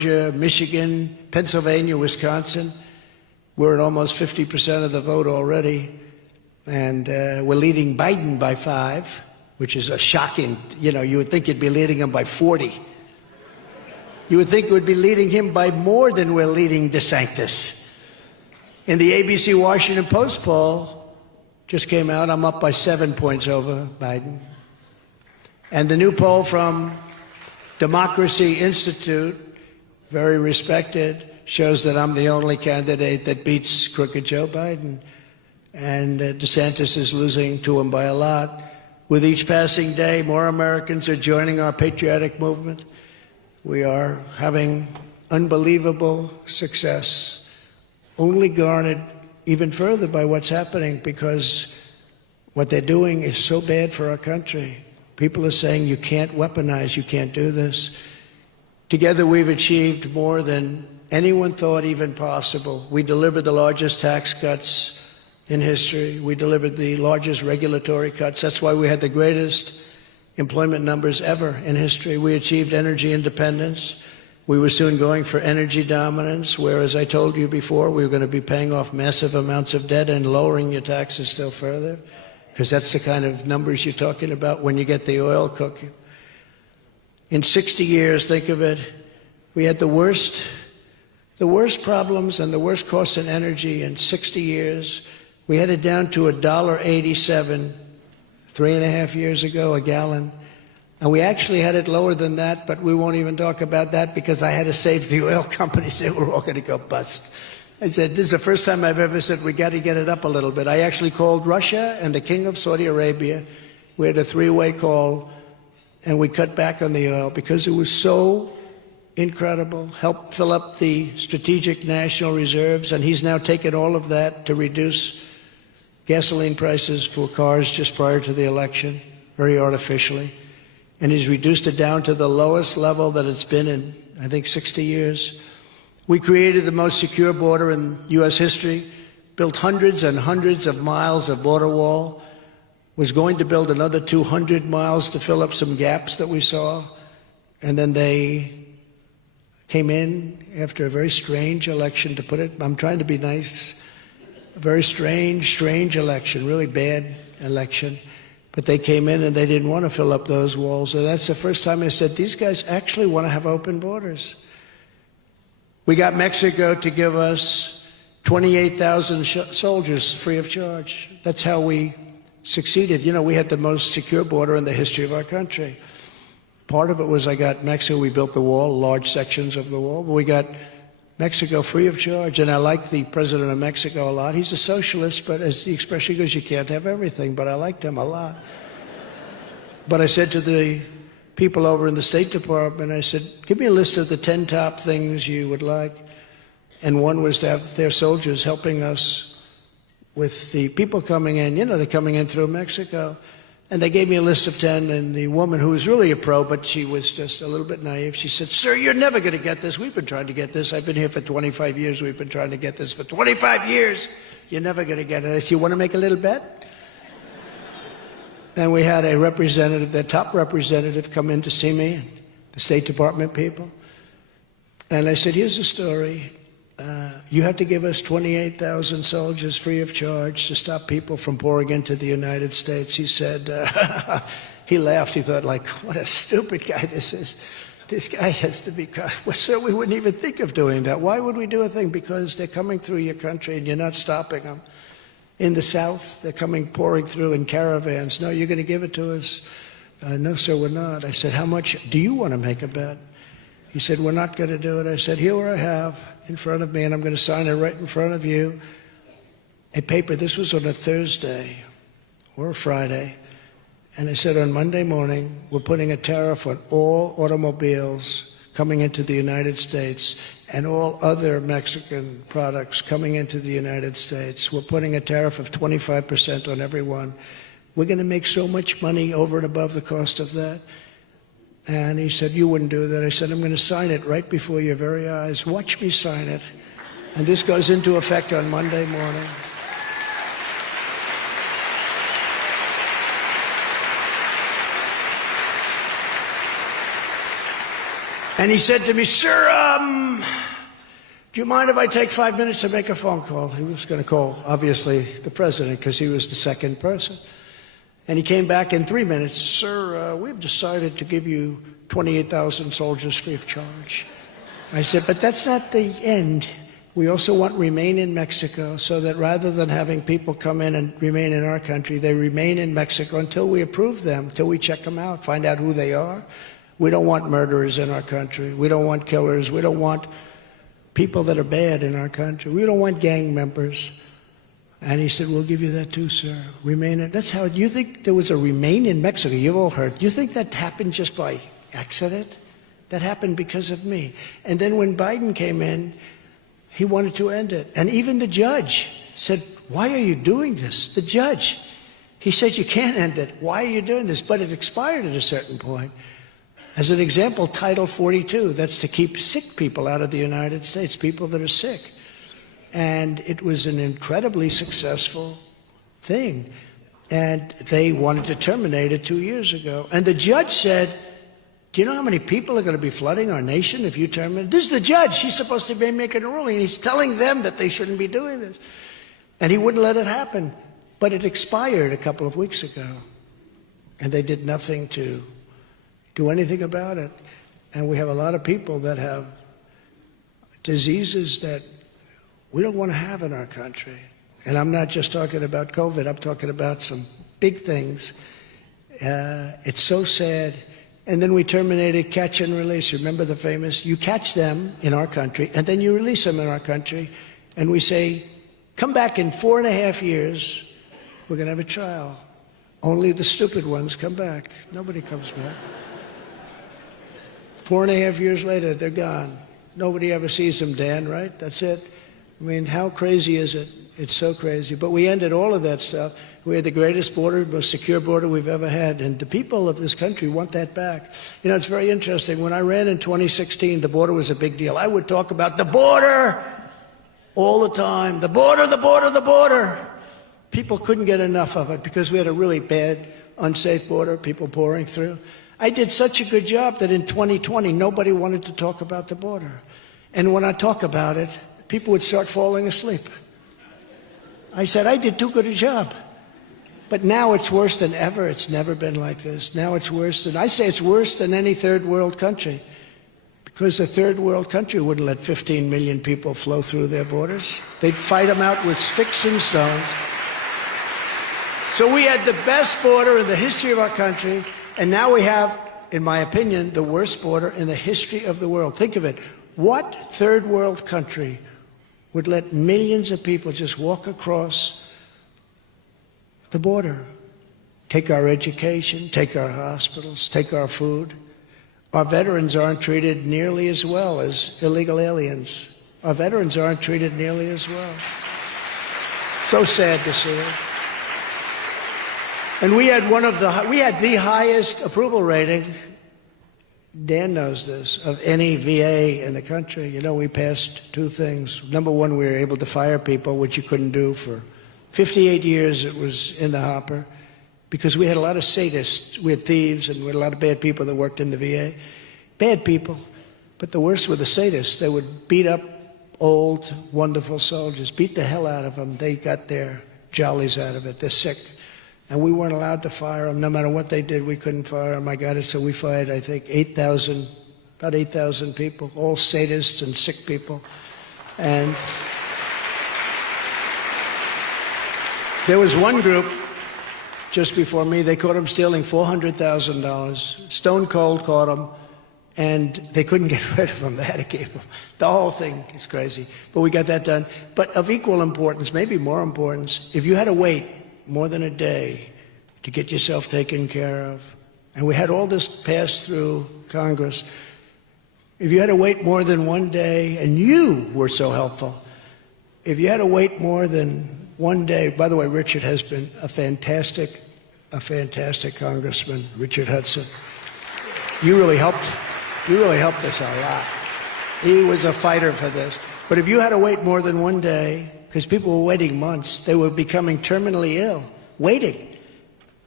Michigan, Pennsylvania, Wisconsin. We're at almost 50% of the vote already, and we're leading Biden by 5, which is a shocking, you would think you'd be leading him by 40. You would think we'd be leading him by more than we're leading Desantis. In the ABC Washington Post poll, just came out, I'm up by 7 points over Biden. And the new poll from Democracy Institute, very respected, shows that I'm the only candidate that beats crooked Joe Biden. And DeSantis is losing to him by a lot. With each passing day, more Americans are joining our patriotic movement. We are having unbelievable success, only garnered even further by what's happening, because what they're doing is so bad for our country. People are saying you can't weaponize, you can't do this. Together we've achieved more than anyone thought even possible. We delivered the largest tax cuts in history. We delivered the largest regulatory cuts. That's why we had the greatest employment numbers ever in history. We achieved energy independence. We were soon going for energy dominance, where, as I told you before, we were going to be paying off massive amounts of debt and lowering your taxes still further, because that's the kind of numbers you're talking about when you get the oil cooking. In 60 years, think of it, we had the worst problems and the worst costs in energy in 60 years. We had it down to $1.87 3.5 years ago, a gallon. And we actually had it lower than that, but we won't even talk about that because I had to save the oil companies. They were all going to go bust. I said, this is the first time I've ever said we got to get it up a little bit. I actually called Russia and the King of Saudi Arabia. We had a 3-way call, and we cut back on the oil because it was so incredible. Helped fill up the strategic national reserves, and he's now taken all of that to reduce gasoline prices for cars just prior to the election, very artificially. And he's reduced it down to the lowest level that it's been in, I think, 60 years. We created the most secure border in U.S. history, built hundreds and hundreds of miles of border wall, was going to build another 200 miles to fill up some gaps that we saw. And then they came in after a very strange election, to put it, I'm trying to be nice, a very strange election, really bad election. But they came in and they didn't want to fill up those walls. And that's the first time I said, these guys actually want to have open borders. We got Mexico to give us 28,000 soldiers free of charge. That's how we succeeded. You know, we had the most secure border in the history of our country. Part of it was I got Mexico, we built the wall, large sections of the wall, but we got Mexico free of charge. And I like the president of Mexico a lot. He's a socialist, but as the expression goes, you can't have everything, but I liked him a lot. But I said to the people over in the State Department, I said, give me a list of the 10 top things you would like. And one was to have their soldiers helping us with the people coming in. You know, they're coming in through Mexico. And they gave me a list of 10, and the woman, who was really a pro, but she was just a little bit naive, she said, sir, you're never going to get this. We've been trying to get this. I've been here for 25 years. We've been trying to get this for 25 years. You're never going to get it. I said, you want to make a little bet? And we had a representative, their top representative, come in to see me, the State Department people. And I said, here's the story. You have to give us 28,000 soldiers free of charge to stop people from pouring into the United States. He said, he laughed. He thought, like, what a stupid guy this is. This guy has to be, well, sir, we wouldn't even think of doing that. Why would we do a thing? Because they're coming through your country and you're not stopping them. In the South, they're coming, pouring through in caravans. No, you're going to give it to us? No, sir, we're not. I said, how much do you want to make a bet? He said, we're not going to do it. I said, here I have in front of me, and I'm going to sign it right in front of you, a paper. This was on a Thursday or a Friday. And I said, on Monday morning, we're putting a tariff on all automobiles coming into the United States and all other Mexican products coming into the United States. We're putting a tariff of 25% on every one. We're going to make so much money over and above the cost of that. And he said, you wouldn't do that. I said, I'm going to sign it right before your very eyes. Watch me sign it. And this goes into effect on Monday morning. And he said to me, sir, do you mind if I take 5 minutes to make a phone call? He was going to call, obviously, the president, because he was the second person. And he came back in 3 minutes. Sir, we've decided to give you 28,000 soldiers free of charge. I said, but that's not the end. We also want remain in Mexico, so that rather than having people come in and remain in our country, they remain in Mexico until we approve them, until we check them out, find out who they are. We don't want murderers in our country. We don't want killers. We don't want people that are bad in our country. We don't want gang members. And he said, we'll give you that too, sir. Remain in. That's how, you think there was a remain in Mexico? You've all heard. You think that happened just by accident? That happened because of me. And then when Biden came in, he wanted to end it. And even the judge said, why are you doing this? The judge. He said, you can't end it. Why are you doing this? But it expired at a certain point. As an example, Title 42, that's to keep sick people out of the United States, people that are sick. And it was an incredibly successful thing. And they wanted to terminate it 2 years ago. And the judge said, do you know how many people are going to be flooding our nation if you terminate? This is the judge. He's supposed to be making a ruling. He's telling them that they shouldn't be doing this. And he wouldn't let it happen. But it expired a couple of weeks ago. And they did nothing to do anything about it. And we have a lot of people that have diseases that we don't want to have in our country. And I'm not just talking about COVID. I'm talking about some big things. It's so sad. And then we terminated catch and release. Remember the famous, you catch them in our country, and then you release them in our country. And we say, come back in 4.5 years. We're going to have a trial. Only the stupid ones come back. Nobody comes back. 4.5 years later, they're gone. Nobody ever sees them, Dan, right? That's it. I mean, how crazy is it? It's so crazy. But we ended all of that stuff. We had the greatest border, most secure border we've ever had. And the people of this country want that back. You know, it's very interesting. When I ran in 2016, the border was a big deal. I would talk about the border all the time. The border, the border, the border. People couldn't get enough of it because we had a really bad, unsafe border, people pouring through. I did such a good job that in 2020, nobody wanted to talk about the border. And when I talk about it, people would start falling asleep. I said, I did too good a job. But now it's worse than ever. It's never been like this. Now it's worse than, I say it's worse than any third world country. Because a third world country wouldn't let 15 million people flow through their borders. They'd fight them out with sticks and stones. So we had the best border in the history of our country. And now we have, in my opinion, the worst border in the history of the world. Think of it. What third world country would let millions of people just walk across the border? Take our education, take our hospitals, take our food. Our veterans aren't treated nearly as well as illegal aliens. Our veterans aren't treated nearly as well. So sad to see it. And we had the highest approval rating, Dan knows this, of any VA in the country. You know, we passed two things. Number one, we were able to fire people, which you couldn't do for 58 years. It was in the hopper because we had a lot of sadists. We had thieves and we had a lot of bad people that worked in the VA. Bad people. But the worst were the sadists. They would beat up old, wonderful soldiers, beat the hell out of them. They got their jollies out of it. They're sick. And we weren't allowed to fire them. No matter what they did, we couldn't fire them. I got it. So we fired, I think, about 8,000 people, all sadists and sick people. And there was one group just before me. They caught them stealing $400,000. Stone Cold caught them. And they couldn't get rid of them. They had to keep them. The whole thing is crazy. But we got that done. But of equal importance, maybe more importance, if you had to wait more than a day to get yourself taken care of, and we had all this passed through Congress, if you had to wait more than one day, and you were so helpful, if you had to wait more than one day, by the way, Richard has been a fantastic congressman, Richard Hudson. You really helped us a lot. He was a fighter for this. But if you had to wait more than one day, because people were waiting months, they were becoming terminally ill, waiting.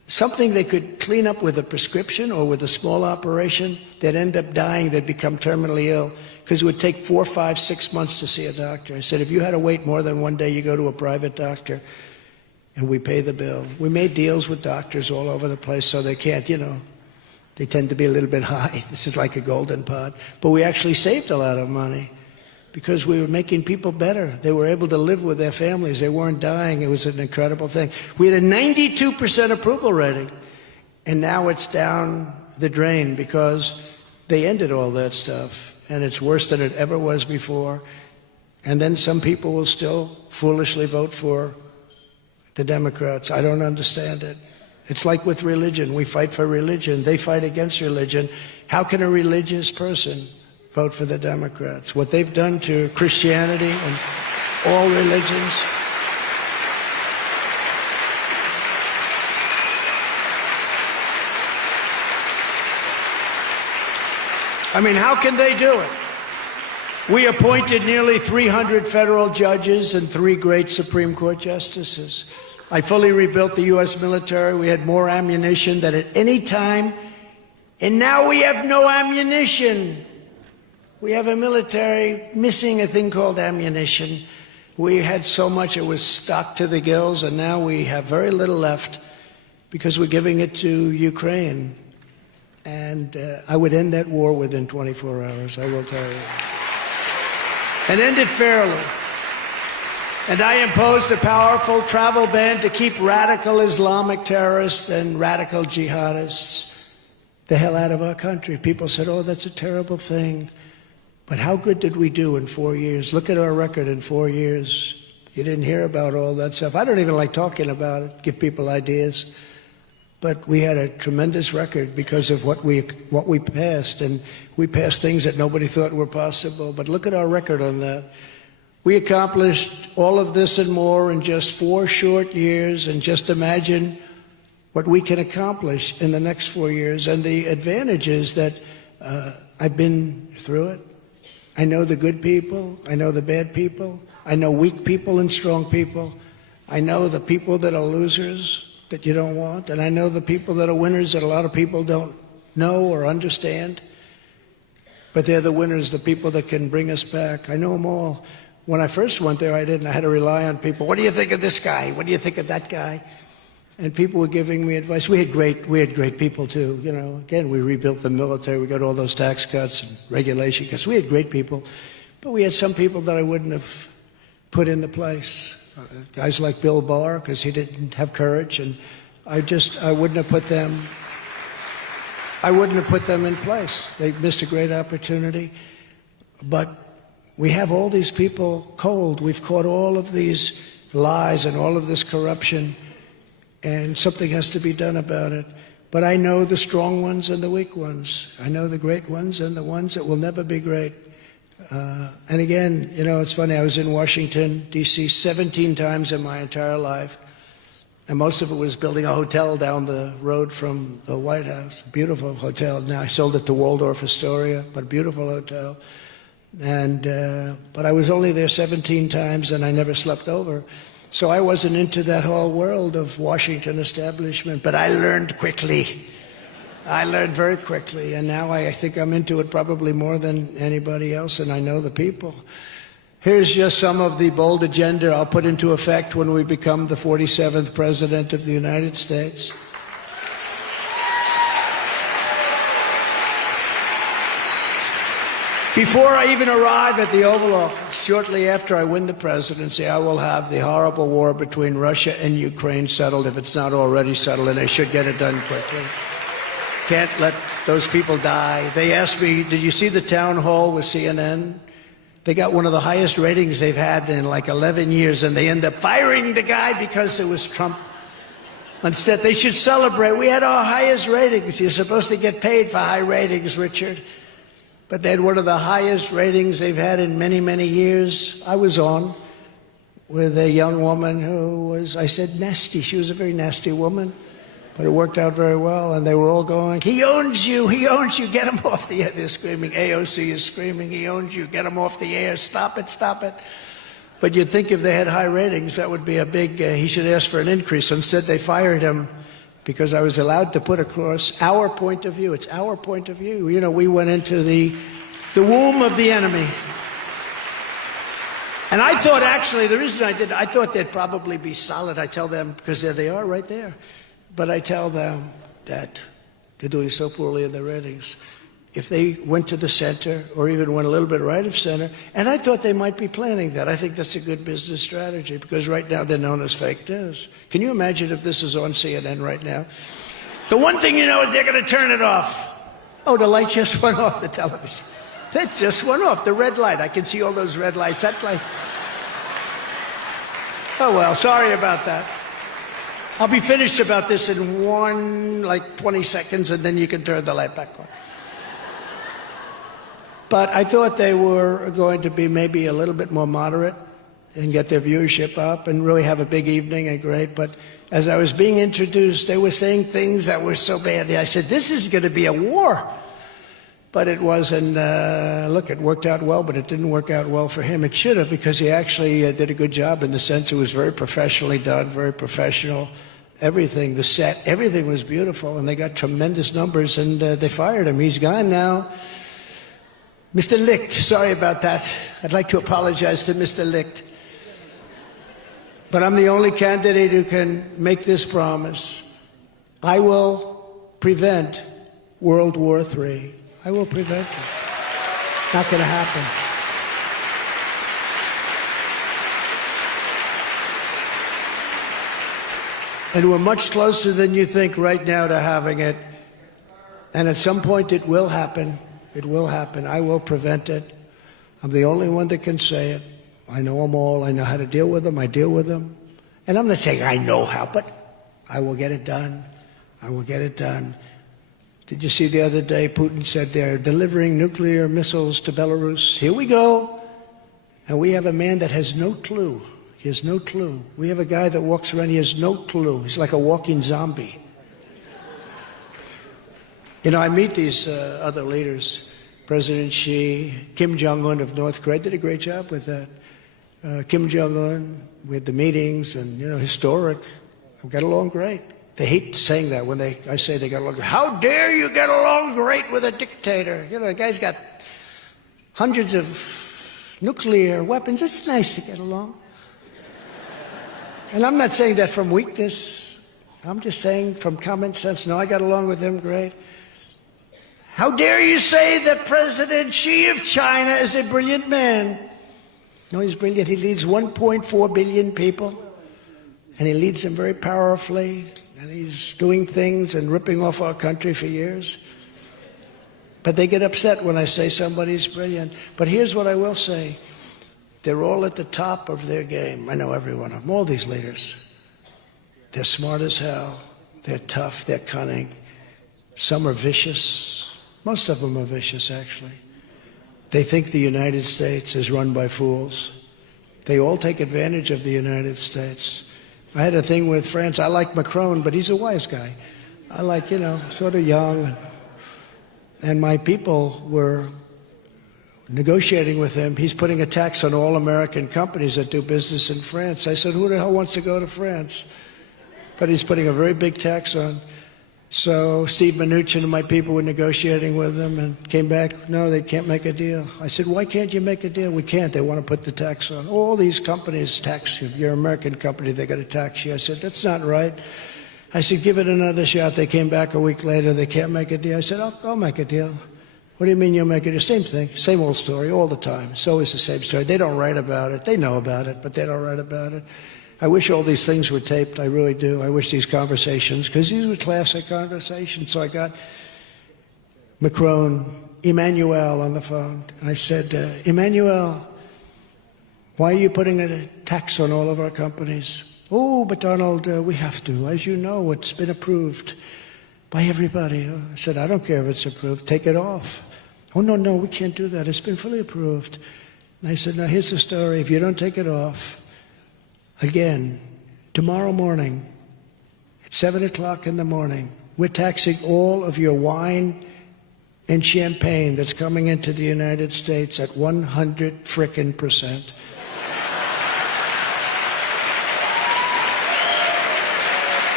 something they could clean up with a prescription or with a small operation, they'd end up dying, they'd become terminally ill, because it would take 4, 5, 6 months to see a doctor. I said, if you had to wait more than one day, you go to a private doctor, and we pay the bill. We made deals with doctors all over the place so they can't, they tend to be a little bit high. This is like a golden pot. But we actually saved a lot of money because we were making people better. They were able to live with their families. They weren't dying. It was an incredible thing. We had a 92% approval rating, and now it's down the drain because they ended all that stuff, and it's worse than it ever was before. And then some people will still foolishly vote for the Democrats. I don't understand it. It's like with religion. We fight for religion. They fight against religion. How can a religious person vote for the Democrats? What they've done to Christianity and all religions. I mean, how can they do it? We appointed nearly 300 federal judges and 3 great Supreme Court justices. I fully rebuilt the U.S. military. We had more ammunition than at any time. And now we have no ammunition. We have a military missing a thing called ammunition. We had so much it was stocked to the gills, and now we have very little left because we're giving it to Ukraine. And I would end that war within 24 hours, I will tell you. And end it fairly. And I imposed a powerful travel ban to keep radical Islamic terrorists and radical jihadists the hell out of our country. People said, oh, that's a terrible thing. But how good did we do in 4 years? Look at our record in 4 years. You didn't hear about all that stuff. I don't even like talking about it, give people ideas. But we had a tremendous record because of what we passed. And we passed things that nobody thought were possible. But look at our record on that. We accomplished all of this and more in just 4 short years. And just imagine what we can accomplish in the next 4 years. And the advantage is that I've been through it. I know the good people. I know the bad people. I know weak people and strong people. I know the people that are losers that you don't want. And I know the people that are winners that a lot of people don't know or understand. But they're the winners, the people that can bring us back. I know them all. When I first went there, I didn't. I had to rely on people. What do you think of this guy? What do you think of that guy? And people were giving me advice. We had great people too. Again, we rebuilt the military. We got all those tax cuts and regulation cuts. We had great people, but we had some people that I wouldn't have put in the place. Guys like Bill Barr, because he didn't have courage, and I wouldn't have put them. I wouldn't have put them in place. They missed a great opportunity. But we have all these people cold. We've caught all of these lies and all of this corruption. And something has to be done about it. But I know the strong ones and the weak ones. I know the great ones and the ones that will never be great. And again, it's funny, I was in Washington, D.C. 17 times in my entire life. And most of it was building a hotel down the road from the White House. A beautiful hotel. Now I sold it to Waldorf Astoria, but a beautiful hotel. But I was only there 17 times and I never slept over. So I wasn't into that whole world of Washington establishment, but I learned quickly. I learned very quickly, and now I think I'm into it probably more than anybody else, and I know the people. Here's just some of the bold agenda I'll put into effect when we become the 47th President of the United States. Before I even arrive at the Oval Office, shortly after I win the presidency, I will have the horrible war between Russia and Ukraine settled, if it's not already settled, and they should get it done quickly. Can't let those people die. They asked me, did you see the town hall with CNN? They got one of the highest ratings they've had in like 11 years, and they end up firing the guy because it was Trump. Instead, they should celebrate. We had our highest ratings. You're supposed to get paid for high ratings, Richard. But they had one of the highest ratings they've had in many, many years. I was on with a young woman who was, I said, nasty. She was a very nasty woman, but it worked out very well. And they were all going, he owns you, get him off the air. They're screaming, AOC is screaming, he owns you, get him off the air, stop it, stop it. But you'd think if they had high ratings, that would be a big, he should ask for an increase. Instead, they fired him because I was allowed to put across our point of view. It's our point of view. You know, we went into the womb of the enemy. And I thought, actually, the reason I did, I thought they'd probably be solid. I tell them, because there they are right there. But I tell them that they're doing so poorly in their ratings. If they went to the center or even went a little bit right of center, and I thought they might be planning that. I think that's a good business strategy, because right now they're known as fake news. Can you imagine if this is on CNN right now? The one thing you know is they're going to turn it off. Oh, the light just went off, the television. That just went off, the red light. I can see all those red lights. That light. Oh, well, sorry about that. I'll be finished about this in 20 seconds, and then you can turn the light back on. But I thought they were going to be maybe a little bit more moderate and get their viewership up and really have a big evening and great. But as I was being introduced, they were saying things that were so bad. I said, this is going to be a war. But it wasn't. Look, it worked out well, but it didn't work out well for him. It should have, because he actually did a good job in the sense it was very professionally done, very professional. Everything, the set, everything was beautiful, and they got tremendous numbers, and they fired him. He's gone now. Mr. Licht, sorry about that. I'd like to apologize to Mr. Licht. But I'm the only candidate who can make this promise. I will prevent World War III. I will prevent it. Not going to happen. And we're much closer than you think right now to having it. And at some point it will happen. It will happen. I will prevent it. I'm the only one that can say it. I know them all. I know how to deal with them. I deal with them. And I'm not saying I know how, but I will get it done. I will get it done. Did you see the other day Putin said they're delivering nuclear missiles to Belarus? Here we go. And we have a man that has no clue. He has no clue. We have a guy that walks around, he has no clue. He's like a walking zombie. You know, I meet these other leaders. President Xi, Kim Jong-un of North Korea did a great job with that. Kim Jong-un, with the meetings and, you know, historic. We got along great. They hate saying that when I say they got along. How dare you get along great with a dictator? You know, the guy's got hundreds of nuclear weapons. It's nice to get along. And I'm not saying that from weakness. I'm just saying from common sense. No, I got along with him great. How dare you say that President Xi of China is a brilliant man? No, he's brilliant. He leads 1.4 billion people, and he leads them very powerfully, and he's doing things and ripping off our country for years. But they get upset when I say somebody's brilliant. But here's what I will say. They're all at the top of their game. I know every one of them, all these leaders. They're smart as hell. They're tough. They're cunning. Some are vicious. Most of them are vicious, actually. They think the United States is run by fools. They all take advantage of the United States. I had a thing with France. I like Macron, but he's a wise guy. I like, you know, sort of young. And my people were negotiating with him. He's putting a tax on all American companies that do business in France. I said, who the hell wants to go to France? But he's putting a very big tax on. So Steve Mnuchin and my people were negotiating with him and came back, no, they can't make a deal. I said, why can't you make a deal? We can't. They want to put the tax on. All these companies tax you. You're an American company, they got to tax you. I said, that's not right. I said, give it another shot. They came back a week later. They can't make a deal. I said, I'll make a deal. What do you mean you'll make a deal? Same thing, same old story all the time. It's always the same story. They don't write about it. They know about it, but they don't write about it. I wish all these things were taped. I really do. I wish these conversations, because these were classic conversations. So I got Macron, Emmanuel on the phone, and I said, Emmanuel, why are you putting a tax on all of our companies? Oh, but Donald, we have to. As you know, it's been approved by everybody. I said, I don't care if it's approved. Take it off. Oh, no, we can't do that. It's been fully approved. And I said, now here's the story. If you don't take it off, again, tomorrow morning, at 7 o'clock in the morning, we're taxing all of your wine and champagne that's coming into the United States at 100%.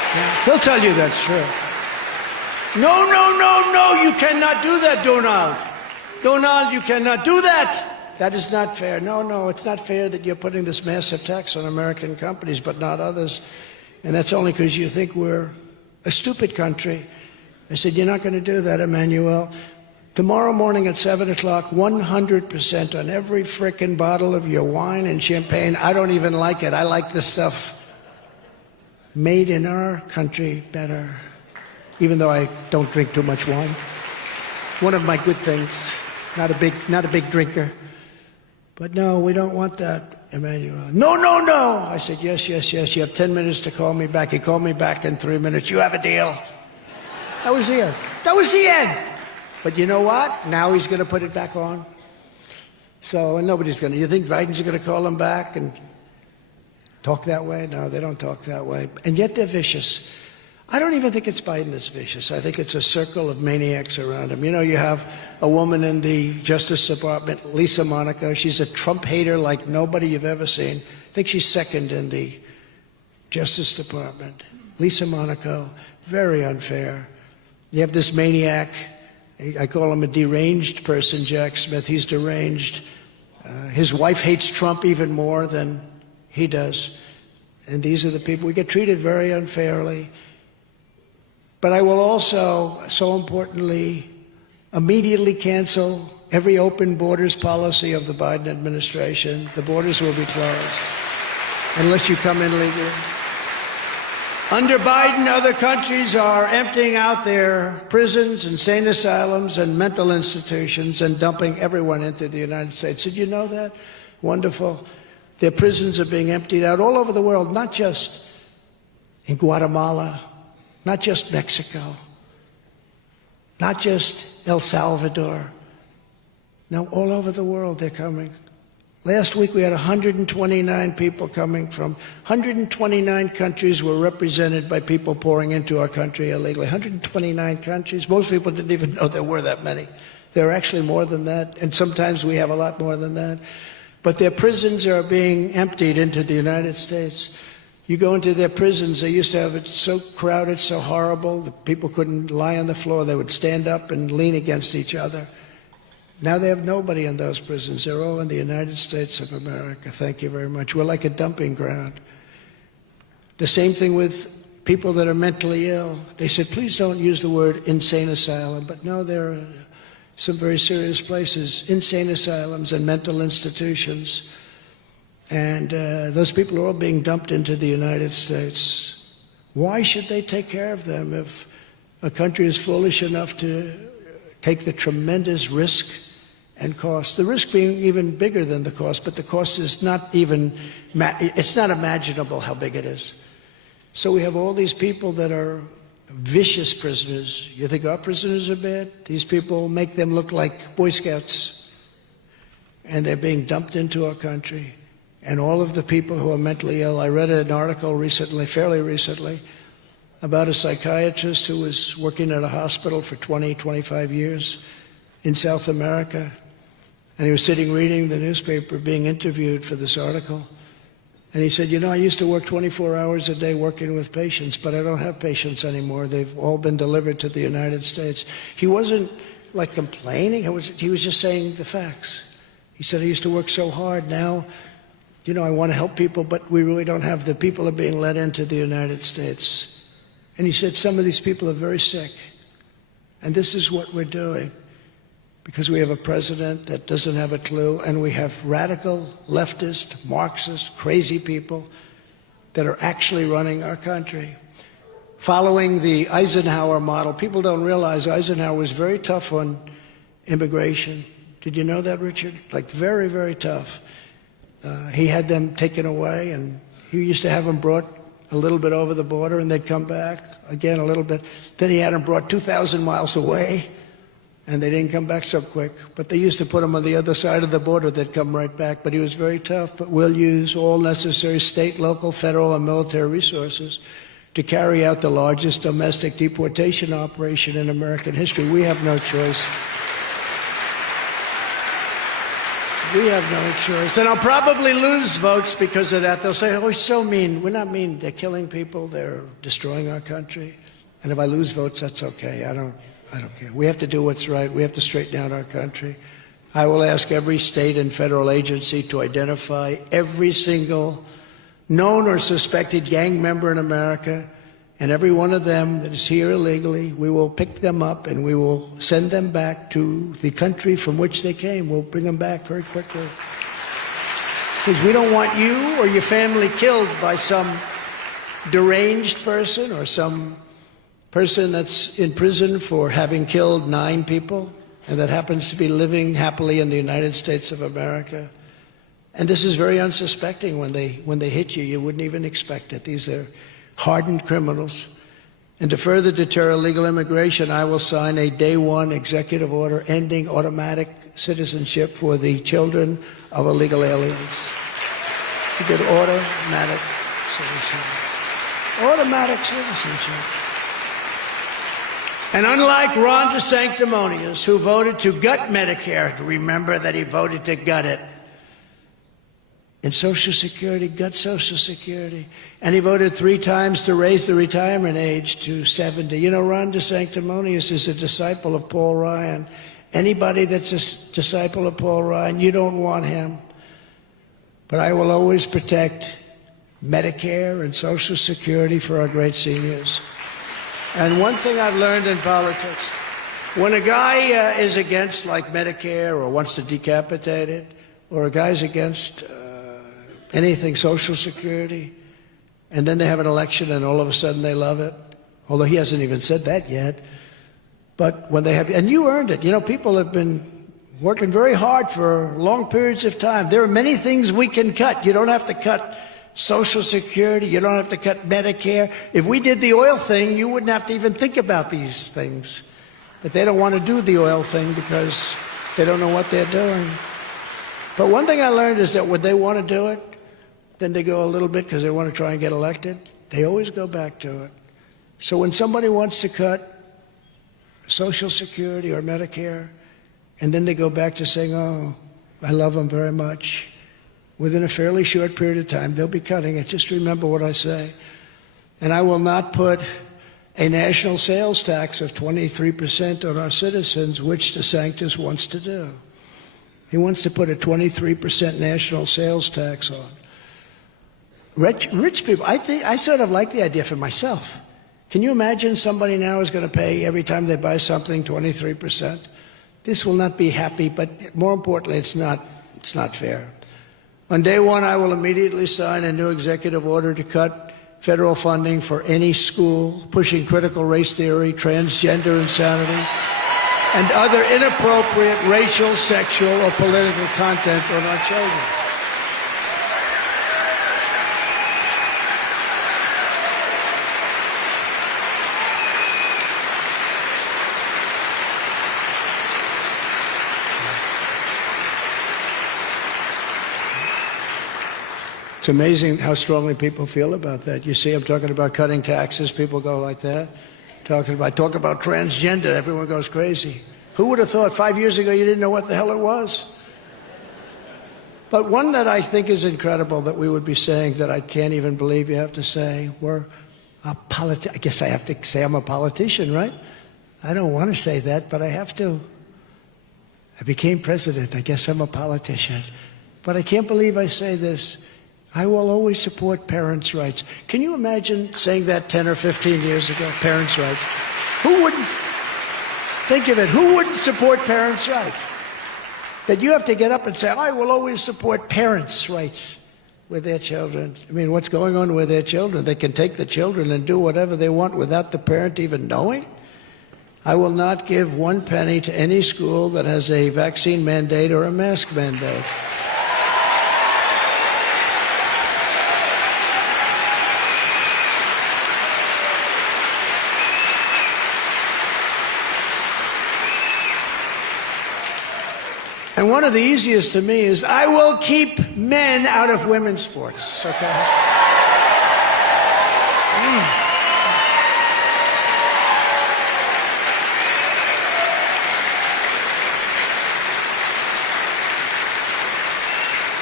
He'll tell you that's true. No, no, no, no, you cannot do that, Donald. Donald, you cannot do that. That is not fair. No, no, it's not fair that you're putting this massive tax on American companies, but not others. And that's only because you think we're a stupid country. I said, you're not going to do that, Emmanuel. Tomorrow morning at 7 o'clock, 100% on every frickin' bottle of your wine and champagne. I don't even like it. I like the stuff made in our country better, even though I don't drink too much wine. One of my good things. Not a big drinker. But no, we don't want that, Emmanuel. No, no, no. I said, yes, yes, yes. You have 10 minutes to call me back. He called me back in 3 minutes. You have a deal. That was the end. That was the end. But you know what? Now he's going to put it back on. So, and nobody's going to. You think Biden's going to call him back and talk that way? No, they don't talk that way. And yet they're vicious. I don't even think it's Biden that's vicious. I think it's a circle of maniacs around him. You know, you have a woman in the Justice Department, Lisa Monaco. She's a Trump hater like nobody you've ever seen. I think she's second in the Justice Department. Lisa Monaco, very unfair. You have this maniac. I call him a deranged person, Jack Smith. He's deranged. His wife hates Trump even more than he does. And these are the people. We get treated very unfairly. But I will also, so importantly, immediately cancel every open borders policy of the Biden administration. The borders will be closed unless you come in legally. Under Biden, other countries are emptying out their prisons, insane asylums, and mental institutions and dumping everyone into the United States. Did you know that? Wonderful. Their prisons are being emptied out all over the world, not just in Guatemala, not just Mexico, not just El Salvador. No, all over the world they're coming. Last week we had 129 people coming from 129 countries were represented by people pouring into our country illegally. 129 countries. Most people didn't even know there were that many. There are actually more than that, and sometimes we have a lot more than that. But their prisons are being emptied into the United States. You go into their prisons, they used to have it so crowded, so horrible, that people couldn't lie on the floor. They would stand up and lean against each other. Now they have nobody in those prisons. They're all in the United States of America. Thank you very much. We're like a dumping ground. The same thing with people that are mentally ill. They said, please don't use the word insane asylum. But no, there are some very serious places, insane asylums and mental institutions. And those people are all being dumped into the United States. Why should they take care of them if a country is foolish enough to take the tremendous risk and cost? The risk being even bigger than the cost, but the cost is not even, it's not imaginable how big it is. So we have all these people that are vicious prisoners. You think our prisoners are bad? These people make them look like Boy Scouts. And they're being dumped into our country. And all of the people who are mentally ill, I read an article recently, fairly recently, about a psychiatrist who was working at a hospital for 20, 25 years in South America. And he was sitting reading the newspaper, being interviewed for this article. And he said, you know, I used to work 24 hours a day working with patients, but I don't have patients anymore. They've all been delivered to the United States. He wasn't like complaining. He was just saying the facts. He said, I used to work so hard. Now, you know, I want to help people, but we really don't have. The people are being let into the United States. And he said, some of these people are very sick. And this is what we're doing. Because we have a president that doesn't have a clue, and we have radical, leftist, Marxist, crazy people that are actually running our country. Following the Eisenhower model, people don't realize Eisenhower was very tough on immigration. Did you know that, Richard? Like very, very tough. He had them taken away, and he used to have them brought a little bit over the border, and they'd come back again a little bit. Then he had them brought 2,000 miles away, and they didn't come back so quick. But they used to put them on the other side of the border. They'd come right back. But he was very tough. But we'll use all necessary state, local, federal, and military resources to carry out the largest domestic deportation operation in American history. We have no choice. We have no choice. And I'll probably lose votes because of that. They'll say, oh, he's so mean. We're not mean. They're killing people. They're destroying our country. And if I lose votes, that's okay. I don't care. We have to do what's right. We have to straighten out our country. I will ask every state and federal agency to identify every single known or suspected gang member in America, and every one of them that is here illegally, we will pick them up and we will send them back to the country from which they came. We'll bring them back very quickly. Because we don't want you or your family killed by some deranged person or some person that's in prison for having killed 9 people and that happens to be living happily in the United States of America. And this is very unsuspecting. When they hit you, you wouldn't even expect it. These are hardened criminals. And to further deter illegal immigration, I will sign a day 1 executive order ending automatic citizenship for the children of illegal aliens. You get automatic citizenship. Automatic citizenship. And unlike Ron DeSanctimonious, who voted to gut Medicare, remember that he voted to gut it. And Social Security, gut Social Security. And he voted 3 times to raise the retirement age to 70. You know, Ron DeSanctimonious is a disciple of Paul Ryan. Anybody that's a disciple of Paul Ryan, you don't want him. But I will always protect Medicare and Social Security for our great seniors. And one thing I've learned in politics, when a guy is against, like, Medicare or wants to decapitate it, or a guy's against anything Social Security, and then they have an election and all of a sudden they love it, although he hasn't even said that yet. But when they have, and you earned it. You know, people have been working very hard for long periods of time. There are many things we can cut. You don't have to cut Social Security. You don't have to cut Medicare. If we did the oil thing, you wouldn't have to even think about these things. But they don't want to do the oil thing because they don't know what they're doing. But one thing I learned is that when they want to do it, then they go a little bit because they want to try and get elected. They always go back to it. So when somebody wants to cut Social Security or Medicare, and then they go back to saying, oh, I love them very much, within a fairly short period of time, they'll be cutting it. Just remember what I say. And I will not put a national sales tax of 23% on our citizens, which DeSantis wants to do. He wants to put a 23% national sales tax on. Rich people, I sort of like the idea for myself. Can you imagine somebody now is going to pay every time they buy something 23%? This will not be happy, but more importantly, it's not fair. On day 1, I will immediately sign a new executive order to cut federal funding for any school pushing critical race theory, transgender insanity, and other inappropriate racial, sexual, or political content on our children. It's amazing how strongly people feel about that. You see, I'm talking about cutting taxes. People go like that. Talk about transgender. Everyone goes crazy. Who would have thought 5 years ago you didn't know what the hell it was? But one that I think is incredible that we would be saying that I can't even believe you have to say, I guess I have to say I'm a politician, right? I don't want to say that, but I have to. I became president. I guess I'm a politician. But I can't believe I say this. I will always support parents' rights. Can you imagine saying that 10 or 15 years ago, parents' rights? Who wouldn't? Think of it. Who wouldn't support parents' rights? That you have to get up and say, I will always support parents' rights with their children. I mean, what's going on with their children? They can take the children and do whatever they want without the parent even knowing? I will not give 1 penny to any school that has a vaccine mandate or a mask mandate. And one of the easiest to me is I will keep men out of women's sports, okay?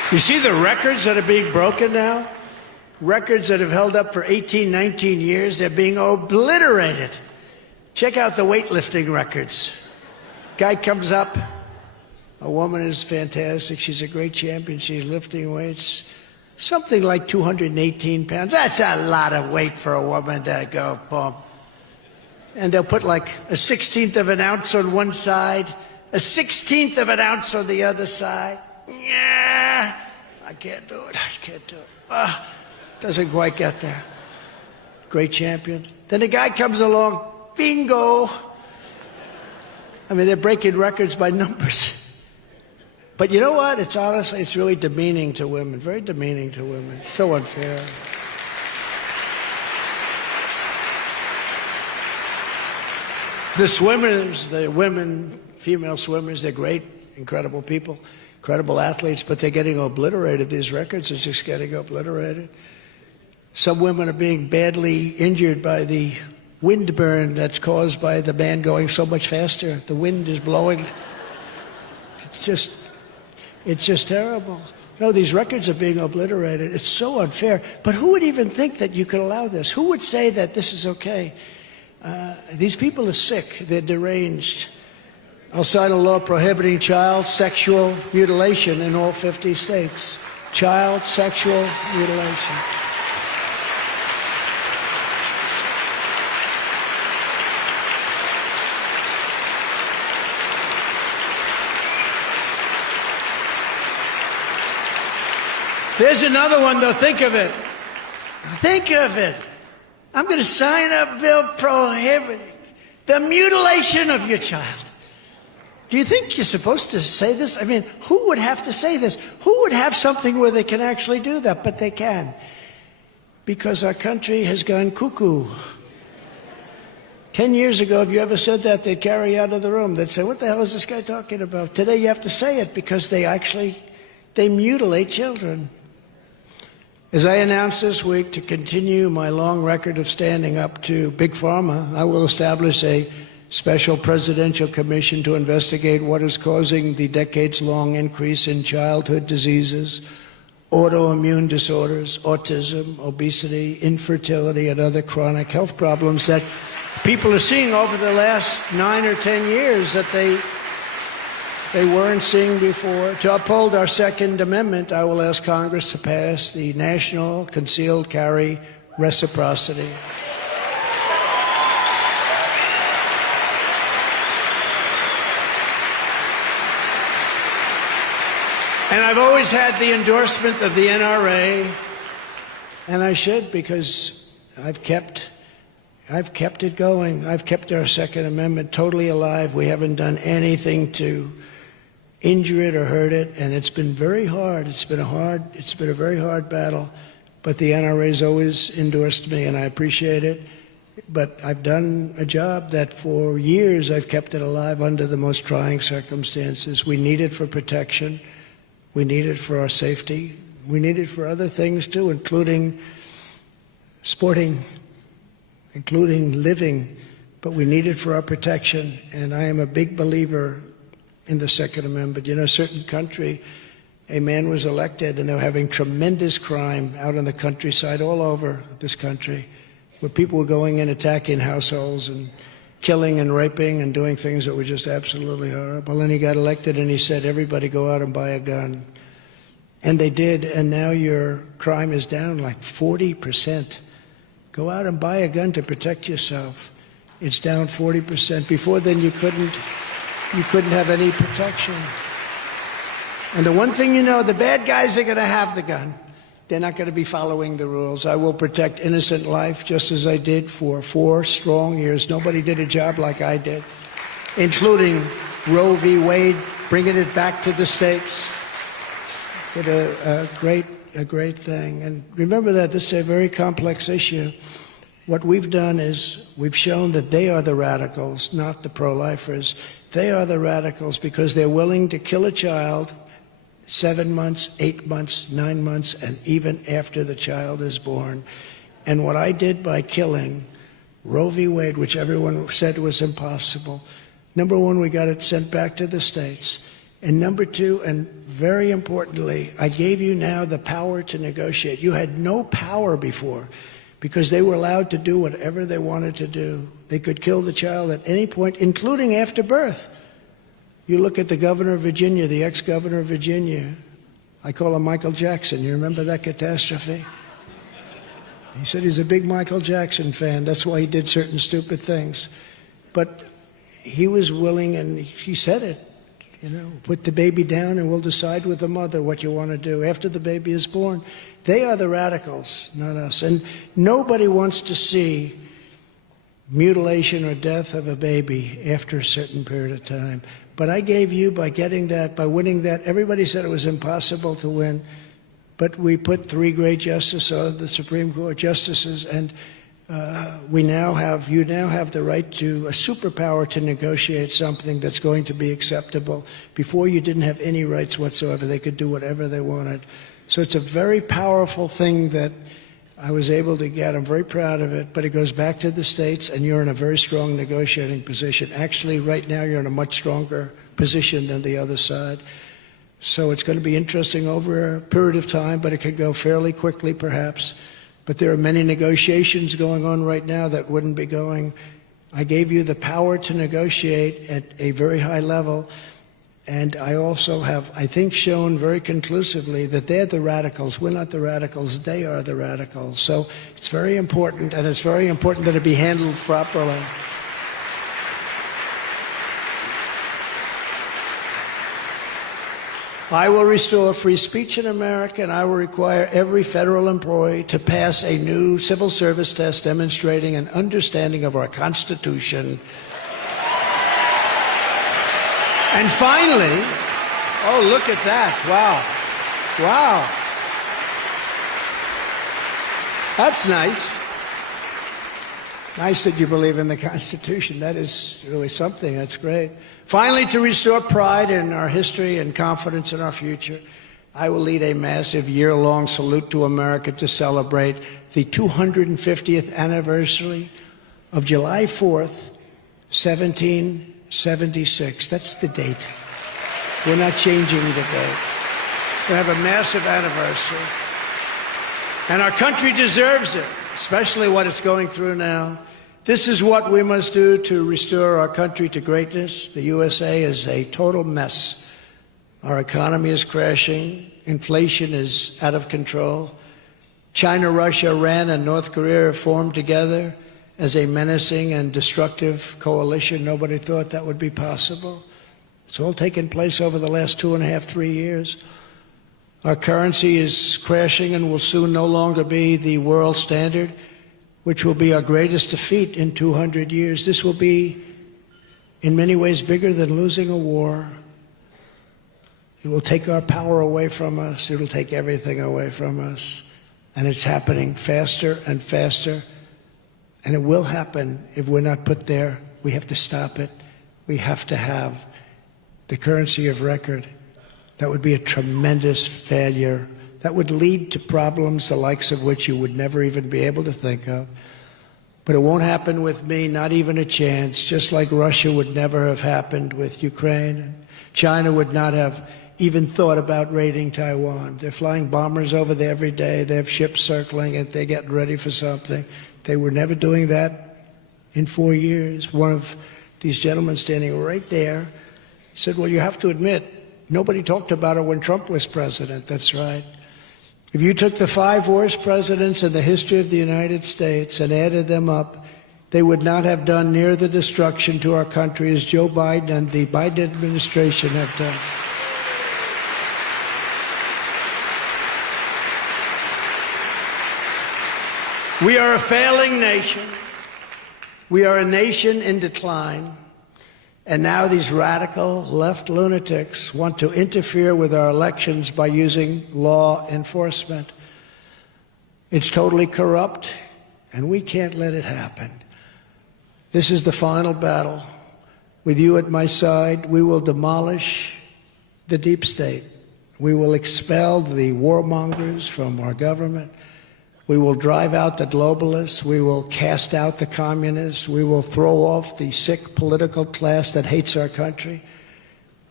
You see the records that are being broken now? Records that have held up for 18, 19 years, they're being obliterated. Check out the weightlifting records. Guy comes up, a woman is fantastic, she's a great champion, she's lifting weights, something like 218 pounds. That's a lot of weight for a woman to go, boom. And they'll put like a 1/16 of an ounce on one side, a 1/16 of an ounce on the other side. Yeah, I can't do it, I can't do it. Doesn't quite get there. Great champion. Then a guy comes along, bingo. I mean, they're breaking records by numbers. But you know what? It's honestly, it's really demeaning to women, very demeaning to women. It's so unfair. The swimmers, the women, female swimmers, they're great, incredible people, incredible athletes, but they're getting obliterated. These records are just getting obliterated. Some women are being badly injured by the wind burn that's caused by the man going so much faster. The wind is blowing. It's just terrible. No, these records are being obliterated. It's so unfair. But who would even think that you could allow this? Who would say that this is okay? These people are sick. They're deranged. I'll sign a law prohibiting child sexual mutilation in all 50 states. Child sexual mutilation. There's another one, though. Think of it. Think of it. I'm going to sign a bill prohibiting the mutilation of your child. Do you think you're supposed to say this? I mean, who would have to say this? Who would have something where they can actually do that? But they can. Because our country has gone cuckoo. 10 years ago, if you ever said that, they'd carry you out of the room. They'd say, what the hell is this guy talking about? Today, you have to say it because they mutilate children. As I announced this week, to continue my long record of standing up to Big Pharma, I will establish a special presidential commission to investigate what is causing the decades-long increase in childhood diseases, autoimmune disorders, autism, obesity, infertility, and other chronic health problems that people are seeing over the last 9 or 10 years that they weren't seeing before. To uphold our Second Amendment, I will ask Congress to pass the National Concealed Carry Reciprocity. And I've always had the endorsement of the NRA, and I should, because I've kept it going. I've kept our Second Amendment totally alive. We haven't done anything to injure it or hurt it, and it's been very hard. It's been a very hard battle, but the NRA's always endorsed me, and I appreciate it. But I've done a job that for years I've kept it alive under the most trying circumstances. We need it for protection. We need it for our safety. We need it for other things too, including sporting, including living, but we need it for our protection. And I am a big believer in the Second Amendment. You know, a certain country, a man was elected and they were having tremendous crime out in the countryside all over this country, where people were going in, attacking households and killing and raping and doing things that were just absolutely horrible. And he got elected and he said, everybody go out and buy a gun. And they did, and now your crime is down like 40%. Go out and buy a gun to protect yourself. It's down 40%. Before then, you couldn't have any protection. And the one thing you know, the bad guys are going to have the gun. They're not going to be following the rules. I will protect innocent life just as I did for 4 strong years. Nobody did a job like I did, including Roe v. Wade, bringing it back to the states. Did a great thing. And remember that this is a very complex issue. What we've done is we've shown that they are the radicals, not the pro-lifers. They are the radicals because they're willing to kill a child 7 months, 8 months, 9 months, and even after the child is born. And what I did by killing Roe v. Wade, which everyone said was impossible, number one, we got it sent back to the states. And number two, and very importantly, I gave you now the power to negotiate. You had no power before because they were allowed to do whatever they wanted to do. They could kill the child at any point, including after birth. You look at the governor of Virginia, the ex-governor of Virginia. I call him Michael Jackson. You remember that catastrophe? He said he's a big Michael Jackson fan. That's why he did certain stupid things. But he was willing, and he said it. You know, put the baby down and we'll decide with the mother what you want to do after the baby is born. They are the radicals, not us. And nobody wants to see mutilation or death of a baby after a certain period of time. But I gave you, by getting that, by winning that, everybody said it was impossible to win. But we put three great justices on the Supreme Court justices, and you now have the right to a superpower to negotiate something that's going to be acceptable. Before, you didn't have any rights whatsoever. They could do whatever they wanted. So it's a very powerful thing that I was able to get. I'm very proud of it, but it goes back to the states, and you're in a very strong negotiating position. Actually, right now, you're in a much stronger position than the other side. So it's going to be interesting over a period of time, but it could go fairly quickly, perhaps. But there are many negotiations going on right now that wouldn't be going. I gave you the power to negotiate at a very high level. And I also have, I think, shown very conclusively that they're the radicals. We're not the radicals. They are the radicals. So it's very important, and it's very important that it be handled properly. I will restore free speech in America, and I will require every federal employee to pass a new civil service test demonstrating an understanding of our Constitution. And finally, oh, look at that. Wow. Wow. That's nice. Nice that you believe in the Constitution. That is really something. That's great. Finally, to restore pride in our history and confidence in our future, I will lead a massive year-long salute to America to celebrate the 250th anniversary of July 4th, 1776. That's the date. We're not changing the date. We have a massive anniversary. And our country deserves it, especially what it's going through now. This is what we must do to restore our country to greatness. The USA is a total mess. Our economy is crashing. Inflation is out of control. China, Russia, Iran, and North Korea have formed together as a menacing and destructive coalition. Nobody thought that would be possible. It's all taken place over the last 2.5, 3 years. Our currency is crashing and will soon no longer be the world standard, which will be our greatest defeat in 200 years. This will be, in many ways, bigger than losing a war. It will take our power away from us. It will take everything away from us. And it's happening faster and faster. And it will happen if we're not put there. We have to stop it. We have to have the currency of record. That would be a tremendous failure. That would lead to problems the likes of which you would never even be able to think of. But it won't happen with me, not even a chance, just like Russia would never have happened with Ukraine. China would not have even thought about raiding Taiwan. They're flying bombers over there every day. They have ships circling it. They're getting ready for something. They were never doing that in 4 years. One of these gentlemen standing right there said, well, you have to admit, nobody talked about it when Trump was president. That's right. If you took the 5 worst presidents in the history of the United States and added them up, they would not have done near the destruction to our country as Joe Biden and the Biden administration have done. We are a failing nation. We are a nation in decline. And now these radical left lunatics want to interfere with our elections by using law enforcement. It's totally corrupt, and we can't let it happen. This is the final battle. With you at my side, we will demolish the deep state. We will expel the warmongers from our government. We will drive out the globalists. We will cast out the communists. We will throw off the sick political class that hates our country.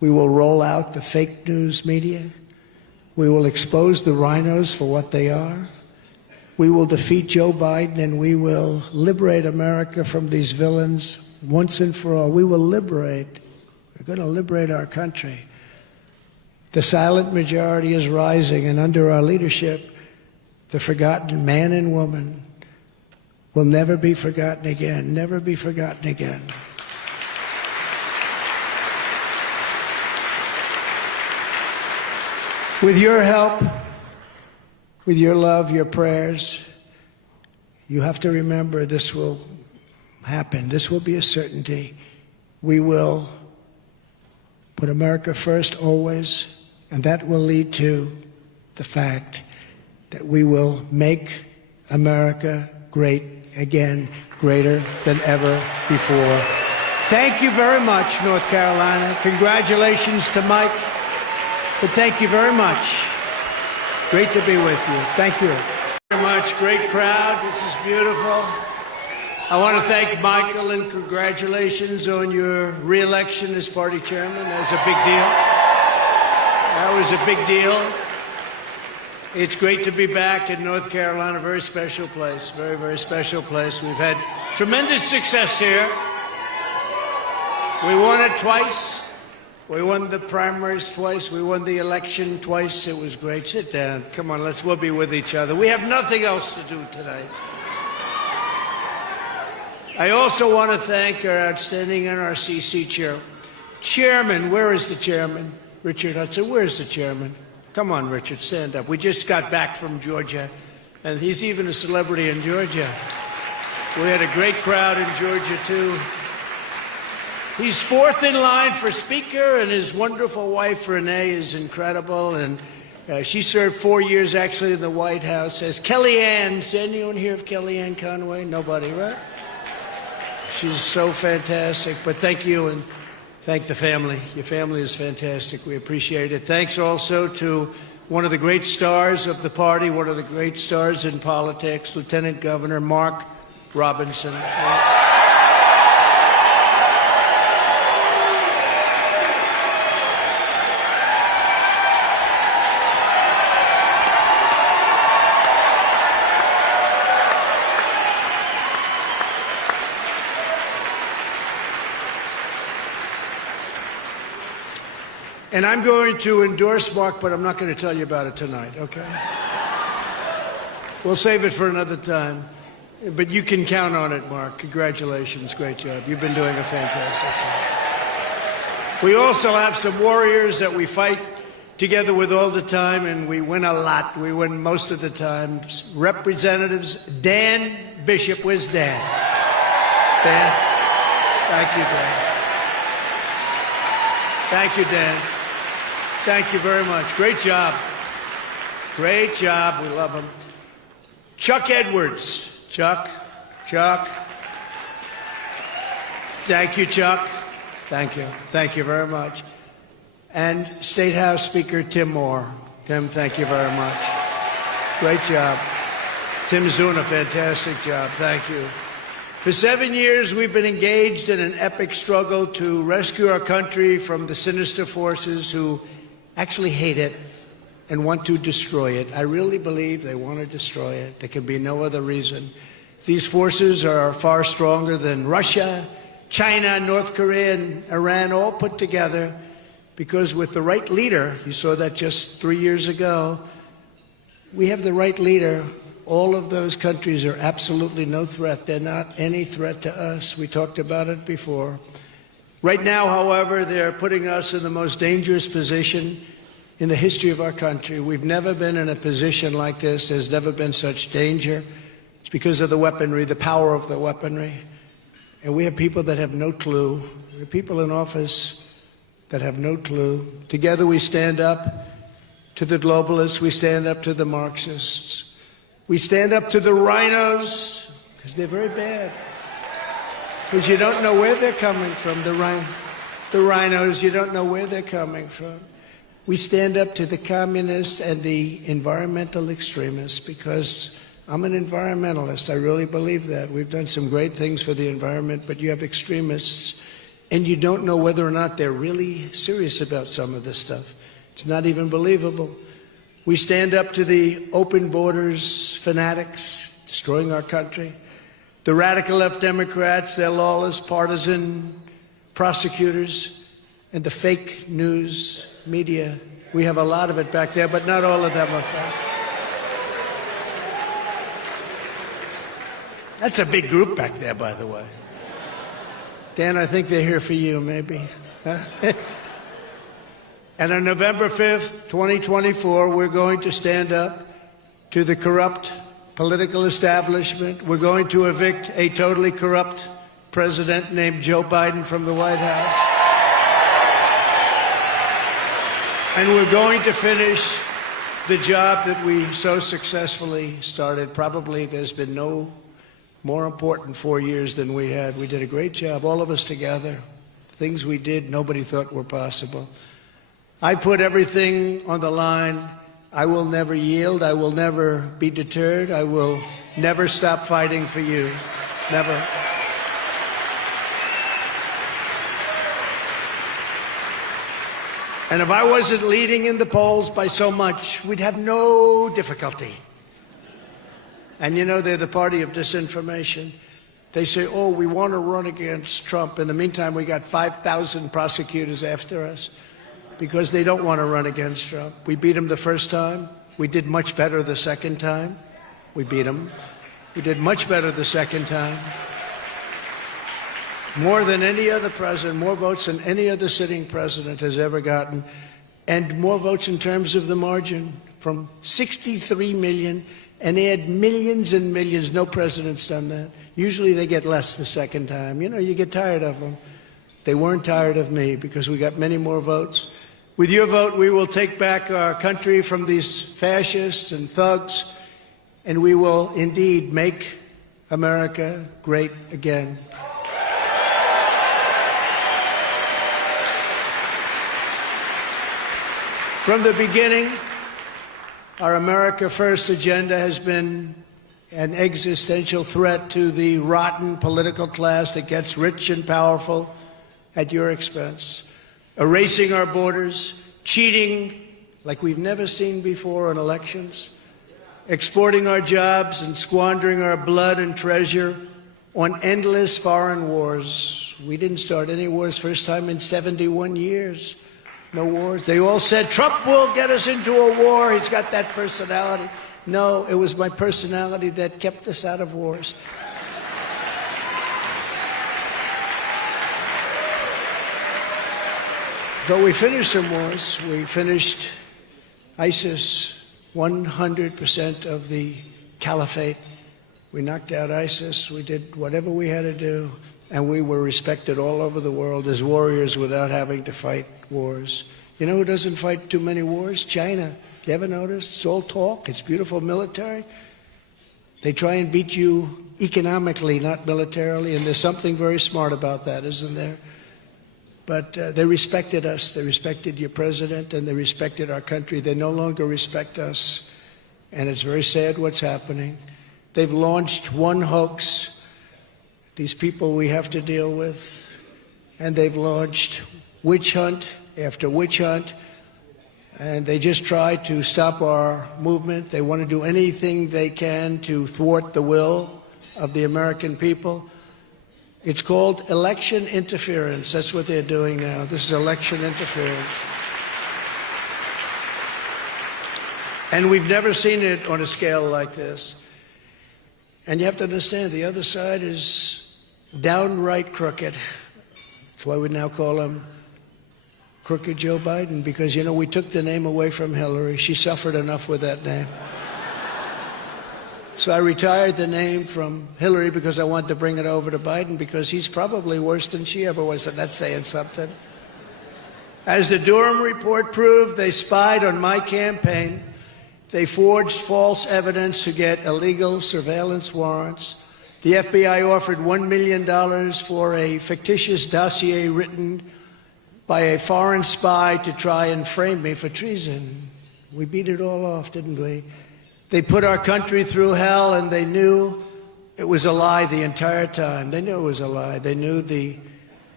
We will roll out the fake news media. We will expose the rhinos for what they are. We will defeat Joe Biden, and we will liberate America from these villains once and for all. We will liberate. We're going to liberate our country. The silent majority is rising, and under our leadership, the forgotten man and woman will never be forgotten again, never be forgotten again. With your help, with your love, your prayers, you have to remember this will happen. This will be a certainty. We will put America first always, and that will lead to the fact that we will make America great again, greater than ever before. Thank you very much, North Carolina. Congratulations to Mike. But thank you very much. Great to be with you. Thank you very much. Great crowd. This is beautiful. I want to thank Michael and congratulations on your re-election as party chairman. That was a big deal. That was a big deal. It's great to be back in North Carolina. Very special place. Very, very special place. We've had tremendous success here. We won it twice. We won the primaries twice. We won the election twice. It was great. Sit down. Come on, we'll be with each other. We have nothing else to do tonight. I also want to thank our outstanding NRCC chairman. Where is the chairman? Richard Hudson. Where's the chairman? Come on, Richard, stand up. We just got back from Georgia, and he's even a celebrity in Georgia. We had a great crowd in Georgia, too. He's fourth in line for Speaker, and his wonderful wife, Renee, is incredible. And she served 4 years, actually, in the White House as Kellyanne. Is anyone here of Kellyanne Conway? Nobody, right? She's so fantastic. But thank you, and thank the family. Your family is fantastic. We appreciate it. Thanks also to one of the great stars of the party, one of the great stars in politics, Lieutenant Governor Mark Robinson. And I'm going to endorse Mark, but I'm not going to tell you about it tonight, okay? We'll save it for another time. But you can count on it, Mark. Congratulations. Great job. You've been doing a fantastic job. We also have some warriors that we fight together with all the time, and we win a lot. We win most of the time. Representatives Dan Bishop. Where's Dan? Dan? Thank you, Dan. Thank you, Dan. Thank you very much. Great job. Great job. We love him. Chuck Edwards. Chuck. Thank you, Chuck. Thank you. Thank you very much. And State House Speaker Tim Moore. Tim, thank you very much. Great job. Tim's doing a fantastic job. Thank you. For 7 years, we've been engaged in an epic struggle to rescue our country from the sinister forces who actually hate it and want to destroy it. I really believe they want to destroy it. There can be no other reason. These forces are far stronger than Russia, China, North Korea, and Iran all put together, because with the right leader, you saw that just 3 years ago, we have the right leader. All of those countries are absolutely no threat. They're not any threat to us. We talked about it before. Right now, however, they're putting us in the most dangerous position in the history of our country. We've never been in a position like this. There's never been such danger. It's because of the weaponry, the power of the weaponry. And we have people that have no clue. We have people in office that have no clue. Together we stand up to the globalists. We stand up to the Marxists. We stand up to the rhinos, because they're very bad. Because you don't know where they're coming from, the rhinos, you don't know where they're coming from. We stand up to the communists and the environmental extremists, because I'm an environmentalist. I really believe that. We've done some great things for the environment, but you have extremists and you don't know whether or not they're really serious about some of this stuff. It's not even believable. We stand up to the open borders fanatics destroying our country. The radical left Democrats, their lawless, partisan prosecutors, and the fake news media. We have a lot of it back there, but not all of them are fake. That's a big group back there, by the way. Dan, I think they're here for you, maybe. And on November 5th, 2024, we're going to stand up to the corrupt political establishment. We're going to evict a totally corrupt president named Joe Biden from the White House. And we're going to finish the job that we so successfully started. Probably there's been no more important 4 years than we had. We did a great job, all of us together. Things we did nobody thought were possible. I put everything on the line. I will never yield. I will never be deterred. I will never stop fighting for you. Never. And if I wasn't leading in the polls by so much, we'd have no difficulty. And you know, they're the party of disinformation. They say, oh, we want to run against Trump. In the meantime, we got 5,000 prosecutors after us because they don't want to run against Trump. We beat him the first time. We did much better the second time. We beat him. We did much better the second time. More than any other president, more votes than any other sitting president has ever gotten, and more votes in terms of the margin, from 63 million, and they had millions and millions. No president's done that. Usually they get less the second time. You know, you get tired of them. They weren't tired of me because we got many more votes. With your vote, we will take back our country from these fascists and thugs, and we will indeed make America great again. From the beginning, our America First agenda has been an existential threat to the rotten political class that gets rich and powerful at your expense, erasing our borders, cheating like we've never seen before in elections, exporting our jobs and squandering our blood and treasure on endless foreign wars. We didn't start any wars, first time in 71 years. No wars. They all said, Trump will get us into a war. He's got that personality. No, it was my personality that kept us out of wars. But we finished some wars. We finished ISIS, 100% of the caliphate. We knocked out ISIS. We did whatever we had to do. And we were respected all over the world as warriors without having to fight wars. You know who doesn't fight too many wars? China. You ever noticed? It's all talk. It's beautiful military. They try and beat you economically, not militarily, and there's something very smart about that, isn't there? But they respected us. They respected your president, and they respected our country. They no longer respect us, and it's very sad what's happening. They've launched one hoax, these people we have to deal with, and they've launched witch hunt after witch hunt, and they just try to stop our movement. They want to do anything they can to thwart the will of the American people. It's called election interference. That's what they're doing now. This is election interference. And we've never seen it on a scale like this. And you have to understand, the other side is downright crooked. That's why we now call him Crooked Joe Biden, because, you know, we took the name away from Hillary. She suffered enough with that name. So I retired the name from Hillary because I wanted to bring it over to Biden, because he's probably worse than she ever was, and that's saying something. As the Durham report proved, they spied on my campaign. They forged false evidence to get illegal surveillance warrants. The FBI offered $1 million for a fictitious dossier written by a foreign spy to try and frame me for treason. We beat it all off, didn't we? They put our country through hell, and they knew it was a lie the entire time. They knew it was a lie. They knew the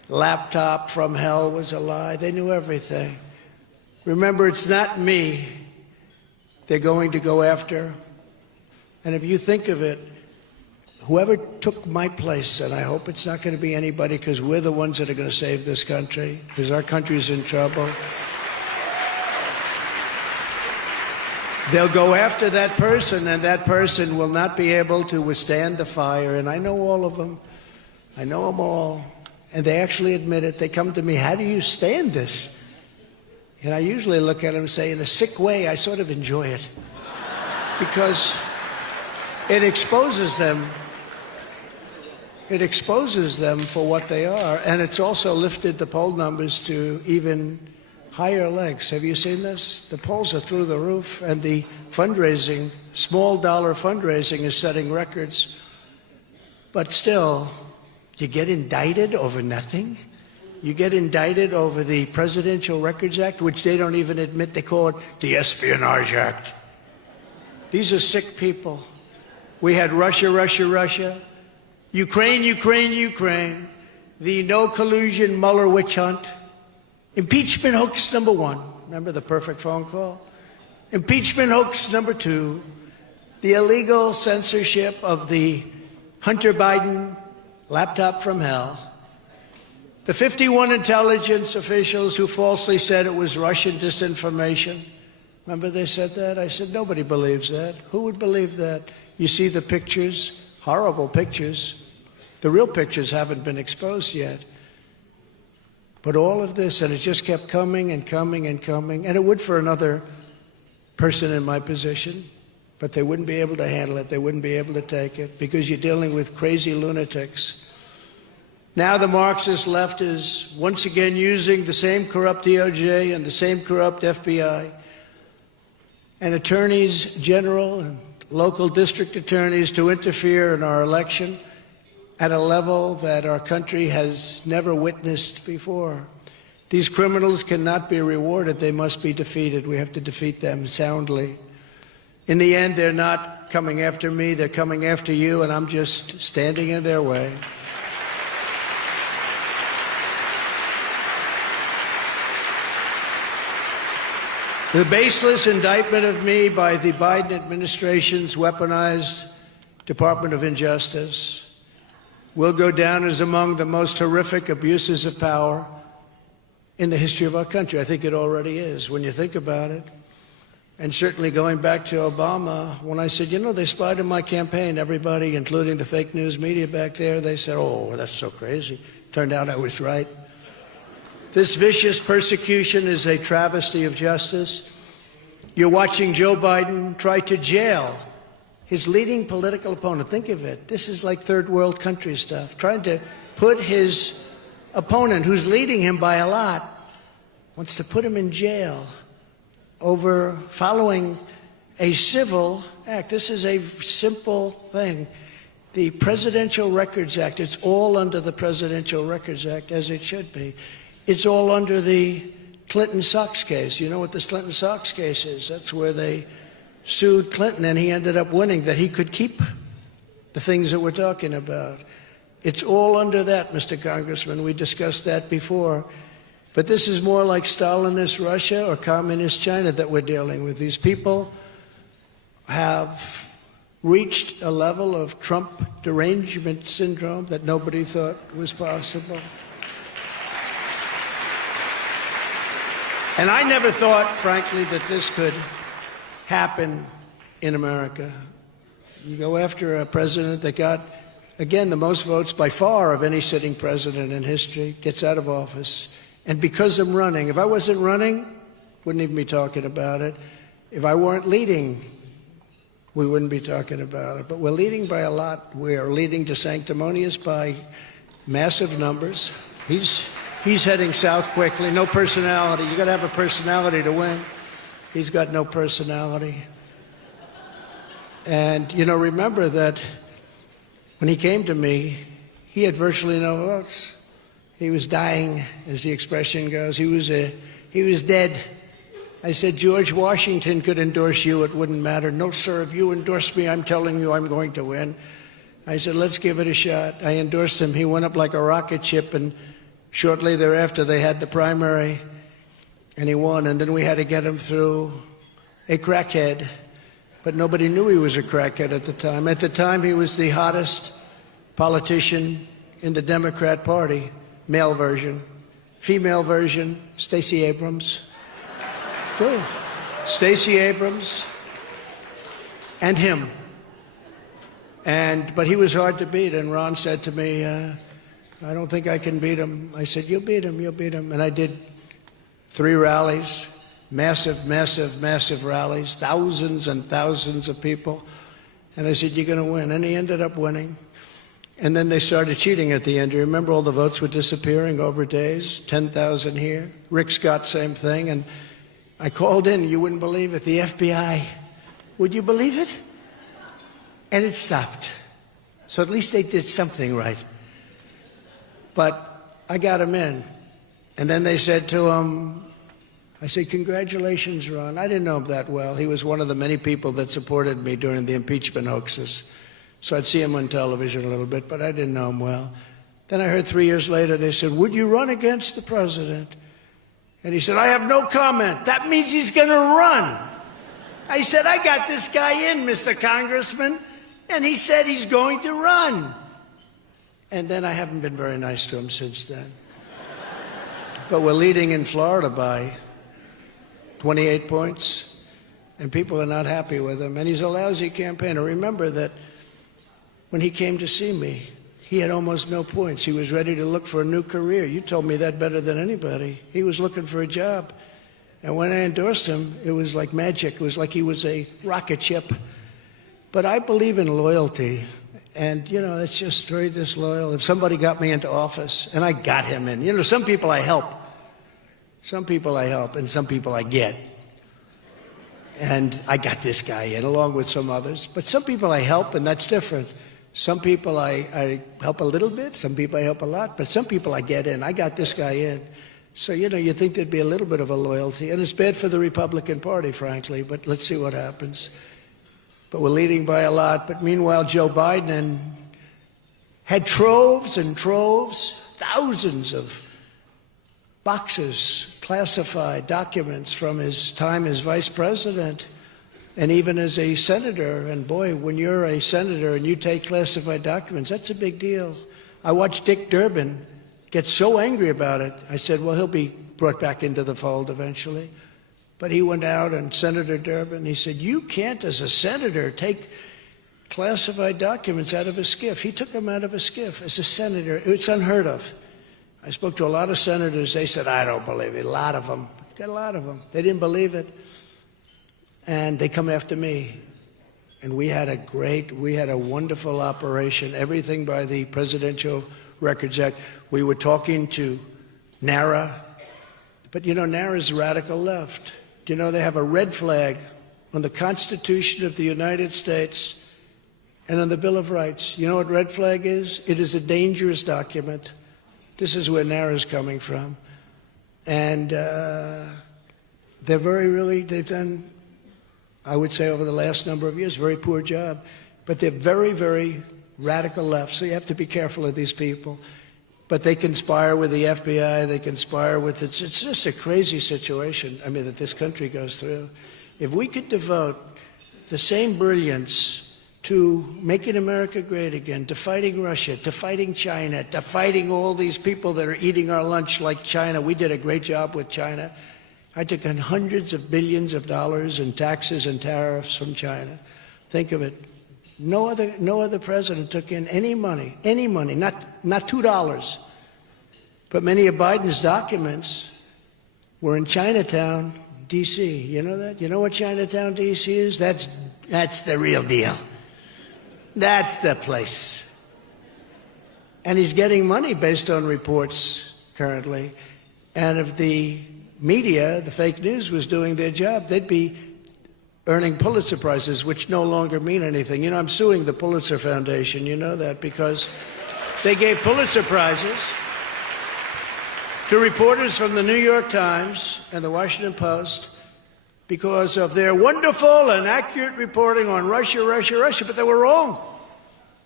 laptop from hell was a lie. They knew everything. Remember, it's not me they're going to go after. And if you think of it, whoever took my place, and I hope it's not going to be anybody, because we're the ones that are going to save this country, because our country's in trouble. They'll go after that person, and that person will not be able to withstand the fire. And I know all of them. I know them all. And they actually admit it. They come to me, how do you stand this? And I usually look at them and say, in a sick way, I sort of enjoy it. Because it exposes them. It exposes them for what they are. And it's also lifted the poll numbers to even higher legs. Have you seen this? The polls are through the roof, and the fundraising, small dollar fundraising, is setting records. But still, you get indicted over nothing. You get indicted over the Presidential Records Act, which they don't even admit. They call it the Espionage Act. These are sick people. We had Russia, Russia, Russia. Ukraine, Ukraine, Ukraine. The no collusion Mueller witch hunt. Impeachment hoax number 1. Remember the perfect phone call? Impeachment hoax number 2. The illegal censorship of the Hunter Biden laptop from hell. The 51 intelligence officials who falsely said it was Russian disinformation. Remember they said that? I said, nobody believes that. Who would believe that? You see the pictures, horrible pictures. The real pictures haven't been exposed yet. But all of this, and it just kept coming and coming and coming, and it would for another person in my position, but they wouldn't be able to handle it. They wouldn't be able to take it, because you're dealing with crazy lunatics. Now the Marxist left is once again using the same corrupt DOJ and the same corrupt FBI and attorneys general and local district attorneys to interfere in our election at a level that our country has never witnessed before. These criminals cannot be rewarded. They must be defeated. We have to defeat them soundly. In the end, they're not coming after me. They're coming after you, and I'm just standing in their way. The baseless indictment of me by the Biden administration's weaponized Department of Injustice will go down as among the most horrific abuses of power in the history of our country. I think it already is, when you think about it. And certainly going back to Obama, when I said, you know, they spied on my campaign, everybody, including the fake news media back there, they said, oh, that's so crazy. Turned out I was right. This vicious persecution is a travesty of justice. You're watching Joe Biden try to jail his leading political opponent. Think of it. This is like third world country stuff. Trying to put his opponent, who's leading him by a lot, wants to put him in jail over following a civil act. This is a simple thing. The Presidential Records Act, it's all under the Presidential Records Act, as it should be. It's all under the Clinton Sox case. You know what this Clinton Sox case is? That's where they sued Clinton, and he ended up winning, that he could keep the things that we're talking about. It's all under that, Mr. Congressman. We discussed that before. But this is more like Stalinist Russia or Communist China that we're dealing with. These people have reached a level of Trump derangement syndrome that nobody thought was possible. And I never thought, frankly, that this could happen in America. You go after a president that got, again, the most votes by far of any sitting president in history, gets out of office. And because I'm running, if I wasn't running, wouldn't even be talking about it. If I weren't leading, we wouldn't be talking about it. But we're leading by a lot. We are leading to sanctimonious by massive numbers. He's heading south quickly. No personality. You got to have a personality to win. He's got no personality. And, you know, remember that when he came to me, he had virtually no votes. He was dying, as the expression goes. He was dead. I said, George Washington could endorse you. It wouldn't matter. No, sir, if you endorse me, I'm telling you I'm going to win. I said, let's give it a shot. I endorsed him. He went up like a rocket ship and Shortly thereafter, they had the primary, and he won. And then we had to get him through a crackhead. But nobody knew he was a crackhead at the time. At the time, he was the hottest politician in the Democrat Party, male version. Female version, Stacey Abrams. It's true. Stacey Abrams and him. But he was hard to beat, and Ron said to me, I don't think I can beat him. I said, you'll beat him, you'll beat him. And I did 3 rallies, massive, massive, massive rallies, thousands and thousands of people. And I said, you're going to win. And he ended up winning. And then they started cheating at the end. You remember all the votes were disappearing over days, 10,000 here. Rick Scott, same thing. And I called in, you wouldn't believe it, the FBI. Would you believe it? And it stopped. So at least they did something right. But I got him in. And then they said to him, I said, congratulations, Ron. I didn't know him that well. He was one of the many people that supported me during the impeachment hoaxes. So I'd see him on television a little bit, but I didn't know him well. Then I heard 3 years later, they said, would you run against the president? And he said, I have no comment. That means he's going to run. I said, I got this guy in, Mr. Congressman. And he said he's going to run. And then I haven't been very nice to him since then. But we're leading in Florida by 28 points, and people are not happy with him. And he's a lousy campaigner. Remember that when he came to see me, he had almost no points. He was ready to look for a new career. You told me that better than anybody. He was looking for a job. And when I endorsed him, it was like magic. It was like he was a rocket ship. But I believe in loyalty. And, you know, it's just very disloyal. If somebody got me into office, and I got him in, you know, some people I help. Some people I help, and some people I get. And I got this guy in, along with some others. But some people I help, and that's different. Some people I help a little bit, some people I help a lot, but some people I get in. I got this guy in. So, you know, you think there'd be a little bit of a loyalty. And it's bad for the Republican Party, frankly, but let's see what happens. But we're leading by a lot. But meanwhile, Joe Biden had troves and troves, thousands of boxes, classified documents from his time as vice president and even as a senator. And boy, when you're a senator and you take classified documents, that's a big deal. I watched Dick Durbin get so angry about it. I said, well, he'll be brought back into the fold eventually. But he went out, and Senator Durbin, he said, you can't, as a senator, take classified documents out of a SCIF. He took them out of a SCIF as a senator. It's unheard of. I spoke to a lot of senators. They said, I don't believe it. A lot of them. Got a lot of them. They didn't believe it. And they come after me. And we had a wonderful operation, everything by the Presidential Records Act. We were talking to NARA. But, you know, NARA's radical left. You know, they have a red flag on the Constitution of the United States and on the Bill of Rights. You know what red flag is? It is a dangerous document. This is where NARA's coming from. And they're they've done, I would say over the last number of years, a very poor job. But they're very, very radical left, so you have to be careful of these people. But they conspire with the FBI, they conspire with, it's just a crazy situation, I mean, that this country goes through. If we could devote the same brilliance to making America great again, to fighting Russia, to fighting China, to fighting all these people that are eating our lunch like China. We did a great job with China. I took in hundreds of billions of dollars in taxes and tariffs from China. Think of it. No other president took in any money, not $2. But many of Biden's documents were in Chinatown, D.C. You know that? You know what Chinatown, D.C. is? That's the real deal. That's the place. And he's getting money based on reports currently. And if the media, the fake news, was doing their job, they'd be earning Pulitzer Prizes, which no longer mean anything. You know, I'm suing the Pulitzer Foundation, you know that, because they gave Pulitzer Prizes to reporters from the New York Times and the Washington Post because of their wonderful and accurate reporting on Russia, but they were wrong.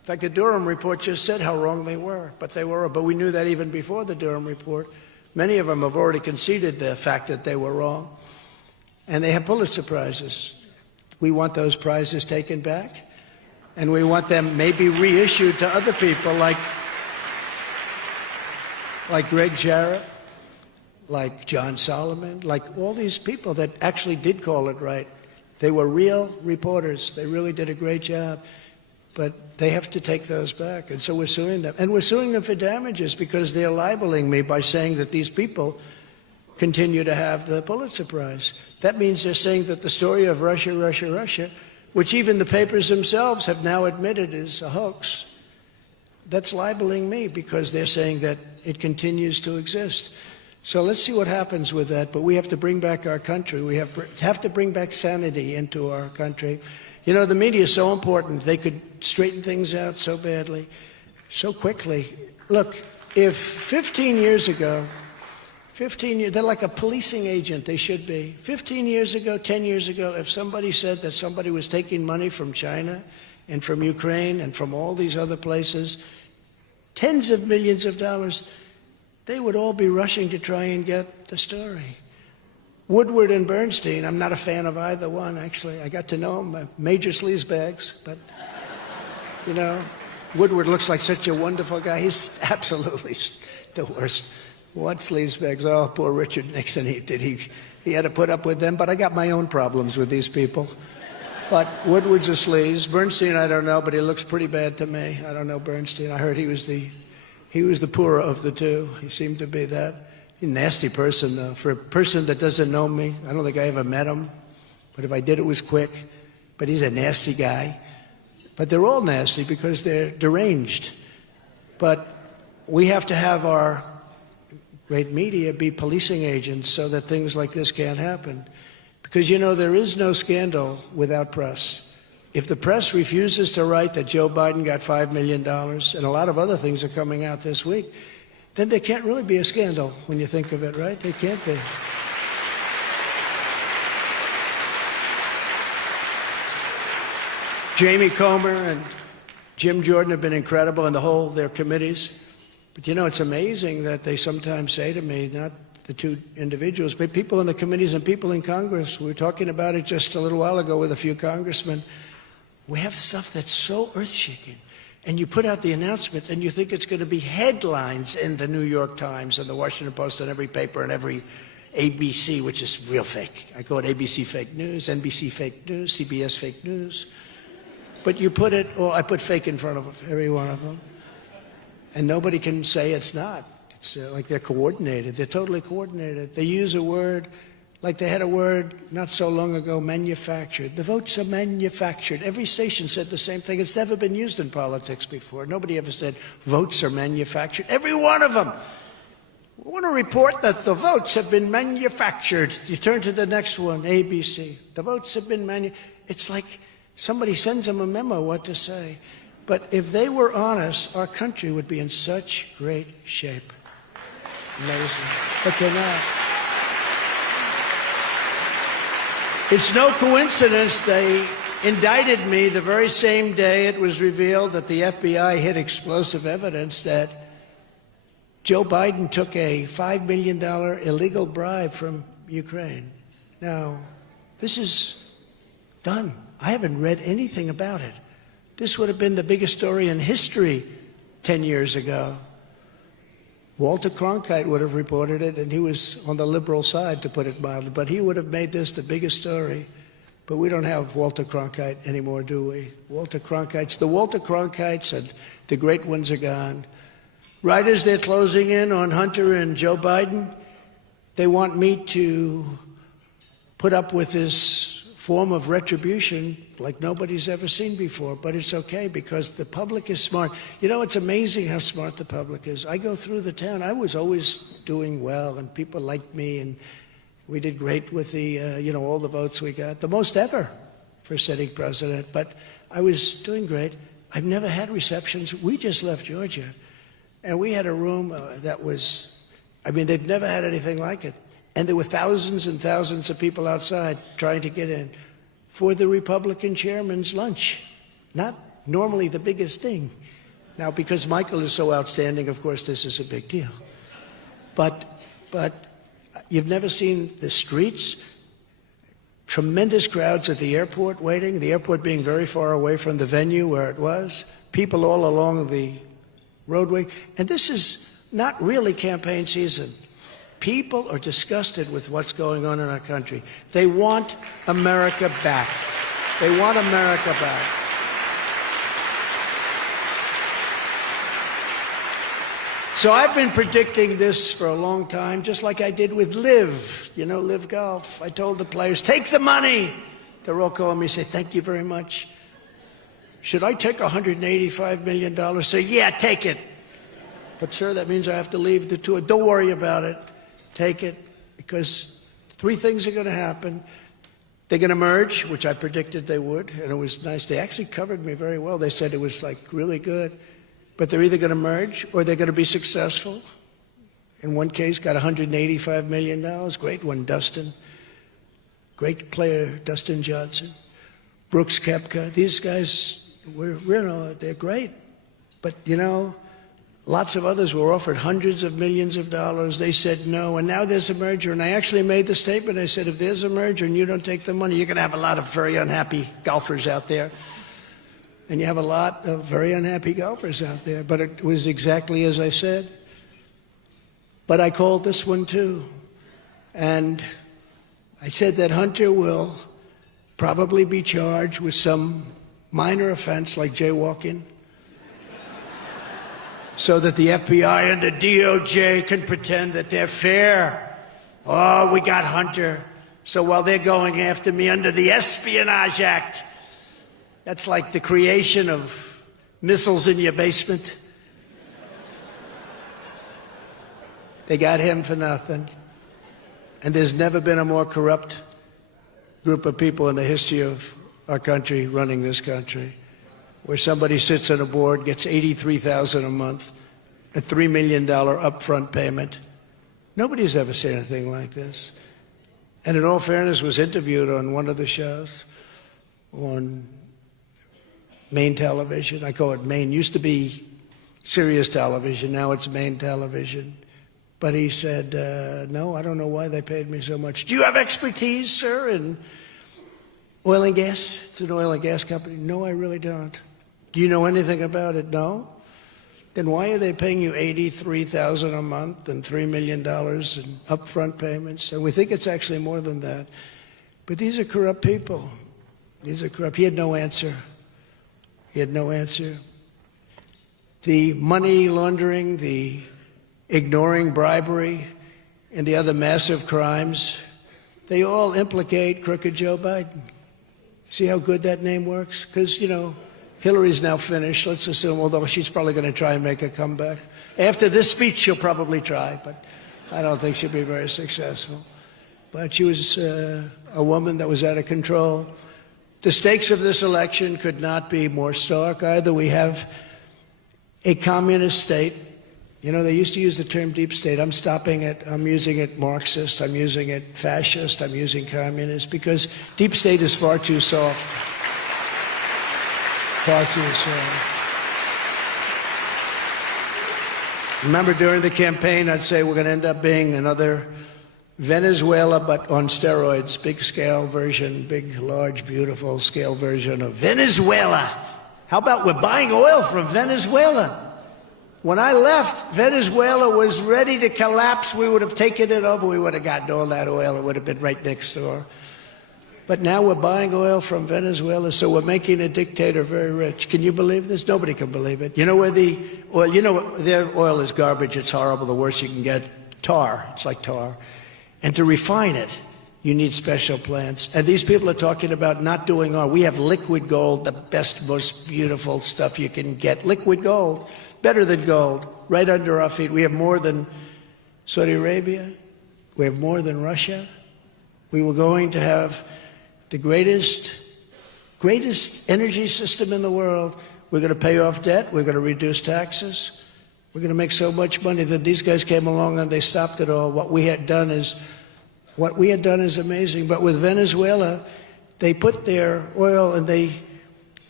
In fact, the Durham report just said how wrong they were, but they were. But we knew that even before the Durham report. Many of them have already conceded the fact that they were wrong, and they have Pulitzer Prizes. We want those prizes taken back, and we want them maybe reissued to other people like Greg Jarrett, like John Solomon, like all these people that actually did call it right. They were real reporters. They really did a great job. But they have to take those back. And so we're suing them. And we're suing them for damages because they're libeling me by saying that these people continue to have the Pulitzer Prize. That means they're saying that the story of Russia, Russia, Russia, which even the papers themselves have now admitted is a hoax, that's libeling me because they're saying that it continues to exist. So let's see what happens with that. But we have to bring back our country. We have to bring back sanity into our country. You know, the media is so important. They could straighten things out so badly, so quickly. Look, if 15 years ago, they're like a policing agent, they should be. 15 years ago, 10 years ago, if somebody said that somebody was taking money from China and from Ukraine and from all these other places, tens of millions of dollars, they would all be rushing to try and get the story. Woodward and Bernstein, I'm not a fan of either one, actually. I got to know them, major sleazebags, but, you know, Woodward looks like such a wonderful guy. He's absolutely the worst. What sleazebags? Oh, poor Richard Nixon, he had to put up with them, but I got my own problems with these people. But Woodward's a sleaze. Bernstein, I don't know, but he looks pretty bad to me. I don't know Bernstein. I heard he was the poorer of the two. He seemed to be that. He's a nasty person, though. For a person that doesn't know me, I don't think I ever met him. But if I did, it was quick. But he's a nasty guy. But they're all nasty because they're deranged. But we have to have our great media be policing agents so that things like this can't happen. Because, you know, there is no scandal without press. If the press refuses to write that Joe Biden got $5 million, and a lot of other things are coming out this week, then there can't really be a scandal when you think of it, right? There can't be. Jamie Comer and Jim Jordan have been incredible in their committees. But, you know, it's amazing that they sometimes say to me, not the two individuals, but people in the committees and people in Congress. We were talking about it just a little while ago with a few congressmen. We have stuff that's so earth-shaking. And you put out the announcement and you think it's going to be headlines in the New York Times and the Washington Post and every paper and every ABC, which is real fake. I call it ABC fake news, NBC fake news, CBS fake news. But you put it, or I put fake in front of every one of them. And nobody can say it's not. It's like they're coordinated. They're totally coordinated. They use a word, like they had a word not so long ago, manufactured. The votes are manufactured. Every station said the same thing. It's never been used in politics before. Nobody ever said votes are manufactured. Every one of them. We want to report that the votes have been manufactured. You turn to the next one, ABC. The votes have been manufactured. It's like somebody sends them a memo what to say. But if they were honest, our country would be in such great shape. Amazing. But they're not. It's no coincidence they indicted me the very same day it was revealed that the FBI hid explosive evidence that Joe Biden took a $5 million illegal bribe from Ukraine. Now, this is done. I haven't read anything about it. This would have been the biggest story in history 10 years ago. Walter Cronkite would have reported it, and he was on the liberal side, to put it mildly, but he would have made this the biggest story. But we don't have Walter Cronkite anymore, do we? The Walter Cronkites and the great ones are gone. Right as they're closing in on Hunter and Joe Biden, they want me to put up with this form of retribution like nobody's ever seen before. But it's okay because the public is smart. You know, it's amazing how smart the public is. I go through the town. I was always doing well, and people liked me, and we did great with the, all the votes we got, the most ever for sitting president. But I was doing great. I've never had receptions. We just left Georgia, and we had a room that was, they've never had anything like it. And there were thousands and thousands of people outside trying to get in for the Republican chairman's lunch. Not normally the biggest thing. Now, because Michael is so outstanding, of course, this is a big deal. But you've never seen the streets, tremendous crowds at the airport waiting, the airport being very far away from the venue where it was, people all along the roadway. And this is not really campaign season. People are disgusted with what's going on in our country. They want America back. They want America back. So I've been predicting this for a long time, just like I did with Live, Live Golf. I told the players, take the money. They're all calling me, say, thank you very much. Should I take $185 million? Say, yeah, take it. But, sir, that means I have to leave the tour. Don't worry about it. Take it, because three things are going to happen. They're going to merge, which I predicted they would, and it was nice. They actually covered me very well. They said it was, really good. But they're either going to merge or they're going to be successful. In one case, got $185 million. Great one, Dustin. Great player, Dustin Johnson. Brooks Koepka. These guys, they're great. But, lots of others were offered hundreds of millions of dollars. They said no, and now there's a merger. And I actually made the statement. I said, if there's a merger and you don't take the money, you're going to have a lot of very unhappy golfers out there. And you have a lot of very unhappy golfers out there. But it was exactly as I said. But I called this one too. And I said that Hunter will probably be charged with some minor offense like jaywalking, so that the FBI and the DOJ can pretend that they're fair. Oh, we got Hunter. So while they're going after me under the Espionage Act, that's like the creation of missiles in your basement. They got him for nothing. And there's never been a more corrupt group of people in the history of our country running this country, where somebody sits on a board, gets $83,000 a month, a $3 million upfront payment. Nobody's ever seen anything like this. And in all fairness, was interviewed on one of the shows on Main Television. I call it Main. Used to be Sirius Television. Now it's Main Television. But he said, no, I don't know why they paid me so much. Do you have expertise, sir, in oil and gas? It's an oil and gas company. No, I really don't. Do you know anything about it? No. Then why are they paying you $83,000 a month and $3 million in upfront payments? And we think it's actually more than that. But these are corrupt people. These are corrupt. He had no answer. He had no answer. The money laundering, the ignoring bribery, and the other massive crimes, they all implicate crooked Joe Biden. See how good that name works? Because, Hillary's now finished, let's assume, although she's probably going to try and make a comeback. After this speech, she'll probably try, but I don't think she'll be very successful. But she was a woman that was out of control. The stakes of this election could not be more stark. Either we have a communist state. They used to use the term deep state. I'm stopping it. I'm using it Marxist. I'm using it fascist. I'm using communist, because deep state is far too soft. Far too soft. Remember, during the campaign, I'd say we're going to end up being another Venezuela, but on steroids. Big scale version, big, large, beautiful scale version of Venezuela. How about we're buying oil from Venezuela? When I left, Venezuela was ready to collapse. We would have taken it over. We would have gotten all that oil. It would have been right next door. But now we're buying oil from Venezuela, so we're making a dictator very rich. Can you believe this? Nobody can believe it. You know where the oil, their oil is garbage. It's horrible. The worst you can get, tar. It's like tar. And to refine it, you need special plants. And these people are talking about not doing oil. We have liquid gold, the best, most beautiful stuff you can get. Liquid gold. Better than gold, right under our feet. We have more than Saudi Arabia. We have more than Russia. We were going to have the greatest energy system in the world. We're going to pay off debt. We're going to reduce taxes. We're going to make so much money that these guys came along and they stopped it all. What we had done is amazing. But with Venezuela, they put their oil and they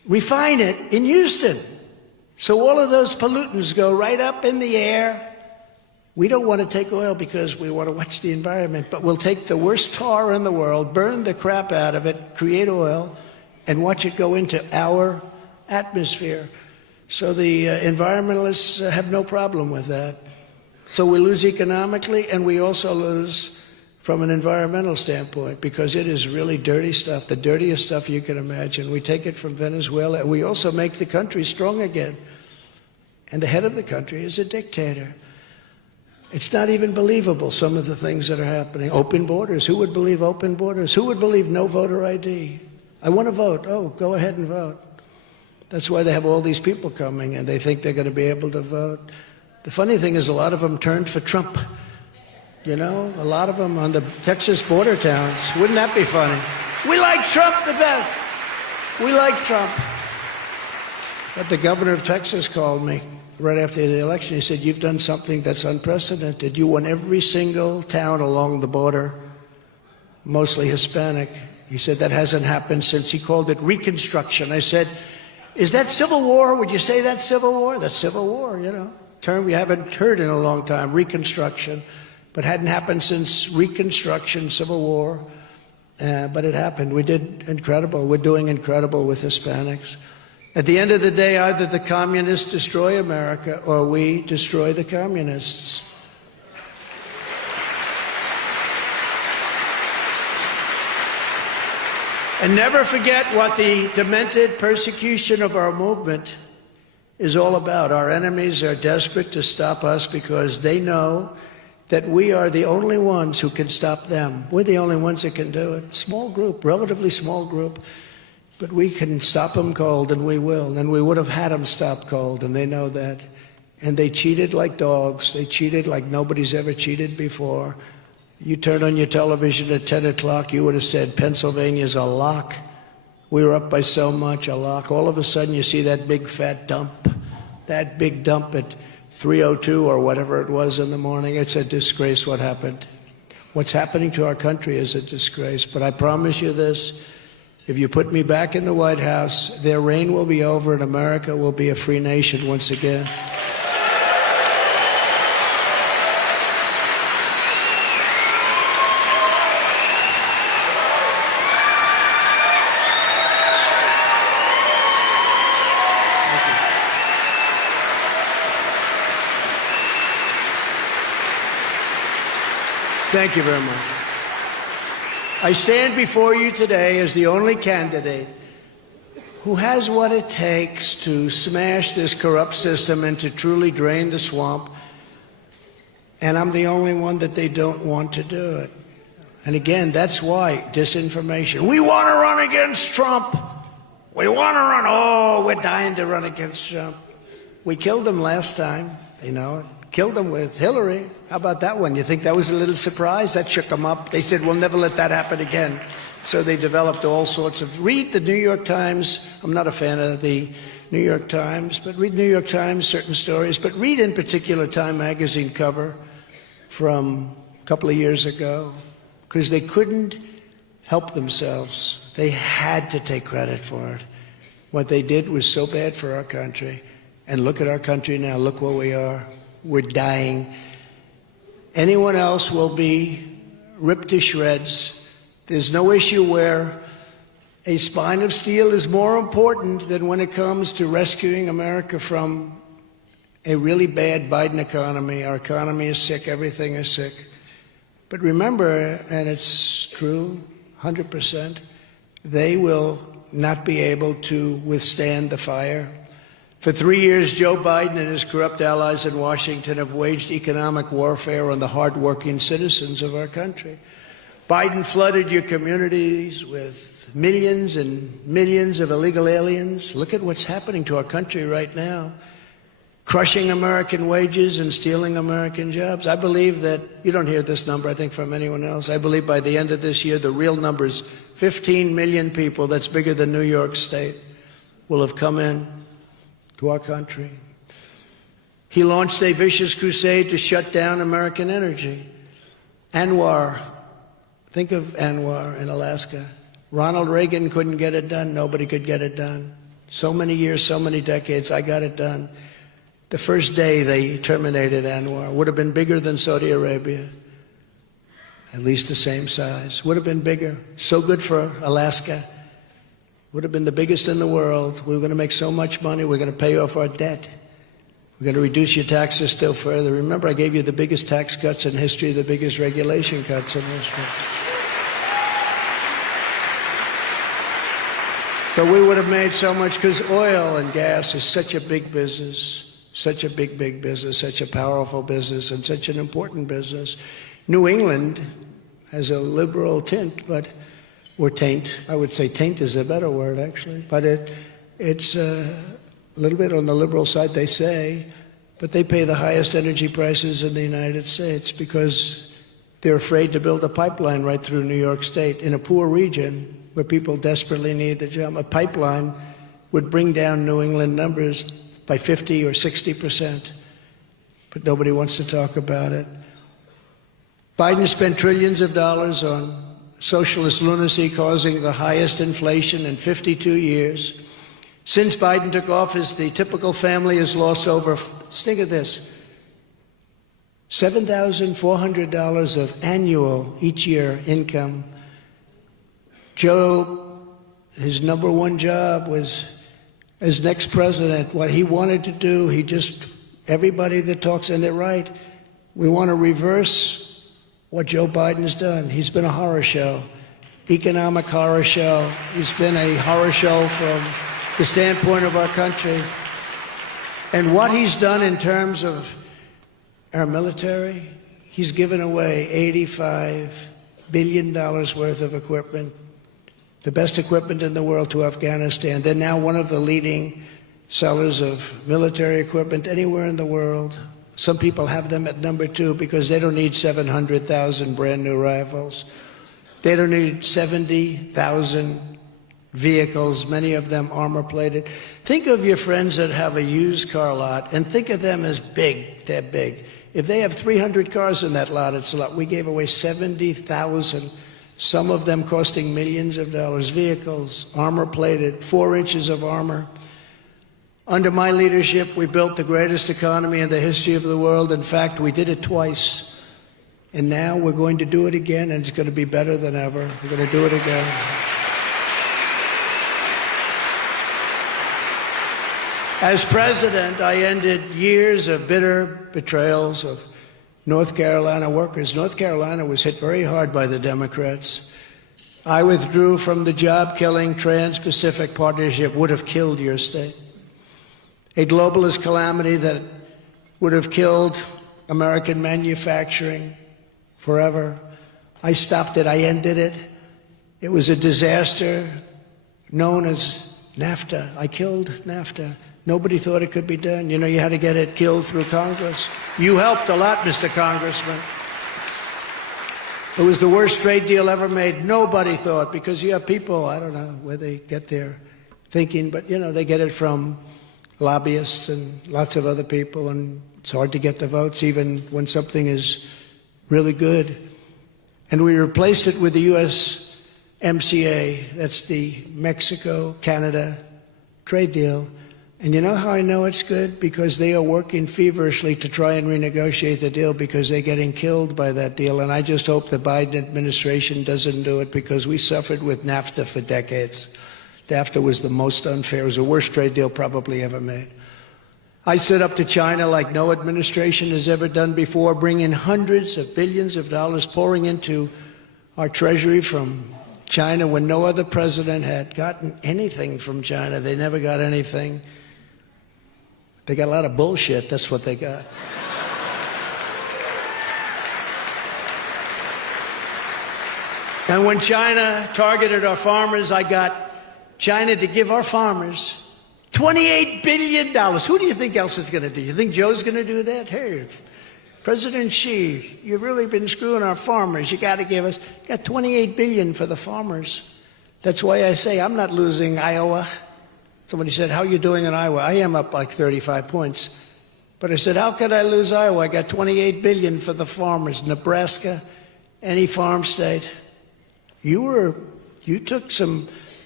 refine it in Houston. So all of those pollutants go right up in the air. We don't want to take oil because we want to watch the environment, but we'll take the worst tar in the world, burn the crap out of it, create oil, and watch it go into our atmosphere. So the environmentalists have no problem with that. So we lose economically, and we also lose from an environmental standpoint, because it is really dirty stuff, the dirtiest stuff you can imagine. We take it from Venezuela, and we also make the country strong again. And the head of the country is a dictator. It's not even believable, some of the things that are happening. Open borders. Who would believe open borders? Who would believe no voter ID? I want to vote. Oh, go ahead and vote. That's why they have all these people coming, and they think they're going to be able to vote. The funny thing is, a lot of them turned for Trump. You know, a lot of them on the Texas border towns. Wouldn't that be funny? We like Trump the best. We like Trump. But the governor of Texas called me right after the election. He said, "You've done something that's unprecedented. You won every single town along the border, mostly Hispanic." He said, "That hasn't happened since," he called it, Reconstruction. I said, "Is that Civil War? Would you say that's Civil War?" That's Civil War, you know. Term we haven't heard in a long time, Reconstruction. But hadn't happened since Reconstruction, Civil War. But it happened. We did incredible. We're doing incredible with Hispanics. At the end of the day, either the communists destroy America or we destroy the communists. And never forget what the demented persecution of our movement is all about. Our enemies are desperate to stop us because they know that we are the only ones who can stop them. We're the only ones that can do it. Small group, relatively small group, but we can stop them cold, and we will. And we would have had them stop cold, and they know that. And they cheated like dogs. They cheated like nobody's ever cheated before. You turn on your television at 10 o'clock, you would have said, Pennsylvania's a lock. We were up by so much, a lock. All of a sudden, you see that big fat dump, that big dump at 3:02 or whatever it was in the morning. It's a disgrace what happened. What's happening to our country is a disgrace. But I promise you this, if you put me back in the White House, their reign will be over and America will be a free nation once again. Thank you very much. I stand before you today as the only candidate who has what it takes to smash this corrupt system and to truly drain the swamp. And I'm the only one that they don't want to do it. And again, that's why disinformation. We want to run against Trump. We want to run. Oh, we're dying to run against Trump. We killed him last time, you know. Killed him with Hillary. How about that one? You think that was a little surprise? That shook them up. They said, we'll never let that happen again. So they developed all sorts of... Read the New York Times. I'm not a fan of the New York Times, but read New York Times, certain stories. But read in particular Time magazine cover from a couple of years ago, because they couldn't help themselves. They had to take credit for it. What they did was so bad for our country. And look at our country now. Look where we are. We're dying. Anyone else will be ripped to shreds. There's no issue where a spine of steel is more important than when it comes to rescuing America from a really bad Biden economy. Our economy is sick. Everything is sick. But remember, and it's true, 100%, they will not be able to withstand the fire. For 3 years, Joe Biden and his corrupt allies in Washington have waged economic warfare on the hardworking citizens of our country. Biden flooded your communities with millions and millions of illegal aliens. Look at what's happening to our country right now. Crushing American wages and stealing American jobs. I believe that, you don't hear this number, I think, from anyone else. I believe by the end of this year, the real number is 15 million people, that's bigger than New York State, will have come in to our country. He launched a vicious crusade to shut down American energy. Anwar, think of Anwar in Alaska. Ronald Reagan couldn't get it done. Nobody could get it done. So many years, so many decades, I got it done. The first day they terminated Anwar. Would have been bigger than Saudi Arabia. At least the same size. Would have been bigger. So good for Alaska. Would have been the biggest in the world. We were going to make so much money. We're going to pay off our debt. We're going to reduce your taxes still further. Remember, I gave you the biggest tax cuts in history, the biggest regulation cuts in history. But we would have made so much because oil and gas is such a big business, such a big, big business, such a powerful business, and such an important business. New England has a liberal tint, or taint. I would say taint is a better word, actually. But it's a little bit on the liberal side, they say, but they pay the highest energy prices in the United States because they're afraid to build a pipeline right through New York State in a poor region where people desperately need the job. A pipeline would bring down New England numbers by 50 or 60%, but nobody wants to talk about it. Biden spent trillions of dollars on socialist lunacy, causing the highest inflation in 52 years. Since Biden took office, the typical family has lost over, think of this, $7,400 of annual, each year, income. Joe, his number one job was, as next president, what he wanted to do, everybody that talks, and they're right, we want to reverse what Joe Biden's done. He's been a horror show, economic horror show. He's been a horror show from the standpoint of our country. And what he's done in terms of our military, he's given away $85 billion worth of equipment, the best equipment in the world, to Afghanistan. They're now one of the leading sellers of military equipment anywhere in the world. Some people have them at number 2 because they don't need 700,000 brand new rifles. They don't need 70,000 vehicles, many of them armor-plated. Think of your friends that have a used car lot and think of them as big. They're big. If they have 300 cars in that lot, it's a lot. We gave away 70,000, some of them costing millions of dollars, vehicles, armor-plated, 4 inches of armor. Under my leadership, we built the greatest economy in the history of the world. In fact, we did it twice. And now we're going to do it again, and it's going to be better than ever. We're going to do it again. As president, I ended years of bitter betrayals of North Carolina workers. North Carolina was hit very hard by the Democrats. I withdrew from the job-killing Trans-Pacific Partnership, would have killed your state. A globalist calamity that would have killed American manufacturing forever. I stopped it. I ended it. It was a disaster known as NAFTA. I killed NAFTA. Nobody thought it could be done. You know, you had to get it killed through Congress. You helped a lot, Mr. Congressman. It was the worst trade deal ever made. Nobody thought, because you have people, I don't know where they get their thinking, but, you know, they get it from lobbyists and lots of other people, and it's hard to get the votes even when something is really good. And we replaced it with the USMCA. That's the Mexico-Canada trade deal. And you know how I know it's good? Because they are working feverishly to try and renegotiate the deal because they're getting killed by that deal. And I just hope the Biden administration doesn't do it, because we suffered with NAFTA for decades. NAFTA was the most unfair. It was the worst trade deal probably ever made. I stood up to China like no administration has ever done before, bringing hundreds of billions of dollars pouring into our treasury from China when no other president had gotten anything from China. They never got anything. They got a lot of bullshit. That's what they got. And when China targeted our farmers, I got China to give our farmers $28 billion. Who do you think else is going to do? You think Joe's going to do that? Hey, President Xi, you've really been screwing our farmers. You got to give us, got $28 billion for the farmers. That's why I say I'm not losing Iowa. Somebody said, how are you doing in Iowa? I am up like 35 points. But I said, how could I lose Iowa? I got $28 billion for the farmers. Nebraska, any farm state. You took some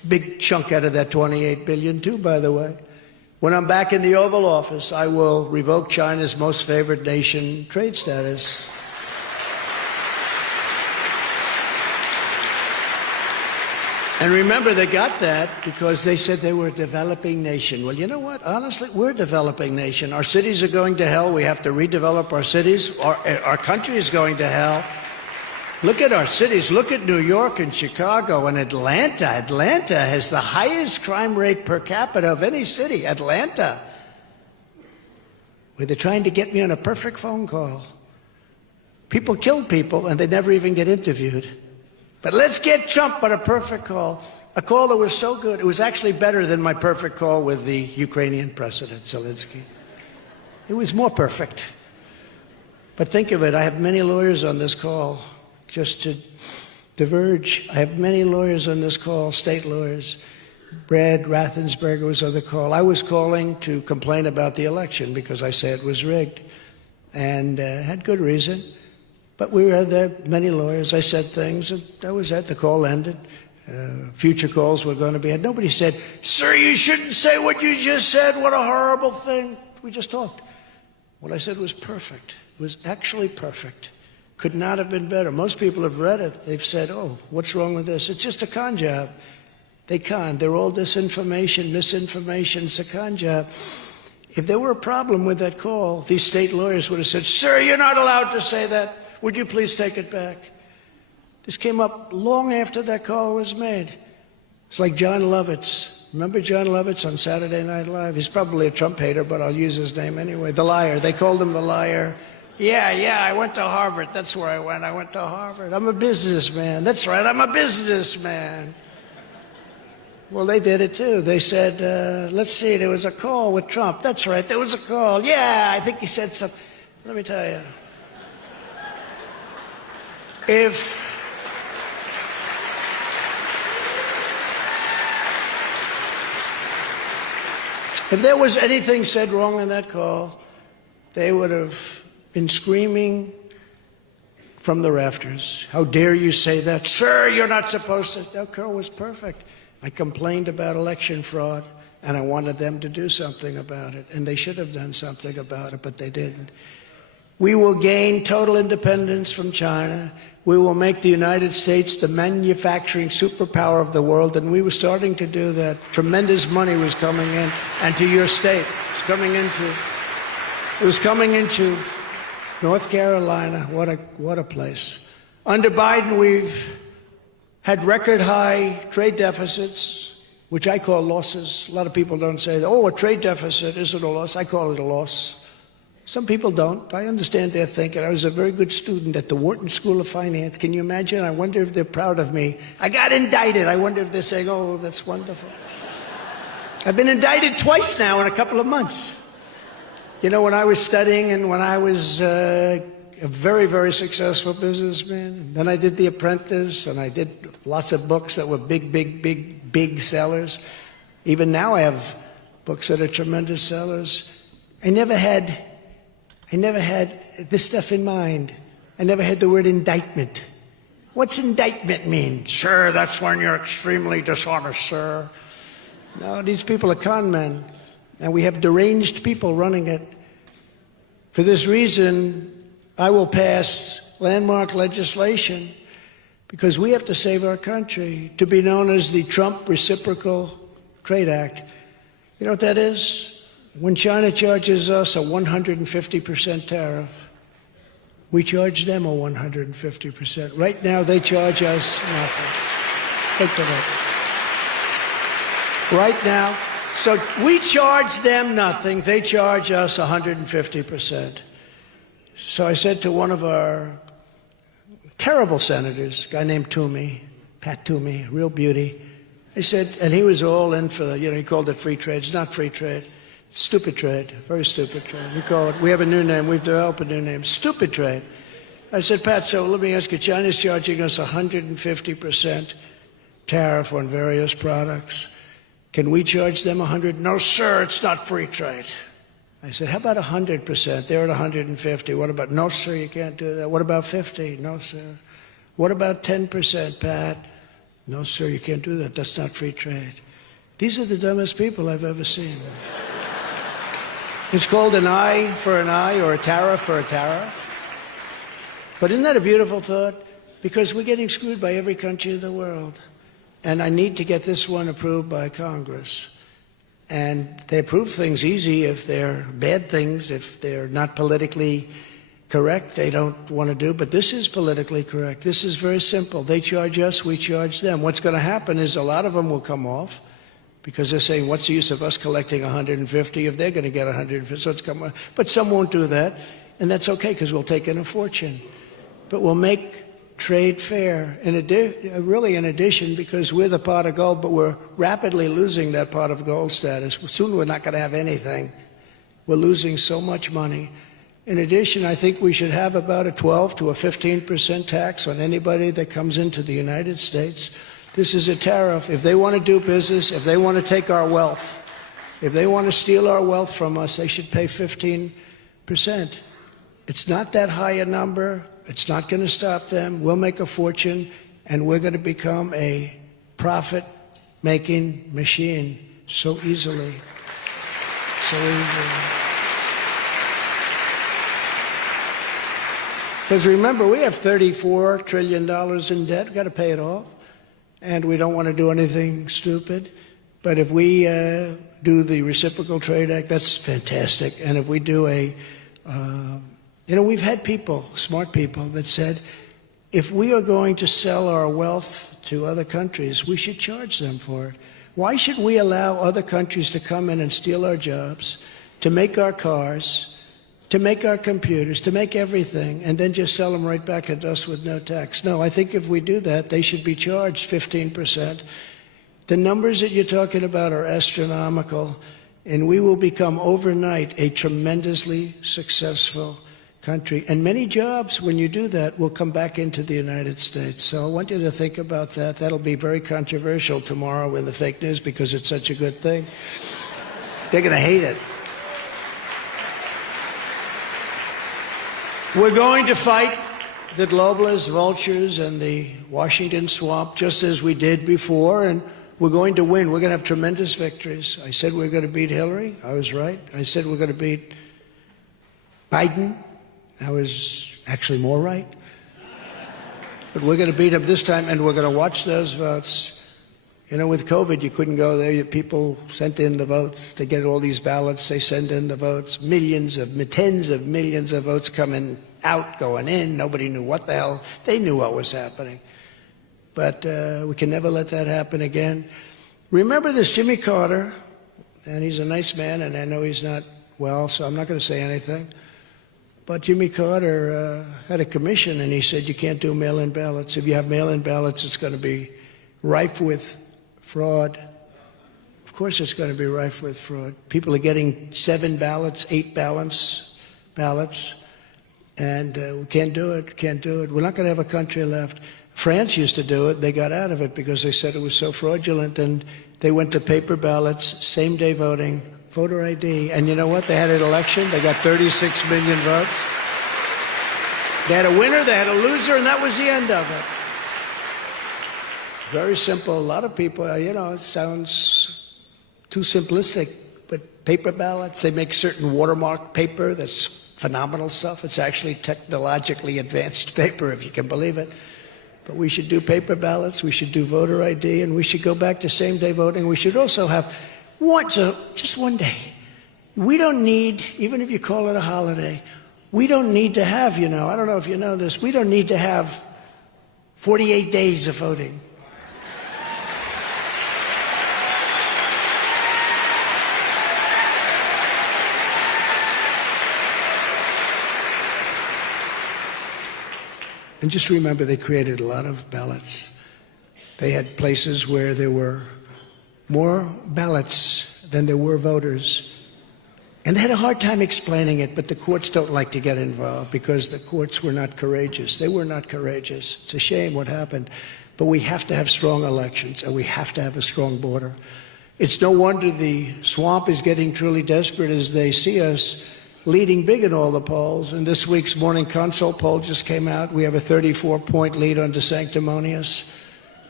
big chunk out of that $28 billion too, by the way. When I'm back in the Oval Office, I will revoke China's most favored nation trade status. And remember, they got that because they said they were a developing nation. Well, you know what? Honestly, we're a developing nation. Our cities are going to hell. We have to redevelop our cities. Our country is going to hell. Look at our cities. Look at New York and Chicago and Atlanta. Atlanta has the highest crime rate per capita of any city. Atlanta. Where they're trying to get me on a perfect phone call. People kill people and they never even get interviewed. But let's get Trump on a perfect call. A call that was so good. It was actually better than my perfect call with the Ukrainian President, Zelensky. It was more perfect. But think of it. I have many lawyers on this call. Just to diverge, I have many lawyers on this call, state lawyers. Brad Raffensperger was on the call. I was calling to complain about the election because I said it was rigged. And had good reason. But we had there, many lawyers. I said things, and that was it. The call ended. Future calls were going to be had. Nobody said, "Sir, you shouldn't say what you just said. What a horrible thing." We just talked. What I said was perfect. It was actually perfect. Could not have been better. Most people have read it. They've said, "Oh, what's wrong with this?" It's just a con job. They con. They're all disinformation, misinformation. It's a con job. If there were a problem with that call, these state lawyers would have said, "Sir, you're not allowed to say that. Would you please take it back?" This came up long after that call was made. It's like John Lovitz. Remember John Lovitz on Saturday Night Live? He's probably a Trump hater, but I'll use his name anyway. The liar. They called him the liar. Yeah, I went to Harvard. That's where I went. I went to Harvard. I'm a businessman. That's right, I'm a businessman. Well, they did it too. They said, let's see, there was a call with Trump. That's right, there was a call. Yeah, I think he said something. Let me tell you. If there was anything said wrong in that call, they would have been screaming from the rafters. How dare you say that? Sir, you're not supposed to. That call was perfect. I complained about election fraud, and I wanted them to do something about it. And they should have done something about it, but they didn't. We will gain total independence from China. We will make the United States the manufacturing superpower of the world, and we were starting to do that. Tremendous money was coming in, and to your state. It was coming into North Carolina. What a place. Under Biden, we've had record high trade deficits, which I call losses. A lot of people don't say, "Oh, a trade deficit isn't a loss." I call it a loss. Some people don't. I understand their thinking. I was a very good student at the Wharton School of Finance. Can you imagine? I wonder if they're proud of me. I got indicted. I wonder if they're saying, "Oh, that's wonderful." I've been indicted twice now in a couple of months. You know, when I was studying and when I was a very, very successful businessman, then I did The Apprentice, and I did lots of books that were big sellers. Even now I have books that are tremendous sellers. I never had this stuff in mind. I never had the word indictment. What's indictment mean? Sir, that's when you're extremely dishonest, sir. No, these people are con men, and we have deranged people running it. For this reason, I will pass landmark legislation because we have to save our country, to be known as the Trump Reciprocal Trade Act. You know what that is? When China charges us a 150% tariff, we charge them a 150%. Right now, they charge us nothing. Think of it. Right now. So we charge them nothing. They charge us 150%. So I said to one of our terrible senators, a guy named Toomey, Pat Toomey, real beauty. I said, and he was all in for, he called it free trade. It's not free trade. Stupid trade, very stupid trade. We have a new name, we've developed a new name, stupid trade. I said, Pat, so let me ask you, China's charging us 150% tariff on various products. Can we charge them 100? No, sir, it's not free trade. I said, how about 100%? They're at 150. What about, no, sir, you can't do that. What about 50? No, sir. What about 10%, Pat? No, sir, you can't do that. That's not free trade. These are the dumbest people I've ever seen. It's called an eye for an eye or a tariff for a tariff. But isn't that a beautiful thought? Because we're getting screwed by every country in the world. And I need to get this one approved by Congress. And they approve things easy if they're bad things, if they're not politically correct, they don't want to do. But this is politically correct. This is very simple. They charge us, we charge them. What's going to happen is a lot of them will come off because they're saying, what's the use of us collecting 150 if they're going to get 150? So it's come on. But some won't do that, and that's okay because we'll take in a fortune. But we'll make trade fair, really in addition, because we're the pot of gold, but we're rapidly losing that pot of gold status. Soon we're not going to have anything. We're losing so much money. In addition, I think we should have about a 12 to a 15% tax on anybody that comes into the United States. This is a tariff. If they want to do business, if they want to take our wealth, if they want to steal our wealth from us, they should pay 15%. It's not that high a number. It's not going to stop them. We'll make a fortune, and we're going to become a profit-making machine so easily. So easily. Because remember, we have $34 trillion in debt. We've got to pay it off. And we don't want to do anything stupid. But if we do the Reciprocal Trade Act, that's fantastic. And if we do we've had people, smart people, that said, if we are going to sell our wealth to other countries, we should charge them for it. Why should we allow other countries to come in and steal our jobs, to make our cars, to make our computers, to make everything, and then just sell them right back at us with no tax? No, I think if we do that, they should be charged 15%. The numbers that you're talking about are astronomical, and we will become overnight a tremendously successful country. And many jobs, when you do that, will come back into the United States. So I want you to think about that. That'll be very controversial tomorrow in the fake news because it's such a good thing. They're going to hate it. We're going to fight the globalists, vultures, and the Washington swamp just as we did before, and we're going to win. We're going to have tremendous victories. I said we're going to beat Hillary. I was right. I said we're going to beat Biden. I was actually more right. But we're going to beat him this time, and we're going to watch those votes. You know, with COVID, you couldn't go there. People sent in the votes. They get all these ballots. They send in the votes. Tens of millions of votes coming out, going in. Nobody knew what the hell. They knew what was happening. But we can never let that happen again. Remember this Jimmy Carter, and he's a nice man, and I know he's not well, so I'm not going to say anything. But Jimmy Carter had a commission, and he said you can't do mail-in ballots. If you have mail-in ballots, it's going to be rife with fraud. Of course it's going to be rife with fraud. People are getting 7 ballots, 8 ballots, and we can't do it, can't do it. We're not going to have a country left. France used to do it. They got out of it because they said it was so fraudulent, and they went to paper ballots, same-day voting, voter ID. And you know what? They had an election. They got 36 million votes. They had a winner, they had a loser, and that was the end of it. Very simple. A lot of people, it sounds too simplistic, but paper ballots, they make certain watermark paper that's phenomenal stuff. It's actually technologically advanced paper, if you can believe it. But we should do paper ballots, we should do voter ID, and we should go back to same-day voting. We should also have just one day. We don't need, even if you call it a holiday, we don't need to have, I don't know if you know this, we don't need to have 48 days of voting. And just remember, they created a lot of ballots. They had places where there were more ballots than there were voters. And they had a hard time explaining it, but the courts don't like to get involved because the courts were not courageous. They were not courageous. It's a shame what happened. But we have to have strong elections, and we have to have a strong border. It's no wonder the swamp is getting truly desperate as they see us leading big in all the polls. And this week's Morning Consult poll just came out. We have a 34-point lead on DeSanctimonious.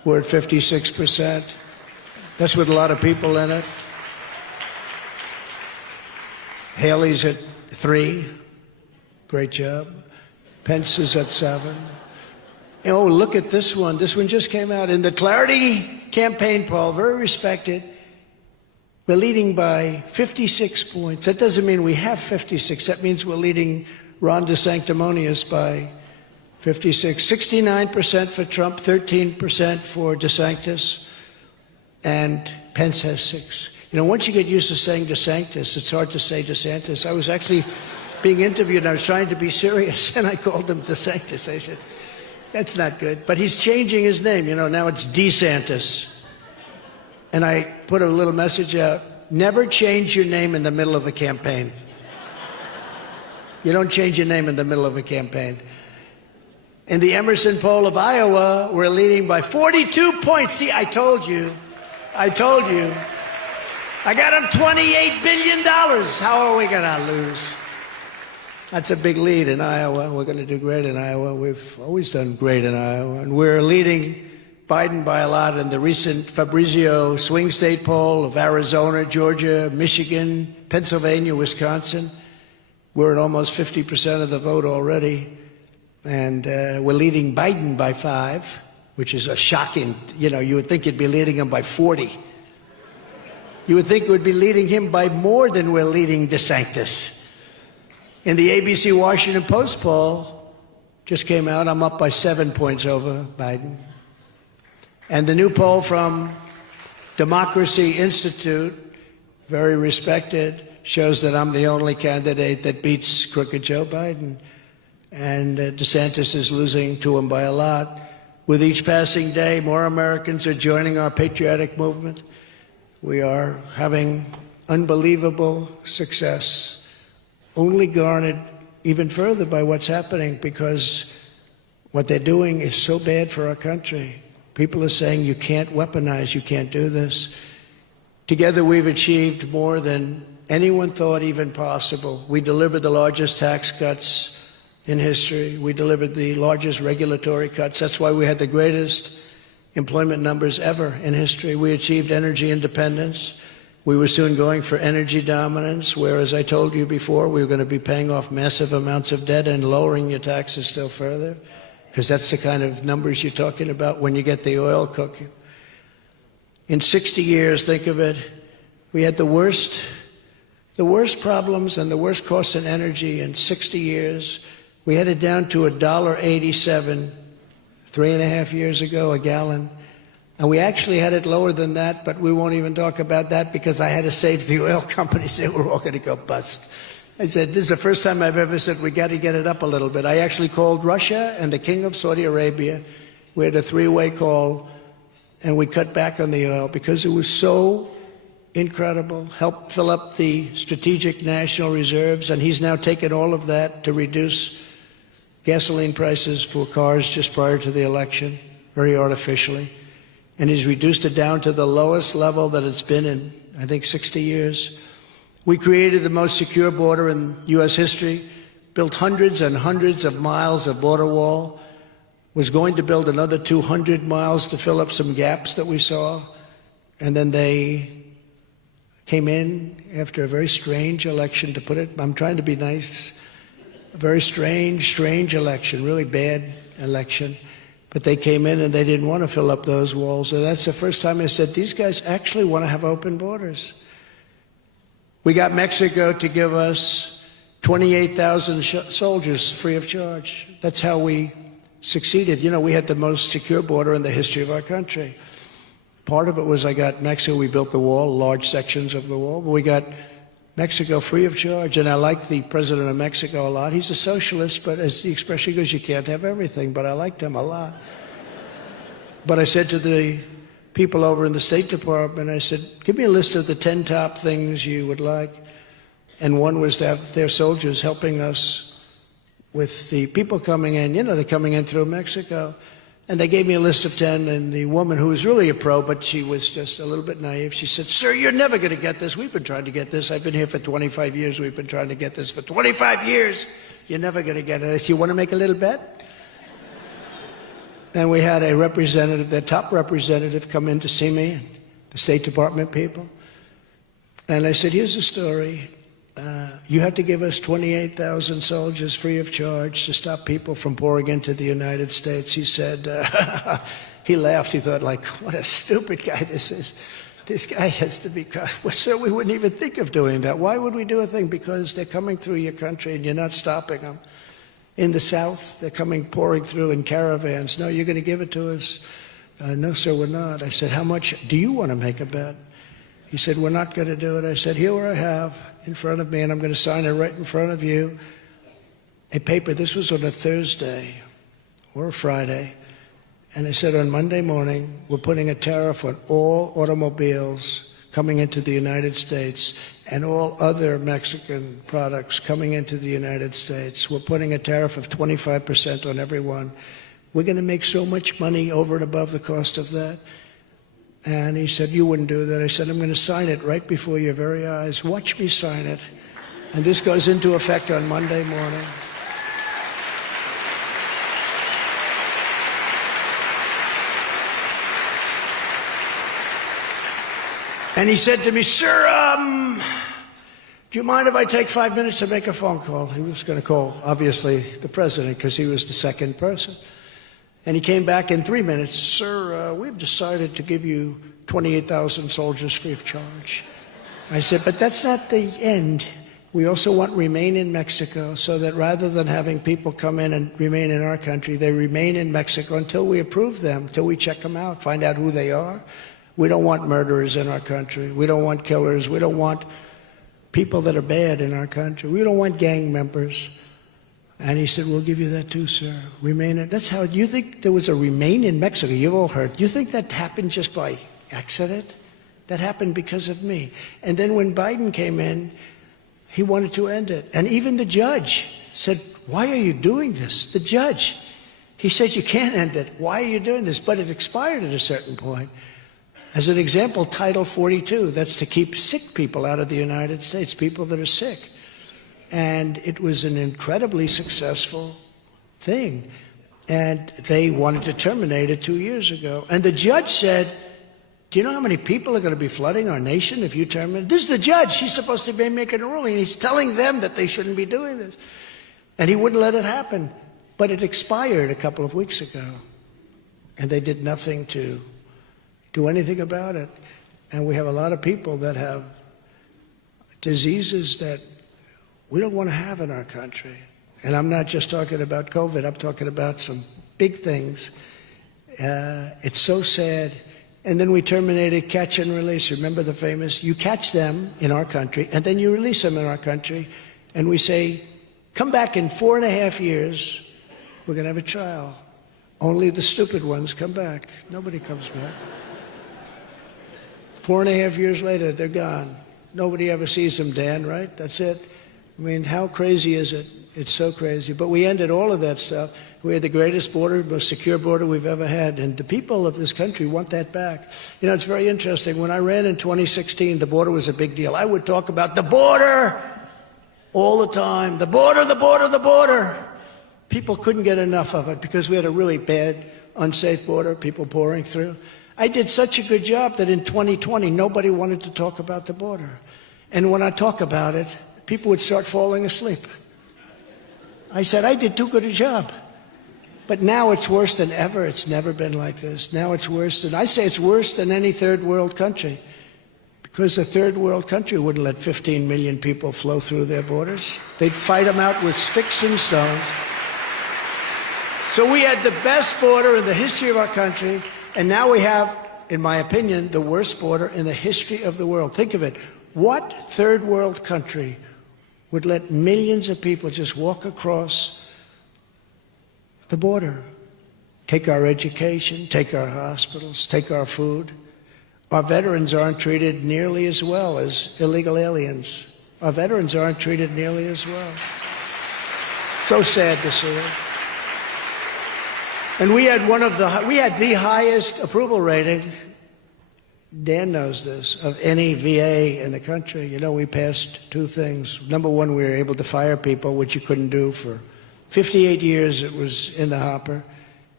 We're at 56%. That's with a lot of people in it. Haley's at 3. Great job. Pence is at 7. Oh, look at this one. This one just came out. In the Clarity campaign poll, very respected, we're leading by 56 points. That doesn't mean we have 56. That means we're leading Ron DeSanctimonious by 56. 69% for Trump, 13% for DeSantis, and Pence has 6. You know, once you get used to saying DeSantis, it's hard to say DeSantis. I was actually being interviewed, and I was trying to be serious, and I called him DeSantis. I said, that's not good. But he's changing his name. You know, now it's Desantis. And I put a little message out, never change your name in the middle of a campaign. You don't change your name in the middle of a campaign. In the Emerson poll of Iowa, we're leading by 42 points. See, I told you. I told you. I got him $28 billion. How are we going to lose? That's a big lead in Iowa. We're going to do great in Iowa. We've always done great in Iowa. And we're leading Biden by a lot in the recent Fabrizio swing state poll of Arizona, Georgia, Michigan, Pennsylvania, Wisconsin. We're at almost 50% of the vote already. And we're leading Biden by 5, which is a shocking, you know, you would think you'd be leading him by 40. You would think we'd be leading him by more than we're leading DeSantis. In the ABC Washington Post poll, just came out, I'm up by 7 points over Biden. And the new poll from Democracy Institute, very respected, shows that I'm the only candidate that beats crooked Joe Biden. And DeSantis is losing to him by a lot. With each passing day, more Americans are joining our patriotic movement. We are having unbelievable success, only garnered even further by what's happening, because what they're doing is so bad for our country. People are saying you can't weaponize, you can't do this. Together we've achieved more than anyone thought even possible. We delivered the largest tax cuts in history. We delivered the largest regulatory cuts. That's why we had the greatest employment numbers ever in history. We achieved energy independence. We were soon going for energy dominance, where, as I told you before, we were going to be paying off massive amounts of debt and lowering your taxes still further, because that's the kind of numbers you're talking about when you get the oil cooking. In 60 years, think of it, we had the worst problems and the worst costs in energy in 60 years. We had it down to $1.87 3.5 years ago a gallon. And we actually had it lower than that, but we won't even talk about that because I had to save the oil companies. They were all going to go bust. I said, this is the first time I've ever said we got to get it up a little bit. I actually called Russia and the King of Saudi Arabia. We had a 3-way call, and we cut back on the oil because it was so incredible. Helped fill up the strategic national reserves, and he's now taken all of that to reduce gasoline prices for cars just prior to the election, very artificially. And he's reduced it down to the lowest level that it's been in, I think, 60 years. We created the most secure border in U.S. history, built hundreds and hundreds of miles of border wall, was going to build another 200 miles to fill up some gaps that we saw. And then they came in after a very strange election, to put it, I'm trying to be nice, a very strange election, really bad election. But they came in and they didn't want to fill up those walls. And that's the first time I said, these guys actually want to have open borders. We got Mexico to give us 28,000 soldiers free of charge. That's how we succeeded. You know, we had the most secure border in the history of our country. Part of it was I got Mexico, we built the wall, large sections of the wall, but we got Mexico free of charge. And I like the president of Mexico a lot. He's a socialist, but as the expression goes, you can't have everything, but I liked him a lot. But I said to the people over in the State Department, I said, give me a list of the 10 top things you would like. And one was to have their soldiers helping us with the people coming in. You know, they're coming in through Mexico. And they gave me a list of 10, and the woman, who was really a pro, but she was just a little bit naive, she said, sir, you're never going to get this. We've been trying to get this. I've been here for 25 years. We've been trying to get this for 25 years. You're never going to get it. I said, you want to make a little bet? And we had a representative, their top representative, come in to see me, the State Department people. And I said, here's the story. You have to give us 28,000 soldiers free of charge to stop people from pouring into the United States. He said, he laughed. He thought, like, what a stupid guy this is. This guy has to be, well, sir, we wouldn't even think of doing that. Why would we do a thing? Because they're coming through your country and you're not stopping them. In the South, they're pouring through in caravans. No, you're going to give it to us? No, sir, we're not. I said, how much do you want to make a bet? He said, we're not going to do it. I said, here I have in front of me, and I'm going to sign it right in front of you, a paper. This was on a Thursday or a Friday. And I said, on Monday morning, we're putting a tariff on all automobiles coming into the United States and all other Mexican products coming into the United States. We're putting a tariff of 25% on everyone. We're going to make so much money over and above the cost of that. And he said, you wouldn't do that. I said, I'm going to sign it right before your very eyes. Watch me sign it. And this goes into effect on Monday morning. And he said to me, sir, do you mind if I take 5 minutes to make a phone call? He was going to call, obviously, the president, because he was the second person. And he came back in 3 minutes. Sir, we've decided to give you 28,000 soldiers free of charge. I said, but that's not the end. We also want remain in Mexico, so that rather than having people come in and remain in our country, they remain in Mexico until we approve them, until we check them out, find out who they are. We don't want murderers in our country. We don't want killers. We don't want people that are bad in our country. We don't want gang members. And he said, we'll give you that too, sir. Remain in. That's how, you think there was a remain in Mexico? You've all heard. You think that happened just by accident? That happened because of me. And then when Biden came in, he wanted to end it. And even the judge said, why are you doing this? The judge. He said, you can't end it. Why are you doing this? But it expired at a certain point. As an example, Title 42, that's to keep sick people out of the United States, people that are sick. And it was an incredibly successful thing. And they wanted to terminate it 2 years ago. And the judge said, do you know how many people are going to be flooding our nation if you terminate? This is the judge. He's supposed to be making a ruling. He's telling them that they shouldn't be doing this. And he wouldn't let it happen. But it expired a couple of weeks ago. And they did nothing to do anything about it. And we have a lot of people that have diseases that we don't want to have in our country. And I'm not just talking about COVID. I'm talking about some big things. It's so sad. And then we terminated catch and release. Remember the famous, you catch them in our country, and then you release them in our country. And we say, come back in 4.5 years. We're going to have a trial. Only the stupid ones come back. Nobody comes back. 4.5 years later, they're gone. Nobody ever sees them, Dan, right? That's it. I mean, how crazy is it? It's so crazy. But we ended all of that stuff. We had the greatest border, most secure border we've ever had. And the people of this country want that back. You know, it's very interesting. When I ran in 2016, the border was a big deal. I would talk about the border all the time. The border, the border, the border. People couldn't get enough of it because we had a really bad, unsafe border, people pouring through. I did such a good job that in 2020, nobody wanted to talk about the border. And when I talk about it, people would start falling asleep. I said, I did too good a job. But now it's worse than ever. It's never been like this. Now it's worse than, I say it's worse than any third world country. Because a third world country wouldn't let 15 million people flow through their borders. They'd fight them out with sticks and stones. So we had the best border in the history of our country. And now we have, in my opinion, the worst border in the history of the world. Think of it. What third world country would let millions of people just walk across the border? Take our education, take our hospitals, take our food. Our veterans aren't treated nearly as well as illegal aliens. Our veterans aren't treated nearly as well. So sad to see it. And we had the highest approval rating, Dan knows this, of any VA in the country. You know, we passed 2 things. Number one, we were able to fire people, which you couldn't do for 58 years. It was in the hopper.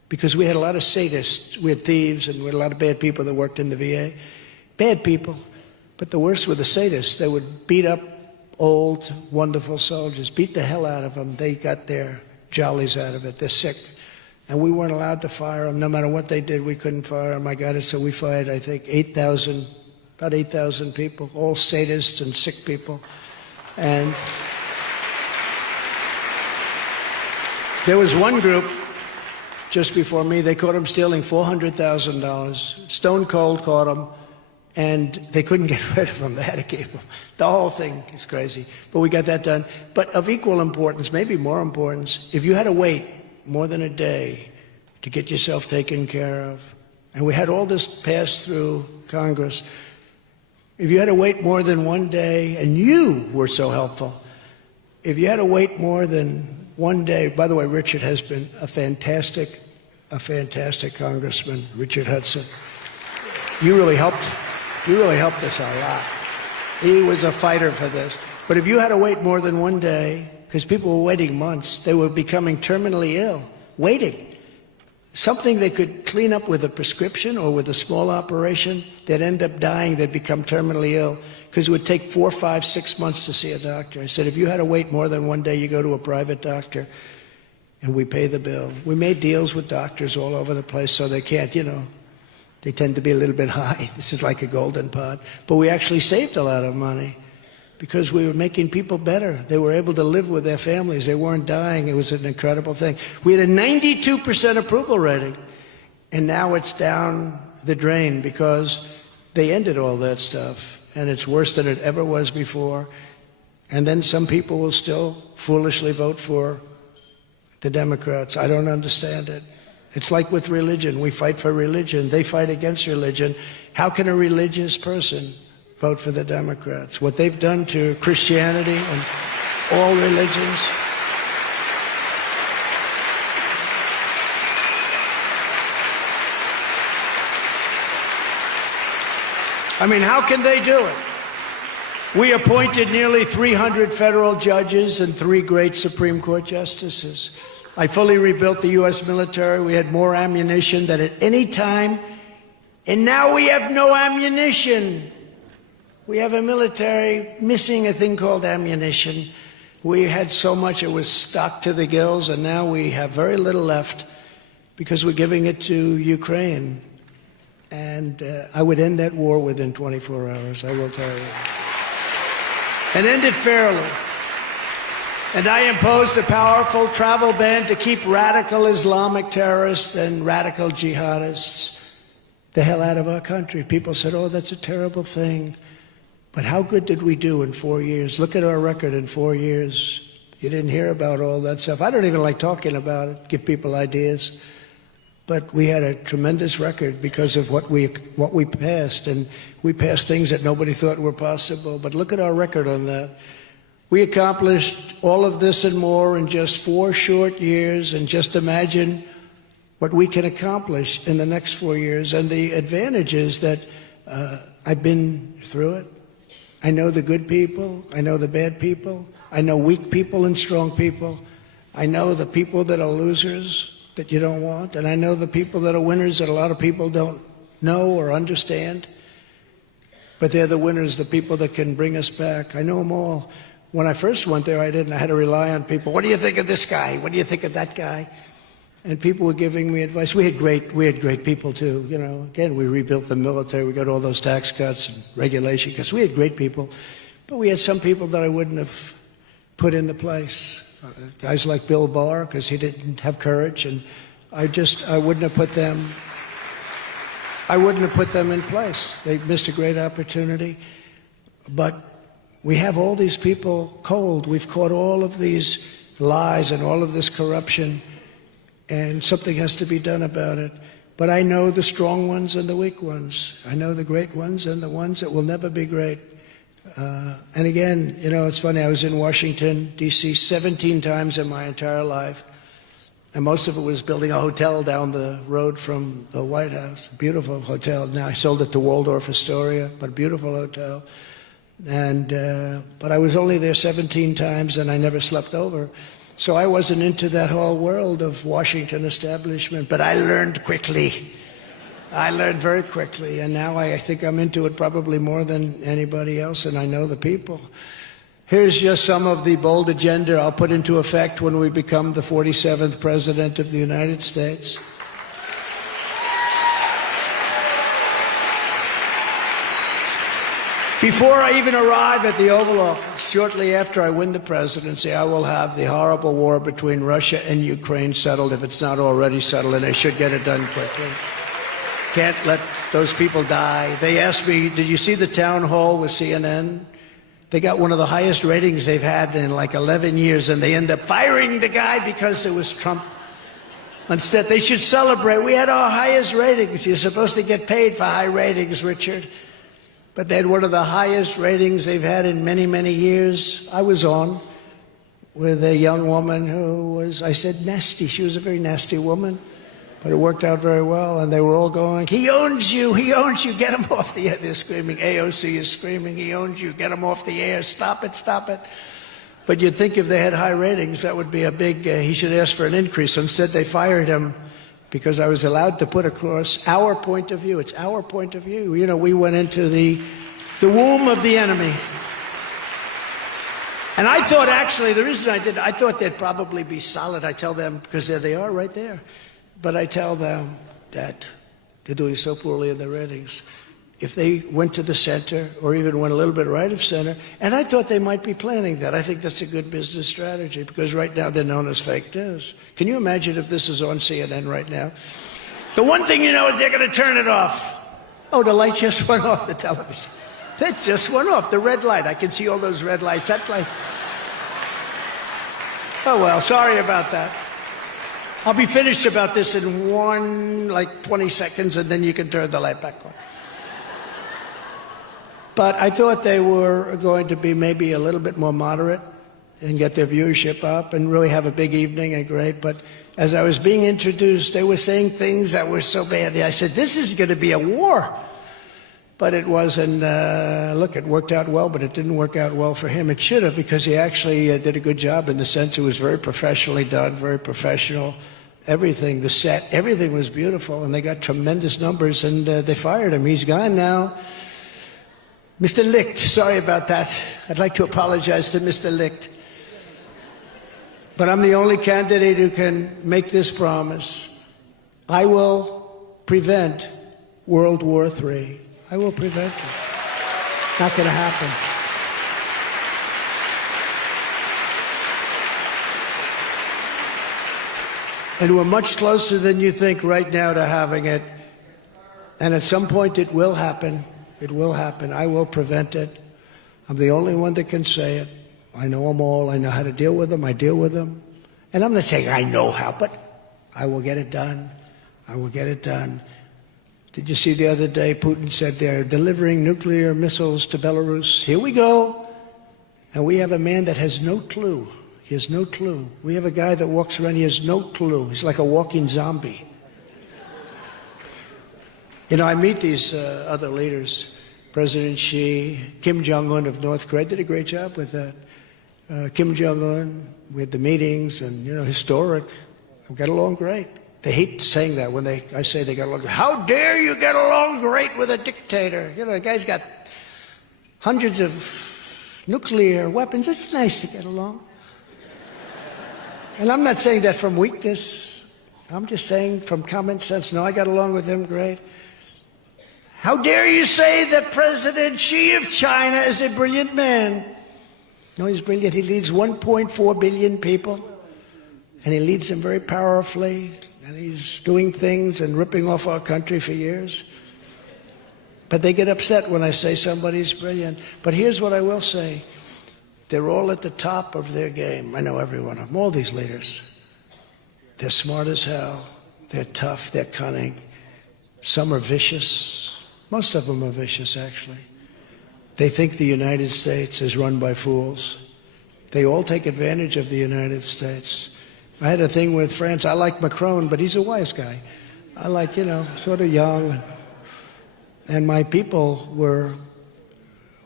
because we had a lot of sadists. We had thieves and we had a lot of bad people that worked in the VA. Bad people. But the worst were the sadists. They would beat up old, wonderful soldiers, beat the hell out of them. They got their jollies out of it. They're sick. And we weren't allowed to fire them. No matter what they did, we couldn't fire them. I got it, so we fired, I think, about 8,000 people, all sadists and sick people. And there was one group just before me, they caught them stealing $400,000. Stone Cold caught them, and they couldn't get rid of them. They had to keep them. The whole thing is crazy. But we got that done. But of equal importance, maybe more importance, if you had to wait more than a day to get yourself taken care of, and we had all this passed through Congress, if you had to wait more than one day, and you were so helpful, if you had to wait more than one day, by the way, Richard has been a fantastic congressman, Richard Hudson. You really helped us a lot. He was a fighter for this. But if you had to wait more than one day, because people were waiting months, they were becoming terminally ill, waiting. Something they could clean up with a prescription or with a small operation, they'd end up dying, they'd become terminally ill, because it would take 4, 5, 6 months to see a doctor. I said, if you had to wait more than one day, you go to a private doctor, and we pay the bill. We made deals with doctors all over the place so they can't, they tend to be a little bit high. This is like a golden pot. But we actually saved a lot of money because we were making people better. They were able to live with their families. They weren't dying. It was an incredible thing. We had a 92% approval rating, and now it's down the drain because they ended all that stuff, and it's worse than it ever was before. And then some people will still foolishly vote for the Democrats. I don't understand it. It's like with religion. We fight for religion. They fight against religion. How can a religious person vote for the Democrats? What they've done to Christianity and all religions. I mean, how can they do it? We appointed nearly 300 federal judges and 3 great Supreme Court justices. I fully rebuilt the U.S. military. We had more ammunition than at any time. And now we have no ammunition. We have a military missing a thing called ammunition. We had so much it was stocked to the gills, and now we have very little left because we're giving it to Ukraine. And I would end that war within 24 hours, I will tell you. And end it fairly. And I imposed a powerful travel ban to keep radical Islamic terrorists and radical jihadists the hell out of our country. People said, oh, that's a terrible thing. But how good did we do in 4 years? Look at our record in 4 years. You didn't hear about all that stuff. I don't even like talking about it, give people ideas. But we had a tremendous record because of what we passed. And we passed things that nobody thought were possible. But look at our record on that. We accomplished all of this and more in just 4 short years, and just imagine what we can accomplish in the next 4 years. And the advantage is that I've been through it. I know the good people. I know the bad people. I know weak people and strong people. I know the people that are losers that you don't want. And I know the people that are winners that a lot of people don't know or understand. But they're the winners, the people that can bring us back. I know them all. When I first went there, I didn't. I had to rely on people. What do you think of this guy? What do you think of that guy? And people were giving me advice. We had great people too. Again, we rebuilt the military. We got all those tax cuts and regulation cuts. We had great people, but we had some people that I wouldn't have put in the place. Guys like Bill Barr, because he didn't have courage, and I wouldn't have put them. I wouldn't have put them in place. They missed a great opportunity, but we have all these people cold. We've caught all of these lies and all of this corruption, and something has to be done about it. But I know the strong ones and the weak ones. I know the great ones and the ones that will never be great. And again, it's funny, I was in Washington, D.C. 17 times in my entire life, and most of it was building a hotel down the road from the White House, a beautiful hotel. Now I sold it to Waldorf Astoria, but a beautiful hotel. And but I was only there 17 times, and I never slept over. So I wasn't into that whole world of Washington establishment, but I learned quickly. I learned very quickly, and now I think I'm into it probably more than anybody else, and I know the people. Here's just some of the bold agenda I'll put into effect when we become the 47th President of the United States. Before I even arrive at the Oval Office, shortly after I win the presidency, I will have the horrible war between Russia and Ukraine settled, if it's not already settled, and they should get it done quickly. Can't let those people die. They asked me, did you see the town hall with CNN? They got one of the highest ratings they've had in like 11 years, and they end up firing the guy because it was Trump. Instead, they should celebrate. We had our highest ratings. You're supposed to get paid for high ratings, Richard. But they had one of the highest ratings they've had in many, many years. I was on with a young woman who was, I said, nasty. She was a very nasty woman, but it worked out very well. And they were all going, he owns you, get him off the air. They're screaming, AOC is screaming, he owns you, get him off the air, stop it, stop it. But you'd think if they had high ratings, that would be a big, he should ask for an increase. Instead, they fired him because I was allowed to put across our point of view. It's our point of view. You know, we went into the womb of the enemy. And I thought, actually, the reason I did, I thought they'd probably be solid. I tell them, because there they are right there. But I tell them that they're doing so poorly in the ratings. If they went to the center, or even went a little bit right of center, and I thought they might be planning that. I think that's a good business strategy, because right now they're known as fake news. Can you imagine if this is on CNN right now? The one thing you know is they're going to turn it off. Oh, the light just went off the television. That just went off, the red light. I can see all those red lights. That light. Oh, well, sorry about that. I'll be finished about this in 20 seconds, and then you can turn the light back on. But I thought they were going to be maybe a little bit more moderate and get their viewership up and really have a big evening and great. But as I was being introduced, they were saying things that were so bad. I said, this is going to be a war. But it wasn't, look, it worked out well, but it didn't work out well for him. It should have, because he actually did a good job in the sense it was very professionally done, very professional. Everything, the set, everything was beautiful, and they got tremendous numbers, and they fired him. He's gone now. Mr. Licht, sorry about that. I'd like to apologize to Mr. Licht. But I'm the only candidate who can make this promise. I will prevent World War III. I will prevent it. Not going to happen. And we're much closer than you think right now to having it. And at some point it will happen. It will happen. I will prevent it. I'm the only one that can say it. I know them all. I know how to deal with them. I deal with them. And I'm not saying I know how, but I will get it done. I will get it done. Did you see the other day Putin said they're delivering nuclear missiles to Belarus? Here we go. And we have a man that has no clue. He has no clue. We have a guy that walks around, he has no clue. He's like a walking zombie. You know, I meet these other leaders, President Xi, Kim Jong-un of North Korea, did a great job with that. Kim Jong-un, we had the meetings, and, you know, historic. We got along great. They hate saying that when I say they got along. How dare you get along great with a dictator? You know, the guy's got hundreds of nuclear weapons. It's nice to get along. And I'm not saying that from weakness. I'm just saying from common sense. No, I got along with him great. How dare you say that President Xi of China is a brilliant man? No, he's brilliant. He leads 1.4 billion people, and he leads them very powerfully, and he's doing things and ripping off our country for years. But they get upset when I say somebody's brilliant. But here's what I will say. They're all at the top of their game. I know every one of them, all these leaders. They're smart as hell. They're tough. They're cunning. Some are vicious. Most of them are vicious, actually. They think the United States is run by fools. They all take advantage of the United States. I had a thing with France. I like Macron, but he's a wise guy. I like, you know, sort of young. And my people were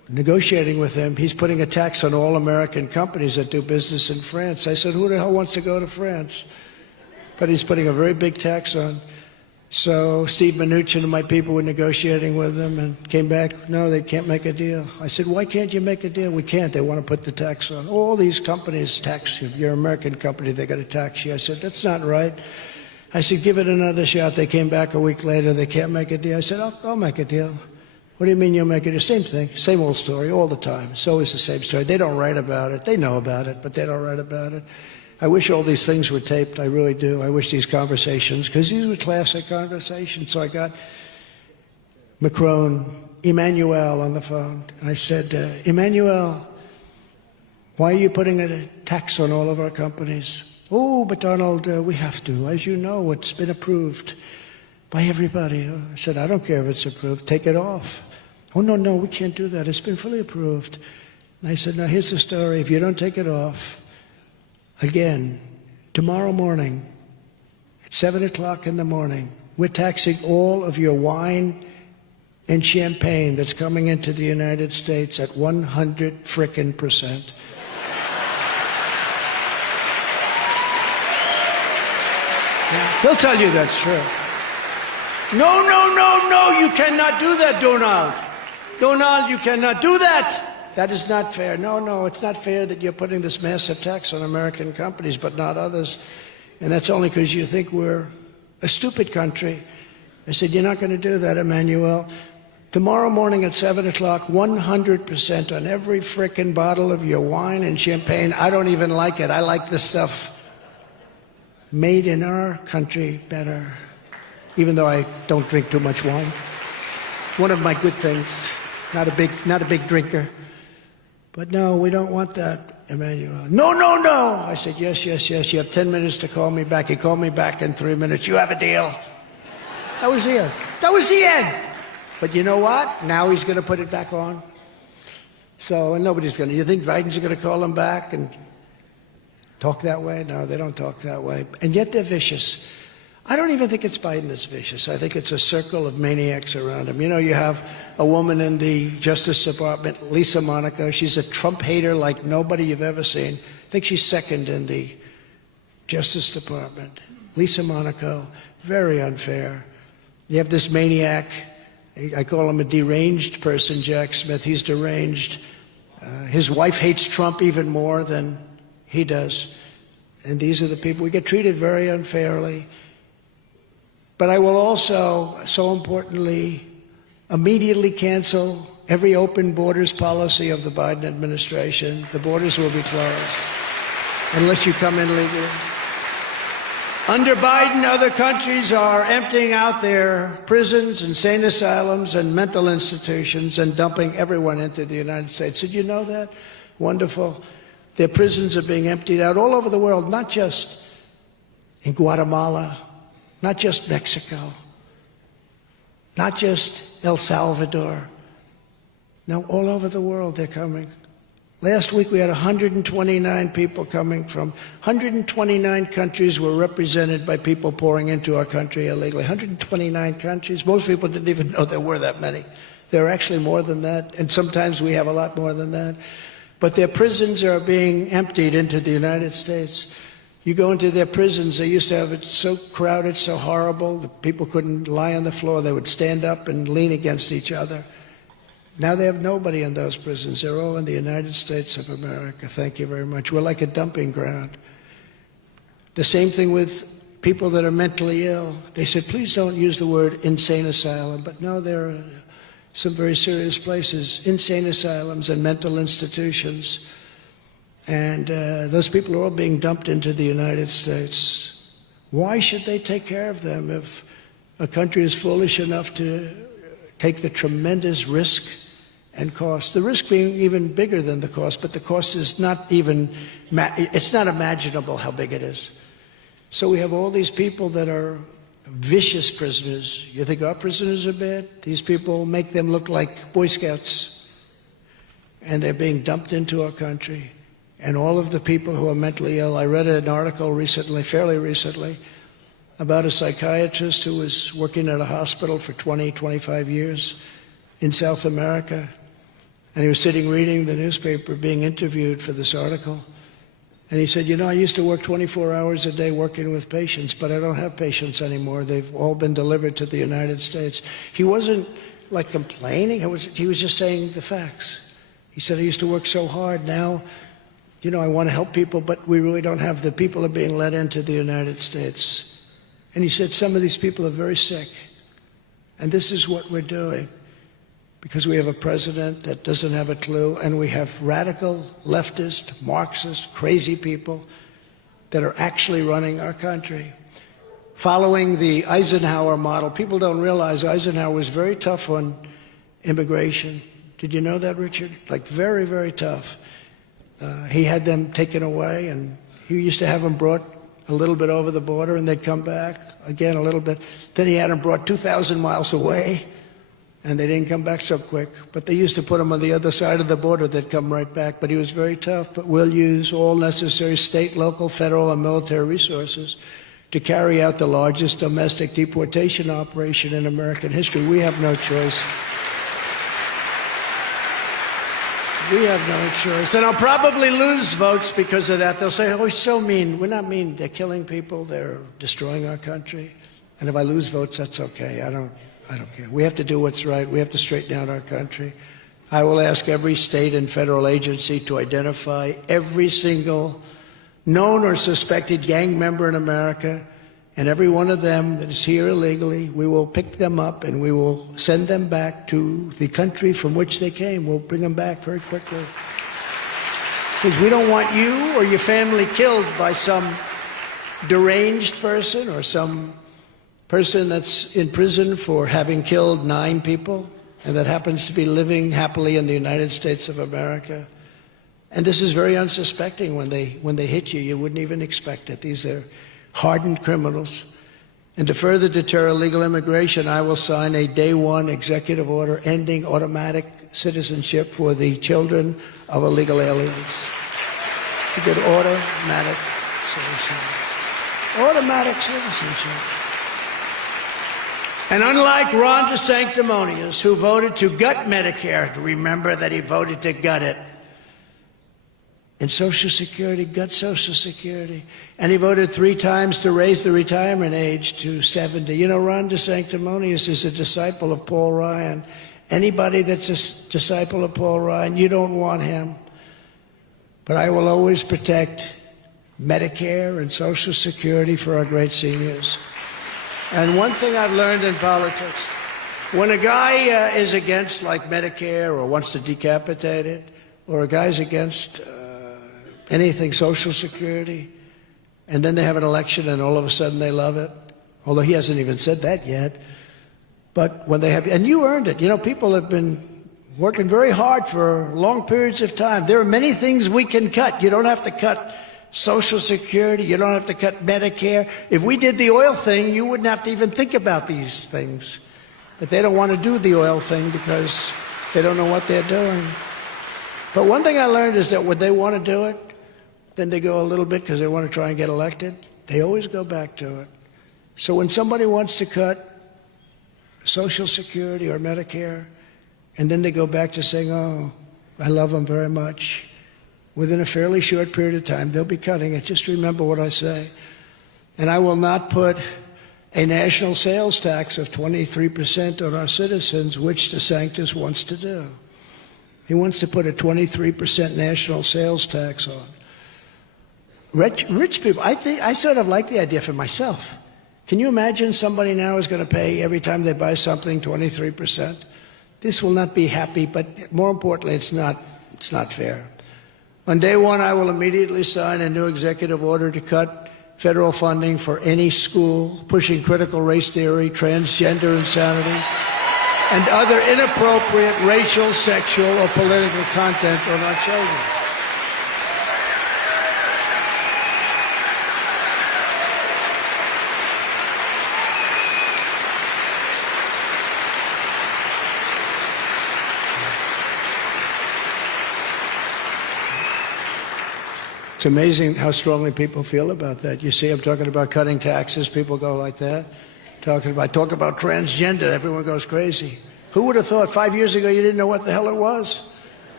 negotiating with him. He's putting a tax on all American companies that do business in France. I said, who the hell wants to go to France? But he's putting a very big tax on. So Steve Mnuchin and my people were negotiating with him and came back, no, they can't make a deal. I said, why can't you make a deal? We can't. They want to put the tax on. All these companies tax you. If you're an American company, they got to tax you. I said, that's not right. I said, give it another shot. They came back a week later. They can't make a deal. I said, I'll make a deal. What do you mean you'll make a deal? Same thing, same old story all the time. It's always the same story. They don't write about it. They know about it, but they don't write about it. I wish all these things were taped. I really do. I wish these conversations, because these were classic conversations. So I got Macron, Emmanuel on the phone, and I said, Emmanuel, why are you putting a tax on all of our companies? Oh, but Donald, we have to. As you know, it's been approved by everybody. I said, I don't care if it's approved. Take it off. Oh, no, we can't do that. It's been fully approved. And I said, now here's the story. If you don't take it off, again, tomorrow morning, at 7 o'clock in the morning, we're taxing all of your wine and champagne that's coming into the United States at 100%. He'll tell you that's true. No, you cannot do that, Donald. Donald, you cannot do that. That is not fair. No, it's not fair that you're putting this massive tax on American companies, but not others. And that's only because you think we're a stupid country. I said, you're not going to do that, Emmanuel. Tomorrow morning at 7 o'clock, 100% on every frickin' bottle of your wine and champagne. I don't even like it. I like the stuff made in our country better, even though I don't drink too much wine. One of my good things. Not a big drinker. But no, we don't want that, Emmanuel. No. I said, yes. You have 10 minutes to call me back. He called me back in 3 minutes. You have a deal. That was the end. But you know what? Now he's going to put it back on. So, and nobody's going to. You think Biden's going to call him back and talk that way? No, they don't talk that way. And yet they're vicious. I don't even think it's Biden that's vicious. I think it's a circle of maniacs around him. You know, you have a woman in the Justice Department, Lisa Monaco. She's a Trump hater like nobody you've ever seen. I think she's second in the Justice Department. Lisa Monaco, very unfair. You have this maniac. I call him a deranged person, Jack Smith. He's deranged. His wife hates Trump even more than he does. And these are the people. We get treated very unfairly. But I will also, so importantly, immediately cancel every open borders policy of the Biden administration. The borders will be closed unless you come in legally. Under Biden, other countries are emptying out their prisons, insane asylums, and mental institutions and dumping everyone into the United States. Did you know that? Wonderful. Their prisons are being emptied out all over the world, not just in Guatemala, not just Mexico, not just El Salvador. No, all over the world they're coming. Last week we had 129 people coming from 129 countries were represented by people pouring into our country illegally. 129 countries. Most people didn't even know there were that many. There are actually more than that, and sometimes we have a lot more than that. But their prisons are being emptied into the United States. You go into their prisons, they used to have it so crowded, so horrible, that people couldn't lie on the floor. They would stand up and lean against each other. Now they have nobody in those prisons. They're all in the United States of America. Thank you very much. We're like a dumping ground. The same thing with people that are mentally ill. They said, please don't use the word insane asylum. But no, there are some very serious places, insane asylums and mental institutions. And those people are all being dumped into the United States. Why should they take care of them if a country is foolish enough to take the tremendous risk and cost? The risk being even bigger than the cost, but the cost is not even, it's not imaginable how big it is. So we have all these people that are vicious prisoners. You think our prisoners are bad? These people make them look like Boy Scouts. And they're being dumped into our country. And all of the people who are mentally ill, I read an article recently, fairly recently, about a psychiatrist who was working at a hospital for 20, 25 years in South America. And he was sitting reading the newspaper, being interviewed for this article. And he said, you know, I used to work 24 hours a day working with patients, but I don't have patients anymore. They've all been delivered to the United States. He wasn't like complaining. He was just saying the facts. He said, I used to work so hard. Now, you know, I want to help people, but we really don't have. The people are being let into the United States. And he said, some of these people are very sick. And this is what we're doing. Because we have a president that doesn't have a clue, and we have radical, leftist, Marxist, crazy people that are actually running our country. Following the Eisenhower model, people don't realize Eisenhower was very tough on immigration. Did you know that, Richard? Like very, very tough. He had them taken away, and he used to have them brought a little bit over the border, and they'd come back again a little bit. Then he had them brought 2,000 miles away. And they didn't come back so quick. But they used to put them on the other side of the border. They'd come right back. But he was very tough. But we'll use all necessary state, local, federal, and military resources to carry out the largest domestic deportation operation in American history. We have no choice. We have no choice. And I'll probably lose votes because of that. They'll say, oh, he's so mean. We're not mean. They're killing people. They're destroying our country. And if I lose votes, that's okay. I don't care. We have to do what's right. We have to straighten out our country. I will ask every state and federal agency to identify every single known or suspected gang member in America, and every one of them that is here illegally, we will pick them up and we will send them back to the country from which they came. We'll bring them back very quickly. Because we don't want you or your family killed by some deranged person or some person that's in prison for having killed 9 people and that happens to be living happily in the United States of America. And this is very unsuspecting. When they hit you, you wouldn't even expect it. These are hardened criminals. And to further deter illegal immigration, I will sign a day 1 executive order ending automatic citizenship for the children of illegal aliens. To get automatic citizenship. Automatic citizenship. And unlike Ron DeSanctimonious, who voted to gut Medicare, remember that he voted to gut it. And Social Security, gut Social Security. And he voted 3 times to raise the retirement age to 70. You know, Ron DeSanctimonious is a disciple of Paul Ryan. Anybody that's a disciple of Paul Ryan, you don't want him. But I will always protect Medicare and Social Security for our great seniors. And one thing I've learned in politics, when a guy is against like Medicare or wants to decapitate it, or a guy's against anything Social Security, and then they have an election and all of a sudden they love it, although he hasn't even said that yet. But when they have, and you earned it. You know, people have been working very hard for long periods of time. There are many things we can cut. You don't have to cut Social Security. You don't have to cut Medicare. If we did the oil thing, you wouldn't have to even think about these things. But they don't want to do the oil thing because they don't know what they're doing. But one thing I learned is that when they want to do it, then they go a little bit because they want to try and get elected. They always go back to it. So when somebody wants to cut Social Security or Medicare, and then they go back to saying, oh, I love them very much, within a fairly short period of time, they'll be cutting it. Just remember what I say. And I will not put a national sales tax of 23% on our citizens, which DeSantis wants to do. He wants to put a 23% national sales tax on. Rich people, I sort of like the idea for myself. Can you imagine somebody now is going to pay every time they buy something 23%? This will not be happy, but more importantly, it's not fair. On day 1, I will immediately sign a new executive order to cut federal funding for any school pushing critical race theory, transgender insanity, and other inappropriate racial, sexual, or political content on our children. It's amazing how strongly people feel about that. You see, I'm talking about cutting taxes. People go like that. Talk about transgender. Everyone goes crazy. Who would have thought 5 years ago you didn't know what the hell it was?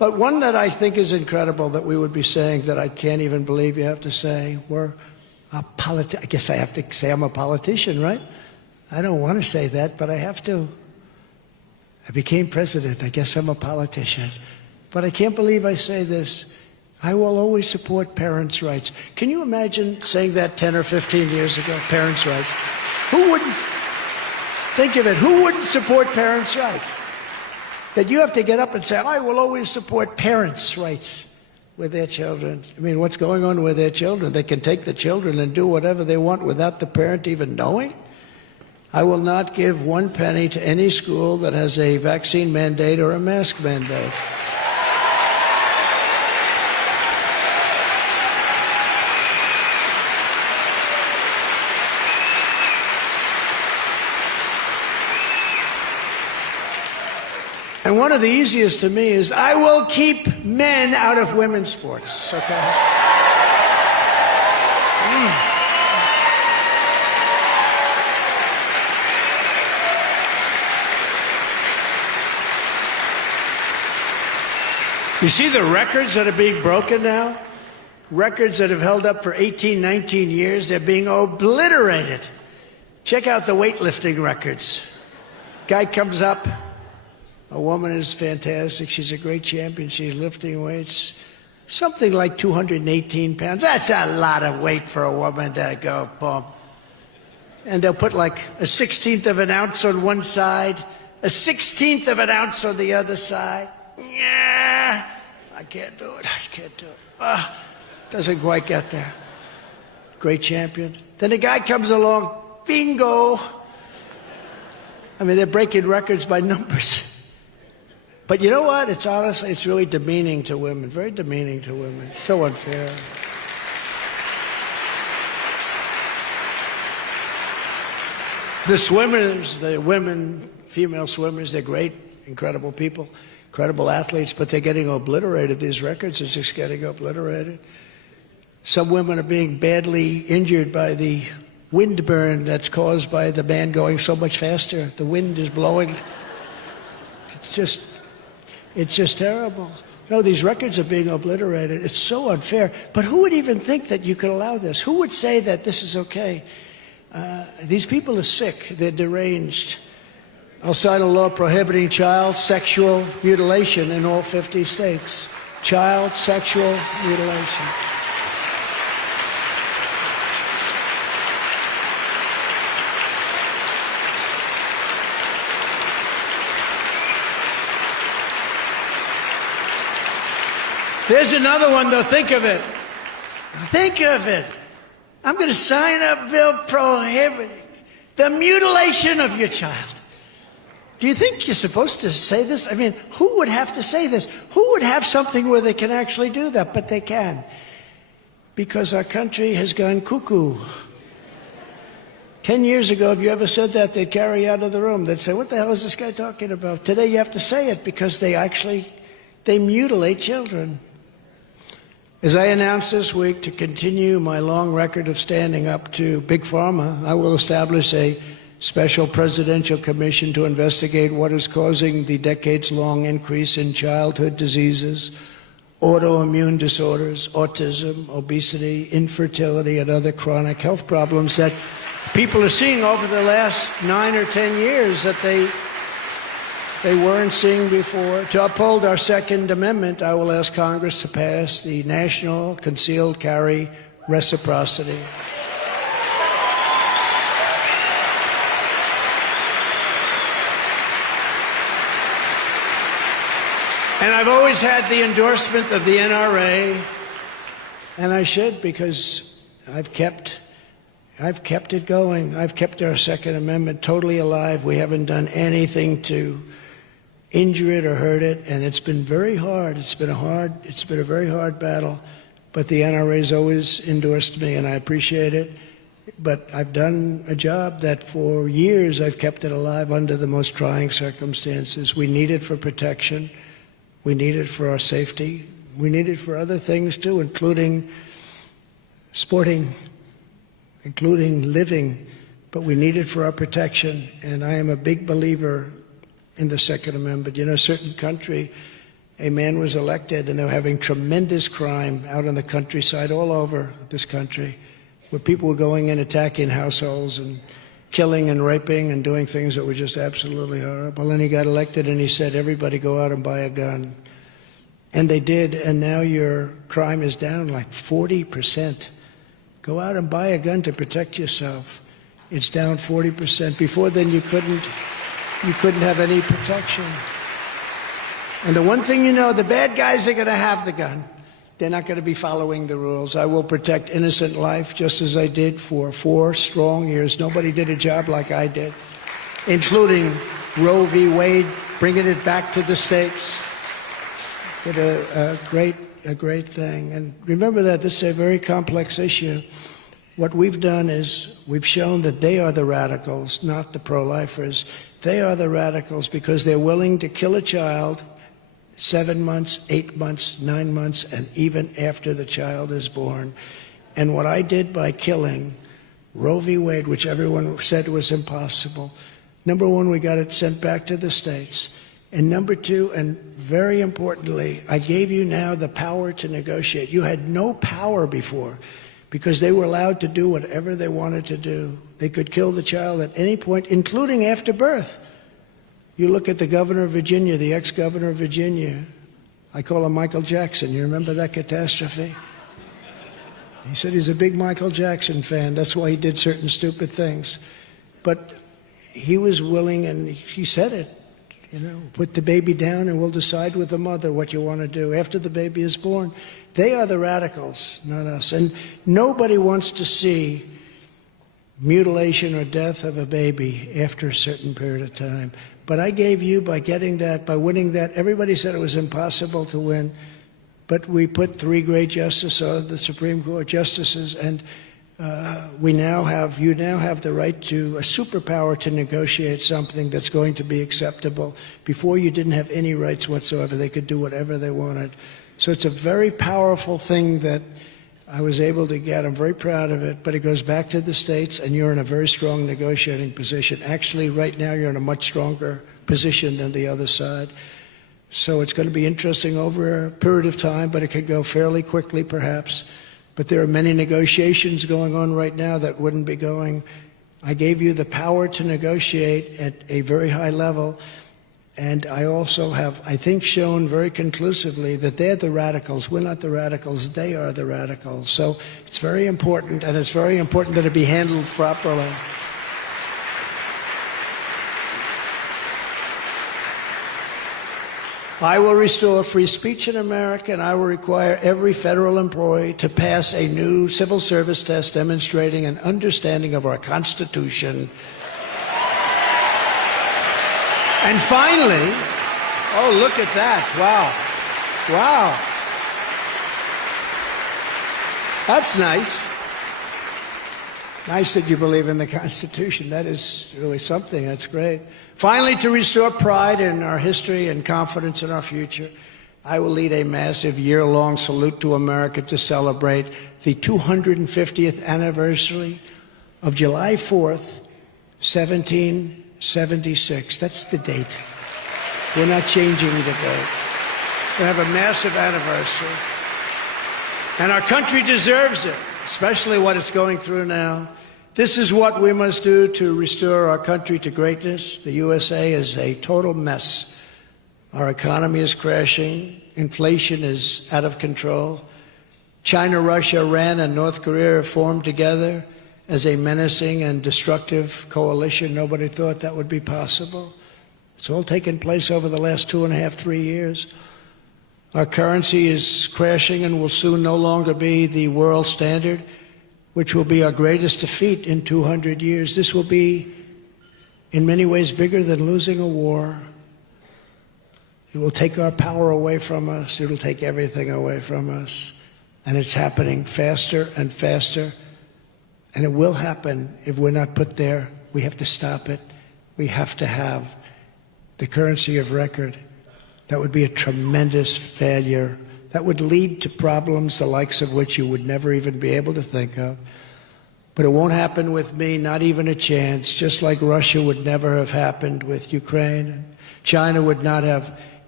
But one that I think is incredible that we would be saying that I can't even believe you have to say, I guess I have to say I'm a politician, right? I don't want to say that, but I have to. I became president. I guess I'm a politician. But I can't believe I say this. I will always support parents' rights. Can you imagine saying that 10 or 15 years ago? Parents' rights. Who wouldn't? Think of it. Who wouldn't support parents' rights? That you have to get up and say, I will always support parents' rights with their children. I mean, what's going on with their children? They can take the children and do whatever they want without the parent even knowing? I will not give 1 penny to any school that has a vaccine mandate or a mask mandate. And one of the easiest to me is, I will keep men out of women's sports. Okay? You see the records that are being broken now? Records that have held up for 18, 19 years, they're being obliterated. Check out the weightlifting records. Guy comes up, a woman is fantastic, she's a great champion, she's lifting weights, something like 218 pounds. That's a lot of weight for a woman to go, boom. And they'll put like a 1/16 of an ounce on one side, a 1/16 of an ounce on the other side. Yeah, I can't do it. I can't do it. Doesn't quite get there. Great champion. Then a guy comes along, bingo. I mean, they're breaking records by numbers. But you know what? It's honestly, it's really demeaning to women. Very demeaning to women. So unfair. The swimmers, the women, female swimmers, they're great, incredible people. Incredible athletes, but they're getting obliterated. These records are just getting obliterated. Some women are being badly injured by the wind burn that's caused by the man going so much faster. The wind is blowing. It's just terrible. No, these records are being obliterated. It's so unfair. But who would even think that you could allow this? Who would say that this is okay? These people are sick. They're deranged. I'll sign a law prohibiting child sexual mutilation in all 50 states. Child sexual mutilation. There's another one, though. Think of it. Think of it. I'm going to sign a bill prohibiting the mutilation of your child. Do you think you're supposed to say this? I mean, who would have to say this? Who would have something where they can actually do that? But they can. Because our country has gone cuckoo. 10 years ago, if you ever said that, they'd carry you out of the room. They'd say, what the hell is this guy talking about? Today you have to say it because they mutilate children. As I announced this week, to continue my long record of standing up to Big Pharma, I will establish a special presidential commission to investigate what is causing the decades-long increase in childhood diseases, autoimmune disorders, autism, obesity, infertility, and other chronic health problems that people are seeing over the last 9 or 10 years that they weren't seeing before. To uphold our Second Amendment, I will ask Congress to pass the National Concealed Carry Reciprocity. And I've always had the endorsement of the NRA, and I should, because I've kept it going. I've kept our Second Amendment totally alive. We haven't done anything to injure it or hurt it, and it's been very hard. It's been a very hard battle, but the NRA's always endorsed me, and I appreciate it. But I've done a job that for years I've kept it alive under the most trying circumstances. We need it for protection. We need it for our safety. We need it for other things too, including sporting, including living, but we need it for our protection. And I am a big believer in the Second Amendment. You know, a certain country a man was elected, and they were having tremendous crime out in the countryside all over this country, where people were going in, attacking households and killing and raping and doing things that were just absolutely horrible. And he got elected, and he said, everybody go out and buy a gun. And they did, and now your crime is down like 40%. Go out and buy a gun to protect yourself. It's down 40%. Before then, you couldn't have any protection. And the one thing you know, the bad guys are going to have the gun. They're not going to be following the rules. I will protect innocent life, just as I did for 4 strong years. Nobody did a job like I did, including Roe v. Wade, bringing it back to the states. Did a great thing. And remember that this is a very complex issue. What we've done is we've shown that they are the radicals, not the pro-lifers. They are the radicals because they're willing to kill a child 7 months, 8 months, 9 months, and even after the child is born. And what I did by killing Roe v. Wade, which everyone said was impossible, number one, we got it sent back to the states. And number two, and very importantly, I gave you now the power to negotiate. You had no power before because they were allowed to do whatever they wanted to do. They could kill the child at any point, including after birth. You look at the governor of Virginia, the ex-governor of Virginia. I call him Michael Jackson. You remember that catastrophe? He said he's a big Michael Jackson fan. That's why he did certain stupid things. But he was willing, and he said it. You know, put the baby down and we'll decide with the mother what you want to do after the baby is born. They are the radicals, not us. And nobody wants to see mutilation or death of a baby after a certain period of time. But I gave you, by getting that, by winning that, everybody said it was impossible to win. But we put 3 great justices on the Supreme Court justices, and you now have the right to a superpower to negotiate something that's going to be acceptable. Before, you didn't have any rights whatsoever. They could do whatever they wanted. So it's a very powerful thing that I was able to get. I'm very proud of it, but it goes back to the states, and you're in a very strong negotiating position. Actually, right now, you're in a much stronger position than the other side. So it's going to be interesting over a period of time, but it could go fairly quickly, perhaps. But there are many negotiations going on right now that wouldn't be going. I gave you the power to negotiate at a very high level. And I also have, I think, shown very conclusively that they're the radicals. We're not the radicals. They are the radicals. So it's very important, and it's very important that it be handled properly. I will restore free speech in America, and I will require every federal employee to pass a new civil service test demonstrating an understanding of our Constitution. And finally, oh, look at that. Wow. Wow. That's nice. Nice that you believe in the Constitution. That is really something. That's great. Finally, to restore pride in our history and confidence in our future, I will lead a massive year-long salute to America to celebrate the 250th anniversary of July 4th, 1776. That's the date. We're not changing the date. We have a massive anniversary. And our country deserves it, especially what it's going through now. This is what we must do to restore our country to greatness. The USA is a total mess. Our economy is crashing. Inflation is out of control. China, Russia, Iran, and North Korea have formed together as a menacing and destructive coalition. Nobody thought that would be possible. It's all taken place over the last 2.5, 3 years. Our currency is crashing and will soon no longer be the world standard, which will be our greatest defeat in 200 years. This will be, in many ways, bigger than losing a war. It will take our power away from us. It will take everything away from us. And it's happening faster and faster. And it will happen if we're not put there. We have to stop it. We have to have the currency of record. That would be a tremendous failure. That would lead to problems the likes of which you would never even be able to think of. But it won't happen with me, not even a chance, just like Russia would never have happened with Ukraine. China would not have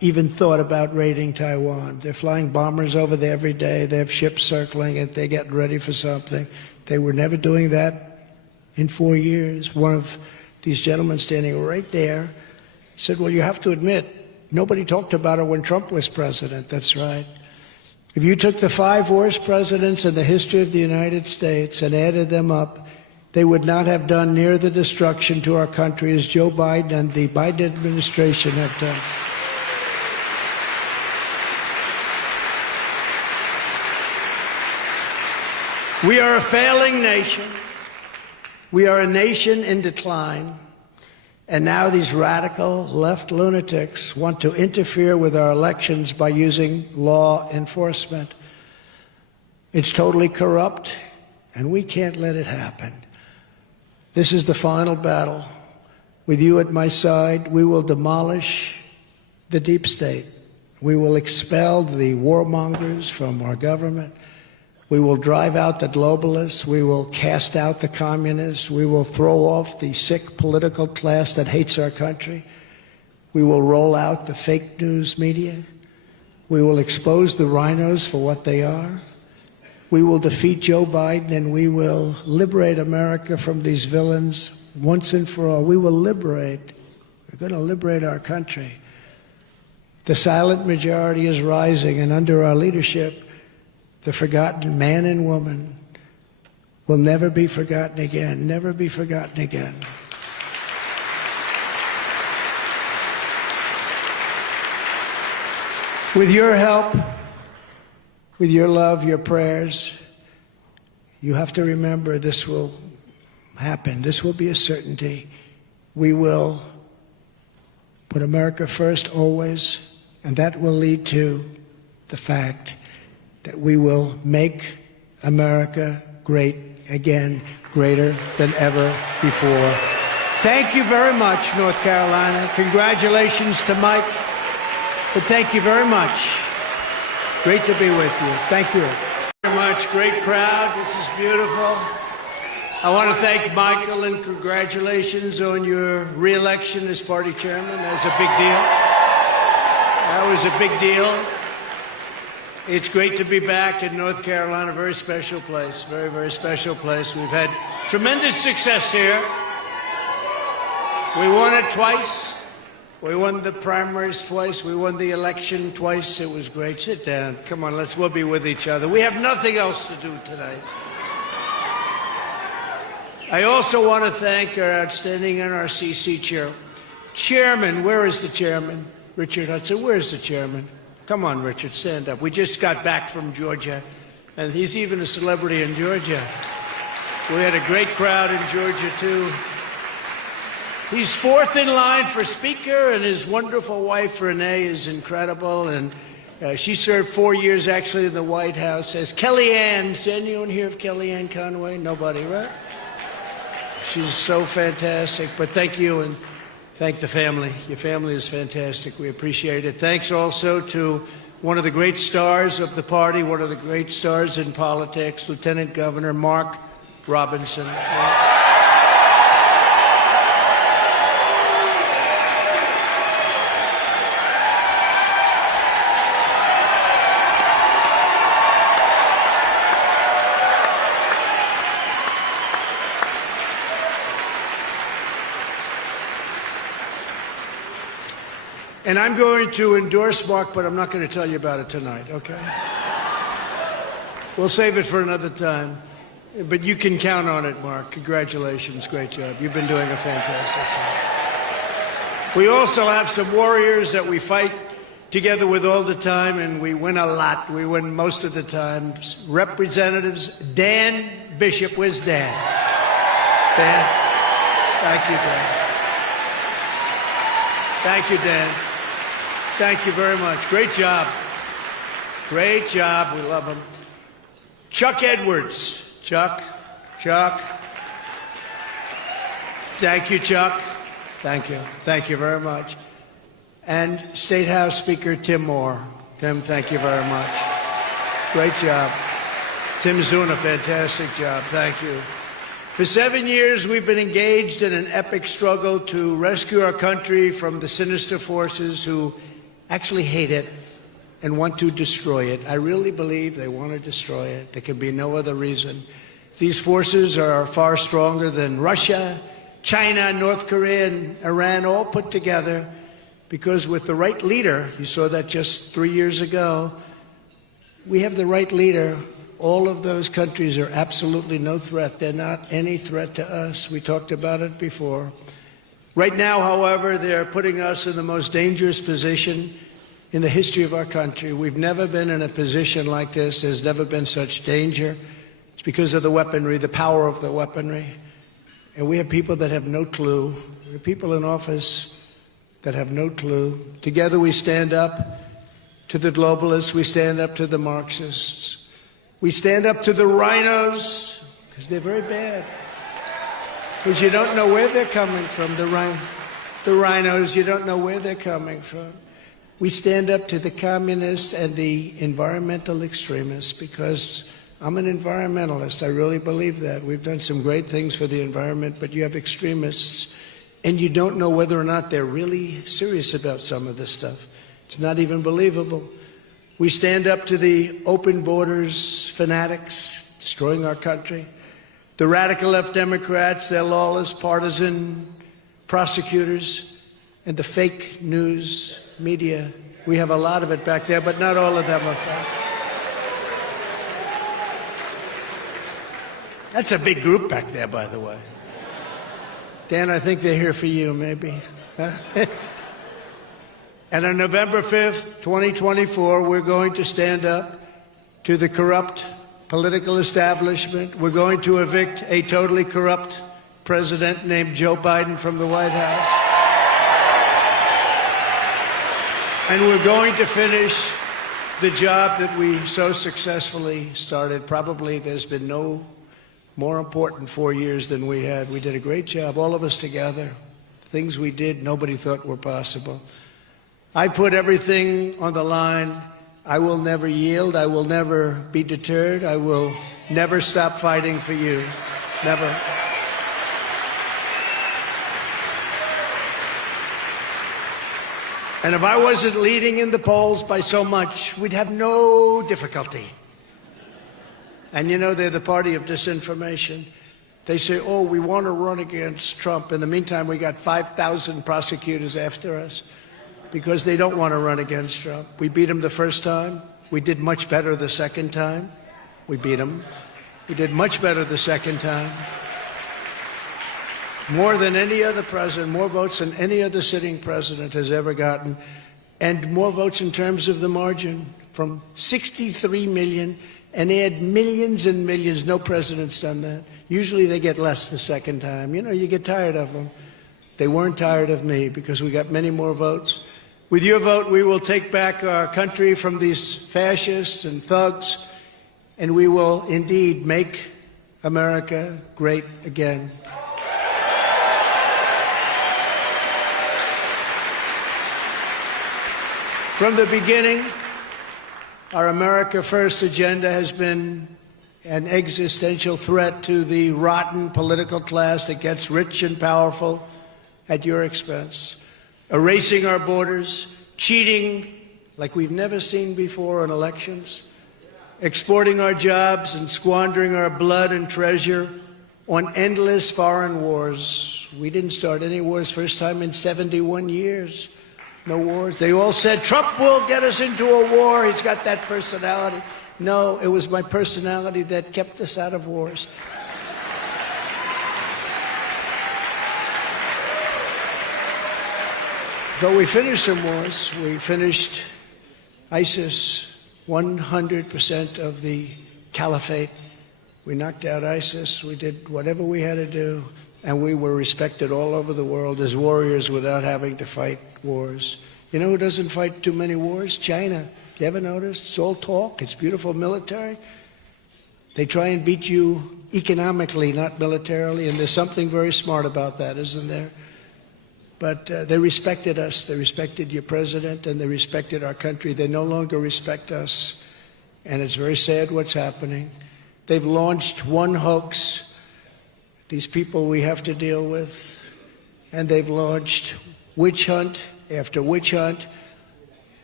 even thought about raiding Taiwan. They're flying bombers over there every day. They have ships circling it. They're getting ready for something. They were never doing that in 4 years. One of these gentlemen standing right there said, well, you have to admit, nobody talked about it when Trump was president. That's right. If you took the 5 worst presidents in the history of the United States and added them up, they would not have done near the destruction to our country as Joe Biden and the Biden administration have done. We are a failing nation. We are a nation in decline. And now these radical left lunatics want to interfere with our elections by using law enforcement. It's totally corrupt, and we can't let it happen. This is the final battle. With you at my side, we will demolish the deep state. We will expel the warmongers from our government. We will drive out the globalists. We will cast out the communists. We will throw off the sick political class that hates our country. We will roll out the fake news media. We will expose the rhinos for what they are. We will defeat Joe Biden, and we will liberate America from these villains once and for all. We will liberate. We're going to liberate our country. The silent majority is rising, and under our leadership, the forgotten man and woman will never be forgotten again, never be forgotten again. With your help, with your love, your prayers, you have to remember this will happen. This will be a certainty. We will put America first always, and that will lead to the fact that we will make America great again, greater than ever before. Thank you very much, North Carolina. Congratulations to Mike. But thank you very much. Great to be with you. Thank you very much. Great crowd. This is beautiful. I want to thank Michael and congratulations on your re-election as party chairman. That's a big deal. That was a big deal. It's great to be back in North Carolina. Very special place. Very, very special place. We've had tremendous success here. We won it twice. We won the primaries twice. We won the election twice. It was great. Sit down. Come on, we'll be with each other. We have nothing else to do today. I also want to thank our outstanding NRCC chairman. Where is the chairman? Richard Hudson. Where's the chairman? Come on, Richard, stand up. We just got back from Georgia, and he's even a celebrity in Georgia. We had a great crowd in Georgia, too. He's fourth in line for Speaker, and his wonderful wife, Renee, is incredible. And she served 4 years, actually, in the White House as Kellyanne. Does anyone hear of Kellyanne Conway? Nobody, right? She's so fantastic. But thank you, and thank the family. Your family is fantastic. We appreciate it. Thanks also to one of the great stars of the party, one of the great stars in politics, Lieutenant Governor Mark Robinson. And I'm going to endorse Mark, but I'm not going to tell you about it tonight, okay? We'll save it for another time. But you can count on it, Mark. Congratulations. Great job. You've been doing a fantastic job. We also have some warriors that we fight together with all the time, and we win a lot. We win most of the time. Representatives Dan Bishop. Where's Dan? Dan? Thank you, Dan. Thank you, Dan. Thank you very much. Great job. Great job. We love him. Chuck Edwards. Chuck. Thank you, Chuck. Thank you. Thank you very much. And State House Speaker Tim Moore. Tim, thank you very much. Great job. Tim's doing a fantastic job. Thank you. For 7 years, we've been engaged in an epic struggle to rescue our country from the sinister forces who actually hate it and want to destroy it. I really believe they want to destroy it. There can be no other reason. These forces are far stronger than Russia, China, North Korea, and Iran all put together, because with the right leader, you saw that just 3 years ago, we have the right leader. All of those countries are absolutely no threat. They're not any threat to us. We talked about it before. Right now, however, they're putting us in the most dangerous position in the history of our country. We've never been in a position like this. There's never been such danger. It's because of the weaponry, the power of the weaponry. And we have people that have no clue. We have people in office that have no clue. Together we stand up to the globalists. We stand up to the Marxists. We stand up to the rhinos, because they're very bad. Because you don't know where they're coming from, the rhinos, you don't know where they're coming from. We stand up to the communists and the environmental extremists, because I'm an environmentalist. I really believe that. We've done some great things for the environment, but you have extremists, and you don't know whether or not they're really serious about some of this stuff. It's not even believable. We stand up to the open borders fanatics destroying our country. The radical left Democrats, their lawless, partisan prosecutors, and the fake news media. We have a lot of it back there, but not all of them are fake. That's a big group back there, by the way. Dan, I think they're here for you, maybe. And on November 5th, 2024, we're going to stand up to the corrupt political establishment. We're going to evict a totally corrupt president named Joe Biden from the White House. And we're going to finish the job that we so successfully started. Probably there's been no more important 4 years than we had. We did a great job, all of us together. Things we did, nobody thought were possible. I put everything on the line. I will never yield. I will never be deterred. I will never stop fighting for you. Never. And if I wasn't leading in the polls by so much, we'd have no difficulty. And you know, they're the party of disinformation. They say, oh, we want to run against Trump. In the meantime, we got 5,000 prosecutors after us, because they don't want to run against Trump. We beat him the first time. We did much better the second time. We beat him. We did much better the second time. More than any other president, more votes than any other sitting president has ever gotten, and more votes in terms of the margin, from 63 million, and they had millions and millions. No president's done that. Usually they get less the second time. You know, you get tired of them. They weren't tired of me, because we got many more votes. With your vote, we will take back our country from these fascists and thugs, and we will indeed make America great again. From the beginning, our America First agenda has been an existential threat to the rotten political class that gets rich and powerful at your expense. Erasing our borders, cheating like we've never seen before in elections, exporting our jobs and squandering our blood and treasure on endless foreign wars. We didn't start any wars, first time in 71 years. No wars. They all said, Trump will get us into a war. He's got that personality. No, it was my personality that kept us out of wars. But we finished some wars. We finished ISIS, 100% of the caliphate. We knocked out ISIS. We did whatever we had to do. And we were respected all over the world as warriors without having to fight wars. You know who doesn't fight too many wars? China. You ever noticed? It's all talk. It's beautiful military. They try and beat you economically, not militarily. And there's something very smart about that, isn't there? But they respected us. They respected your president, and they respected our country. They no longer respect us. And it's very sad what's happening. They've launched one hoax. These people we have to deal with. And they've launched witch hunt after witch hunt.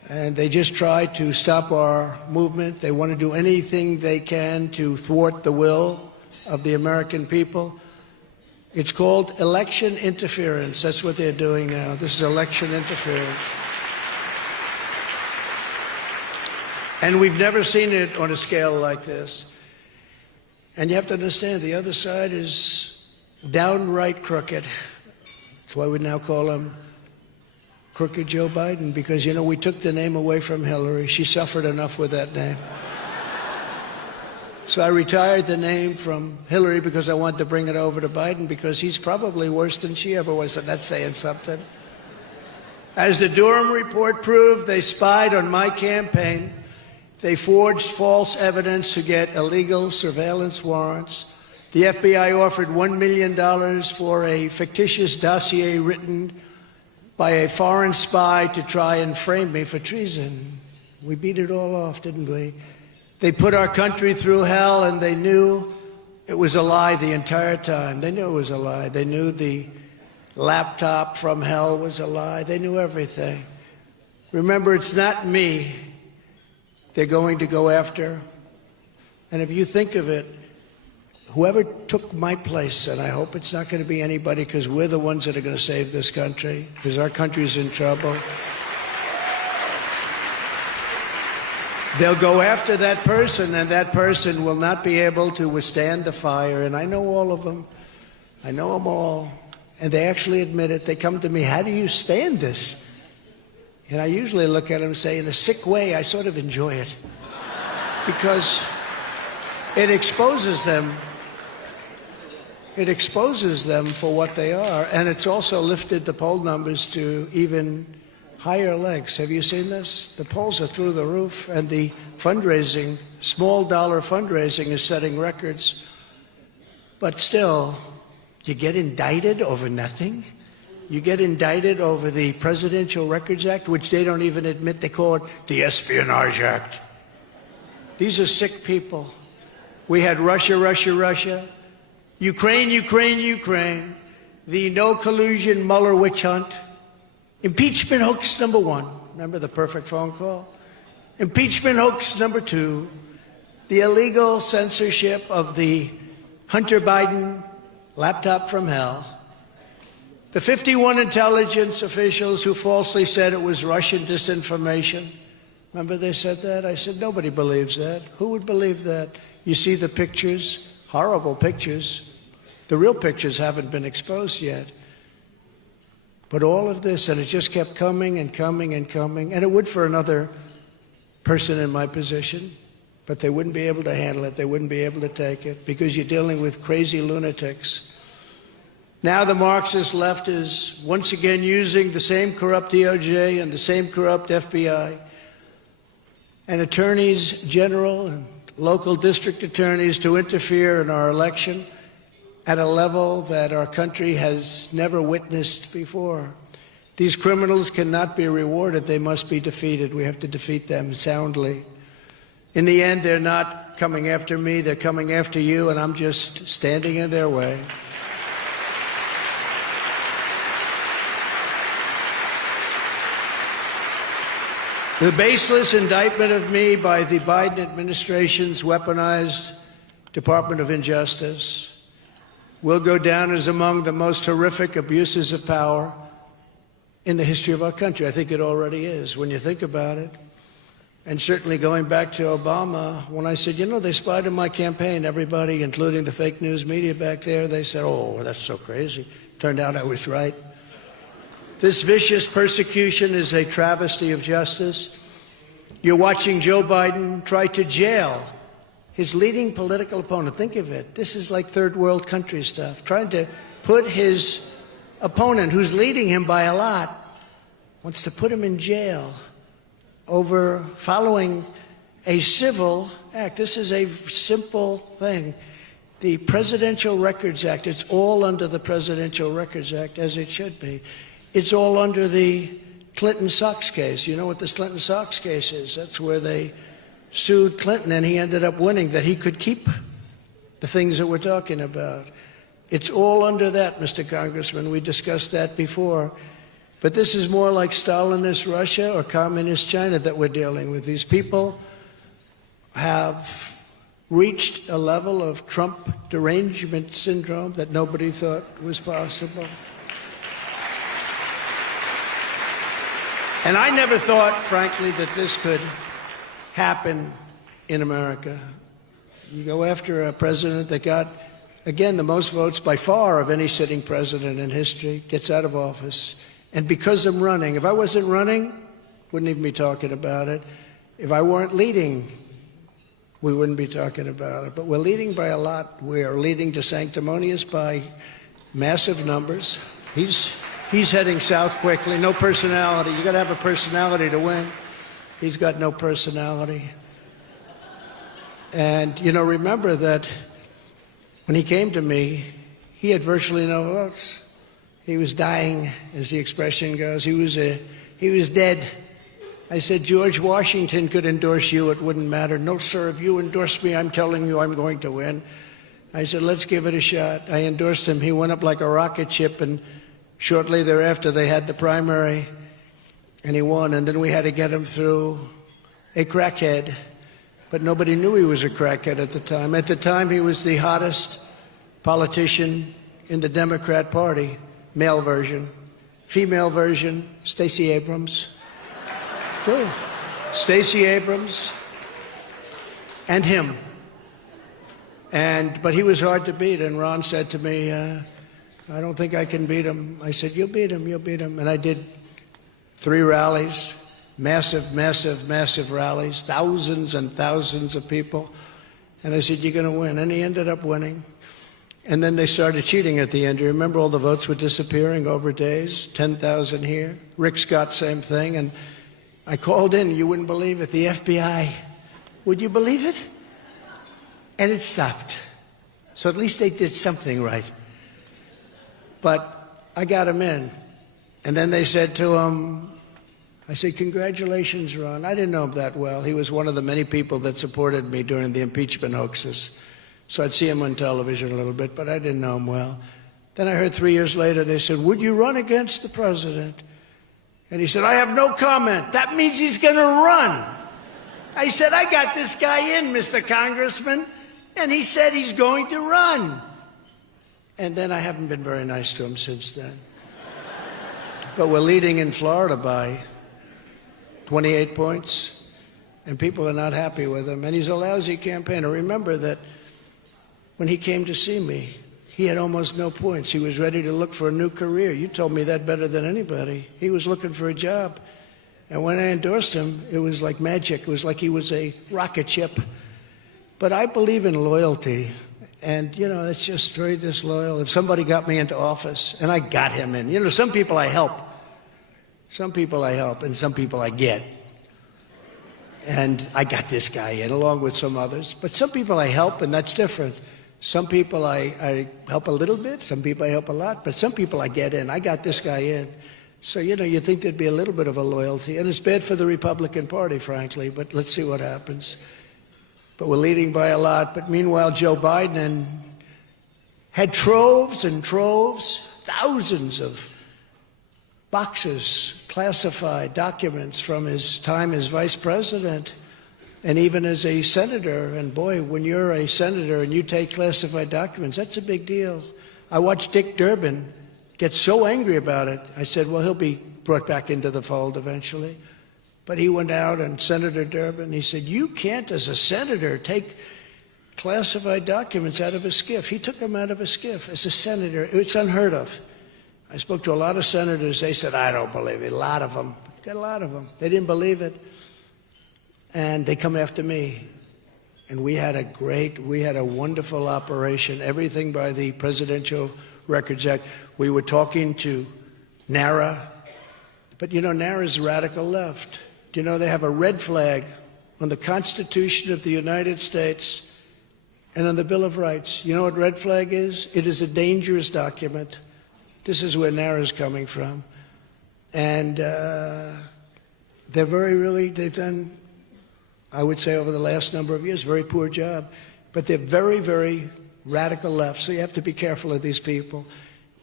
and they just try to stop our movement. They want to do anything they can to thwart the will of the American people. It's called election interference. That's what they're doing now. This is election interference. And we've never seen it on a scale like this. And you have to understand, the other side is downright crooked. That's why we now call him Crooked Joe Biden, because, you know, we took the name away from Hillary. She suffered enough with that name. So I retired the name from Hillary because I wanted to bring it over to Biden, because he's probably worse than she ever was, and that's saying something. As the Durham report proved, they spied on my campaign. They forged false evidence to get illegal surveillance warrants. The FBI offered $1 million for a fictitious dossier written by a foreign spy to try and frame me for treason. We beat it all off, didn't we? They put our country through hell, and they knew it was a lie the entire time. They knew it was a lie. They knew the laptop from hell was a lie. They knew everything. Remember, it's not me they're going to go after. And if you think of it, whoever took my place, and I hope it's not going to be anybody, because we're the ones that are going to save this country, because our country's in trouble. They'll go after that person, and that person will not be able to withstand the fire. And I know all of them. I know them all. And they actually admit it. They come to me, how do you stand this? And I usually look at them and say, in a sick way, I sort of enjoy it. Because it exposes them. It exposes them for what they are. And it's also lifted the poll numbers to even higher legs. Have you seen this? The polls are through the roof, and the fundraising, small dollar fundraising, is setting records. But still, you get indicted over nothing? You get indicted over the Presidential Records Act, which they don't even admit. They call it the Espionage Act. These are sick people. We had Russia, Russia, Russia. Ukraine, Ukraine, Ukraine. The no collusion Mueller witch hunt. Impeachment hoax number 1. Remember the perfect phone call? Impeachment hoax number 2. The illegal censorship of the Hunter Biden laptop from hell. The 51 intelligence officials who falsely said it was Russian disinformation. Remember they said that? I said, nobody believes that. Who would believe that? You see the pictures, horrible pictures. The real pictures haven't been exposed yet. But all of this, and it just kept coming and coming and coming, and it would for another person in my position, but they wouldn't be able to handle it. They wouldn't be able to take it, because you're dealing with crazy lunatics. Now the Marxist left is once again using the same corrupt DOJ and the same corrupt FBI and attorneys general and local district attorneys to interfere in our election at a level that our country has never witnessed before. These criminals cannot be rewarded. They must be defeated. We have to defeat them soundly. In the end, they're not coming after me. They're coming after you, and I'm just standing in their way. The baseless indictment of me by the Biden administration's weaponized Department of Injustice will go down as among the most horrific abuses of power in the history of our country. I think it already is, when you think about it. And certainly going back to Obama, when I said, you know, they spied on my campaign, everybody, including the fake news media back there, they said, oh, that's so crazy. Turned out I was right. This vicious persecution is a travesty of justice. You're watching Joe Biden try to jail his leading political opponent. Think of it. This is like third world country stuff. Trying to put his opponent, who's leading him by a lot, wants to put him in jail over following a civil act. This is a simple thing. The Presidential Records Act, it's all under the Presidential Records Act, as it should be. It's all under the Clinton Sox case. You know what this Clinton Sox case is? That's where they sued Clinton, and he ended up winning, that he could keep the things that we're talking about. It's all under that, Mr. Congressman. We discussed that before. But this is more like Stalinist Russia or Communist China that we're dealing with. These people have reached a level of Trump derangement syndrome that nobody thought was possible. And I never thought, frankly, that this could happen in America. You go after a president that got, again, the most votes by far of any sitting president in history, gets out of office. And because I'm running, if I wasn't running, wouldn't even be talking about it. If I weren't leading, we wouldn't be talking about it. But we're leading by a lot. We're leading to sanctimonious by massive numbers. He's heading south quickly. No personality. You got to have a personality to win. He's got no personality. And, you know, remember that when he came to me, he had virtually no votes. He was dying, as the expression goes. He was dead. I said, George Washington could endorse you, it wouldn't matter. No, sir, if you endorse me, I'm telling you I'm going to win. I said, let's give it a shot. I endorsed him. He went up like a rocket ship, and shortly thereafter they had the primary, and he won. And then we had to get him through a crackhead. But nobody knew he was a crackhead at the time. At the time, he was the hottest politician in the Democrat Party, male version. Female version, Stacey Abrams. It's true. Stacey Abrams and him. But he was hard to beat, and Ron said to me, I don't think I can beat him. I said, you'll beat him, you'll beat him. And I did 3 rallies, massive, massive, massive rallies, thousands and thousands of people. And I said, you're going to win. And he ended up winning. And then they started cheating at the end. Do you remember all the votes were disappearing over days? 10,000 here. Rick Scott, same thing. And I called in, you wouldn't believe it, the FBI. Would you believe it? And it stopped. So at least they did something right. But I got him in. And then they said to him, I said, congratulations, Ron. I didn't know him that well. He was one of the many people that supported me during the impeachment hoaxes. So I'd see him on television a little bit, but I didn't know him well. Then I heard 3 years later, they said, would you run against the president? And he said, I have no comment. That means he's going to run. I said, I got this guy in, Mr. Congressman. And he said he's going to run. And then I haven't been very nice to him since then. But we're leading in Florida by 28 points. And people are not happy with him. And he's a lousy campaigner. Remember that when he came to see me, he had almost no points. He was ready to look for a new career. You told me that better than anybody. He was looking for a job. And when I endorsed him, it was like magic. It was like he was a rocket ship. But I believe in loyalty. And, you know, it's just very disloyal. If somebody got me into office, and I got him in. You know, some people I help. Some people I help, and some people I get. And I got this guy in, along with some others. But some people I help, and that's different. Some people I help a little bit, some people I help a lot, but some people I get in. I got this guy in. So, you know, you'd think there'd be a little bit of a loyalty. And it's bad for the Republican Party, frankly, but let's see what happens. But we're leading by a lot. But meanwhile, Joe Biden had troves and troves, thousands of boxes, classified documents from his time as vice president. And even as a senator, and boy, when you're a senator and you take classified documents, that's a big deal. I watched Dick Durbin get so angry about it. I said, well, he'll be brought back into the fold eventually. But he went out, and Senator Durbin, he said, you can't, as a senator, take classified documents out of a SCIF. He took them out of a SCIF as a senator. It's unheard of. I spoke to a lot of senators. They said, I don't believe it. A lot of them. Got a lot of them. They didn't believe it. And they come after me. And we had a wonderful operation, everything by the Presidential Records Act. We were talking to NARA, but you know, NARA's radical left. Do you know they have a red flag on the Constitution of the United States and on the Bill of Rights? You know what red flag is? It is a dangerous document. This is where NARA's coming from. And they've done, I would say, over the last number of years, very poor job. But they're very, very radical left, so you have to be careful of these people.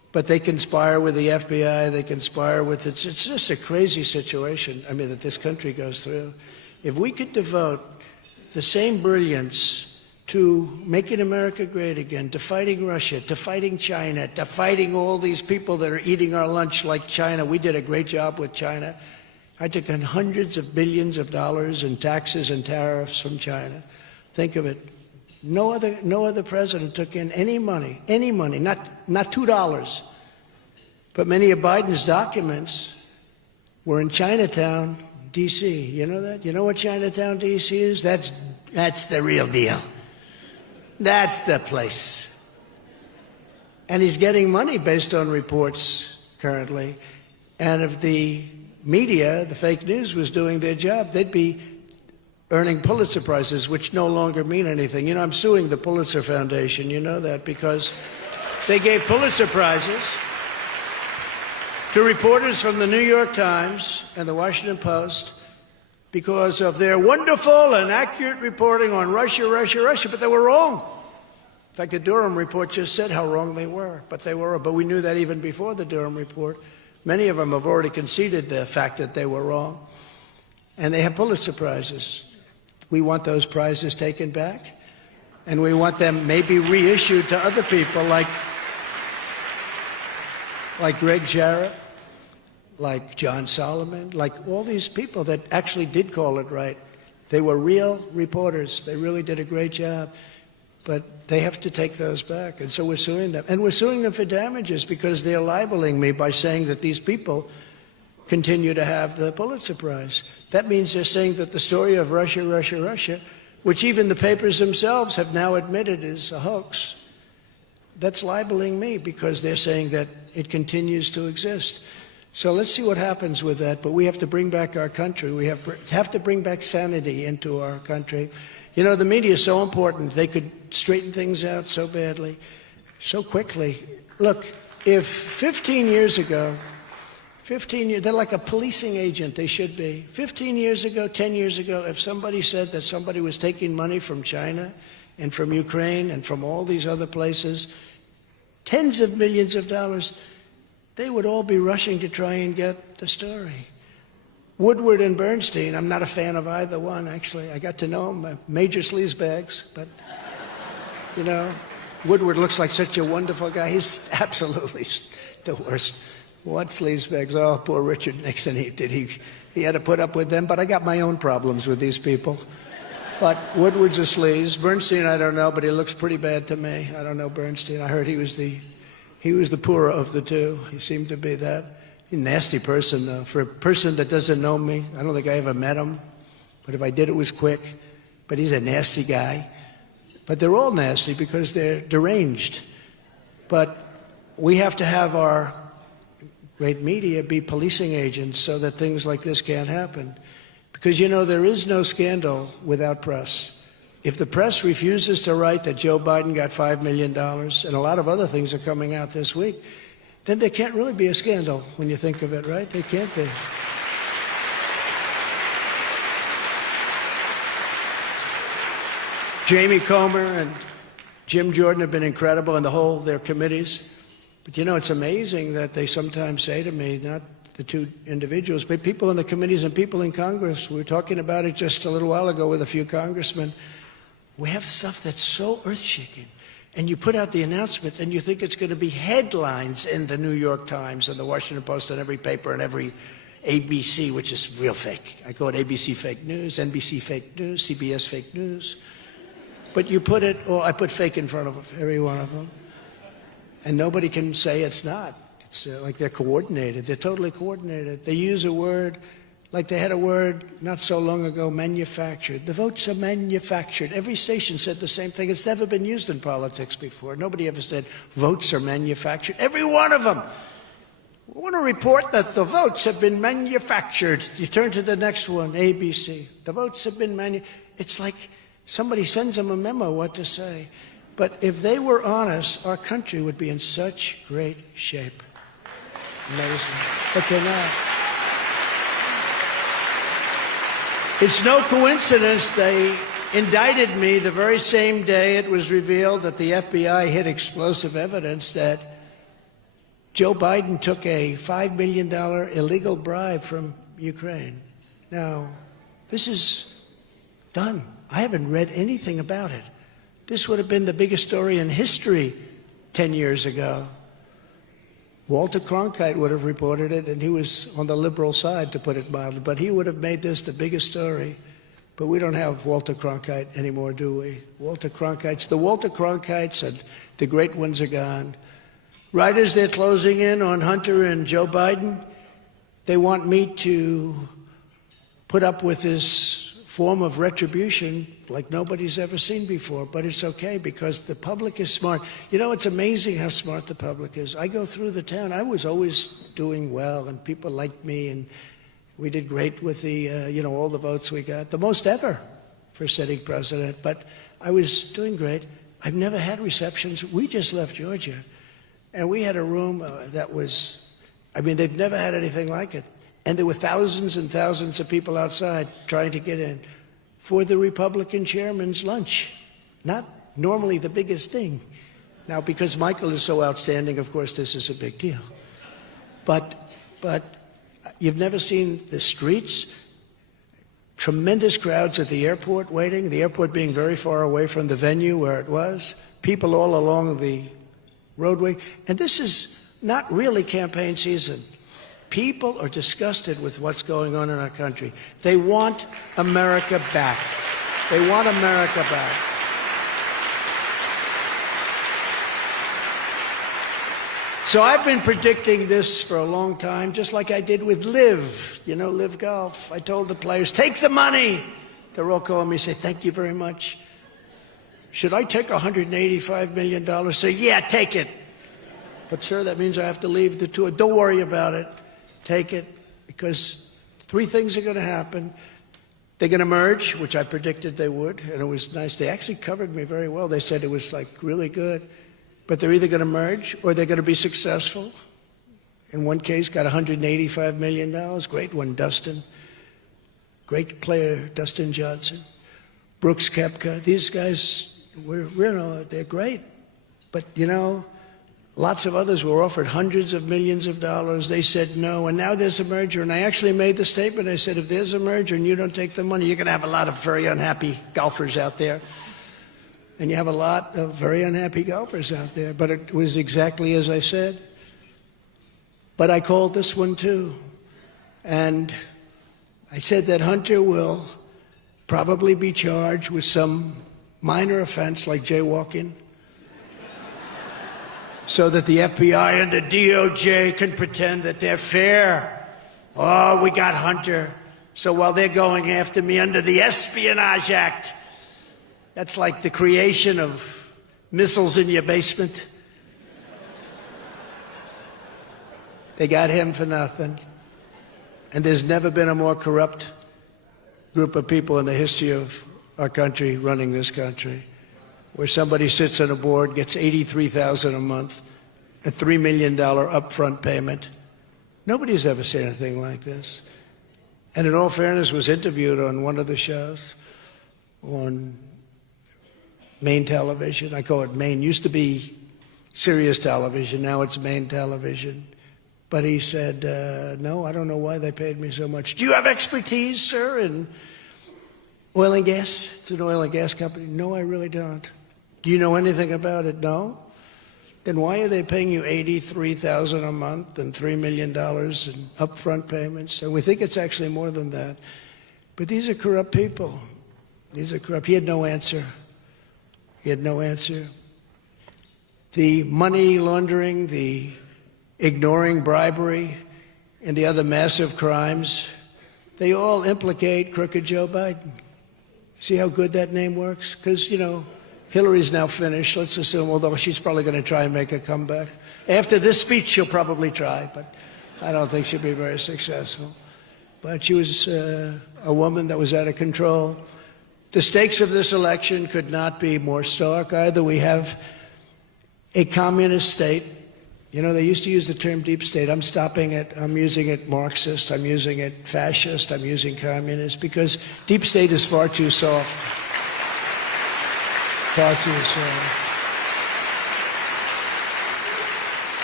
But they conspire with the FBI, they conspire with, it's just a crazy situation, I mean, that this country goes through. If we could devote the same brilliance to making America great again, to fighting Russia, to fighting China, to fighting all these people that are eating our lunch like China. We did a great job with China. I took in hundreds of billions of dollars in taxes and tariffs from China. Think of it. No other president took in any money, not $2. But many of Biden's documents were in Chinatown, D.C. You know that? You know what Chinatown, D.C. is? That's the real deal. That's the place. And he's getting money based on reports currently. And if the media, the fake news, was doing their job, they'd be earning Pulitzer Prizes, which no longer mean anything. You know, I'm suing the Pulitzer Foundation, you know that, because they gave Pulitzer Prizes to reporters from the New York Times and the Washington Post because of their wonderful and accurate reporting on Russia, but they were wrong. In fact, the Durham report just said how wrong they were, but they were. But we knew that even before the Durham report. Many of them have already conceded the fact that they were wrong, and they have Pulitzer Prizes. We want those prizes taken back, and we want them maybe reissued to other people like Greg Jarrett, like John Solomon, like all these people that actually did call it right. They were real reporters. They really did a great job, but they have to take those back, and so we're suing them. And we're suing them for damages because they're libeling me by saying that these people continue to have the Pulitzer Prize. That means they're saying that the story of Russia, which even the papers themselves have now admitted is a hoax, that's libeling me because they're saying that it continues to exist. So let's see what happens with that, but we have to bring back our country. We have to bring back sanity into our country. You know, the media is so important. They could straighten things out so badly, so quickly. Look, if 15 years ago, they're like a policing agent, they should be. 15 years ago, 10 years ago, if somebody said that somebody was taking money from China and from Ukraine and from all these other places, tens of millions of dollars, they would all be rushing to try and get the story. Woodward and Bernstein, I'm not a fan of either one, actually. I got to know them, major sleazebags, but, you know, Woodward looks like such a wonderful guy. He's absolutely the worst. What sleazebags? Oh, poor Richard Nixon. He had to put up with them. But I got my own problems with these people. But Woodward's a sleaze. Bernstein, I don't know, but he looks pretty bad to me. I don't know Bernstein. I heard he was the poorer of the two. He seemed to be that. He's a nasty person, though. For a person that doesn't know me, I don't think I ever met him. But if I did, it was quick. But he's a nasty guy. But they're all nasty because they're deranged. But we have to have our great media be policing agents so that things like this can't happen. Because, you know, there is no scandal without press. If the press refuses to write that Joe Biden got $5 million, and a lot of other things are coming out this week, then there can't really be a scandal when you think of it, right? There can't be. Jamie Comer and Jim Jordan have been incredible, and their committees. But, you know, it's amazing that they sometimes say to me, not the two individuals, but people in the committees and people in Congress. We were talking about it just a little while ago with a few congressmen. We have stuff that's so earth-shaking. And you put out the announcement, and you think it's going to be headlines in the New York Times and the Washington Post and every paper and every ABC, which is real fake. I call it ABC fake news, NBC fake news, CBS fake news. But you put it, or I put fake in front of every one of them. And nobody can say it's not. It's like they're coordinated. They're totally coordinated. They use a word, like they had a word not so long ago, manufactured. The votes are manufactured. Every station said the same thing. It's never been used in politics before. Nobody ever said votes are manufactured. Every one of them. We want to report that the votes have been manufactured. You turn to the next one, ABC. The votes have been manufactured. It's like somebody sends them a memo what to say. But if they were honest, our country would be in such great shape. Amazing. But they're not. It's no coincidence they indicted me the very same day it was revealed that the FBI hid explosive evidence that Joe Biden took a $5 million illegal bribe from Ukraine. Now, this is done. I haven't read anything about it. This would have been the biggest story in history 10 years ago. Walter Cronkite would have reported it, and he was on the liberal side, to put it mildly, but he would have made this the biggest story. But we don't have Walter Cronkite anymore, do we? The Walter Cronkites and the great ones are gone. Right as they're closing in on Hunter and Joe Biden, they want me to put up with this form of retribution like nobody's ever seen before. But it's okay, because the public is smart. You know, it's amazing how smart the public is. I go through the town. I was always doing well, and people liked me, and we did great with the, all the votes we got, the most ever for sitting president. But I was doing great. I've never had receptions. We just left Georgia, and we had a room that was, they've never had anything like it. And there were thousands and thousands of people outside trying to get in for the Republican chairman's lunch. Not normally the biggest thing. Now, because Michael is so outstanding, of course, this is a big deal. But you've never seen the streets, tremendous crowds at the airport waiting, the airport being very far away from the venue where it was, people all along the roadway. And this is not really campaign season. People are disgusted with what's going on in our country. They want America back. They want America back. So I've been predicting this for a long time, just like I did with Live, Live Golf. I told the players, take the money. They're all calling me, say, thank you very much. Should I take $185 million? Say, yeah, take it. But sir, that means I have to leave the tour. Don't worry about it. Take it, because three things are going to happen. They're going to merge, which I predicted they would, and it was nice. They actually covered me very well. They said it was really good. But they're either going to merge or they're going to be successful. In one case, got $185 million. Great one, Dustin. Great player, Dustin Johnson. Brooks Koepka. These guys, they're great. But, lots of others were offered hundreds of millions of dollars. They said no, and now there's a merger. And I actually made the statement. I said, if there's a merger and you don't take the money, you're going to have a lot of very unhappy golfers out there. And you have a lot of very unhappy golfers out there. But it was exactly as I said. But I called this one too. And I said that Hunter will probably be charged with some minor offense like jaywalking, so that the FBI and the DOJ can pretend that they're fair. Oh, we got Hunter. So while they're going after me under the Espionage Act, that's like the creation of missiles in your basement. They got him for nothing. And there's never been a more corrupt group of people in the history of our country running this country, where somebody sits on a board, gets $83,000 a month, a $3 million upfront payment. Nobody's ever seen anything like this. And in all fairness, was interviewed on one of the shows on Main Television. I call it Main. Used to be Sirius Television. Now it's Main Television. But he said, no, I don't know why they paid me so much. Do you have expertise, sir, in oil and gas? It's an oil and gas company. No, I really don't. Do you know anything about it? No. Then why are they paying you $83,000 a month and $3 million in upfront payments? And we think it's actually more than that. But these are corrupt people. These are corrupt. He had no answer. He had no answer. The money laundering, the ignoring bribery, and the other massive crimes, they all implicate crooked Joe Biden. See how good that name works? Because, Hillary's now finished, let's assume, although she's probably going to try and make a comeback. After this speech, she'll probably try, but I don't think she'll be very successful. But she was a woman that was out of control. The stakes of this election could not be more stark. Either we have a communist state. They used to use the term deep state. I'm stopping it. I'm using it Marxist. I'm using it fascist. I'm using communist, because deep state is far too soft. Far too soft.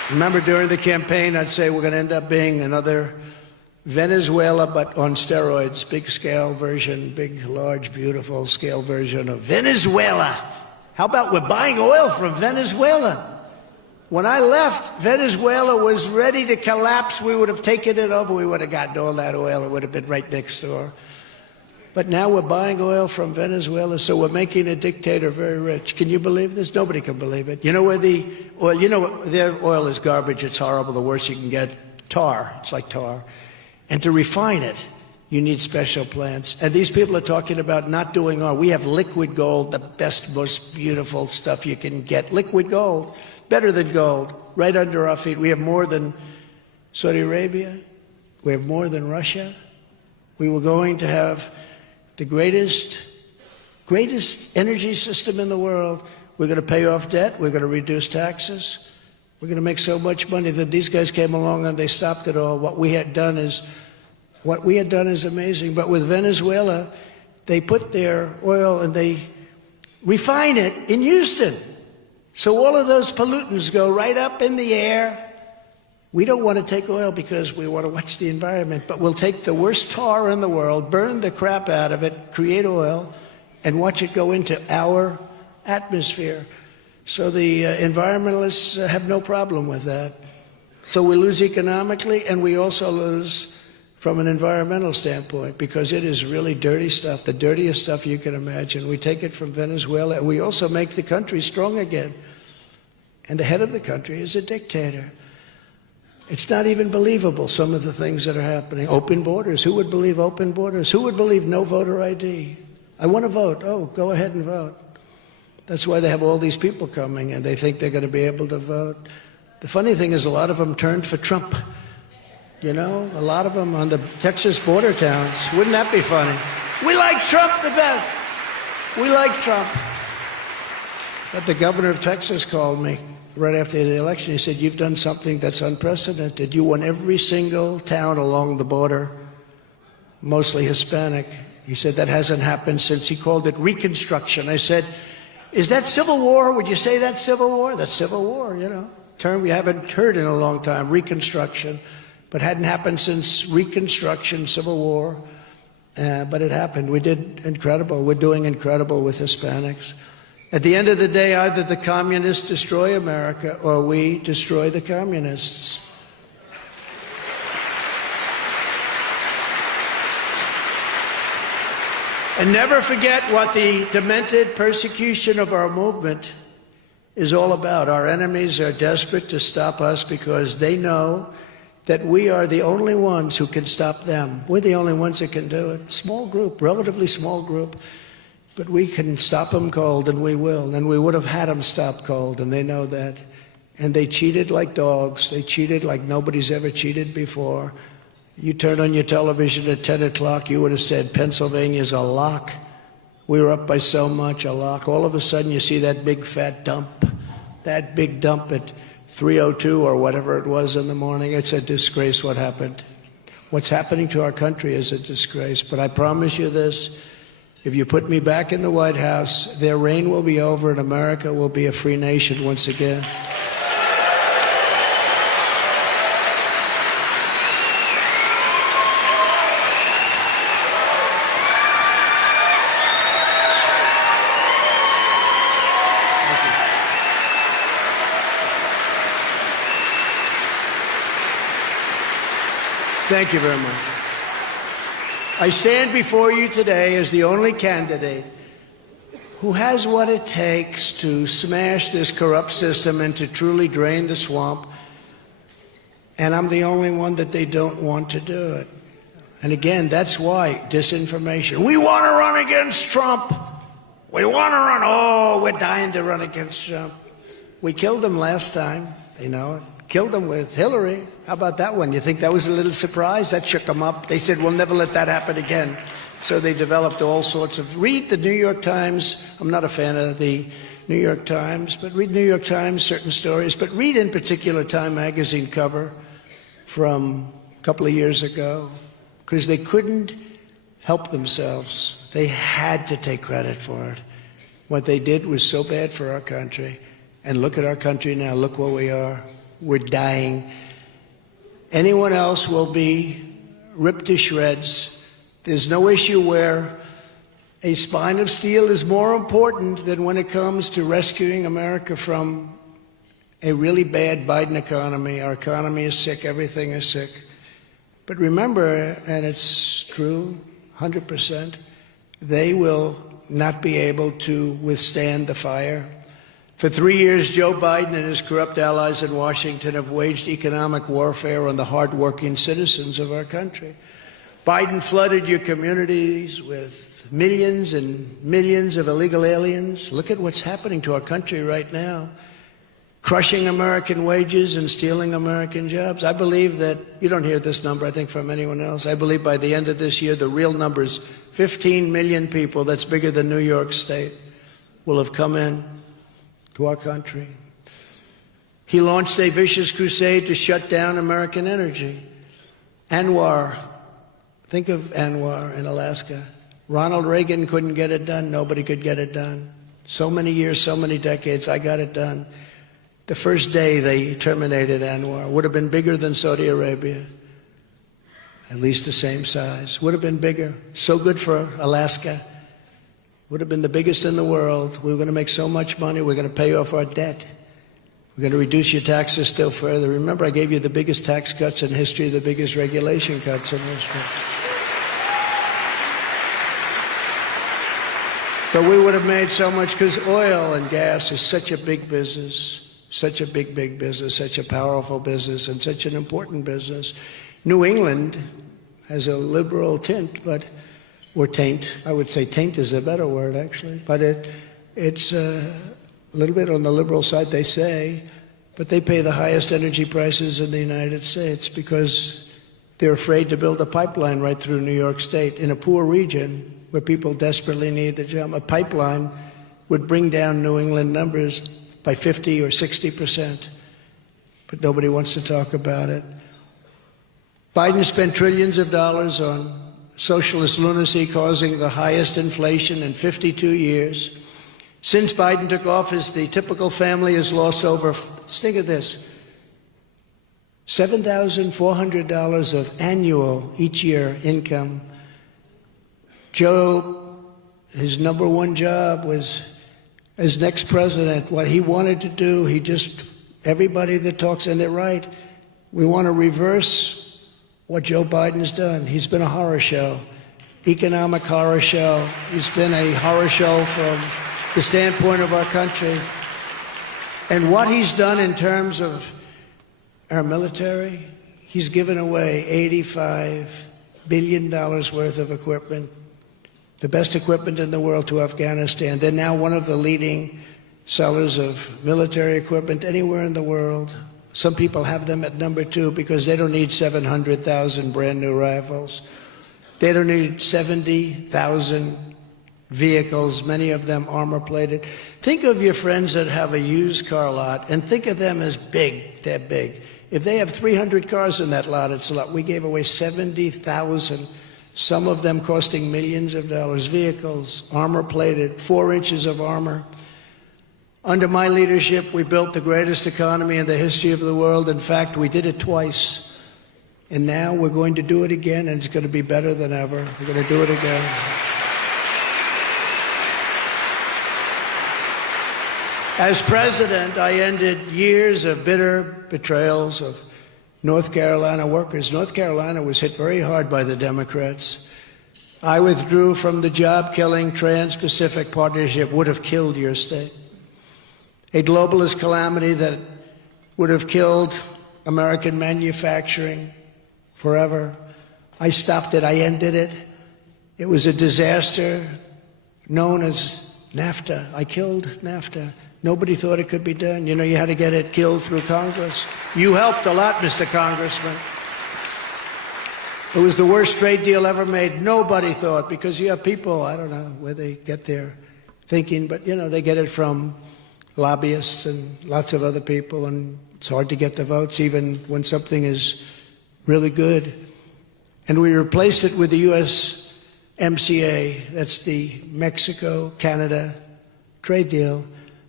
Remember during the campaign, I'd say we're going to end up being another Venezuela, but on steroids, big scale version, big, large, beautiful scale version of Venezuela. How about we're buying oil from Venezuela? When I left, Venezuela was ready to collapse. We would have taken it over. We would have gotten all that oil. It would have been right next door. But now we're buying oil from Venezuela, so we're making a dictator very rich. Can you believe this? Nobody can believe it. You know where the oil, their oil is garbage. It's horrible. The worst you can get, tar. It's like tar. And to refine it, you need special plants. And these people are talking about not doing oil. We have liquid gold, the best, most beautiful stuff you can get. Liquid gold, better than gold, right under our feet. We have more than Saudi Arabia. We have more than Russia. We were going to have the greatest energy system in the world. We're going to pay off debt. We're going to reduce taxes. We're going to make so much money that these guys came along and they stopped it all. What we had done is amazing. But with Venezuela, they put their oil and they refine it in Houston. So all of those pollutants go right up in the air. We don't want to take oil because we want to watch the environment, but we'll take the worst tar in the world, burn the crap out of it, create oil, and watch it go into our atmosphere. So the environmentalists have no problem with that. So we lose economically, and we also lose from an environmental standpoint because it is really dirty stuff, the dirtiest stuff you can imagine. We take it from Venezuela, and we also make the country strong again. And the head of the country is a dictator. It's not even believable, some of the things that are happening. Open borders. Who would believe open borders? Who would believe no voter ID? I want to vote. Oh, go ahead and vote. That's why they have all these people coming, and they think they're going to be able to vote. The funny thing is a lot of them turned for Trump. You know, a lot of them on the Texas border towns. Wouldn't that be funny? We like Trump the best. We like Trump. But the governor of Texas called me right after the election. He said, you've done something that's unprecedented. You won every single town along the border, mostly Hispanic. He said, that hasn't happened since, he called it Reconstruction. I said, is that Civil War? Would you say that's Civil War? That's Civil War, you know. Term we haven't heard in a long time, Reconstruction. But hadn't happened since Reconstruction, Civil War. But it happened. We did incredible. We're doing incredible with Hispanics. At the end of the day, either the communists destroy America or we destroy the communists. And never forget what the demented persecution of our movement is all about. Our enemies are desperate to stop us because they know that we are the only ones who can stop them. We're the only ones that can do it. Small group, relatively small group. But we can stop them cold, and we will. And we would have had them stop cold, and they know that. And they cheated like dogs. They cheated like nobody's ever cheated before. You turn on your television at 10 o'clock, you would have said, Pennsylvania's a lock. We were up by so much, a lock. All of a sudden, you see that big fat dump, that big dump at 3:02 or whatever it was in the morning. It's a disgrace what happened. What's happening to our country is a disgrace. But I promise you this. If you put me back in the White House, their reign will be over and America will be a free nation once again. Thank you very much. I stand before you today as the only candidate who has what it takes to smash this corrupt system and to truly drain the swamp. And I'm the only one that they don't want to do it. And again, that's why disinformation. We want to run against Trump. We want to run. Oh, we're dying to run against Trump. We killed him last time. They know it. Killed him with Hillary. How about that one? You think that was a little surprise? That shook them up. They said, we'll never let that happen again. So they developed all sorts of... Read the New York Times. I'm not a fan of the New York Times, but read New York Times, certain stories. But read in particular Time magazine cover from a couple of years ago, because they couldn't help themselves. They had to take credit for it. What they did was so bad for our country. And look at our country now. Look where we are. We're dying. Anyone else will be ripped to shreds. There's no issue where a spine of steel is more important than when it comes to rescuing America from a really bad Biden economy. Our economy is sick. Everything is sick. But remember, and it's true, 100%, they will not be able to withstand the fire. For 3 years, Joe Biden and his corrupt allies in Washington have waged economic warfare on the hardworking citizens of our country. Biden flooded your communities with millions and millions of illegal aliens. Look at what's happening to our country right now. Crushing American wages and stealing American jobs. I believe that, you don't hear this number, I think, from anyone else. I believe by the end of this year, the real number is 15 million people, that's bigger than New York State, will have come in to our country. He launched a vicious crusade to shut down American energy. Anwar, think of Anwar in Alaska. Ronald Reagan couldn't get it done. Nobody could get it done. So many years, so many decades, I got it done. The first day they terminated Anwar. Would have been bigger than Saudi Arabia. At least the same size. Would have been bigger. So good for Alaska. Would have been the biggest in the world. We were going to make so much money. We're going to pay off our debt. We're going to reduce your taxes still further. Remember, I gave you the biggest tax cuts in history, the biggest regulation cuts in history. But we would have made so much because oil and gas is such a big business. Such a big, big business, such a powerful business, and such an important business. New England has a liberal tint, or taint. I would say taint is a better word, actually. But it's a little bit on the liberal side, they say. But they pay the highest energy prices in the United States because they're afraid to build a pipeline right through New York State in a poor region where people desperately need the job. A pipeline would bring down New England numbers by 50 or 60%, but nobody wants to talk about it. Biden spent trillions of dollars on socialist lunacy, causing the highest inflation in 52 years. Since Biden took office, the typical family has lost over, think of this, $7,400 of annual each year income. Joe, his number one job was as next president, what he wanted to do, everybody that talks, and they're right, we want to reverse what Joe Biden has done. He's been a horror show, economic horror show. He's been a horror show from the standpoint of our country. And what he's done in terms of our military, he's given away $85 billion worth of equipment, the best equipment in the world, to Afghanistan. They're now one of the leading sellers of military equipment anywhere in the world. Some people have them at number 2 because they don't need 700,000 brand new rifles. They don't need 70,000 vehicles, many of them armor plated. Think of your friends that have a used car lot and think of them as big. They're big. If they have 300 cars in that lot, it's a lot. We gave away 70,000, some of them costing millions of dollars, vehicles, armor-plated, 4 inches of armor. Under my leadership, we built the greatest economy in the history of the world. In fact, we did it twice. And now we're going to do it again, and it's going to be better than ever. We're going to do it again. As president, I ended years of bitter betrayals of North Carolina workers. North Carolina was hit very hard by the Democrats. I withdrew from the job-killing Trans-Pacific Partnership, would have killed your state. A globalist calamity that would have killed American manufacturing forever. I stopped it. I ended it. It was a disaster known as NAFTA. I killed NAFTA. Nobody thought it could be done. You know, you had to get it killed through Congress. You helped a lot, Mr. Congressman. It was the worst trade deal ever made. Nobody thought, because you have people, I don't know where they get their thinking, but, you know, they get it from lobbyists and lots of other people, and it's hard to get the votes even when something is really good. And we replaced it with the USMCA. That's the Mexico-Canada trade deal.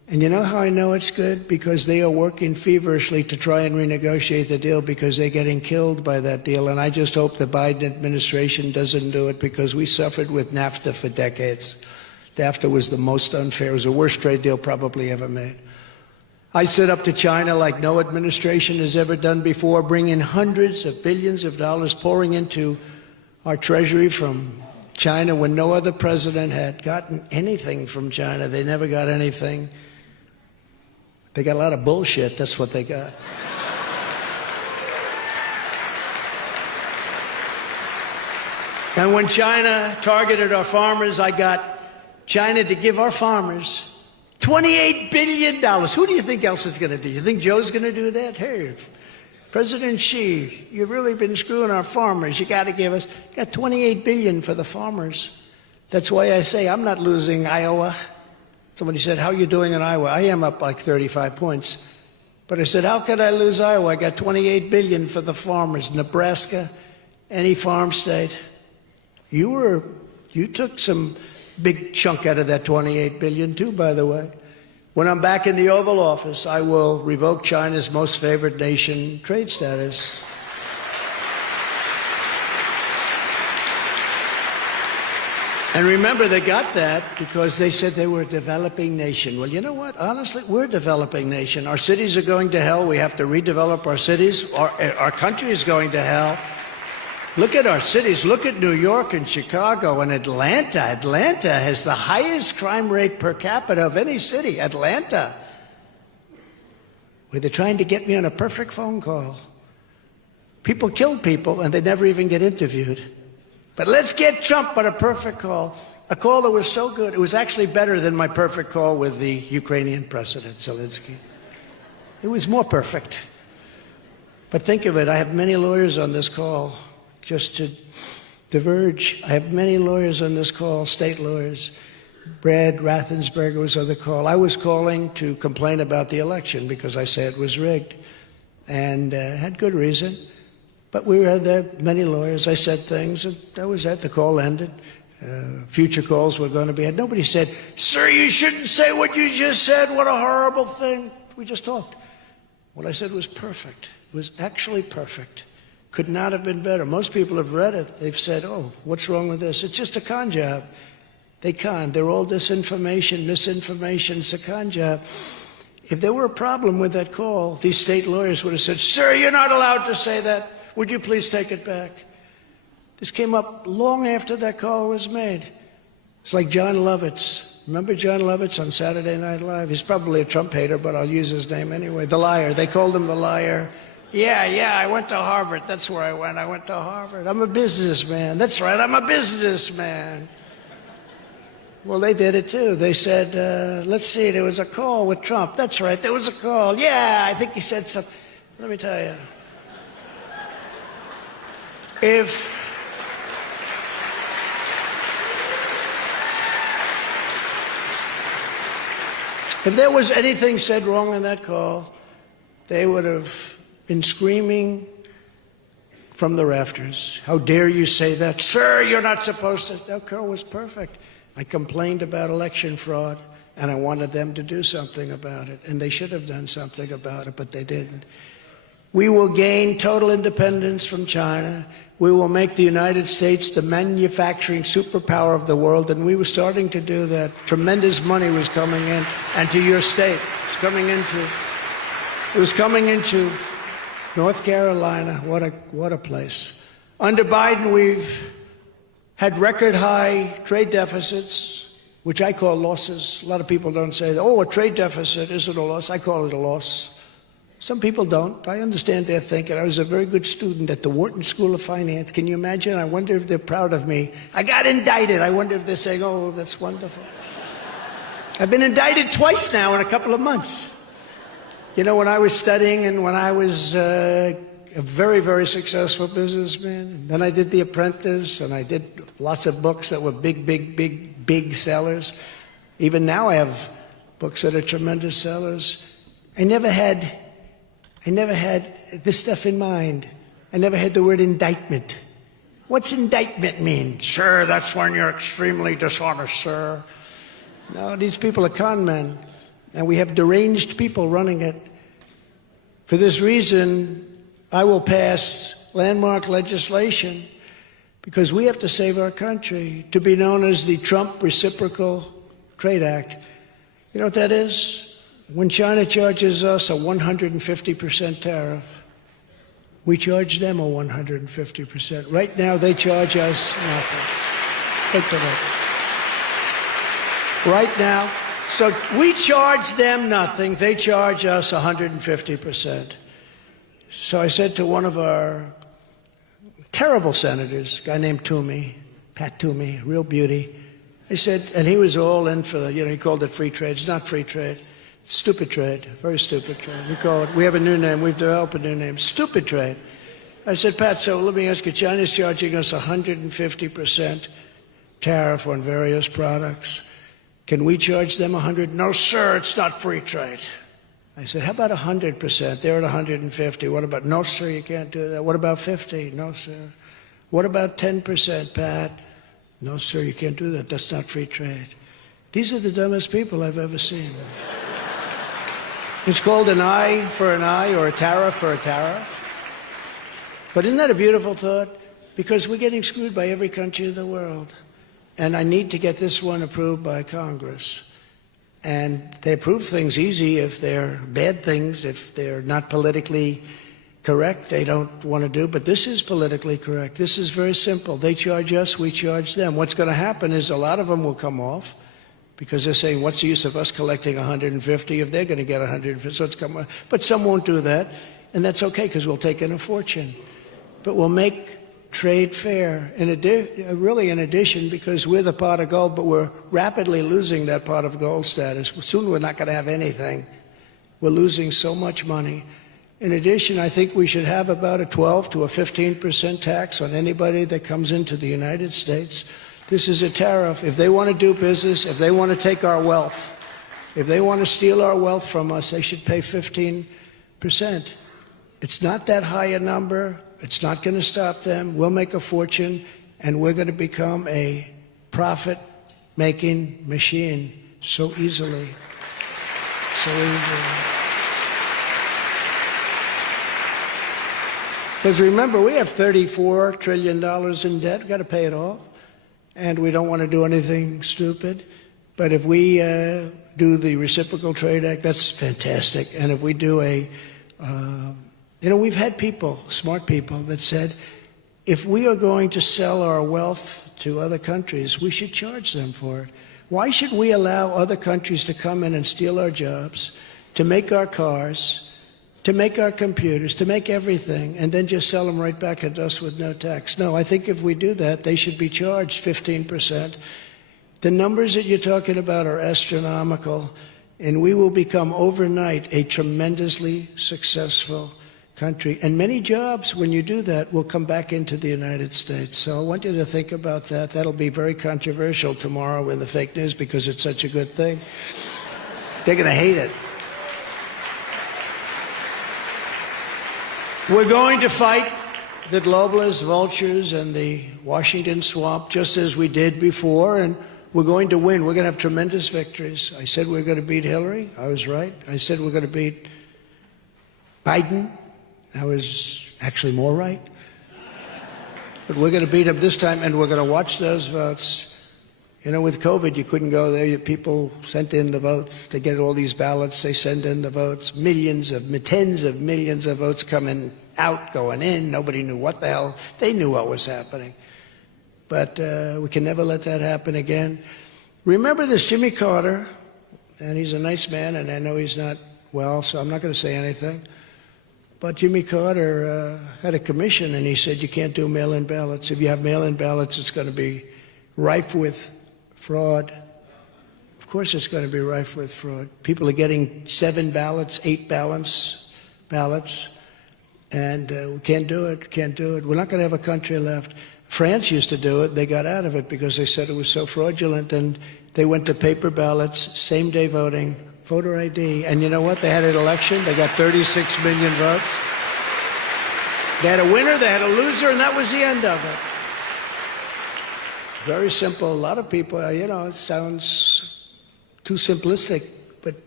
And you know how I know it's good? Because they are working feverishly to try and renegotiate the deal because they're getting killed by that deal. And I just hope the Biden administration doesn't do it because we suffered with NAFTA for decades. NAFTA was the most unfair. It was the worst trade deal probably ever made. I stood up to China like no administration has ever done before, bringing hundreds of billions of dollars pouring into our treasury from China when no other president had gotten anything from China. They never got anything. They got a lot of bullshit, that's what they got. And when China targeted our farmers, I got China to give our farmers $28 billion. Who do you think else is going to do? You think Joe's going to do that? Hey, President Xi, you've really been screwing our farmers. You got to give us, got $28 billion for the farmers. That's why I say I'm not losing Iowa. Somebody said, how are you doing in Iowa? I am up like 35 points. But I said, how could I lose Iowa? I got $28 billion for the farmers. Nebraska, any farm state. You took some big chunk out of that $28 billion too, by the way. When I'm back in the Oval Office, I will revoke China's most favored nation trade status. And remember, they got that because they said they were a developing nation. Well, you know what? Honestly, we're a developing nation. Our cities are going to hell. We have to redevelop our cities. Our country is going to hell. Look at our cities. Look at New York and Chicago and Atlanta. Atlanta has the highest crime rate per capita of any city. Atlanta. Where they're trying to get me on a perfect phone call. People kill people and they never even get interviewed. But let's get Trump on a perfect call. A call that was so good. It was actually better than my perfect call with the Ukrainian President, Zelensky. It was more perfect. But think of it. I have many lawyers on this call. Just to diverge, I have many lawyers on this call, state lawyers. Brad Raffensperger was on the call. I was calling to complain about the election because I said it was rigged. And had good reason. But we had there many lawyers. I said things, and that was it. The call ended. Future calls were going to be had. Nobody said, sir, you shouldn't say what you just said. What a horrible thing. We just talked. What I said was perfect. It was actually perfect. Could not have been better. Most people have read it. They've said, oh, what's wrong with this? It's just a con job. They con. They're all disinformation, misinformation. It's a con job. If there were a problem with that call, these state lawyers would have said, sir, you're not allowed to say that. Would you please take it back? This came up long after that call was made. It's like John Lovitz. Remember John Lovitz on Saturday Night Live? He's probably a Trump hater, but I'll use his name anyway. The liar. They called him the liar. Yeah, I went to Harvard. That's where I went. I went to Harvard. I'm a businessman. That's right, I'm a businessman. Well, they did it too. They said, let's see, there was a call with Trump. That's right, there was a call. Yeah, I think he said something. Let me tell you. If there was anything said wrong in that call, they would have been screaming from the rafters. How dare you say that? Sir, you're not supposed to. That call was perfect. I complained about election fraud, and I wanted them to do something about it. And they should have done something about it, but they didn't. We will gain total independence from China. We will make the United States the manufacturing superpower of the world, and we were starting to do that. Tremendous money was coming in, and to your state. It was coming into North Carolina. What a place. Under Biden, we've had record high trade deficits, which I call losses. A lot of people don't say, oh, a trade deficit isn't a loss. I call it a loss. Some people don't. I understand their thinking. I was a very good student at the Wharton School of Finance. Can you imagine? I wonder if they're proud of me. I got indicted. I wonder if they're saying, oh, that's wonderful. I've been indicted twice now in a couple of months. You know, when I was studying and when I was a very, very successful businessman, and then I did The Apprentice, and I did lots of books that were big sellers. Even now I have books that are tremendous sellers. I never had this stuff in mind. I never had the word indictment. What's indictment mean? Sir, that's when you're extremely dishonest, sir. No, these people are con men. and we have deranged people running it. For this reason, I will pass landmark legislation because we have to save our country, to be known as the Trump Reciprocal Trade Act. You know what that is? When China charges us a 150% tariff, we charge them a 150%. Right now, they charge us nothing. Think of it. Right now. So we charge them nothing. They charge us 150%. So I said to one of our terrible senators, a guy named Toomey, Pat Toomey, real beauty. I said, and he was all in for the, he called it free trade. It's not free trade. It's stupid trade, very stupid trade. We have a new name. We've developed a new name, stupid trade. I said, Pat, so let me ask you, China's charging us 150% tariff on various products. Can we charge them 100? No, sir, it's not free trade. I said, how about 100%? They're at 150. What about, no, sir, you can't do that. What about 50? No, sir. What about 10%, Pat? No, sir, you can't do that. That's not free trade. These are the dumbest people I've ever seen. It's called an eye for an eye or a tariff for a tariff. But isn't that a beautiful thought? Because we're getting screwed by every country in the world. And I need to get this one approved by Congress. And they approve things easy if they're bad things, if they're not politically correct, they don't want to do. But this is politically correct. This is very simple. They charge us, we charge them. What's going to happen is a lot of them will come off because they're saying, what's the use of us collecting 150 if they're going to get 150? So it's come off. But some won't do that, and that's okay because we'll take in a fortune. But we'll make trade fair, really in addition, because we're the pot of gold, but we're rapidly losing that pot of gold status. Soon we're not going to have anything. We're losing so much money. In addition, I think we should have about a 12 to a 15% tax on anybody that comes into the United States. This is a tariff. If they want to do business, if they want to take our wealth, if they want to steal our wealth from us, they should pay 15%. It's not that high a number. It's not going to stop them. We'll make a fortune, and we're going to become a profit-making machine so easily. So easily. Because remember, we have $34 trillion in debt. We've got to pay it off. And we don't want to do anything stupid. But if we do the Reciprocal Trade Act, that's fantastic. And if we do we've had people, smart people, that said, if we are going to sell our wealth to other countries, we should charge them for it. Why should we allow other countries to come in and steal our jobs, to make our cars, to make our computers, to make everything, and then just sell them right back at us with no tax? No, I think if we do that, they should be charged 15%. The numbers that you're talking about are astronomical, and we will become overnight a tremendously successful country. And many jobs, when you do that, will come back into the United States. So I want you to think about that. That'll be very controversial tomorrow in the fake news because it's such a good thing. They're going to hate it. We're going to fight the globalists, vultures, and the Washington swamp just as we did before, and we're going to win. We're going to have tremendous victories. I said we're going to beat Hillary. I was right. I said we're going to beat Biden. I was actually more right. But we're going to beat him this time, and we're going to watch those votes. With COVID, you couldn't go there. People sent in the votes. They get all these ballots. They send in the votes. Tens of millions of votes coming out, going in. Nobody knew what the hell. They knew what was happening. But we can never let that happen again. Remember this Jimmy Carter, and he's a nice man, and I know he's not well, so I'm not going to say anything. But Jimmy Carter had a commission, and he said you can't do mail-in ballots. If you have mail-in ballots, it's going to be rife with fraud. Of course it's going to be rife with fraud. People are getting 7 ballots, 8 ballots, and we can't do it, We're not going to have a country left. France used to do it. They got out of it because they said it was so fraudulent, and they went to paper ballots, same-day voting, voter ID. And you know what? They had an election. They got 36 million votes. They had a winner, they had a loser, and that was the end of it. Very simple. A lot of people, it sounds too simplistic, but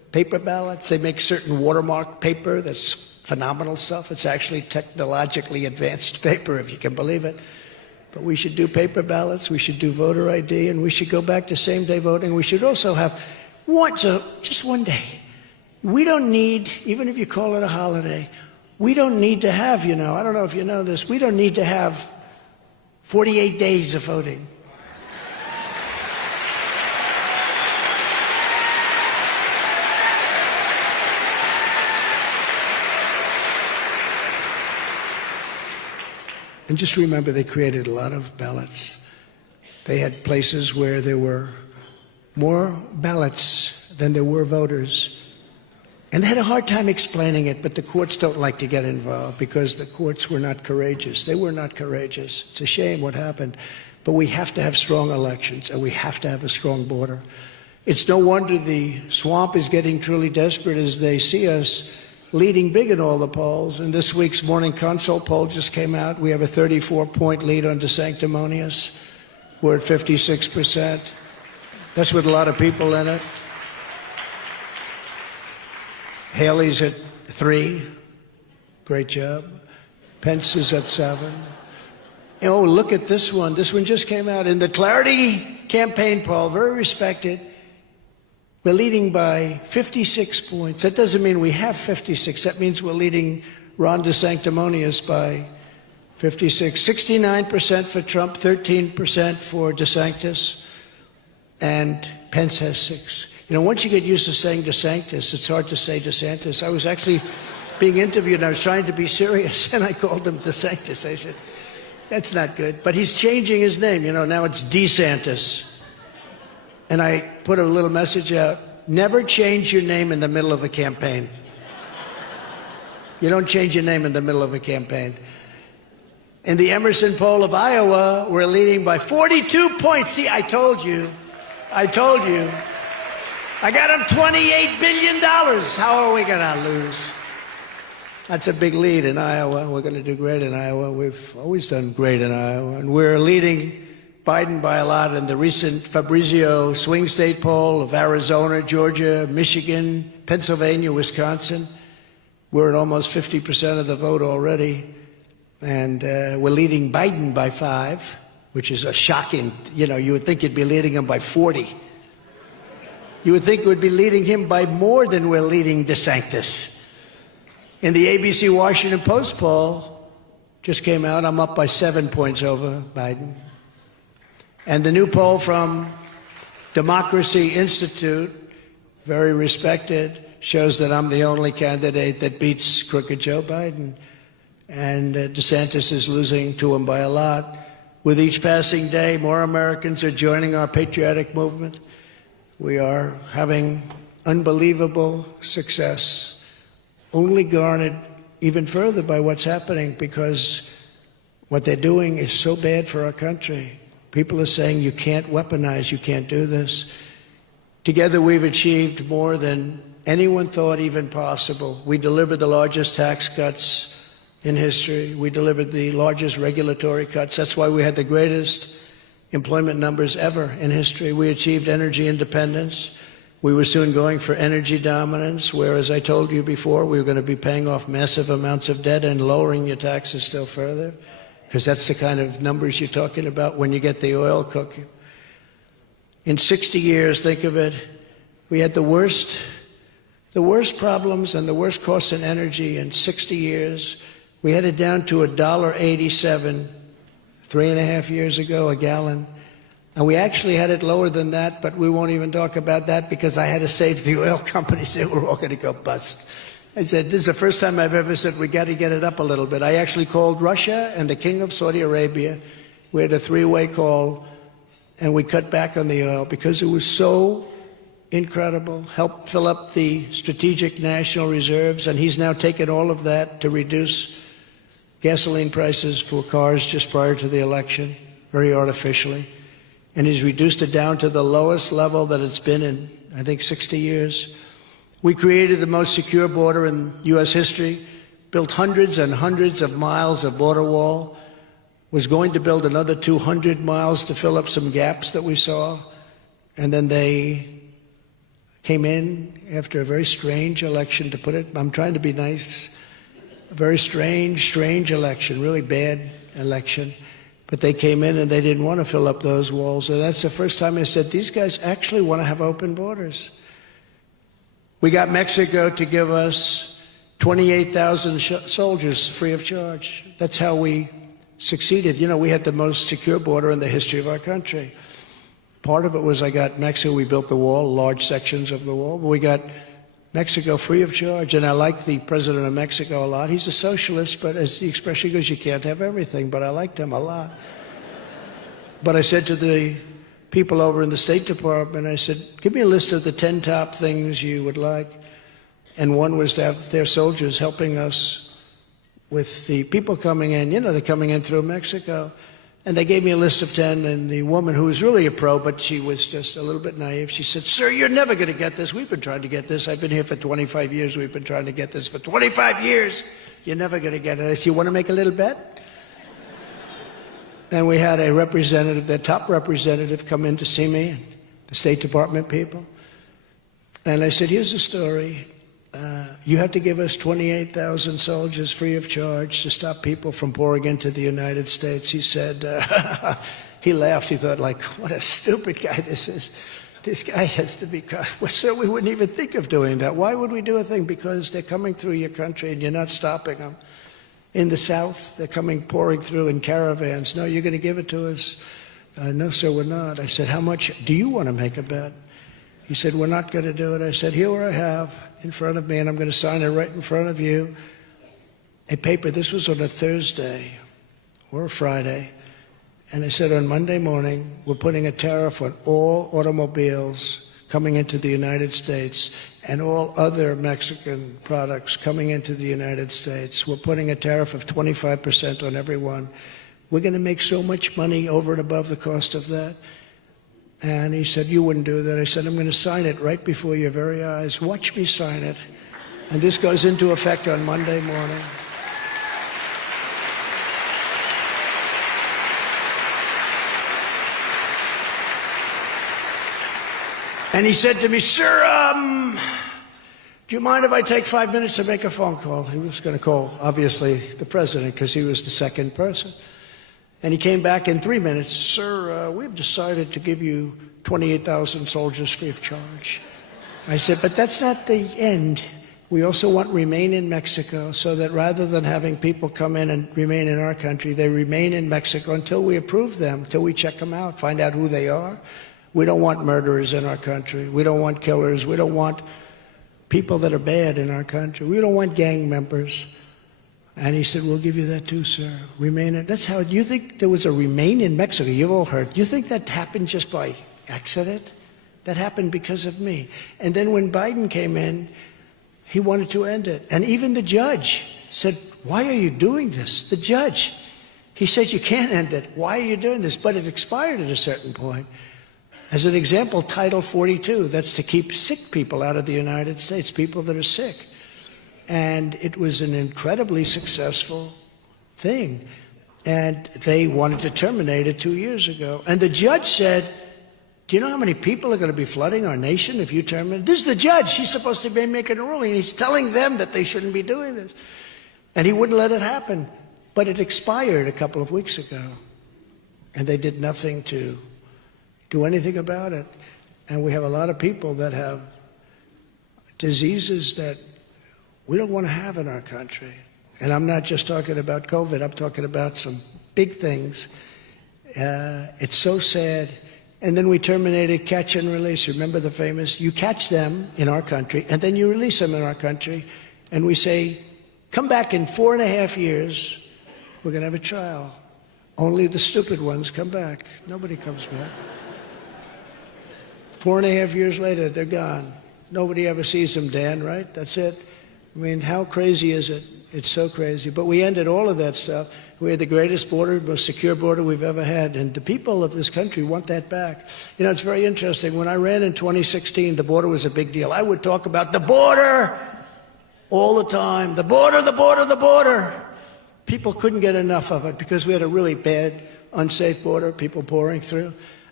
paper ballots. They make certain watermark paper that's phenomenal stuff. It's actually technologically advanced paper, if you can believe it. But we should do paper ballots. We should do voter ID, and we should go back to same-day voting. We should also have just one day. We don't need, even if you call it a holiday, we don't need to have, I don't know if you know this, we don't need to have 48 days of voting. And just remember, they created a lot of ballots. They had places where there were more ballots than there were voters. And they had a hard time explaining it, but the courts don't like to get involved because the courts were not courageous. They were not courageous. It's a shame what happened. But we have to have strong elections, and we have to have a strong border. It's no wonder the swamp is getting truly desperate as they see us leading big in all the polls. And this week's Morning Consult poll just came out. We have a 34-point lead on DeSanctimonious. We're at 56%. That's with a lot of people in it. Haley's at 3. Great job. Pence is at 7. Oh, look at this one. This one just came out. In the Clarity campaign poll, very respected, we're leading by 56 points. That doesn't mean we have 56. That means we're leading Ron DeSanctimonious by 56. 69% for Trump, 13% for DeSantis, and Pence has 6. Once you get used to saying DeSantis, it's hard to say DeSantis. I was actually being interviewed, and I was trying to be serious, and I called him DeSantis. I said, that's not good. But he's changing his name. Now it's Desantis. And I put a little message out, never change your name in the middle of a campaign. You don't change your name in the middle of a campaign. In the Emerson poll of Iowa, we're leading by 42 points. See, I told you. I got him $28 billion. How are we going to lose? That's a big lead in Iowa. We're going to do great in Iowa. We've always done great in Iowa. And we're leading Biden by a lot in the recent Fabrizio swing state poll of Arizona, Georgia, Michigan, Pennsylvania, Wisconsin. We're at almost 50% of the vote already. And we're leading Biden by 5, which is a shocking, you would think you'd be leading him by 40. You would think we'd be leading him by more than we're leading DeSantis. In the ABC Washington Post poll, just came out, I'm up by 7 points over Biden. And the new poll from Democracy Institute, very respected, shows that I'm the only candidate that beats crooked Joe Biden. And DeSantis is losing to him by a lot. With each passing day, more Americans are joining our patriotic movement. We are having unbelievable success, only garnered even further by what's happening, because what they're doing is so bad for our country. People are saying you can't weaponize, you can't do this. Together we've achieved more than anyone thought even possible. We delivered the largest tax cuts in history. We delivered the largest regulatory cuts. That's why we had the greatest employment numbers ever in history. We achieved energy independence. We were soon going for energy dominance, where, as I told you before, we were going to be paying off massive amounts of debt and lowering your taxes still further, because that's the kind of numbers you're talking about when you get the oil cooking. In 60 years, think of it, we had the worst problems and the worst costs in energy in 60 years. We had it down to $1.87 3.5 years ago, a gallon. And we actually had it lower than that, but we won't even talk about that because I had to save the oil companies. They were all going to go bust. I said, this is the first time I've ever said we got to get it up a little bit. I actually called Russia and the King of Saudi Arabia. We had a 3-way call, and we cut back on the oil because it was so incredible. Helped fill up the strategic national reserves, and he's now taken all of that to reduce gasoline prices for cars just prior to the election, very artificially. And he's reduced it down to the lowest level that it's been in, I think, 60 years. We created the most secure border in U.S. history, built hundreds and hundreds of miles of border wall, was going to build another 200 miles to fill up some gaps that we saw, and then they came in after a very strange election, to put it, I'm trying to be nice, a very strange election, really bad election. But they came in and they didn't want to fill up those walls. And that's the first time I said, these guys actually want to have open borders. We got Mexico to give us 28,000 soldiers free of charge. That's how we succeeded. You know, we had the most secure border in the history of our country. Part of it was I got Mexico, we built the wall, large sections of the wall, but we got Mexico free of charge. And I like the president of Mexico a lot. He's a socialist, but as the expression goes, you can't have everything, but I liked him a lot. But I said to the people over in the State Department, I said, give me a list of the 10 top things you would like. And one was to have their soldiers helping us with the people coming in. You know, they're coming in through Mexico. And they gave me a list of 10, and the woman, who was really a pro, but she was just a little bit naive, she said, sir, you're never going to get this. We've been trying to get this. I've been here for 25 years. We've been trying to get this for 25 years. You're never going to get it. I said, you want to make a little bet? And we had a representative, their top representative, come in to see me, the State Department people. And I said, here's the story. You have to give us 28,000 soldiers free of charge to stop people from pouring into the United States. He said, he laughed. He thought, like, what a stupid guy this is. This guy has to be, well, sir, we wouldn't even think of doing that. Why would we do a thing? Because they're coming through your country and you're not stopping them. In the South, they're coming, pouring through in caravans. No, you're going to give it to us? No, sir, we're not. I said, how much do you want to make a bet? He said, we're not going to do it. I said, here I have in front of me, and I'm going to sign it right in front of you, a paper. This was on a Thursday or a Friday. And I said, on Monday morning, we're putting a tariff on all automobiles coming into the United States and all other Mexican products coming into the United States. We're putting a tariff of 25% on every one. We're going to make so much money over and above the cost of that. And he said, you wouldn't do that. I said, I'm going to sign it right before your very eyes. Watch me sign it. And this goes into effect on Monday morning. And he said to me, sir, do you mind if I take 5 minutes to make a phone call? He was going to call, obviously, the president, because he was the second person. And he came back in 3 minutes. Sir, we've decided to give you 28,000 soldiers free of charge. I said, but that's not the end. We also want remain in Mexico, so that rather than having people come in and remain in our country, they remain in Mexico until we approve them, until we check them out, find out who they are. We don't want murderers in our country. We don't want killers. We don't want people that are bad in our country. We don't want gang members. And he said, we'll give you that too, sir. Remain in. That's how, you think there was a remain in Mexico? You've all heard. You think that happened just by accident? That happened because of me. And then when Biden came in, he wanted to end it. And even the judge said, why are you doing this? The judge. He said, you can't end it. Why are you doing this? But it expired at a certain point. As an example, Title 42, that's to keep sick people out of the United States, people that are sick. And it was an incredibly successful thing. And they wanted to terminate it 2 years ago. And the judge said, do you know how many people are going to be flooding our nation if you terminate? This is the judge. He's supposed to be making a ruling. He's telling them that they shouldn't be doing this. And he wouldn't let it happen. But it expired a couple of weeks ago. And they did nothing to do anything about it. And we have a lot of people that have diseases that we don't want to have in our country. And I'm not just talking about COVID. I'm talking about some big things. It's so sad. And then we terminated catch and release. Remember the famous, you catch them in our country, and then you release them in our country. And we say, come back in 4.5 years. We're going to have a trial. Only the stupid ones come back. Nobody comes back. 4.5 years later, they're gone. Nobody ever sees them, Dan, right? That's it. I mean, how crazy is it? It's so crazy. But we ended all of that stuff. We had the greatest border, most secure border we've ever had. And the people of this country want that back. You know, it's very interesting. When I ran in 2016, the border was a big deal. I would talk about the border all the time. The border, the border, the border. People couldn't get enough of it because we had a really bad, unsafe border, people pouring through.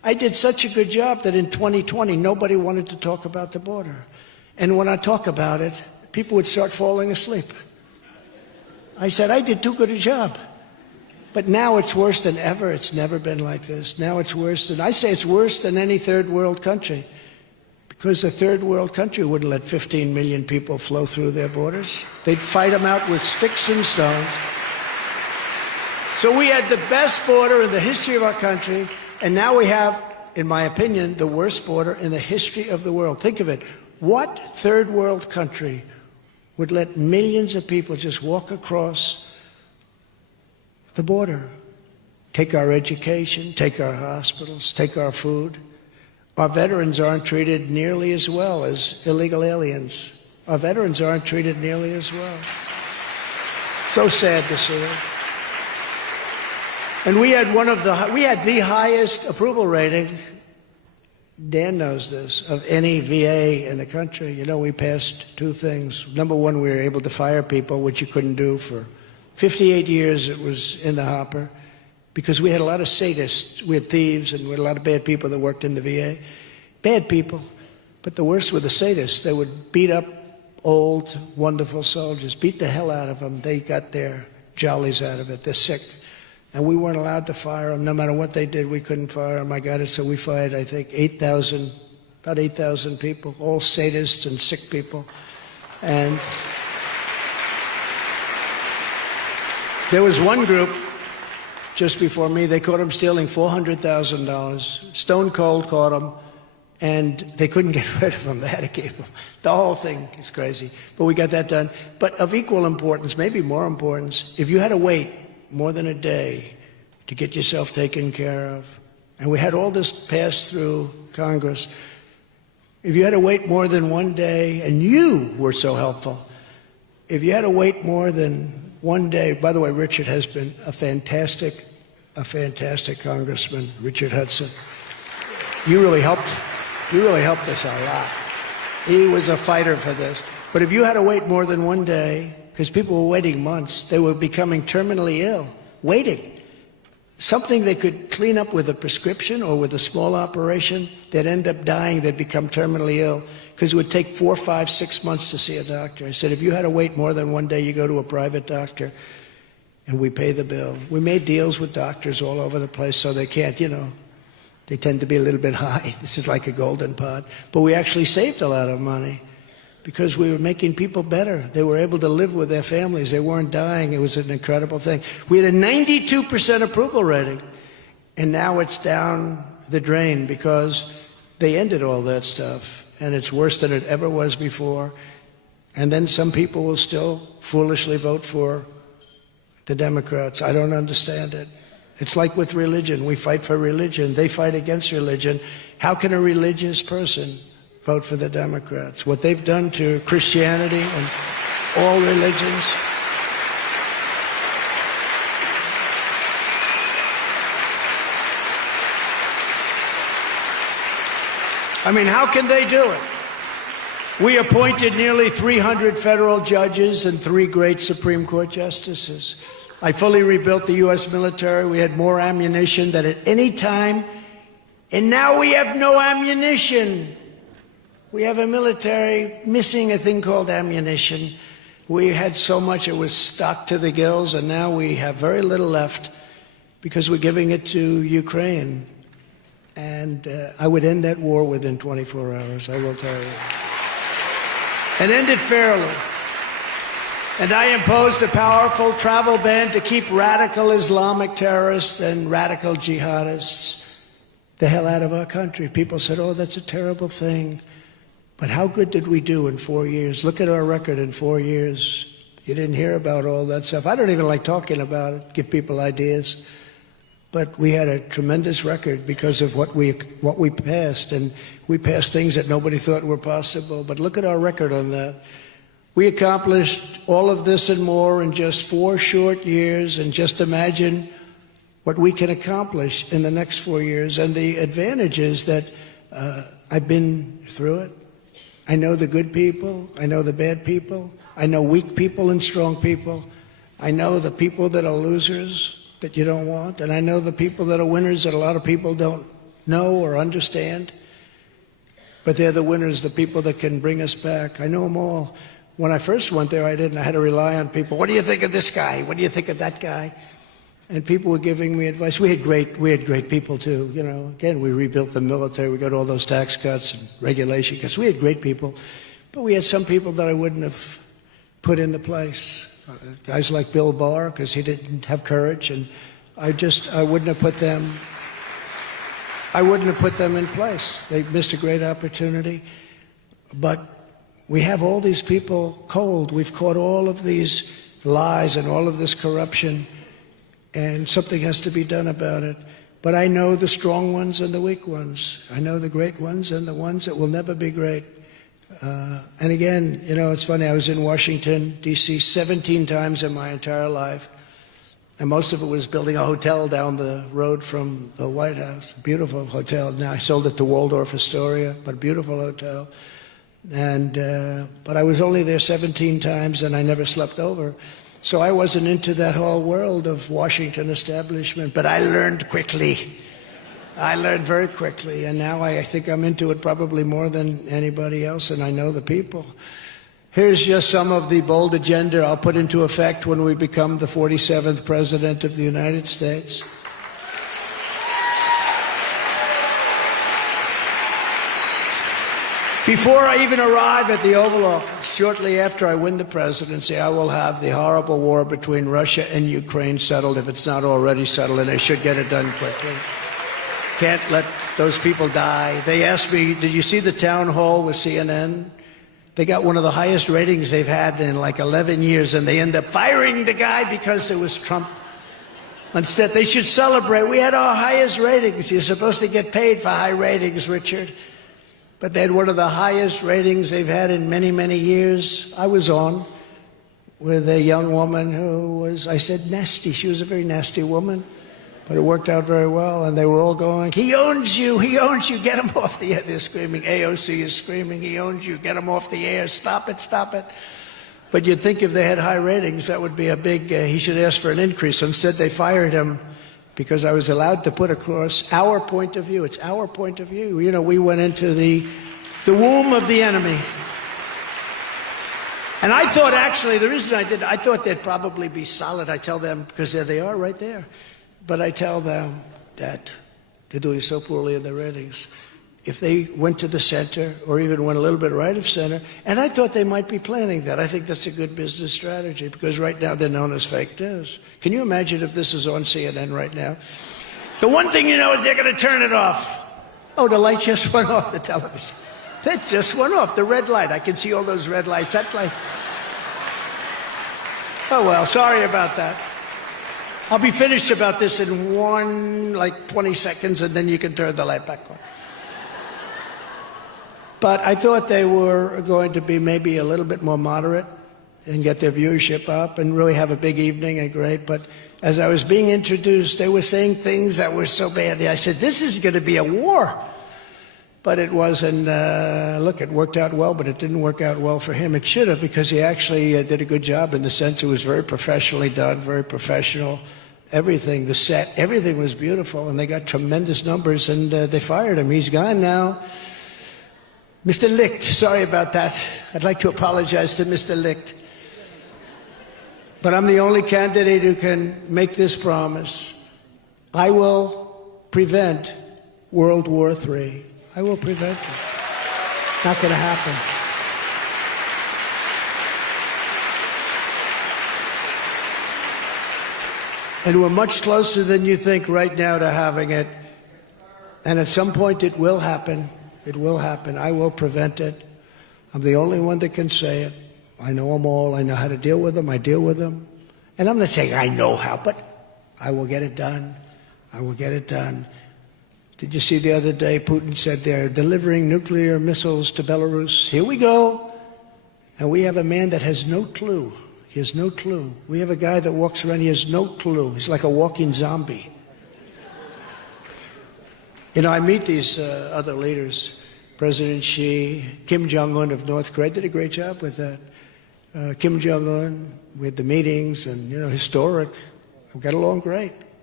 I did such a good job that in 2020, nobody wanted to talk about the border. And when I talk about it, people would start falling asleep. I said, I did too good a job. But now it's worse than ever. It's never been like this. Now it's worse than, I say it's worse than any third world country. Because a third world country wouldn't let 15 million people flow through their borders. They'd fight them out with sticks and stones. So we had the best border in the history of our country, and now we have, in my opinion, the worst border in the history of the world. Think of it. What third world country would let millions of people just walk across the border? Take our education, take our hospitals, take our food. Our veterans aren't treated nearly as well as illegal aliens. Our veterans aren't treated nearly as well. So sad to see it. And we had the highest approval rating, Dan knows this, of any VA in the country. You know, we passed two things. Number one, we were able to fire people, which you couldn't do for 58 years. It was in the hopper because we had a lot of sadists. We had thieves and we had a lot of bad people that worked in the VA. Bad people, but the worst were the sadists. They would beat up old, wonderful soldiers, beat the hell out of them. They got their jollies out of it. They're sick. And we weren't allowed to fire them. No matter what they did, we couldn't fire them. I got it, so we fired, I think, about 8,000 people, all sadists and sick people. And there was one group just before me, they caught them stealing $400,000. Stone Cold caught them, and they couldn't get rid of them. They had to keep them. The whole thing is crazy. But we got that done. But of equal importance, maybe more importance, if you had to wait more than a day to get yourself taken care of, and we had all this passed through Congress, if you had to wait more than one day, and you were so helpful, if you had to wait more than one day, by the way, Richard has been a fantastic congressman, Richard Hudson. You really helped us a lot. He was a fighter for this. But if you had to wait more than one day, because people were waiting months, they were becoming terminally ill, waiting. Something they could clean up with a prescription or with a small operation, they'd end up dying, they'd become terminally ill, because it would take 4, 5, 6 months to see a doctor. I said, if you had to wait more than one day, you go to a private doctor, and we pay the bill. We made deals with doctors all over the place so they can't, you know, they tend to be a little bit high. This is like a golden pot. But we actually saved a lot of money because we were making people better. They were able to live with their families. They weren't dying. It was an incredible thing. We had a 92% approval rating, and now it's down the drain because they ended all that stuff, and it's worse than it ever was before. And then some people will still foolishly vote for the Democrats. I don't understand it. It's like with religion. We fight for religion. They fight against religion. How can a religious person vote for the Democrats? What they've done to Christianity and all religions. I mean, how can they do it? We appointed nearly 300 federal judges and 3 great Supreme Court justices. I fully rebuilt the U.S. military. We had more ammunition than at any time. And now we have no ammunition. We have a military missing a thing called ammunition. We had so much it was stocked to the gills, and now we have very little left because we're giving it to Ukraine. And I would end that war within 24 hours, I will tell you. And end it fairly. And I imposed a powerful travel ban to keep radical Islamic terrorists and radical jihadists the hell out of our country. People said, oh, that's a terrible thing. But how good did we do in 4 years? Look at our record in 4 years. You didn't hear about all that stuff. I don't even like talking about it, give people ideas. But we had a tremendous record because of what we passed. And we passed things that nobody thought were possible. But look at our record on that. We accomplished all of this and more in just 4 short years, and just imagine what we can accomplish in the next 4 years. And the advantage is that I've been through it. I know the good people. I know the bad people. I know weak people and strong people. I know the people that are losers that you don't want, and I know the people that are winners that a lot of people don't know or understand. But they're the winners, the people that can bring us back. I know them all. When I first went there, I didn't. I had to rely on people. What do you think of this guy? What do you think of that guy? And people were giving me advice. We had great people too. You know, again, we rebuilt the military. We got all those tax cuts and regulation cuts. We had great people, but we had some people that I wouldn't have put into place. Guys like Bill Barr, because he didn't have courage, and I wouldn't have put them. I wouldn't have put them in place. They missed a great opportunity. But we have all these people cold. We've caught all of these lies and all of this corruption, and something has to be done about it. But I know the strong ones and the weak ones. I know the great ones and the ones that will never be great. And again, you know, it's funny, I was in Washington, D.C. 17 times in my entire life. And most of it was building a hotel down the road from the White House. A beautiful hotel. Now I sold it to Waldorf Astoria, but a beautiful hotel. And but I was only there 17 times, and I never slept over. So I wasn't into that whole world of Washington establishment. But I learned quickly. I learned very quickly, and now I think I'm into it probably more than anybody else, and I know the people. Here's just some of the bold agenda I'll put into effect when we become the 47th President of the United States. Before I even arrive at the Oval Office, shortly after I win the presidency, I will have the horrible war between Russia and Ukraine settled, if it's not already settled, and they should get it done quickly. Can't let those people die. They asked me, did you see the town hall with CNN? They got one of the highest ratings they've had in like 11 years, and they end up firing the guy because it was Trump. Instead, they should celebrate. We had our highest ratings. You're supposed to get paid for high ratings, Richard. But they had one of the highest ratings they've had in many, many years. I was on with a young woman who was, I said, nasty. She was a very nasty woman, but it worked out very well. And they were all going, he owns you, get him off the air. They're screaming, AOC is screaming, he owns you, get him off the air, stop it, stop it. But you'd think if they had high ratings, that would be a big, he should ask for an increase. Instead, they fired him because I was allowed to put across our point of view. It's our point of view. You know, we went into the womb of the enemy. And I thought, actually, the reason I did, I thought they'd probably be solid. I tell them, because there they are right there. But I tell them that they're doing so poorly in their ratings. If they went to the center, or even went a little bit right of center, and I thought they might be planning that. I think that's a good business strategy, because right now they're known as fake news. Can you imagine if this is on CNN right now? The one thing you know is they're going to turn it off. Oh, the light just went off, the television. That just went off, the red light. I can see all those red lights. That light. Oh, well, sorry about that. I'll be finished about this in 20 seconds, and then you can turn the light back on. But I thought they were going to be maybe a little bit more moderate and get their viewership up and really have a big evening and great. But as I was being introduced, they were saying things that were so bad. I said, this is going to be a war. But it wasn't, look, it worked out well, but it didn't work out well for him. It should have, because he actually did a good job in the sense it was very professionally done, very professional. Everything, the set, everything was beautiful, and they got tremendous numbers, and they fired him. He's gone now. Mr. Licht, sorry about that. I'd like to apologize to Mr. Licht. But I'm the only candidate who can make this promise. I will prevent World War III. I will prevent it. Not going to happen. And we're much closer than you think right now to having it. And at some point it will happen. It will happen. I will prevent it. I'm the only one that can say it. I know them all. I know how to deal with them. I deal with them. And I'm not saying I know how, but I will get it done. I will get it done. Did you see the other day Putin said they're delivering nuclear missiles to Belarus? Here we go. And we have a man that has no clue. He has no clue. We have a guy that walks around, he has no clue. He's like a walking zombie. You know, I meet these other leaders, President Xi, Kim Jong-un of North Korea, did a great job with that. Kim Jong-un with the meetings and, you know, historic. We got along great.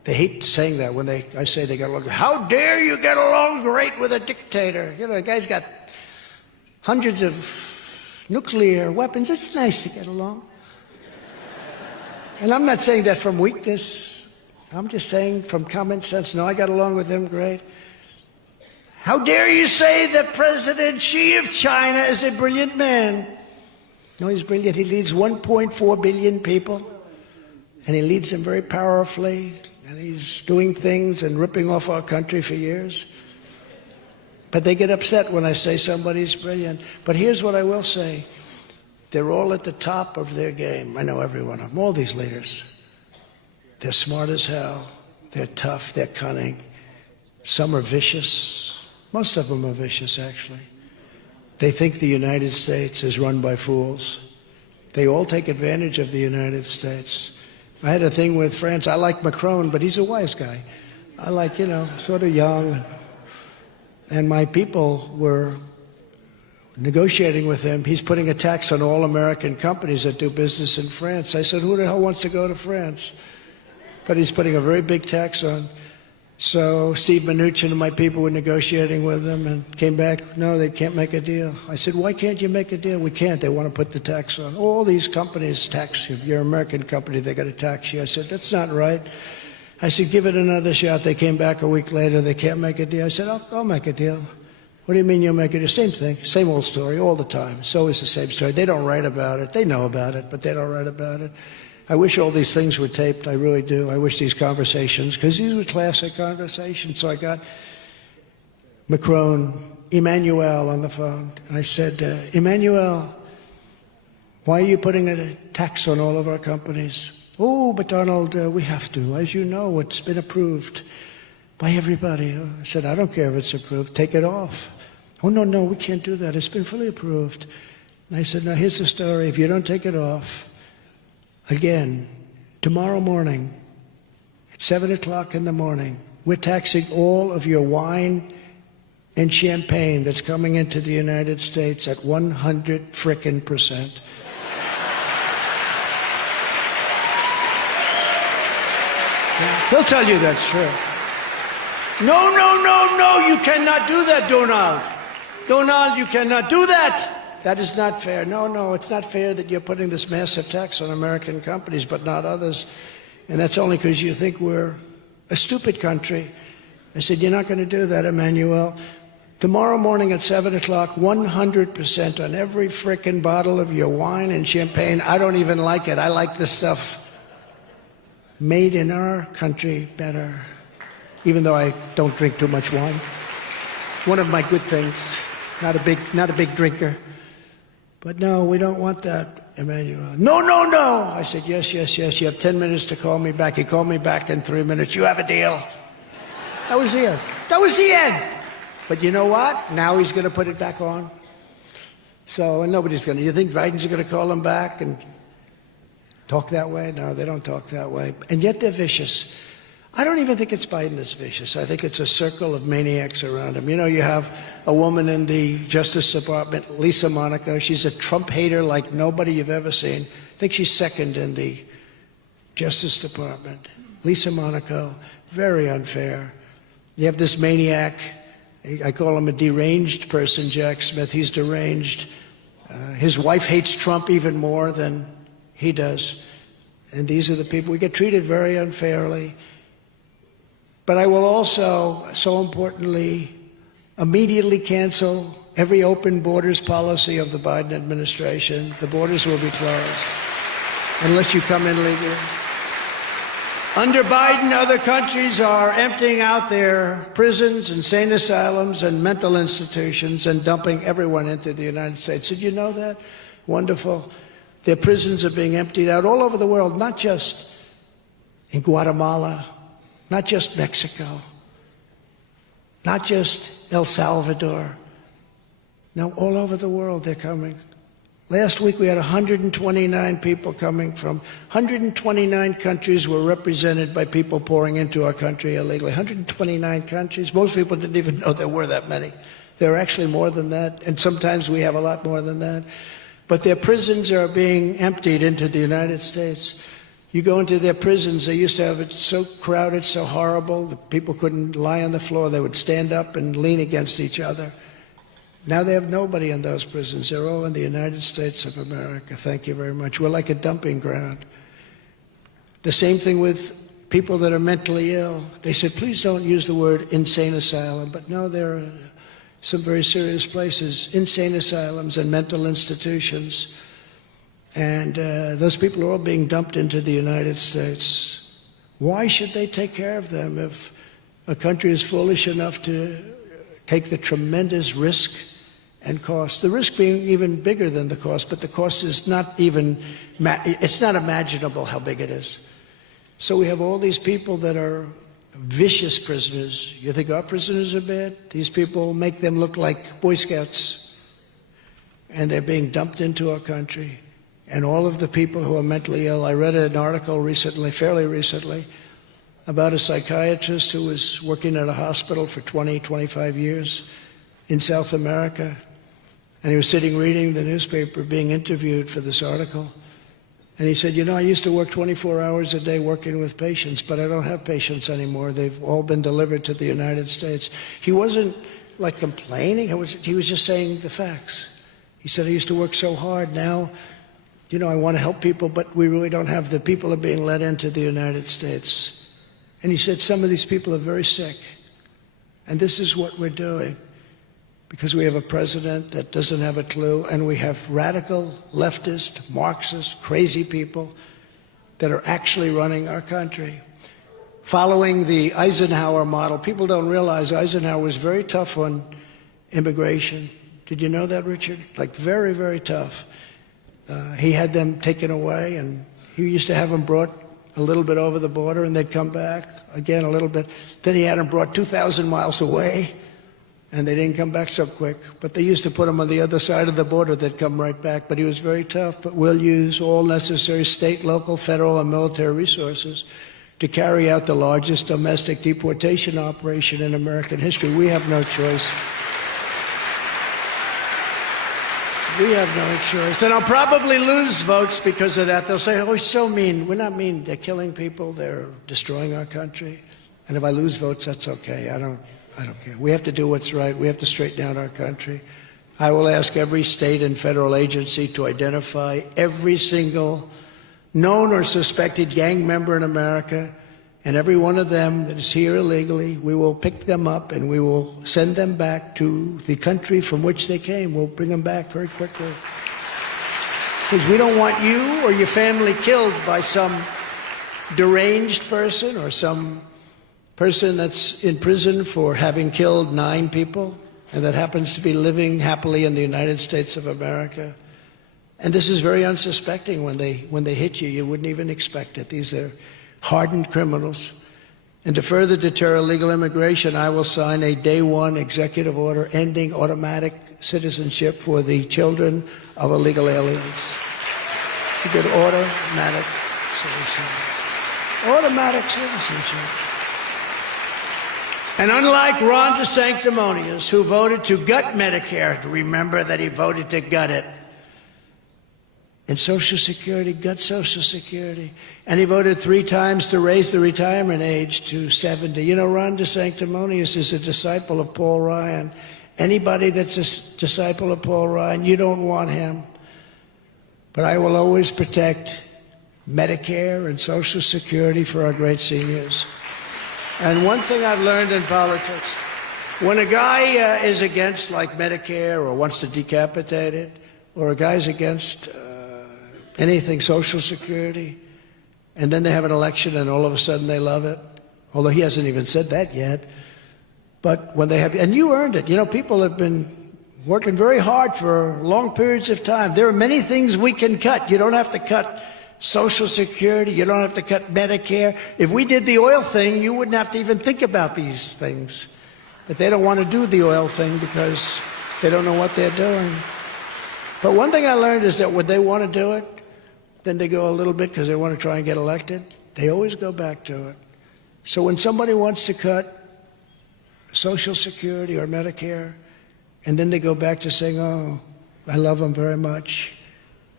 They hate saying that when I say they get along. How dare you get along great with a dictator? You know, the guy's got hundreds of nuclear weapons. It's nice to get along. And I'm not saying that from weakness. I'm just saying from common sense. No, I got along with him great. How dare you say that President Xi of China is a brilliant man? No, he's brilliant. He leads 1.4 billion people, and he leads them very powerfully, and he's doing things and ripping off our country for years. But they get upset when I say somebody's brilliant. But here's what I will say. They're all at the top of their game. I know every one of them, all these leaders. They're smart as hell. They're tough. They're cunning. Some are vicious. Most of them are vicious, actually. They think the United States is run by fools. They all take advantage of the United States. I had a thing with France. I like Macron, but he's a wise guy. I like, you know, sort of young. And my people were negotiating with him. He's putting a tax on all American companies that do business in France. I said, who the hell wants to go to France? But he's putting a very big tax on. So Steve Mnuchin and my people were negotiating with him and came back, no, they can't make a deal. I said, why can't you make a deal? We can't. They want to put the tax on. All these companies tax you. If you're an American company, they got to tax you. I said, that's not right. I said, give it another shot. They came back a week later. They can't make a deal. I said, I'll make a deal. What do you mean you'll make a deal? Same thing. Same old story all the time. It's always the same story. They don't write about it. They know about it, but they don't write about it. I wish all these things were taped. I really do. I wish these conversations, because these were classic conversations. So I got Macron, Emmanuel on the phone, and I said, Emmanuel, why are you putting a tax on all of our companies? Oh, but Donald, we have to. As you know, it's been approved by everybody. I said, I don't care if it's approved. Take it off. Oh, no, we can't do that. It's been fully approved. And I said, now, here's the story. If you don't take it off, again, tomorrow morning, at 7 o'clock in the morning, we're taxing all of your wine and champagne that's coming into the United States at 100%. He'll tell you that's true. No, you cannot do that, Donald. Donald, you cannot do that. That is not fair. No, it's not fair that you're putting this massive tax on American companies, but not others. And that's only because you think we're a stupid country. I said, you're not going to do that, Emmanuel. Tomorrow morning at 7 o'clock, 100% on every frickin' bottle of your wine and champagne. I don't even like it. I like the stuff made in our country better, even though I don't drink too much wine. One of my good things. Not a big drinker. But no, we don't want that, Emmanuel. No. I said, yes. You have 10 minutes to call me back. He called me back in 3 minutes. You have a deal. That was the end. That was the end. But you know what? Now he's going to put it back on. So, and nobody's going to. You think Biden's going to call him back and talk that way? No, they don't talk that way. And yet they're vicious. I don't even think it's Biden that's vicious. I think it's a circle of maniacs around him. You know, you have a woman in the Justice Department, Lisa Monaco. She's a Trump hater like nobody you've ever seen. I think she's second in the Justice Department. Lisa Monaco, very unfair. You have this maniac. I call him a deranged person, Jack Smith. He's deranged. His wife hates Trump even more than he does. And these are the people. We get treated very unfairly. But I will also, so importantly, immediately cancel every open borders policy of the Biden administration. The borders will be closed unless you come in legally. Under Biden, other countries are emptying out their prisons, insane asylums, and mental institutions and dumping everyone into the United States. Did you know that? Wonderful. Their prisons are being emptied out all over the world, not just in Guatemala, not just Mexico, not just El Salvador. No, all over the world they're coming. Last week we had 129 people coming from 129 countries were represented by people pouring into our country illegally. 129 countries. Most people didn't even know there were that many. There are actually more than that, and sometimes we have a lot more than that. But their prisons are being emptied into the United States. You go into their prisons, they used to have it so crowded, so horrible, that people couldn't lie on the floor. They would stand up and lean against each other. Now they have nobody in those prisons. They're all in the United States of America. Thank you very much. We're like a dumping ground. The same thing with people that are mentally ill. They said, please don't use the word insane asylum. But no, there are some very serious places, insane asylums and mental institutions. And those people are all being dumped into the United States. Why should they take care of them if a country is foolish enough to take the tremendous risk and cost? The risk being even bigger than the cost, but the cost is not even, it's not imaginable how big it is. So we have all these people that are vicious prisoners. You think our prisoners are bad? These people make them look like Boy Scouts. And they're being dumped into our country. And all of the people who are mentally ill, I read an article recently, fairly recently, about a psychiatrist who was working at a hospital for 20, 25 years in South America. And he was sitting reading the newspaper, being interviewed for this article. And he said, you know, I used to work 24 hours a day working with patients, but I don't have patients anymore. They've all been delivered to the United States. He wasn't like complaining. He was just saying the facts. He said, I used to work so hard. Now, you know, I want to help people, but we really don't have the people are being let into the United States. And he said, some of these people are very sick. And this is what we're doing. Because we have a president that doesn't have a clue, and we have radical, leftist, Marxist, crazy people that are actually running our country. Following the Eisenhower model, people don't realize Eisenhower was very tough on immigration. Did you know that, Richard? Like very, very tough. He had them taken away, and he used to have them brought a little bit over the border, and they'd come back again a little bit. Then he had them brought 2,000 miles away, and they didn't come back so quick. But they used to put them on the other side of the border. They'd come right back. But he was very tough. But we'll use all necessary state, local, federal, and military resources to carry out the largest domestic deportation operation in American history. We have no choice. We have no choice. And I'll probably lose votes because of that. They'll say, oh, he's so mean. We're not mean. They're killing people. They're destroying our country. And if I lose votes, that's okay. I don't care. We have to do what's right. We have to straighten out our country. I will ask every state and federal agency to identify every single known or suspected gang member in America, and every one of them that is here illegally, we will pick them up and we will send them back to the country from which they came. We'll bring them back very quickly. Because we don't want you or your family killed by some deranged person or some person that's in prison for having killed 9 people and that happens to be living happily in the United States of America. And this is very unsuspecting. When they hit you, you wouldn't even expect it. These are hardened criminals. And to further deter illegal immigration, I will sign a day one executive order ending automatic citizenship for the children of illegal aliens. A good automatic citizenship. Automatic citizenship. And unlike Ron DeSanctimonious, who voted to gut Medicare, remember that he voted to gut it. And Social Security, gut Social Security. And he voted 3 times to raise the retirement age to 70. You know, Ron DeSanctimonious is a disciple of Paul Ryan. Anybody that's a disciple of Paul Ryan, you don't want him. But I will always protect Medicare and Social Security for our great seniors. And one thing I've learned in politics, when a guy is against, like, Medicare or wants to decapitate it, or a guy's against anything Social Security, and then they have an election and all of a sudden they love it, although he hasn't even said that yet. But when they have, and you earned it. You know, people have been working very hard for long periods of time. There are many things we can cut. You don't have to cut Social Security. You don't have to cut Medicare. If we did the oil thing, you wouldn't have to even think about these things. But they don't want to do the oil thing because they don't know what they're doing. But one thing I learned is that when they want to do it, then they go a little bit because they want to try and get elected. They always go back to it. So when somebody wants to cut Social Security or Medicare, and then they go back to saying, oh, I love them very much,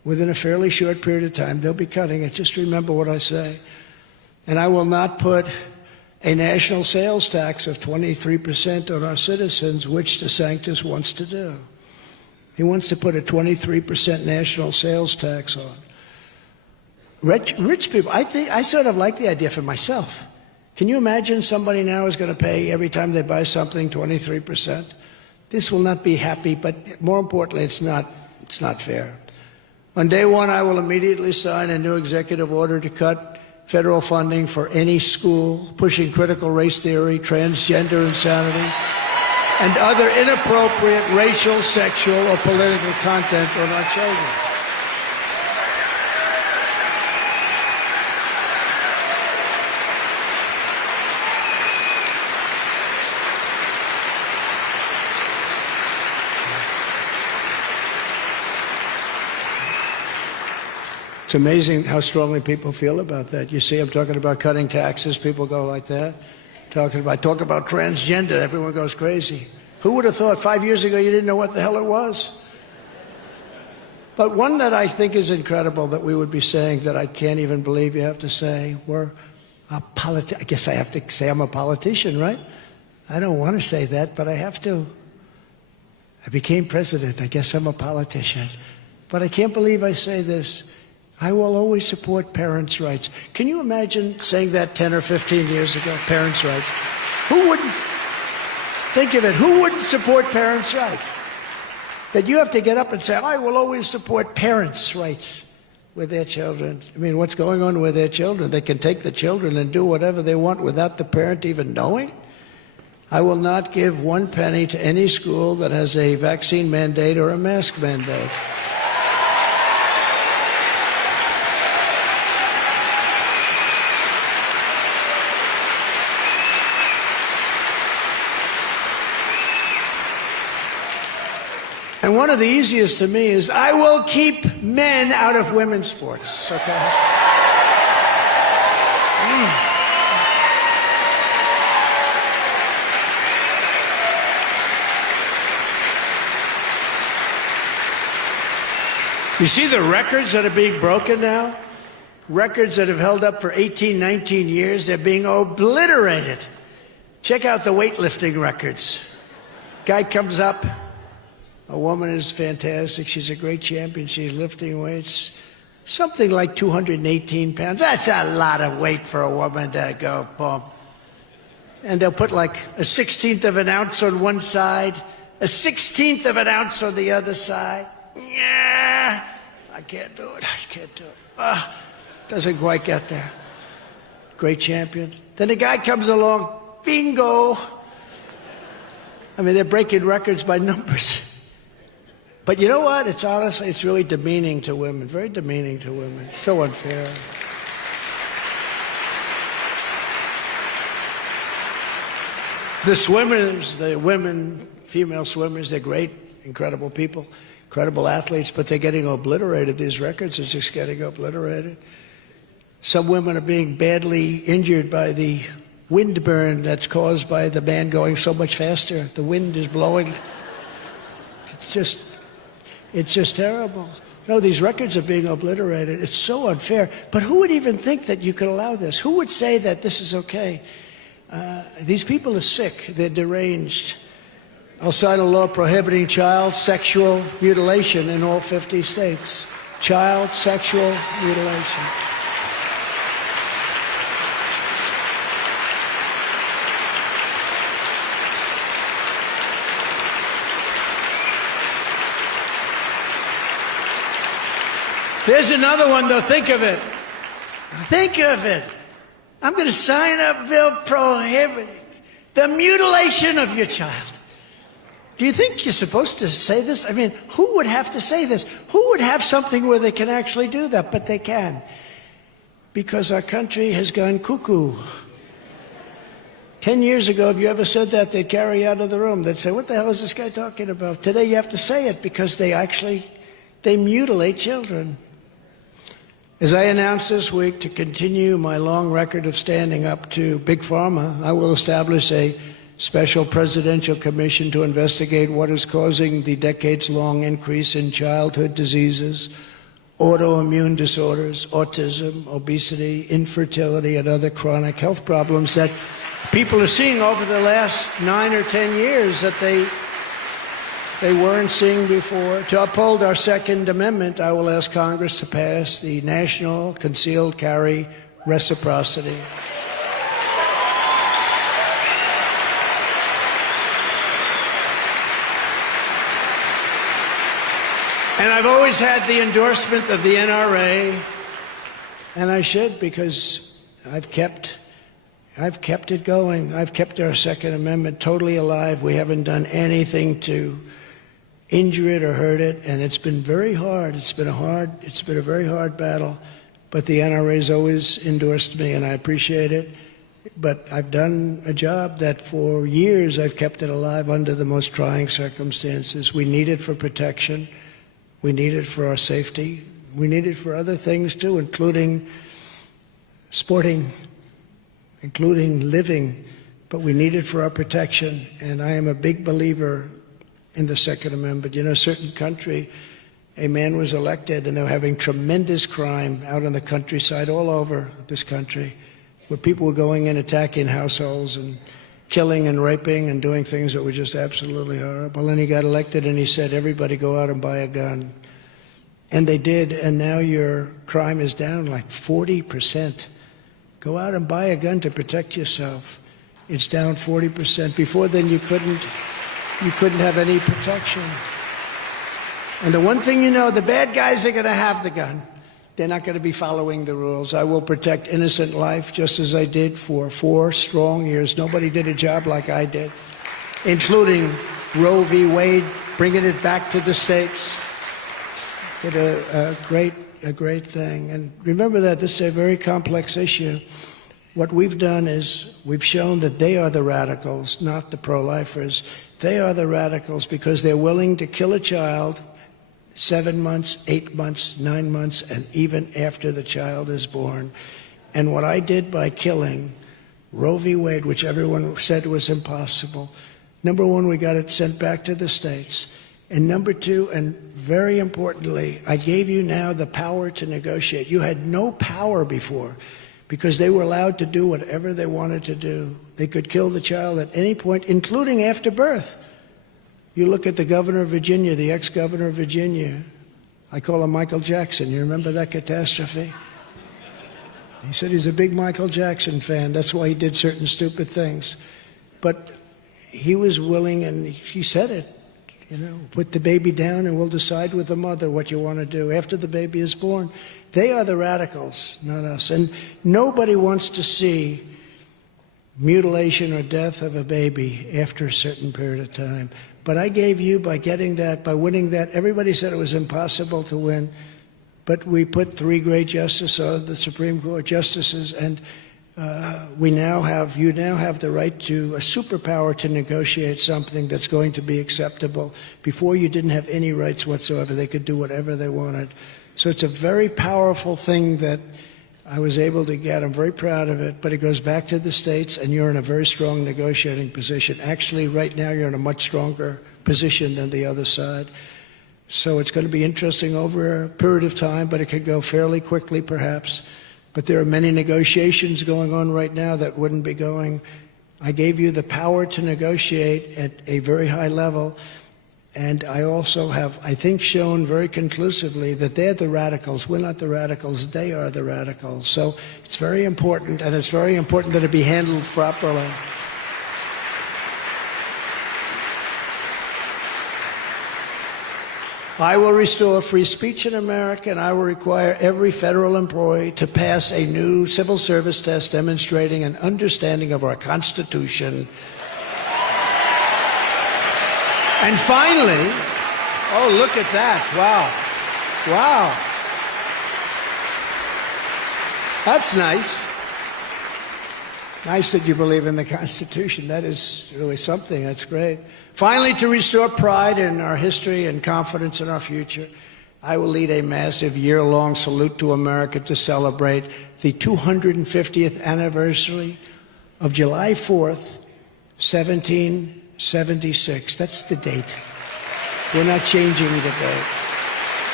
within a fairly short period of time, they'll be cutting it. Just remember what I say. And I will not put a national sales tax of 23% on our citizens, which Desantis wants to do. He wants to put a 23% national sales tax on. Rich people, I sort of like the idea for myself. Can you imagine somebody now is going to pay every time they buy something 23%? This will not be happy, but more importantly, it's not fair. On day one, I will immediately sign a new executive order to cut federal funding for any school pushing critical race theory, transgender insanity, and other inappropriate racial, sexual, or political content on our children. It's amazing how strongly people feel about that. You see, I'm talking about cutting taxes, people go like that. Talk about transgender, everyone goes crazy. Who would have thought 5 years ago you didn't know what the hell it was? But one that I think is incredible that we would be saying that I can't even believe you have to say, I guess I have to say I'm a politician, right? I don't want to say that, but I have to. I became president, I guess I'm a politician. But I can't believe I say this. I will always support parents' rights. Can you imagine saying that 10 or 15 years ago, parents' rights? Who wouldn't? Think of it. Who wouldn't support parents' rights? That you have to get up and say, I will always support parents' rights with their children. I mean, what's going on with their children? They can take the children and do whatever they want without the parent even knowing? I will not give 1 penny to any school that has a vaccine mandate or a mask mandate. And one of the easiest to me is, I will keep men out of women's sports, okay? You see the records that are being broken now? Records that have held up for 18, 19 years, they're being obliterated. Check out the weightlifting records. Guy comes up. A woman is fantastic. She's a great champion. She's lifting weights. Something like 218 pounds. That's a lot of weight for a woman to go pump. And they'll put like a 1/16 of an ounce on one side, a 1/16 of an ounce on the other side. Yeah, I can't do it. I can't do it. Doesn't quite get there. Great champion. Then a guy comes along. Bingo. I mean, they're breaking records by numbers. But you know what? It's honestly, it's really demeaning to women, very demeaning to women. It's so unfair. The swimmers, the women, female swimmers, they're great, incredible people, incredible athletes, but they're getting obliterated. These records are just getting obliterated. Some women are being badly injured by the wind burn that's caused by the man going so much faster. The wind is blowing. It's just terrible. No, these records are being obliterated. It's so unfair. But who would even think that you could allow this? Who would say that this is okay? These people are sick. They're deranged. I'll sign a law prohibiting child sexual mutilation in all 50 states. Child sexual mutilation. There's another one, though. Think of it. Think of it. I'm going to sign a bill prohibiting the mutilation of your child. Do you think you're supposed to say this? I mean, who would have to say this? Who would have something where they can actually do that? But they can. Because our country has gone cuckoo. 10 years ago, if you ever said that, they'd carry you out of the room. They'd say, what the hell is this guy talking about? Today, you have to say it because they mutilate children. As I announced this week, to continue my long record of standing up to Big Pharma, I will establish a special presidential commission to investigate what is causing the decades-long increase in childhood diseases, autoimmune disorders, autism, obesity, infertility, and other chronic health problems that people are seeing over the last 9 or 10 years that they weren't seeing before. To uphold our Second Amendment, I will ask Congress to pass the National Concealed Carry Reciprocity. And I've always had the endorsement of the NRA, and I should, because I've kept it going. I've kept our Second Amendment totally alive. We haven't done anything to injure it or hurt it, and it's been very hard. It's been a very hard battle, but the NRA's always endorsed me, and I appreciate it. But I've done a job that for years I've kept it alive under the most trying circumstances. We need it for protection. We need it for our safety. We need it for other things too, including sporting, including living, but we need it for our protection. And I am a big believer in the Second Amendment. You know, a certain country, a man was elected and they were having tremendous crime out in the countryside all over this country, where people were going in, attacking households and killing and raping and doing things that were just absolutely horrible. And he got elected and he said, everybody go out and buy a gun. And they did, and now your crime is down like 40%. Go out and buy a gun to protect yourself. It's down 40%. Before then you couldn't have any protection. And the one thing you know, the bad guys are going to have the gun. They're not going to be following the rules. I will protect innocent life just as I did for 4 strong years. Nobody did a job like I did, including Roe v. Wade, bringing it back to the states. Did a great thing. And remember that this is a very complex issue. What we've done is we've shown that they are the radicals, not the pro-lifers. They are the radicals because they're willing to kill a child 7 months, 8 months, 9 months, and even after the child is born. And what I did by killing Roe v. Wade, which everyone said was impossible, number one, we got it sent back to the states. And number two, and very importantly, I gave you now the power to negotiate. You had no power before because they were allowed to do whatever they wanted to do. They could kill the child at any point, including after birth. You look at the governor of Virginia, the ex-governor of Virginia. I call him Michael Jackson. You remember that catastrophe? He said he's a big Michael Jackson fan. That's why he did certain stupid things. But he was willing, and he said it. You know, put the baby down and we'll decide with the mother what you want to do after the baby is born. They are the radicals, not us. And nobody wants to see mutilation or death of a baby after a certain period of time. But I gave you, by getting that, by winning that, everybody said it was impossible to win, but we put 3 great justices on the Supreme Court justices, and you now have the right to a superpower to negotiate something that's going to be acceptable. Before, you didn't have any rights whatsoever. They could do whatever they wanted. So it's a very powerful thing that I was able to get. I'm very proud of it, but it goes back to the states, and you're in a very strong negotiating position. Actually, right now, you're in a much stronger position than the other side. So it's going to be interesting over a period of time, but it could go fairly quickly, perhaps. But there are many negotiations going on right now that wouldn't be going. I gave you the power to negotiate at a very high level. And I also have, I think, shown very conclusively that they're the radicals. We're not the radicals. They are the radicals. So it's very important, and it's very important that it be handled properly. I will restore free speech in America, and I will require every federal employee to pass a new civil service test demonstrating an understanding of our Constitution. And finally, oh, look at that. Wow. Wow. That's nice. Nice that you believe in the Constitution. That is really something. That's great. Finally, to restore pride in our history and confidence in our future, I will lead a massive year-long salute to America to celebrate the 250th anniversary of July 4th, 1776. That's the date. We're not changing the date.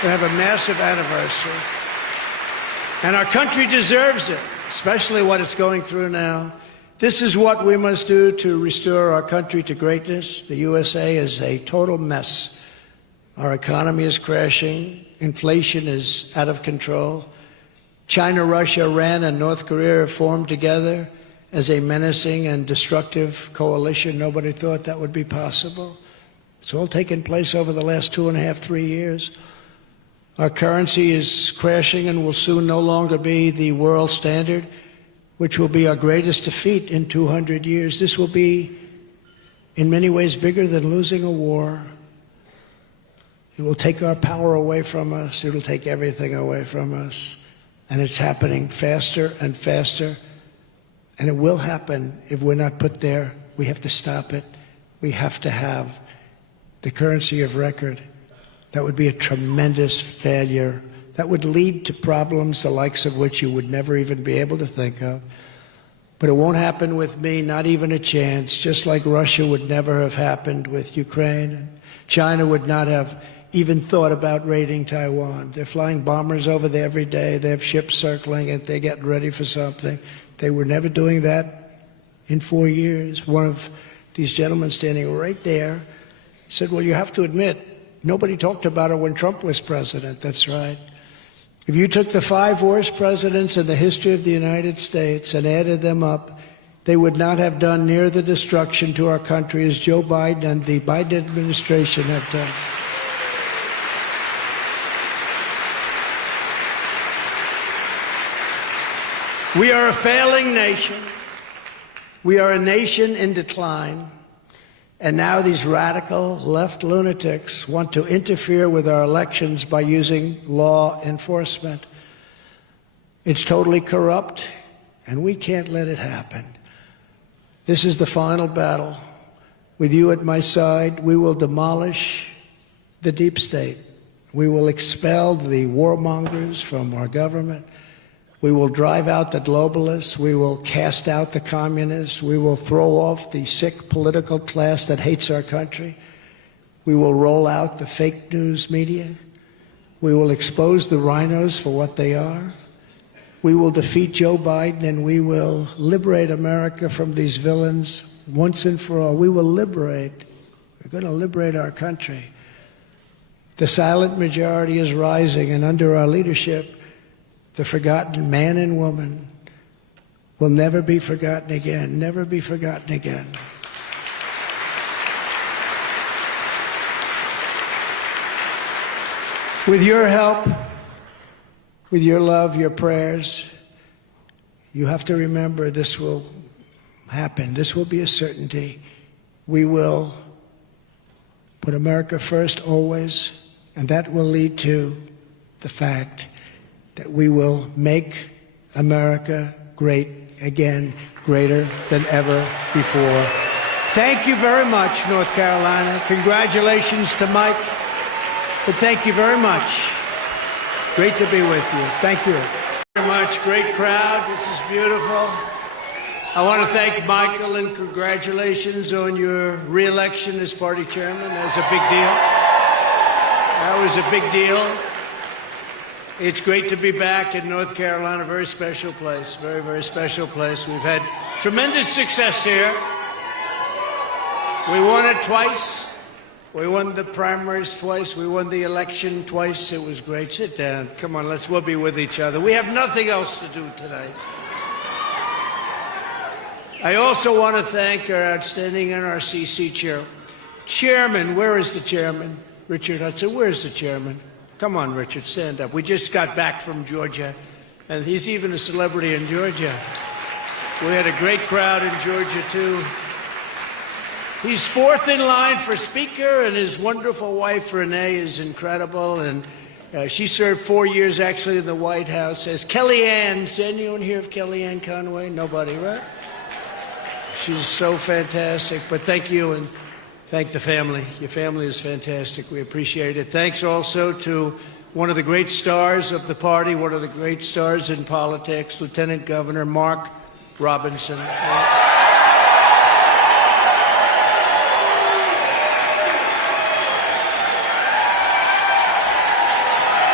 We have a massive anniversary. And our country deserves it, especially what it's going through now. This is what we must do to restore our country to greatness. The USA is a total mess. Our economy is crashing. Inflation is out of control. China, Russia, Iran, and North Korea have formed together as a menacing and destructive coalition. Nobody thought that would be possible. It's all taken place over the last 2.5, 3 years. Our currency is crashing and will soon no longer be the world standard, which will be our greatest defeat in 200 years. This will be, in many ways, bigger than losing a war. It will take our power away from us. It will take everything away from us. And it's happening faster and faster. And it will happen if we're not put there. We have to stop it. We have to have the currency of record. That would be a tremendous failure. That would lead to problems the likes of which you would never even be able to think of. But it won't happen with me, not even a chance, just like Russia would never have happened with Ukraine. China would not have even thought about raiding Taiwan. They're flying bombers over there every day. They have ships circling it. They're getting ready for something. They were never doing that in 4 years. One of these gentlemen standing right there said, well, you have to admit, nobody talked about it when Trump was president. That's right. If you took the 5 worst presidents in the history of the United States and added them up, they would not have done near the destruction to our country as Joe Biden and the Biden administration have done. We are a failing nation. We are a nation in decline. And now these radical left lunatics want to interfere with our elections by using law enforcement. It's totally corrupt, and we can't let it happen. This is the final battle. With you at my side, we will demolish the deep state. We will expel the warmongers from our government. We will drive out the globalists. We will cast out the communists. We will throw off the sick political class that hates our country. We will roll out the fake news media. We will expose the rhinos for what they are. We will defeat Joe Biden, and we will liberate America from these villains once and for all. We will liberate. We're going to liberate our country. The silent majority is rising, and under our leadership, the forgotten man and woman will never be forgotten again, never be forgotten again. With your help, with your love, your prayers, you have to remember this will happen. This will be a certainty. We will put America first always, and that will lead to the fact that we will make America great again, greater than ever before. Thank you very much, North Carolina. Congratulations to Mike. But thank you very much. Great to be with you. Thank you very much. Great crowd. This is beautiful. I want to thank Michael and congratulations on your re-election as party chairman. That was a big deal. That was a big deal. It's great to be back in North Carolina, a very special place, very, very special place. We've had tremendous success here. We won it twice. We won the primaries twice. We won the election twice. It was great. Sit down. Come on, we'll be with each other. We have nothing else to do tonight. I also want to thank our outstanding NRCC chairman. Where is the chairman? Richard Hudson. Where's the chairman? Come on, Richard, stand up. We just got back from Georgia, and he's even a celebrity in Georgia. We had a great crowd in Georgia, too. He's fourth in line for Speaker, and his wonderful wife, Renee, is incredible. And she served 4 years, actually, in the White House as Kellyanne. Does anyone hear of Kellyanne Conway? Nobody, right? She's so fantastic. But thank you, and thank the family. Your family is fantastic. We appreciate it. Thanks also to one of the great stars of the party, one of the great stars in politics, Lieutenant Governor Mark Robinson.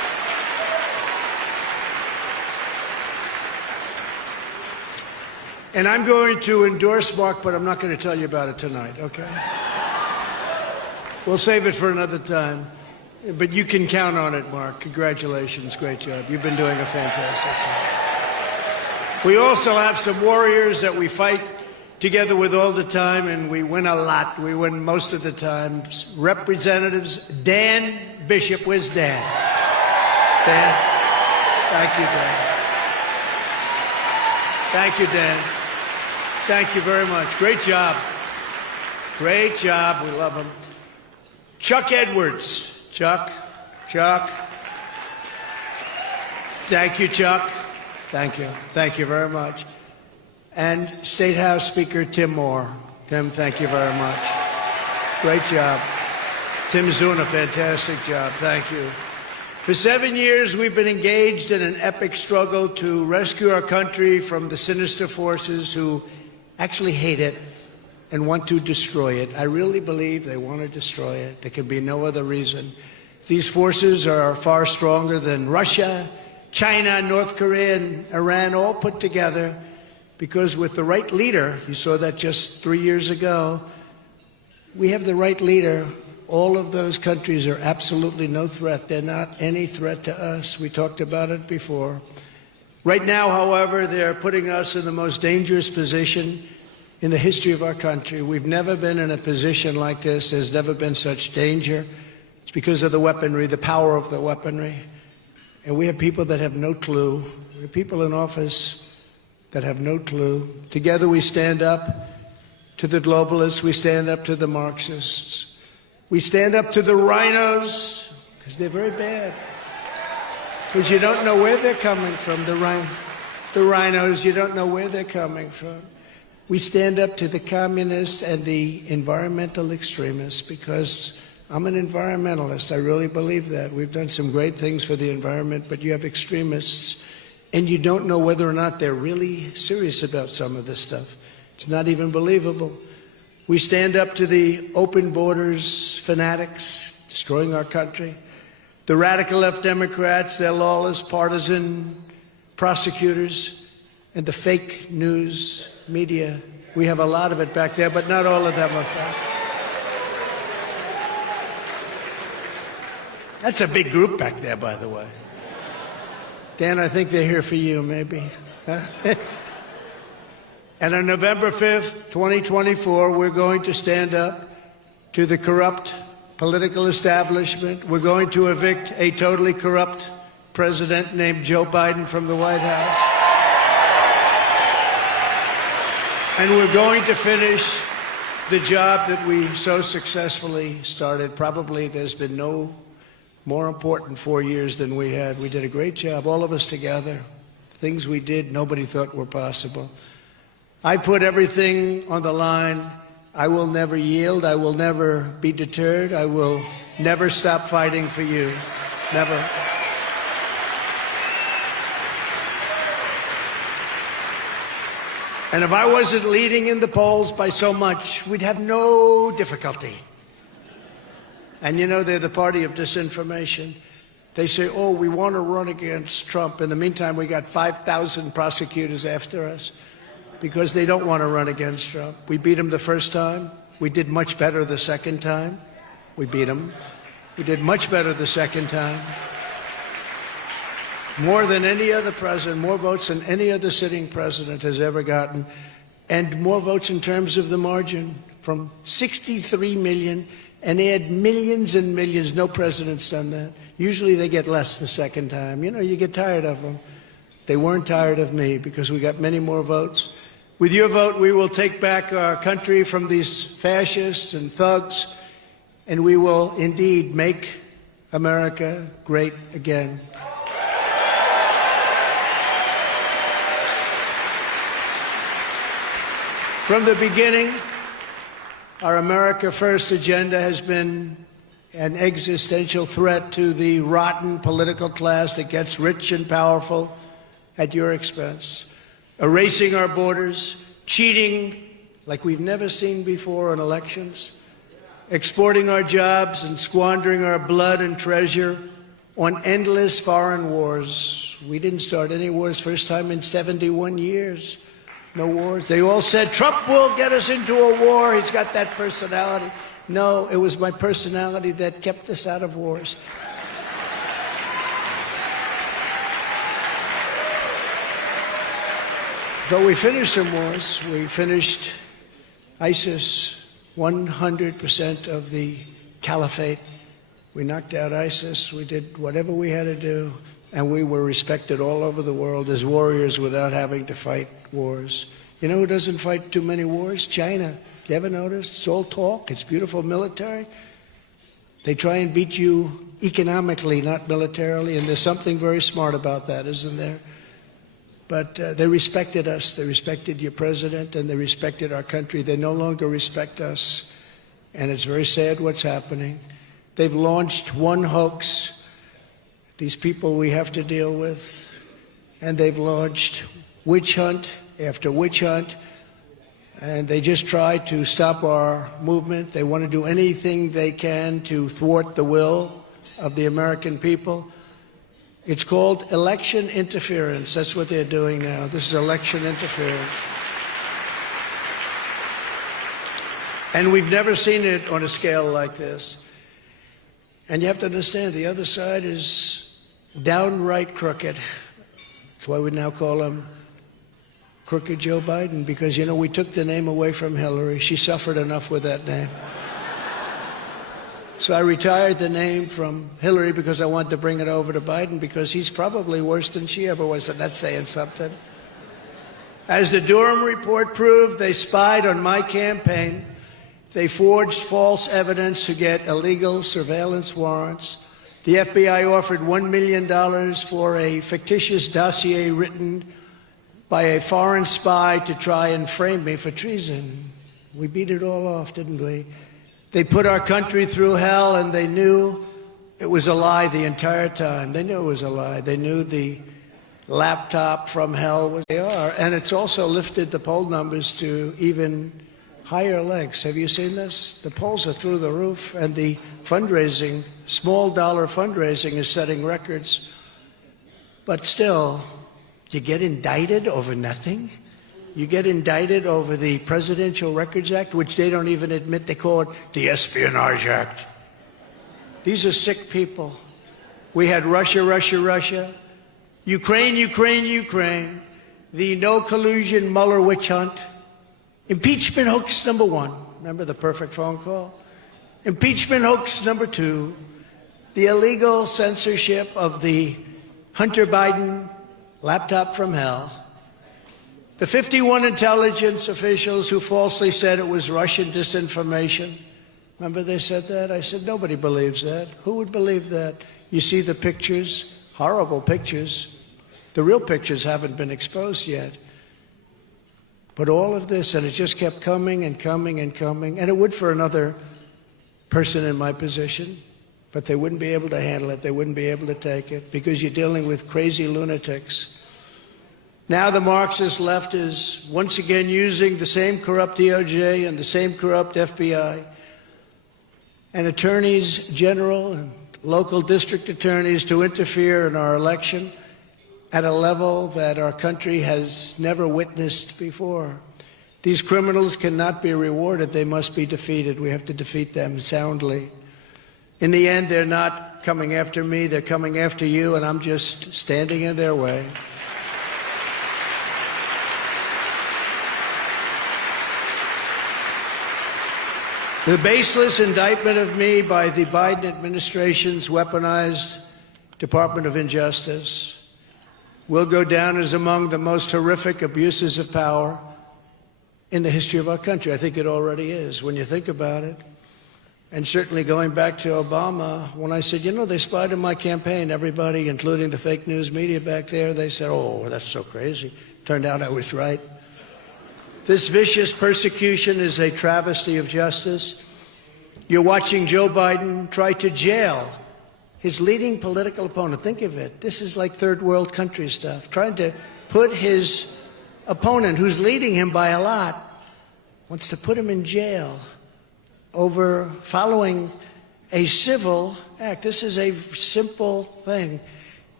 And I'm going to endorse Mark, but I'm not going to tell you about it tonight, okay? We'll save it for another time. But you can count on it, Mark. Congratulations. Great job. You've been doing a fantastic job. We also have some warriors that we fight together with all the time, and we win a lot. We win most of the time. Representatives Dan Bishop. Where's Dan? Dan? Thank you, Dan. Thank you, Dan. Thank you very much. Great job. Great job. We love him. Chuck Edwards. Chuck. Thank you, Chuck. Thank you. Thank you very much. And State House Speaker Tim Moore. Tim, thank you very much. Great job. Tim's doing a fantastic job. Thank you. For 7 years, we've been engaged in an epic struggle to rescue our country from the sinister forces who actually hate it and want to destroy it. I really believe they want to destroy it. There can be no other reason. These forces are far stronger than Russia, China, North Korea, and Iran all put together, because with the right leader, you saw that just 3 years ago, we have the right leader. All of those countries are absolutely no threat. They're not any threat to us. We talked about it before. Right now, however, they're putting us in the most dangerous position in the history of our country. We've never been in a position like this. There's never been such danger. It's because of the weaponry, the power of the weaponry. And we have people that have no clue. We have people in office that have no clue. Together we stand up to the globalists. We stand up to the Marxists. We stand up to the rhinos, because they're very bad. Because you don't know where they're coming from, the rhinos, you don't know where they're coming from. We stand up to the communists and the environmental extremists, because I'm an environmentalist. I really believe that. We've done some great things for the environment, but you have extremists, and you don't know whether or not they're really serious about some of this stuff. It's not even believable. We stand up to the open borders fanatics destroying our country. The radical left Democrats, their lawless, partisan prosecutors, and the fake news media. We have a lot of it back there, but not all of them are fake. That's a big group back there, by the way. Dan, I think they're here for you, maybe. And on November 5th, 2024, we're going to stand up to the corrupt political establishment. We're going to evict a totally corrupt president named Joe Biden from the White House. And we're going to finish the job that we so successfully started. Probably there's been no more important 4 years than we had. We did a great job, all of us together. Things we did nobody thought were possible. I put everything on the line. I will never yield. I will never be deterred. I will never stop fighting for you. Never. And if I wasn't leading in the polls by so much, we'd have no difficulty. And you know, they're the party of disinformation. They say, oh, we want to run against Trump. In the meantime, we got 5,000 prosecutors after us because they don't want to run against Trump. We beat him the first time. We did much better the second time. We beat him. We did much better the second time. More than any other president, more votes than any other sitting president has ever gotten, and more votes in terms of the margin, from 63 million, and they had millions and millions. No president's done that. Usually they get less the second time. You know, you get tired of them. They weren't tired of me because we got many more votes. With your vote, we will take back our country from these fascists and thugs, and we will indeed make America great again. From the beginning, our America First agenda has been an existential threat to the rotten political class that gets rich and powerful at your expense, erasing our borders, cheating like we've never seen before in elections, exporting our jobs and squandering our blood and treasure on endless foreign wars. We didn't start any wars, first time in 71 years. No wars. They all said, Trump will get us into a war. He's got that personality. No, it was my personality that kept us out of wars. Though we finished some wars, we finished ISIS, 100% of the caliphate. We knocked out ISIS. We did whatever we had to do. And we were respected all over the world as warriors without having to fight wars. You know who doesn't fight too many wars? China. You ever noticed? It's all talk. It's beautiful military. They try and beat you economically, not militarily, and there's something very smart about that, isn't there? But they respected us. They respected your president, and they respected our country. They no longer respect us, and it's very sad what's happening. They've launched one hoax, these people we have to deal with, and they've launched witch hunt after witch hunt, and they just try to stop our movement. They want to do anything they can to thwart the will of the American people. It's called election interference. That's what they're doing now. This is election interference. And we've never seen it on a scale like this. And you have to understand, the other side is downright crooked. That's why we now call him Crooked Joe Biden, because, you know, we took the name away from Hillary. She suffered enough with that name. So I retired the name from Hillary because I wanted to bring it over to Biden, because he's probably worse than she ever was, and that's saying something. As the Durham report proved, they spied on my campaign. They forged false evidence to get illegal surveillance warrants. The FBI offered $1 million for a fictitious dossier written by a foreign spy to try and frame me for treason. We beat it all off, didn't we? They put our country through hell, and they knew it was a lie the entire time. They knew it was a lie. They knew the laptop from hell was they are. And it's also lifted the poll numbers to even higher legs. Have you seen this? The polls are through the roof, and the fundraising, small dollar fundraising, is setting records. But still, you get indicted over nothing? You get indicted over the Presidential Records Act, which they don't even admit. They call it the Espionage Act. These are sick people. We had Russia, Russia, Russia, Ukraine, Ukraine, Ukraine, the no collusion Mueller witch hunt, impeachment hoax number 1. Remember the perfect phone call? Impeachment hoax number 2, the illegal censorship of the Hunter Biden laptop from hell, the 51 intelligence officials who falsely said it was Russian disinformation. Remember they said that? I said, nobody believes that. Who would believe that? You see the pictures, horrible pictures. The real pictures haven't been exposed yet. But all of this, and it just kept coming and coming and coming, and it would for another person in my position, but they wouldn't be able to handle it. They wouldn't be able to take it, because you're dealing with crazy lunatics. Now the Marxist left is once again using the same corrupt DOJ and the same corrupt FBI and attorneys general and local district attorneys to interfere in our election at a level that our country has never witnessed before. These criminals cannot be rewarded. They must be defeated. We have to defeat them soundly. In the end, they're not coming after me. They're coming after you, and I'm just standing in their way. The baseless indictment of me by the Biden administration's weaponized Department of Injustice will go down as among the most horrific abuses of power in the history of our country. I think it already is, when you think about it. And certainly going back to Obama, when I said, you know, they spied on my campaign, everybody, including the fake news media back there, they said, oh, that's so crazy. Turned out I was right. This vicious persecution is a travesty of justice. You're watching Joe Biden try to jail his leading political opponent. Think of it. This is like third world country stuff. Trying to put his opponent, who's leading him by a lot, wants to put him in jail over following a civil act. This is a simple thing.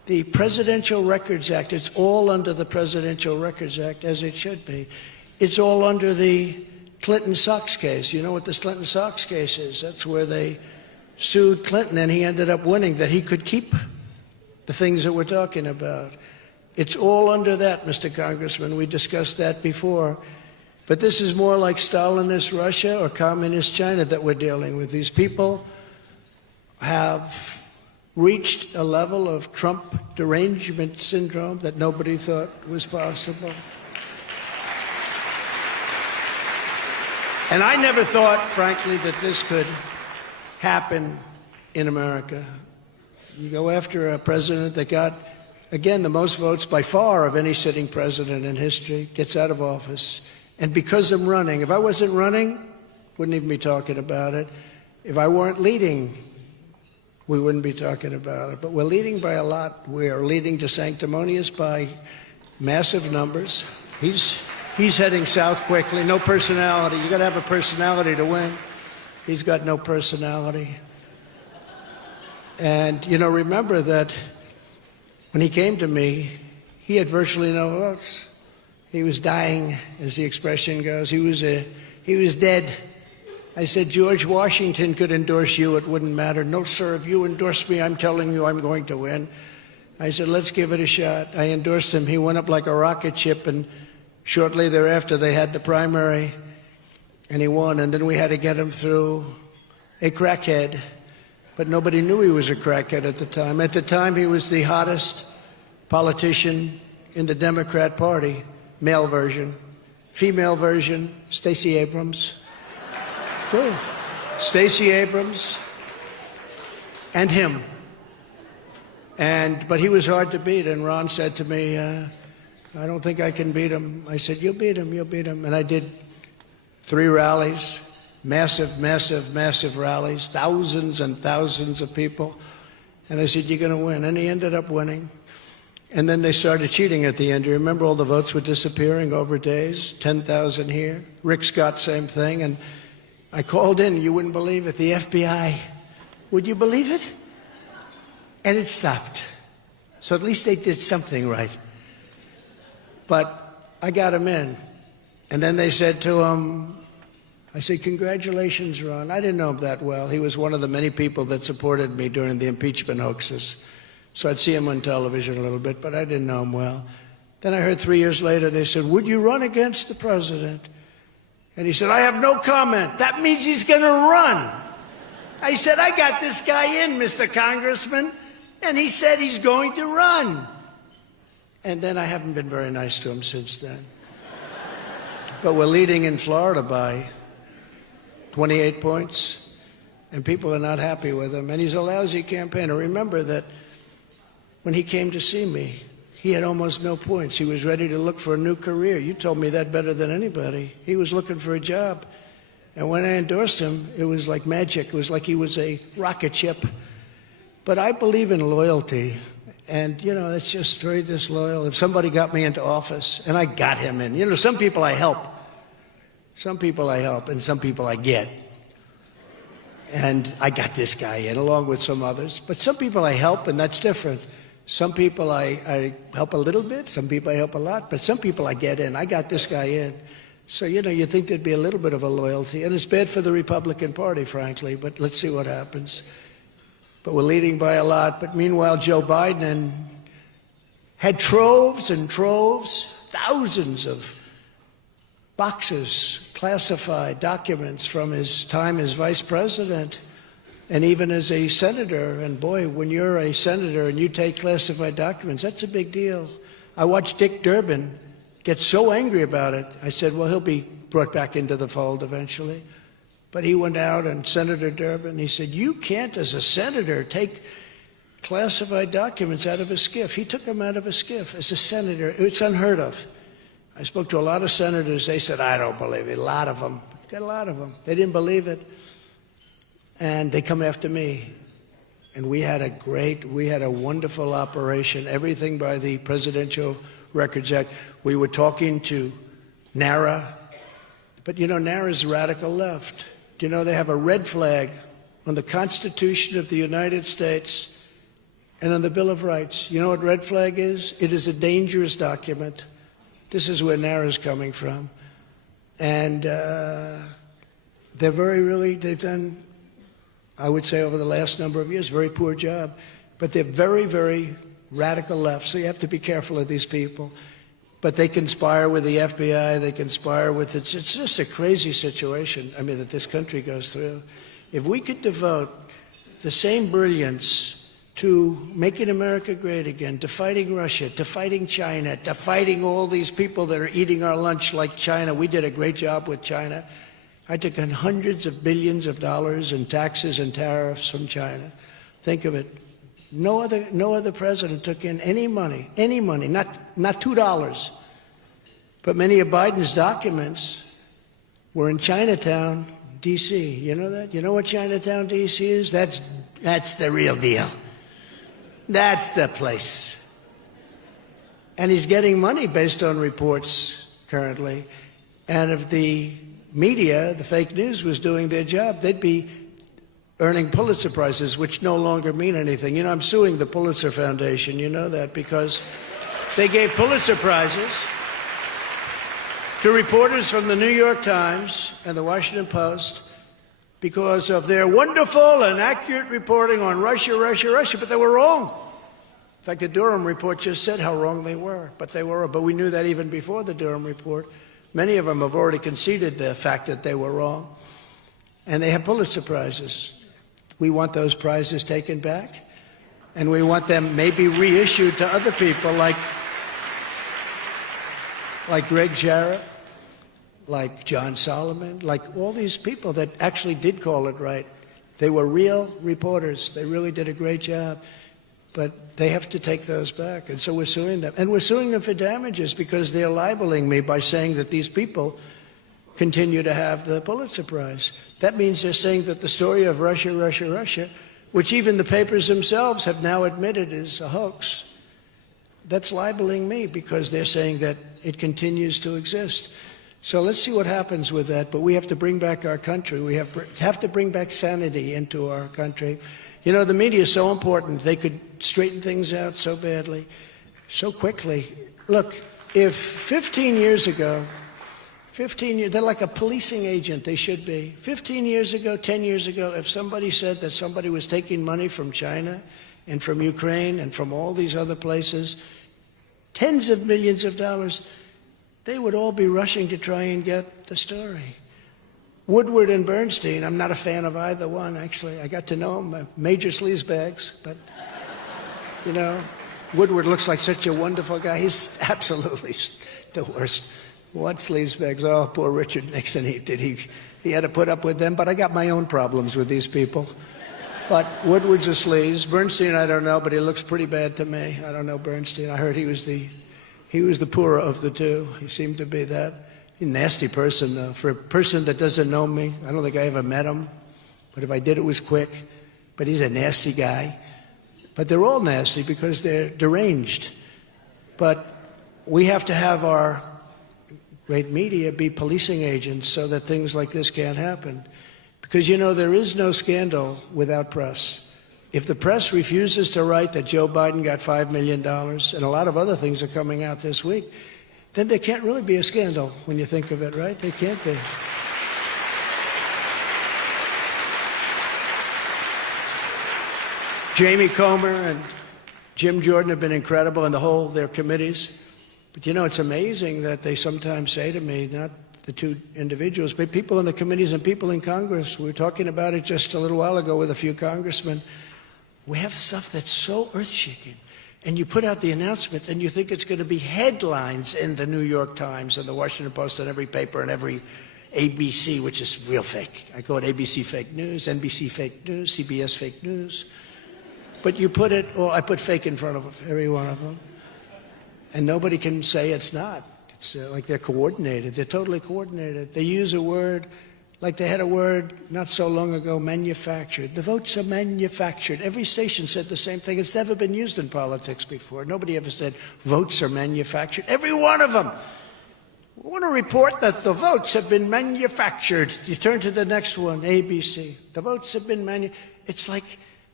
The Presidential Records Act, it's all under the Presidential Records Act, as it should be. It's all under the Clinton Sox case. You know what this Clinton Sox case is? That's where they sued Clinton, and he ended up winning, that he could keep the things that we're talking about. It's all under that, Mr. Congressman. We discussed that before. But this is more like Stalinist Russia or Communist China that we're dealing with. These people have reached a level of Trump derangement syndrome that nobody thought was possible. And I never thought, frankly, that this could happen in America. You go after a president that got, again, the most votes by far of any sitting president in history, gets out of office. And because I'm running, if I wasn't running, wouldn't even be talking about it. If I weren't leading, we wouldn't be talking about it. But we're leading by a lot. We're leading to sanctimonious by massive numbers. He's heading south quickly. No personality. You got to have a personality to win. He's got no personality. And, you know, remember that when he came to me, he had virtually no votes. He was dying, as the expression goes. He was dead. I said, George Washington could endorse you. It wouldn't matter. No, sir, if you endorse me, I'm telling you I'm going to win. I said, let's give it a shot. I endorsed him. He went up like a rocket ship, and shortly thereafter they had the primary, and he won. And then we had to get him through a crackhead. But nobody knew he was a crackhead at the time. At the time, he was the hottest politician in the Democrat Party. Male version. Female version, Stacey Abrams. It's true. Stacey Abrams and him. But he was hard to beat, and Ron said to me, I don't think I can beat him. I said, you'll beat him, you'll beat him. And I did 3 rallies. Massive, massive, massive rallies, thousands and thousands of people. And I said, you're going to win. And he ended up winning. And then they started cheating at the end. You remember all the votes were disappearing over days? 10,000 here. Rick Scott, same thing. And I called in. You wouldn't believe it. The FBI. Would you believe it? And it stopped. So at least they did something right. But I got him in. And then they said to him, I said, congratulations, Ron. I didn't know him that well. He was one of the many people that supported me during the impeachment hoaxes. So I'd see him on television a little bit, but I didn't know him well. Then I heard 3 years later, they said, would you run against the president? And he said, I have no comment. That means he's going to run. I said, I got this guy in, Mr. Congressman. And he said he's going to run. And then I haven't been very nice to him since then. But we're leading in Florida by 28 points, and people are not happy with him. And he's a lousy campaigner. Remember that when he came to see me, he had almost no points. He was ready to look for a new career. You told me that better than anybody. He was looking for a job. And when I endorsed him, it was like magic. It was like he was a rocket ship. But I believe in loyalty. And, you know, it's just very disloyal. If somebody got me into office, and I got him in, you know, some people I help. Some people I help, and some people I get. And I got this guy in, along with some others. But some people I help, and that's different. Some people I help a little bit. Some people I help a lot. But some people I get in. I got this guy in. So, you know, you think there'd be a little bit of a loyalty. And it's bad for the Republican Party, frankly. But let's see what happens. But we're leading by a lot. But meanwhile, Joe Biden had troves and troves, thousands of boxes, classified documents from his time as vice president and even as a senator. And boy, when you're a senator and you take classified documents, that's a big deal. I watched Dick Durbin get so angry about it. I said, well, he'll be brought back into the fold eventually. But he went out, and Senator Durbin, he said, you can't, as a senator, take classified documents out of a SCIF. He took them out of a SCIF as a senator. It's unheard of. I spoke to a lot of senators. They said, I don't believe it. A lot of them. Got a lot of them. They didn't believe it. And they come after me. And we had a wonderful operation, everything by the Presidential Records Act. We were talking to NARA. But, you know, NARA's radical left. You know, they have a red flag on the Constitution of the United States And on the Bill of Rights, you know what red flag is? It is a dangerous document. This is where NARA's coming from. And they're they've done, I would say over the last number of years, very poor job. But they're very, very radical left, so you have to be careful of these people. But they conspire with the FBI, they conspire with, it's just a crazy situation, I mean, that this country goes through. If we could devote the same brilliance to making America great again, to fighting Russia, to fighting China, to fighting all these people that are eating our lunch like China. We did a great job with China. I took in hundreds of billions of dollars in taxes and tariffs from China. Think of it. No other president took in any money, not $2. But many of Biden's documents were in Chinatown, D.C. You know that? You know what Chinatown, D.C. is? That's the real deal. That's the place. And he's getting money based on reports currently. And if the media, the fake news, was doing their job, they'd be earning Pulitzer Prizes, which no longer mean anything. You know, I'm suing the Pulitzer Foundation, you know that, because they gave Pulitzer Prizes to reporters from the New York Times and the Washington Post because of their wonderful and accurate reporting on Russia, but they were wrong. In fact, the Durham report just said how wrong they were, but they were. But we knew that even before the Durham report. Many of them have already conceded the fact that they were wrong, and they have Pulitzer Prizes. We want those prizes taken back, and we want them maybe reissued to other people like Greg Jarrett, like John Solomon, like all these people that actually did call it right. They were real reporters. They really did a great job, but they have to take those back, and so we're suing them. And we're suing them for damages because they're libeling me by saying that these people continue to have the Pulitzer Prize. That means they're saying that the story of Russia, which even the papers themselves have now admitted is a hoax, that's libeling me because they're saying that it continues to exist. So let's see what happens with that. But we have to bring back our country. We have to bring back sanity into our country. You know, the media is so important. They could straighten things out so badly, so quickly. Look, if 15 years ago, they're like a policing agent, they should be. 15 years ago, 10 years ago, if somebody said that somebody was taking money from China and from Ukraine and from all these other places, tens of millions of dollars, they would all be rushing to try and get the story. Woodward and Bernstein, I'm not a fan of either one, actually. I got to know them, major sleazebags, but, you know, Woodward looks like such a wonderful guy. He's absolutely the worst. What sleazebags? Oh, poor Richard Nixon, he had to put up with them, but I got my own problems with these people. But Woodward's a sleaze. Bernstein, I don't know, but he looks pretty bad to me. I don't know Bernstein. I heard he was the poorer of the two. He seemed to be that. He's a nasty person, though. For a person that doesn't know me, I don't think I ever met him, but if I did, it was quick. But he's a nasty guy. But they're all nasty because they're deranged. But we have to have our great media be policing agents so that things like this can't happen. Because, you know, there is no scandal without press. If the press refuses to write that Joe Biden got $5 million, and a lot of other things are coming out this week, then there can't really be a scandal when you think of it, right? There can't be. Jamie Comer and Jim Jordan have been incredible, and their committees. But, you know, it's amazing that they sometimes say to me, not the two individuals, but people in the committees and people in Congress. We were talking about it just a little while ago with a few congressmen. We have stuff that's so earth-shaking. And you put out the announcement and you think it's going to be headlines in the New York Times and the Washington Post and every paper and every ABC, which is real fake. I call it ABC fake news, NBC fake news, CBS fake news. But you put it, or I put fake in front of every one of them. And nobody can say it's not. It's like they're coordinated. They're totally coordinated. They use a word, like they had a word not so long ago, manufactured. The votes are manufactured. Every station said the same thing. It's never been used in politics before. Nobody ever said votes are manufactured. Every one of them. We want to report that the votes have been manufactured. You turn to the next one, ABC. The votes have been manufactured. It's like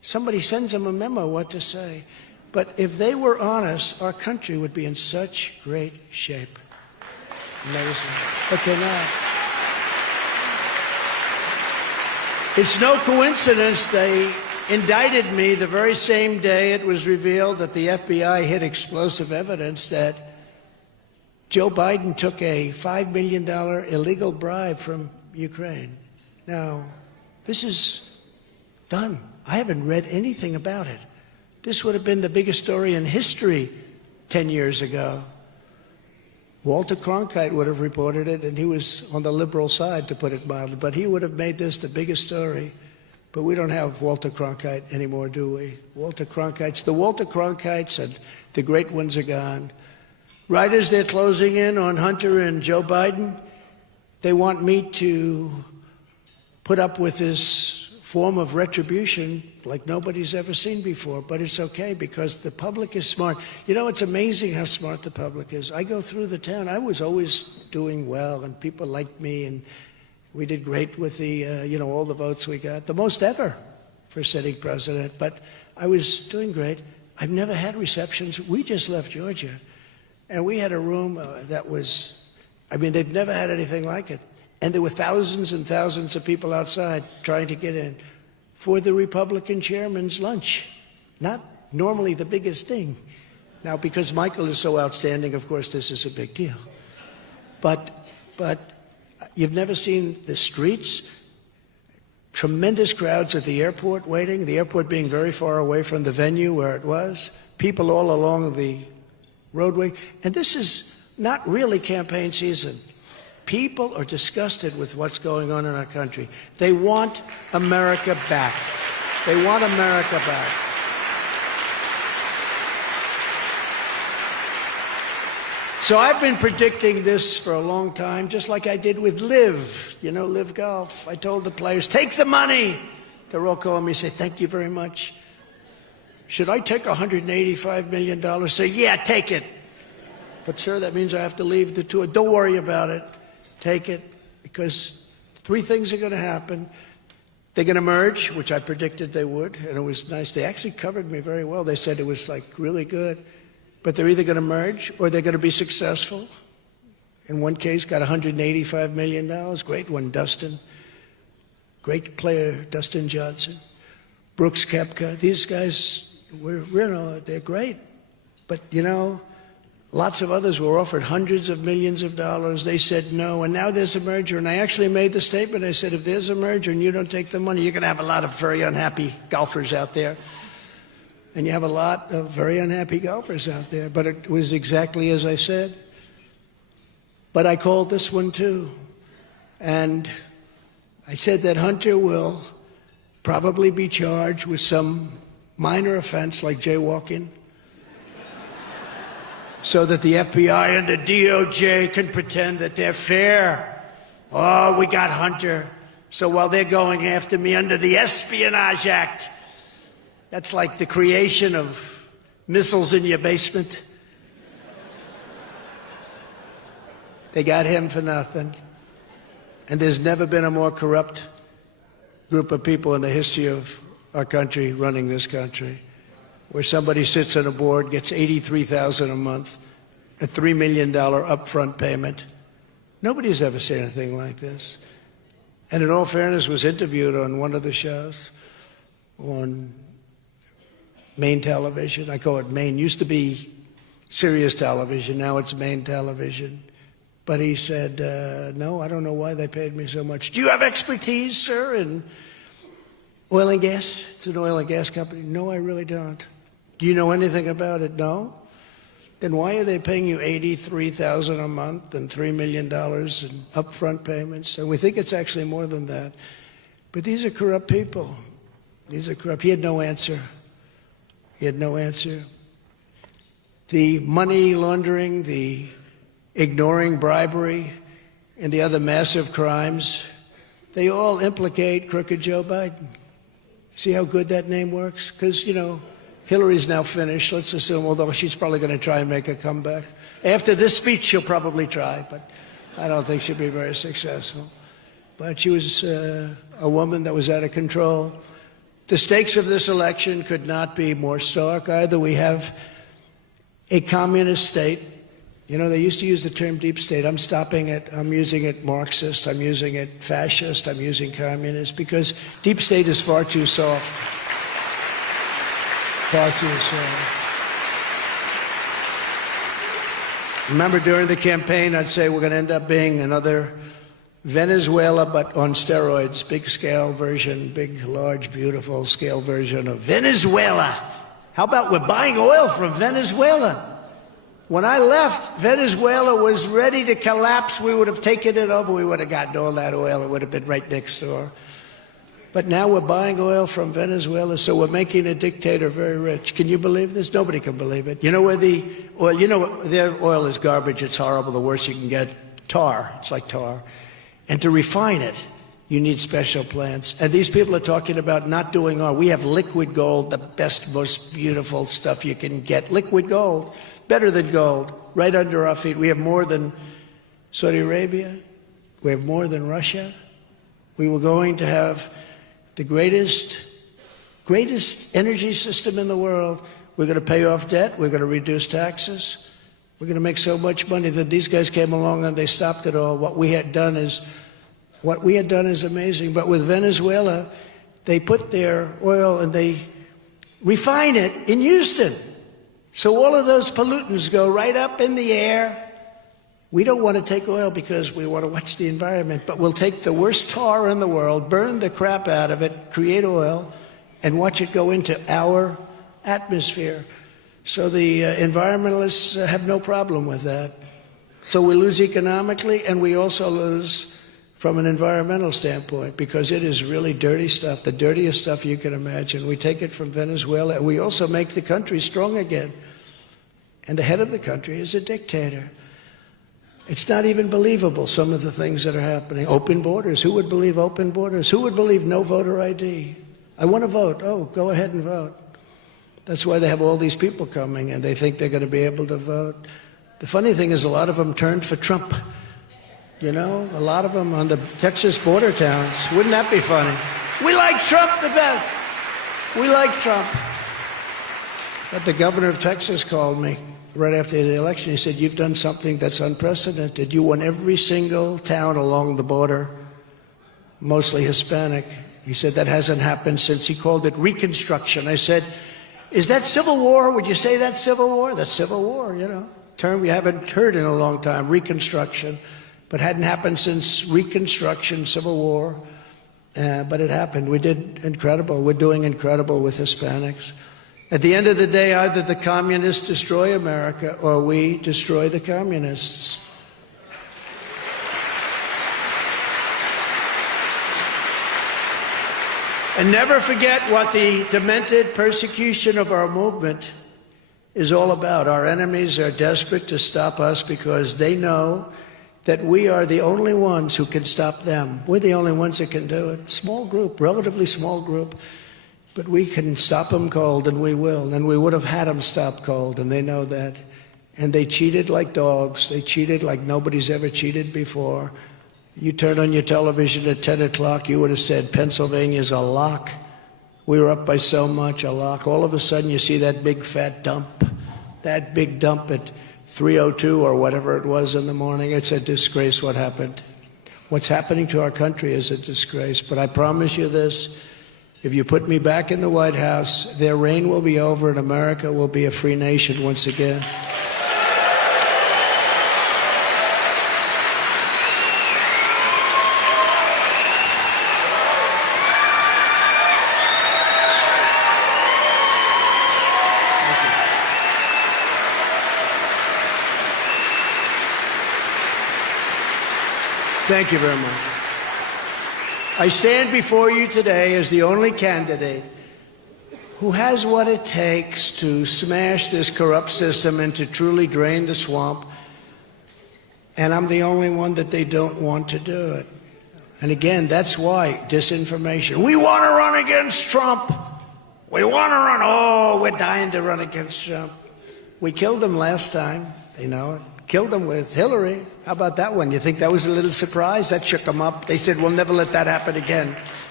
Somebody sends them a memo what to say. But if they were honest, our country would be in such great shape. Amazing. But they're not. It's no coincidence they indicted me the very same day it was revealed that the FBI hid explosive evidence that Joe Biden took a $5 million illegal bribe from Ukraine. Now, this is done. I haven't read anything about it. This would have been the biggest story in history 10 years ago. Walter Cronkite would have reported it, and he was on the liberal side, to put it mildly, but he would have made this the biggest story. But we don't have Walter Cronkite anymore, do we? The Walter Cronkites and the great ones are gone. Right as they're closing in on Hunter and Joe Biden, they want me to put up with this form of retribution like nobody's ever seen before. But it's okay because the public is smart. You know, it's amazing how smart the public is. I go through the town. I was always doing well, and people liked me, and we did great with the, all the votes we got, the most ever for sitting president. But I was doing great. I've never had receptions. We just left Georgia, and we had a room that was, they've never had anything like it. And there were thousands and thousands of people outside trying to get in for the Republican chairman's lunch. Not normally the biggest thing. Now, because Michael is so outstanding, of course, this is a big deal. But you've never seen the streets, tremendous crowds at the airport waiting, the airport being very far away from the venue where it was, people all along the roadway. And this is not really campaign season. People are disgusted with what's going on in our country. They want America back. They want America back. So I've been predicting this for a long time, just like I did with Live, Live Golf. I told the players, take the money. They're all calling me, say, thank you very much. Should I take $185 million? Say, yeah, take it. But sir, that means I have to leave the tour. Don't worry about it. Take it, because three things are going to happen. They're going to merge, which I predicted they would, and it was nice. They actually covered me very well. They said it was really good. But they're either going to merge or they're going to be successful. In one case, got $185 million. Great one, Dustin. Great player, Dustin Johnson. Brooks Koepka. These guys, they're great. But, lots of others were offered hundreds of millions of dollars. They said no, and now there's a merger. And I actually made the statement. I said, if there's a merger and you don't take the money, you're going to have a lot of very unhappy golfers out there. And you have a lot of very unhappy golfers out there. But it was exactly as I said. But I called this one too. And I said that Hunter will probably be charged with some minor offense like jaywalking, so that the FBI and the DOJ can pretend that they're fair. Oh, we got Hunter. So while they're going after me under the Espionage Act, that's like the creation of missiles in your basement. They got him for nothing. And there's never been a more corrupt group of people in the history of our country running this country, where somebody sits on a board, gets $83,000 a month, a $3 million upfront payment. Nobody's ever seen anything like this. And in all fairness, was interviewed on one of the shows on Main Television. I call it Main. Used to be Sirius Television. Now it's Main Television. But he said, no, I don't know why they paid me so much. Do you have expertise, sir, in oil and gas? It's an oil and gas company. No, I really don't. Do you know anything about it? No. Then why are they paying you $83,000 a month and $3 million in upfront payments? And we think it's actually more than that. But these are corrupt people. These are corrupt. He had no answer. He had no answer. The money laundering, the ignoring bribery, and the other massive crimes, they all implicate crooked Joe Biden. See how good that name works? Because, Hillary's now finished, let's assume, although she's probably going to try and make a comeback. After this speech, she'll probably try, but I don't think she'll be very successful. But she was a woman that was out of control. The stakes of this election could not be more stark. Either we have a communist state. You know, they used to use the term deep state. I'm stopping it. I'm using it Marxist. I'm using it fascist. I'm using communist, because deep state is far too soft. Far too soft. Remember, during the campaign, I'd say we're going to end up being another Venezuela, but on steroids. Big scale version, big, large, beautiful scale version of Venezuela. How about we're buying oil from Venezuela? When I left, Venezuela was ready to collapse. We would have taken it over. We would have gotten all that oil. It would have been right next door. But now we're buying oil from Venezuela, so we're making a dictator very rich. Can you believe this? Nobody can believe it. You know where the oil, their oil is garbage. It's horrible. The worst you can get, tar. It's like tar. And to refine it, you need special plants. And these people are talking about not doing oil. We have liquid gold, the best, most beautiful stuff you can get. Liquid gold, better than gold, right under our feet. We have more than Saudi Arabia. We have more than Russia. We were going to have the greatest energy system in the world. We're going to pay off debt. We're going to reduce taxes. We're going to make so much money that these guys came along and they stopped it all. What we had done is amazing. But with Venezuela, they put their oil and they refine it in Houston. So all of those pollutants go right up in the air. We don't want to take oil because we want to watch the environment, but we'll take the worst tar in the world, burn the crap out of it, create oil, and watch it go into our atmosphere. So the environmentalists have no problem with that. So we lose economically, and we also lose from an environmental standpoint, because it is really dirty stuff, the dirtiest stuff you can imagine. We take it from Venezuela, and we also make the country strong again. And the head of the country is a dictator. It's not even believable, some of the things that are happening. Open borders. Who would believe open borders? Who would believe no voter ID? I want to vote. Oh, go ahead and vote. That's why they have all these people coming, and they think they're going to be able to vote. The funny thing is, a lot of them turned for Trump. You know, a lot of them on the Texas border towns. Wouldn't that be funny? We like Trump the best. We like Trump. But the governor of Texas called me right after the election. He said, "You've done something that's unprecedented. You won every single town along the border, mostly Hispanic." He said, "That hasn't happened since," he called it, Reconstruction. I said, "Is that Civil War? Would you say that's Civil War?" That's Civil War, you know, term we haven't heard in a long time, Reconstruction. But hadn't happened since Reconstruction, Civil War. But it happened. We did incredible. We're doing incredible with Hispanics. At the end of the day, either the communists destroy America or we destroy the communists. And never forget what the demented persecution of our movement is all about. Our enemies are desperate to stop us because they know that we are the only ones who can stop them. We're the only ones that can do it. Small group, relatively small group. But we can stop them cold, and we will. And we would have had them stop cold, and they know that. And they cheated like dogs. They cheated like nobody's ever cheated before. You turn on your television at 10 o'clock, you would have said, Pennsylvania's a lock. We were up by so much, a lock. All of a sudden, you see that big fat dump. That big dump at 3:02 or whatever it was in the morning. It's a disgrace what happened. What's happening to our country is a disgrace. But I promise you this. If you put me back in the White House, their reign will be over and America will be a free nation once again. Thank you very much. I stand before you today as the only candidate who has what it takes to smash this corrupt system and to truly drain the swamp. And I'm the only one that they don't want to do it. And again, that's why disinformation. We want to run against Trump. We want to run. Oh, we're dying to run against Trump. We killed him last time. They know it. Killed him with Hillary. How about that one? You think that was a little surprise? That shook them up. They said, we'll never let that happen again.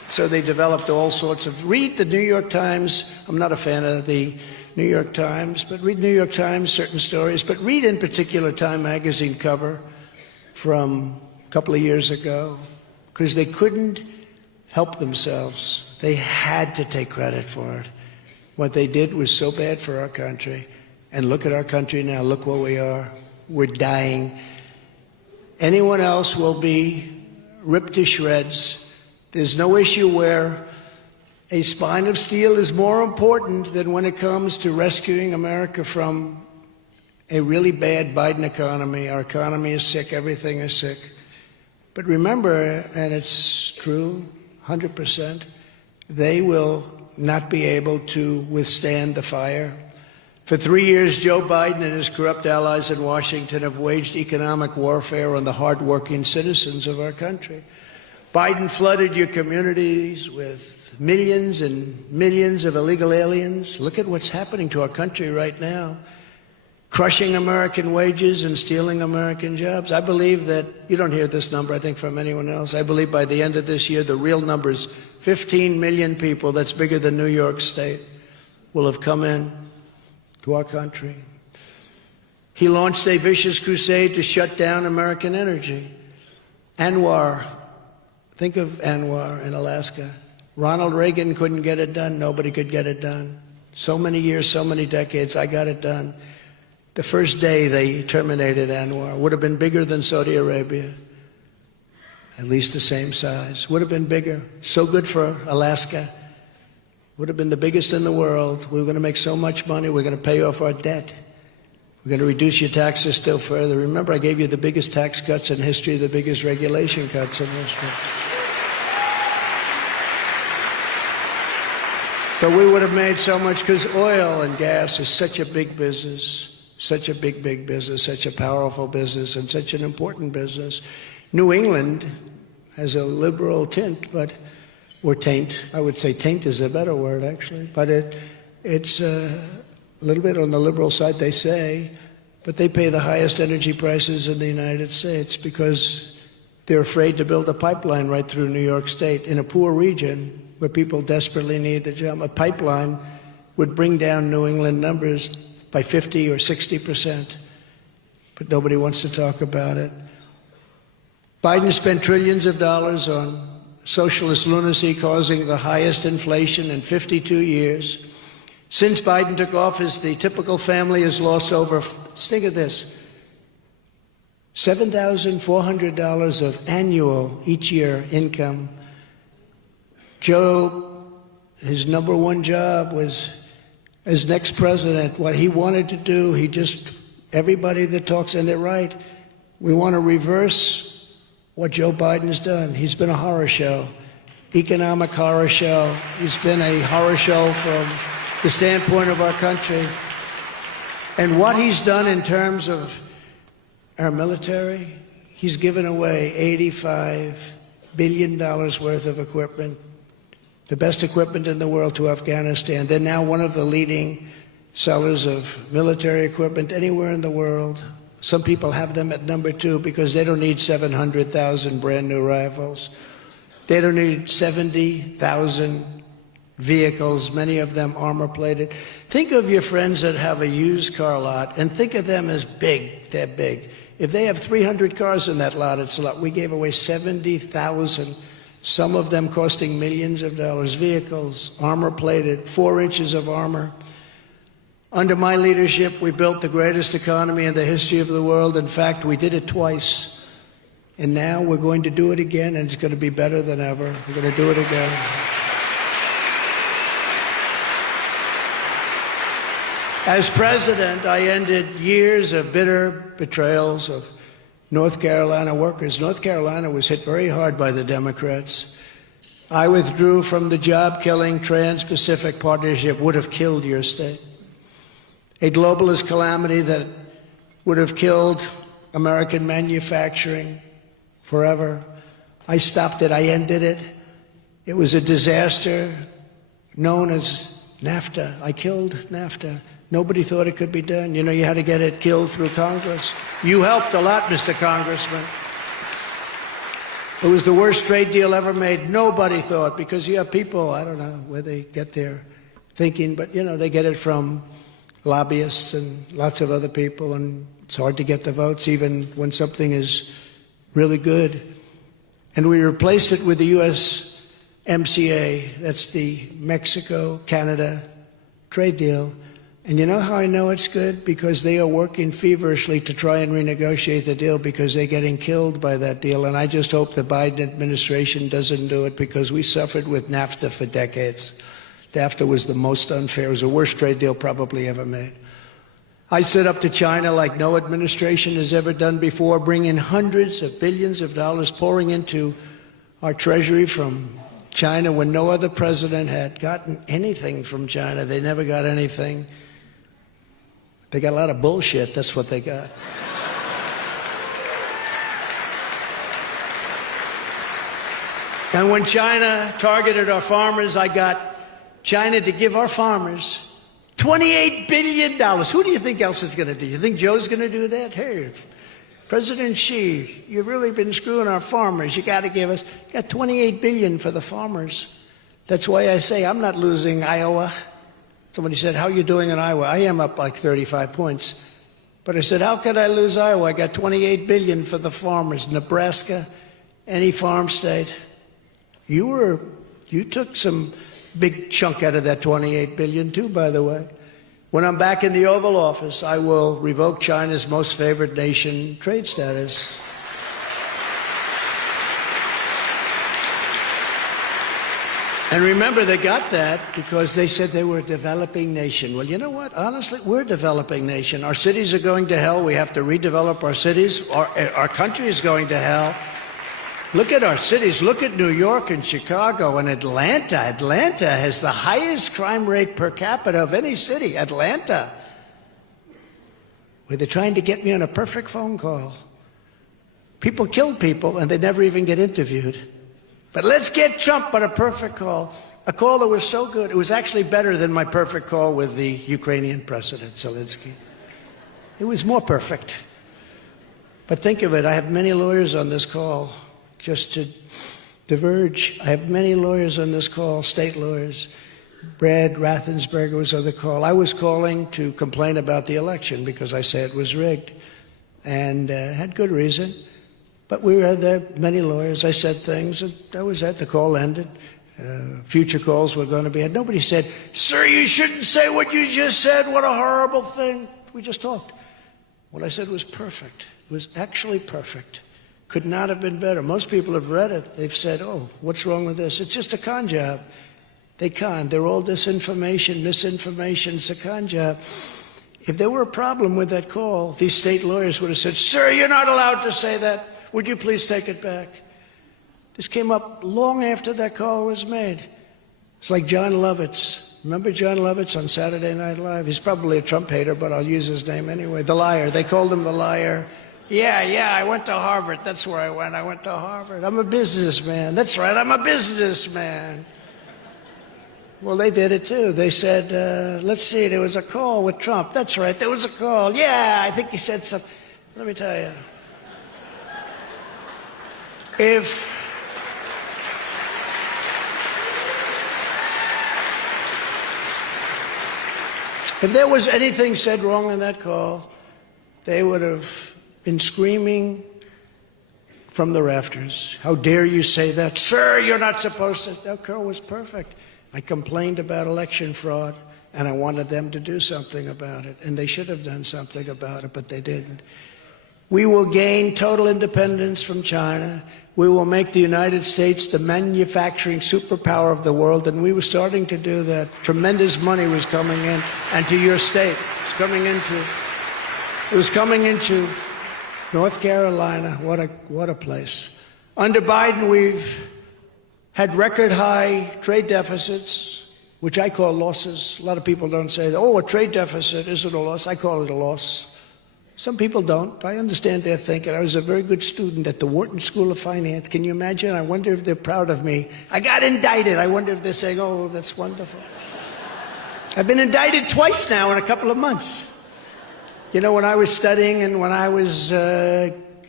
So they developed all sorts of, read the New York Times. I'm not a fan of the New York Times, but read New York Times, certain stories, but read in particular Time magazine cover from a couple of years ago, because they couldn't help themselves. They had to take credit for it. What they did was so bad for our country. And look at our country now. Look where we are. We're dying. Anyone else will be ripped to shreds. There's no issue where a spine of steel is more important than when it comes to rescuing America from a really bad Biden economy. Our economy is sick. Everything is sick. But remember, and it's true, 100%, they will not be able to withstand the fire. For 3 years, Joe Biden and his corrupt allies in Washington have waged economic warfare on the hardworking citizens of our country. Biden flooded your communities with millions and millions of illegal aliens. Look at what's happening to our country right now. Crushing American wages and stealing American jobs. I believe that, you don't hear this number, I think, from anyone else. I believe by the end of this year, the real number is 15 million people, that's bigger than New York State, will have come in to our country. He launched a vicious crusade to shut down American energy. Anwar, think of Anwar in Alaska. Ronald Reagan couldn't get it done. Nobody could get it done. So many years, so many decades, I got it done. The first day they terminated Anwar. Would have been bigger than Saudi Arabia. At least the same size. Would have been bigger. So good for Alaska. Would have been the biggest in the world. We were going to make so much money. We're going to pay off our debt. We're going to reduce your taxes still further. Remember, I gave you the biggest tax cuts in history, the biggest regulation cuts in history. But we would have made so much because oil and gas is such a big business. Such a big, big business, such a powerful business, and such an important business. New England has a liberal tint, or taint. I would say taint is a better word, actually. But it's a little bit on the liberal side, they say. But they pay the highest energy prices in the United States because they're afraid to build a pipeline right through New York State in a poor region where people desperately need the job. A pipeline would bring down New England numbers by 50 or 60%, but nobody wants to talk about it. Biden spent trillions of dollars on socialist lunacy, causing the highest inflation in 52 years. Since Biden took office, the typical family has lost over, think of this, $7,400 of annual each year income. Joe, his number one job was as next president. What he wanted to do, everybody that talks, and they're right, we want to reverse what Joe Biden's done. He's been a horror show, economic horror show. He's been a horror show from the standpoint of our country. And what he's done in terms of our military, he's given away $85 billion worth of equipment, the best equipment in the world, to Afghanistan. They're now one of the leading sellers of military equipment anywhere in the world. Some people have them at number 2 because they don't need 700,000 brand new rifles. They don't need 70,000 vehicles, many of them armor plated. Think of your friends that have a used car lot and think of them as big. They're big. If they have 300 cars in that lot, it's a lot. We gave away 70,000, some of them costing millions of dollars, vehicles, armor plated, 4 inches of armor. Under my leadership, we built the greatest economy in the history of the world. In fact, we did it twice. And now we're going to do it again, and it's going to be better than ever. We're going to do it again. As president, I ended years of bitter betrayals of North Carolina workers. North Carolina was hit very hard by the Democrats. I withdrew from the job-killing Trans-Pacific Partnership, would have killed your state. A globalist calamity that would have killed American manufacturing forever. I stopped it. I ended it. It was a disaster known as NAFTA. I killed NAFTA. Nobody thought it could be done. You know, you had to get it killed through Congress. You helped a lot, Mr. Congressman. It was the worst trade deal ever made. Nobody thought, because you have people, I don't know where they get their thinking, but, they get it from lobbyists and lots of other people, and it's hard to get the votes even when something is really good. And we replaced it with the USMCA. That's the Mexico-Canada trade deal. And you know how I know it's good? Because they are working feverishly to try and renegotiate the deal, because they're getting killed by that deal. And I just hope the Biden administration doesn't do it, because we suffered with NAFTA for decades. NAFTA was the most unfair. It was the worst trade deal probably ever made. I stood up to China like no administration has ever done before, bringing hundreds of billions of dollars pouring into our treasury from China when no other president had gotten anything from China. They never got anything. They got a lot of bullshit, that's what they got. And when China targeted our farmers, I got China to give our farmers $28 billion. Who do you think else is going to do? You think Joe's going to do that? Hey, President Xi, you've really been screwing our farmers. You got to give us, you got $28 billion for the farmers. That's why I say I'm not losing Iowa. Somebody said, how are you doing in Iowa? I am up like 35 points. But I said, how could I lose Iowa? I got $28 billion for the farmers. Nebraska, any farm state. You took some big chunk out of that $28 billion too, by the way. When I'm back in the Oval Office, I will revoke China's most favored nation trade status. And remember, they got that because they said they were a developing nation. Well, you know what? Honestly, we're a developing nation. Our cities are going to hell. We have to redevelop our cities. Our country is going to hell. Look at our cities. Look at New York and Chicago and Atlanta. Atlanta has the highest crime rate per capita of any city. Atlanta. Where they're trying to get me on a perfect phone call. People kill people and they never even get interviewed. But let's get Trump on a perfect call. A call that was so good. It was actually better than my perfect call with the Ukrainian President, Zelensky. It was more perfect. But think of it. I have many lawyers on this call. Just to diverge, I have many lawyers on this call, state lawyers. Brad Raffensperger was on the call. I was calling to complain about the election because I said it was rigged, and had good reason. But we had there, many lawyers. I said things, and that was it. The call ended. Future calls were going to be had. Nobody said, sir, you shouldn't say what you just said. What a horrible thing. We just talked. What I said was perfect. It was actually perfect. Could not have been better. Most people have read it. They've said, oh, what's wrong with this? It's just a con job. They con. They're all disinformation, misinformation. It's a con job. If there were a problem with that call, these state lawyers would have said, sir, you're not allowed to say that. Would you please take it back? This came up long after that call was made. It's like John Lovitz. Remember John Lovitz on Saturday Night Live? He's probably a Trump hater, but I'll use his name anyway. The liar. They called him the liar. Yeah, I went to Harvard. That's where I went. I went to Harvard. I'm a businessman. That's right, I'm a businessman. Well, they did it too. They said, let's see, there was a call with Trump. That's right, there was a call. Yeah, I think he said something. Let me tell you. If there was anything said wrong in that call, they would have been screaming from the rafters. How dare you say that? Sir, you're not supposed to. That call was perfect. I complained about election fraud, and I wanted them to do something about it. And they should have done something about it, but they didn't. We will gain total independence from China. We will make the United States the manufacturing superpower of the world, and we were starting to do that. Tremendous money was coming in, and to your state. It was coming into North Carolina. What a place. Under Biden, we've had record high trade deficits, which I call losses. A lot of people don't say, oh, a trade deficit isn't a loss. I call it a loss. Some people don't. I understand their thinking. I was a very good student at the Wharton School of Finance. Can you imagine? I wonder if they're proud of me. I got indicted. I wonder if they're saying, oh, that's wonderful. I've been indicted twice now in a couple of months. You know, when I was studying and when I was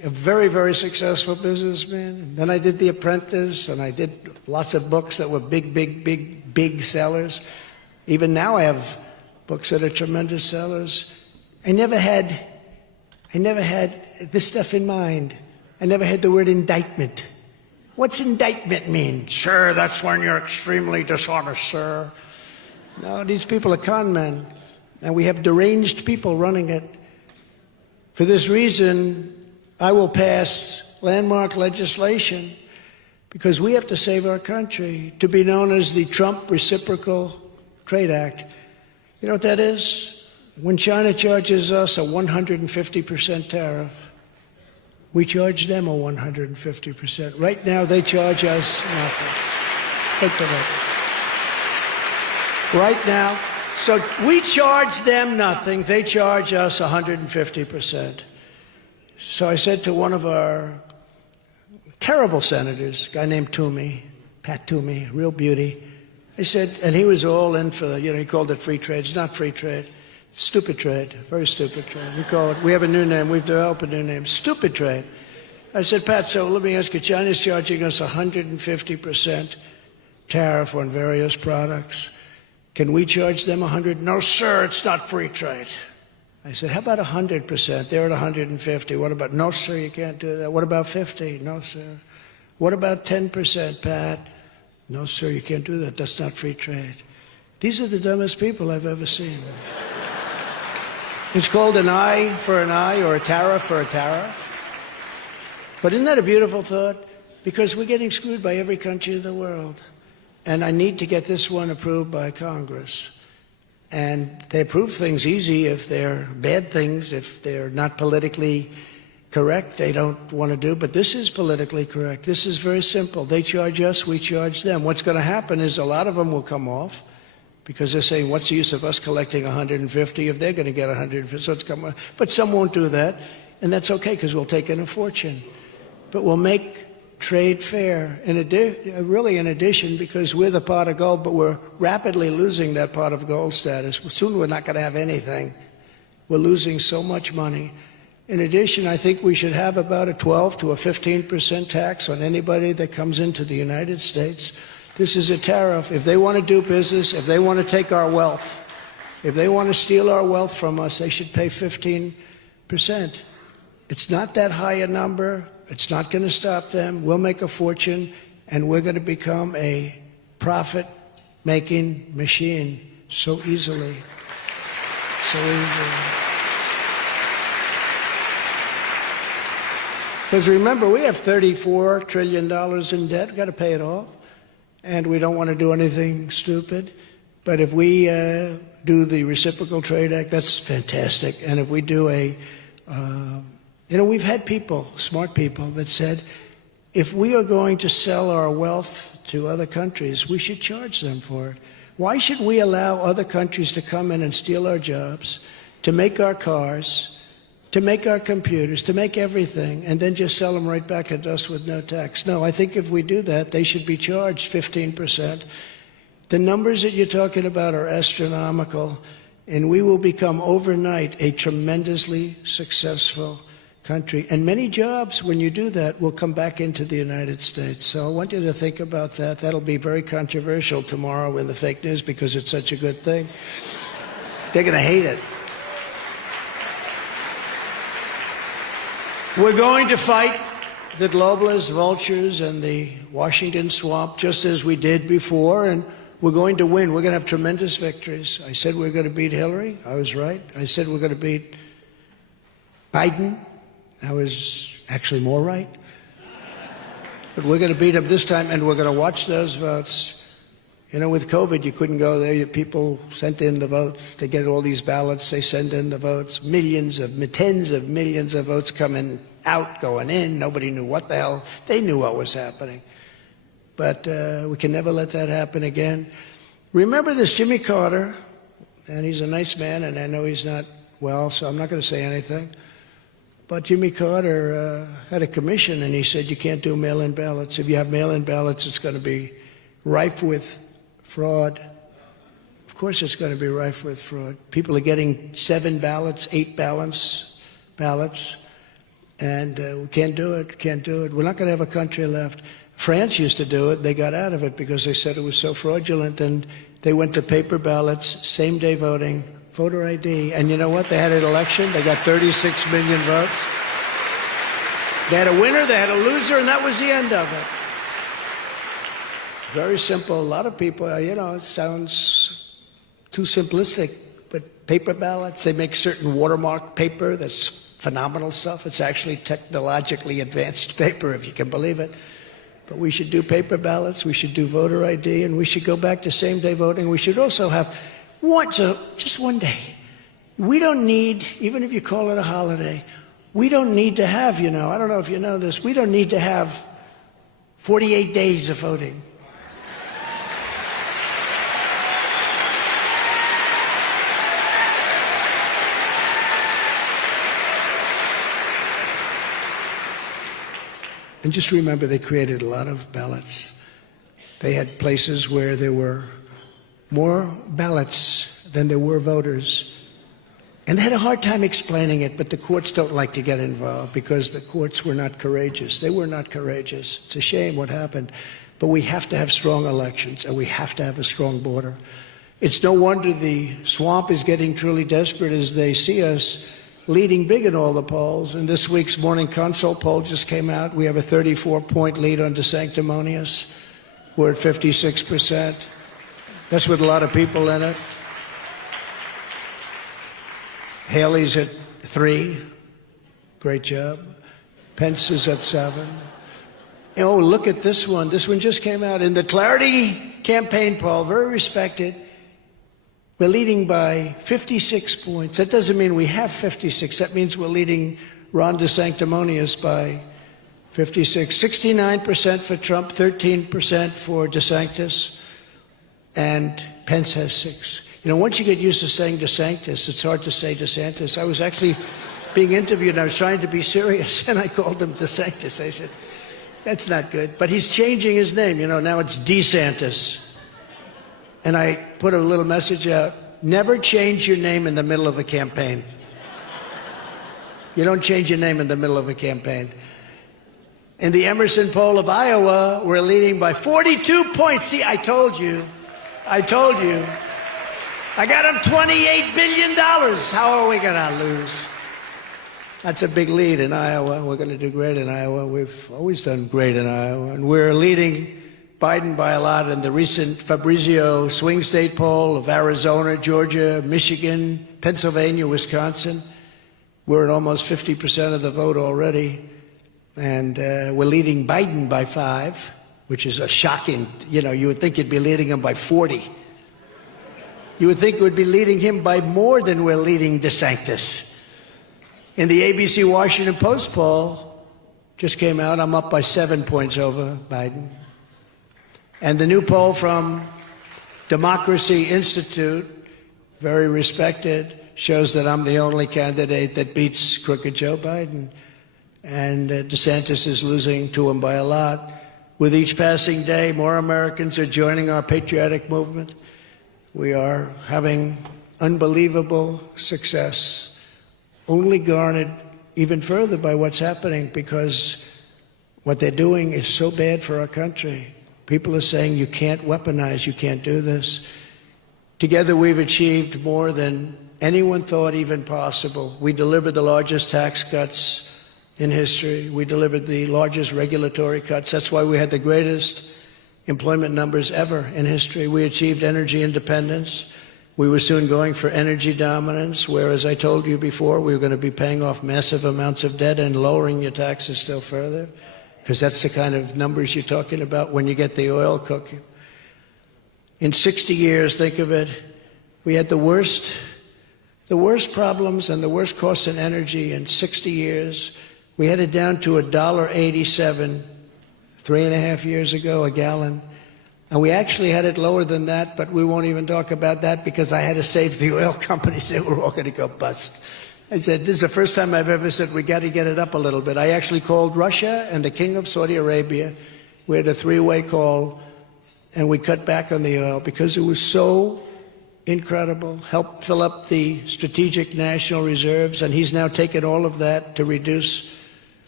a very, very successful businessman. Then I did The Apprentice, and I did lots of books that were big sellers. Even now I have books that are tremendous sellers. I never had this stuff in mind. I never had the word indictment. What's indictment mean? Sir, that's when you're extremely dishonest, sir. No, these people are con men, and we have deranged people running it. For this reason, I will pass landmark legislation because we have to save our country, to be known as the Trump Reciprocal Trade Act. You know what that is? When China charges us a 150% tariff, we charge them a 150%. Right now, they charge us nothing. Think of it. Right now. So we charge them nothing. They charge us 150%. So I said to one of our terrible senators, a guy named Toomey, Pat Toomey, real beauty. I said, and he was all in for the, he called it free trade. It's not free trade. It's stupid trade, very stupid trade. We have a new name. We've developed a new name, stupid trade. I said, Pat, so let me ask you, China's charging us 150% tariff on various products. Can we charge them 100? No, sir, it's not free trade. I said, how about 100%? They're at 150. What about, no, sir, you can't do that. What about 50? No, sir. What about 10%, Pat? No, sir, you can't do that. That's not free trade. These are the dumbest people I've ever seen. It's called an eye for an eye or a tariff for a tariff. But isn't that a beautiful thought? Because we're getting screwed by every country in the world. And I need to get this one approved by Congress. And they approve things easy if they're bad things, if they're not politically correct, they don't want to do. But this is politically correct. This is very simple. They charge us, we charge them. What's going to happen is a lot of them will come off because they're saying, what's the use of us collecting 150 if they're going to get 150? So it's come off. But some won't do that, and that's okay because we'll take in a fortune. But we'll make trade fair, really in addition, because we're the pot of gold, but we're rapidly losing that pot of gold status. Soon we're not going to have anything. We're losing so much money. In addition, I think we should have about a 12 to a 15% tax on anybody that comes into the United States. This is a tariff. If they want to do business, if they want to take our wealth, if they want to steal our wealth from us, they should pay 15%. It's not that high a number. It's not going to stop them. We'll make a fortune, and we're going to become a profit-making machine so easily. So easily. Because remember, we have $34 trillion in debt. We've got to pay it off. And we don't want to do anything stupid. But if we do the Reciprocal Trade Act, that's fantastic. And if we do we've had people, smart people, that said, if we are going to sell our wealth to other countries, we should charge them for it. Why should we allow other countries to come in and steal our jobs, to make our cars, to make our computers, to make everything, and then just sell them right back at us with no tax? No, I think if we do that, they should be charged 15%. The numbers that you're talking about are astronomical, and we will become overnight a tremendously successful country. And many jobs, when you do that, will come back into the United States. So I want you to think about that. That'll be very controversial tomorrow in the fake news because it's such a good thing. They're going to hate it. We're going to fight the globalists, vultures, and the Washington swamp just as we did before, and we're going to win. We're going to have tremendous victories. I said we're going to beat Hillary. I was right. I said we're going to beat Biden. I was actually more right. But we're going to beat him this time, and we're going to watch those votes. With COVID, you couldn't go there. People sent in the votes. They get all these ballots. They send in the votes. Tens of millions of votes coming out, going in. Nobody knew what the hell. They knew what was happening. But we can never let that happen again. Remember this Jimmy Carter, and he's a nice man, and I know he's not well, so I'm not going to say anything. But Jimmy Carter had a commission, and he said you can't do mail-in ballots. If you have mail-in ballots, it's going to be rife with fraud. Of course it's going to be rife with fraud. People are getting 7 ballots, 8 ballots. And we can't do it, can't do it. We're not going to have a country left. France used to do it. They got out of it because they said it was so fraudulent, and they went to paper ballots, same-day voting, voter ID. And you know what? They had an election. They got 36 million votes. They had a winner, they had a loser, and that was the end of it. Very simple. A lot of people, it sounds too simplistic, but paper ballots, they make certain watermark paper that's phenomenal stuff. It's actually technologically advanced paper, if you can believe it. But we should do paper ballots, we should do voter ID, and we should go back to same-day voting. We should also have just one day. We don't need, even if you call it a holiday, we don't need to have, I don't know if you know this, we don't need to have 48 days of voting. And just remember, they created a lot of ballots. They had places where there were more ballots than there were voters. And they had a hard time explaining it, but the courts don't like to get involved because the courts were not courageous. They were not courageous. It's a shame what happened. But we have to have strong elections, and we have to have a strong border. It's no wonder the swamp is getting truly desperate as they see us leading big in all the polls. And this week's Morning Consult poll just came out. We have a 34-point lead on DeSanctimonious. We're at 56%. That's with a lot of people in it. Haley's at 3. Great job. Pence is at 7. Oh, look at this one. This one just came out. In the Clarity campaign poll, very respected, we're leading by 56 points. That doesn't mean we have 56. That means we're leading Ron DeSanctimonious by 56. 69% for Trump, 13% for DeSantis, and Pence has 6. Once you get used to saying DeSantis, it's hard to say DeSantis. I was actually being interviewed, and I was trying to be serious, and I called him DeSantis. I said, that's not good. But he's changing his name. Now it's Desantis. And I put a little message out, never change your name in the middle of a campaign. You don't change your name in the middle of a campaign. In the Emerson poll of Iowa, we're leading by 42 points. See, I told you. I got him $28 billion. How are we going to lose? That's a big lead in Iowa. We're going to do great in Iowa. We've always done great in Iowa. And we're leading Biden by a lot in the recent Fabrizio swing state poll of Arizona, Georgia, Michigan, Pennsylvania, Wisconsin. We're at almost 50% of the vote already. And we're leading Biden by 5, which is a shocking, you would think you'd be leading him by 40. You would think we'd be leading him by more than we're leading DeSantis. In the ABC Washington Post poll, just came out, I'm up by 7 points over Biden. And the new poll from Democracy Institute, very respected, shows that I'm the only candidate that beats crooked Joe Biden. And DeSantis is losing to him by a lot. With each passing day, more Americans are joining our patriotic movement. We are having unbelievable success, only garnered even further by what's happening, because what they're doing is so bad for our country. People are saying you can't weaponize, you can't do this. Together we've achieved more than anyone thought even possible. We delivered the largest tax cuts in history. We delivered the largest regulatory cuts. That's why we had the greatest employment numbers ever in history. We achieved energy independence. We were soon going for energy dominance, where, as I told you before, we were going to be paying off massive amounts of debt and lowering your taxes still further, because that's the kind of numbers you're talking about when you get the oil cooking. In 60 years, think of it, we had the worst problems and the worst costs in energy in 60 years. We had it down to $1.87 3.5 years ago a gallon. And we actually had it lower than that, but we won't even talk about that because I had to save the oil companies. They were all going to go bust. I said, this is the first time I've ever said we got to get it up a little bit. I actually called Russia and the King of Saudi Arabia. We had a 3-way call, and we cut back on the oil because it was so incredible. Helped fill up the strategic national reserves, and he's now taken all of that to reduce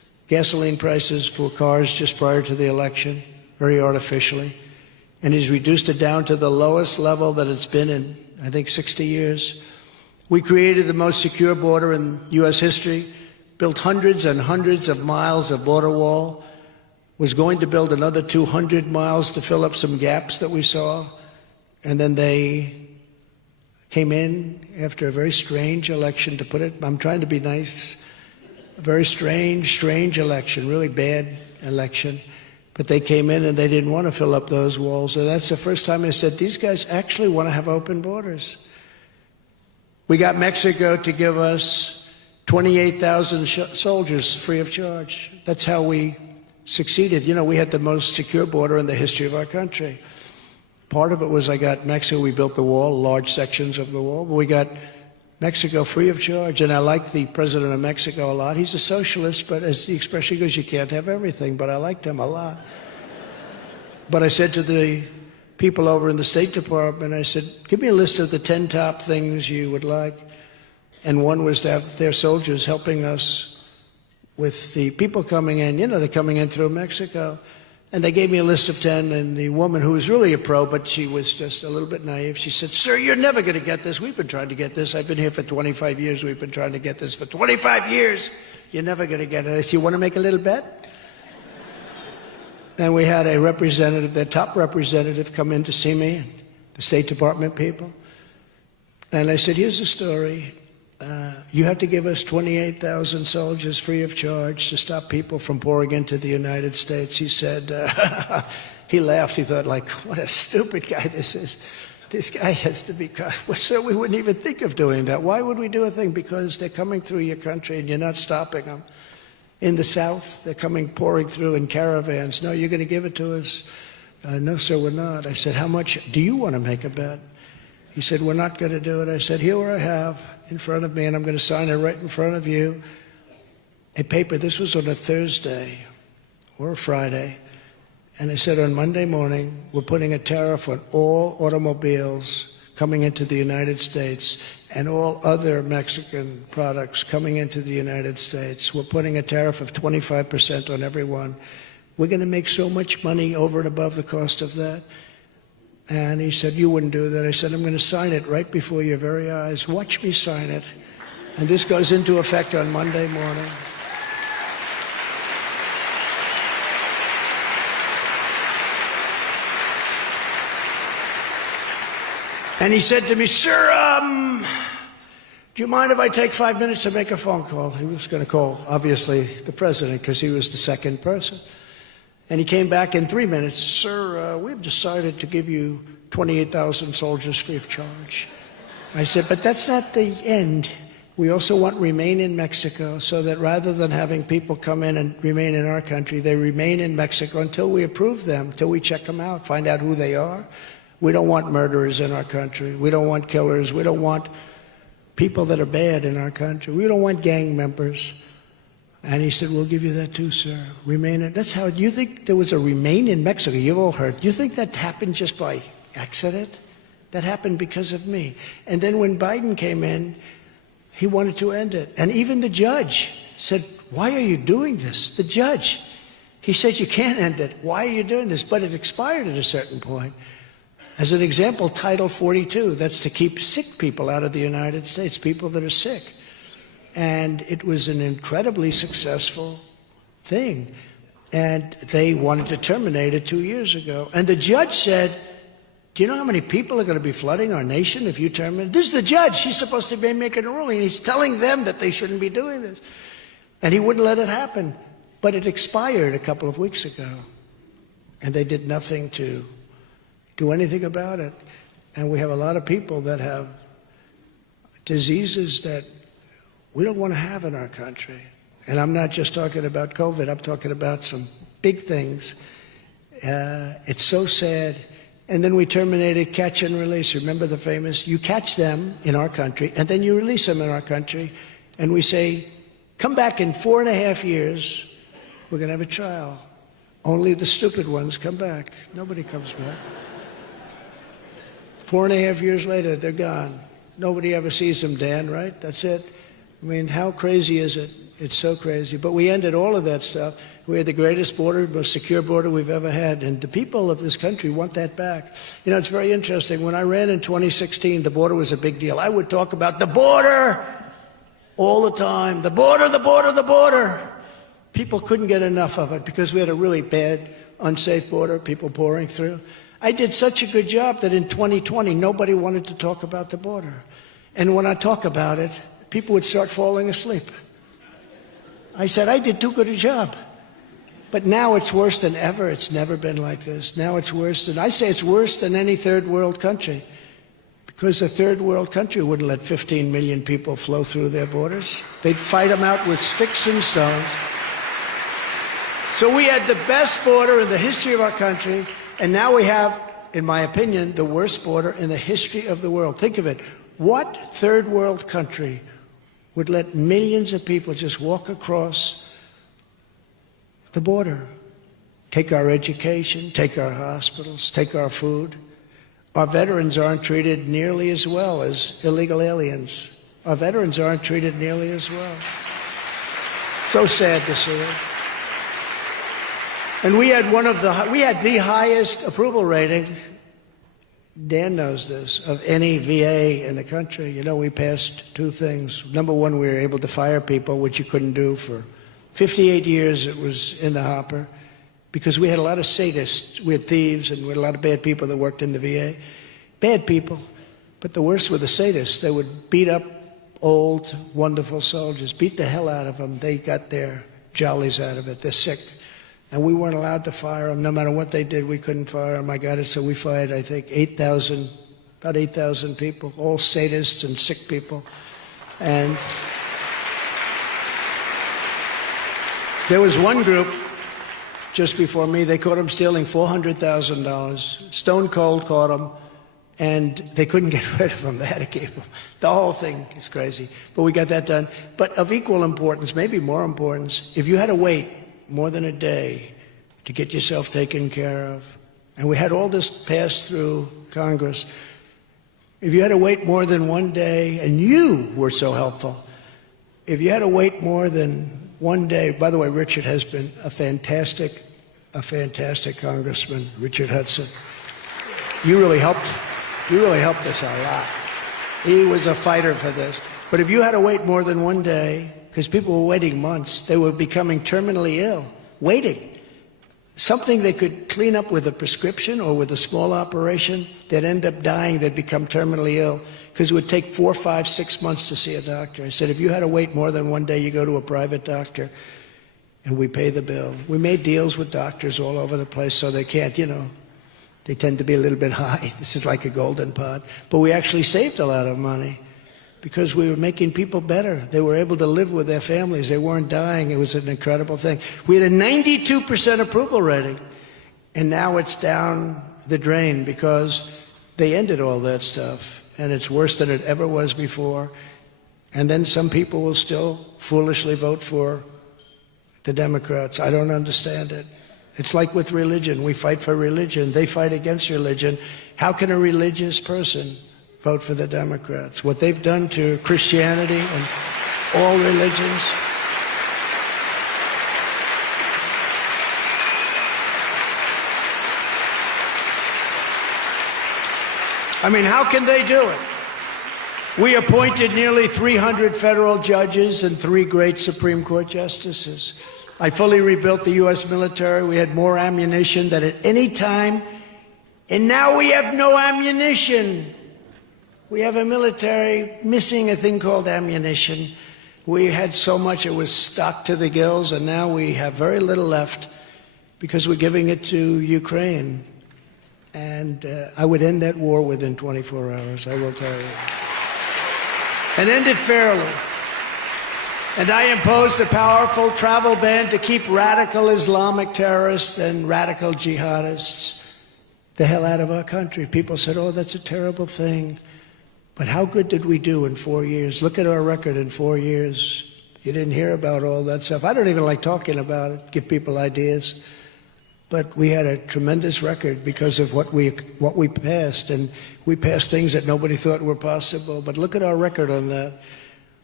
gasoline prices for cars just prior to the election, very artificially, and he's reduced it down to the lowest level that it's been in, I think, 60 years. We created the most secure border in U.S. history, built hundreds and hundreds of miles of border wall, was going to build another 200 miles to fill up some gaps that we saw, and then they came in after a very strange election, to put it, I'm trying to be nice, a very strange election, really bad election. But they came in and they didn't want to fill up those walls. And that's the first time I said, these guys actually want to have open borders. We got Mexico to give us 28,000 soldiers free of charge. That's how we succeeded. You know, we had the most secure border in the history of our country. Part of it was I got Mexico, we built the wall, large sections of the wall, but we got Mexico free of charge. And I like the president of Mexico a lot. He's a socialist, but as the expression goes, you can't have everything, but I liked him a lot. But I said to the people over in the State Department, I said, give me a list of the 10 top things you would like. And one was to have their soldiers helping us with the people coming in. You know, they're coming in through Mexico. And they gave me a list of 10, and the woman, who was really a pro, but she was just a little bit naive, she said, sir, you're never going to get this. We've been trying to get this. I've been here for 25 years. We've been trying to get this for 25 years. You're never going to get it. I said, you want to make a little bet? And we had a representative, their top representative, come in to see me, the State Department people. And I said, here's the story. You have to give us 28,000 soldiers free of charge to stop people from pouring into the United States. He said, he laughed. He thought, like, what a stupid guy this is. This guy has to be, well, sir, we wouldn't even think of doing that. Why would we do a thing? Because they're coming through your country and you're not stopping them. In the South, they're coming, pouring through in caravans. No, you're going to give it to us? No, sir, we're not. I said, how much do you want to make a bet? He said, we're not going to do it. I said, here I have in front of me, and I'm going to sign it right in front of you, a paper. This was on a Thursday or a Friday. And I said, on Monday morning, we're putting a tariff on all automobiles coming into the United States and all other Mexican products coming into the United States. We're putting a tariff of 25% on everyone. We're going to make so much money over and above the cost of that. And he said, you wouldn't do that. I said, I'm going to sign it right before your very eyes. Watch me sign it. And this goes into effect on Monday morning. And he said to me, sir, do you mind if I take 5 minutes to make a phone call? He was going to call, obviously, the president, because he was the second person. And he came back in 3 minutes. Sir, we've decided to give you 28,000 soldiers free of charge. I said, but that's not the end. We also want remain in Mexico, so that rather than having people come in and remain in our country, they remain in Mexico until we approve them, until we check them out, find out who they are. We don't want murderers in our country. We don't want killers. We don't want people that are bad in our country. We don't want gang members. And he said, we'll give you that too, sir. Remain in. That's how, you think there was a remain in Mexico? You've all heard. You think that happened just by accident? That happened because of me. And then when Biden came in, he wanted to end it. And even the judge said, why are you doing this? The judge. He said, you can't end it. Why are you doing this? But it expired at a certain point. As an example, Title 42, that's to keep sick people out of the United States, people that are sick. And it was an incredibly successful thing. And they wanted to terminate it 2 years ago. And the judge said, do you know how many people are going to be flooding our nation if you terminate? This is the judge. He's supposed to be making a ruling. He's telling them that they shouldn't be doing this. And he wouldn't let it happen. But it expired a couple of weeks ago. And they did nothing to do anything about it. And we have a lot of people that have diseases that we don't want to have in our country. And I'm not just talking about COVID. I'm talking about some big things. It's so sad. And then we terminated catch and release. Remember the famous, you catch them in our country, and then you release them in our country. And we say, come back in 4.5 years. We're going to have a trial. Only the stupid ones come back. Nobody comes back. 4.5 years later, they're gone. Nobody ever sees them, Dan, right? That's it. I mean, how crazy is it? It's so crazy. But we ended all of that stuff. We had the greatest border, most secure border we've ever had. And the people of this country want that back. You know, it's very interesting. When I ran in 2016, the border was a big deal. I would talk about the border all the time. The border, the border, the border. People couldn't get enough of it because we had a really bad, unsafe border, people pouring through. I did such a good job that in 2020, nobody wanted to talk about the border. And when I talk about it, people would start falling asleep. I said, I did too good a job. But now it's worse than ever. It's never been like this. Now it's worse than, I say it's worse than any third world country. Because a third world country wouldn't let 15 million people flow through their borders. They'd fight them out with sticks and stones. So we had the best border in the history of our country, and now we have, in my opinion, the worst border in the history of the world. Think of it. What third world country would let millions of people just walk across the border? Take our education, take our hospitals, take our food. Our veterans aren't treated nearly as well as illegal aliens. Our veterans aren't treated nearly as well. So sad to see it. And we had the highest approval rating, Dan knows this, of any VA in the country. You know, we passed two things. Number one, we were able to fire people, which you couldn't do for 58 years. It was in the hopper because we had a lot of sadists. We had thieves and we had a lot of bad people that worked in the VA. Bad people, but the worst were the sadists. They would beat up old, wonderful soldiers, beat the hell out of them. They got their jollies out of it. They're sick. And we weren't allowed to fire them. No matter what they did, we couldn't fire them. I got it, so we fired, I think, about 8,000 people, all sadists and sick people. And there was one group just before me, they caught them stealing $400,000. Stone cold caught them, and they couldn't get rid of them. They had to keep them. The whole thing is crazy. But we got that done. But of equal importance, maybe more importance, if you had to wait more than a day to get yourself taken care of, and we had all this passed through Congress, if you had to wait more than one day, and you were so helpful, if you had to wait more than one day, by the way, Richard has been a fantastic congressman, Richard Hudson. You really helped us a lot. He was a fighter for this. But if you had to wait more than one day, because people were waiting months, they were becoming terminally ill, waiting. Something they could clean up with a prescription or with a small operation, they'd end up dying, they'd become terminally ill, because it would take 4, 5, 6 months to see a doctor. I said, if you had to wait more than one day, you go to a private doctor, and we pay the bill. We made deals with doctors all over the place so they can't, you know, they tend to be a little bit high. This is like a golden pot. But we actually saved a lot of money, because we were making people better. They were able to live with their families. They weren't dying. It was an incredible thing. We had a 92% approval rating, and now it's down the drain because they ended all that stuff, and it's worse than it ever was before. And then some people will still foolishly vote for the Democrats. I don't understand it. It's like with religion. We fight for religion. They fight against religion. How can a religious person vote for the Democrats? What they've done to Christianity and all religions. I mean, how can they do it? We appointed nearly 300 federal judges and 3 great Supreme Court justices. I fully rebuilt the U.S. military. We had more ammunition than at any time, and now we have no ammunition. We have a military missing a thing called ammunition. We had so much it was stocked to the gills, and now we have very little left because we're giving it to Ukraine. And I would end that war within 24 hours, I will tell you. And end it fairly. And I imposed a powerful travel ban to keep radical Islamic terrorists and radical jihadists the hell out of our country. People said, oh, that's a terrible thing. But how good did we do in 4 years? Look at our record in 4 years. You didn't hear about all that stuff. I don't even like talking about it, give people ideas. But we had a tremendous record because of what we passed. And we passed things that nobody thought were possible. But look at our record on that.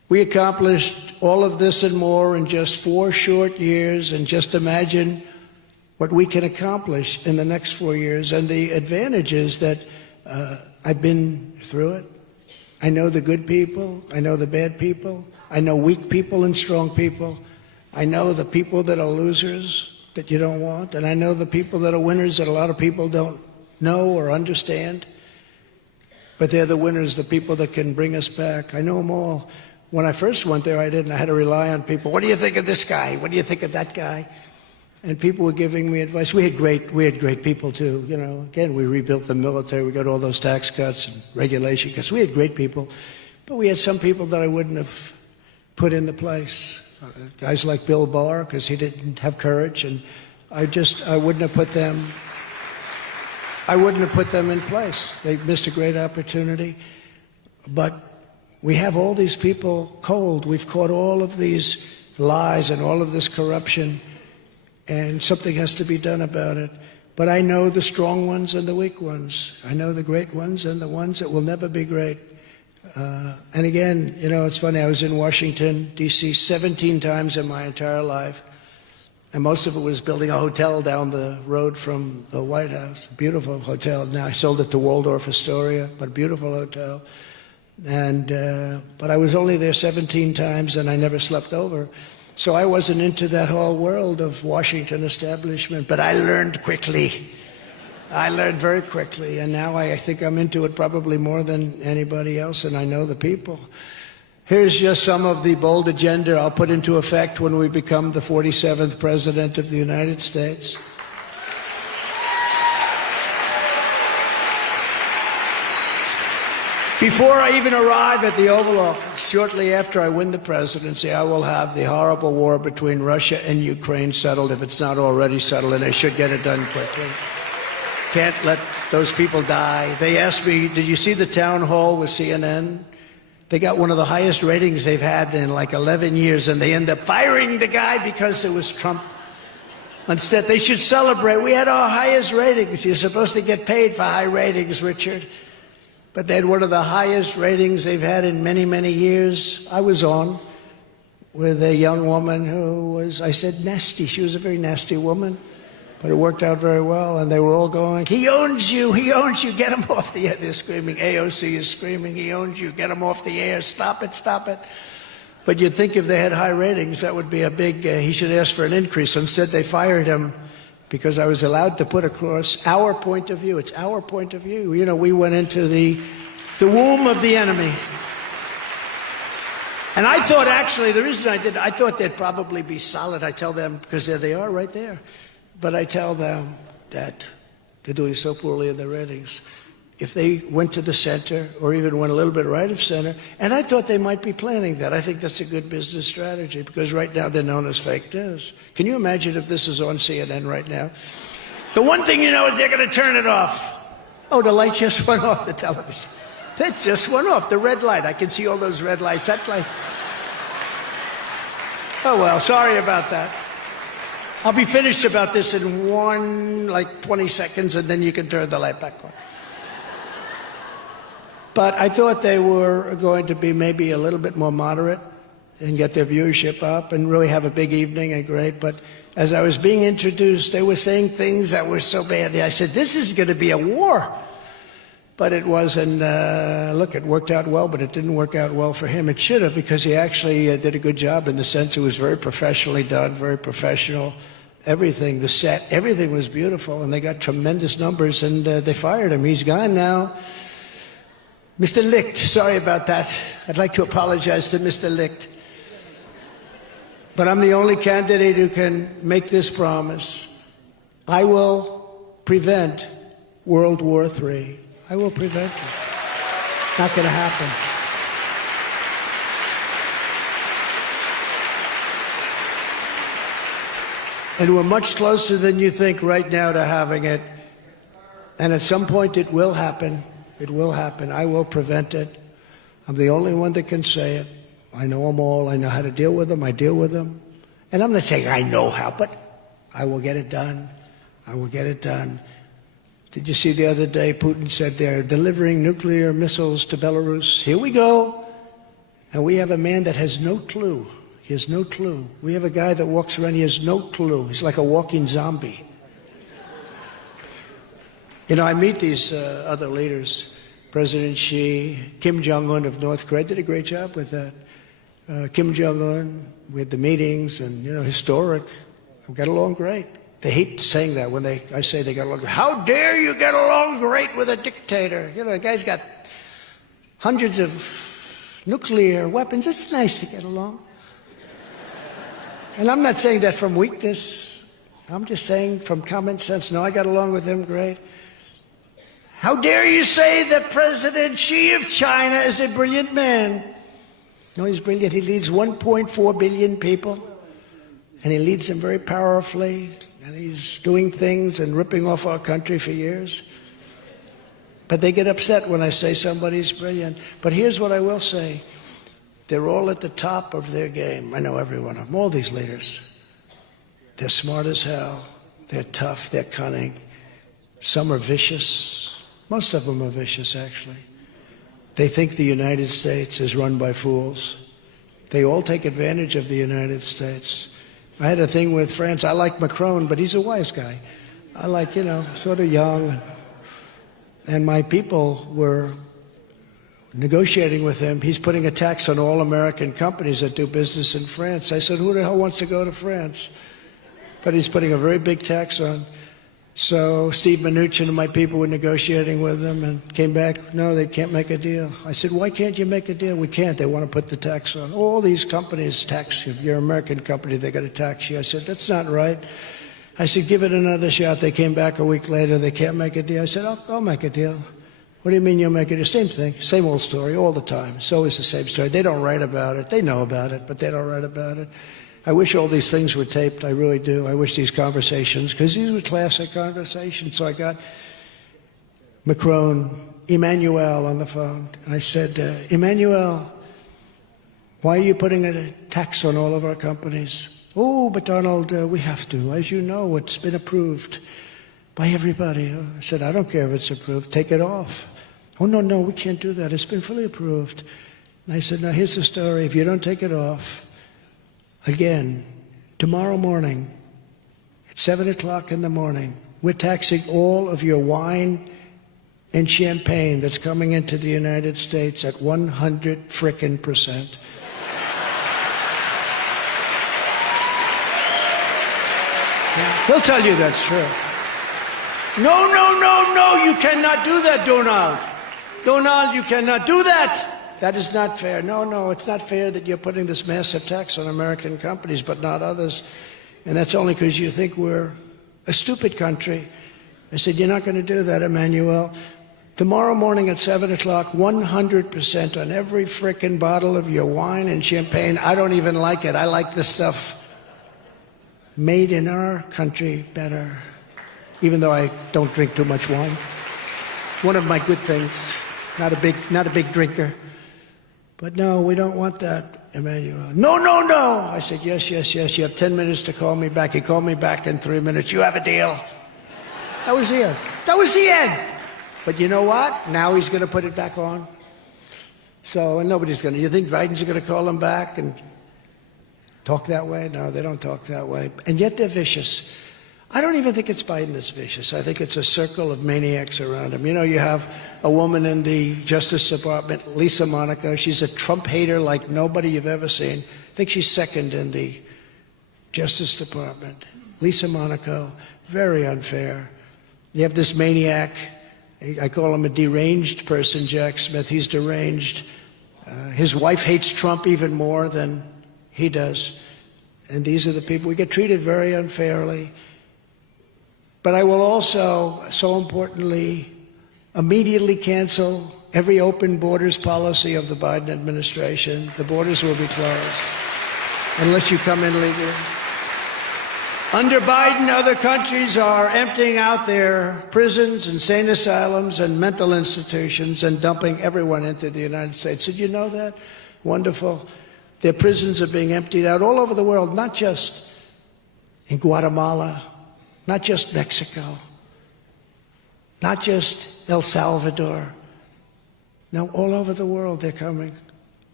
We accomplished all of this and more in just 4 short years, and just imagine what we can accomplish in the next 4 years. And the advantage is that I've been through it. I know the good people, I know the bad people, I know weak people and strong people. I know the people that are losers that you don't want, and I know the people that are winners that a lot of people don't know or understand. But they're the winners, the people that can bring us back. I know them all. When I first went there, I didn't. I had to rely on people. What do you think of this guy? What do you think of that guy? And people were giving me advice. We had great people too. You know, again, we rebuilt the military. We got all those tax cuts and regulation cuts. We had great people, but we had some people that I wouldn't have put in the place. Guys like Bill Barr, because he didn't have courage, and I wouldn't have put them. I wouldn't have put them in place. They missed a great opportunity. But we have all these people cold. We've caught all of these lies and all of this corruption, and something has to be done about it. But I know the strong ones and the weak ones. I know the great ones and the ones that will never be great. And again, you know, it's funny, I was in Washington, D.C. 17 times in my entire life, and most of it was building a hotel down the road from the White House, a beautiful hotel. Now I sold it to Waldorf Astoria, but a beautiful hotel. And but I was only there 17 times, and I never slept over. So I wasn't into that whole world of Washington establishment, but I learned quickly. I learned very quickly, and now I think I'm into it probably more than anybody else, and I know the people. Here's just some of the bold agenda I'll put into effect when we become the 47th President of the United States. Before I even arrive at the Oval Office, shortly after I win the presidency, I will have the horrible war between Russia and Ukraine settled, if it's not already settled, and they should get it done quickly. Can't let those people die. They asked me, did you see the town hall with CNN? They got one of the highest ratings they've had in like 11 years, and they end up firing the guy because it was Trump. Instead, they should celebrate. We had our highest ratings. You're supposed to get paid for high ratings, Richard. But they had one of the highest ratings they've had in many, many years. I was on with a young woman who was, I said, nasty. She was a very nasty woman. But it worked out very well, and they were all going, he owns you, get him off the air. They're screaming, AOC is screaming, he owns you, get him off the air, stop it, stop it. But you'd think if they had high ratings, that would be a big, he should ask for an increase. Instead, they fired him because I was allowed to put across our point of view. It's our point of view. You know, we went into the womb of the enemy. And I thought, actually, the reason I did, I thought they'd probably be solid. I tell them, because there they are right there. But I tell them that they're doing so poorly in their ratings. If they went to the center, or even went a little bit right of center, and I thought they might be planning that. I think that's a good business strategy, because right now they're known as fake news. Can you imagine if this is on CNN right now? The one thing you know is they're going to turn it off. Oh, the light just went off, the television. That just went off, the red light. I can see all those red lights. That light. Oh, well, sorry about that. I'll be finished about this in 20 seconds, and then you can turn the light back on. But I thought they were going to be maybe a little bit more moderate and get their viewership up and really have a big evening and great. But as I was being introduced, they were saying things that were so bad. I said, this is going to be a war. But it wasn't, look, it worked out well, but it didn't work out well for him. It should have, because he actually did a good job in the sense it was very professionally done, very professional. Everything, the set, everything was beautiful, and they got tremendous numbers, and they fired him. He's gone now. Mr. Licht, sorry about that. I'd like to apologize to Mr. Licht. But I'm the only candidate who can make this promise. I will prevent World War III. I will prevent it. Not going to happen. And we're much closer than you think right now to having it. And at some point it will happen. It will happen. I will prevent it. I'm the only one that can say it. I know them all. I know how to deal with them. I deal with them. And I'm not saying I know how, but I will get it done. I will get it done. Did you see the other day Putin said they're delivering nuclear missiles to Belarus? Here we go. And we have a man that has no clue. He has no clue. We have a guy that walks around, he has no clue. He's like a walking zombie. You know, I meet these other leaders. President Xi, Kim Jong-un of North Korea did a great job with that. Kim Jong-un with the meetings and, you know, historic. We got along great. They hate saying that when I say they got along. How dare you get along great with a dictator? You know, the guy's got hundreds of nuclear weapons. It's nice to get along. And I'm not saying that from weakness. I'm just saying from common sense. No, I got along with him great. How dare you say that President Xi of China is a brilliant man? No, he's brilliant. He leads 1.4 billion people, and he leads them very powerfully, and he's doing things and ripping off our country for years. But they get upset when I say somebody's brilliant. But here's what I will say. They're all at the top of their game. I know every one of them, all these leaders. They're smart as hell. They're tough. They're cunning. Some are vicious. Most of them are vicious, actually. They think the United States is run by fools. They all take advantage of the United States. I had a thing with France. I like Macron, but he's a wise guy. I like, you know, sort of young. And my people were negotiating with him. He's putting a tax on all American companies that do business in France. I said, who the hell wants to go to France? But he's putting a very big tax on. So Steve Mnuchin and my people were negotiating with him and came back, no, they can't make a deal. I said, why can't you make a deal? We can't. They want to put the tax on. All these companies tax you. If you're an American company, they got to tax you. I said, that's not right. I said, give it another shot. They came back a week later. They can't make a deal. I said, I'll make a deal. What do you mean you'll make a deal? Same thing, same old story all the time. It's always the same story. They don't write about it. They know about it, but they don't write about it. I wish all these things were taped. I really do. I wish these conversations, because these were classic conversations. So I got Macron, Emmanuel on the phone. And I said, Emmanuel, why are you putting a tax on all of our companies? Oh, but Donald, we have to. As you know, it's been approved by everybody. I said, I don't care if it's approved. Take it off. Oh, no, we can't do that. It's been fully approved. And I said, now here's the story. If you don't take it off, again, tomorrow morning, at 7 o'clock in the morning, we're taxing all of your wine and champagne that's coming into the United States at 100%. He'll tell you that's true. No, you cannot do that, Donald. Donald, you cannot do that. That is not fair. No, it's not fair that you're putting this massive tax on American companies, but not others. And that's only because you think we're a stupid country. I said, you're not going to do that, Emmanuel. Tomorrow morning at 7 o'clock, 100% on every frickin' bottle of your wine and champagne. I don't even like it. I like the stuff made in our country better, even though I don't drink too much wine. One of my good things. Not a big drinker. But no, we don't want that, Emmanuel. No. I said, yes. You have 10 minutes to call me back. He called me back in 3 minutes. You have a deal. That was the end. But you know what? Now he's going to put it back on. So, and nobody's going to. You think Biden's going to call him back and talk that way? No, they don't talk that way. And yet they're vicious. I don't even think it's Biden that's vicious. I think it's a circle of maniacs around him. You know, you have a woman in the Justice Department, Lisa Monaco. She's a Trump hater like nobody you've ever seen. I think she's second in the Justice Department. Lisa Monaco, very unfair. You have this maniac. I call him a deranged person, Jack Smith. He's deranged. His wife hates Trump even more than he does. And these are the people. We get treated very unfairly. But I will also, so importantly, immediately cancel every open borders policy of the Biden administration. The borders will be closed unless you come in legally. Under Biden, other countries are emptying out their prisons, insane asylums, and mental institutions and dumping everyone into the United States. Did you know that? Wonderful. Their prisons are being emptied out all over the world, not just in Guatemala, not just Mexico, not just El Salvador. No, all over the world they're coming.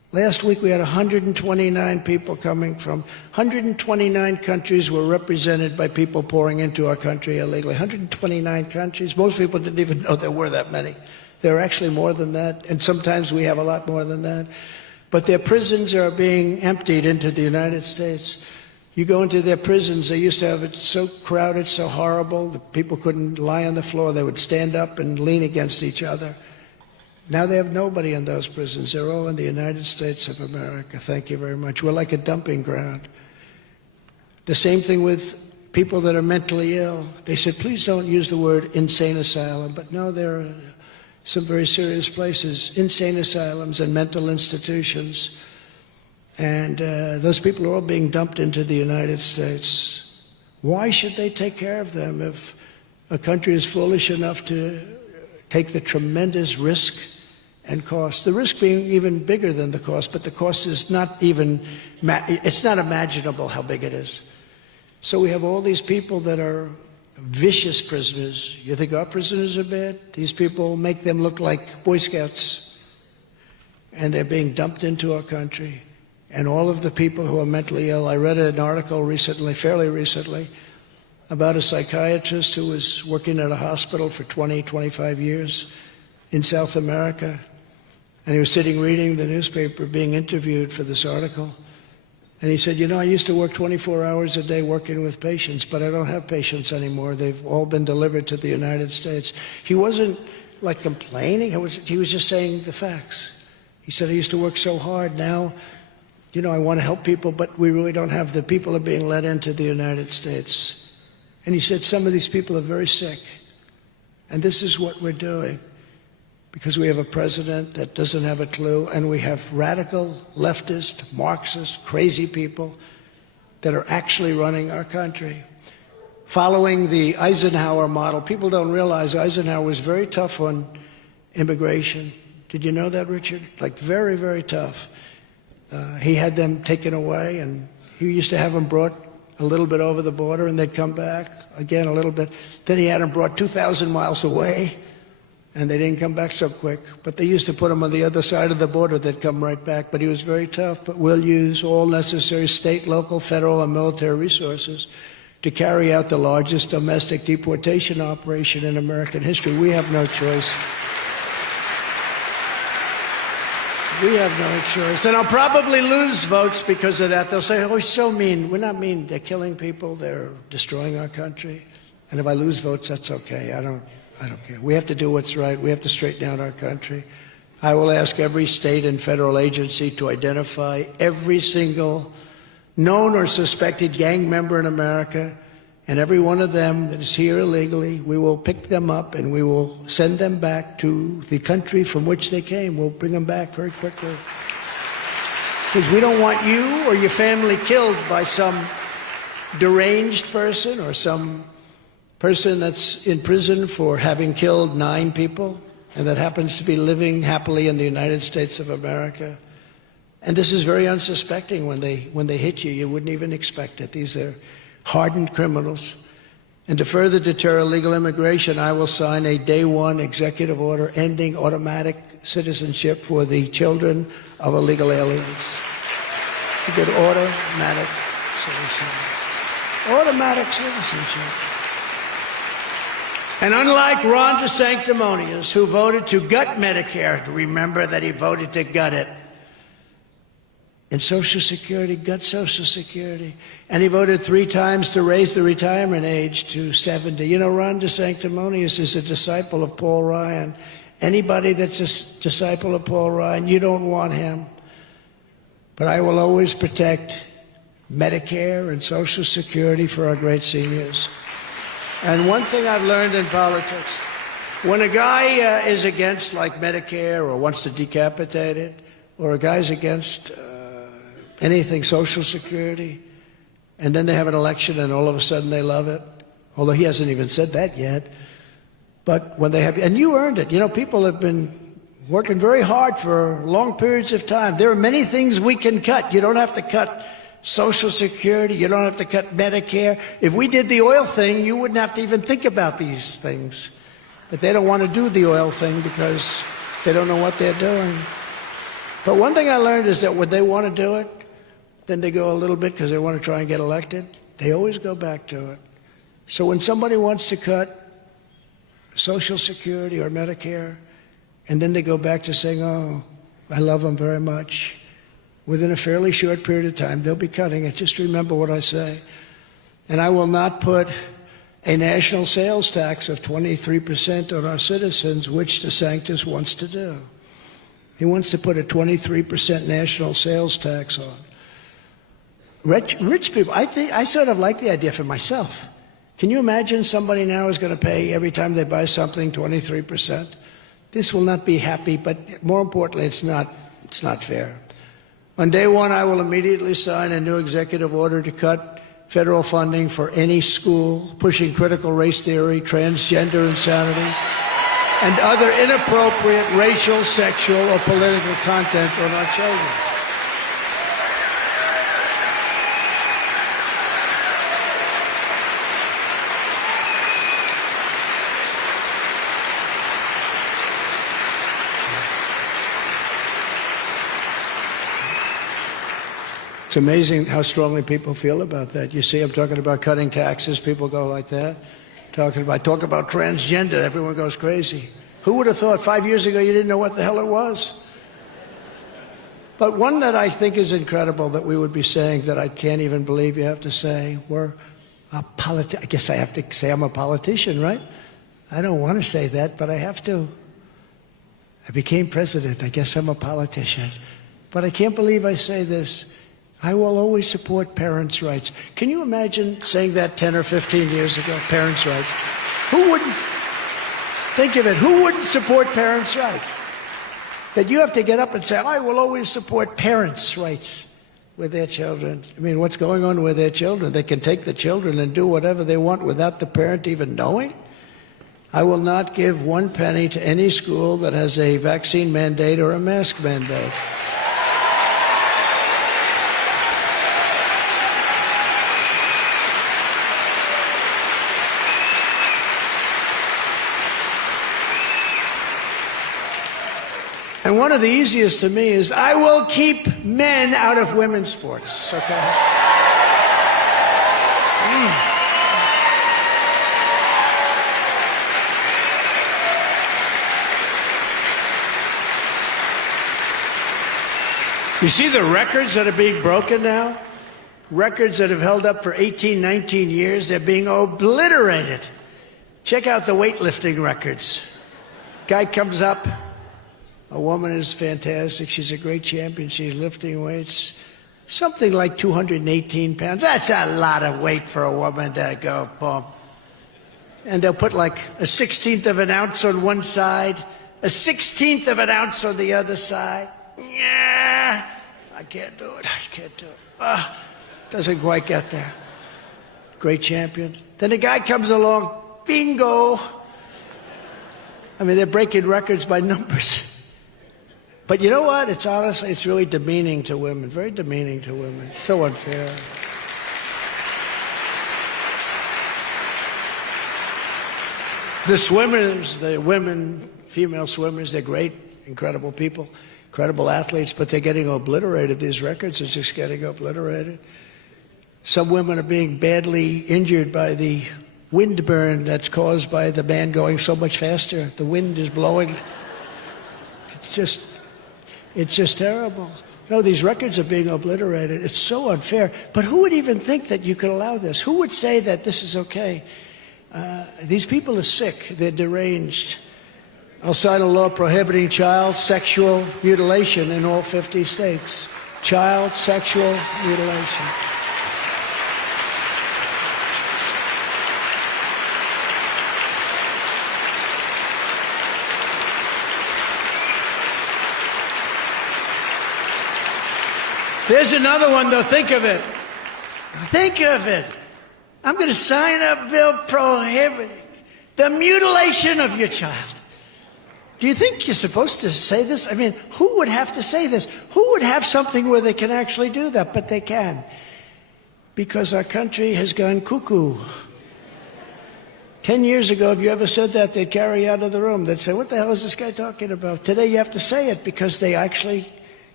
Last week we had 129 people coming from 129 countries were represented by people pouring into our country illegally. 129 countries. Most people didn't even know there were that many. There are actually more than that, and sometimes we have a lot more than that. But their prisons are being emptied into the United States. You go into their prisons, they used to have it so crowded, so horrible, that people couldn't lie on the floor. They would stand up and lean against each other. Now they have nobody in those prisons. They're all in the United States of America. Thank you very much. We're like a dumping ground. The same thing with people that are mentally ill. They said, please don't use the word insane asylum. But no, there are some very serious places, insane asylums and mental institutions. And those people are all being dumped into the United States. Why should they take care of them if a country is foolish enough to take the tremendous risk and cost? The risk being even bigger than the cost, but the cost is not even, it's not imaginable how big it is. So we have all these people that are vicious prisoners. You think our prisoners are bad? These people make them look like Boy Scouts. And they're being dumped into our country. And all of the people who are mentally ill, I read an article recently, fairly recently, about a psychiatrist who was working at a hospital for 20, 25 years in South America. And he was sitting reading the newspaper, being interviewed for this article. And he said, you know, I used to work 24 hours a day working with patients, but I don't have patients anymore. They've all been delivered to the United States. He wasn't like complaining. He was just saying the facts. He said, I used to work so hard. Now, you know, I want to help people, but we really don't have. The people are being let into the United States. And he said, some of these people are very sick. And this is what we're doing. Because we have a president that doesn't have a clue, and we have radical, leftist, Marxist, crazy people that are actually running our country. Following the Eisenhower model, people don't realize Eisenhower was very tough on immigration. Did you know that, Richard? Like very, very tough. He had them taken away, and he used to have them brought a little bit over the border, and they'd come back again a little bit. Then he had them brought 2,000 miles away, and they didn't come back so quick. But they used to put them on the other side of the border. They'd come right back. But he was very tough. But we'll use all necessary state, local, federal, and military resources to carry out the largest domestic deportation operation in American history. We have no choice. We have no choice. And I'll probably lose votes because of that. They'll say, oh, he's so mean. We're not mean. They're killing people. They're destroying our country. And if I lose votes, that's okay. I don't care. We have to do what's right. We have to straighten out our country. I will ask every state and federal agency to identify every single known or suspected gang member in America, and every one of them that is here illegally, we will pick them up and we will send them back to the country from which they came. We'll bring them back very quickly. Because we don't want you or your family killed by some deranged person or some person that's in prison for having killed 9 people and that happens to be living happily in the United States of America. And this is very unsuspecting. When they hit you, you wouldn't even expect it. These are hardened criminals. And to further deter illegal immigration, I will sign a day one executive order ending automatic citizenship for the children of illegal aliens. A good automatic citizenship. Automatic citizenship. And unlike Ron DeSanctimonious, who voted to gut Medicare, remember that he voted to gut it. And Social Security, gut Social Security. And he voted 3 times to raise the retirement age to 70. You know, Ron DeSanctimonious is a disciple of Paul Ryan. Anybody that's a disciple of Paul Ryan, you don't want him. But I will always protect Medicare and Social Security for our great seniors. And one thing I've learned in politics, when a guy is against like Medicare or wants to decapitate it, or a guy's against anything Social Security, and then they have an election and all of a sudden they love it, although he hasn't even said that yet. But when they have, and you earned it. You know, people have been working very hard for long periods of time. There are many things we can cut. You don't have to cut Social Security. You don't have to cut Medicare. If we did the oil thing, you wouldn't have to even think about these things. But they don't want to do the oil thing because they don't know what they're doing. But one thing I learned is that when they want to do it, then they go a little bit because they want to try and get elected. They always go back to it. So when somebody wants to cut Social Security or Medicare, and then they go back to saying, oh, I love them very much, within a fairly short period of time, they'll be cutting it. Just remember what I say. And I will not put a national sales tax of 23% on our citizens, which Desantis wants to do. He wants to put a 23% national sales tax on. Rich people, I sort of like the idea for myself. Can you imagine somebody now is going to pay every time they buy something 23%? This will not be happy, but more importantly, it's not fair. On day one, I will immediately sign a new executive order to cut federal funding for any school pushing critical race theory, transgender insanity, and other inappropriate racial, sexual, or political content on our children. It's amazing how strongly people feel about that. You see, I'm talking about cutting taxes, people go like that. Talk about transgender, everyone goes crazy. Who would have thought 5 years ago you didn't know what the hell it was? But one that I think is incredible that we would be saying that I can't even believe you have to say, I guess I have to say I'm a politician, right? I don't want to say that, but I have to. I became president, I guess I'm a politician. But I can't believe I say this. I will always support parents' rights. Can you imagine saying that 10 or 15 years ago, parents' rights? Who wouldn't? Think of it. Who wouldn't support parents' rights? That you have to get up and say, I will always support parents' rights with their children. I mean, what's going on with their children? They can take the children and do whatever they want without the parent even knowing? I will not give 1 penny to any school that has a vaccine mandate or a mask mandate. And one of the easiest to me is, I will keep men out of women's sports, okay? You see the records that are being broken now? Records that have held up for 18, 19 years, they're being obliterated. Check out the weightlifting records. Guy comes up. A woman is fantastic. She's a great champion. She's lifting weights. Something like 218 pounds. That's a lot of weight for a woman to go, boom. And they'll put like a 1/16 of an ounce on one side, a 1/16 of an ounce on the other side. Yeah, I can't do it. I can't do it. Doesn't quite get there. Great champion. Then a guy comes along, bingo. I mean, they're breaking records by numbers. But you know what? It's honestly, it's really demeaning to women, very demeaning to women. So unfair. The swimmers, the women, female swimmers, they're great, incredible people, incredible athletes, but they're getting obliterated. These records are just getting obliterated. Some women are being badly injured by the wind burn that's caused by the man going so much faster. The wind is blowing. It's just terrible. No, these records are being obliterated. It's so unfair. But who would even think that you could allow this? Who would say that this is okay? These people are sick. They're deranged. I'll sign a law prohibiting child sexual mutilation in all 50 states. Child sexual mutilation. There's another one, though. Think of it. Think of it. I'm going to sign a bill prohibiting the mutilation of your child. Do you think you're supposed to say this? I mean, who would have to say this? Who would have something where they can actually do that? But they can. Because our country has gone cuckoo. 10 years ago, if you ever said that, they'd carry you out of the room. They'd say, what the hell is this guy talking about? Today you have to say it because they actually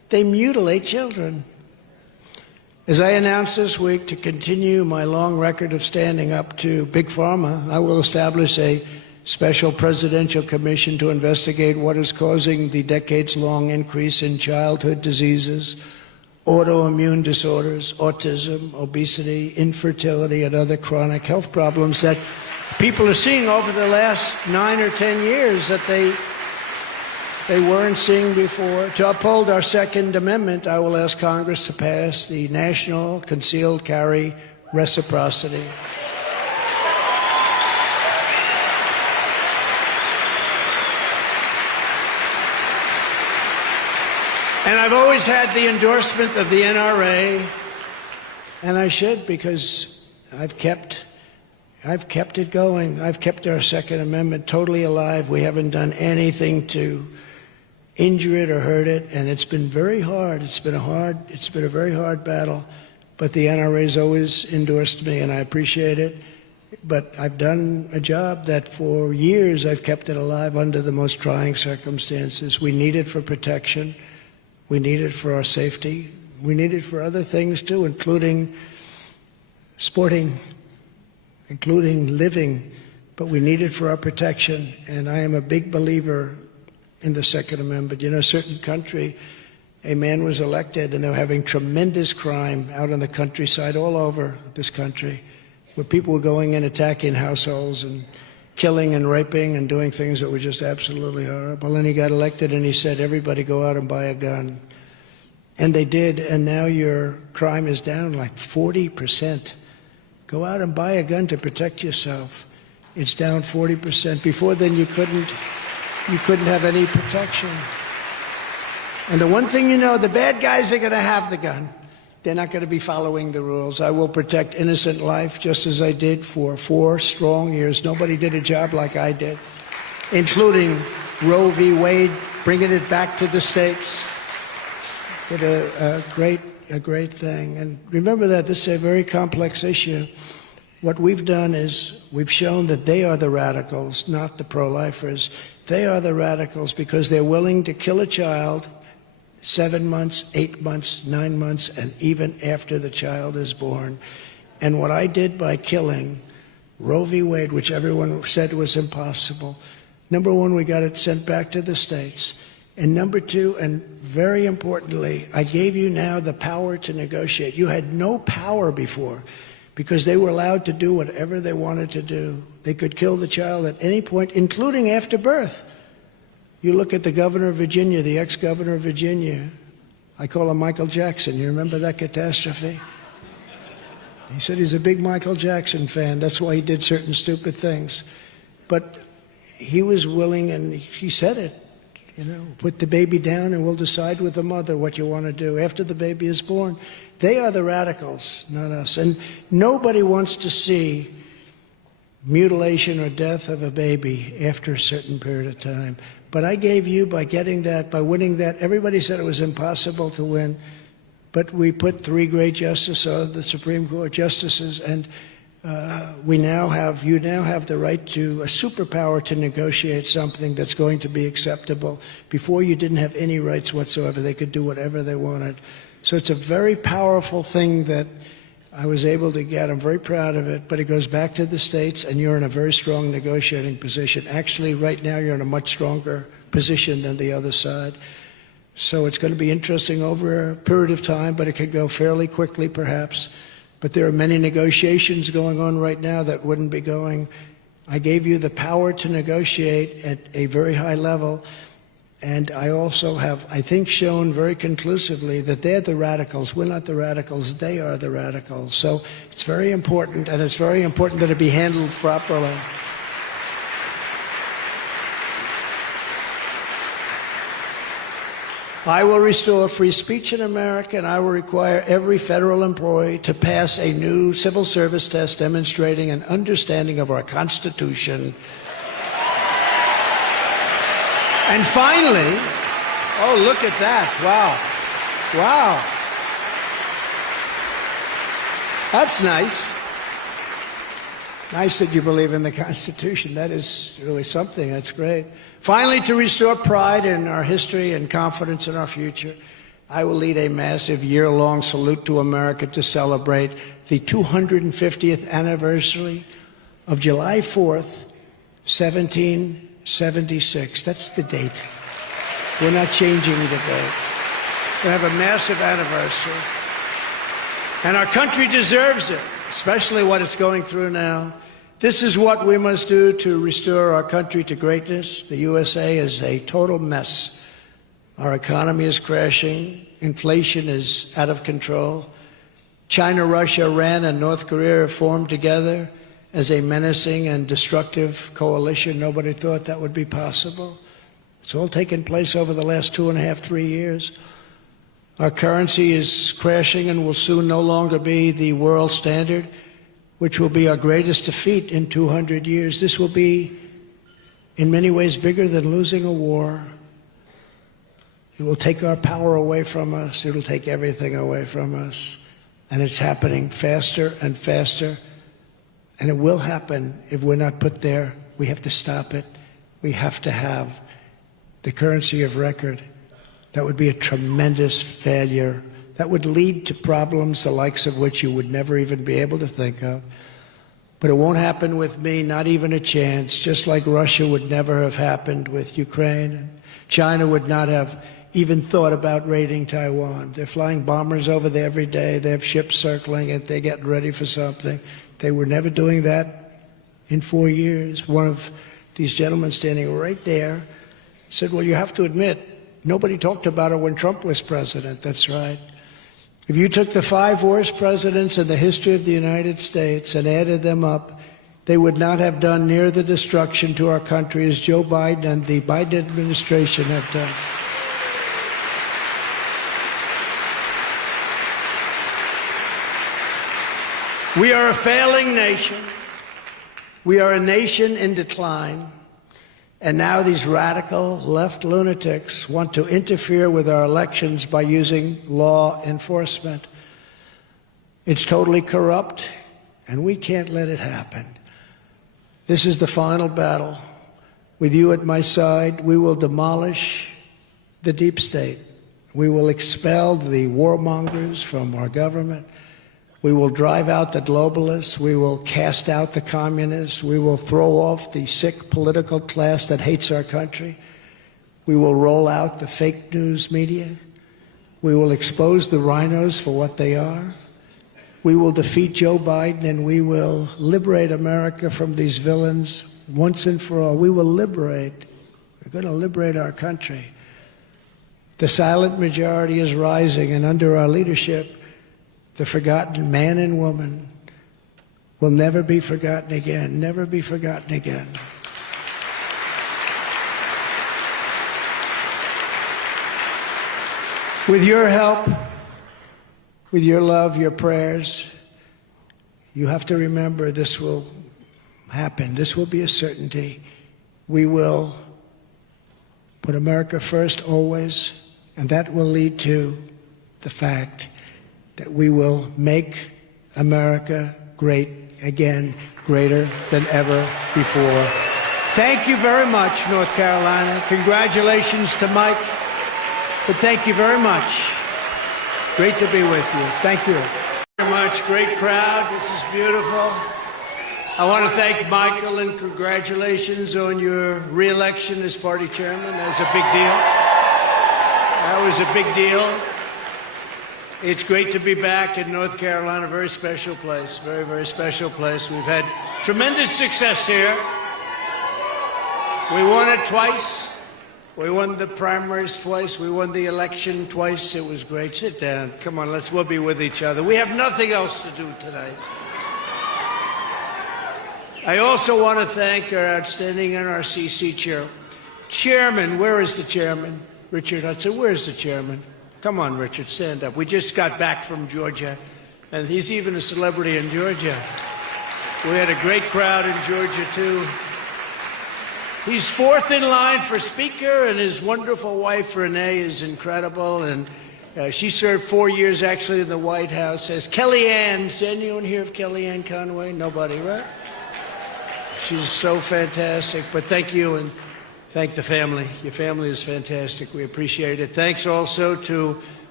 They mutilate children. As I announced this week, to continue my long record of standing up to Big Pharma, I will establish a special presidential commission to investigate what is causing the decades-long increase in childhood diseases, autoimmune disorders, autism, obesity, infertility, and other chronic health problems that people are seeing over the last 9 or 10 years that they weren't seeing before. To uphold our Second Amendment, I will ask Congress to pass the National Concealed Carry Reciprocity. And I've always had the endorsement of the NRA, and I should, because I've kept it going. I've kept our Second Amendment totally alive. We haven't done anything to injure it or hurt it, and it's been very hard. It's been a very hard battle, but the NRA's always endorsed me, and I appreciate it. But I've done a job that for years I've kept it alive under the most trying circumstances. We need it for protection. We need it for our safety. We need it for other things too, including sporting, including living, but we need it for our protection. And I am a big believer in the Second Amendment. You know, a certain country, a man was elected and they were having tremendous crime out in the countryside all over this country, where people were going in, attacking households and killing and raping and doing things that were just absolutely horrible. And he got elected and he said, everybody go out and buy a gun. And they did, and now your crime is down like 40%. Go out and buy a gun to protect yourself. It's down 40%. Before then you couldn't have any protection. And the one thing you know, the bad guys are going to have the gun. They're not going to be following the rules. I will protect innocent life just as I did for 4 strong years. Nobody did a job like I did, including Roe v. Wade, bringing it back to the states. Did a great thing. And remember that this is a very complex issue. What we've done is we've shown that they are the radicals, not the pro-lifers. They are the radicals because they're willing to kill a child 7 months, 8 months, 9 months, and even after the child is born. And what I did by killing Roe v. Wade, which everyone said was impossible, number one, we got it sent back to the states. And number two, and very importantly, I gave you now the power to negotiate. You had no power before because they were allowed to do whatever they wanted to do. They could kill the child at any point, including after birth. You look at the governor of Virginia, the ex-governor of Virginia. I call him Michael Jackson. You remember that catastrophe? He said he's a big Michael Jackson fan. That's why he did certain stupid things. But he was willing, and he said it, you know, put the baby down and we'll decide with the mother what you want to do after the baby is born. They are the radicals, not us. And nobody wants to see mutilation or death of a baby after a certain period of time. But I gave you, by getting that, by winning that, everybody said it was impossible to win, but we put 3 great justices on the Supreme Court justices, and you now have the right to a superpower to negotiate something that's going to be acceptable. Before, you didn't have any rights whatsoever. They could do whatever they wanted. So it's a very powerful thing that I was able to get. I'm very proud of it, but it goes back to the states, and you're in a very strong negotiating position. Actually, right now, you're in a much stronger position than the other side. So it's going to be interesting over a period of time, but it could go fairly quickly, perhaps. But there are many negotiations going on right now that wouldn't be going. I gave you the power to negotiate at a very high level. And I also have, I think, shown very conclusively that they're the radicals. We're not the radicals. They are the radicals. So it's very important, and it's very important that it be handled properly. I will restore free speech in America, and I will require every federal employee to pass a new civil service test demonstrating an understanding of our Constitution. And finally, oh, look at that. Wow. Wow. That's nice. Nice that you believe in the Constitution. That is really something. That's great. Finally, to restore pride in our history and confidence in our future, I will lead a massive year-long salute to America to celebrate the 250th anniversary of July 4th, 1776. That's the date. We're not changing the date. We have a massive anniversary. And our country deserves it, especially what it's going through now. This is what we must do to restore our country to greatness. The USA is a total mess. Our economy is crashing. Inflation is out of control. China, Russia, Iran, and North Korea have formed together as a menacing and destructive coalition. Nobody thought that would be possible. It's all taken place over the last 2.5, 3 years. Our currency is crashing and will soon no longer be the world standard, which will be our greatest defeat in 200 years. This will be, in many ways, bigger than losing a war. It will take our power away from us. It will take everything away from us. And it's happening faster and faster. And it will happen if we're not put there. We have to stop it. We have to have the currency of record. That would be a tremendous failure. That would lead to problems the likes of which you would never even be able to think of. But it won't happen with me, not even a chance, just like Russia would never have happened with Ukraine. China would not have even thought about raiding Taiwan. They're flying bombers over there every day. They have ships circling it. They're getting ready for something. They were never doing that in 4 years. One of these gentlemen standing right there said, well, you have to admit, nobody talked about it when Trump was president. That's right. If you took the 5 worst presidents in the history of the United States and added them up, they would not have done near the destruction to our country as Joe Biden and the Biden administration have done. We are a failing nation. We are a nation in decline. And now these radical left lunatics want to interfere with our elections by using law enforcement. It's totally corrupt, and we can't let it happen. This is the final battle. With you at my side, we will demolish the deep state. We will expel the warmongers from our government. We will drive out the globalists. We will cast out the communists. We will throw off the sick political class that hates our country. We will roll out the fake news media. We will expose the rhinos for what they are. We will defeat Joe Biden, and we will liberate America from these villains once and for all. We will liberate. We're going to liberate our country. The silent majority is rising, and under our leadership, the forgotten man and woman will never be forgotten again, never be forgotten again. With your help, with your love, your prayers, you have to remember this will happen. This will be a certainty. We will put America first always, and that will lead to the fact that we will make America great again, greater than ever before. Thank you very much, North Carolina. Congratulations to Mike, but thank you very much. Great to be with you. Thank you very much. Great crowd. This is beautiful. I want to thank Michael and congratulations on your re-election as party chairman. That was a big deal. That was a big deal. It's great to be back in North Carolina, a very special place, very, very special place. We've had tremendous success here. We won it twice. We won the primaries twice. We won the election twice. It was we'll sit down. Come on, we'll be with each other. We have nothing else to do tonight. I also want to thank our outstanding NRCC chairman. Where is the chairman? Richard Hudson, where's the chairman? Come on, Richard, stand up. We just got back from Georgia, and he's even a celebrity in Georgia. We had a great crowd in Georgia, too. He's fourth in line for Speaker, and his wonderful wife, Renee, is incredible. And she served 4 years, actually, in the White House as Kellyanne. Does anyone hear of Kellyanne Conway? Nobody, right? She's so fantastic. But thank you, and thank the family. Your family is fantastic. We appreciate it. Thanks also to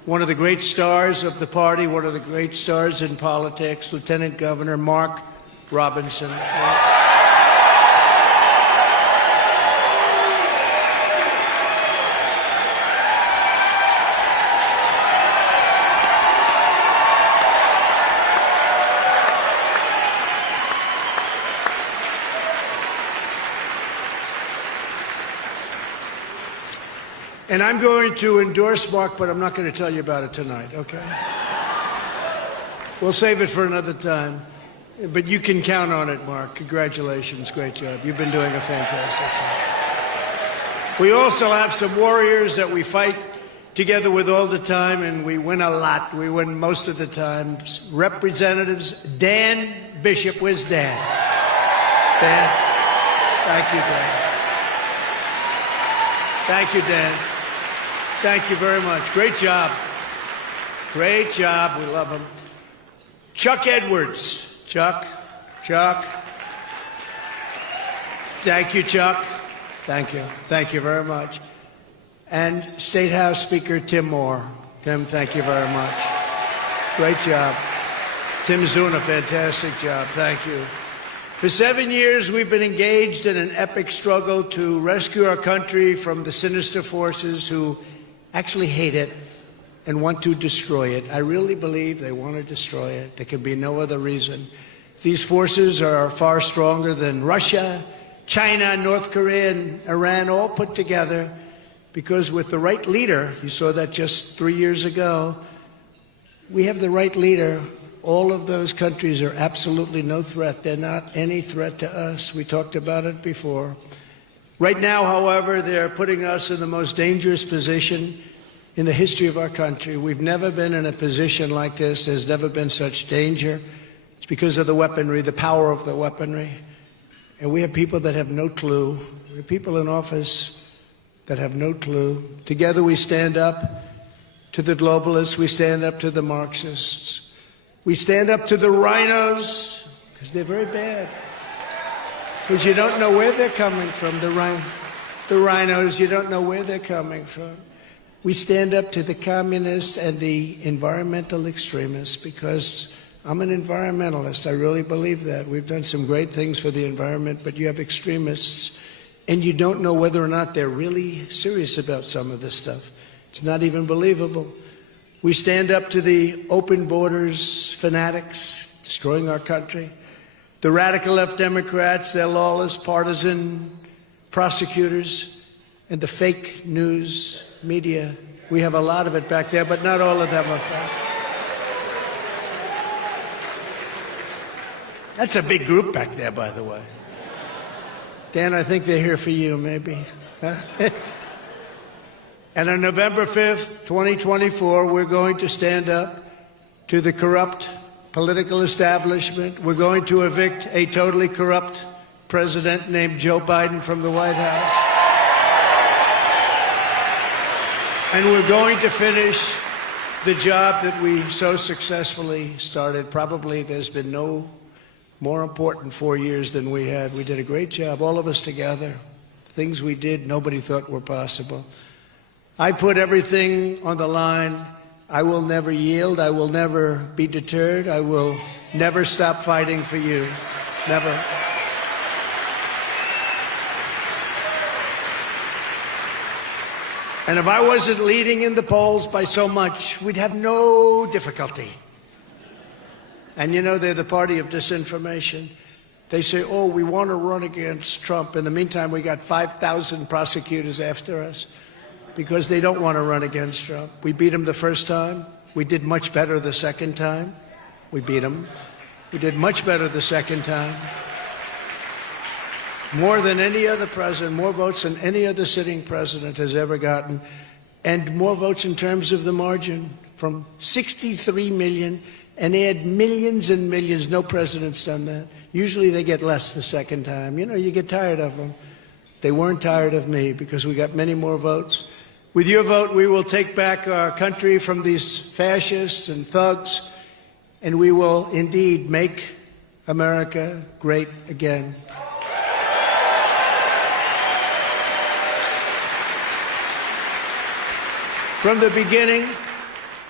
one of the great stars of the party, one of the great stars in politics, Lieutenant Governor Mark Robinson. And I'm going to endorse Mark, but I'm not going to tell you about it tonight, okay? We'll save it for another time. But you can count on it, Mark. Congratulations. Great job. You've been doing a fantastic job. We also have some warriors that we fight together with all the time, and we win a lot. We win most of the time. Representatives Dan Bishop. Where's Dan? Dan? Thank you, Dan. Thank you, Dan. Thank you very much. Great job. Great job. We love him. Chuck Edwards. Chuck. Thank you, Chuck. Thank you. Thank you very much. And State House Speaker Tim Moore. Tim, thank you very much. Great job. Tim's doing a fantastic job. Thank you. For 7 years, we've been engaged in an epic struggle to rescue our country from the sinister forces who actually hate it and want to destroy it. I really believe they want to destroy it. There can be no other reason. These forces are far stronger than Russia, China, North Korea, and Iran all put together, because with the right leader, you saw that just 3 years ago, we have the right leader. All of those countries are absolutely no threat. They're not any threat to us. We talked about it before. Right now, however, they're putting us in the most dangerous position in the history of our country. We've never been in a position like this. There's never been such danger. It's because of the weaponry, the power of the weaponry. And we have people that have no clue. We have people in office that have no clue. Together we stand up to the globalists. We stand up to the Marxists. We stand up to the rhinos, because they're very bad. Because you don't know where they're coming from, the rhinos, you don't know where they're coming from. We stand up to the communists and the environmental extremists, because I'm an environmentalist. I really believe that. We've done some great things for the environment, but you have extremists, and you don't know whether or not they're really serious about some of this stuff. It's not even believable. We stand up to the open borders fanatics destroying our country. The radical left Democrats, their lawless, partisan prosecutors, and the fake news media. We have a lot of it back there, but not all of them are fake. That's a big group back there, by the way. Dan, I think they're here for you, maybe. And on November 5th, 2024, we're going to stand up to the corrupt political establishment. We're going to evict a totally corrupt president named Joe Biden from the White House. And we're going to finish the job that we so successfully started. Probably there's been no more important 4 years than we had. We did a great job, all of us together. Things we did nobody thought were possible. I put everything on the line. I will never yield. I will never be deterred. I will never stop fighting for you. Never. And if I wasn't leading in the polls by so much, we'd have no difficulty. And you know, they're the party of disinformation. They say, oh, we want to run against Trump. In the meantime, we got 5,000 prosecutors after us, because they don't want to run against Trump. We beat him the first time. We did much better the second time. We beat him. We did much better the second time. More than any other president, more votes than any other sitting president has ever gotten, and more votes in terms of the margin, from 63 million, and they had millions and millions. No president's done that. Usually they get less the second time. You know, you get tired of them. They weren't tired of me, because we got many more votes. With your vote, we will take back our country from these fascists and thugs, and we will indeed make America great again. From the beginning,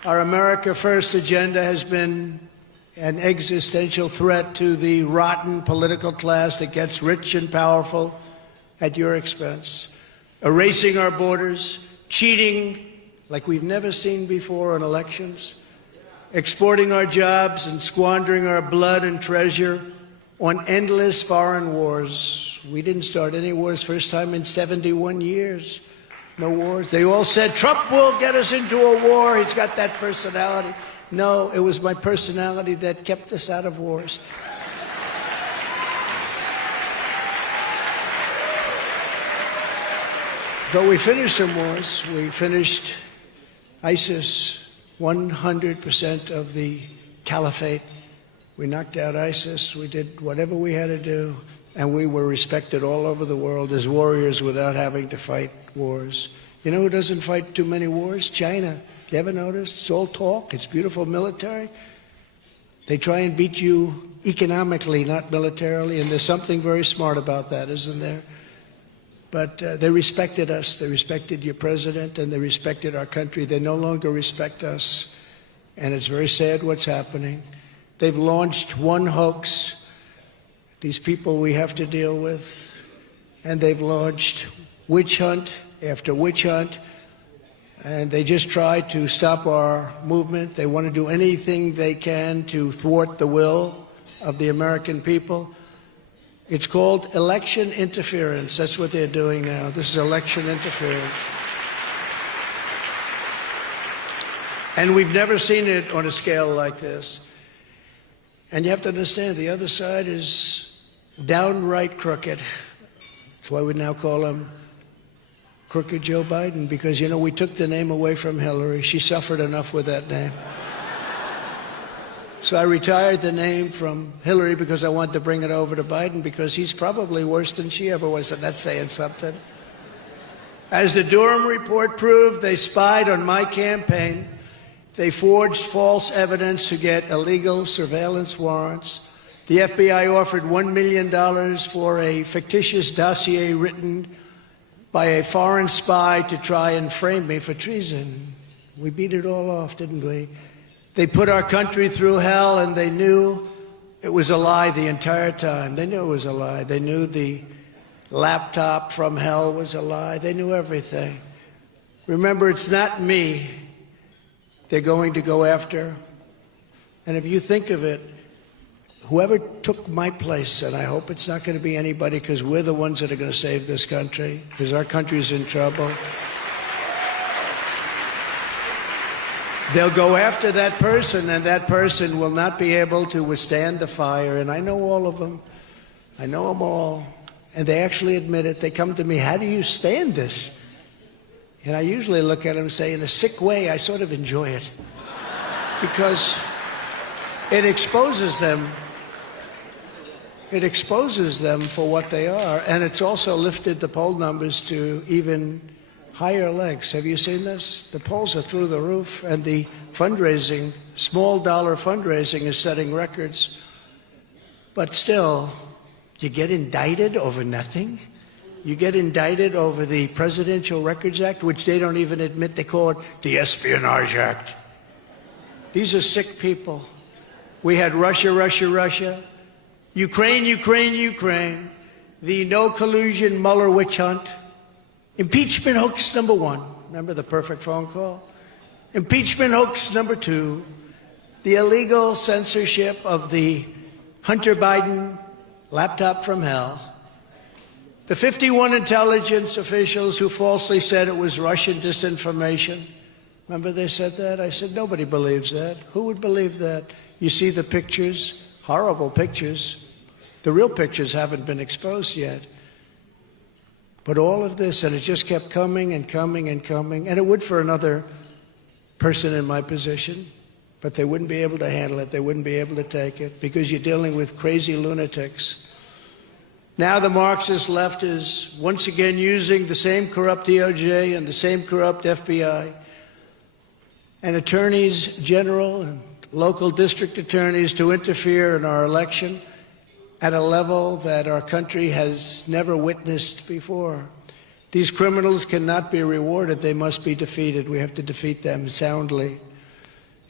Our America First agenda has been an existential threat to the rotten political class that gets rich and powerful at your expense. Erasing our borders, cheating like we've never seen before in elections, exporting our jobs and squandering our blood and treasure on endless foreign wars. We didn't start any wars, first time in 71 years. No wars. They all said, Trump will get us into a war. He's got that personality. No, it was my personality that kept us out of wars. But we finished some wars. We finished ISIS, 100% of the caliphate. We knocked out ISIS. We did whatever we had to do. And we were respected all over the world as warriors without having to fight wars. You know who doesn't fight too many wars? China. You ever noticed? It's all talk. It's beautiful military. They try and beat you economically, not militarily. And there's something very smart about that, isn't there? But they respected us. They respected your president, and they respected our country. They no longer respect us. And it's very sad what's happening. They've launched one hoax. These people we have to deal with, and they've launched witch hunt after witch hunt, and they just try to stop our movement. They want to do anything they can to thwart the will of the American people. It's called election interference. That's what they're doing now. This is election interference. And we've never seen it on a scale like this. And you have to understand, the other side is downright crooked. That's why we now call him Crooked Joe Biden, because, you know, we took the name away from Hillary. She suffered enough with that name. So I retired the name from Hillary because I wanted to bring it over to Biden, because he's probably worse than she ever was, and that's saying something. As the Durham report proved, they spied on my campaign. They forged false evidence to get illegal surveillance warrants. The FBI offered $1 million for a fictitious dossier written by a foreign spy to try and frame me for treason. We beat it all off, didn't we? They put our country through hell, and they knew it was a lie the entire time. They knew it was a lie. They knew the laptop from hell was a lie. They knew everything. Remember, it's not me they're going to go after. And if you think of it, whoever took my place, and I hope it's not going to be anybody, because we're the ones that are going to save this country, because our country's in trouble. They'll go after that person, and that person will not be able to withstand the fire. And I know all of them. I know them all. And they actually admit it. They come to me, how do you stand this? And I usually look at them and say, in a sick way, I sort of enjoy it. Because it exposes them. It exposes them for what they are. And it's also lifted the poll numbers to even higher legs. Have you seen this? The polls are through the roof, and the fundraising, small dollar fundraising, is setting records. But still, you get indicted over nothing. You get indicted over the Presidential Records Act, which they don't even admit. They call it the Espionage Act. These are sick people. We had Russia, Russia, Russia. Ukraine, Ukraine, Ukraine. The no collusion Mueller witch hunt. Impeachment hoax number 1. Remember the perfect phone call? Impeachment hoax number 2. The illegal censorship of the Hunter Biden laptop from hell. The 51 intelligence officials who falsely said it was Russian disinformation. Remember they said that? I said, nobody believes that. Who would believe that? You see the pictures, horrible pictures. The real pictures haven't been exposed yet. But all of this, and it just kept coming and coming and coming, and it would for another person in my position, but they wouldn't be able to handle it. They wouldn't be able to take it, because you're dealing with crazy lunatics. Now the Marxist left is once again using the same corrupt DOJ and the same corrupt FBI and attorneys general and local district attorneys to interfere in our election at a level that our country has never witnessed before. These criminals cannot be rewarded. They must be defeated. We have to defeat them soundly.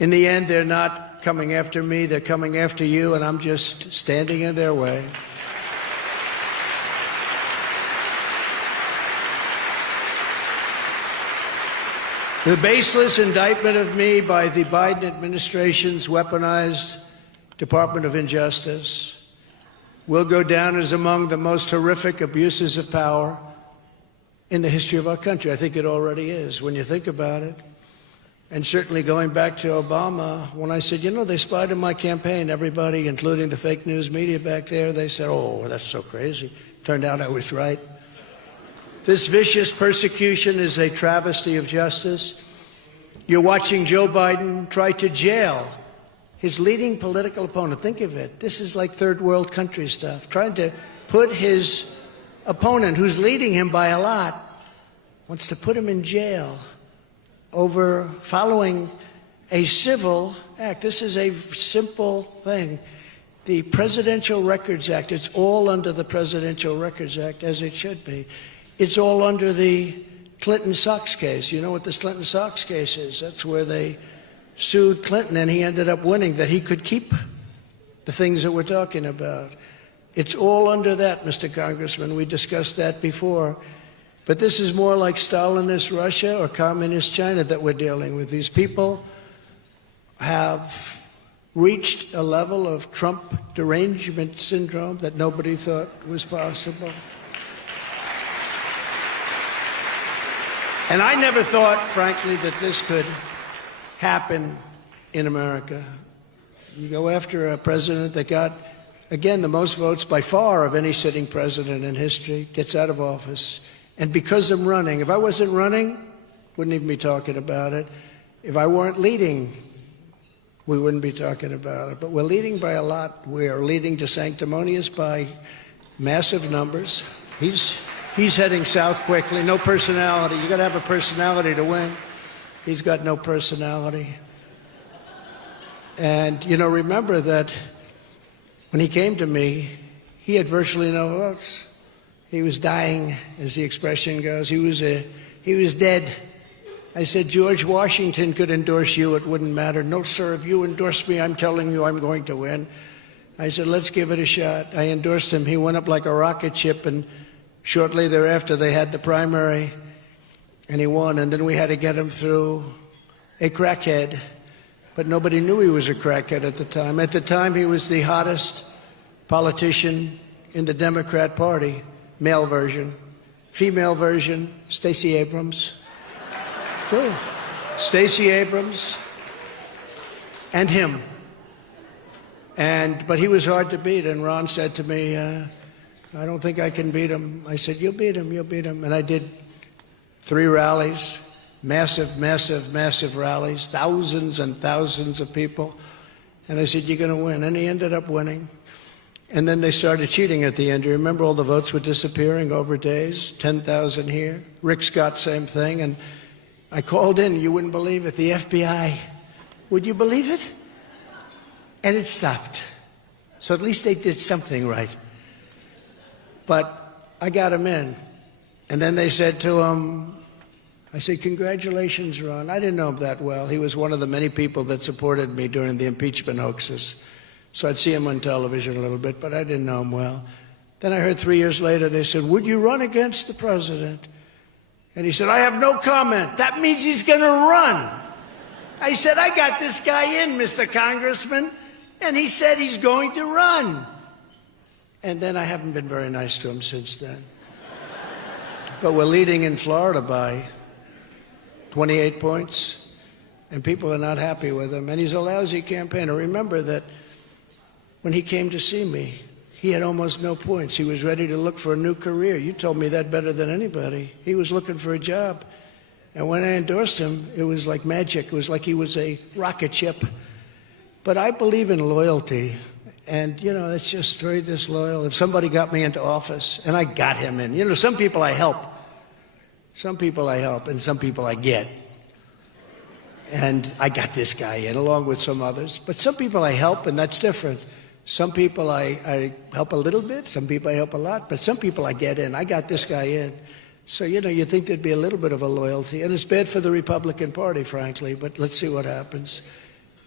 In the end, they're not coming after me, they're coming after you, and I'm just standing in their way. The baseless indictment of me by the Biden administration's weaponized Department of Injustice will go down as among the most horrific abuses of power in the history of our country. I think it already is, when you think about it. And certainly going back to Obama, when I said, you know, they spied on my campaign, everybody, including the fake news media back there, they said, oh, that's so crazy. Turned out I was right. This vicious persecution is a travesty of justice. You're watching Joe Biden try to jail his leading political opponent. Think of it. This is like third world country stuff. Trying to put his opponent, who's leading him by a lot, wants to put him in jail over following a civil act. This is a simple thing. The Presidential Records Act, it's all under the Presidential Records Act, as it should be. It's all under the Clinton Sox case. You know what this Clinton Sox case is? That's where they sued Clinton, and he ended up winning, that he could keep the things that we're talking about. It's all under that, Mr. Congressman. We discussed that before. But this is more like Stalinist Russia or Communist China that we're dealing with. These people have reached a level of Trump derangement syndrome that nobody thought was possible. And I never thought, frankly, that this could happen in America. You go after a president that got, again, the most votes by far of any sitting president in history, gets out of office. And because I'm running, if I wasn't running, wouldn't even be talking about it. If I weren't leading, we wouldn't be talking about it. But we're leading by a lot. We're leading to sanctimonious by massive numbers. He's heading south quickly. No personality. You got to have a personality to win. He's got no personality. And, you know, remember that when he came to me, he had virtually no votes. He was dying, as the expression goes. He was dead. I said, George Washington could endorse you. It wouldn't matter. No, sir, if you endorse me, I'm telling you I'm going to win. I said, let's give it a shot. I endorsed him. He went up like a rocket ship, and shortly thereafter, they had the primary, and he won. And then we had to get him through a crackhead. But nobody knew he was a crackhead at the time. At the time, he was the hottest politician in the Democrat Party. Male version. Female version, Stacey Abrams. It's true. Stacey Abrams and him. But he was hard to beat, and Ron said to me, I don't think I can beat him. I said, you'll beat him, you'll beat him. And I did 3 rallies, massive, massive, massive rallies, thousands and thousands of people. And I said, you're going to win. And he ended up winning. And then they started cheating at the end. You remember all the votes were disappearing over days, 10,000 here. Rick Scott, same thing. And I called in, you wouldn't believe it, the FBI. Would you believe it? And it stopped. So at least they did something right. But I got him in. And then they said to him, I said, congratulations, Ron. I didn't know him that well. He was one of the many people that supported me during the impeachment hoaxes. So I'd see him on television a little bit, but I didn't know him well. Then I heard 3 years later, they said, would you run against the president? And he said, I have no comment. That means he's going to run. I said, I got this guy in, Mr. Congressman. And he said he's going to run. And then I haven't been very nice to him since then. But we're leading in Florida by 28 points. And people are not happy with him. And he's a lousy campaigner. Remember that when he came to see me, he had almost no points. He was ready to look for a new career. You told me that better than anybody. He was looking for a job. And when I endorsed him, it was like magic. It was like he was a rocket ship. But I believe in loyalty. And, you know, it's just very disloyal. If somebody got me into office, and I got him in. You know, some people I help. Some people I help, and some people I get. And I got this guy in, along with some others. But some people I help, and that's different. Some people I help a little bit, some people I help a lot, but some people I get in. I got this guy in. So, you know, you think there'd be a little bit of a loyalty. And it's bad for the Republican Party, frankly, but let's see what happens.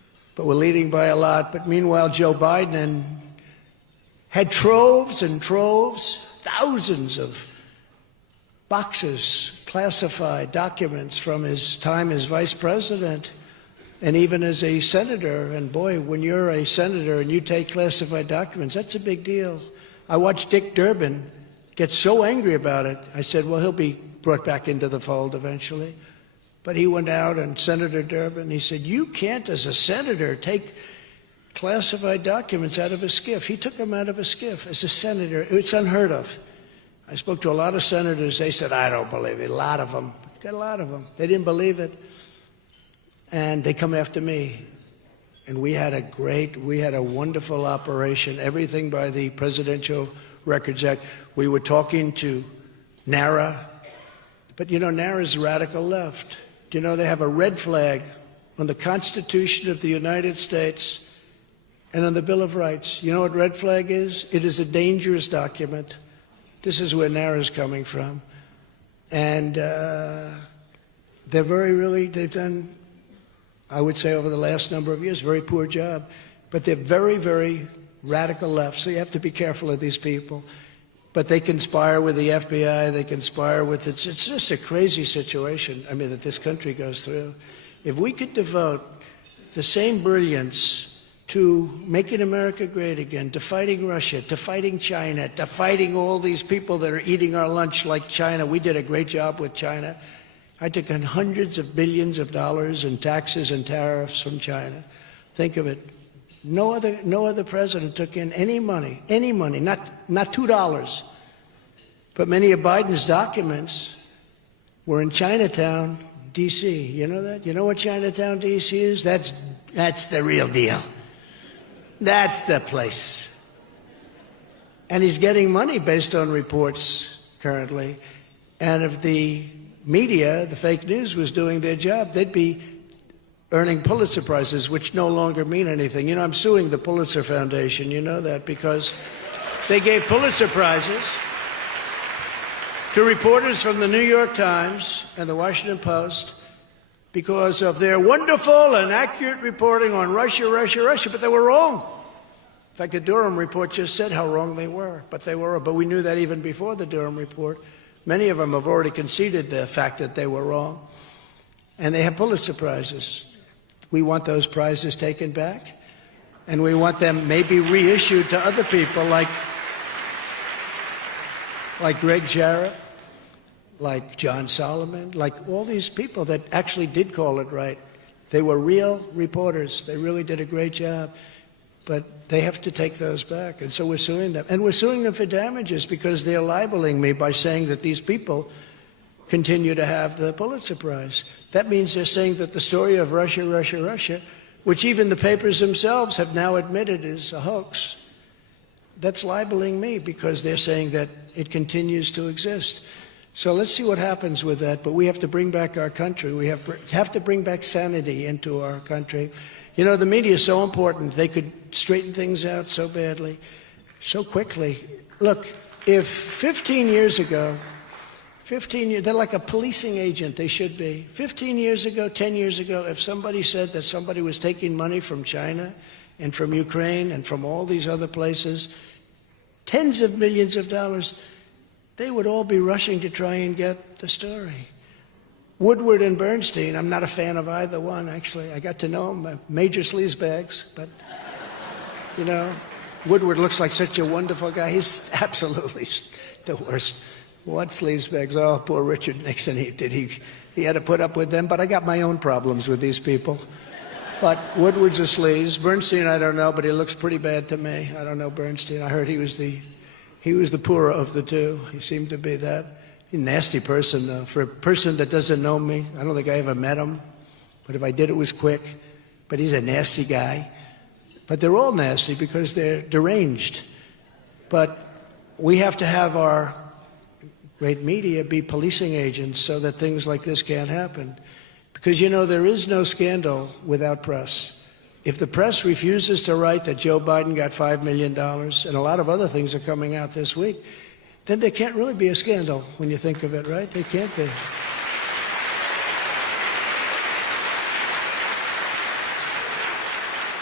but we're leading by a lot. But meanwhile, Joe Biden had troves and troves, thousands of boxes, classified documents from his time as vice president and even as a senator. And boy, when you're a senator and you take classified documents, that's a big deal. I watched Dick Durbin get so angry about it. I said, well, he'll be brought back into the fold eventually. But he went out, and Senator Durbin, he said, you can't, as a senator, take classified documents out of a SCIF. He took them out of a SCIF as a senator. It's unheard of. I spoke to a lot of senators. They said, I don't believe it. A lot of them. Got a lot of them. They didn't believe it. And they come after me. And we had a wonderful operation, everything by the Presidential Records Act. We were talking to NARA. But, you know, NARA's radical left. You know, they have a red flag on the Constitution of the United States and on the Bill of Rights. You know what red flag is? It is a dangerous document. This is where NARA's coming from. And they've done, I would say, over the last number of years, very poor job. But they're very, very radical left, so you have to be careful of these people. But they conspire with the FBI, they conspire with, it's just a crazy situation, I mean, that this country goes through. If we could devote the same brilliance to making America great again, to fighting Russia, to fighting China, to fighting all these people that are eating our lunch like China. We did a great job with China. I took in hundreds of billions of dollars in taxes and tariffs from China. Think of it. No other president took in any money, not $2. But many of Biden's documents were in Chinatown, D.C. You know that? You know what Chinatown, D.C. is? That's the real deal. That's the place. And he's getting money based on reports currently. And if the media, the fake news, was doing their job, they'd be earning Pulitzer Prizes, which no longer mean anything. You know, I'm suing the Pulitzer Foundation, you know that, because they gave Pulitzer Prizes to reporters from the New York Times and the Washington Post because of their wonderful and accurate reporting on Russia, but they were wrong. In fact, the Durham report just said how wrong they were, but they were. But we knew that even before the Durham report. Many of them have already conceded the fact that they were wrong, and they have Pulitzer Prizes. We want those prizes taken back, and we want them maybe reissued to other people like Greg Jarrett, like John Solomon, like all these people that actually did call it right. They were real reporters. They really did a great job. But they have to take those back. And so we're suing them. And we're suing them for damages because they're libeling me by saying that these people continue to have the Pulitzer Prize. That means they're saying that the story of Russia, which even the papers themselves have now admitted is a hoax, that's libeling me because they're saying that it continues to exist. So let's see what happens with that. But we have to bring back our country. We have to bring back sanity into our country. You know, the media is so important. They could straighten things out so badly, so quickly. Look, if 15 years ago, they're like a policing agent, they should be. 15 years ago, 10 years ago, if somebody said that somebody was taking money from China and from Ukraine and from all these other places, tens of millions of dollars, they would all be rushing to try and get the story. Woodward and Bernstein, I'm not a fan of either one, actually. I got to know them, major sleazebags, but, you know, Woodward looks like such a wonderful guy. He's absolutely the worst. What sleazebags? Oh, poor Richard Nixon, he had to put up with them, but I got my own problems with these people. But Woodward's a sleaze. Bernstein, I don't know, but he looks pretty bad to me. I don't know Bernstein. I heard he was the poorer of the two. He seemed to be that. He's a nasty person, though. For a person that doesn't know me, I don't think I ever met him. But if I did, it was quick. But he's a nasty guy. But they're all nasty because they're deranged. But we have to have our great media be policing agents so that things like this can't happen. Because, you know, there is no scandal without press. If the press refuses to write that Joe Biden got $5 million, and a lot of other things are coming out this week, then there can't really be a scandal when you think of it, right? There can't be.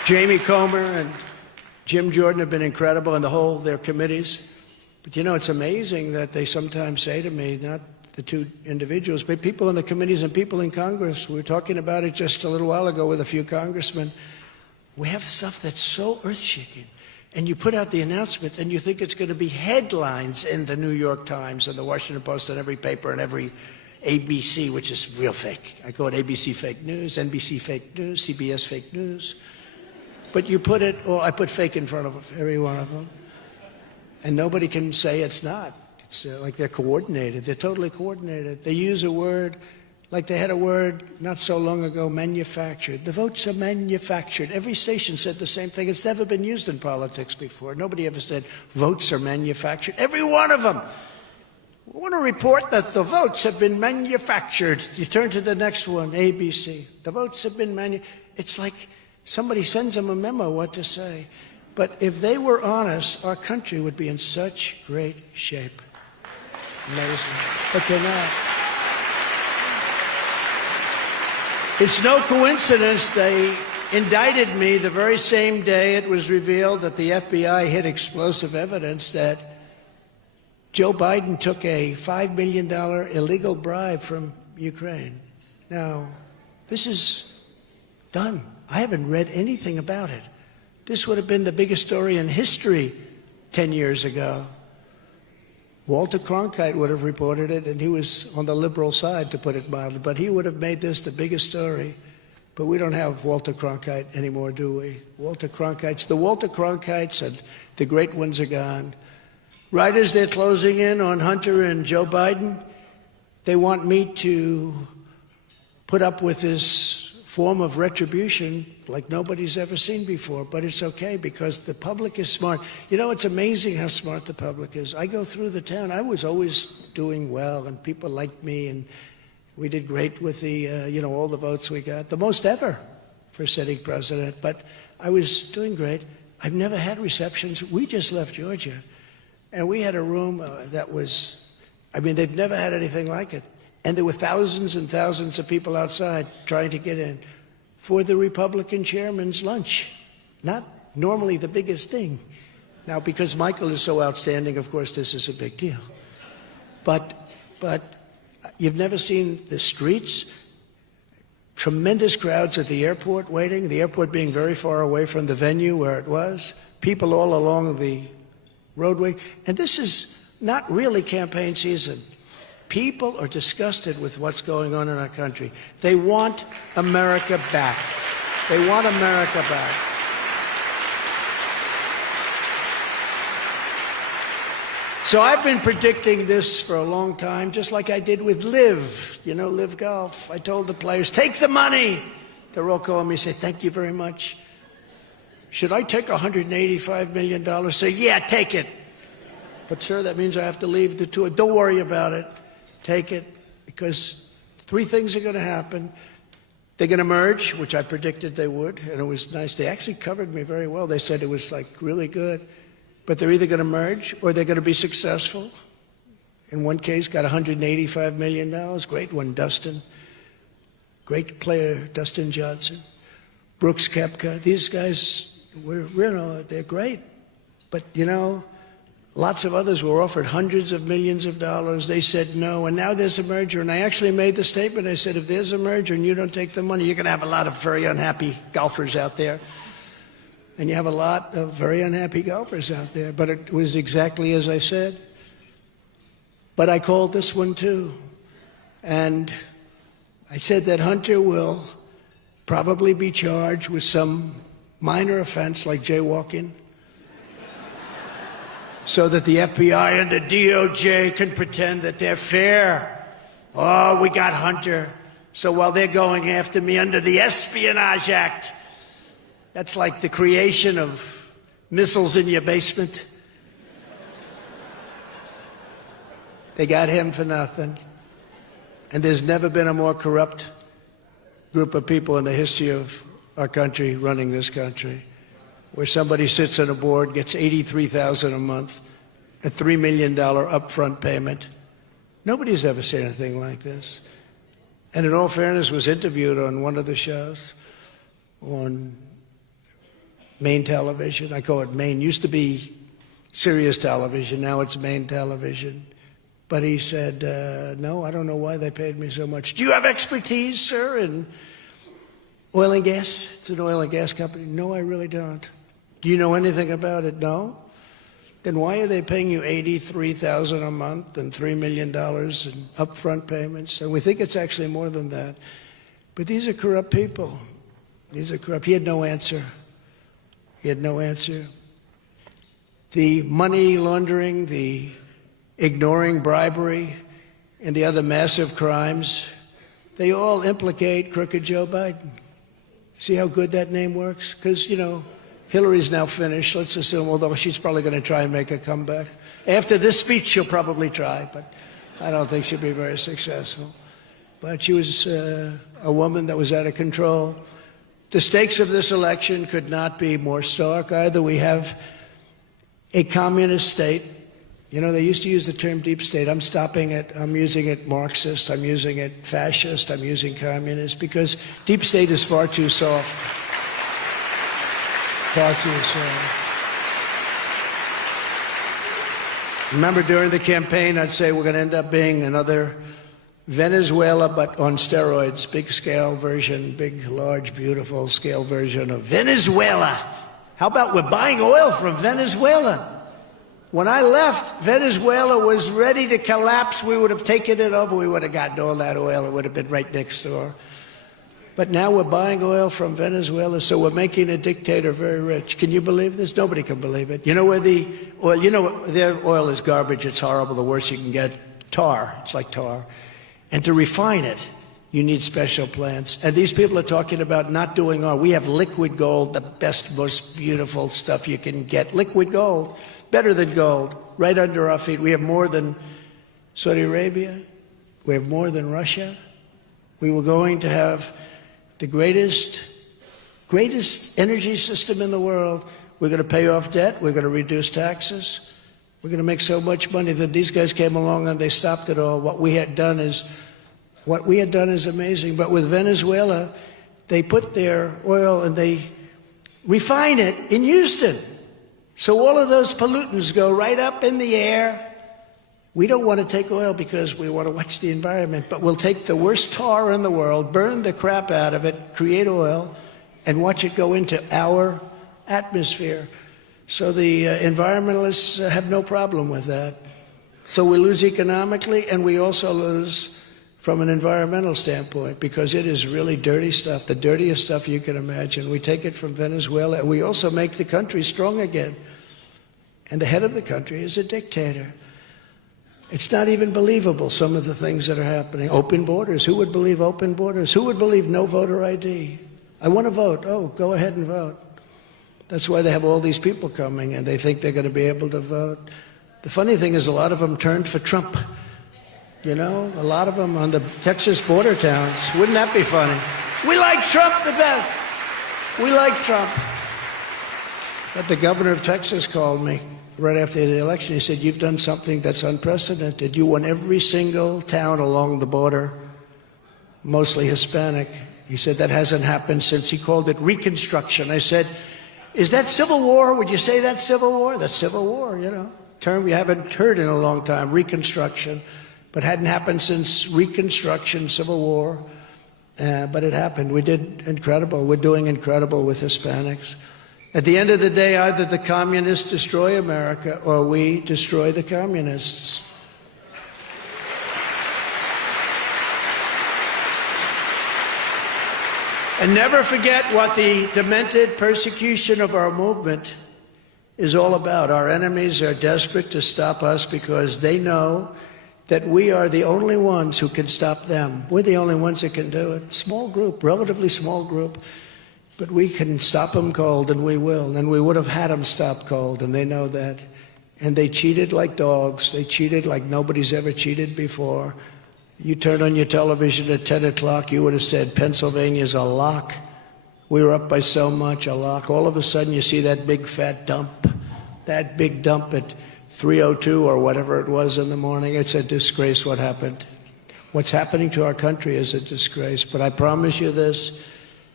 Jamie Comer and Jim Jordan have been incredible, and their committees. But you know, it's amazing that they sometimes say to me, not the two individuals, but people in the committees and people in Congress. We were talking about it just a little while ago with a few congressmen. We have stuff that's so earth-shaking. And you put out the announcement, and you think it's going to be headlines in the New York Times and the Washington Post and every paper and every ABC, which is real fake. I call it ABC fake news, NBC fake news, CBS fake news. But you put it, or I put fake in front of every one of them. And nobody can say it's not. It's like they're coordinated. They're totally coordinated. They use a word, like they had a word not so long ago, manufactured. The votes are manufactured. Every station said the same thing. It's never been used in politics before. Nobody ever said votes are manufactured. Every one of them. We want to report that the votes have been manufactured. You turn to the next one, ABC. The votes have been manufactured. It's like somebody sends them a memo what to say. But if they were honest, our country would be in such great shape. Amazing. But they're not. It's no coincidence they indicted me the very same day it was revealed that the FBI hid explosive evidence that Joe Biden took a $5 million illegal bribe from Ukraine. Now, this is done. I haven't read anything about it. This would have been the biggest story in history 10 years ago. Walter Cronkite would have reported it, and he was on the liberal side, to put it mildly, but he would have made this the biggest story. But we don't have Walter Cronkite anymore, do we? The Walter Cronkites and the great ones are gone. Right as they're closing in on Hunter and Joe Biden, they want me to put up with this form of retribution like nobody's ever seen before. But it's okay, because the public is smart. You know, it's amazing how smart the public is. I go through the town. I was always doing well, and people liked me, and we did great with the, all the votes we got, the most ever for sitting president. But I was doing great. I've never had receptions. We just left Georgia, and we had a room that was, they've never had anything like it. And there were thousands and thousands of people outside trying to get in for the Republican chairman's lunch. Not normally the biggest thing. Now, because Michael is so outstanding, of course, this is a big deal. But you've never seen the streets, tremendous crowds at the airport waiting, the airport being very far away from the venue where it was, people all along the roadway. And this is not really campaign season. People are disgusted with what's going on in our country. They want America back. They want America back. So I've been predicting this for a long time, just like I did with Live. Live Golf. I told the players, take the money. They're all calling me, say, thank you very much. Should I take $185 million? Say, yeah, take it. But, sir, that means I have to leave the tour. Don't worry about it. Take it, because three things are going to happen. They're going to merge, which I predicted they would, and it was nice. They actually covered me very well. They said it was, really good. But they're either going to merge or they're going to be successful. In one case, got $185 million. Great one, Dustin. Great player, Dustin Johnson. Brooks Koepka. These guys, they're great. But, lots of others were offered hundreds of millions of dollars. They said no, and now there's a merger. And I actually made the statement. I said, if there's a merger and you don't take the money, you're going to have a lot of very unhappy golfers out there. And you have a lot of very unhappy golfers out there. But it was exactly as I said. But I called this one too. And I said that Hunter will probably be charged with some minor offense like jaywalking, so that the FBI and the DOJ can pretend that they're fair. Oh, we got Hunter. So while they're going after me under the Espionage Act, that's like the creation of missiles in your basement. They got him for nothing. And there's never been a more corrupt group of people in the history of our country running this country, where somebody sits on a board, gets $83,000 a month, a $3 million upfront payment. Nobody's ever seen anything like this. And in all fairness, was interviewed on one of the shows on Main television. I call it Main. Used to be Sirius television. Now it's Main television. But he said, no, I don't know why they paid me so much. Do you have expertise, sir, in oil and gas? It's an oil and gas company. No, I really don't. Do you know anything about it? No. Then why are they paying you $83,000 a month and $3 million in upfront payments? And we think it's actually more than that. But these are corrupt people. These are corrupt. He had no answer. He had no answer. The money laundering, the ignoring bribery, and the other massive crimes, they all implicate crooked Joe Biden. See how good that name works? Because, you know, Hillary's now finished, let's assume, although she's probably going to try and make a comeback. After this speech, she'll probably try, but I don't think she'll be very successful. But she was a woman that was out of control. The stakes of this election could not be more stark. Either we have a communist state. You know, they used to use the term deep state. I'm stopping it. I'm using it Marxist. I'm using it fascist. I'm using communist because deep state is far too soft. Far too soft. Remember during the campaign, I'd say we're going to end up being another Venezuela, but on steroids. Big scale version, big, large, beautiful scale version of Venezuela. How about we're buying oil from Venezuela? When I left, Venezuela was ready to collapse. We would have taken it over. We would have gotten all that oil. It would have been right next door. But now we're buying oil from Venezuela, so we're making a dictator very rich. Can you believe this? Nobody can believe it. You know where the oil, you know, their oil is garbage. It's horrible. The worst you can get, tar. It's like tar. And to refine it, you need special plants. And these people are talking about not doing oil. We have liquid gold, the best, most beautiful stuff you can get. Liquid gold, better than gold, right under our feet. We have more than Saudi Arabia. We have more than Russia. We were going to have the greatest energy system in the world. We're going to pay off debt. We're going to reduce taxes. We're going to make so much money that these guys came along and they stopped it all. What we had done is amazing. But with Venezuela, they put their oil and they refine it in Houston. So all of those pollutants go right up in the air. We don't want to take oil because we want to watch the environment, but we'll take the worst tar in the world, burn the crap out of it, create oil, and watch it go into our atmosphere. So the environmentalists have no problem with that. So we lose economically, and we also lose from an environmental standpoint because it is really dirty stuff, the dirtiest stuff you can imagine. We take it from Venezuela, and we also make the country strong again. And the head of the country is a dictator. It's not even believable, some of the things that are happening. Open borders. Who would believe open borders? Who would believe no voter ID? I want to vote. Oh, go ahead and vote. That's why they have all these people coming, and they think they're going to be able to vote. The funny thing is a lot of them turned for Trump. You know, a lot of them on the Texas border towns. Wouldn't that be funny? We like Trump the best. We like Trump. But the governor of Texas called me right after the election. He said, you've done something that's unprecedented. You won every single town along the border, mostly Hispanic. He said, that hasn't happened since, he called it Reconstruction. I said, is that Civil War? Would you say that's Civil War? That's Civil War, you know. Term we haven't heard in a long time, Reconstruction. But hadn't happened since Reconstruction, Civil War. But it happened. We did incredible. We're doing incredible with Hispanics. At the end of the day, either the communists destroy America or we destroy the communists. And never forget what the demented persecution of our movement is all about. Our enemies are desperate to stop us because they know that we are the only ones who can stop them. We're the only ones that can do it. Small group, relatively small group. But we can stop them cold, and we will. And we would have had them stop cold, and they know that. And they cheated like dogs. They cheated like nobody's ever cheated before. You turn on your television at 10 o'clock, you would have said, Pennsylvania's a lock. We were up by so much, a lock. All of a sudden, you see that big fat dump, that big dump at 3:02 or whatever it was in the morning. It's a disgrace what happened. What's happening to our country is a disgrace. But I promise you this,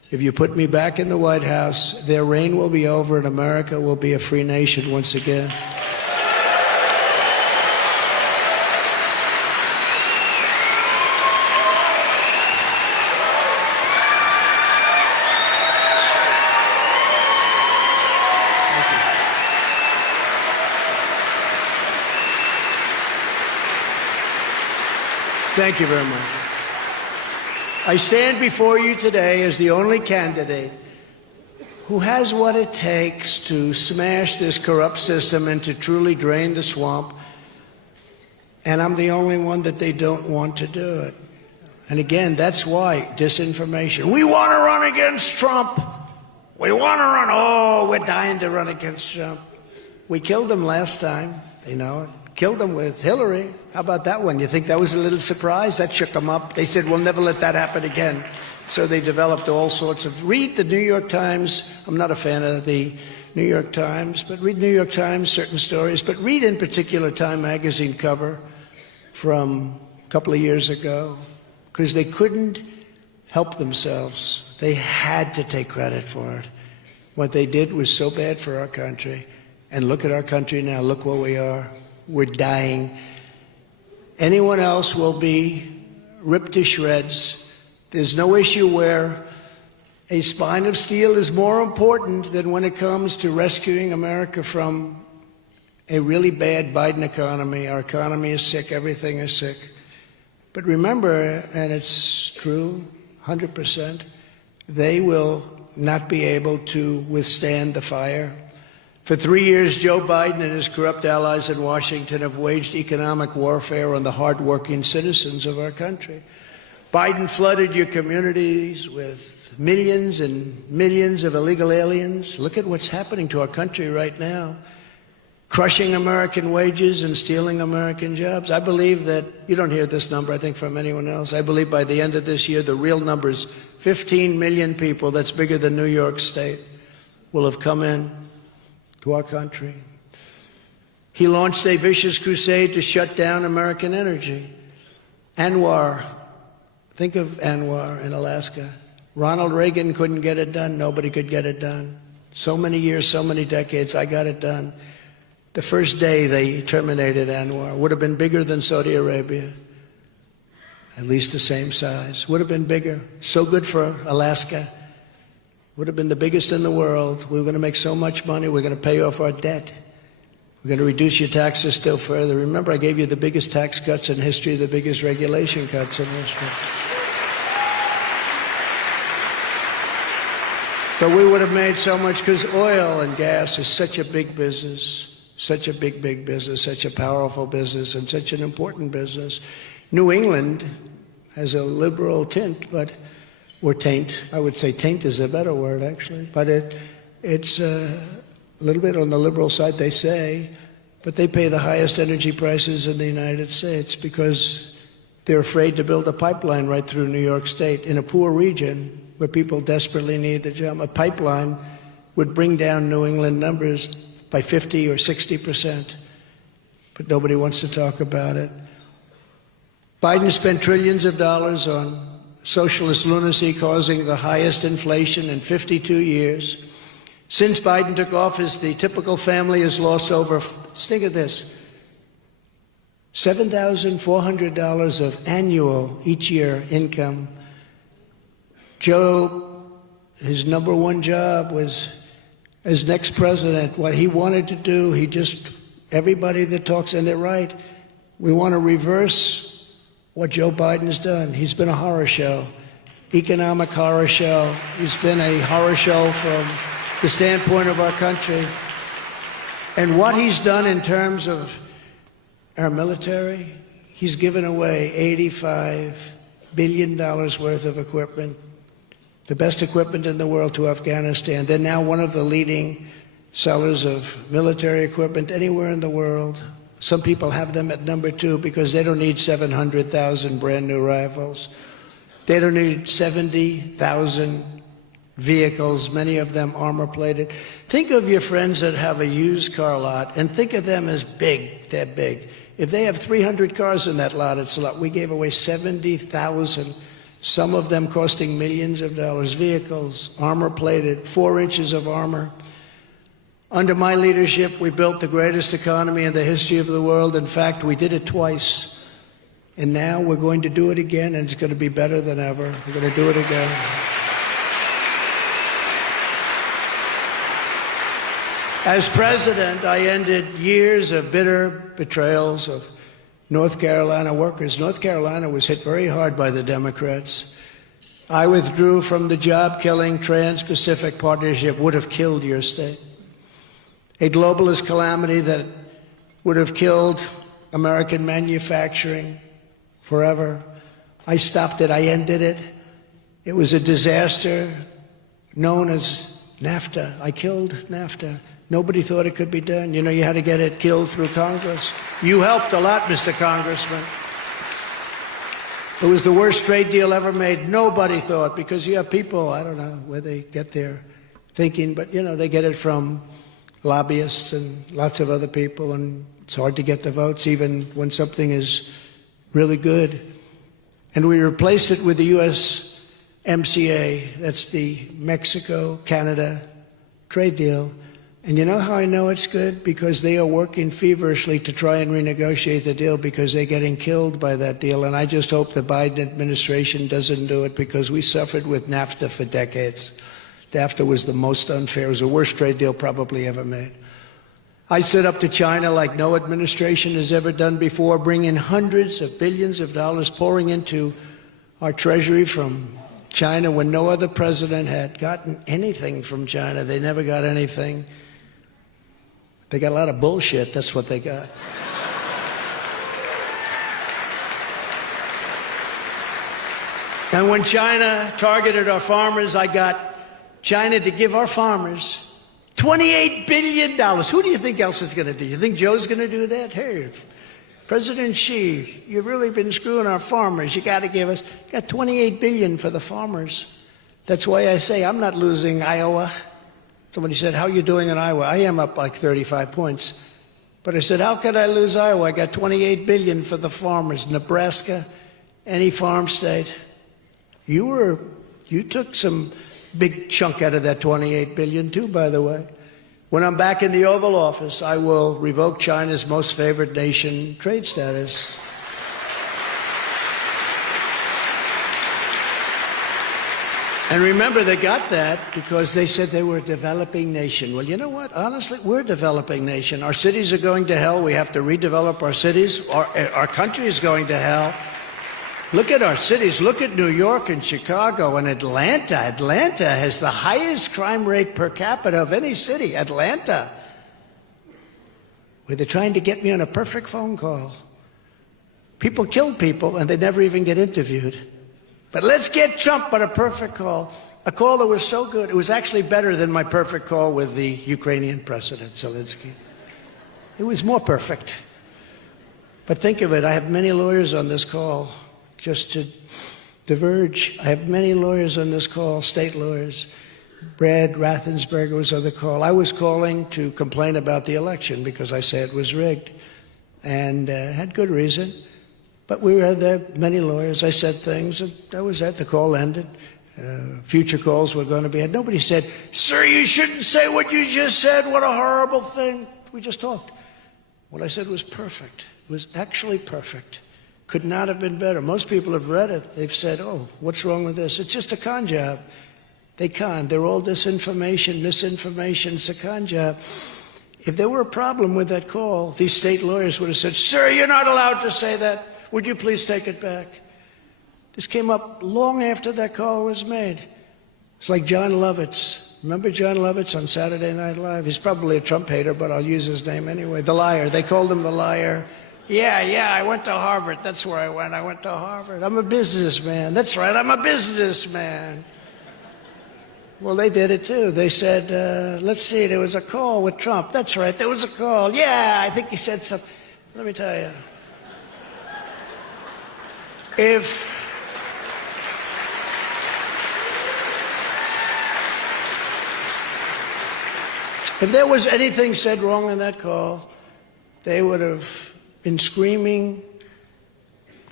If you put me back in the White House, their reign will be over and America will be a free nation once again. Thank you very much. I stand before you today as the only candidate who has what it takes to smash this corrupt system and to truly drain the swamp. And I'm the only one that they don't want to do it. And again, that's why disinformation. We want to run against Trump. We want to run. Oh, we're dying to run against Trump. We killed him last time. They know it. Killed him with Hillary. How about that one? You think that was a little surprise? That shook them up. They said, we'll never let that happen again. So they developed all sorts of... Read the New York Times. I'm not a fan of the New York Times, but read New York Times, certain stories. But read in particular Time magazine cover from a couple of years ago, because they couldn't help themselves. They had to take credit for it. What they did was so bad for our country. And look at our country now. Look where we are. We're dying. Anyone else will be ripped to shreds. There's no issue where a spine of steel is more important than when it comes to rescuing America from a really bad Biden economy. Our economy is sick. Everything is sick. But remember, and it's true, 100%, they will not be able to withstand the fire. For 3 years, Joe Biden and his corrupt allies in Washington have waged economic warfare on the hardworking citizens of our country. Biden flooded your communities with millions and millions of illegal aliens. Look at what's happening to our country right now. Crushing American wages and stealing American jobs. I believe that, you don't hear this number, I think, from anyone else. I believe by the end of this year, the real number is 15 million people, that's bigger than New York State, will have come in to our country. He launched a vicious crusade to shut down American energy. Anwar, think of Anwar in Alaska. Ronald Reagan couldn't get it done. Nobody could get it done. So many years, so many decades, I got it done. The first day they terminated Anwar. Would have been bigger than Saudi Arabia. At least the same size. Would have been bigger. So good for Alaska. Would have been the biggest in the world. We were going to make so much money. We're going to pay off our debt. We're going to reduce your taxes still further. Remember, I gave you the biggest tax cuts in history, the biggest regulation cuts in history. But we would have made so much, because oil and gas is such a big business, such a big, big business, such a powerful business, and such an important business. New England has a liberal tint, but... or taint. I would say taint is a better word, actually. But it's a little bit on the liberal side, they say. But they pay the highest energy prices in the United States because they're afraid to build a pipeline right through New York State in a poor region where people desperately need the job. A pipeline would bring down New England numbers by 50 or 60%. But nobody wants to talk about it. Biden spent trillions of dollars on socialist lunacy, causing the highest inflation in 52 years. Since Biden took office, the typical family has lost over, think of this, $7,400 of annual, each year, income. Joe, his number one job was, as next president, what he wanted to do, everybody that talks, and they're right, we want to reverse what Joe Biden's done. He's been a horror show, economic horror show. He's been a horror show from the standpoint of our country. And what he's done in terms of our military, he's given away $85 billion worth of equipment, the best equipment in the world, to Afghanistan. They're now one of the leading sellers of military equipment anywhere in the world. Some people have them at number 2 because they don't need 700,000 brand new rifles. They don't need 70,000 vehicles, many of them armor plated. Think of your friends that have a used car lot and think of them as big. They're big. If they have 300 cars in that lot, it's a lot. We gave away 70,000 some of them costing millions of dollars, vehicles, armor-plated, 4 inches of armor. Under my leadership, we built the greatest economy in the history of the world. In fact, we did it twice. And now we're going to do it again, and it's going to be better than ever. We're going to do it again. As president, I ended years of bitter betrayals of North Carolina workers. North Carolina was hit very hard by the Democrats. I withdrew from the job-killing Trans-Pacific Partnership, would have killed your state. A globalist calamity that would have killed American manufacturing forever. I stopped it. I ended it. It was a disaster known as NAFTA. I killed NAFTA. Nobody thought it could be done. You know, you had to get it killed through Congress. You helped a lot, Mr. Congressman. It was the worst trade deal ever made. Nobody thought, because you have people, I don't know where they get their thinking, but, you know, they get it from lobbyists and lots of other people, and it's hard to get the votes, even when something is really good. And we replaced it with the USMCA. That's the Mexico-Canada trade deal. And you know how I know it's good? Because they are working feverishly to try and renegotiate the deal, because they're getting killed by that deal. And I just hope the Biden administration doesn't do it, because we suffered with NAFTA for decades. NAFTA was the most unfair. It was the worst trade deal probably ever made. I stood up to China like no administration has ever done before, bringing hundreds of billions of dollars pouring into our treasury from China when no other president had gotten anything from China. They never got anything. They got a lot of bullshit. That's what they got. And when China targeted our farmers, I got China to give our farmers $28 billion. Who do you think else is going to do? You think Joe's going to do that? Hey, President Xi, you've really been screwing our farmers. You got to give us, got $28 billion for the farmers. That's why I say I'm not losing Iowa. Somebody said, how are you doing in Iowa? I am up like 35 points. But I said, how could I lose Iowa? I got $28 billion for the farmers. Nebraska, any farm state. You took some big chunk out of that $28 billion too, by the way. When I'm back in the Oval Office, I will revoke China's most favored nation trade status. And remember, they got that because they said they were a developing nation. Well, you know what? Honestly, we're a developing nation. Our cities are going to hell. We have to redevelop our cities. Our country is going to hell. Look at our cities. Look at New York and Chicago and Atlanta. Atlanta has the highest crime rate per capita of any city. Atlanta. Where they're trying to get me on a perfect phone call. People kill people and they never even get interviewed. But let's get Trump on a perfect call. A call that was so good. It was actually better than my perfect call with the Ukrainian President, Zelensky. It was more perfect. But think of it. I have many lawyers on this call. Just to diverge, I have many lawyers on this call, state lawyers. Brad Raffensperger was on the call. I was calling to complain about the election because I said it was rigged, and had good reason. But we had there many lawyers. I said things, and that was it. The call ended. Future calls were going to be had. Nobody said, sir, you shouldn't say what you just said. What a horrible thing. We just talked. What I said was perfect. It was actually perfect. Could not have been better. Most people have read it. They've said, oh, what's wrong with this? It's just a con job. They con. They're all disinformation, misinformation. It's a con job. If there were a problem with that call, these state lawyers would have said, sir, you're not allowed to say that. Would you please take it back? This came up long after that call was made. It's like John Lovitz. Remember John Lovitz on Saturday Night Live? He's probably a Trump hater, but I'll use his name anyway. The liar. They called him the liar. Yeah, I went to Harvard. That's where I went. I went to Harvard. I'm a businessman. That's right, I'm a businessman. Well, they did it too. They said, let's see, there was a call with Trump. That's right, there was a call. Yeah, I think he said something. Let me tell you. If there was anything said wrong in that call, they would have been screaming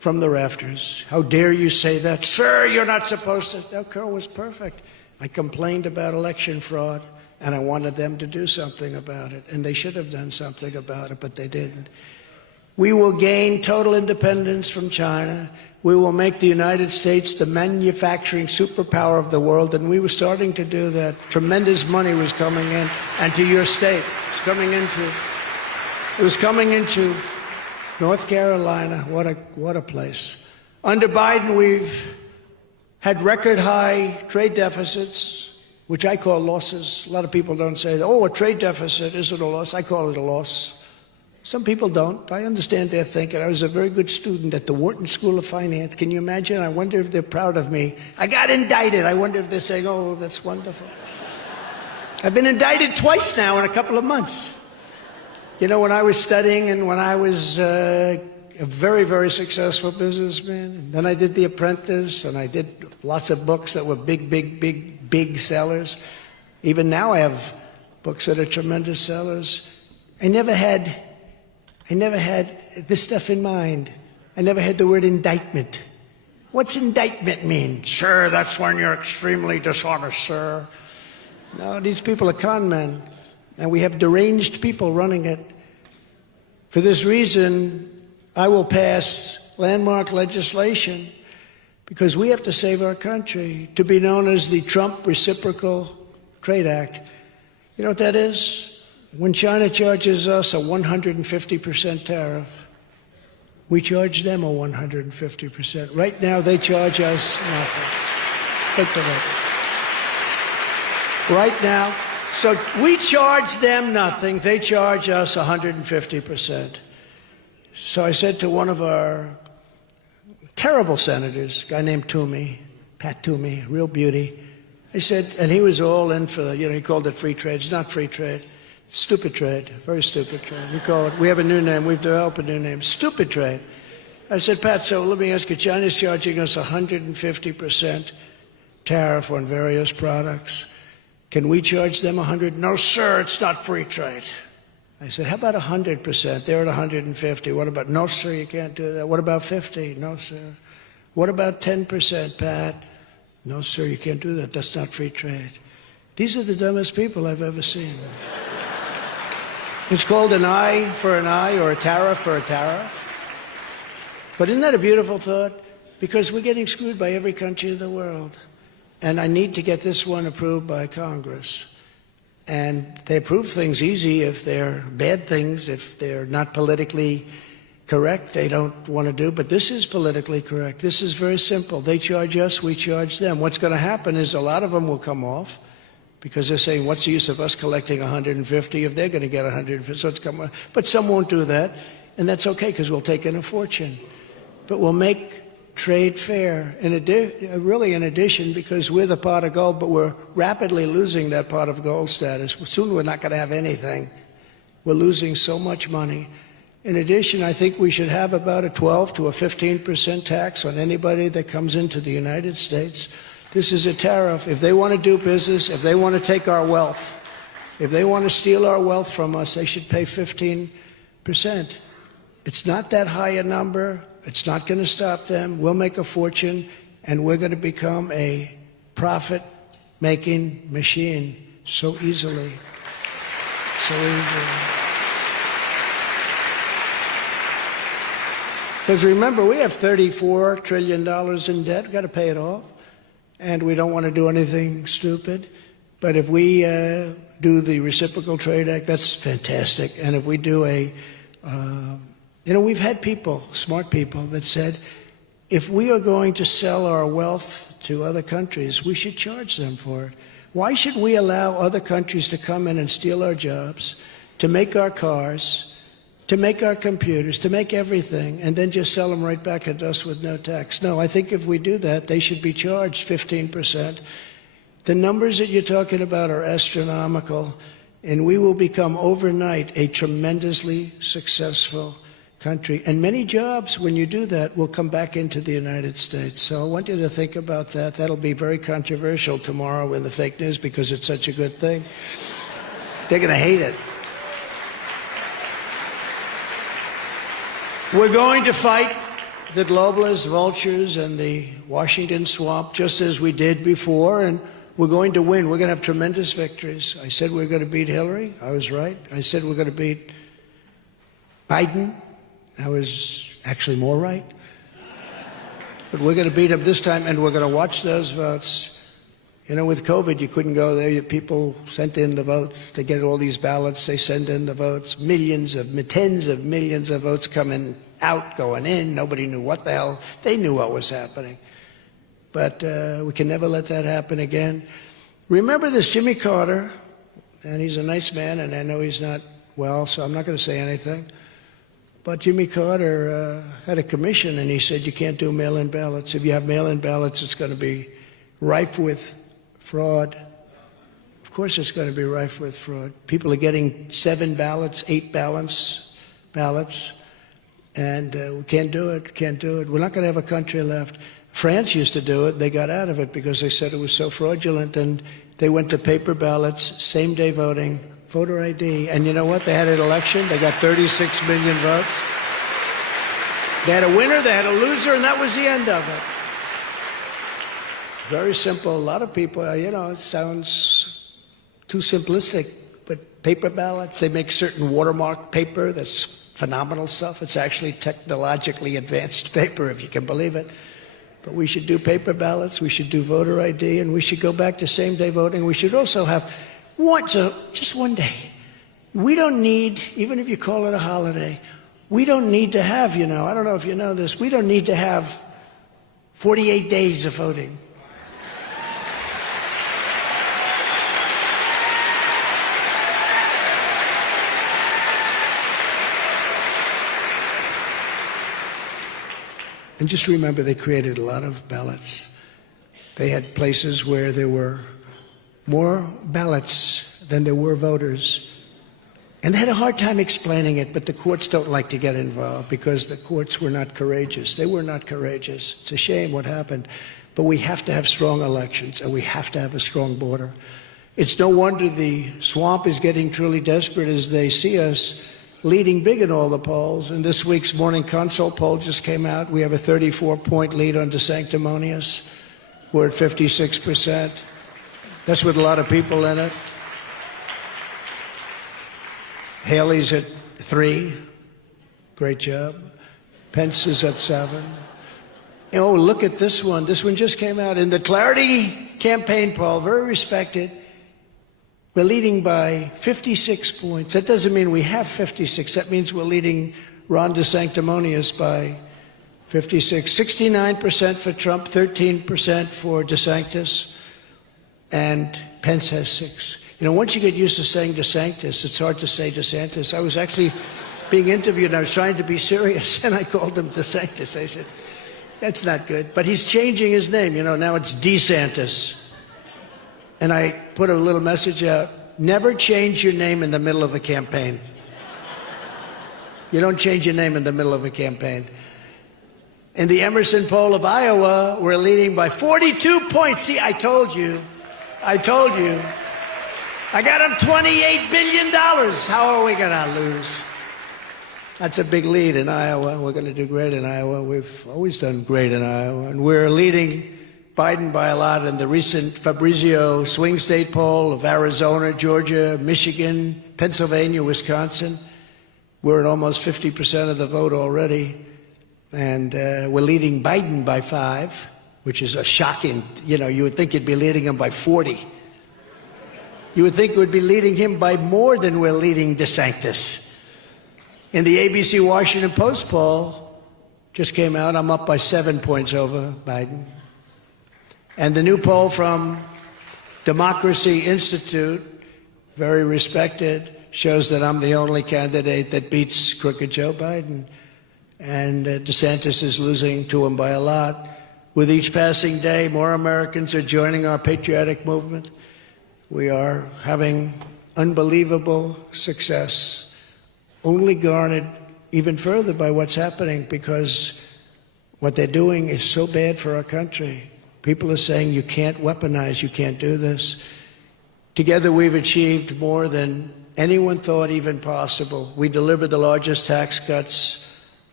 from the rafters. How dare you say that? Sir, you're not supposed to. That girl was perfect. I complained about election fraud, and I wanted them to do something about it. And they should have done something about it, but they didn't. We will gain total independence from China. We will make the United States the manufacturing superpower of the world, and we were starting to do that. Tremendous money was coming in, and to your state. It was coming into North Carolina. What a place. Under Biden, we've had record high trade deficits, which I call losses. A lot of people don't say, oh, a trade deficit isn't a loss. I call it a loss. Some people don't. I understand their thinking. I was a very good student at the Wharton School of Finance. Can you imagine? I wonder if they're proud of me. I got indicted. I wonder if they're saying, oh, that's wonderful. I've been indicted twice now in a couple of months. You know, when I was studying and when I was a very, very successful businessman, then I did The Apprentice, and I did lots of books that were big sellers. Even now I have books that are tremendous sellers. I never had this stuff in mind. I never had the word indictment. What's indictment mean? Sir, that's when you're extremely dishonest, sir. No, these people are con men, and we have deranged people running it. For this reason, I will pass landmark legislation because we have to save our country, to be known as the Trump Reciprocal Trade Act. You know what that is? When China charges us a 150% tariff, we charge them a 150%. Right now, they charge us nothing. Think of it. Right now, so we charge them nothing. They charge us 150%. So I said to one of our terrible senators, a guy named Toomey, Pat Toomey, real beauty. I said, and he was all in for the, he called it free trade. It's not free trade. It's stupid trade, very stupid trade. We have a new name. We've developed a new name, stupid trade. I said, Pat, so let me ask you, China's charging us 150% tariff on various products. Can we charge them 100? No, sir, it's not free trade. I said, how about 100%? They're at 150. What about, no, sir, you can't do that. What about 50? No, sir. What about 10%, Pat? No, sir, you can't do that. That's not free trade. These are the dumbest people I've ever seen. It's called an eye for an eye or a tariff for a tariff. But isn't that a beautiful thought? Because we're getting screwed by every country in the world. And I need to get this one approved by Congress. And they approve things easy if they're bad things, if they're not politically correct, they don't want to do. But this is politically correct. This is very simple. They charge us, we charge them. What's going to happen is a lot of them will come off because they're saying, what's the use of us collecting 150 if they're going to get 150? So it's come off. But some won't do that, and that's okay because we'll take in a fortune. But we'll make trade fair, really in addition, because we're the pot of gold, but we're rapidly losing that pot of gold status. Soon we're not going to have anything. We're losing so much money. In addition, I think we should have about a 12 to a 15% tax on anybody that comes into the United States. This is a tariff. If they want to do business, if they want to take our wealth, if they want to steal our wealth from us, they should pay 15%. It's not that high a number. It's not going to stop them. We'll make a fortune, and we're going to become a profit-making machine so easily. So easily. Because remember, we have $34 trillion in debt. We've got to pay it off. And we don't want to do anything stupid. But if we do the Reciprocal Trade Act, that's fantastic. And if we do we've had people, smart people, that said, if we are going to sell our wealth to other countries, we should charge them for it. Why should we allow other countries to come in and steal our jobs, to make our cars, to make our computers, to make everything, and then just sell them right back at us with no tax? No, I think if we do that, they should be charged 15%. The numbers that you're talking about are astronomical, and we will become overnight a tremendously successful country. And many jobs, when you do that, will come back into the United States. So I want you to think about that. That'll be very controversial tomorrow in the fake news because it's such a good thing. They're going to hate it. We're going to fight the globalists, vultures, and the Washington swamp, just as we did before, and we're going to win. We're going to have tremendous victories. I said we're going to beat Hillary. I was right. I said we're going to beat Biden. I was actually more right. But we're going to beat him this time, and we're going to watch those votes. You know, with COVID, you couldn't go there. People sent in the votes. They get all these ballots. They send in the votes. Tens of millions of votes coming out, going in. Nobody knew what the hell. They knew what was happening. But we can never let that happen again. Remember this Jimmy Carter, and he's a nice man, and I know he's not well, so I'm not going to say anything. But Jimmy Carter had a commission, and he said you can't do mail-in ballots. If you have mail-in ballots, it's going to be rife with fraud. Of course it's going to be rife with fraud. People are getting 7 ballots, 8 ballots, and we can't do it, can't do it. We're not going to have a country left. France used to do it. They got out of it because they said it was so fraudulent, and they went to paper ballots, same-day voting, voter ID. And you know what? They had an election. They got 36 million votes. They had a winner, they had a loser, and that was the end of it. Very simple. A lot of people, you know, it sounds too simplistic, but paper ballots, they make certain watermark paper that's phenomenal stuff. It's actually technologically advanced paper, if you can believe it. But we should do paper ballots, we should do voter ID, and we should go back to same-day voting. We should also have just one day. We don't need, even if you call it a holiday, we don't need to have, you know, I don't know if you know this, we don't need to have 48 days of voting. And just remember, they created a lot of ballots. They had places where there were more ballots than there were voters. And they had a hard time explaining it, but the courts don't like to get involved because the courts were not courageous. They were not courageous. It's a shame what happened. But we have to have strong elections, and we have to have a strong border. It's no wonder the swamp is getting truly desperate as they see us leading big in all the polls. And this week's Morning Consult poll just came out. We have a 34-point lead on DeSanctimonious. We're at 56%. That's with a lot of people in it. Haley's at 3. Great job. Pence is at 7. Oh, look at this one. This one just came out. In the Clarity campaign poll, very respected, we're leading by 56 points. That doesn't mean we have 56. That means we're leading Ron DeSanctimonious by 56. 69% for Trump, 13% for DeSantis, and Pence has 6. You know, once you get used to saying DeSantis, it's hard to say DeSantis. I was actually being interviewed, and I was trying to be serious, and I called him DeSantis. I said, that's not good. But he's changing his name. You know, now it's Desantis. And I put a little message out, never change your name in the middle of a campaign. You don't change your name in the middle of a campaign. In the Emerson poll of Iowa, we're leading by 42 points. See, I told you. I got him $28 billion. How are we going to lose? That's a big lead in Iowa. We're going to do great in Iowa. We've always done great in Iowa. And we're leading Biden by a lot in the recent Fabrizio swing state poll of Arizona, Georgia, Michigan, Pennsylvania, Wisconsin. We're at almost 50% of the vote already. And we're leading Biden by 5, which is a shocking, you know, you would think you'd be leading him by 40. You would think we'd be leading him by more than we're leading DeSantis. In the ABC Washington Post poll, just came out, I'm up by 7 points over Biden. And the new poll from Democracy Institute, very respected, shows that I'm the only candidate that beats crooked Joe Biden. And DeSantis is losing to him by a lot. With each passing day, more Americans are joining our patriotic movement. We are having unbelievable success, only garnered even further by what's happening, because what they're doing is so bad for our country. People are saying you can't weaponize, you can't do this. Together we've achieved more than anyone thought even possible. We delivered the largest tax cuts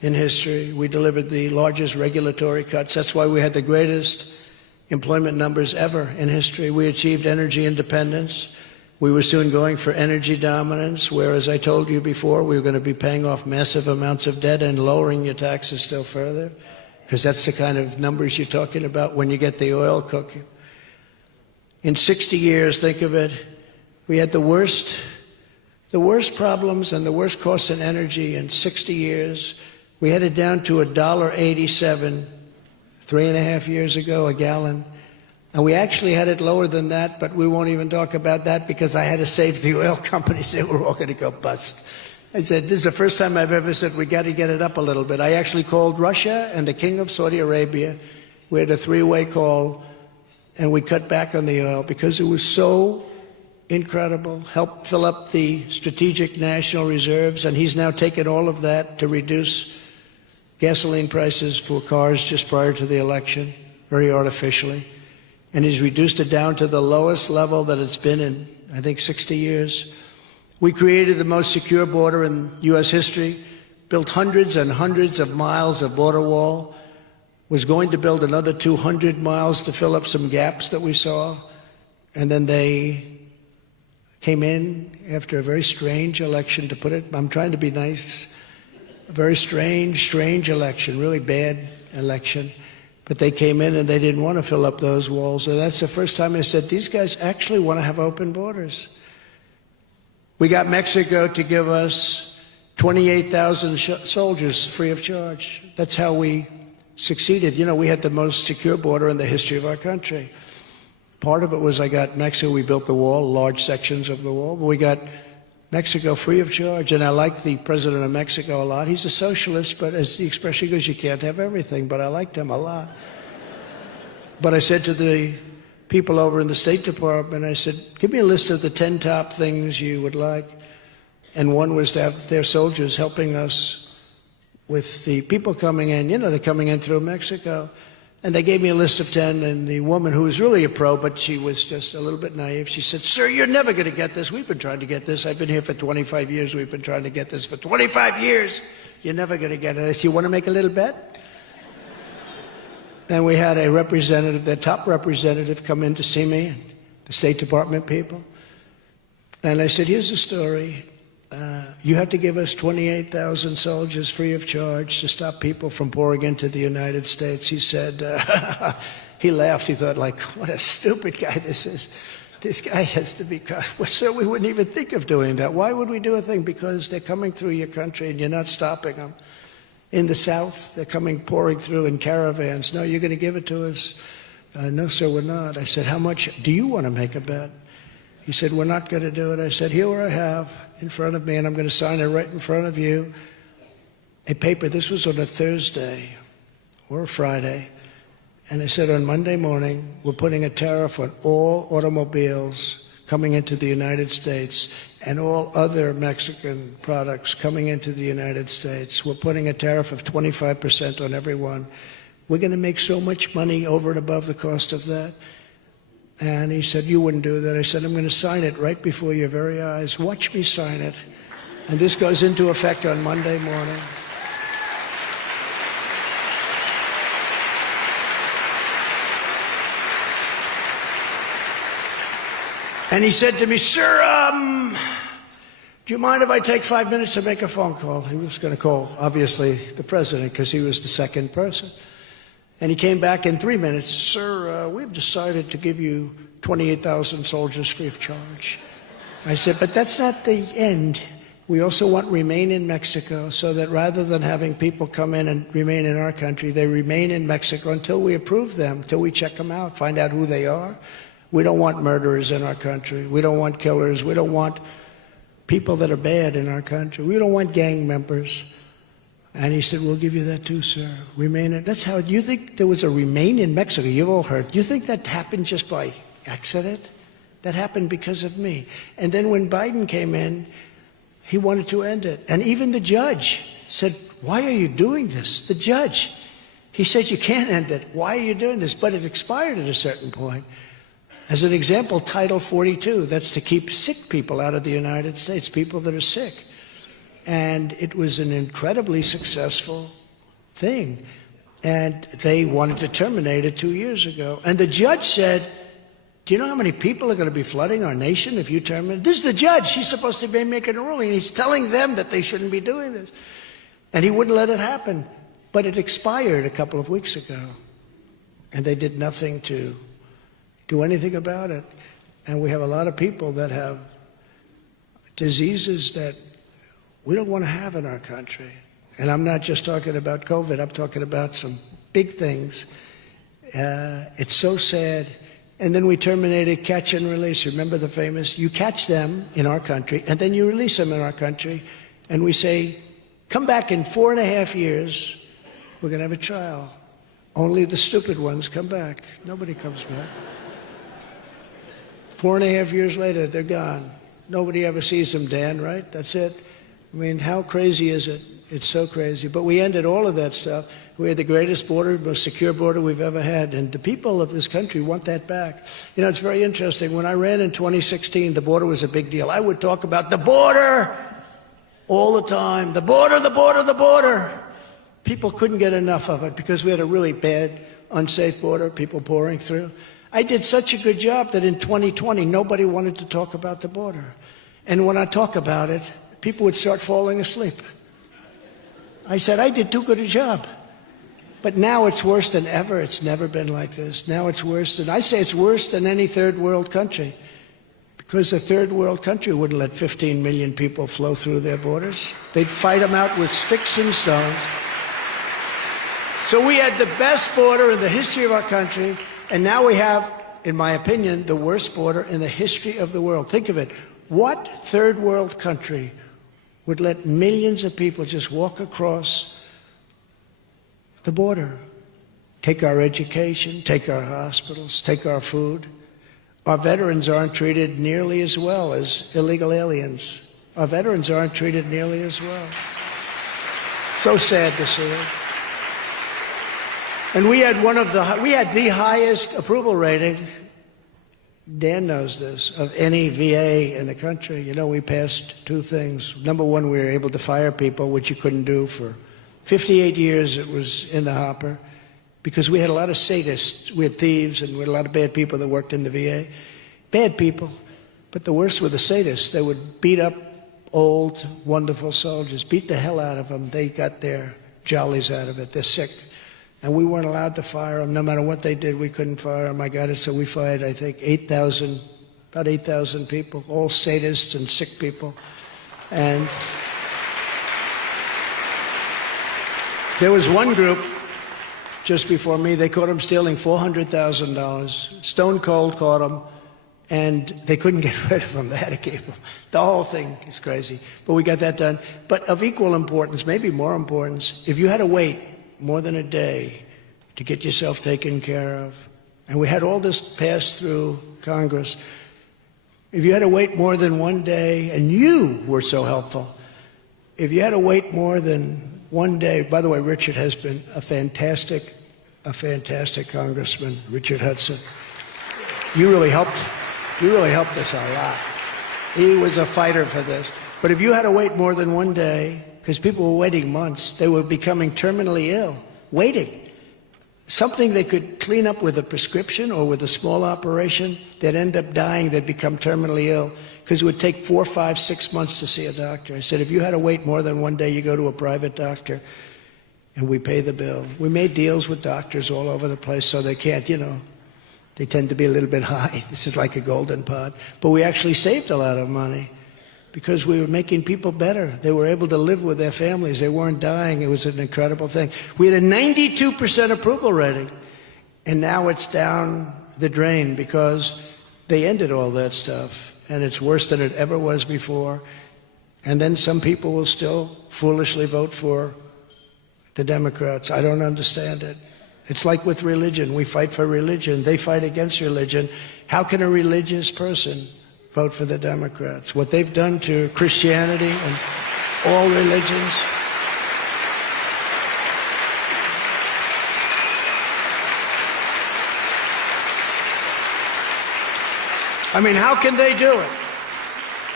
in history. We delivered the largest regulatory cuts. That's why we had the greatest employment numbers ever in history. We achieved energy independence. We were soon going for energy dominance, where, as I told you before, we were going to be paying off massive amounts of debt and lowering your taxes still further, because that's the kind of numbers you're talking about when you get the oil cooking. In 60 years, think of it, we had the worst problems and the worst costs in energy in 60 years. We had it down to $1.87 3.5 years ago a gallon. And we actually had it lower than that, but we won't even talk about that because I had to save the oil companies. They were all going to go bust. I said, this is the first time I've ever said we got to get it up a little bit. I actually called Russia and the King of Saudi Arabia. We had a three-way call, and we cut back on the oil because it was so incredible. Helped fill up the strategic national reserves, and he's now taken all of that to reduce gasoline prices for cars just prior to the election, very artificially. And he's reduced it down to the lowest level that it's been in, I think, 60 years. We created the most secure border in U.S. history, built hundreds and hundreds of miles of border wall, was going to build another 200 miles to fill up some gaps that we saw. And then they came in after a very strange election, to put it, I'm trying to be nice, a very strange election, really bad election. But they came in and they didn't want to fill up those walls. And that's the first time I said, these guys actually want to have open borders. We got Mexico to give us 28,000 soldiers free of charge. That's how we succeeded. You know, we had the most secure border in the history of our country. Part of it was I got Mexico, we built the wall, large sections of the wall. But we got Mexico free of charge, and I like the president of Mexico a lot. He's a socialist, but as the expression goes, you can't have everything, but I liked him a lot. But I said to the people over in the State Department, I said, give me a list of the 10 top things you would like. And one was to have their soldiers helping us with the people coming in. You know, they're coming in through Mexico. And they gave me a list of 10, and the woman, who was really a pro, but she was just a little bit naive, she said, sir, you're never going to get this. We've been trying to get this. I've been here for 25 years. We've been trying to get this for 25 years. You're never going to get it. I said, you want to make a little bet? And we had a representative, their top representative, come in to see me, the State Department people. And I said, here's the story. You have to give us 28,000 soldiers free of charge to stop people from pouring into the United States. He said, he laughed. He thought, like, what a stupid guy this is. This guy has to be, well, sir, we wouldn't even think of doing that. Why would we do a thing? Because they're coming through your country and you're not stopping them. In the South, they're coming, pouring through in caravans. No, you're going to give it to us? No, sir, we're not. I said, how much do you want to make a bet? He said, we're not going to do it. I said, here I have in front of me, and I'm going to sign it right in front of you, a paper. This was on a Thursday or a Friday. And I said, on Monday morning, we're putting a tariff on all automobiles coming into the United States and all other Mexican products coming into the United States. We're putting a tariff of 25% on every one. We're going to make so much money over and above the cost of that. And he said, you wouldn't do that. I said, I'm going to sign it right before your very eyes. Watch me sign it. And this goes into effect on Monday morning. And he said to me, sir, do you mind if I take 5 minutes to make a phone call? He was going to call, obviously, the president, because he was the second person. And he came back in 3 minutes. Sir, we've decided to give you 28,000 soldiers free of charge. I said, but that's not the end. We also want remain in Mexico, so that rather than having people come in and remain in our country, they remain in Mexico until we approve them, until we check them out, find out who they are. We don't want murderers in our country. We don't want killers. We don't want people that are bad in our country. We don't want gang members. And he said, we'll give you that too, sir. Remain in. That's how, you think there was a remain in Mexico? You've all heard. You think that happened just by accident? That happened because of me. And then when Biden came in, he wanted to end it. And even the judge said, why are you doing this? The judge. He said, you can't end it. Why are you doing this? But it expired at a certain point. As an example, Title 42, that's to keep sick people out of the United States, people that are sick. and it was an incredibly successful thing. And they wanted to terminate it 2 years ago. And the judge said, do you know how many people are going to be flooding our nation if you terminate? This is the judge. He's supposed to be making a ruling. He's telling them that they shouldn't be doing this. And he wouldn't let it happen. But it expired a couple of weeks ago. And they did nothing to do anything about it. And we have a lot of people that have diseases that we don't want to have in our country. And I'm not just talking about COVID. I'm talking about some big things. It's so sad. And then we terminated catch and release. Remember the famous, you catch them in our country, and then you release them in our country. And we say, come back in 4.5 years. We're going to have a trial. Only the stupid ones come back. Nobody comes back. 4.5 years later, they're gone. Nobody ever sees them, Dan, right? That's it. I mean, how crazy is it? It's so crazy. But we ended all of that stuff. We had the greatest border, most secure border we've ever had. And the people of this country want that back. You know, it's very interesting. When I ran in 2016, the border was a big deal. I would talk about the border all the time. The border, the border, the border. People couldn't get enough of it because we had a really bad, unsafe border, people pouring through. I did such a good job that in 2020, nobody wanted to talk about the border. And when I talk about it, people would start falling asleep. I said, I did too good a job. But now it's worse than ever. It's never been like this. Now it's worse than, I say it's worse than any third world country. Because a third world country wouldn't let 15 million people flow through their borders. They'd fight them out with sticks and stones. So we had the best border in the history of our country. And now we have, in my opinion, the worst border in the history of the world. Think of it. What third world country would let millions of people just walk across the border, take our education, take our hospitals, take our food? Our veterans aren't treated nearly as well as illegal aliens. Our veterans aren't treated nearly as well. So sad to see it. And we had the highest approval rating, Dan knows this, of any VA in the country. You know, we passed two things. Number one, we were able to fire people, which you couldn't do for 58 years. It was in the hopper because we had a lot of sadists. We had thieves and we had a lot of bad people that worked in the VA. Bad people. But the worst were the sadists. They would beat up old, wonderful soldiers, beat the hell out of them. They got their jollies out of it. They're sick. And we weren't allowed to fire them. No matter what they did, we couldn't fire them. I got it. So we fired, I think, about 8,000 people, all sadists and sick people. And there was one group just before me. They caught them stealing $400,000. Stone Cold caught them, and they couldn't get rid of them. They had to keep them. The whole thing is crazy. But we got that done. But of equal importance, maybe more importance, if you had to wait more than a day to get yourself taken care of. And we had all this passed through Congress. If you had to wait more than one day, and you were so helpful, if you had to wait more than one day, by the way, Richard has been a fantastic congressman, Richard Hudson. You really helped us a lot. He was a fighter for this. But if you had to wait more than one day, because people were waiting months. They were becoming terminally ill, waiting. Something they could clean up with a prescription or with a small operation, they'd end up dying, they'd become terminally ill, because it would take 4, 5, 6 months to see a doctor. I said, if you had to wait more than one day, you go to a private doctor, and we pay the bill. We made deals with doctors all over the place so they can't, you know, they tend to be a little bit high. This is like a golden pot. But we actually saved a lot of money, because we were making people better. They were able to live with their families. They weren't dying. It was an incredible thing. We had a 92% approval rating, and now it's down the drain because they ended all that stuff, and it's worse than it ever was before. And then some people will still foolishly vote for the Democrats. I don't understand it. It's like with religion. We fight for religion. They fight against religion. How can a religious person vote for the Democrats? What they've done to Christianity and all religions. I mean, how can they do it?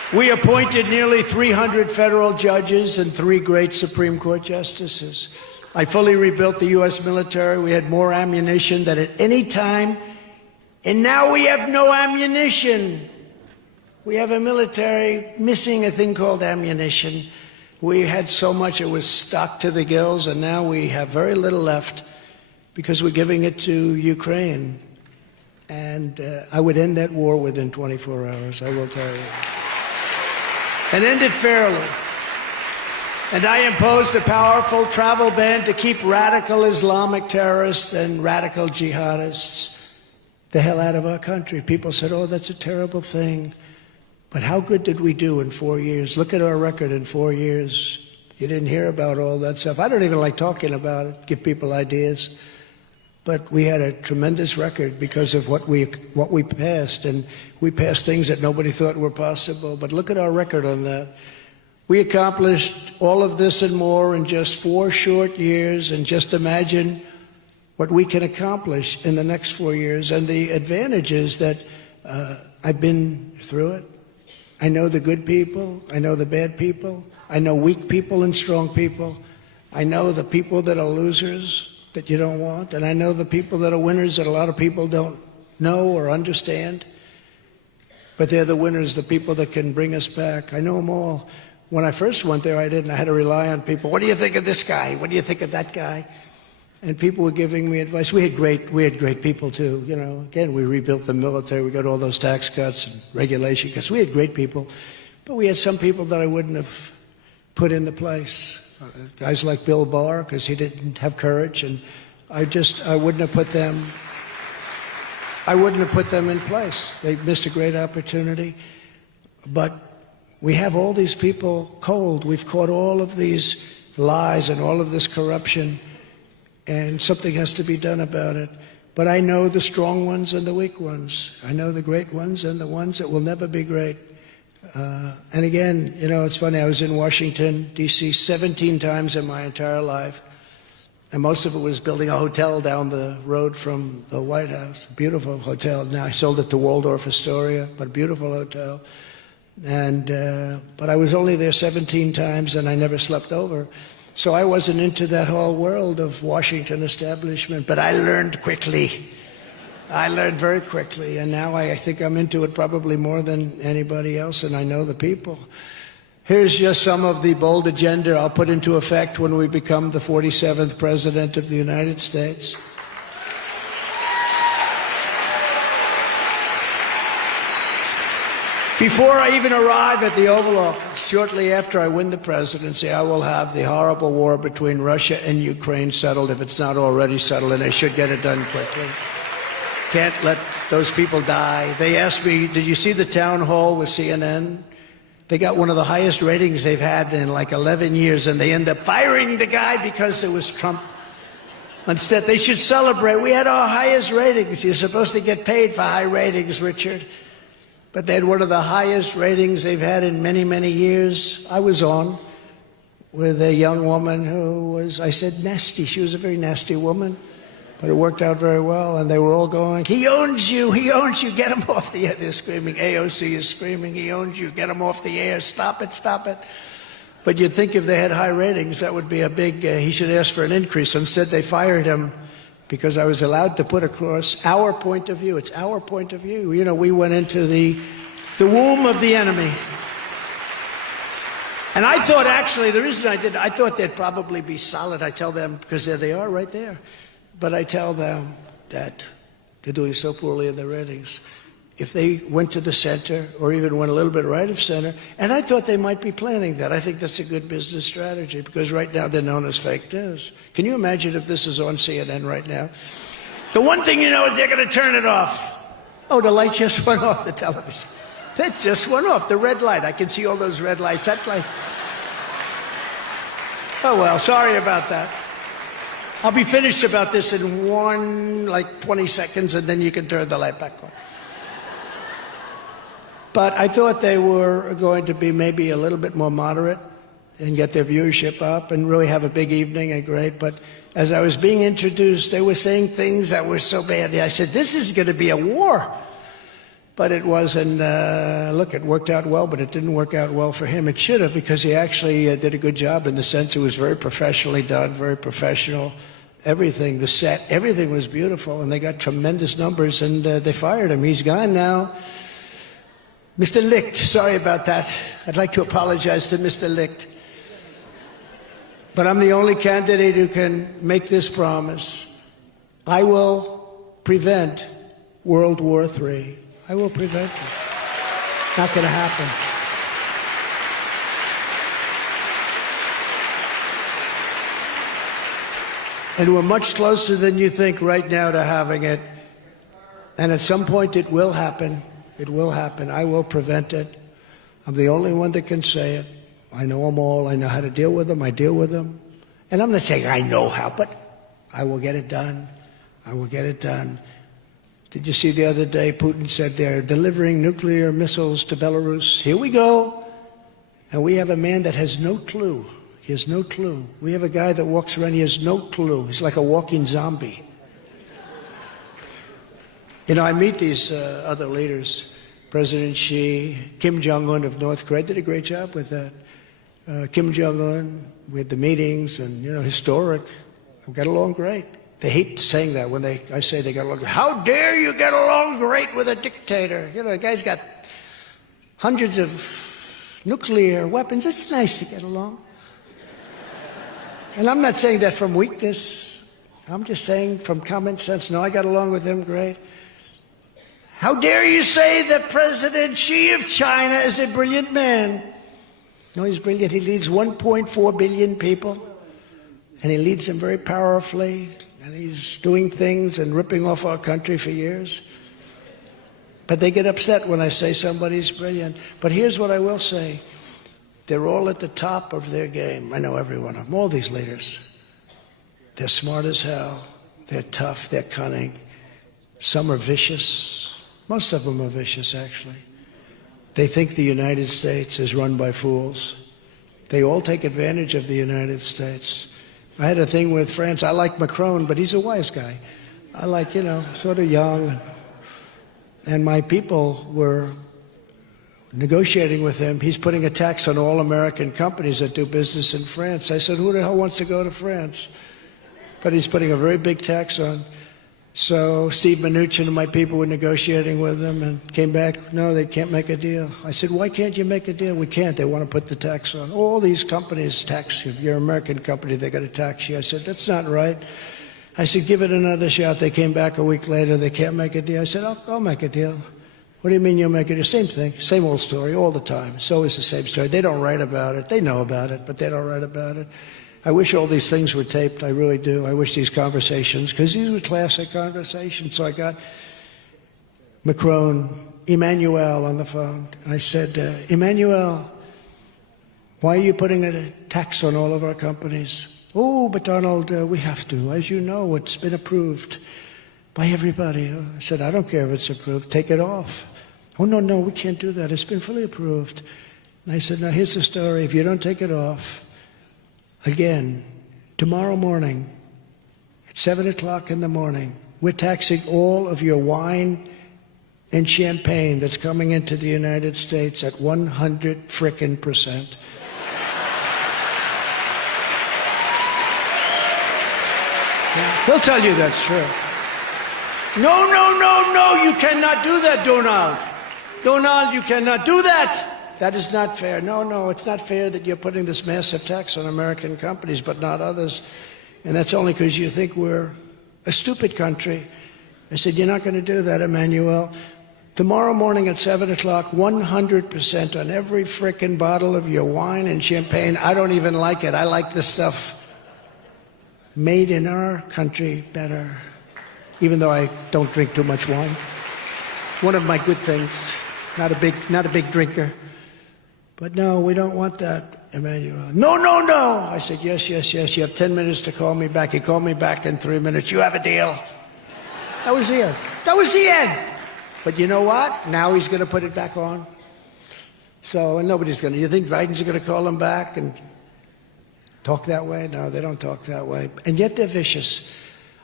We appointed nearly 300 federal judges and 3 great Supreme Court justices. I fully rebuilt the U.S. military. We had more ammunition than at any time, and now we have no ammunition. We have a military missing a thing called ammunition. We had so much it was stocked to the gills, and now we have very little left because we're giving it to Ukraine. And I would end that war within 24 hours, I will tell you. And end it fairly. And I imposed a powerful travel ban to keep radical Islamic terrorists and radical jihadists the hell out of our country. People said, oh, that's a terrible thing. But how good did we do in 4 years? Look at our record in 4 years. You didn't hear about all that stuff. I don't even like talking about it, give people ideas. But we had a tremendous record because of what we passed, and we passed things that nobody thought were possible. But look at our record on that. We accomplished all of this and more in just 4 short years, and just imagine what we can accomplish in the next 4 years. And the advantage is that I've been through it. I know the good people, I know the bad people, I know weak people and strong people, I know the people that are losers that you don't want, and I know the people that are winners that a lot of people don't know or understand. But they're the winners, the people that can bring us back. I know them all. When I first went there, I didn't. I had to rely on people. What do you think of this guy? What do you think of that guy? And people were giving me advice. We had great people too. You know, again, we rebuilt the military. We got all those tax cuts and regulation cuts. We had great people, but we had some people that I wouldn't have put in the place. Guys like Bill Barr, because he didn't have courage, and I wouldn't have put them. I wouldn't have put them in place. They missed a great opportunity. But we have all these people cold. We've caught all of these lies and all of this corruption, and something has to be done about it. But I know the strong ones and the weak ones. I know the great ones and the ones that will never be great. And again, you know, it's funny, I was in Washington, D.C. 17 times in my entire life, and most of it was building a hotel down the road from the White House, a beautiful hotel. Now I sold it to Waldorf Astoria, but a beautiful hotel. And but I was only there 17 times, and I never slept over. So I wasn't into that whole world of Washington establishment, but I learned quickly. I learned very quickly, and now I think I'm into it probably more than anybody else, and I know the people. Here's just some of the bold agenda I'll put into effect when we become the 47th President of the United States. Before I even arrive at the Oval Office, shortly after I win the presidency, I will have the horrible war between Russia and Ukraine settled, if it's not already settled, and they should get it done quickly. Can't let those people die. They asked me, did you see the town hall with CNN? They got one of the highest ratings they've had in like 11 years, and they end up firing the guy because it was Trump. Instead, they should celebrate. We had our highest ratings. You're supposed to get paid for high ratings, Richard. But they had one of the highest ratings they've had in many, many years. I was on with a young woman who was, I said, nasty. She was a very nasty woman. But it worked out very well, and they were all going, he owns you, get him off the air. They're screaming, AOC is screaming, he owns you, get him off the air, stop it, stop it. But you'd think if they had high ratings, that would be a big, he should ask for an increase. Instead, they fired him because I was allowed to put across our point of view. It's our point of view. You know, we went into the womb of the enemy. And I thought, actually, the reason I did, I thought they'd probably be solid. I tell them, because there they are right there. But I tell them that they're doing so poorly in their ratings. If they went to the center, or even went a little bit right of center, and I thought they might be planning that. I think that's a good business strategy, because right now they're known as fake news. Can you imagine if this is on CNN right now? The one thing you know is they're going to turn it off. Oh, the light just went off, the television. That just went off, the red light. I can see all those red lights. That light. Oh, well, sorry about that. I'll be finished about this in 20 seconds, and then you can turn the light back on. But I thought they were going to be maybe a little bit more moderate and get their viewership up and really have a big evening and great. But as I was being introduced, they were saying things that were so bad. I said, this is going to be a war. But it wasn't, look, it worked out well, but it didn't work out well for him. It should have, because he actually did a good job in the sense it was very professionally done, very professional. Everything, the set, everything was beautiful, and they got tremendous numbers, and they fired him. He's gone now. Mr. Licht, sorry about that. I'd like to apologize to Mr. Licht. But I'm the only candidate who can make this promise. I will prevent World War III. I will prevent it. Not going to happen. And we're much closer than you think right now to having it. And at some point it will happen. It will happen. I will prevent it. I'm the only one that can say it. I know them all. I know how to deal with them. I deal with them. And I'm not saying I know how, but I will get it done. I will get it done. Did you see the other day Putin said they're delivering nuclear missiles to Belarus? Here we go. And we have a man that has no clue. He has no clue. We have a guy that walks around, he has no clue. He's like a walking zombie. You know, I meet these other leaders. President Xi, Kim Jong-un of North Korea did a great job with that. Kim Jong-un, we had the meetings, and, you know, historic. We got along great. They hate saying that when I say they got along. How dare you get along great with a dictator? You know, the guy's got hundreds of nuclear weapons. It's nice to get along. And I'm not saying that from weakness. I'm just saying from common sense. No, I got along with him great. How dare you say that President Xi of China is a brilliant man? No, he's brilliant. He leads 1.4 billion people, and he leads them very powerfully, and he's doing things and ripping off our country for years. But they get upset when I say somebody's brilliant. But here's what I will say. They're all at the top of their game. I know every one of them, all these leaders. They're smart as hell. They're tough. They're cunning. Some are vicious. Most of them are vicious, actually. They think the United States is run by fools. They all take advantage of the United States. I had a thing with France. I like Macron, but he's a wise guy. I like, you know, sort of young. And my people were negotiating with him. He's putting a tax on all American companies that do business in France. I said, who the hell wants to go to France? But he's putting a very big tax on. So Steve Mnuchin and my people were negotiating with him and came back, no, they can't make a deal. I said, why can't you make a deal? We can't. They want to put the tax on. All these companies tax you. If you're an American company, they got to tax you. I said, that's not right. I said, give it another shot. They came back a week later. They can't make a deal. I said, I'll make a deal. What do you mean you'll make a deal? Same thing. Same old story all the time. It's always the same story. They don't write about it. They know about it, but they don't write about it. I wish all these things were taped. I really do. I wish these conversations, because these were classic conversations. So I got Macron, Emmanuel on the phone. And I said, Emmanuel, why are you putting a tax on all of our companies? Oh, but Donald, we have to. As you know, it's been approved by everybody. I said, I don't care if it's approved. Take it off. Oh, no, we can't do that. It's been fully approved. And I said, now here's the story. If you don't take it off, again, tomorrow morning at 7 o'clock in the morning, we're taxing all of your wine and champagne that's coming into the United States at 100%. He'll tell you that's true. No, you cannot do that, Donald. Donald, you cannot do that. That is not fair. No, it's not fair that you're putting this massive tax on American companies, but not others. And that's only because you think we're a stupid country. I said, you're not going to do that, Emmanuel. Tomorrow morning at 7 o'clock, 100% on every frickin' bottle of your wine and champagne. I don't even like it. I like the stuff made in our country better, even though I don't drink too much wine. One of my good things. Not a big drinker. But no, we don't want that, Emmanuel. No. I said, yes. You have 10 minutes to call me back. He called me back in 3 minutes. You have a deal. That was the end. But you know what? Now he's going to put it back on. So, and nobody's going to. You think Biden's going to call him back and talk that way? No, they don't talk that way. And yet they're vicious.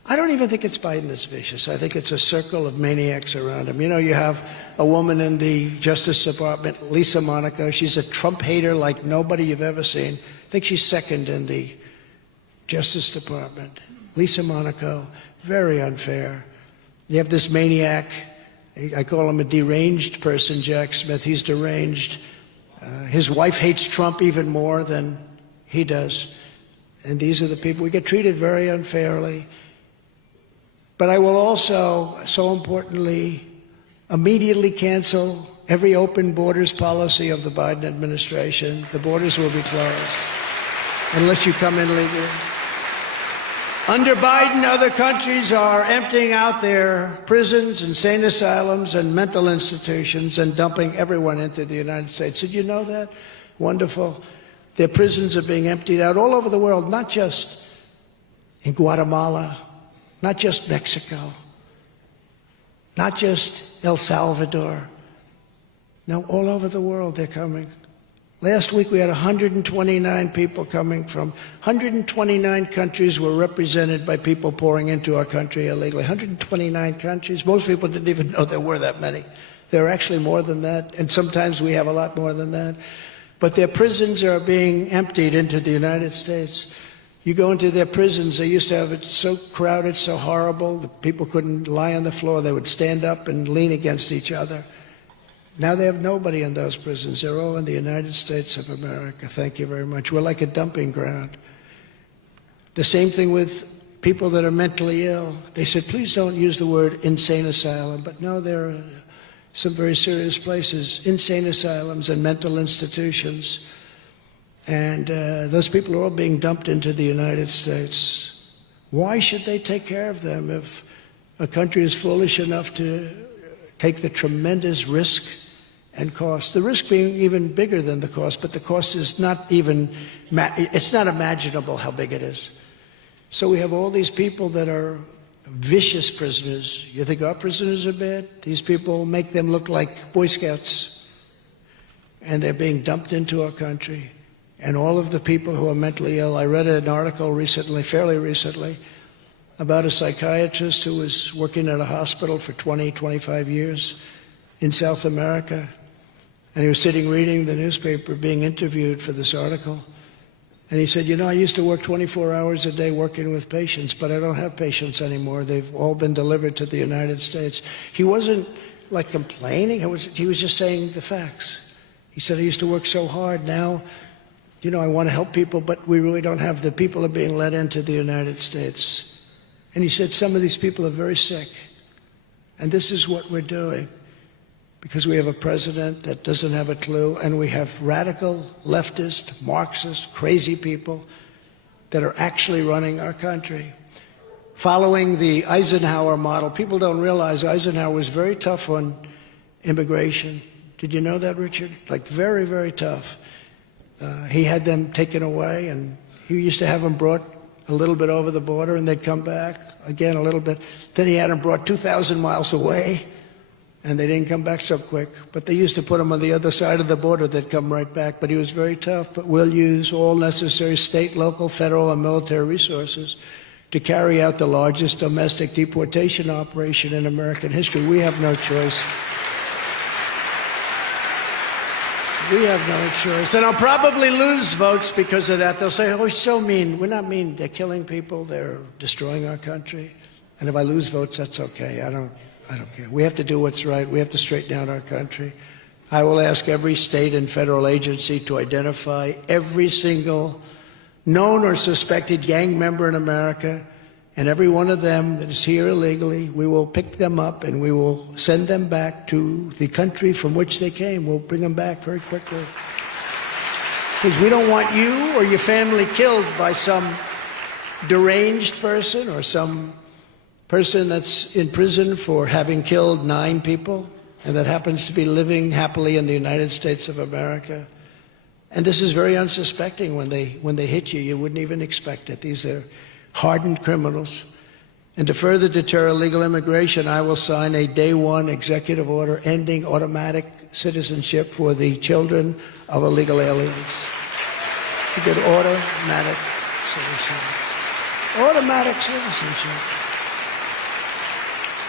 I don't even think it's Biden that's vicious. I think it's a circle of maniacs around him. You know, you have a woman in the Justice Department, Lisa Monaco. She's a Trump hater like nobody you've ever seen. I think she's second in the Justice Department. Lisa Monaco, very unfair. You have this maniac, I call him a deranged person, Jack Smith. He's deranged. His wife hates Trump even more than he does. And these are the people. We get treated very unfairly. But I will also, so importantly, immediately cancel every open borders policy of the Biden administration. The borders will be closed unless you come in legally. Under Biden, other countries are emptying out their prisons, insane asylums, and mental institutions and dumping everyone into the United States. Did you know that? Wonderful. Their prisons are being emptied out all over the world, not just in Guatemala, not just Mexico, not just El Salvador. No, all over the world they're coming. Last week we had 129 people coming from 129 countries were represented by people pouring into our country illegally. 129 countries. Most people didn't even know there were that many. There are actually more than that, and sometimes we have a lot more than that. But their prisons are being emptied into the United States. You go into their prisons, they used to have it so crowded, so horrible, that people couldn't lie on the floor. They would stand up and lean against each other. Now they have nobody in those prisons. They're all in the United States of America. Thank you very much. We're like a dumping ground. The same thing with people that are mentally ill. They said, please don't use the word insane asylum. But no, there are some very serious places, insane asylums and mental institutions. And those people are all being dumped into the United States. Why should they take care of them if a country is foolish enough to take the tremendous risk and cost? The risk being even bigger than the cost, but the cost is not even, it's not imaginable how big it is. So we have all these people that are vicious prisoners. You think our prisoners are bad? These people make them look like Boy Scouts. And they're being dumped into our country. And all of the people who are mentally ill, I read an article recently, fairly recently, about a psychiatrist who was working at a hospital for 20, 25 years in South America. And he was sitting reading the newspaper, being interviewed for this article. And he said, you know, I used to work 24 hours a day working with patients, but I don't have patients anymore. They've all been delivered to the United States. He wasn't like complaining. He was just saying the facts. He said, I used to work so hard. Now, you know, I want to help people, but we really don't have. The people are being let into the United States. And he said, some of these people are very sick. And this is what we're doing. Because we have a president that doesn't have a clue, and we have radical, leftist, Marxist, crazy people that are actually running our country. Following the Eisenhower model, people don't realize Eisenhower was very tough on immigration. Did you know that, Richard? Like very, very tough. He had them taken away, and he used to have them brought a little bit over the border, and they'd come back again a little bit. Then he had them brought 2,000 miles away, and they didn't come back so quick. But they used to put them on the other side of the border. They'd come right back. But he was very tough. But we'll use all necessary state, local, federal, and military resources to carry out the largest domestic deportation operation in American history. We have no choice. We have no choice. And I'll probably lose votes because of that. They'll say, oh, he's so mean. We're not mean. They're killing people. They're destroying our country. And if I lose votes, that's okay. I don't care. We have to do what's right. We have to straighten out our country. I will ask every state and federal agency to identify every single known or suspected gang member in America, and every one of them that is here illegally, we will pick them up and we will send them back to the country from which they came. We'll bring them back very quickly. Because we don't want you or your family killed by some deranged person or some person that's in prison for having killed 9 people and that happens to be living happily in the United States of America. And this is very unsuspecting. When they hit you, you wouldn't even expect it. These are hardened criminals. And to further deter illegal immigration, I will sign a day one executive order ending automatic citizenship for the children of illegal aliens. You get automatic citizenship. Automatic citizenship.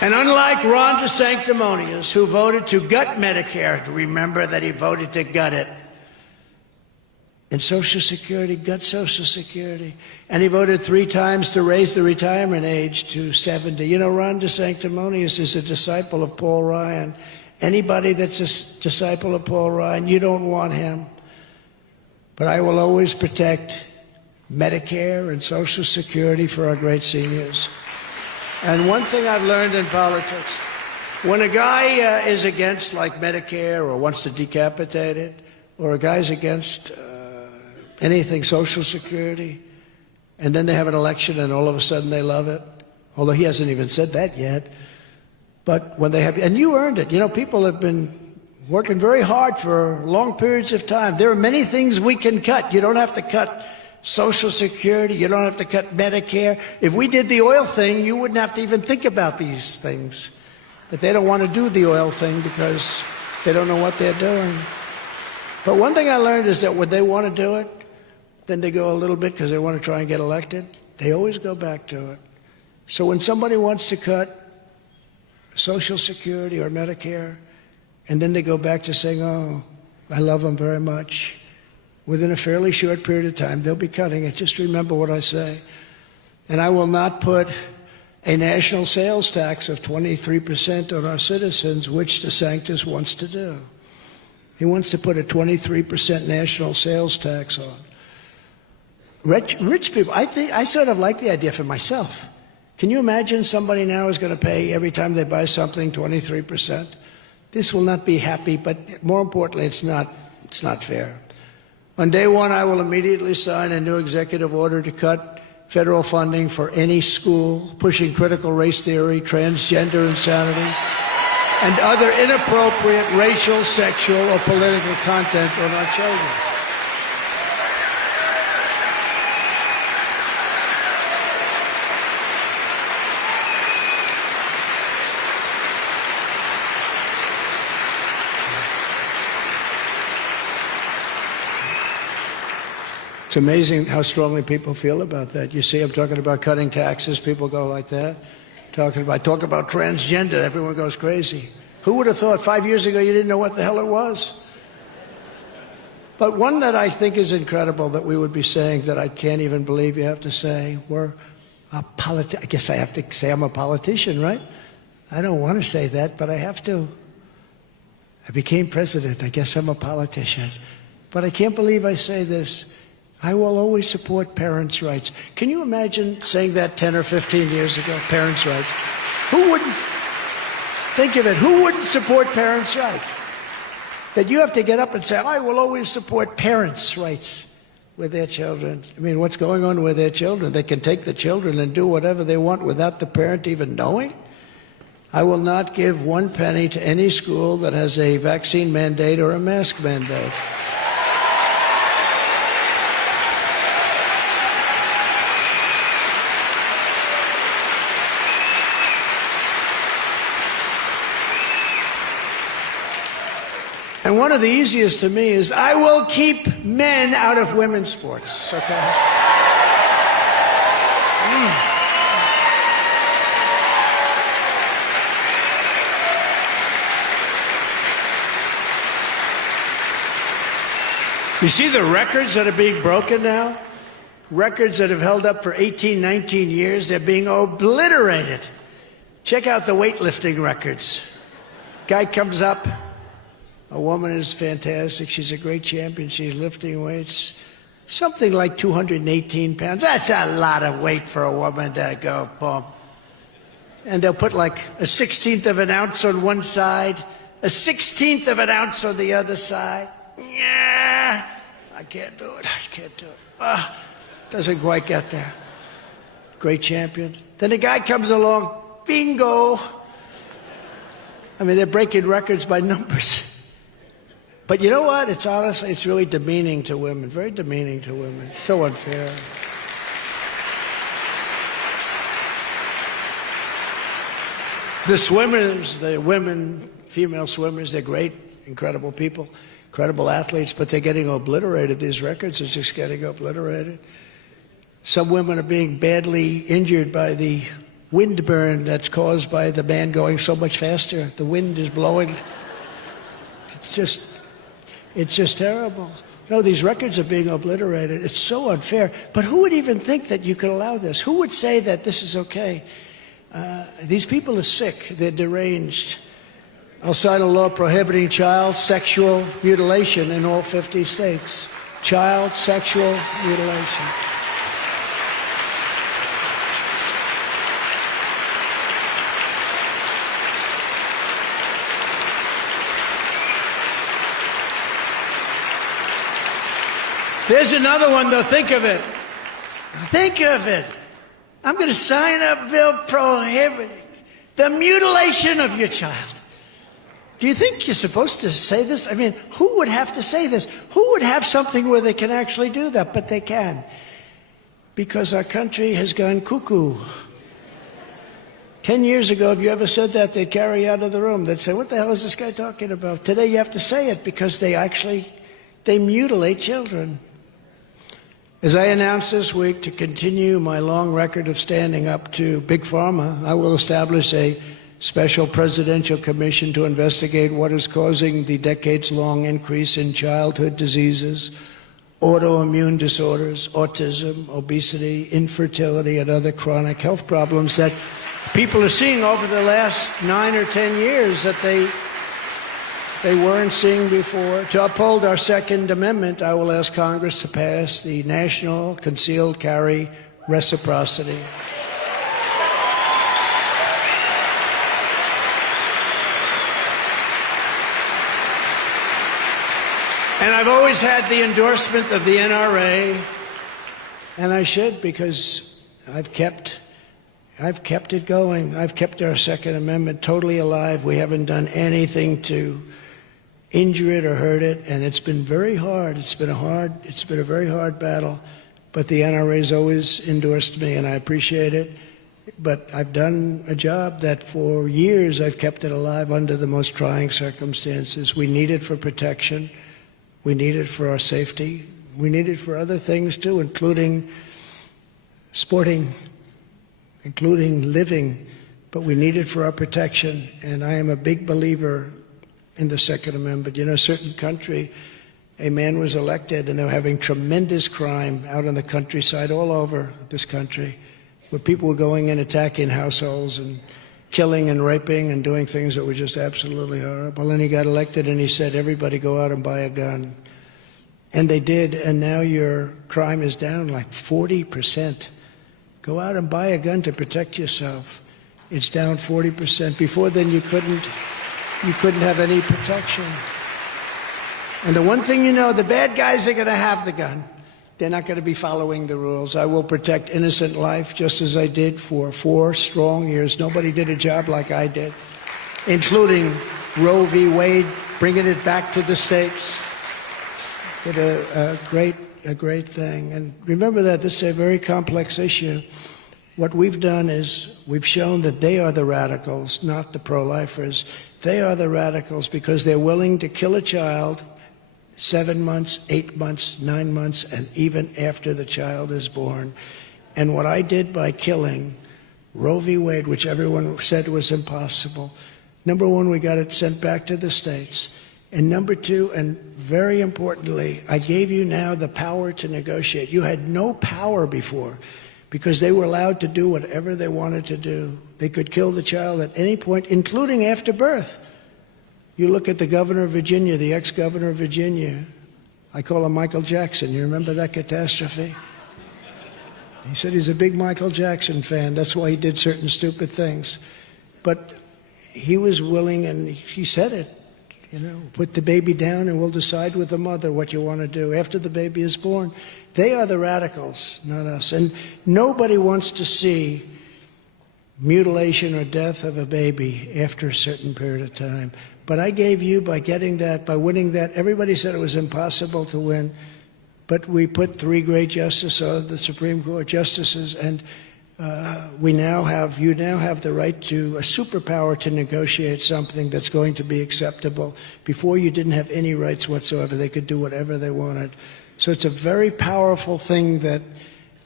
And unlike Ron DeSanctimonious, who voted to gut Medicare, remember that he voted to gut it, and Social Security, gut Social Security, and he voted 3 times to raise the retirement age to 70. You know, Ron DeSanctimonious is a disciple of Paul Ryan. Anybody that's a disciple of Paul Ryan, you don't want him. But I will always protect Medicare and Social Security for our great seniors. And one thing I've learned in politics, when a guy is against, like, Medicare or wants to decapitate it, or a guy's against anything Social Security, and then they have an election and all of a sudden they love it, although he hasn't even said that yet. But when they have, and you earned it. You know, people have been working very hard for long periods of time. There are many things we can cut. You don't have to cut Social Security. You don't have to cut Medicare. If we did the oil thing, you wouldn't have to even think about these things. But they don't want to do the oil thing because they don't know what they're doing. But one thing I learned is that when they want to do it, then they go a little bit because they want to try and get elected. They always go back to it. So when somebody wants to cut Social Security or Medicare, and then they go back to saying, oh, I love them very much, within a fairly short period of time, they'll be cutting it. Just remember what I say. And I will not put a national sales tax of 23% on our citizens, which DeSantis wants to do. He wants to put a 23% national sales tax on. Rich people, I sort of like the idea for myself. Can you imagine somebody now is going to pay every time they buy something 23%? This will not be happy, but more importantly, it's not fair. On day one, I will immediately sign a new executive order to cut federal funding for any school pushing critical race theory, transgender insanity, and other inappropriate racial, sexual, or political content on our children. It's amazing how strongly people feel about that. You see, I'm talking about cutting taxes, people go like that. Talk about transgender, everyone goes crazy. Who would have thought 5 years ago you didn't know what the hell it was? But one that I think is incredible that we would be saying that I can't even believe you have to say, I guess I have to say I'm a politician, right? I don't want to say that, but I have to. I became president. I guess I'm a politician. But I can't believe I say this. I will always support parents' rights. Can you imagine saying that 10 or 15 years ago, parents' rights? Who wouldn't? Think of it. Who wouldn't support parents' rights? That you have to get up and say, I will always support parents' rights with their children. I mean, what's going on with their children? They can take the children and do whatever they want without the parent even knowing? I will not give 1 penny to any school that has a vaccine mandate or a mask mandate. And one of the easiest to me is I will keep men out of women's sports, okay? You see the records that are being broken now? Records that have held up for 18, 19 years, they're being obliterated. Check out the weightlifting records. Guy comes up. A woman is fantastic. She's a great champion. She's lifting weights. Something like 218 pounds. That's a lot of weight for a woman to go boom. And they'll put like a 1/16 of an ounce on one side, a 1/16 of an ounce on the other side. Yeah, I can't do it. I can't do it. Doesn't quite get there. Great champion. Then a guy comes along. Bingo. I mean, they're breaking records by numbers. But you know what? It's honestly, it's really demeaning to women, very demeaning to women. So unfair. The swimmers, the women, female swimmers, they're great, incredible people, incredible athletes, but they're getting obliterated. These records are just getting obliterated. Some women are being badly injured by the windburn that's caused by the man going so much faster. The wind is blowing. It's just terrible. No, these records are being obliterated. It's so unfair. But who would even think that you could allow this? Who would say that this is okay? These people are sick. They're deranged. I'll sign a law prohibiting child sexual mutilation in all 50 states. Child sexual mutilation. There's another one, though. Think of it. Think of it. I'm going to sign a bill prohibiting the mutilation of your child. Do you think you're supposed to say this? I mean, who would have to say this? Who would have something where they can actually do that? But they can. Because our country has gone cuckoo. 10 years ago, if you ever said that, they'd carry you out of the room. They'd say, what the hell is this guy talking about? Today you have to say it because they mutilate children. As I announced this week, to continue my long record of standing up to Big Pharma, I will establish a special presidential commission to investigate what is causing the decades-long increase in childhood diseases, autoimmune disorders, autism, obesity, infertility, and other chronic health problems that people are seeing over the last 9 or 10 years that they weren't seeing before. To uphold our Second Amendment, I will ask Congress to pass the National Concealed Carry Reciprocity. And I've always had the endorsement of the NRA, and I should, because I've kept it going. I've kept our Second Amendment totally alive. We haven't done anything to injure it or hurt it, and it's been very hard. It's been a very hard battle, but the NRA's always endorsed me, and I appreciate it. But I've done a job that for years I've kept it alive under the most trying circumstances. We need it for protection. We need it for our safety. We need it for other things too, including sporting, including living, but we need it for our protection. And I am a big believer in the Second Amendment. You know, a certain country, a man was elected and they were having tremendous crime out in the countryside all over this country, where people were going in, attacking households and killing and raping and doing things that were just absolutely horrible. And he got elected and he said, everybody go out and buy a gun. And they did, and now your crime is down like 40%. Go out and buy a gun to protect yourself. It's down 40%. Before then you couldn't have any protection. And the one thing you know, the bad guys are going to have the gun. They're not going to be following the rules. I will protect innocent life just as I did for 4 strong years. Nobody did a job like I did, including Roe v. Wade, bringing it back to the states. Did a great thing. And remember that this is a very complex issue. What we've done is we've shown that they are the radicals, not the pro-lifers. They are the radicals because they're willing to kill a child 7 months, 8 months, 9 months, and even after the child is born. And what I did by killing Roe v. Wade, which everyone said was impossible, number one, we got it sent back to the states. And number two, and very importantly, I gave you now the power to negotiate. You had no power before because they were allowed to do whatever they wanted to do. They could kill the child at any point, including after birth. You look at the governor of Virginia, the ex-governor of Virginia. I call him Michael Jackson. You remember that catastrophe? He said he's a big Michael Jackson fan. That's why he did certain stupid things. But he was willing, and he said it. You know, put the baby down and we'll decide with the mother what you want to do after the baby is born. They are the radicals, not us. And nobody wants to see mutilation or death of a baby after a certain period of time. But I gave you, by getting that, by winning that, everybody said it was impossible to win. But we put 3 great justices on the Supreme Court justices, and you now have the right to a superpower to negotiate something that's going to be acceptable. Before, you didn't have any rights whatsoever. They could do whatever they wanted. So it's a very powerful thing that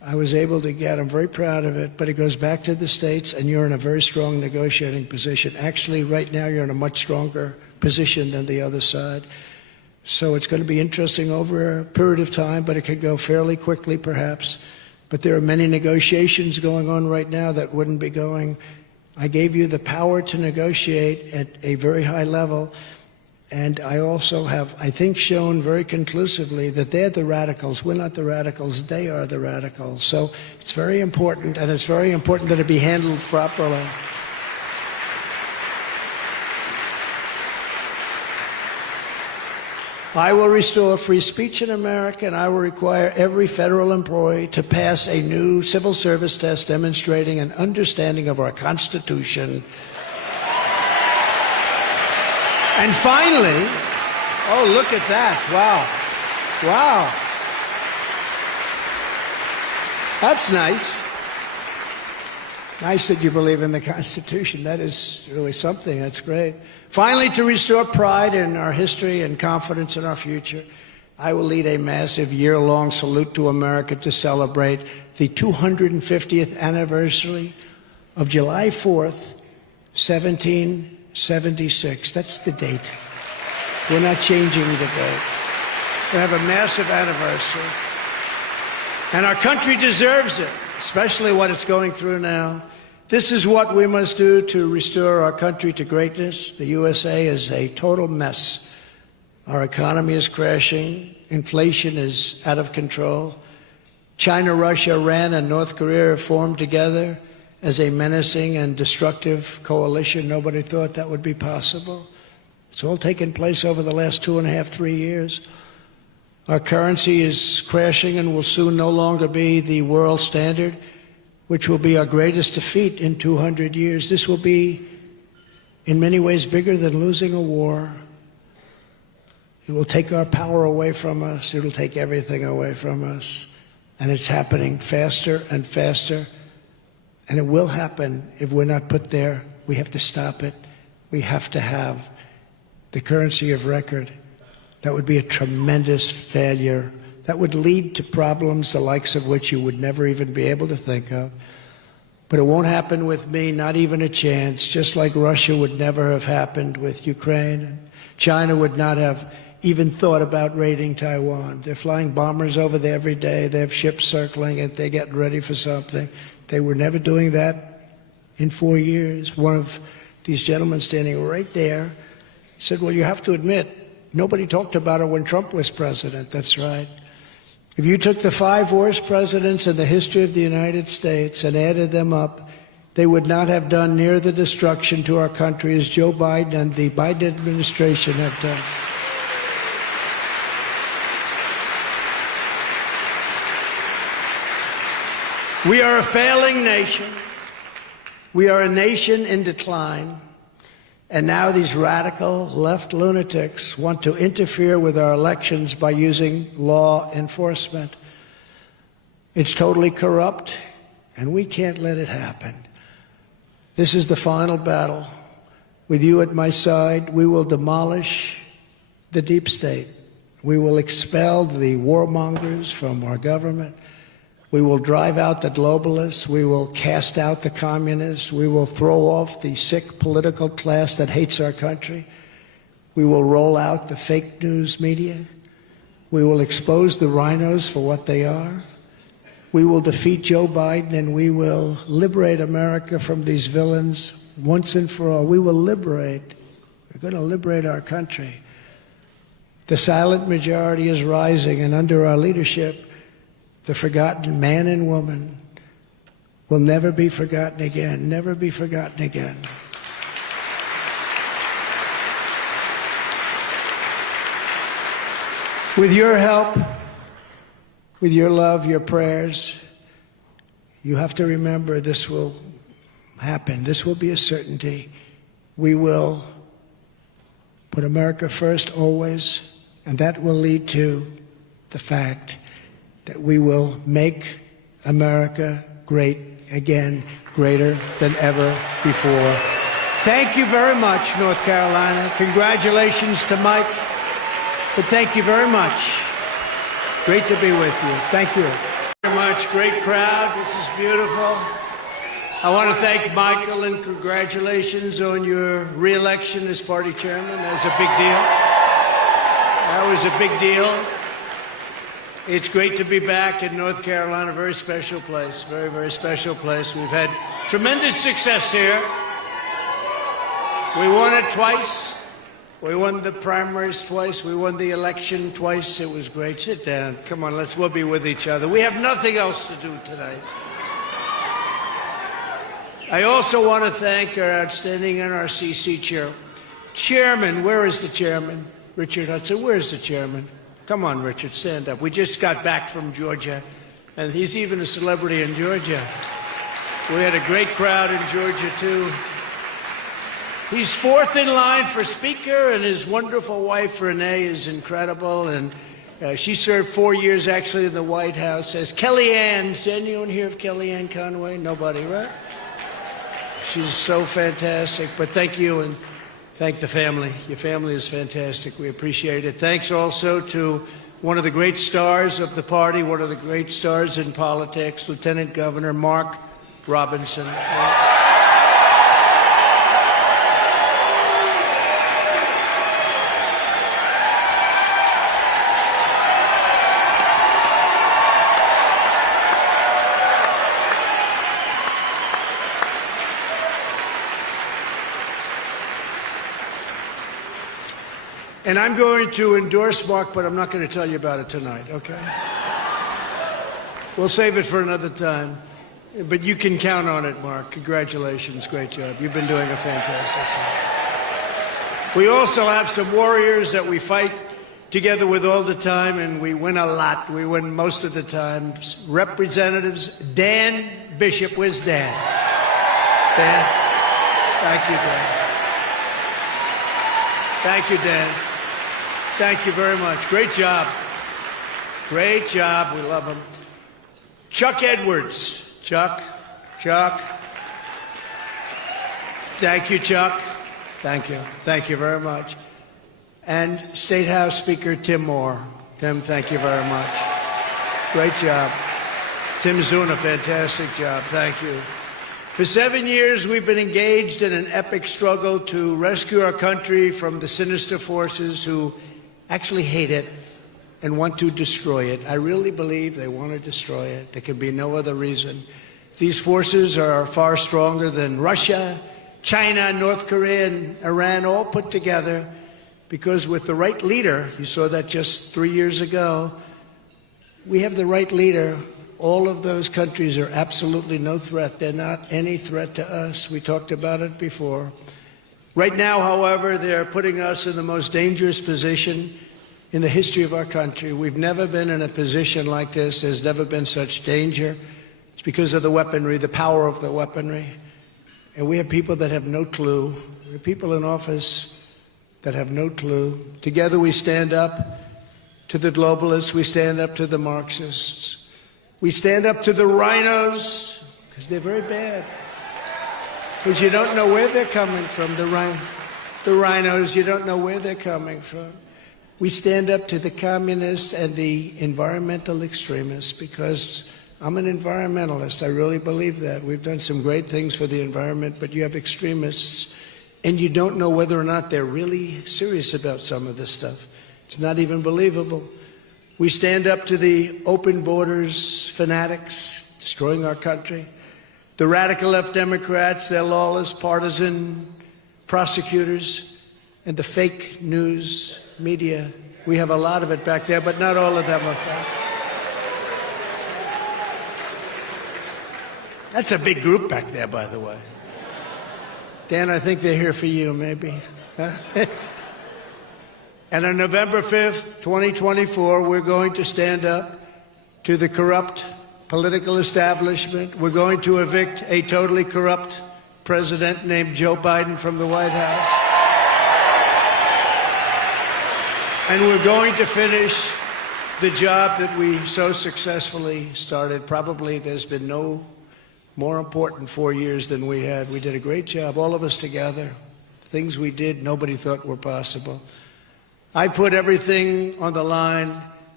I was able to get. I'm very proud of it, but it goes back to the states, and you're in a very strong negotiating position. Actually, right now, you're in a much stronger position than the other side. So it's going to be interesting over a period of time, but it could go fairly quickly, perhaps. But there are many negotiations going on right now that wouldn't be going. I gave you the power to negotiate at a very high level. And I also have, I think, shown very conclusively that they're the radicals. We're not the radicals. They are the radicals. So it's very important, and it's very important that it be handled properly. I will restore free speech in America, and I will require every federal employee to pass a new civil service test demonstrating an understanding of our Constitution. And finally, oh, look at that. Wow. Wow. That's nice. Nice that you believe in the Constitution. That is really something. That's great. Finally, to restore pride in our history and confidence in our future, I will lead a massive year-long salute to America to celebrate the 250th anniversary of July 4th, 1776. That's the date. We're not changing the date. We have a massive anniversary. And our country deserves it, especially what it's going through now. This is what we must do to restore our country to greatness. The USA is a total mess. Our economy is crashing. Inflation is out of control. China, Russia, Iran, and North Korea have formed together as a menacing and destructive coalition. Nobody thought that would be possible. It's all taken place over the last 2.5, 3 years. Our currency is crashing and will soon no longer be the world standard, which will be our greatest defeat in 200 years. This will be, in many ways, bigger than losing a war. It will take our power away from us. It will take everything away from us. And it's happening faster and faster. And it will happen if we're not put there. We have to stop it. We have to have the currency of record. That would be a tremendous failure. That would lead to problems the likes of which you would never even be able to think of. But it won't happen with me, not even a chance, just like Russia would never have happened with Ukraine. China would not have even thought about raiding Taiwan. They're flying bombers over there every day. They have ships circling it. They're getting ready for something. They were never doing that in 4 years. One of these gentlemen standing right there said, well, you have to admit, nobody talked about it when Trump was president. That's right. If you took the 5 worst presidents in the history of the United States and added them up, they would not have done near the destruction to our country as Joe Biden and the Biden administration have done. We are a failing nation. We are a nation in decline. And now these radical left lunatics want to interfere with our elections by using law enforcement. It's totally corrupt, and we can't let it happen. This is the final battle. With you at my side, we will demolish the deep state. We will expel the warmongers from our government. We will drive out the globalists. We will cast out the communists. We will throw off the sick political class that hates our country. We will roll out the fake news media. We will expose the rhinos for what they are. We will defeat Joe Biden, and we will liberate America from these villains once and for all. We will liberate. We're going to liberate our country. The silent majority is rising, and under our leadership, the forgotten man and woman will never be forgotten again, never be forgotten again. With your help, with your love, your prayers, you have to remember this will happen. This will be a certainty. We will put America first always, and that will lead to the fact that we will make America great again, greater than ever before. Thank you very much, North Carolina. Congratulations to Mike. But thank you very much. Great to be with you. Thank you very much. much. Great crowd. This is beautiful. I want to thank Michael and congratulations on your re-election as party chairman. That was a big deal. That was a big deal. It's great to be back in North Carolina. Very special place. Very, very special place. We've had tremendous success here. We won it twice. We won the primaries twice. We won the election twice. It was great. Sit down. Come on, we'll be with each other. We have nothing else to do tonight. I also want to thank our outstanding NRCC chairman. Where is the chairman? Richard Hudson. Where's the chairman? Come on, Richard, stand up. We just got back from Georgia, and he's even a celebrity in Georgia. We had a great crowd in Georgia, too. He's fourth in line for Speaker, and his wonderful wife, Renee, is incredible. And she served 4 years, actually, in the White House as Kellyanne. Does anyone hear of Kellyanne Conway? Nobody, right? She's so fantastic. But thank you, and thank the family. Your family is fantastic. We appreciate it. Thanks also to one of the great stars of the party, one of the great stars in politics, Lieutenant Governor Mark Robinson. And I'm going to endorse Mark, but I'm not going to tell you about it tonight, okay? We'll save it for another time. But you can count on it, Mark. Congratulations. Great job. You've been doing a fantastic job. We also have some warriors that we fight together with all the time, and we win a lot. We win most of the time. Representatives Dan Bishop. Where's Dan? Dan? Thank you, Dan. Thank you, Dan. Thank you very much. Great job. Great job. We love him. Chuck Edwards. Chuck. Thank you, Chuck. Thank you. Thank you very much. And State House Speaker Tim Moore. Tim, thank you very much. Great job. Tim's doing a fantastic job. Thank you. For 7 years, we've been engaged in an epic struggle to rescue our country from the sinister forces who actually hate it and want to destroy it. I really believe they want to destroy it. There can be no other reason. These forces are far stronger than Russia, China, North Korea, and Iran all put together, because with the right leader, you saw that just 3 years ago, we have the right leader. All of those countries are absolutely no threat. They're not any threat to us. We talked about it before. Right now, however, they're putting us in the most dangerous position in the history of our country. We've never been in a position like this. There's never been such danger. It's because of the weaponry, the power of the weaponry. And we have people that have no clue. We have people in office that have no clue. Together we stand up to the globalists. We stand up to the Marxists. We stand up to the rhinos, because they're very bad. Because you don't know where they're coming from, the rhinos, you don't know where they're coming from. We stand up to the communists and the environmental extremists, because I'm an environmentalist. I really believe that. We've done some great things for the environment, but you have extremists, and you don't know whether or not they're really serious about some of this stuff. It's not even believable. We stand up to the open borders fanatics destroying our country. The radical left Democrats, their lawless, partisan prosecutors, and the fake news media. We have a lot of it back there, but not all of them are fake. That's a big group back there, by the way. Dan, I think they're here for you, maybe. And on November 5th, 2024, we're going to stand up to the corrupt political establishment. We're going to evict a totally corrupt president named Joe Biden from the White House. And we're going to finish the job that we so successfully started. Probably there's been no more important 4 years than we had. We did a great job, all of us together. Things we did, nobody thought were possible. I put everything on the line.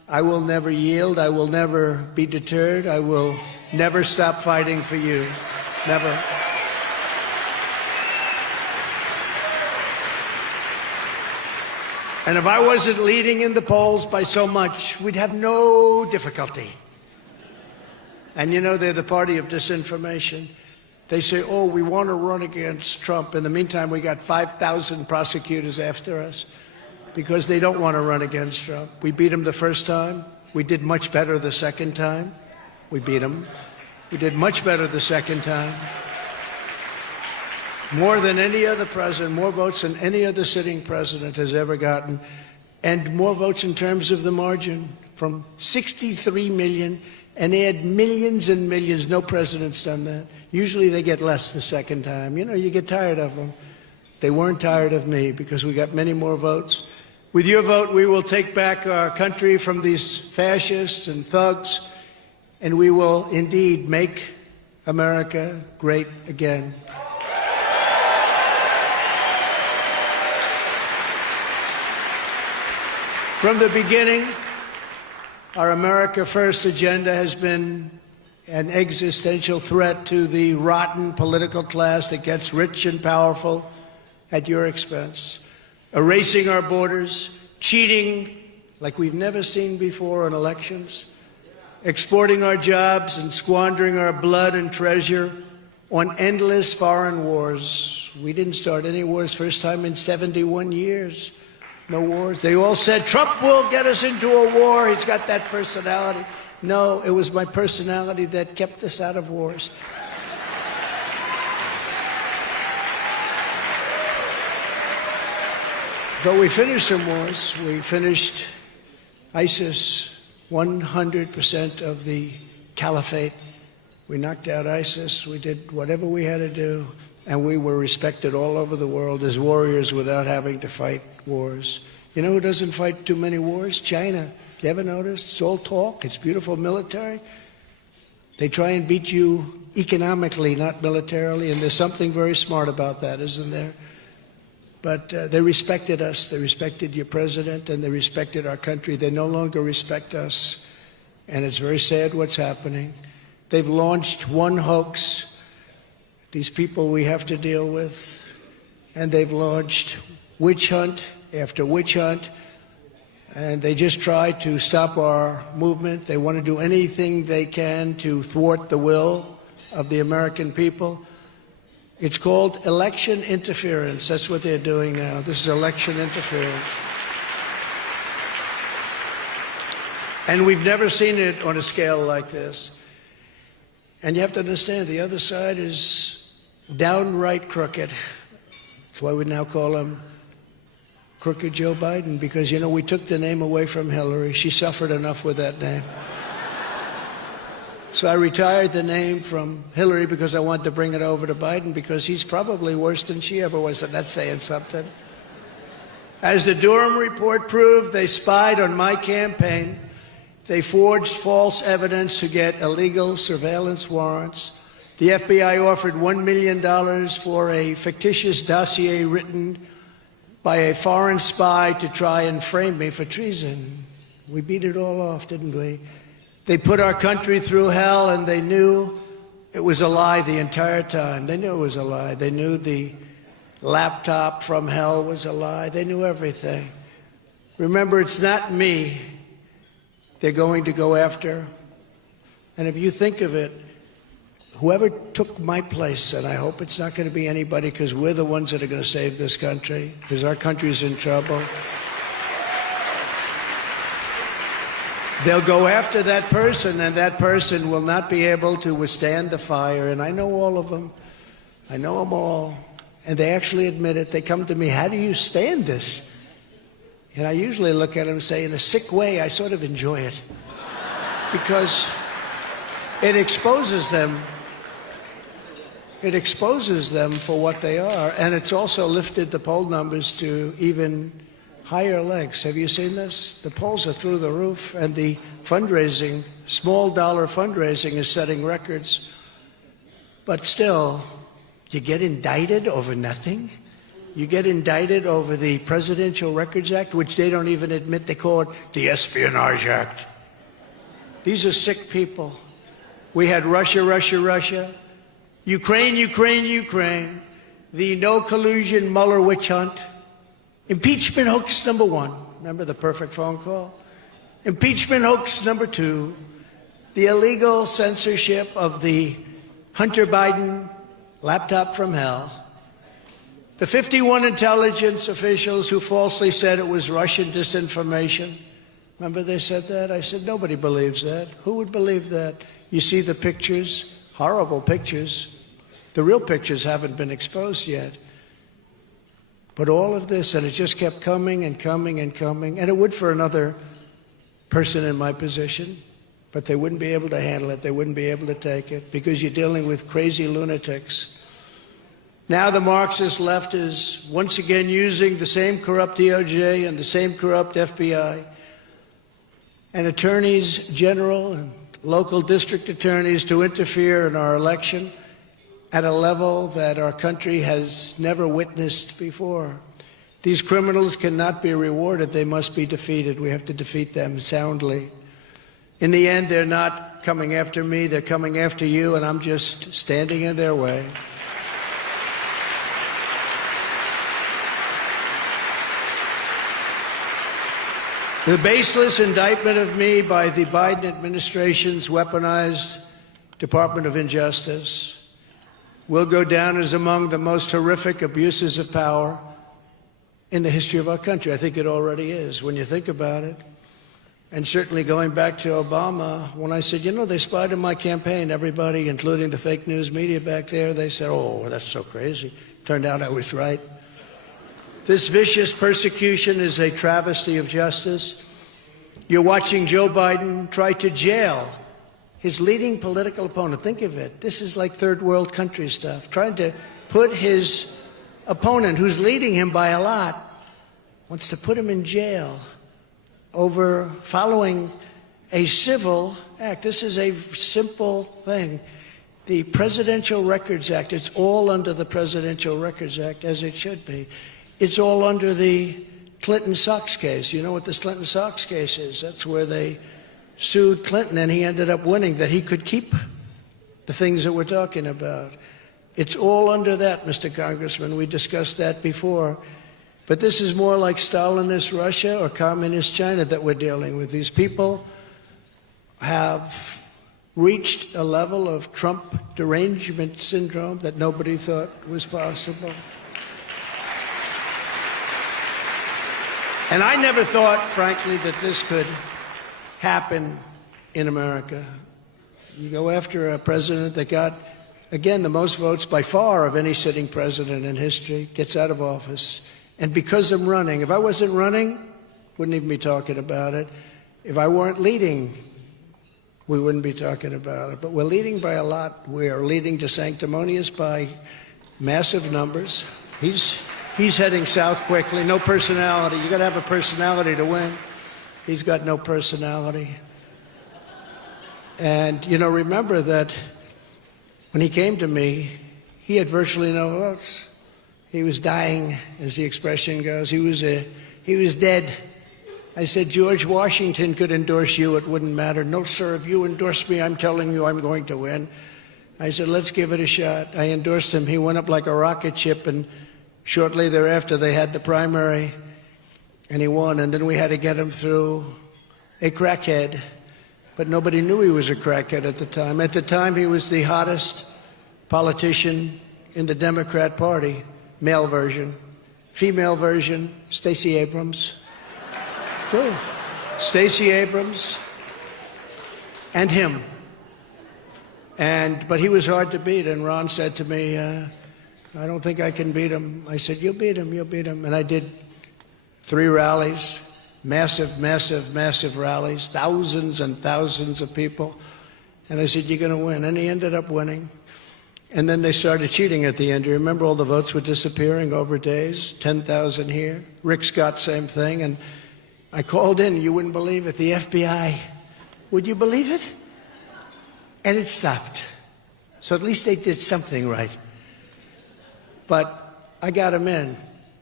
I will never yield. I will never be deterred. I will never stop fighting for you. Never. And if I wasn't leading in the polls by so much, we'd have no difficulty. And you know, they're the party of disinformation. They say, oh, we want to run against Trump. In the meantime, we got 5,000 prosecutors after us because they don't want to run against Trump. We beat him the first time. We did much better the second time. We beat him. We did much better the second time. More than any other president, more votes than any other sitting president has ever gotten, and more votes in terms of the margin, from 63 million, and they had millions and millions. No president's done that. Usually they get less the second time. You know, you get tired of them. They weren't tired of me because we got many more votes. With your vote, we will take back our country from these fascists and thugs, and we will indeed make America great again. From the beginning, our America First agenda has been an existential threat to the rotten political class that gets rich and powerful at your expense, erasing our borders, cheating like we've never seen before in elections, exporting our jobs and squandering our blood and treasure on endless foreign wars. We didn't start any wars, first time in 71 years. No wars. They all said, Trump will get us into a war. He's got that personality. No, it was my personality that kept us out of wars. But we finished some wars. We finished ISIS, 100% of the caliphate. We knocked out ISIS. We did whatever we had to do. And we were respected all over the world as warriors without having to fight wars. You know who doesn't fight too many wars? China. You ever noticed? It's all talk. It's beautiful military. They try and beat you economically, not militarily, and there's something very smart about that, isn't there? But they respected us. They respected your president, and they respected our country. They no longer respect us, and it's very sad what's happening. They've launched one hoax, these people we have to deal with, and they've launched witch hunt after witch hunt, and they just try to stop our movement. They want to do anything they can to thwart the will of the American people. It's called election interference. That's what they're doing now. This is election interference. And we've never seen it on a scale like this. And you have to understand, the other side is downright crooked. That's why we now call him Crooked Joe Biden, because, you know, we took the name away from Hillary. She suffered enough with that name. So I retired the name from Hillary because I wanted to bring it over to Biden, because he's probably worse than she ever was, and that's saying something. As the Durham report proved, they spied on my campaign. They forged false evidence to get illegal surveillance warrants. The FBI offered $1 million for a fictitious dossier written by a foreign spy to try and frame me for treason. We beat it all off, didn't we? They put our country through hell, and they knew it was a lie the entire time. They knew it was a lie. They knew the laptop from hell was a lie. They knew everything. Remember, it's not me they're going to go after. And if you think of it, whoever took my place, and I hope it's not going to be anybody, because we're the ones that are going to save this country, because our country's in trouble. They'll go after that person, and that person will not be able to withstand the fire. And I know all of them. I know them all. And they actually admit it. They come to me, how do you stand this? And I usually look at them and say, in a sick way, I sort of enjoy it. Because it exposes them. It exposes them for what they are. And it's also lifted the poll numbers to even higher legs. Have you seen this? The polls are through the roof, and the fundraising, small dollar fundraising, is setting records. But still, you get indicted over nothing? You get indicted over the Presidential Records Act, which they don't even admit. They call it the Espionage Act. These are sick people. We had Russia, Russia, Russia, Ukraine, Ukraine, Ukraine, the no collusion Mueller witch hunt, impeachment hoax number 1. Remember the perfect phone call? Impeachment hoax number 2, the illegal censorship of the Hunter Biden laptop from hell, the 51 intelligence officials who falsely said it was Russian disinformation. Remember they said that? I said, nobody believes that. Who would believe that? You see the pictures, horrible pictures. The real pictures haven't been exposed yet. But all of this, and it just kept coming and coming and coming, and it would for another person in my position, but they wouldn't be able to handle it. They wouldn't be able to take it because you're dealing with crazy lunatics. Now the Marxist left is once again using the same corrupt DOJ and the same corrupt FBI and attorneys general and local district attorneys to interfere in our election at a level that our country has never witnessed before. These criminals cannot be rewarded. They must be defeated. We have to defeat them soundly. In the end, they're not coming after me. They're coming after you, and I'm just standing in their way. The baseless indictment of me by the Biden administration's weaponized Department of Injustice will go down as among the most horrific abuses of power in the history of our country. I think it already is, when you think about it. And certainly going back to Obama, when I said, you know, they spied on my campaign, everybody, including the fake news media back there, they said, oh, that's so crazy. Turned out I was right. This vicious persecution is a travesty of justice. You're watching Joe Biden try to jail his leading political opponent. Think of it. This is like third world country stuff. Trying to put his opponent, who's leading him by a lot, wants to put him in jail over following a civil act. This is a simple thing. The Presidential Records Act, it's all under the Presidential Records Act, as it should be. It's all under the Clinton Sox case. You know what this Clinton Sox case is? That's where they sued Clinton, and he ended up winning, that he could keep the things that we're talking about. It's all under that, Mr. Congressman. We discussed that before. But this is more like Stalinist Russia or Communist China that we're dealing with. These people have reached a level of Trump derangement syndrome that nobody thought was possible. And I never thought, frankly, that this could happen in America. You go after a president that got, again, the most votes by far of any sitting president in history, gets out of office. And because I'm running, if I wasn't running, wouldn't even be talking about it. If I weren't leading, we wouldn't be talking about it. But we're leading by a lot. We are leading to sanctimonious by massive numbers. He's heading south quickly. No personality. You got to have a personality to win. He's got no personality. And, you know, remember that when he came to me, he had virtually no votes. He was dying, as the expression goes. He was dead. I said, George Washington could endorse you. It wouldn't matter. No, sir, if you endorse me, I'm telling you I'm going to win. I said, let's give it a shot. I endorsed him. He went up like a rocket ship, and shortly thereafter they had the primary, and he won. And then we had to get him through a crackhead. But nobody knew he was a crackhead at the time. At the time, he was the hottest politician in the Democrat Party. Male version. Female version, Stacey Abrams. It's true. Stacey Abrams and him. But he was hard to beat, and Ron said to me, I don't think I can beat him. I said, you'll beat him, you'll beat him. And I did 3 rallies, massive, massive, massive rallies, thousands and thousands of people. And I said, you're going to win. And he ended up winning. And then they started cheating at the end. You remember all the votes were disappearing over days, 10,000 here. Rick Scott, same thing. And I called in, you wouldn't believe it, the FBI. Would you believe it? And it stopped. So at least they did something right. But I got him in.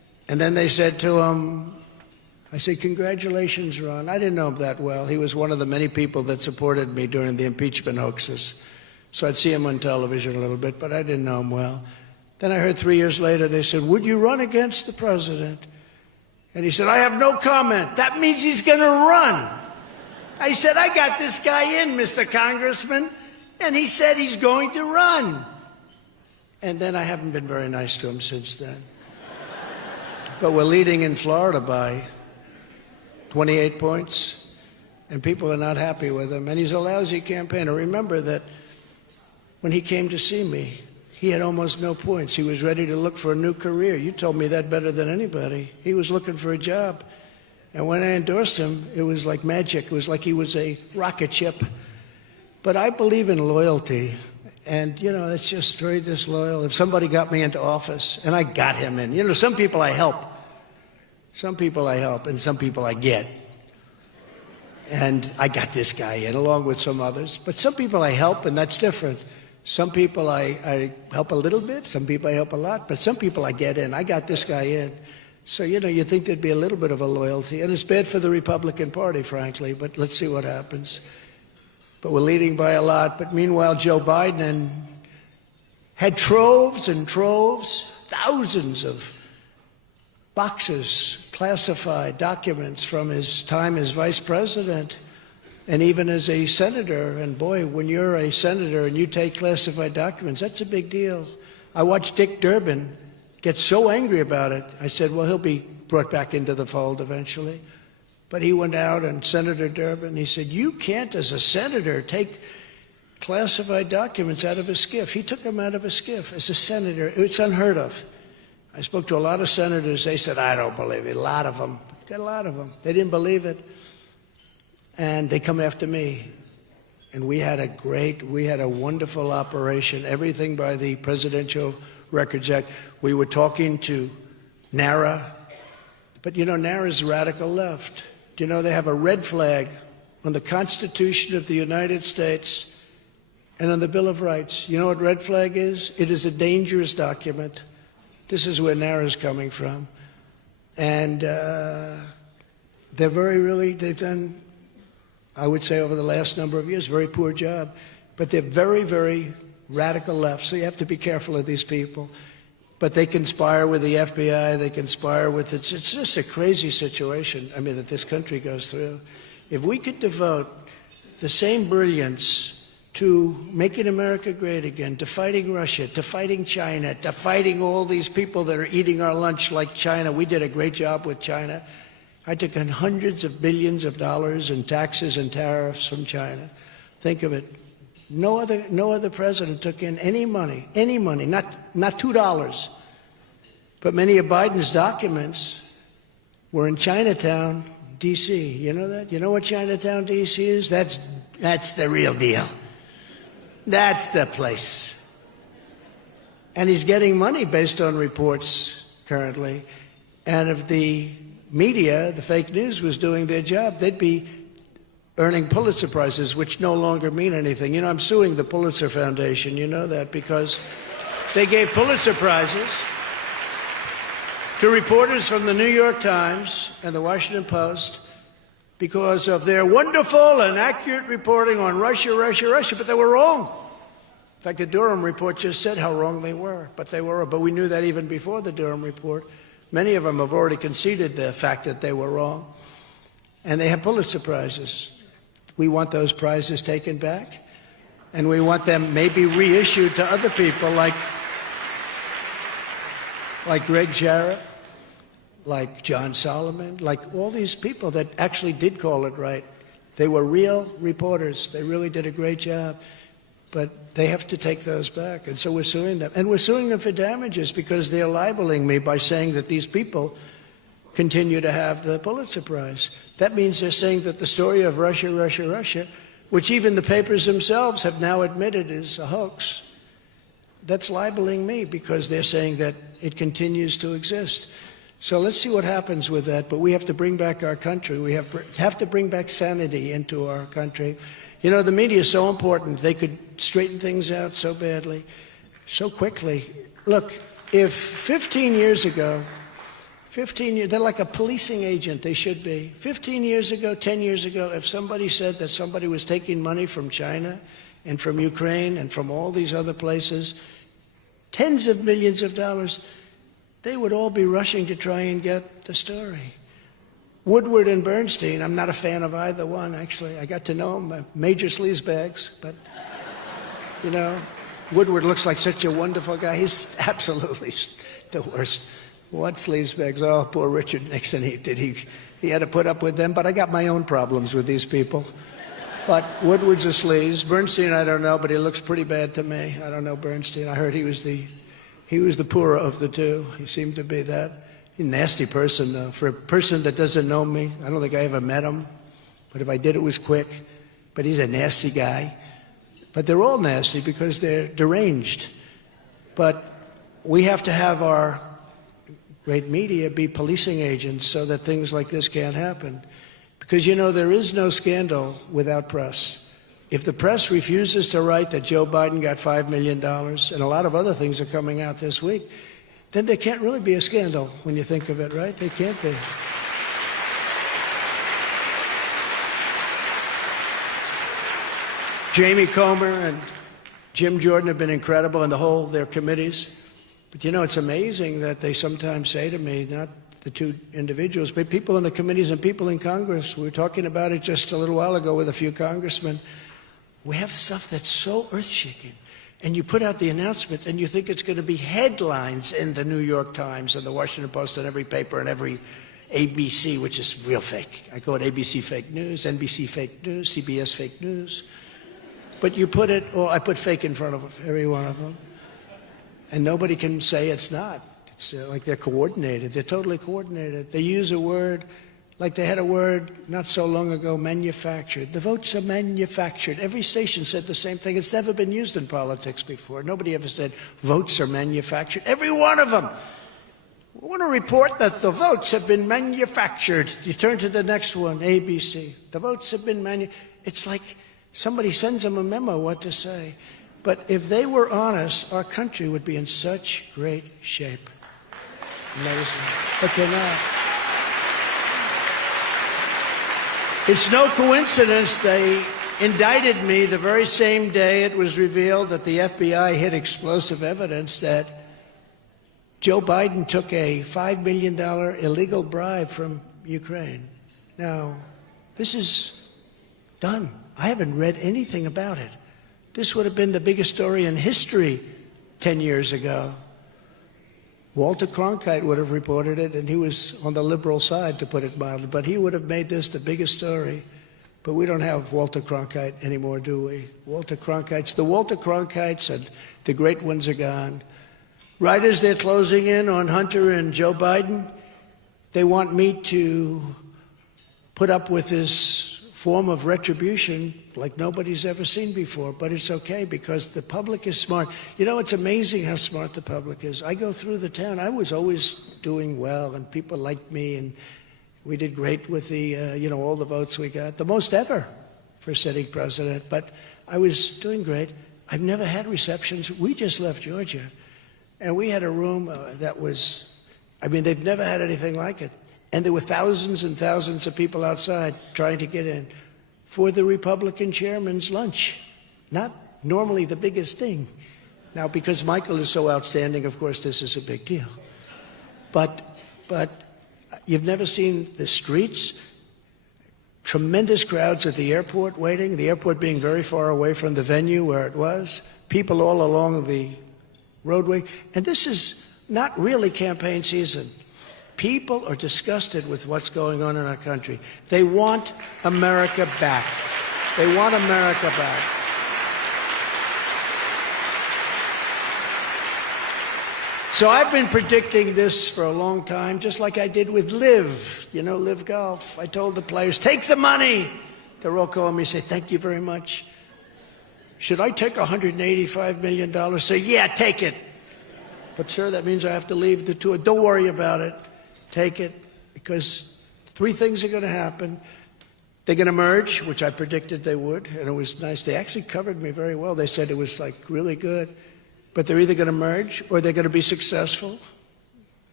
And then they said to him, I said, congratulations, Ron. I didn't know him that well. He was one of the many people that supported me during the impeachment hoaxes. So I'd see him on television a little bit, but I didn't know him well. Then I heard 3 years later, they said, would you run against the president? And he said, I have no comment. That means he's going to run. I said, I got this guy in, Mr. Congressman. And he said he's going to run. And then I haven't been very nice to him since then. But we're leading in Florida by 28 points. And people are not happy with him. And he's a lousy campaigner. Remember that when he came to see me, he had almost no points. He was ready to look for a new career. You told me that better than anybody. He was looking for a job. And when I endorsed him, it was like magic. It was like he was a rocket ship. But I believe in loyalty. And, you know, it's just very disloyal. If somebody got me into office, and I got him in. You know, some people I help. Some people I help, and some people I get. And I got this guy in, along with some others. But some people I help, and that's different. Some people I help a little bit, some people I help a lot, but some people I get in. I got this guy in. So, you know, you think there'd be a little bit of a loyalty. And it's bad for the Republican Party, frankly, but let's see what happens. But we're leading by a lot. But meanwhile, Joe Biden had troves and troves, thousands of boxes, classified documents from his time as vice president. And even as a senator, and boy, when you're a senator and you take classified documents, that's a big deal. I watched Dick Durbin get so angry about it. I said, well, he'll be brought back into the fold eventually. But he went out, and Senator Durbin, he said, you can't, as a senator, take classified documents out of a SCIF. He took them out of a SCIF as a senator. It's unheard of. I spoke to a lot of senators. They said, I don't believe it. A lot of them. Got a lot of them. They didn't believe it. And they come after me. And we had a wonderful operation, everything by the Presidential Records Act. We were talking to NARA, but you know, NARA's radical left. Do you know they have a red flag on the Constitution of the United States and on the Bill of Rights? You know what red flag is? It is a dangerous document. This is where NARA's coming from. And they're they've done, I would say, over the last number of years, very poor job. But they're very, very radical left, so you have to be careful of these people. But they conspire with the FBI, they conspire with, it's just a crazy situation, I mean, that this country goes through. If we could devote the same brilliance to making America great again, to fighting Russia, to fighting China, to fighting all these people that are eating our lunch like China. We did a great job with China. I took in hundreds of billions of dollars in taxes and tariffs from China. Think of it. No other president took in any money, not $2. But many of Biden's documents were in Chinatown, D.C. You know that? You know what Chinatown, D.C. is? That's the real deal. That's the place. And he's getting money based on reports currently. And if the media, the fake news, was doing their job, they'd be earning Pulitzer Prizes, which no longer mean anything. You know, I'm suing the Pulitzer Foundation, you know that, because they gave Pulitzer Prizes to reporters from the New York Times and the Washington Post because of their wonderful and accurate reporting on Russia, but they were wrong. In fact, the Durham report just said how wrong they were, but they were. But we knew that even before the Durham report. Many of them have already conceded the fact that they were wrong. And they have Pulitzer Prizes. We want those prizes taken back, and we want them maybe reissued to other people like Greg Jarrett, like John Solomon, like all these people that actually did call it right. They were real reporters. They really did a great job. But they have to take those back. And so we're suing them. And we're suing them for damages because they're libeling me by saying that these people continue to have the Pulitzer Prize. That means they're saying that the story of Russia, which even the papers themselves have now admitted is a hoax, that's libeling me because they're saying that it continues to exist. So let's see what happens with that. But we have to bring back our country. We have to bring back sanity into our country. You know, the media is so important. They could straighten things out so badly, so quickly. Look, if 15 years ago, 15 years, they're like a policing agent, they should be. 15 years ago, 10 years ago, if somebody said that somebody was taking money from China and from Ukraine and from all these other places, tens of millions of dollars, they would all be rushing to try and get the story. Woodward and Bernstein, I'm not a fan of either one, actually. I got to know them, major sleazebags, but, you know, Woodward looks like such a wonderful guy. He's absolutely the worst. What sleazebags? Oh, poor Richard Nixon, he had to put up with them, but I got my own problems with these people. But Woodward's a sleaze. Bernstein, I don't know, but he looks pretty bad to me. I don't know Bernstein. I heard he was the poorer of the two. He seemed to be that. He's a nasty person, though. For a person that doesn't know me, I don't think I ever met him. But if I did, it was quick. But he's a nasty guy. But they're all nasty because they're deranged. But we have to have our great media be policing agents so that things like this can't happen. Because, you know, there is no scandal without press. If the press refuses to write that Joe Biden got $5 million, and a lot of other things are coming out this week, then there can't really be a scandal when you think of it, right? There can't be. Jamie Comer and Jim Jordan have been incredible in their committees. But, you know, it's amazing that they sometimes say to me, not the two individuals, but people in the committees and people in Congress. We were talking about it just a little while ago with a few congressmen. We have stuff that's so earth-shaking. And you put out the announcement and you think it's going to be headlines in the New York Times and the Washington Post and every paper and every ABC, which is real fake. I call it ABC fake news, NBC fake news, CBS fake news. But you put it, or I put fake in front of every one of them. And nobody can say it's not. It's like they're coordinated. They're totally coordinated. They use a word, like they had a word not so long ago, manufactured. The votes are manufactured. Every station said the same thing. It's never been used in politics before. Nobody ever said votes are manufactured. Every one of them. We want to report that the votes have been manufactured. You turn to the next one, ABC. The votes have been manufactured. It's like somebody sends them a memo what to say. But if they were honest, our country would be in such great shape. Amazing. But they're not. It's no coincidence they indicted me the very same day it was revealed that the FBI hid explosive evidence that Joe Biden took a $5 million illegal bribe from Ukraine. Now, this is done. I haven't read anything about it. This would have been the biggest story in history 10 years ago. Walter Cronkite would have reported it, and he was on the liberal side, to put it mildly, but he would have made this the biggest story. But we don't have Walter Cronkite anymore, do we? The Walter Cronkites and the great ones are gone. Right as they're closing in on Hunter and Joe Biden, they want me to put up with this form of retribution like nobody's ever seen before. But it's okay because the public is smart. You know, it's amazing how smart the public is. I go through the town. I was always doing well, and people liked me, and we did great with the, all the votes we got, the most ever for sitting president. But I was doing great. I've never had receptions. We just left Georgia, and we had a room that was, they've never had anything like it. And there were thousands and thousands of people outside trying to get in for the Republican chairman's lunch. Not normally the biggest thing. Now, because Michael is so outstanding, of course, this is a big deal. But you've never seen the streets, tremendous crowds at the airport waiting, the airport being very far away from the venue where it was, people all along the roadway. And this is not really campaign season. People are disgusted with what's going on in our country. They want America back. They want America back. So I've been predicting this for a long time, just like I did with Live, Live Golf. I told the players, take the money. They're all calling me, say, thank you very much. Should I take $185 million? Say, yeah, take it. But sir, that means I have to leave the tour. Don't worry about it. Take it, because three things are going to happen. They're going to merge, which I predicted they would, and it was nice. They actually covered me very well. They said it was really good. But they're either going to merge or they're going to be successful.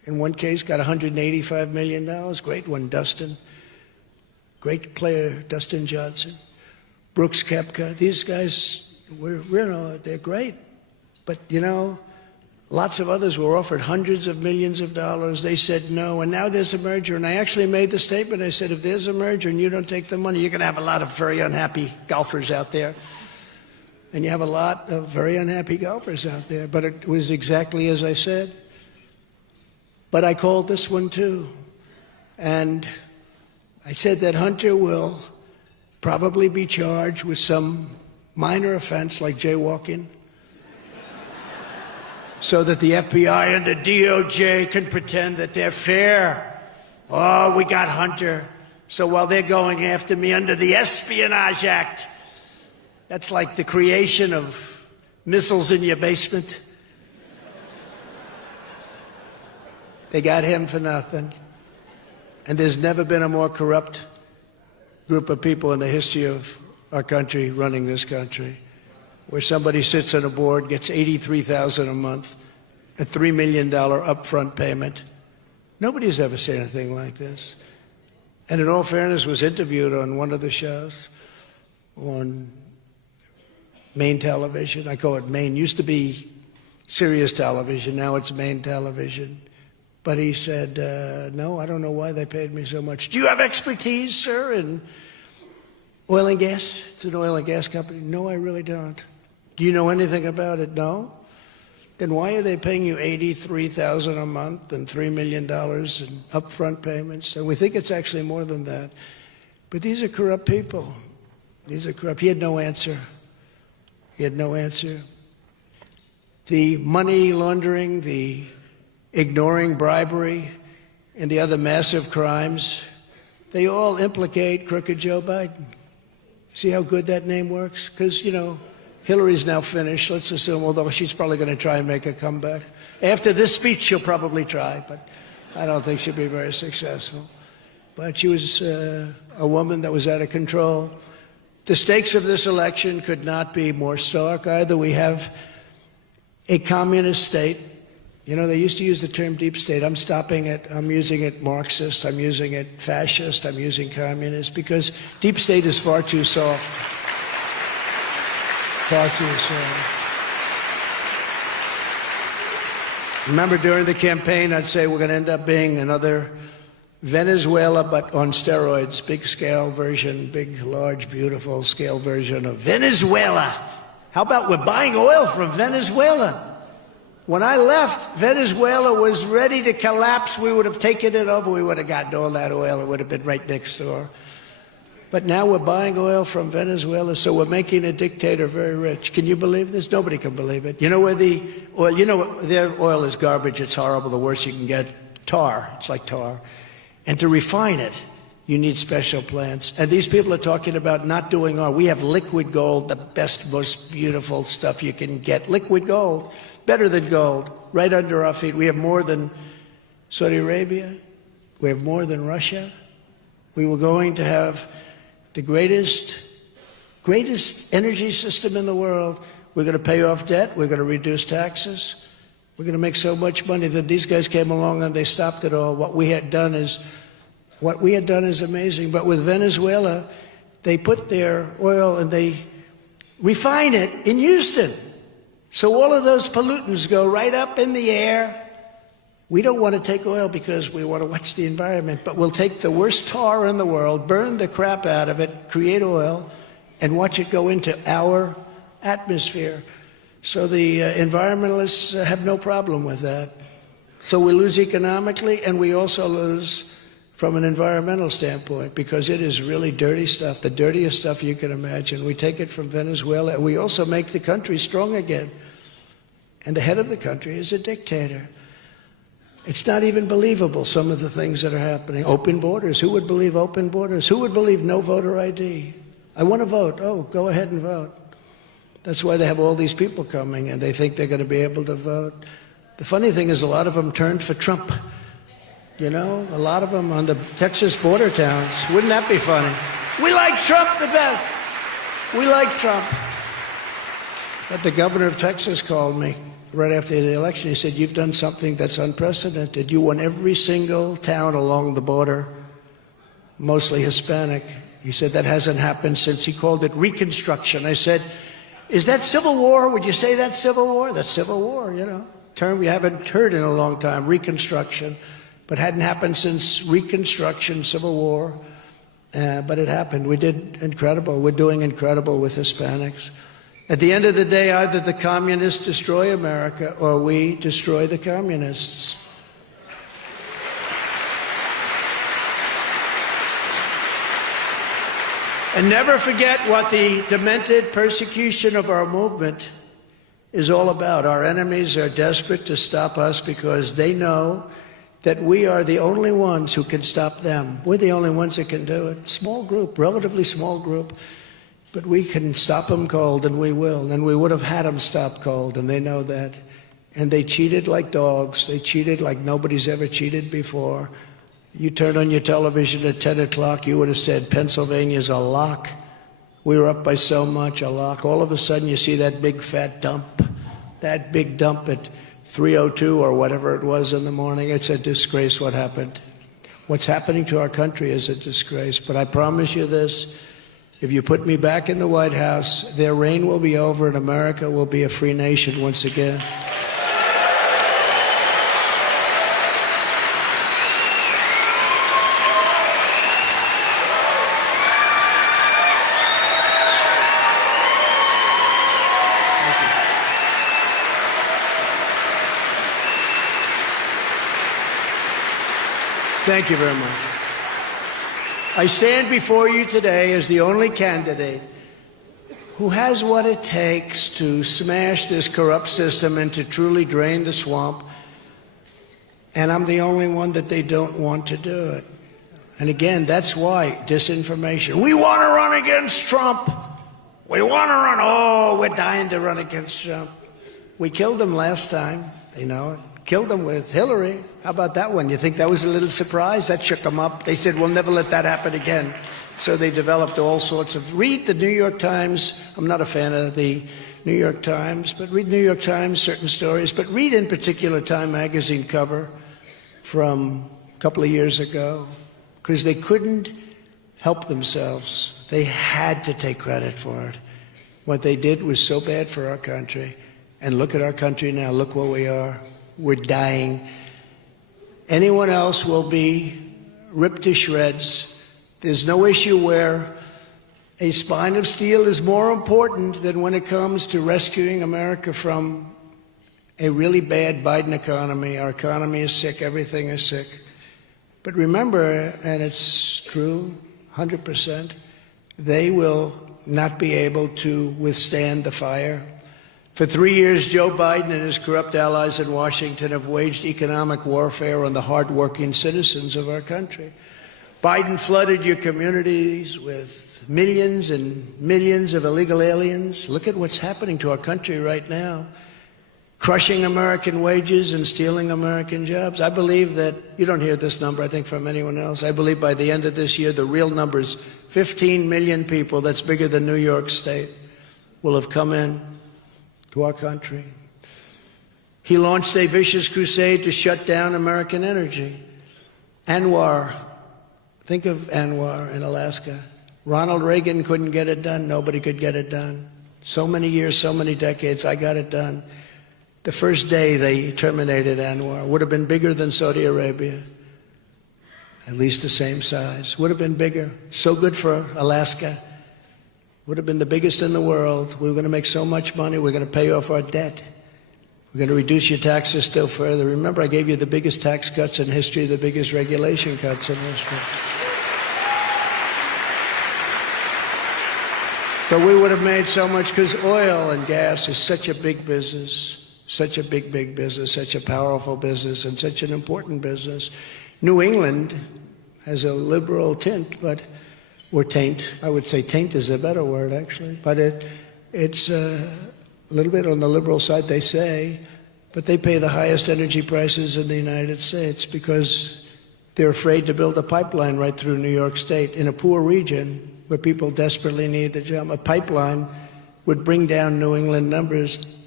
In one case, got $185 million. Great one, Dustin. Great player, Dustin Johnson. Brooks Koepka. These guys, they're great. But, lots of others were offered hundreds of millions of dollars. They said no, and now there's a merger. And I actually made the statement. I said, if there's a merger and you don't take the money, you're going to have a lot of very unhappy golfers out there. And you have a lot of very unhappy golfers out there. But it was exactly as I said. But I called this one too. And I said that Hunter will probably be charged with some minor offense like jaywalking, so that the FBI and the DOJ can pretend that they're fair. Oh, we got Hunter. So while they're going after me under the Espionage Act, that's like the creation of missiles in your basement. They got him for nothing. And there's never been a more corrupt group of people in the history of our country running this country, where somebody sits on a board, gets $83,000 a month, a $3 million upfront payment. Nobody's ever seen anything like this. And in all fairness, was interviewed on one of the shows on Maine television. I call it Maine. Used to be Sirius television. Now it's Maine television. But he said, no, I don't know why they paid me so much. Do you have expertise, sir, in oil and gas? It's an oil and gas company. No, I really don't. Do you know anything about it? No. Then why are they paying you $83,000 a month and $3 million in upfront payments? And we think it's actually more than that. But these are corrupt people. These are corrupt. He had no answer. He had no answer. The money laundering, the ignoring bribery, and the other massive crimes, they all implicate crooked Joe Biden. See how good that name works? Because, Hillary's now finished, let's assume, although she's probably going to try and make a comeback. After this speech, she'll probably try, but I don't think she'll be very successful. But she was a woman that was out of control. The stakes of this election could not be more stark. Either we have a communist state. They used to use the term deep state. I'm stopping it. I'm using it Marxist. I'm using it fascist. I'm using communist, because deep state is far too soft. Far too soft. Remember, during the campaign, I'd say we're going to end up being another Venezuela, but on steroids. Big scale version, big, large, beautiful scale version of Venezuela. How about we're buying oil from Venezuela? When I left, Venezuela was ready to collapse. We would have taken it over. We would have gotten all that oil. It would have been right next door. But now we're buying oil from Venezuela, so we're making a dictator very rich. Can you believe this? Nobody can believe it. You know where the oil, their oil is garbage. It's horrible. The worst you can get, tar. It's like tar. And to refine it, you need special plants. And these people are talking about not doing oil. We have liquid gold, the best, most beautiful stuff you can get. Liquid gold. Better than gold, right under our feet. We have more than Saudi Arabia. We have more than Russia. We were going to have the greatest energy system in the world. We're going to pay off debt. We're going to reduce taxes. We're going to make so much money that these guys came along and they stopped it all. What we had done is amazing. But with Venezuela, they put their oil and they refine it in Houston. So all of those pollutants go right up in the air. We don't want to take oil because we want to watch the environment, but we'll take the worst tar in the world, burn the crap out of it, create oil, and watch it go into our atmosphere. So the environmentalists have no problem with that. So we lose economically, and we also lose from an environmental standpoint, because it is really dirty stuff, the dirtiest stuff you can imagine. We take it from Venezuela, and we also make the country strong again. And the head of the country is a dictator. It's not even believable, some of the things that are happening. Open borders. Who would believe open borders? Who would believe no voter ID? I want to vote. Oh, go ahead and vote. That's why they have all these people coming, and they think they're going to be able to vote. The funny thing is, a lot of them turned for Trump. A lot of them on the Texas border towns. Wouldn't that be funny? We like Trump the best. We like Trump. But the governor of Texas called me right after the election. He said, "You've done something that's unprecedented. You won every single town along the border, mostly Hispanic." He said, "That hasn't happened since," he called it, Reconstruction. I said, "Is that Civil War? Would you say that's Civil War?" That's Civil War, you know, term we haven't heard in a long time, Reconstruction, but hadn't happened since Reconstruction, Civil War. But it happened. We did incredible. We're doing incredible with Hispanics. At the end of the day, either the communists destroy America or we destroy the communists. And never forget what the demented persecution of our movement is all about. Our enemies are desperate to stop us because they know that we are the only ones who can stop them. We're the only ones that can do it. Small group, relatively small group, but we can stop them cold, and we will. And we would have had them stop cold, and they know that. And they cheated like dogs. They cheated like nobody's ever cheated before. You turn on your television at 10 o'clock, you would have said, Pennsylvania's a lock. We were up by so much, a lock. All of a sudden, you see that big fat dump, that big dump at 3:02 or whatever it was in the morning. It's a disgrace what happened. What's happening to our country is a disgrace. But I promise you this, if you put me back in the White House, their reign will be over and America will be a free nation once again. Thank you very much. I stand before you today as the only candidate who has what it takes to smash this corrupt system and to truly drain the swamp. And I'm the only one that they don't want to do it. And again, that's why disinformation. We want to run against Trump. We want to run. Oh, we're dying to run against Trump. We killed him last time. They know it. Killed him with Hillary. How about that one? You think that was a little surprise? That shook them up. They said, we'll never let that happen again. So they developed all sorts of... Read the New York Times. I'm not a fan of the New York Times, but read New York Times, certain stories. But read in particular Time magazine cover from a couple of years ago, because they couldn't help themselves. They had to take credit for it. What they did was so bad for our country. And look at our country now. Look where we are. We're dying. Anyone else will be ripped to shreds. There's no issue where a spine of steel is more important than when it comes to rescuing America from a really bad Biden economy. Our economy is sick. Everything is sick. But remember, and it's true, 100%, they will not be able to withstand the fire. For 3 years, Joe Biden and his corrupt allies in Washington have waged economic warfare on the hardworking citizens of our country. Biden flooded your communities with millions and millions of illegal aliens. Look at what's happening to our country right now. Crushing American wages and stealing American jobs. I believe that, you don't hear this number, I think, from anyone else. I believe by the end of this year, the real number is 15 million people, that's bigger than New York State, will have come in to our country. He launched a vicious crusade to shut down American energy. Anwar, think of Anwar in Alaska. Ronald Reagan couldn't get it done. Nobody could get it done. So many years, so many decades, I got it done. The first day they terminated Anwar. Would have been bigger than Saudi Arabia. At least the same size. Would have been bigger. So good for Alaska. Would have been the biggest in the world. We were going to make so much money. We're going to pay off our debt. We're going to reduce your taxes still further. Remember, I gave you the biggest tax cuts in history, the biggest regulation cuts in history. But we would have made so much because oil and gas is such a big business, such a big, big business, such a powerful business, and such an important business. New England has a liberal tint, but... or taint. I would say taint is a better word, actually. But it's a little bit on the liberal side, they say. But they pay the highest energy prices in the United States because they're afraid to build a pipeline right through New York State in a poor region where people desperately need the job. A pipeline would bring down New England numbers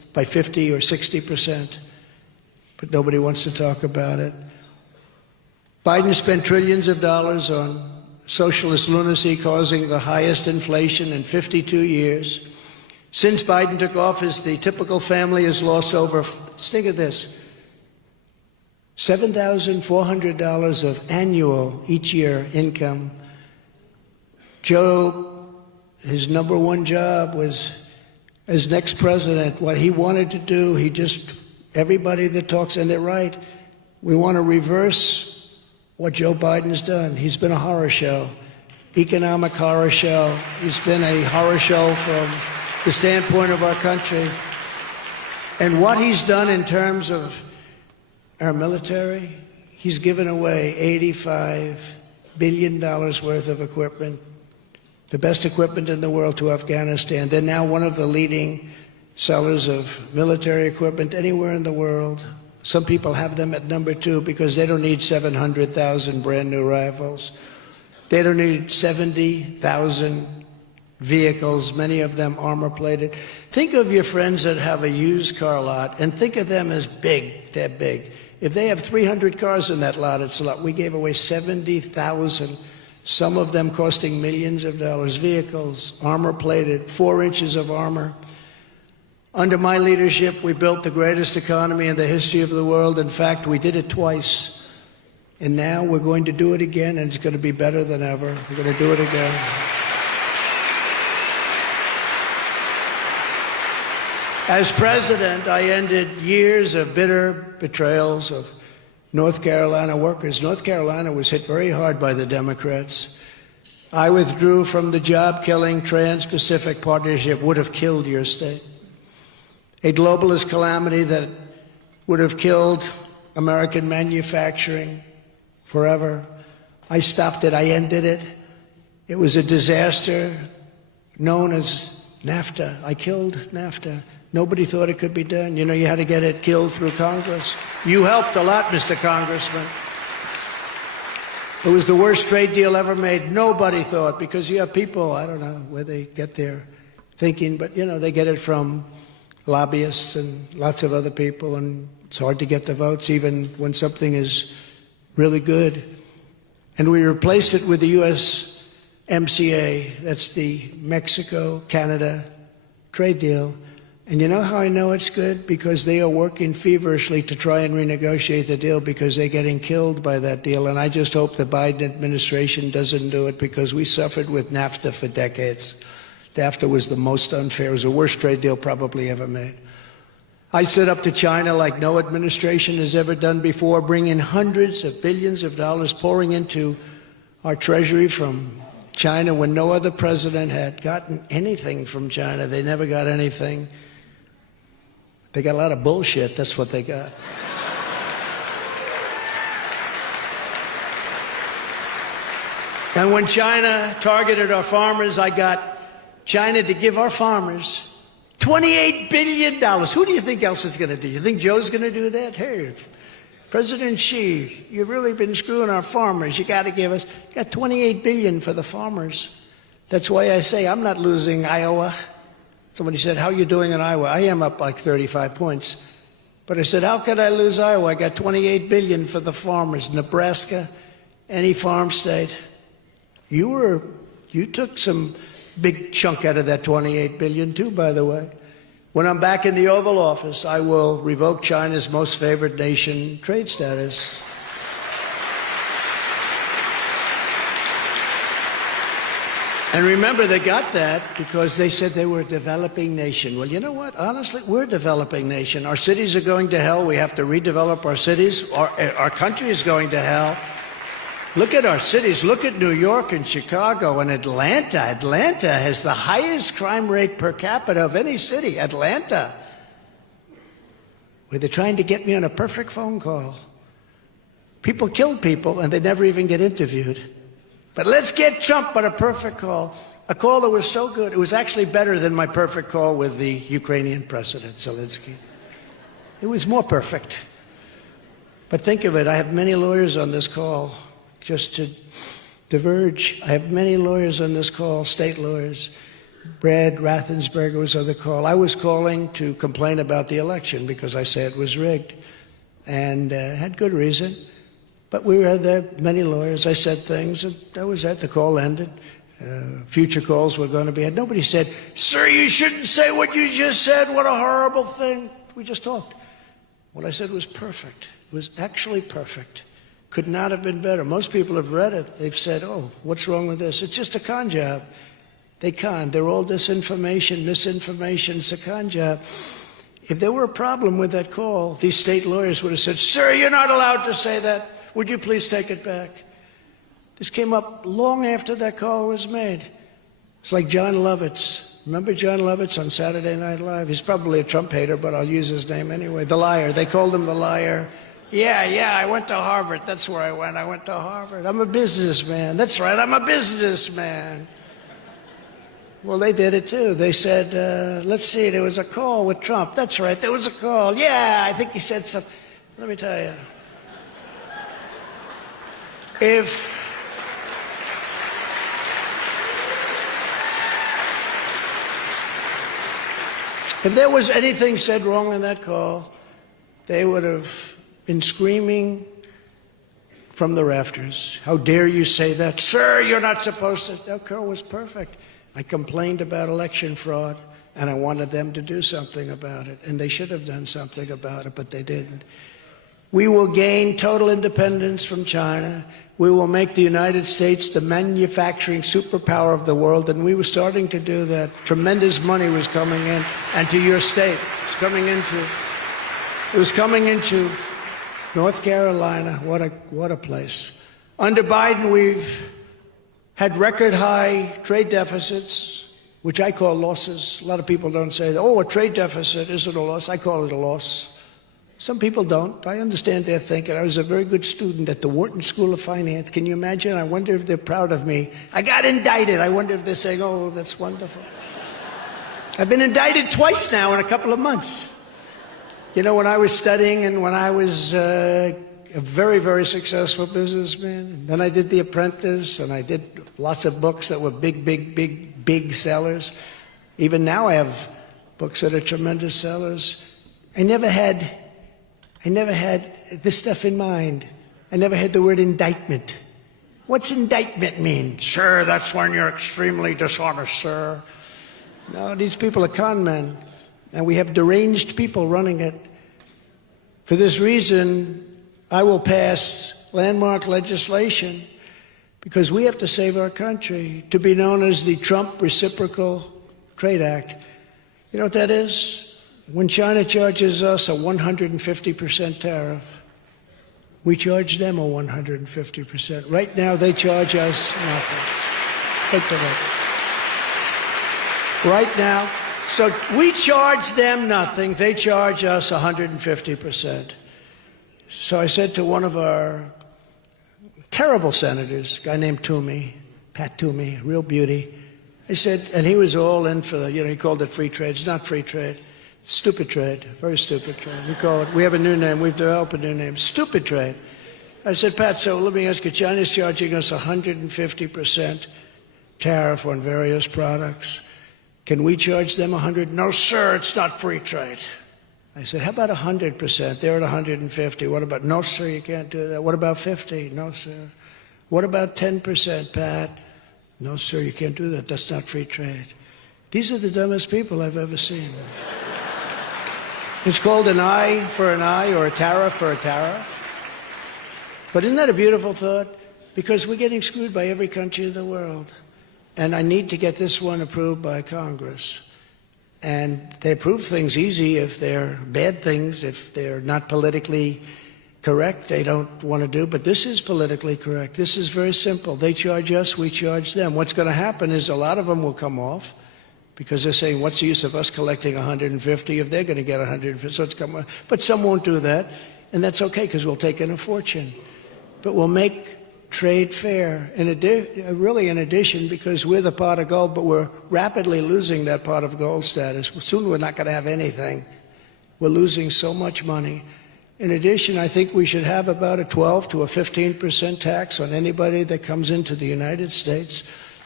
by 50 or 60%, but nobody wants to talk about it. Biden spent trillions of dollars on socialist lunacy, causing the highest inflation in 52 years. Since Biden took office, the typical family has lost over, think of this, $7,400 of annual, each year, income. Joe, his number one job was, as next president, what he wanted to do, everybody that talks, and they're right, we want to reverse what Joe Biden's done. He's been a horror show, economic horror show. He's been a horror show from the standpoint of our country. And what he's done in terms of our military, he's given away $85 billion worth of equipment, the best equipment in the world, to Afghanistan. They're now one of the leading sellers of military equipment anywhere in the world. Some people have them at number 2 because they don't need 700,000 brand new rifles. They don't need 70,000 vehicles, many of them armor plated. Think of your friends that have a used car lot and think of them as big. They're big. If they have 300 cars in that lot, it's a lot. We gave away 70,000, some of them costing millions of dollars, vehicles, armor plated, 4 inches of armor. Under my leadership, we built the greatest economy in the history of the world. In fact, we did it twice. And now we're going to do it again, and it's going to be better than ever. We're going to do it again. As president, I ended years of bitter betrayals of North Carolina workers. North Carolina was hit very hard by the Democrats. I withdrew from the job-killing Trans-Pacific Partnership, would have killed your state. A globalist calamity that would have killed American manufacturing forever. I stopped it. I ended it. It was a disaster known as NAFTA. I killed NAFTA. Nobody thought it could be done. You know, you had to get it killed through Congress. You helped a lot, Mr. Congressman. It was the worst trade deal ever made. Nobody thought, because you have people, I don't know where they get their thinking, but, you know, they get it from lobbyists and lots of other people, and it's hard to get the votes even when something is really good. And we replaced it with the USMCA. That's the Mexico-Canada trade deal. And you know how I know it's good? Because they are working feverishly to try and renegotiate the deal because they're getting killed by that deal. And I just hope the Biden administration doesn't do it, because we suffered with NAFTA for decades. NAFTA was the most unfair. It was the worst trade deal probably ever made. I stood up to China like no administration has ever done before, bringing hundreds of billions of dollars pouring into our treasury from China when no other president had gotten anything from China. They never got anything. They got a lot of bullshit. That's what they got. And when China targeted our farmers, I got China to give our farmers $28 billion. Who do you think else is going to do? You think Joe's going to do that? Hey, President Xi, you've really been screwing our farmers. You got to give us, you got $28 billion for the farmers. That's why I say I'm not losing Iowa. Somebody said, how are you doing in Iowa? I am up like 35 points. But I said, how could I lose Iowa? I got $28 billion for the farmers. Nebraska, any farm state. You took some big chunk out of that $28 billion too, by the way. When I'm back in the Oval Office, I will revoke China's most favored nation trade status. And remember, they got that because they said they were a developing nation. Well, you know what? Honestly, we're a developing nation. Our cities are going to hell. We have to redevelop our cities. Our country is going to hell. Look at our cities. Look at New York and Chicago and Atlanta. Atlanta has the highest crime rate per capita of any city. Atlanta. Where they're trying to get me on a perfect phone call. People kill people and they never even get interviewed. But let's get Trump on a perfect call. A call that was so good. It was actually better than my perfect call with the Ukrainian President, Zelensky. It was more perfect. But think of it. I have many lawyers on this call. Just to diverge, I have many lawyers on this call, state lawyers. Brad Raffensperger was on the call. I was calling to complain about the election because I said it was rigged, and had good reason. But we were there, many lawyers. I said things, and that was it. The call ended. Future calls were going to be had. Nobody said, "Sir, you shouldn't say what you just said. What a horrible thing." We just talked. What I said was perfect. It was actually perfect. Could not have been better. Most people have read it. They've said, "Oh, what's wrong with this?" It's just a con job. They con. They're all disinformation, misinformation. It's a con job. If there were a problem with that call, these state lawyers would have said, "Sir, you're not allowed to say that. Would you please take it back?" This came up long after that call was made. It's like John Lovitz. Remember John Lovitz on Saturday Night Live? He's probably a Trump hater, but I'll use his name anyway. The liar. They called him the liar. Yeah, I went to Harvard. That's where I went. I went to Harvard. I'm a businessman. That's right, I'm a businessman. Well, they did it too. They said, let's see, there was a call with Trump. That's right, there was a call. Yeah, I think he said something. Let me tell you. If there was anything said wrong in that call, they would have been screaming from the rafters. "How dare you say that? Sir, you're not supposed to." That call was perfect. I complained about election fraud, and I wanted them to do something about it, and they should have done something about it, but they didn't. We will gain total independence from China. We will make the United States the manufacturing superpower of the world, and we were starting to do that. Tremendous money was coming in, and to your state. It was coming into North Carolina. What a place. Under Biden, we've had record high trade deficits, which I call losses. A lot of people don't say, "Oh, a trade deficit isn't a loss." I call it a loss. Some people don't. I understand their thinking. I was a very good student at the Wharton School of Finance. Can you imagine? I wonder if they're proud of me. I got indicted. I wonder if they're saying, "Oh, that's wonderful." I've been indicted twice now in a couple of months. You know, when I was studying and when I was a very, very successful businessman, then I did The Apprentice, and I did lots of books that were big sellers. Even now I have books that are tremendous sellers. I never had this stuff in mind. I never had the word indictment. What's indictment mean? "Sir, that's when you're extremely dishonest, sir." No, these people are con men, and we have deranged people running it. For this reason, I will pass landmark legislation because we have to save our country, to be known as the Trump Reciprocal Trade Act. You know what that is? When China charges us a 150% tariff, we charge them a 150%. Right now, they charge us nothing. Think of it. Right now. So we charge them nothing. They charge us 150%. So I said to one of our terrible senators, a guy named Toomey, Pat Toomey, real beauty. I said, and he was all in for the, he called it free trade. It's not free trade. Stupid trade, very stupid trade. We have a new name, we've developed a new name, stupid trade. I said, "Pat, so let me ask you, China's charging us 150% tariff on various products. Can we charge them 100? No, sir, it's not free trade." I said, "How about 100%? They're at 150. What about, no, sir, you can't do that. What about 50? No, sir. What about 10%, Pat? No, sir, you can't do that. That's not free trade." These are the dumbest people I've ever seen. It's called an eye for an eye or a tariff for a tariff. But isn't that a beautiful thought? Because we're getting screwed by every country in the world. And I need to get this one approved by Congress. And they approve things easy if they're bad things, if they're not politically correct, they don't want to do. But this is politically correct. This is very simple. They charge us, we charge them. What's going to happen is a lot of them will come off, because they're saying, what's the use of us collecting 150 if they're going to get 150? So it's come, but some won't do that, and that's okay because we'll take in a fortune. But we'll make trade fair, really in addition, because we're the pot of gold, but we're rapidly losing that pot of gold status. Soon we're not going to have anything. We're losing so much money. In addition, I think we should have about a 12 to a 15% tax on anybody that comes into the United States.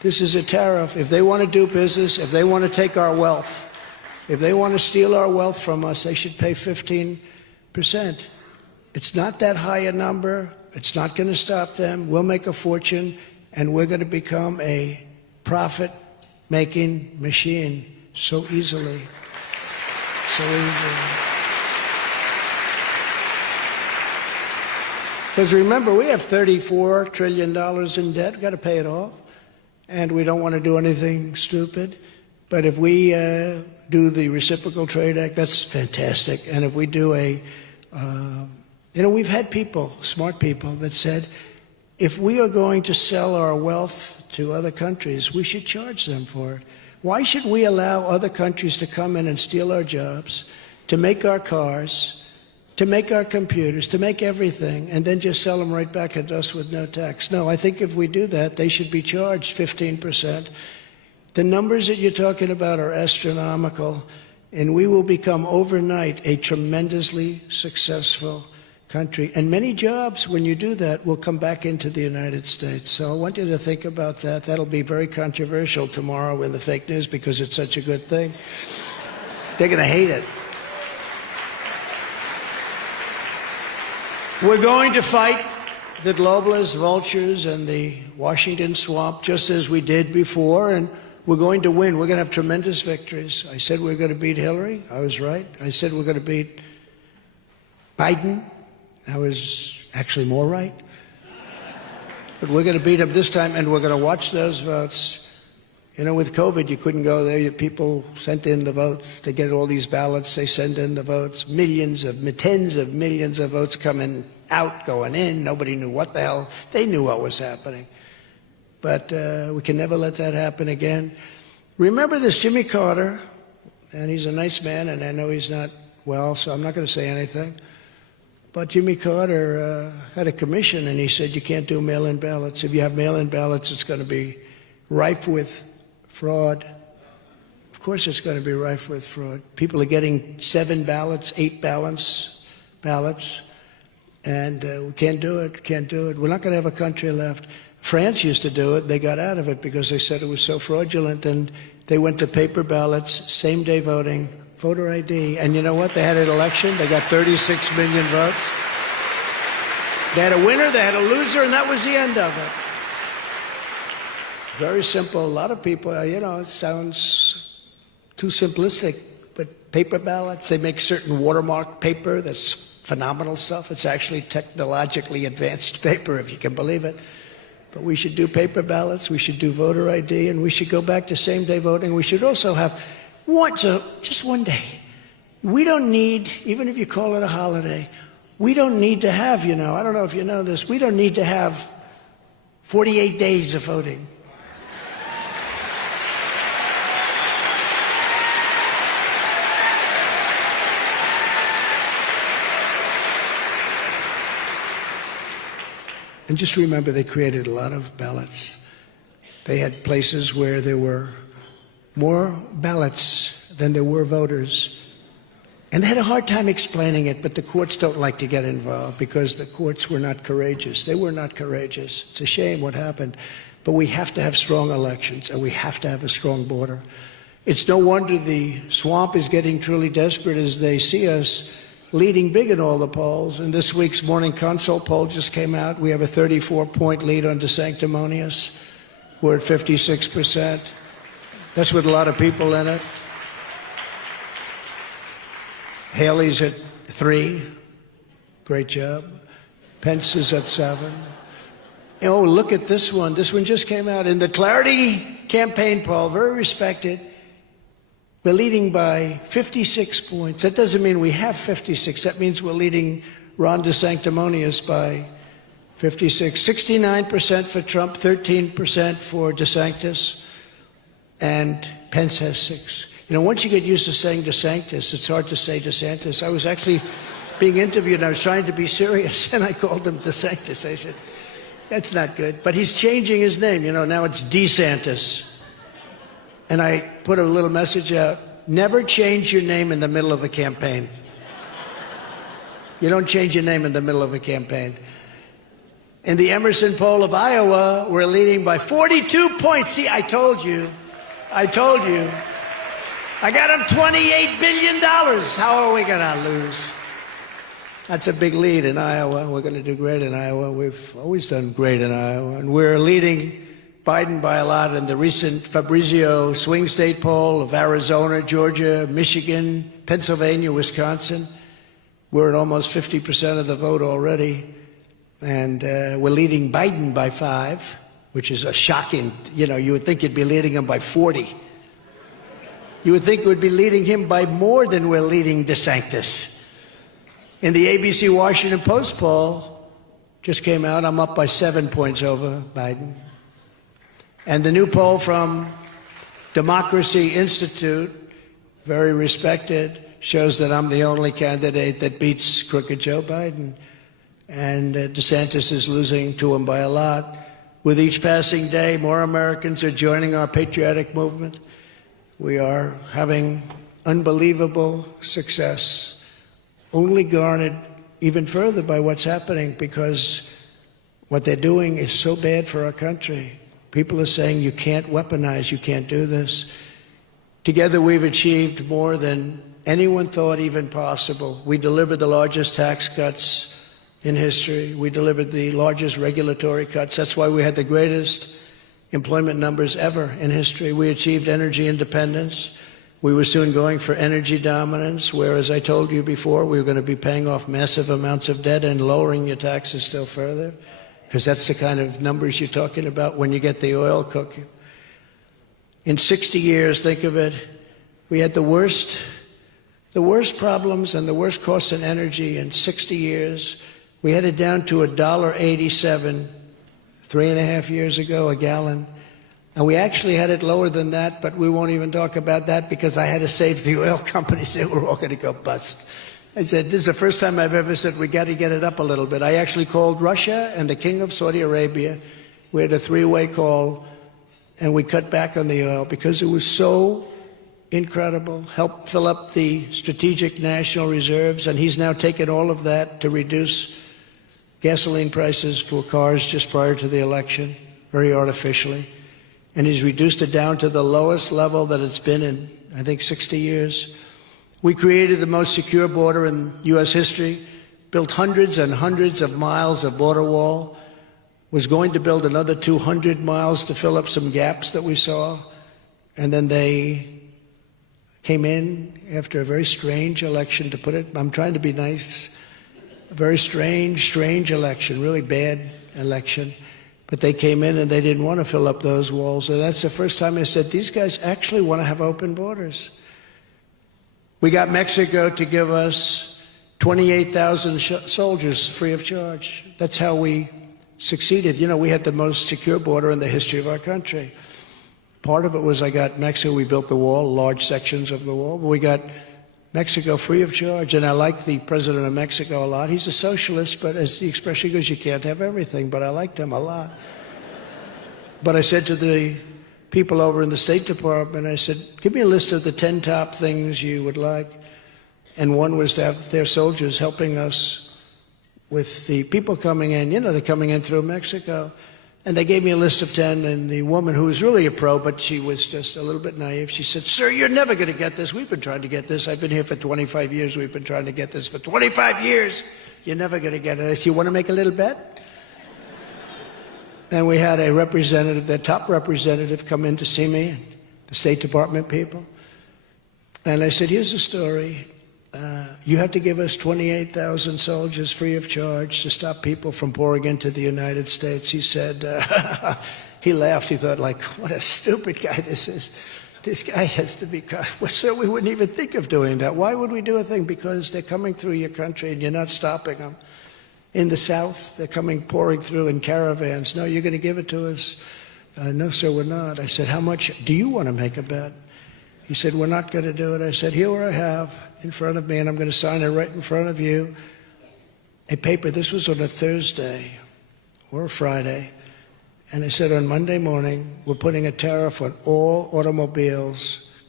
This is a tariff. If they want to do business, if they want to take our wealth, if they want to steal our wealth from us, they should pay 15%. It's not that high a number. It's not going to stop them. We'll make a fortune, and we're going to become a profit-making machine so easily. So easily. Because remember, we have $34 trillion in debt. We've got to pay it off. And we don't want to do anything stupid. But if we do the Reciprocal Trade Act, that's fantastic. And if we do we've had people, smart people, that said, if we are going to sell our wealth to other countries, we should charge them for it. Why should we allow other countries to come in and steal our jobs, to make our cars, to make our computers, to make everything, and then just sell them right back at us with no tax? No, I think if we do that, they should be charged 15%. The numbers that you're talking about are astronomical, and we will become overnight a tremendously successful country. And many jobs, when you do that, will come back into the United States. So I want you to think about that. That'll be very controversial tomorrow in the fake news because it's such a good thing. They're going to hate it. We're going to fight the globalists, vultures, and the Washington swamp just as we did before, and we're going to win. We're going to have tremendous victories. I said we're going to beat Hillary. I was right. I said we're going to beat Biden. I was actually more right. But we're going to beat him this time, and we're going to watch those votes. You know, with COVID, you couldn't go there. People sent in the votes. To get all these ballots, they send in the votes. Tens of millions of votes coming out, going in. Nobody knew what the hell. They knew what was happening. But we can never let that happen again. Remember this Jimmy Carter, and he's a nice man, and I know he's not well, so I'm not going to say anything. But Jimmy Carter had a commission, and he said you can't do mail-in ballots. If you have mail-in ballots, it's going to be rife with fraud. Of course it's going to be rife with fraud. People are getting 7 ballots, 8 ballots, and we can't do it, can't do it. We're not going to have a country left. France used to do it. They got out of it because they said it was so fraudulent, and they went to paper ballots, same-day voting, voter ID. And you know what? They had an election. They got 36 million votes. They had a winner, they had a loser, and that was the end of it. Very simple. A lot of people, it sounds too simplistic, but paper ballots, they make certain watermark paper that's phenomenal stuff. It's actually technologically advanced paper, if you can believe it. But we should do paper ballots, we should do voter ID, and we should go back to same-day voting. We should also have just one day. We don't need, even if you call it a holiday, we don't need to have, I don't know if you know this, we don't need to have 48 days of voting. And just remember, they created a lot of ballots. They had places where there were more ballots than there were voters. And they had a hard time explaining it, but the courts don't like to get involved because the courts were not courageous. They were not courageous. It's a shame what happened. But we have to have strong elections, and we have to have a strong border. It's no wonder the swamp is getting truly desperate as they see us leading big in all the polls. And this week's Morning Consult poll just came out. We have a 34-point lead on DeSanctimonious. We're at 56%. That's with a lot of people in it. Haley's at 3. Great job. Pence is at 7. Oh, look at this one. This one just came out. In the Clarity campaign poll, very respected, we're leading by 56 points. That doesn't mean we have 56. That means we're leading Ron DeSanctimonious by 56. 69% for Trump, 13% for DeSantis, and Pence has 6. Once you get used to saying DeSantis, it's hard to say DeSantis. I was actually being interviewed, and I was trying to be serious, and I called him DeSantis. I said, that's not good. But he's changing his name. Now it's Desantis. And I put a little message out, never change your name in the middle of a campaign. You don't change your name in the middle of a campaign. In the Emerson poll of Iowa, we're leading by 42 points. See, I told you. I told you. I got them $28 billion. How are we going to lose? That's a big lead in Iowa. We're going to do great in Iowa. We've always done great in Iowa. And we're leading Biden by a lot in the recent Fabrizio swing state poll of Arizona, Georgia, Michigan, Pennsylvania, Wisconsin. We're at almost 50% of the vote already. And we're leading Biden by 5, which is a shocking, you would think you'd be leading him by 40. You would think we'd be leading him by more than we're leading Desantis. In the ABC Washington Post poll, just came out, I'm up by 7 points over Biden. And the new poll from Democracy Institute, very respected, shows that I'm the only candidate that beats crooked Joe Biden. And DeSantis is losing to him by a lot. With each passing day, more Americans are joining our patriotic movement. We are having unbelievable success, only garnered even further by what's happening, because what they're doing is so bad for our country. People are saying you can't weaponize, you can't do this. Together we've achieved more than anyone thought even possible. We delivered the largest tax cuts in history. We delivered the largest regulatory cuts. That's why we had the greatest employment numbers ever in history. We achieved energy independence. We were soon going for energy dominance, where, as I told you before, we were going to be paying off massive amounts of debt and lowering your taxes still further, because that's the kind of numbers you're talking about when you get the oil cooking. In 60 years, think of it, we had the worst problems and the worst costs in energy in 60 years. We had it down to $1.87 3.5 years ago a gallon. And we actually had it lower than that, but we won't even talk about that because I had to save the oil companies. They were all going to go bust. I said, this is the first time I've ever said we got to get it up a little bit. I actually called Russia and the King of Saudi Arabia. We had a 3-way call, and we cut back on the oil because it was so incredible. Helped fill up the strategic national reserves, and he's now taken all of that to reduce gasoline prices for cars just prior to the election, very artificially. And he's reduced it down to the lowest level that it's been in, I think, 60 years. We created the most secure border in U.S. history, built hundreds and hundreds of miles of border wall, was going to build another 200 miles to fill up some gaps that we saw. And then they came in after a very strange election, to put it, I'm trying to be nice, a very strange election, really bad election. But they came in and they didn't want to fill up those walls. And that's the first time I said, these guys actually want to have open borders. We got Mexico to give us 28,000 soldiers free of charge. That's how we succeeded. You know, we had the most secure border in the history of our country. Part of it was I got Mexico, we built the wall, large sections of the wall. But we got Mexico free of charge. And I like the president of Mexico a lot. He's a socialist, but as the expression goes, you can't have everything. But I liked him a lot. But I said to the people over in the State Department, I said, give me a list of the 10 top things you would like. And one was to have their soldiers helping us with the people coming in. You know, they're coming in through Mexico. And they gave me a list of 10, and the woman, who was really a pro, but she was just a little bit naive, she said, sir, you're never going to get this. We've been trying to get this. I've been here for 25 years. We've been trying to get this for 25 years. You're never going to get it. I said, you want to make a little bet? And we had a representative, their top representative, come in to see me, the State Department people. And I said, here's the story. You have to give us 28,000 soldiers free of charge to stop people from pouring into the United States. He said, he laughed. He thought, like, what a stupid guy this is. This guy has to be, well, sir, we wouldn't even think of doing that. Why would we do a thing? Because they're coming through your country and you're not stopping them. In the South, they're pouring through in caravans. No, you're going to give it to us? No, sir, we're not. I said, how much do you want to make a bet? He said, we're not going to do it. I said, here what I have in front of me, and I'm going to sign it right in front of you, a paper. This was on a Thursday or a Friday. And I said, on Monday morning, we're putting a tariff on all automobiles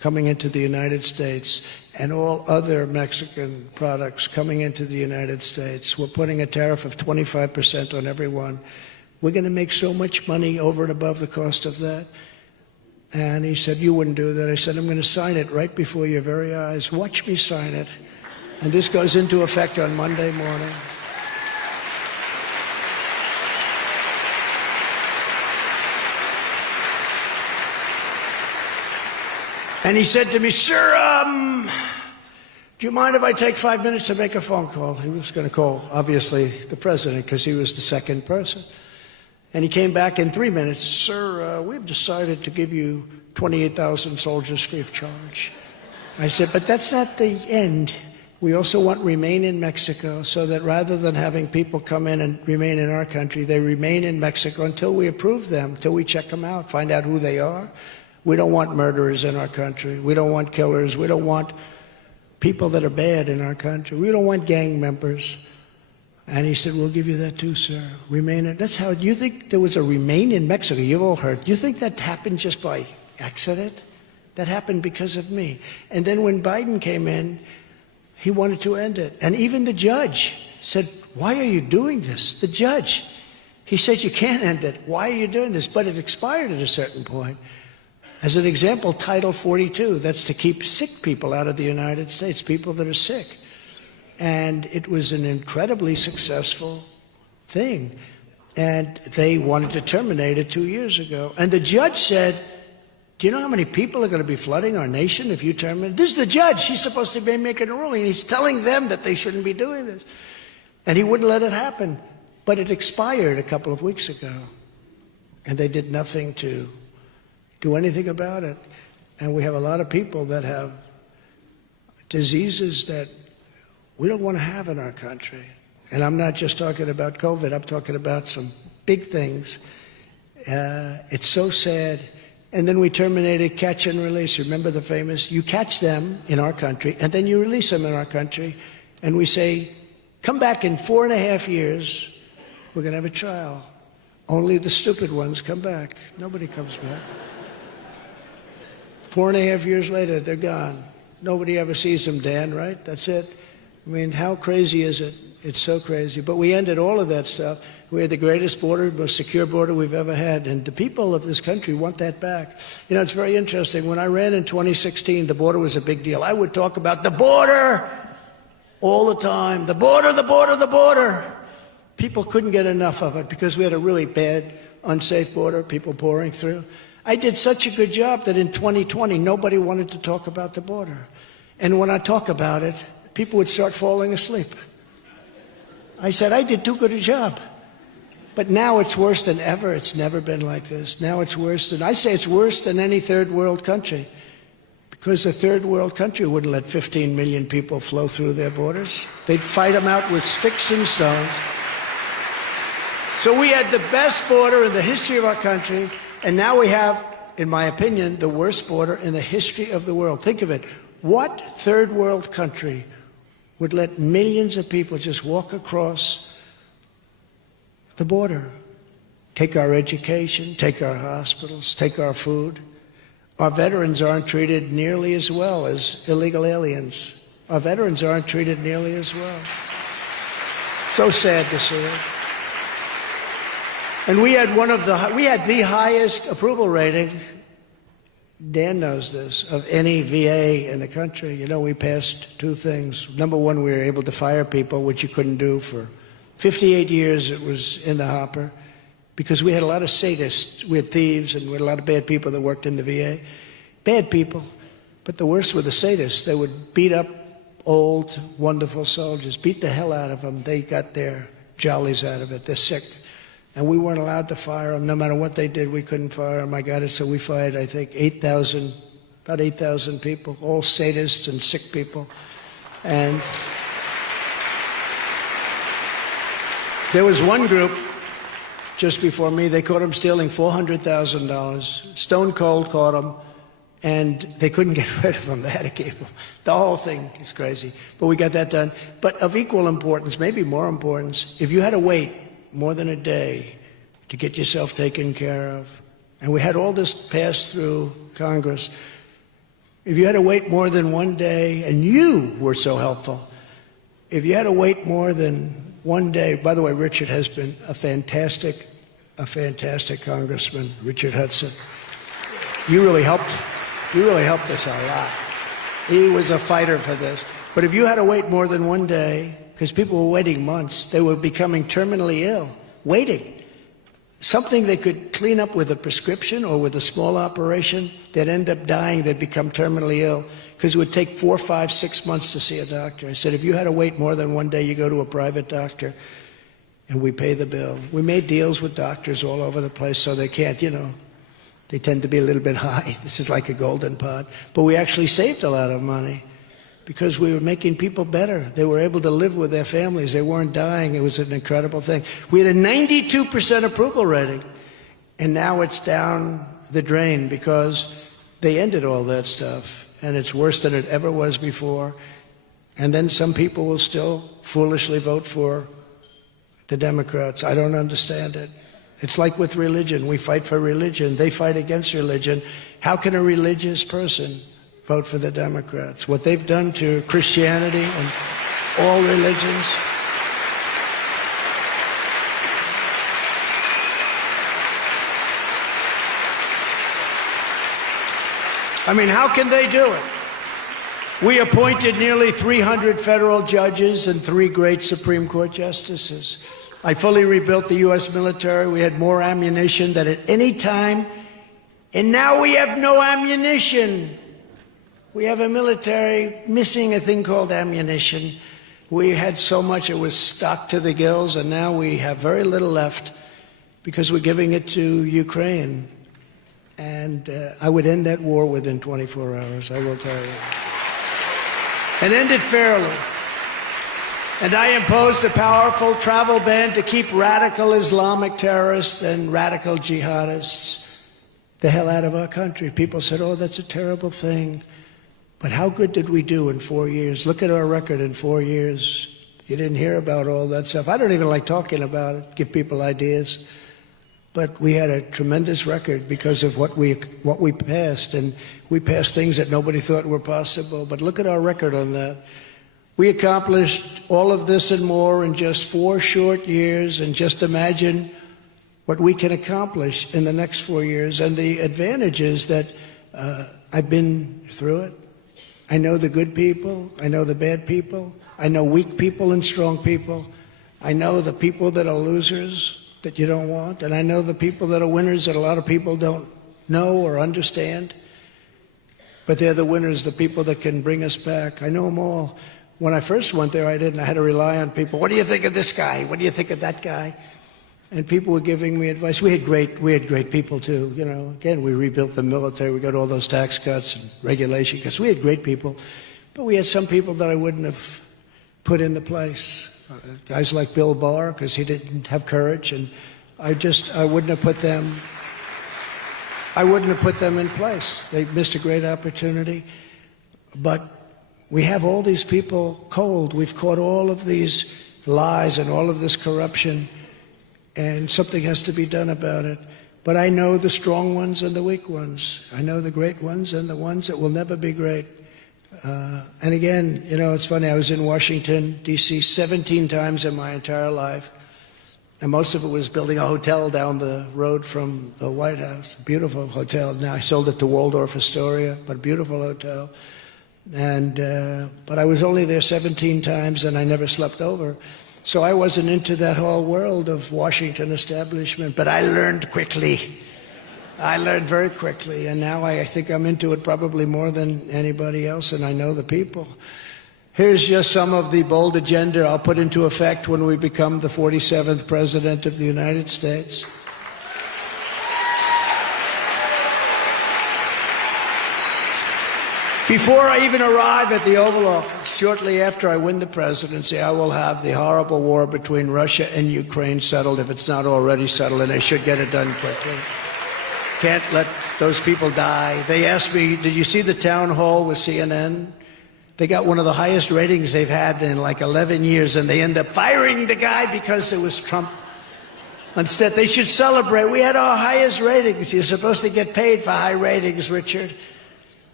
coming into the United States and all other Mexican products coming into the United States. We're putting a tariff of 25% on everyone. We're going to make so much money over and above the cost of that. And he said, you wouldn't do that. I said, I'm going to sign it right before your very eyes. Watch me sign it. And this goes into effect on Monday morning. And he said to me, sir, do you mind if I take 5 minutes to make a phone call? He was going to call, obviously, the president, because he was the second person. And he came back in 3 minutes. Sir, we've decided to give you 28,000 soldiers free of charge. I said, but that's not the end. We also want remain in Mexico, so that rather than having people come in and remain in our country, they remain in Mexico until we approve them, until we check them out, find out who they are. We don't want murderers in our country. We don't want killers. We don't want people that are bad in our country. We don't want gang members. And he said, we'll give you that too, sir. Remain in. That's how, you think there was a remain in Mexico? You've all heard. You think that happened just by accident? That happened because of me. And then when Biden came in, he wanted to end it. And even the judge said, why are you doing this? The judge. He said, you can't end it. Why are you doing this? But it expired at a certain point. As an example, Title 42, that's to keep sick people out of the United States, people that are sick. And it was an incredibly successful thing. And they wanted to terminate it 2 years ago. And the judge said, do you know how many people are going to be flooding our nation if you terminate? This is the judge. He's supposed to be making a ruling. He's telling them that they shouldn't be doing this. And he wouldn't let it happen. But it expired a couple of weeks ago. And they did nothing to do anything about it. And we have a lot of people that have diseases that we don't want to have in our country. And I'm not just talking about COVID. I'm talking about some big things. It's so sad. And then we terminated catch and release. Remember the famous, you catch them in our country, and then you release them in our country. And we say, come back in 4.5 years. We're going to have a trial. Only the stupid ones come back. Nobody comes back. 4.5 years later, they're gone. Nobody ever sees them, Dan, right? That's it. I mean, how crazy is it? It's so crazy. But we ended all of that stuff. We had the greatest border, most secure border we've ever had. And the people of this country want that back. You know, it's very interesting. When I ran in 2016, the border was a big deal. I would talk about the border all the time. The border, the border, the border. People couldn't get enough of it because we had a really bad, unsafe border, people pouring through. I did such a good job that in 2020, nobody wanted to talk about the border. And when I talk about it, people would start falling asleep. I said, I did too good a job. But now it's worse than ever. It's never been like this. Now it's worse than, I say it's worse than any third world country. Because a third world country wouldn't let 15 million people flow through their borders. They'd fight them out with sticks and stones. So we had the best border in the history of our country. And now we have, in my opinion, the worst border in the history of the world. Think of it. What third world country would let millions of people just walk across the border? Take our education, take our hospitals, take our food. Our veterans aren't treated nearly as well as illegal aliens. Our veterans aren't treated nearly as well. So sad to see it. And we had the highest approval rating, Dan knows this, of any VA in the country. You know, we passed two things. Number one, we were able to fire people, which you couldn't do for 58 years. It was in the hopper because we had a lot of sadists. We had thieves and we had a lot of bad people that worked in the VA. Bad people, but the worst were the sadists. They would beat up old, wonderful soldiers, beat the hell out of them. They got their jollies out of it. They're sick. And we weren't allowed to fire them. No matter what they did, we couldn't fire them. I got it, so we fired, I think, about 8,000 people, all sadists and sick people. And there was one group just before me, they caught them stealing $400,000. Stone Cold caught them, and they couldn't get rid of them. They had to keep them. The whole thing is crazy. But we got that done. But of equal importance, maybe more importance, if you had to wait more than a day to get yourself taken care of, and we had all this passed through Congress, If you had to wait more than one day, and you were so helpful, if you had to wait more than one day, by the way, Richard has been a fantastic congressman, Richard Hudson. You really helped us a lot. He was a fighter for this. But if you had to wait more than one day, because people were waiting months, they were becoming terminally ill, waiting. Something they could clean up with a prescription or with a small operation, they'd end up dying, they'd become terminally ill, because it would take 4, 5, 6 months to see a doctor. I said, if you had to wait more than one day, you go to a private doctor, and we pay the bill. We made deals with doctors all over the place so they can't, they tend to be a little bit high. This is like a golden pot. But we actually saved a lot of money because we were making people better. They were able to live with their families. They weren't dying. It was an incredible thing. We had a 92% approval rating, and now it's down the drain because they ended all that stuff, and it's worse than it ever was before. And then some people will still foolishly vote for the Democrats. I don't understand it. It's like with religion. We fight for religion. They fight against religion. How can a religious person vote for the Democrats? What they've done to Christianity and all religions. I mean, how can they do it? We appointed nearly 300 federal judges and 3 great Supreme Court justices. I fully rebuilt the U.S. military. We had more ammunition than at any time. And now we have no ammunition. We have a military missing a thing called ammunition. We had so much it was stocked to the gills, and now we have very little left because we're giving it to Ukraine. And I would end that war within 24 hours, I will tell you. And end it fairly. And I imposed a powerful travel ban to keep radical Islamic terrorists and radical jihadists the hell out of our country. People said, oh, that's a terrible thing. But how good did we do in 4 years? Look at our record in 4 years. You didn't hear about all that stuff. I don't even like talking about it, give people ideas. But we had a tremendous record because of what we passed. And we passed things that nobody thought were possible. But look at our record on that. We accomplished all of this and more in just 4 short years, and just imagine what we can accomplish in the next 4 years. And the advantage is that I've been through it. I know the good people. I know the bad people. I know weak people and strong people. I know the people that are losers that you don't want. And I know the people that are winners that a lot of people don't know or understand. But they're the winners, the people that can bring us back. I know them all. When I first went there, I didn't. I had to rely on people. What do you think of this guy? What do you think of that guy? And people were giving me advice. We had great people too. Again, we rebuilt the military. We got all those tax cuts and regulation because we had great people. But we had some people that I wouldn't have put in the place. Guys like Bill Barr, because he didn't have courage, and I wouldn't have put them. I wouldn't have put them in place. They missed a great opportunity. But we have all these people cold. We've caught all of these lies and all of this corruption, and something has to be done about it. But I know the strong ones and the weak ones. I know the great ones and the ones that will never be great. And again, it's funny, I was in Washington, D.C. 17 times in my entire life, and most of it was building a hotel down the road from the White House. A beautiful hotel. Now I sold it to Waldorf Astoria, but a beautiful hotel. And but I was only there 17 times, and I never slept over. So I wasn't into that whole world of Washington establishment, but I learned quickly. I learned very quickly, and now I think I'm into it probably more than anybody else, and I know the people. Here's just some of the bold agenda I'll put into effect when we become the 47th President of the United States. Before I even arrive at the Oval Office, shortly after I win the presidency, I will have the horrible war between Russia and Ukraine settled, if it's not already settled, and they should get it done quickly. Can't let those people die. They asked me, did you see the town hall with CNN? They got one of the highest ratings they've had in like 11 years, and they end up firing the guy because it was Trump. Instead, they should celebrate. We had our highest ratings. You're supposed to get paid for high ratings, Richard.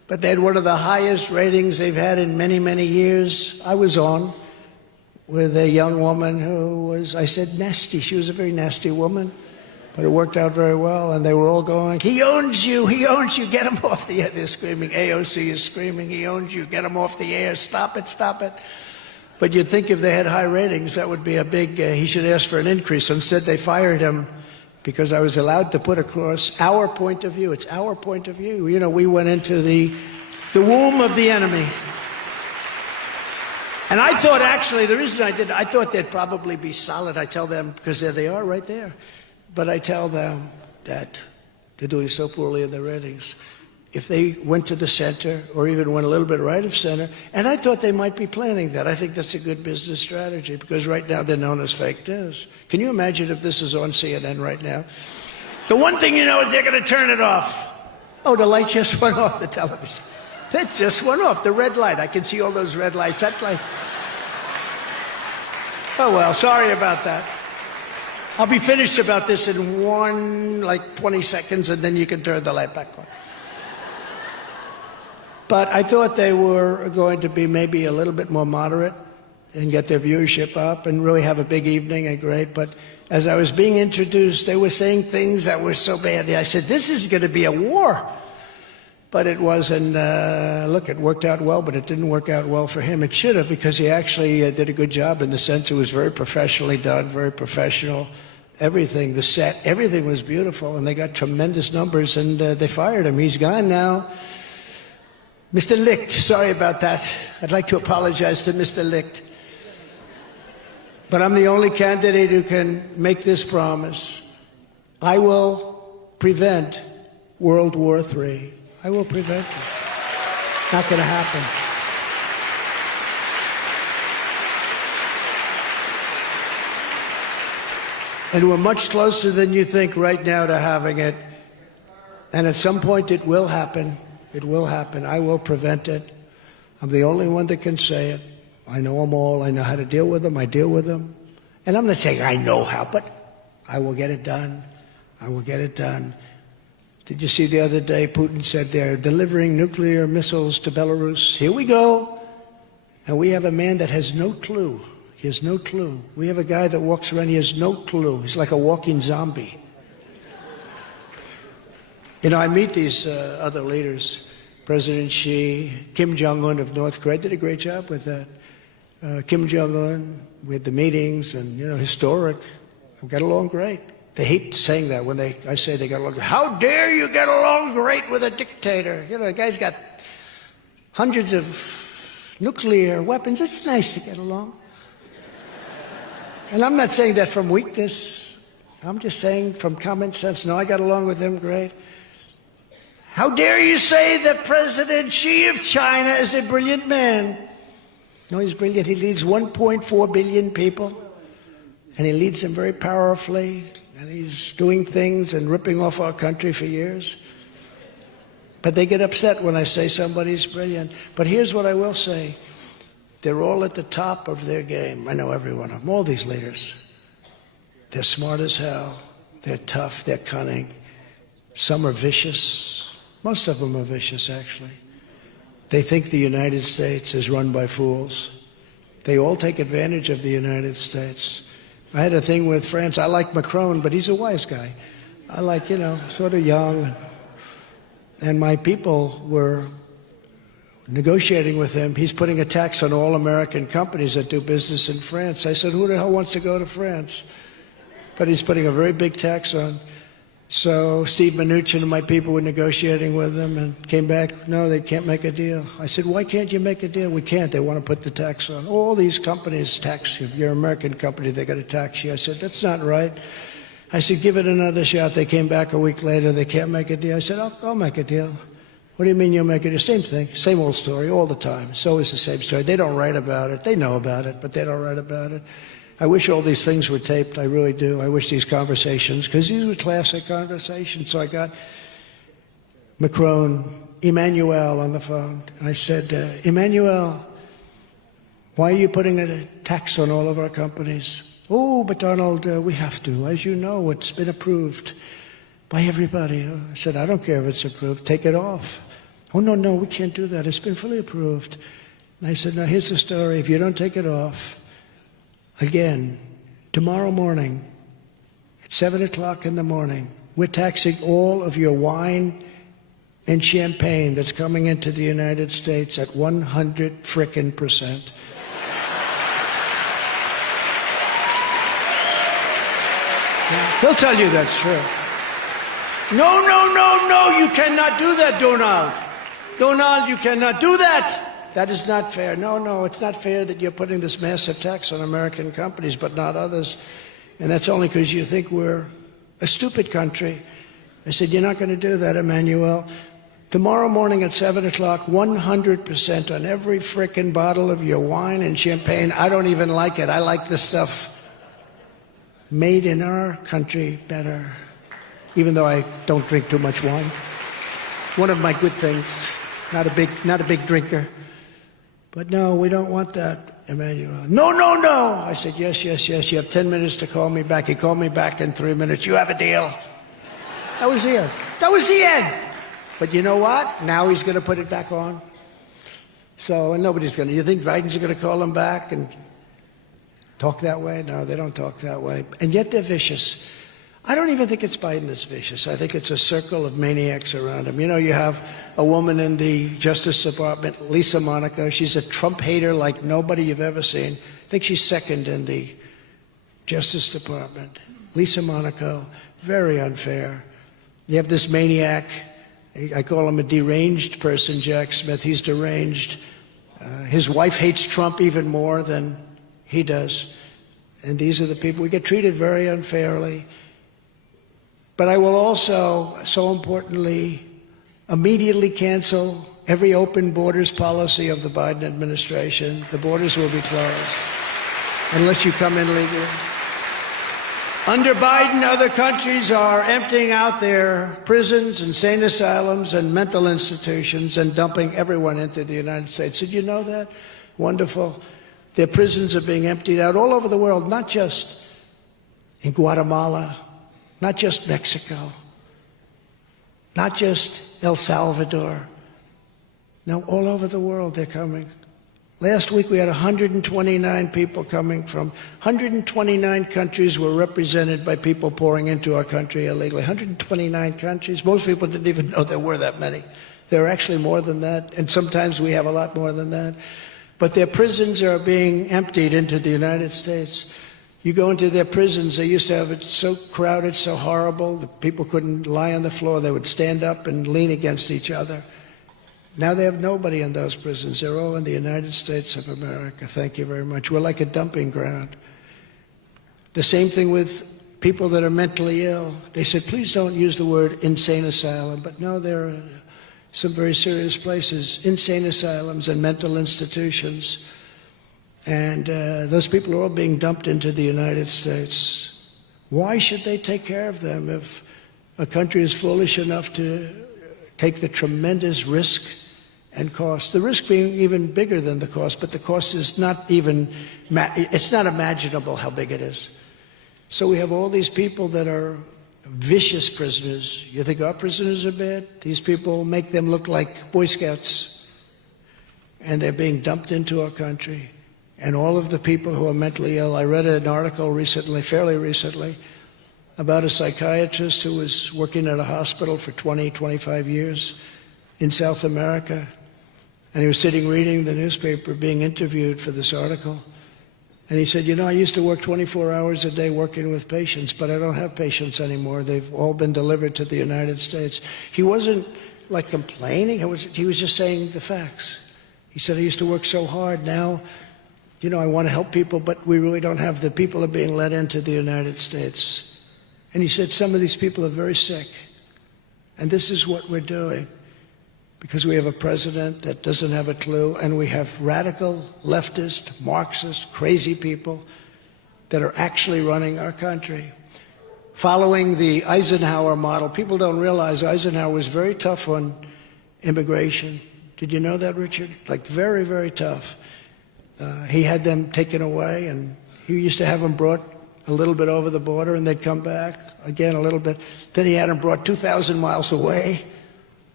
But they had one of the highest ratings they've had in many, many years. I was on with a young woman who was, I said, nasty. She was a very nasty woman, but it worked out very well. And they were all going, he owns you, get him off the air. They're screaming, AOC is screaming, he owns you, get him off the air, stop it, stop it. But you'd think if they had high ratings, that would be a big, he should ask for an increase. Instead, they fired him because I was allowed to put across our point of view. It's our point of view. You know, we went into the womb of the enemy. And I thought, actually, the reason I did, I thought they'd probably be solid. I tell them, because there they are right there. But I tell them that they're doing so poorly in their ratings. If they went to the center, or even went a little bit right of center, and I thought they might be planning that. I think that's a good business strategy, because right now they're known as fake news. Can you imagine if this is on CNN right now? The one thing you know is they're going to turn it off. Oh, the light just went off the television. That just went off, the red light. I can see all those red lights. That light. Oh, well, sorry about that. I'll be finished about this in 20 seconds, and then you can turn the light back on. But I thought they were going to be maybe a little bit more moderate and get their viewership up and really have a big evening and great. But as I was being introduced, they were saying things that were so bad. I said, this is going to be a war. But it wasn't, look, it worked out well, but it didn't work out well for him. It should have, because he actually did a good job in the sense it was very professionally done, very professional. Everything, the set, everything was beautiful, and they got tremendous numbers, and they fired him. He's gone now. Mr. Licht, sorry about that. I'd like to apologize to Mr. Licht. But I'm the only candidate who can make this promise. I will prevent World War III. I will prevent it. Not going to happen. And we're much closer than you think right now to having it. And at some point it will happen. It will happen. I will prevent it. I'm the only one that can say it. I know them all. I know how to deal with them. I deal with them. And I'm not saying I know how, but I will get it done. I will get it done. Did you see the other day Putin said they're delivering nuclear missiles to Belarus? Here we go. And we have a man that has no clue. He has no clue. We have a guy that walks around, he has no clue. He's like a walking zombie. You know, I meet these other leaders. President Xi, Kim Jong-un of North Korea did a great job with that. Kim Jong-un, we had the meetings, and, you know, historic. We got along great. They hate saying that when I say they got along. How dare you get along great with a dictator? You know, the guy's got hundreds of nuclear weapons. It's nice to get along. And I'm not saying that from weakness. I'm just saying from common sense. No, I got along with him great. How dare you say that President Xi of China is a brilliant man? No, he's brilliant. He leads 1.4 billion people, and he leads them very powerfully, and he's doing things and ripping off our country for years. But they get upset when I say somebody's brilliant. But here's what I will say. They're all at the top of their game. I know every one of them, all these leaders. They're smart as hell. They're tough. They're cunning. Some are vicious. Most of them are vicious, actually. They think the United States is run by fools. They all take advantage of the United States. I had a thing with France. I like Macron, but he's a wise guy. I like, you know, sort of young. And my people were negotiating with him. He's putting a tax on all American companies that do business in France. I said, who the hell wants to go to France? But he's putting a very big tax on. So Steve Mnuchin and my people were negotiating with him and came back, no, they can't make a deal. I said, why can't you make a deal? We can't. They want to put the tax on. All these companies tax you. If you're an American company, they got to tax you. I said, that's not right. I said, give it another shot. They came back a week later. They can't make a deal. I said, I'll make a deal. What do you mean you'll make a deal? Same thing. Same old story all the time. It's always the same story. They don't write about it. They know about it, but they don't write about it. I wish all these things were taped. I really do. I wish these conversations, because these were classic conversations. So I got Macron, Emmanuel on the phone. And I said, Emmanuel, why are you putting a tax on all of our companies? Oh, but Donald, we have to. As you know, it's been approved by everybody. I said, I don't care if it's approved. Take it off. Oh, no, no, we can't do that. It's been fully approved. And I said, now here's the story. If you don't take it off, again, tomorrow morning, at 7 o'clock in the morning, we're taxing all of your wine and champagne that's coming into the United States at 100%. He'll tell you that's true. No, no, no, no, you cannot do that, Donald. Donald, you cannot do that. That is not fair. No, no, it's not fair that you're putting this massive tax on American companies, but not others. And that's only because you think we're a stupid country. I said, you're not going to do that, Emmanuel. Tomorrow morning at 7 o'clock, 100% on every frickin' bottle of your wine and champagne. I don't even like it. I like the stuff made in our country better, even though I don't drink too much wine. One of my good things. Not a big drinker. But no, we don't want that, Emmanuel. No, no, no. I said, yes, yes, yes. You have 10 minutes to call me back. He called me back in 3 minutes. You have a deal. That was the end. That was the end. But you know what? Now he's going to put it back on. So, and nobody's going to. You think Biden's going to call him back and talk that way? No, they don't talk that way. And yet they're vicious. I don't even think it's Biden that's vicious. I think it's a circle of maniacs around him. You know, you have a woman in the Justice Department, Lisa Monaco. She's a Trump hater like nobody you've ever seen. I think she's second in the Justice Department. Lisa Monaco, very unfair. You have this maniac. I call him a deranged person, Jack Smith. He's deranged. His wife hates Trump even more than he does. And these are the people. We get treated very unfairly. But I will also, so importantly, immediately cancel every open borders policy of the Biden administration. The borders will be closed unless you come in legally. Under Biden, other countries are emptying out their prisons, insane asylums, and mental institutions and dumping everyone into the United States. Did you know that? Wonderful. Their prisons are being emptied out all over the world, not just in Guatemala, not just Mexico, not just El Salvador. No, all over the world they're coming. Last week we had 129 people coming from 129 countries were represented by people pouring into our country illegally. 129 countries. Most people didn't even know there were that many. There are actually more than that, and sometimes we have a lot more than that. But their prisons are being emptied into the United States. You go into their prisons, they used to have it so crowded, so horrible, that people couldn't lie on the floor. They would stand up and lean against each other. Now they have nobody in those prisons. They're all in the United States of America. Thank you very much. We're like a dumping ground. The same thing with people that are mentally ill. They said, please don't use the word insane asylum. But no, there are some very serious places, insane asylums and mental institutions. And those people are all being dumped into the United States. Why should they take care of them if a country is foolish enough to take the tremendous risk and cost? The risk being even bigger than the cost, but the cost is not even, it's not imaginable how big it is. So we have all these people that are vicious prisoners. You think our prisoners are bad? These people make them look like Boy Scouts. And they're being dumped into our country. And all of the people who are mentally ill, I read an article recently, fairly recently, about a psychiatrist who was working at a hospital for 20, 25 years in South America. And he was sitting reading the newspaper, being interviewed for this article. And he said, you know, I used to work 24 hours a day working with patients, but I don't have patients anymore. They've all been delivered to the United States. He wasn't like complaining. He was just saying the facts. He said, I used to work so hard. Now, you know, I want to help people, but we really don't have. The people are being let into the United States. And he said, some of these people are very sick. And this is what we're doing. Because we have a president that doesn't have a clue, and we have radical, leftist, Marxist, crazy people that are actually running our country. Following the Eisenhower model, people don't realize Eisenhower was very tough on immigration. Did you know that, Richard? Like very, very tough. He had them taken away, and he used to have them brought a little bit over the border, and they'd come back again a little bit. Then he had them brought 2,000 miles away.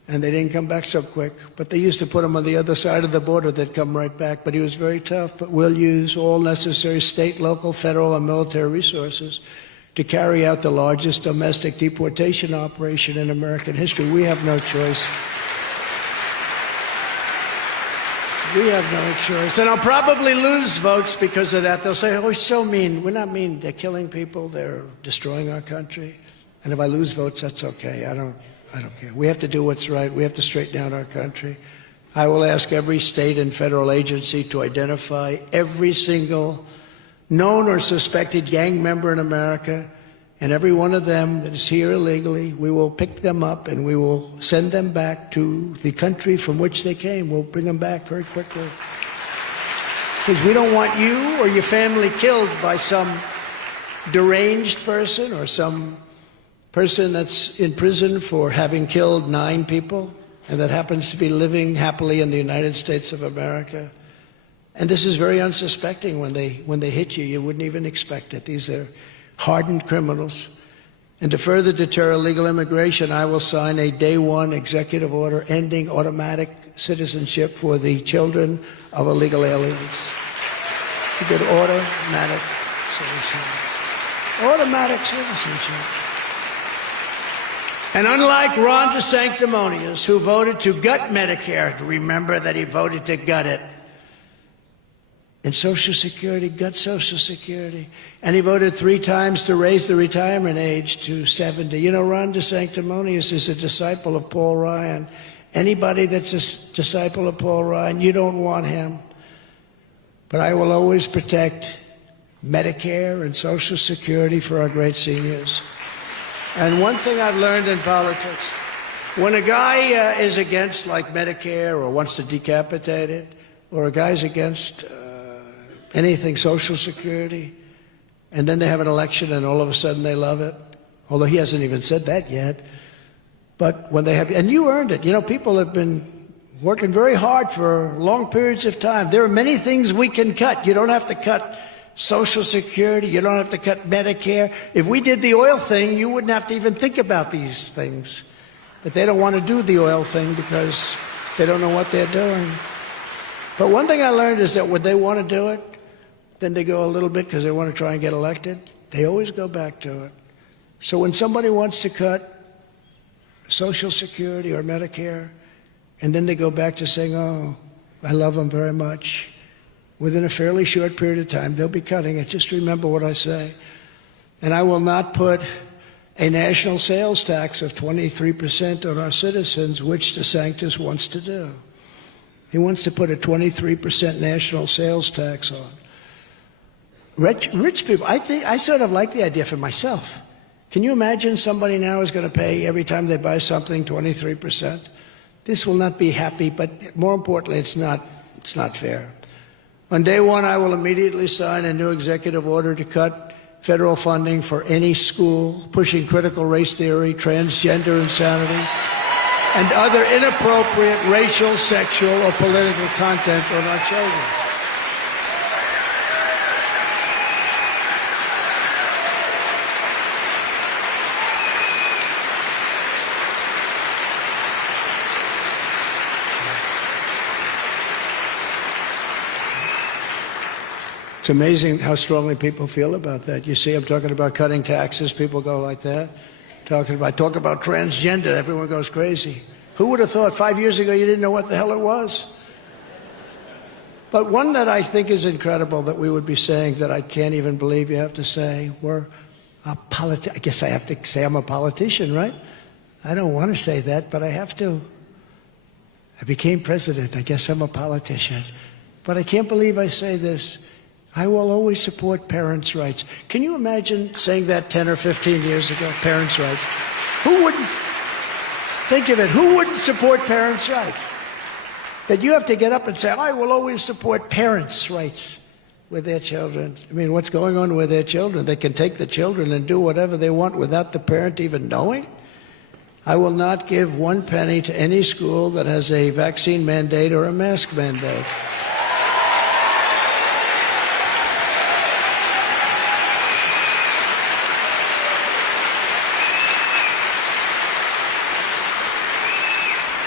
and they didn't come back so quick. But they used to put him on the other side of the border. They'd come right back. But he was very tough. But we'll use all necessary state, local, federal, and military resources to carry out the largest domestic deportation operation in American history. We have no choice. We have no choice. And I'll probably lose votes because of that. They'll say, oh, he's so mean. We're not mean. They're killing people. They're destroying our country. And if I lose votes, that's okay. I don't care. We have to do what's right. We have to straighten out our country. I will ask every state and federal agency to identify every single known or suspected gang member in America, and every one of them that is here illegally. We will pick them up and we will send them back to the country from which they came. We'll bring them back very quickly. Because we don't want you or your family killed by some deranged person or some person that's in prison for having killed 9 people and that happens to be living happily in the United States of America. And this is very unsuspecting. When they hit you, you wouldn't even expect it. These are hardened criminals. And to further deter illegal immigration, I will sign a day 1 executive order ending automatic citizenship for the children of illegal aliens. To get automatic citizenship. Automatic citizenship. And unlike Ron DeSanctimonious, who voted to gut Medicare, remember that he voted to gut it, and Social Security, gut Social Security, and he voted 3 times to raise the retirement age to 70. You know, Ron DeSanctimonious is a disciple of Paul Ryan. Anybody that's a disciple of Paul Ryan, you don't want him. But I will always protect Medicare and Social Security for our great seniors. And one thing I've learned in politics, when a guy is against, like, Medicare or wants to decapitate it, or a guy's against anything Social Security, and then they have an election and all of a sudden they love it, although he hasn't even said that yet. But when they have, and you earned it. You know, people have been working very hard for long periods of time. There are many things we can cut. You don't have to cut Social Security. You don't have to cut Medicare. If we did the oil thing, you wouldn't have to even think about these things. But they don't want to do the oil thing because they don't know what they're doing. But one thing I learned is that when they want to do it, then they go a little bit because they want to try and get elected. They always go back to it. So when somebody wants to cut Social Security or Medicare, and then they go back to saying, oh, I love them very much, within a fairly short period of time, they'll be cutting it. Just remember what I say. And I will not put a national sales tax of 23% on our citizens, which DeSantis wants to do. He wants to put a 23% national sales tax on. Rich people, I sort of like the idea for myself. Can you imagine somebody now is going to pay every time they buy something 23%? This will not be happy, but more importantly, it's not fair. On day 1, I will immediately sign a new executive order to cut federal funding for any school pushing critical race theory, transgender insanity, and other inappropriate racial, sexual, or political content on our children. It's amazing how strongly people feel about that. You see, I'm talking about cutting taxes. People go like that. Talk about transgender. Everyone goes crazy. Who would have thought 5 years ago you didn't know what the hell it was? But one that I think is incredible that we would be saying that I can't even believe you have to say, I guess I have to say I'm a politician, right? I don't want to say that, but I have to. I became president. I guess I'm a politician. But I can't believe I say this. I will always support parents' rights. Can you imagine saying that 10 or 15 years ago? Parents' rights. Who wouldn't? Think of it. Who wouldn't support parents' rights? That you have to get up and say, I will always support parents' rights with their children. I mean, what's going on with their children? They can take the children and do whatever they want without the parent even knowing? I will not give 1 penny to any school that has a vaccine mandate or a mask mandate.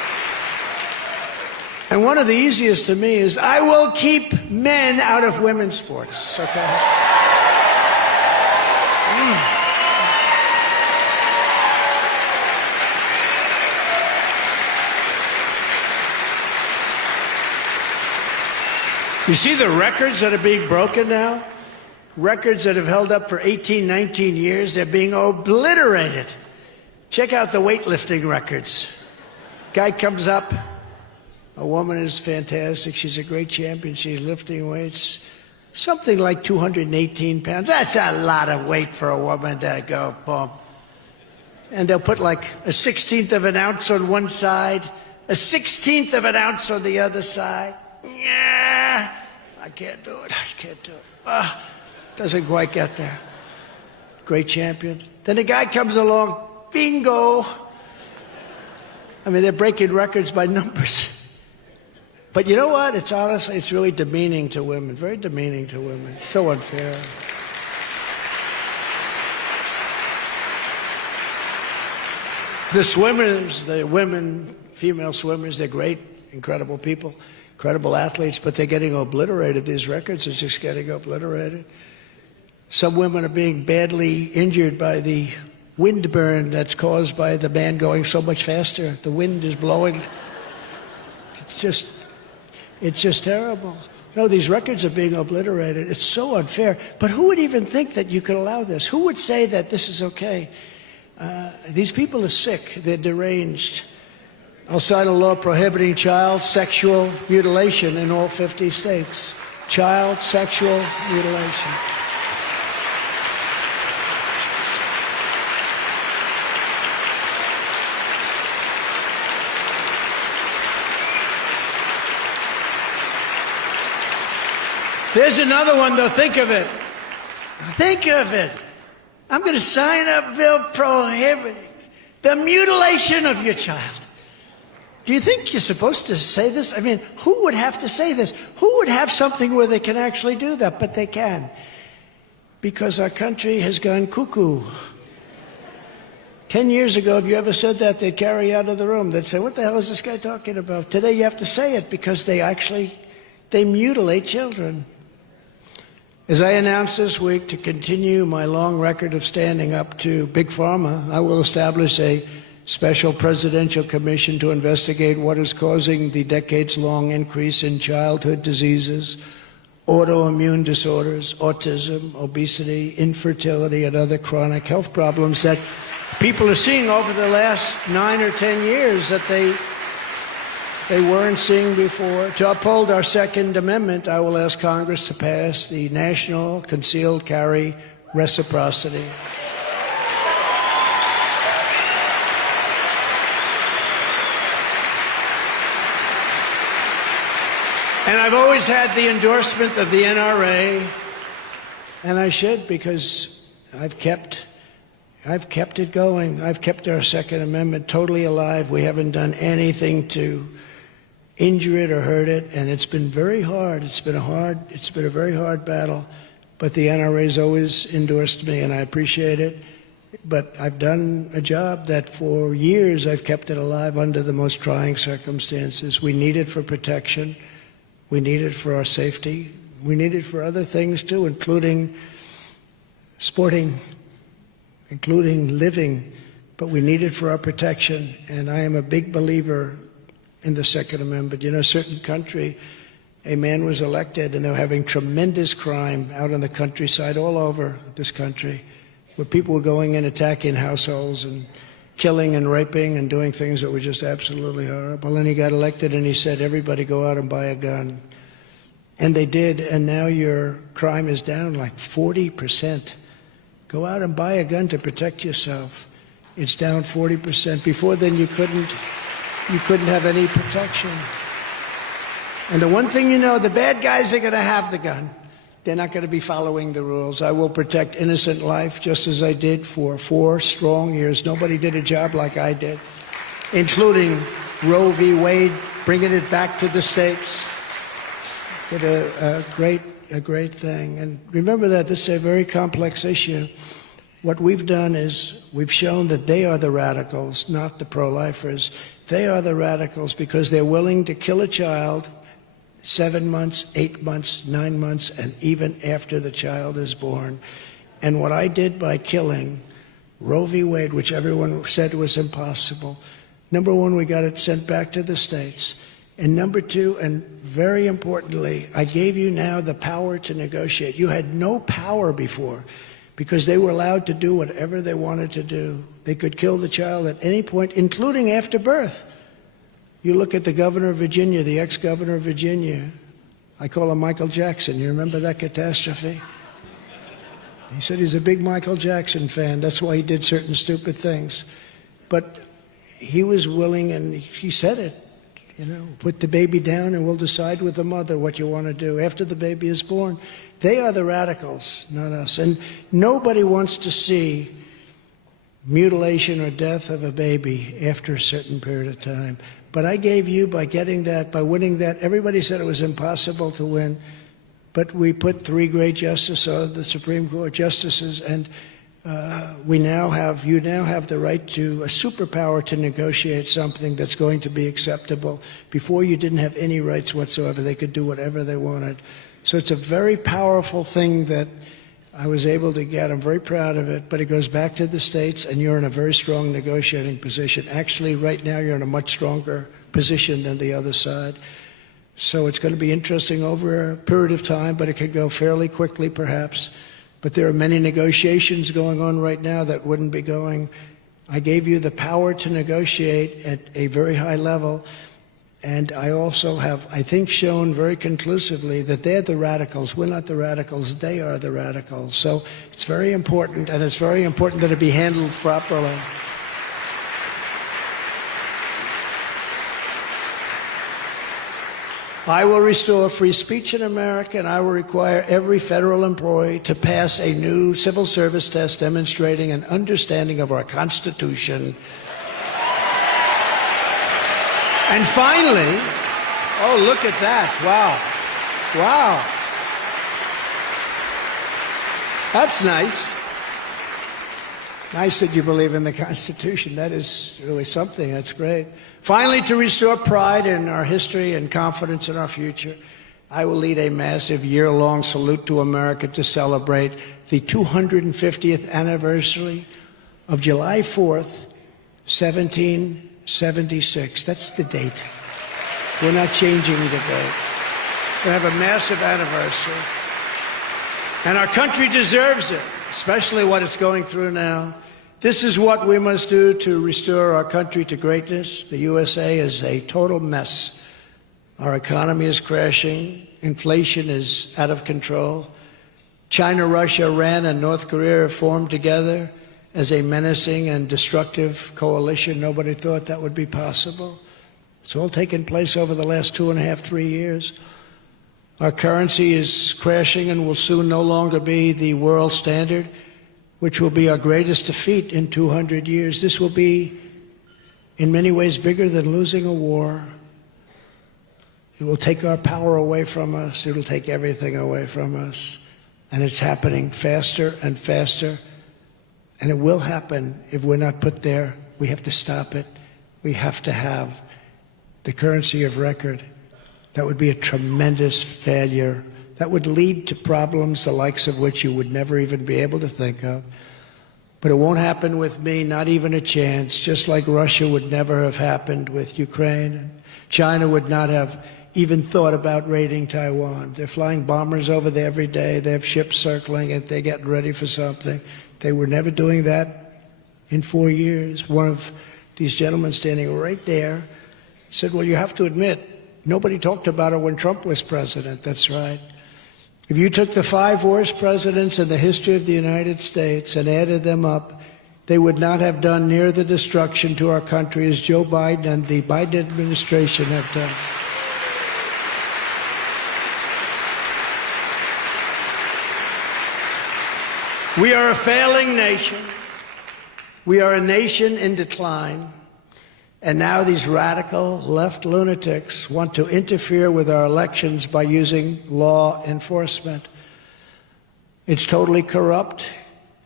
And one of the easiest to me is, I will keep men out of women's sports, okay? You see the records that are being broken now? Records that have held up for 18, 19 years, they're being obliterated. Check out the weightlifting records. Guy comes up, a woman is fantastic, she's a great champion, she's lifting weights, something like 218 pounds. That's a lot of weight for a woman to go, boom. And they'll put like a 1/16 of an ounce on one side, a 1/16 of an ounce on the other side. Yeah, I can't do it, I can't do it. Doesn't quite get there. Great champion. Then a guy comes along, bingo. I mean, they're breaking records by numbers. But you know what? It's honestly, it's really demeaning to women, very demeaning to women. It's so unfair. The swimmers, the women, female swimmers, they're great, incredible people, incredible athletes, but they're getting obliterated. These records are just getting obliterated. Some women are being badly injured by the wind burn that's caused by the man going so much faster. The wind is blowing. It's just terrible. No, these records are being obliterated. It's so unfair. But who would even think that you could allow this? Who would say that this is okay? These people are sick. They're deranged. I'll sign a law prohibiting child sexual mutilation in all 50 states. Child sexual mutilation. There's another one, though. Think of it. Think of it. I'm going to sign a bill prohibiting the mutilation of your child. Do you think you're supposed to say this? I mean, who would have to say this? Who would have something where they can actually do that? But they can. Because our country has gone cuckoo. 10 years ago, if you ever said that, they'd carry you out of the room. They'd say, what the hell is this guy talking about? Today you have to say it because they mutilate children. As I announced this week, to continue my long record of standing up to Big Pharma, I will establish a special presidential commission to investigate what is causing the decades-long increase in childhood diseases, autoimmune disorders, autism, obesity, infertility, and other chronic health problems that people are seeing over the last 9 or 10 years that they weren't seeing before. To uphold our Second Amendment, I will ask Congress to pass the National Concealed Carry Reciprocity. And I've always had the endorsement of the NRA, and I should, because I've kept it going. I've kept our Second Amendment totally alive. We haven't done anything to injure it or hurt it, and it's been very hard. It's been a very hard battle, but the NRA's always endorsed me, and I appreciate it. But I've done a job that for years I've kept it alive under the most trying circumstances. We need it for protection. We need it for our safety. We need it for other things too, including sporting, including living, but we need it for our protection. And I am a big believer in the Second Amendment. You know, a certain country, a man was elected and they were having tremendous crime out in the countryside all over this country, where people were going in, attacking households and killing and raping and doing things that were just absolutely horrible. And he got elected and he said, everybody go out and buy a gun. And they did, and now your crime is down like 40%. Go out and buy a gun to protect yourself. It's down 40%. Before then, you couldn't have any protection. And the one thing you know, the bad guys are going to have the gun. They're not going to be following the rules. I will protect innocent life just as I did for 4 strong years. Nobody did a job like I did, including Roe v. Wade, bringing it back to the states. Did a great thing. And remember that this is a very complex issue. What we've done is we've shown that they are the radicals, not the pro-lifers. They are the radicals because they're willing to kill a child 7 months, 8 months, 9 months, and even after the child is born. And what I did by killing Roe v. Wade, which everyone said was impossible, number one, we got it sent back to the states. And number two, and very importantly, I gave you now the power to negotiate. You had no power before because they were allowed to do whatever they wanted to do. They could kill the child at any point, including after birth. You look at the governor of Virginia, the ex-governor of Virginia. I call him Michael Jackson. You remember that catastrophe? He said he's a big Michael Jackson fan. That's why he did certain stupid things. But he was willing, and he said it, you know, put the baby down and we'll decide with the mother what you want to do after the baby is born. They are the radicals, not us. And nobody wants to see mutilation or death of a baby after a certain period of time. But I gave you, by getting that, by winning that, everybody said it was impossible to win. But we put 3 great justices on the Supreme Court justices, and you now have the right to a superpower to negotiate something that's going to be acceptable. Before, you didn't have any rights whatsoever. They could do whatever they wanted. So it's a very powerful thing that I was able to get. I'm very proud of it, but it goes back to the states, and you're in a very strong negotiating position. Actually, right now, you're in a much stronger position than the other side. So it's going to be interesting over a period of time, but it could go fairly quickly, perhaps. But there are many negotiations going on right now that wouldn't be going. I gave you the power to negotiate at a very high level. And I also have, I think, shown very conclusively that they're the radicals. We're not the radicals. They are the radicals. So it's very important, and it's very important that it be handled properly. I will restore free speech in America, and I will require every federal employee to pass a new civil service test demonstrating an understanding of our Constitution. And finally, oh, look at that. Wow. Wow. That's nice. Nice that you believe in the Constitution. That is really something. That's great. Finally, to restore pride in our history and confidence in our future, I will lead a massive year-long salute to America to celebrate the 250th anniversary of July 4th, 1776. That's the date. We're not changing the date. We have a massive anniversary. And our country deserves it, especially what it's going through now. This is what we must do to restore our country to greatness. The USA is a total mess. Our economy is crashing. Inflation is out of control. China, Russia, Iran, and North Korea have formed together as a menacing and destructive coalition. Nobody thought that would be possible. It's all taken place over the last 2.5, 3 years. Our currency is crashing and will soon no longer be the world standard, which will be our greatest defeat in 200 years. This will be, in many ways, bigger than losing a war. It will take our power away from us. It will take everything away from us. And it's happening faster and faster. And it will happen if we're not put there. We have to stop it. We have to have the currency of record. That would be a tremendous failure. That would lead to problems the likes of which you would never even be able to think of. But it won't happen with me, not even a chance, just like Russia would never have happened with Ukraine. China would not have even thought about raiding Taiwan. They're flying bombers over there every day. They have ships circling it. They're getting ready for something. They were never doing that in 4 years. One of these gentlemen standing right there said, well, you have to admit, nobody talked about it when Trump was president. That's right. If you took the 5 worst presidents in the history of the United States and added them up, they would not have done near the destruction to our country as Joe Biden and the Biden administration have done. We are a failing nation. We are a nation in decline. And now these radical left lunatics want to interfere with our elections by using law enforcement. It's totally corrupt,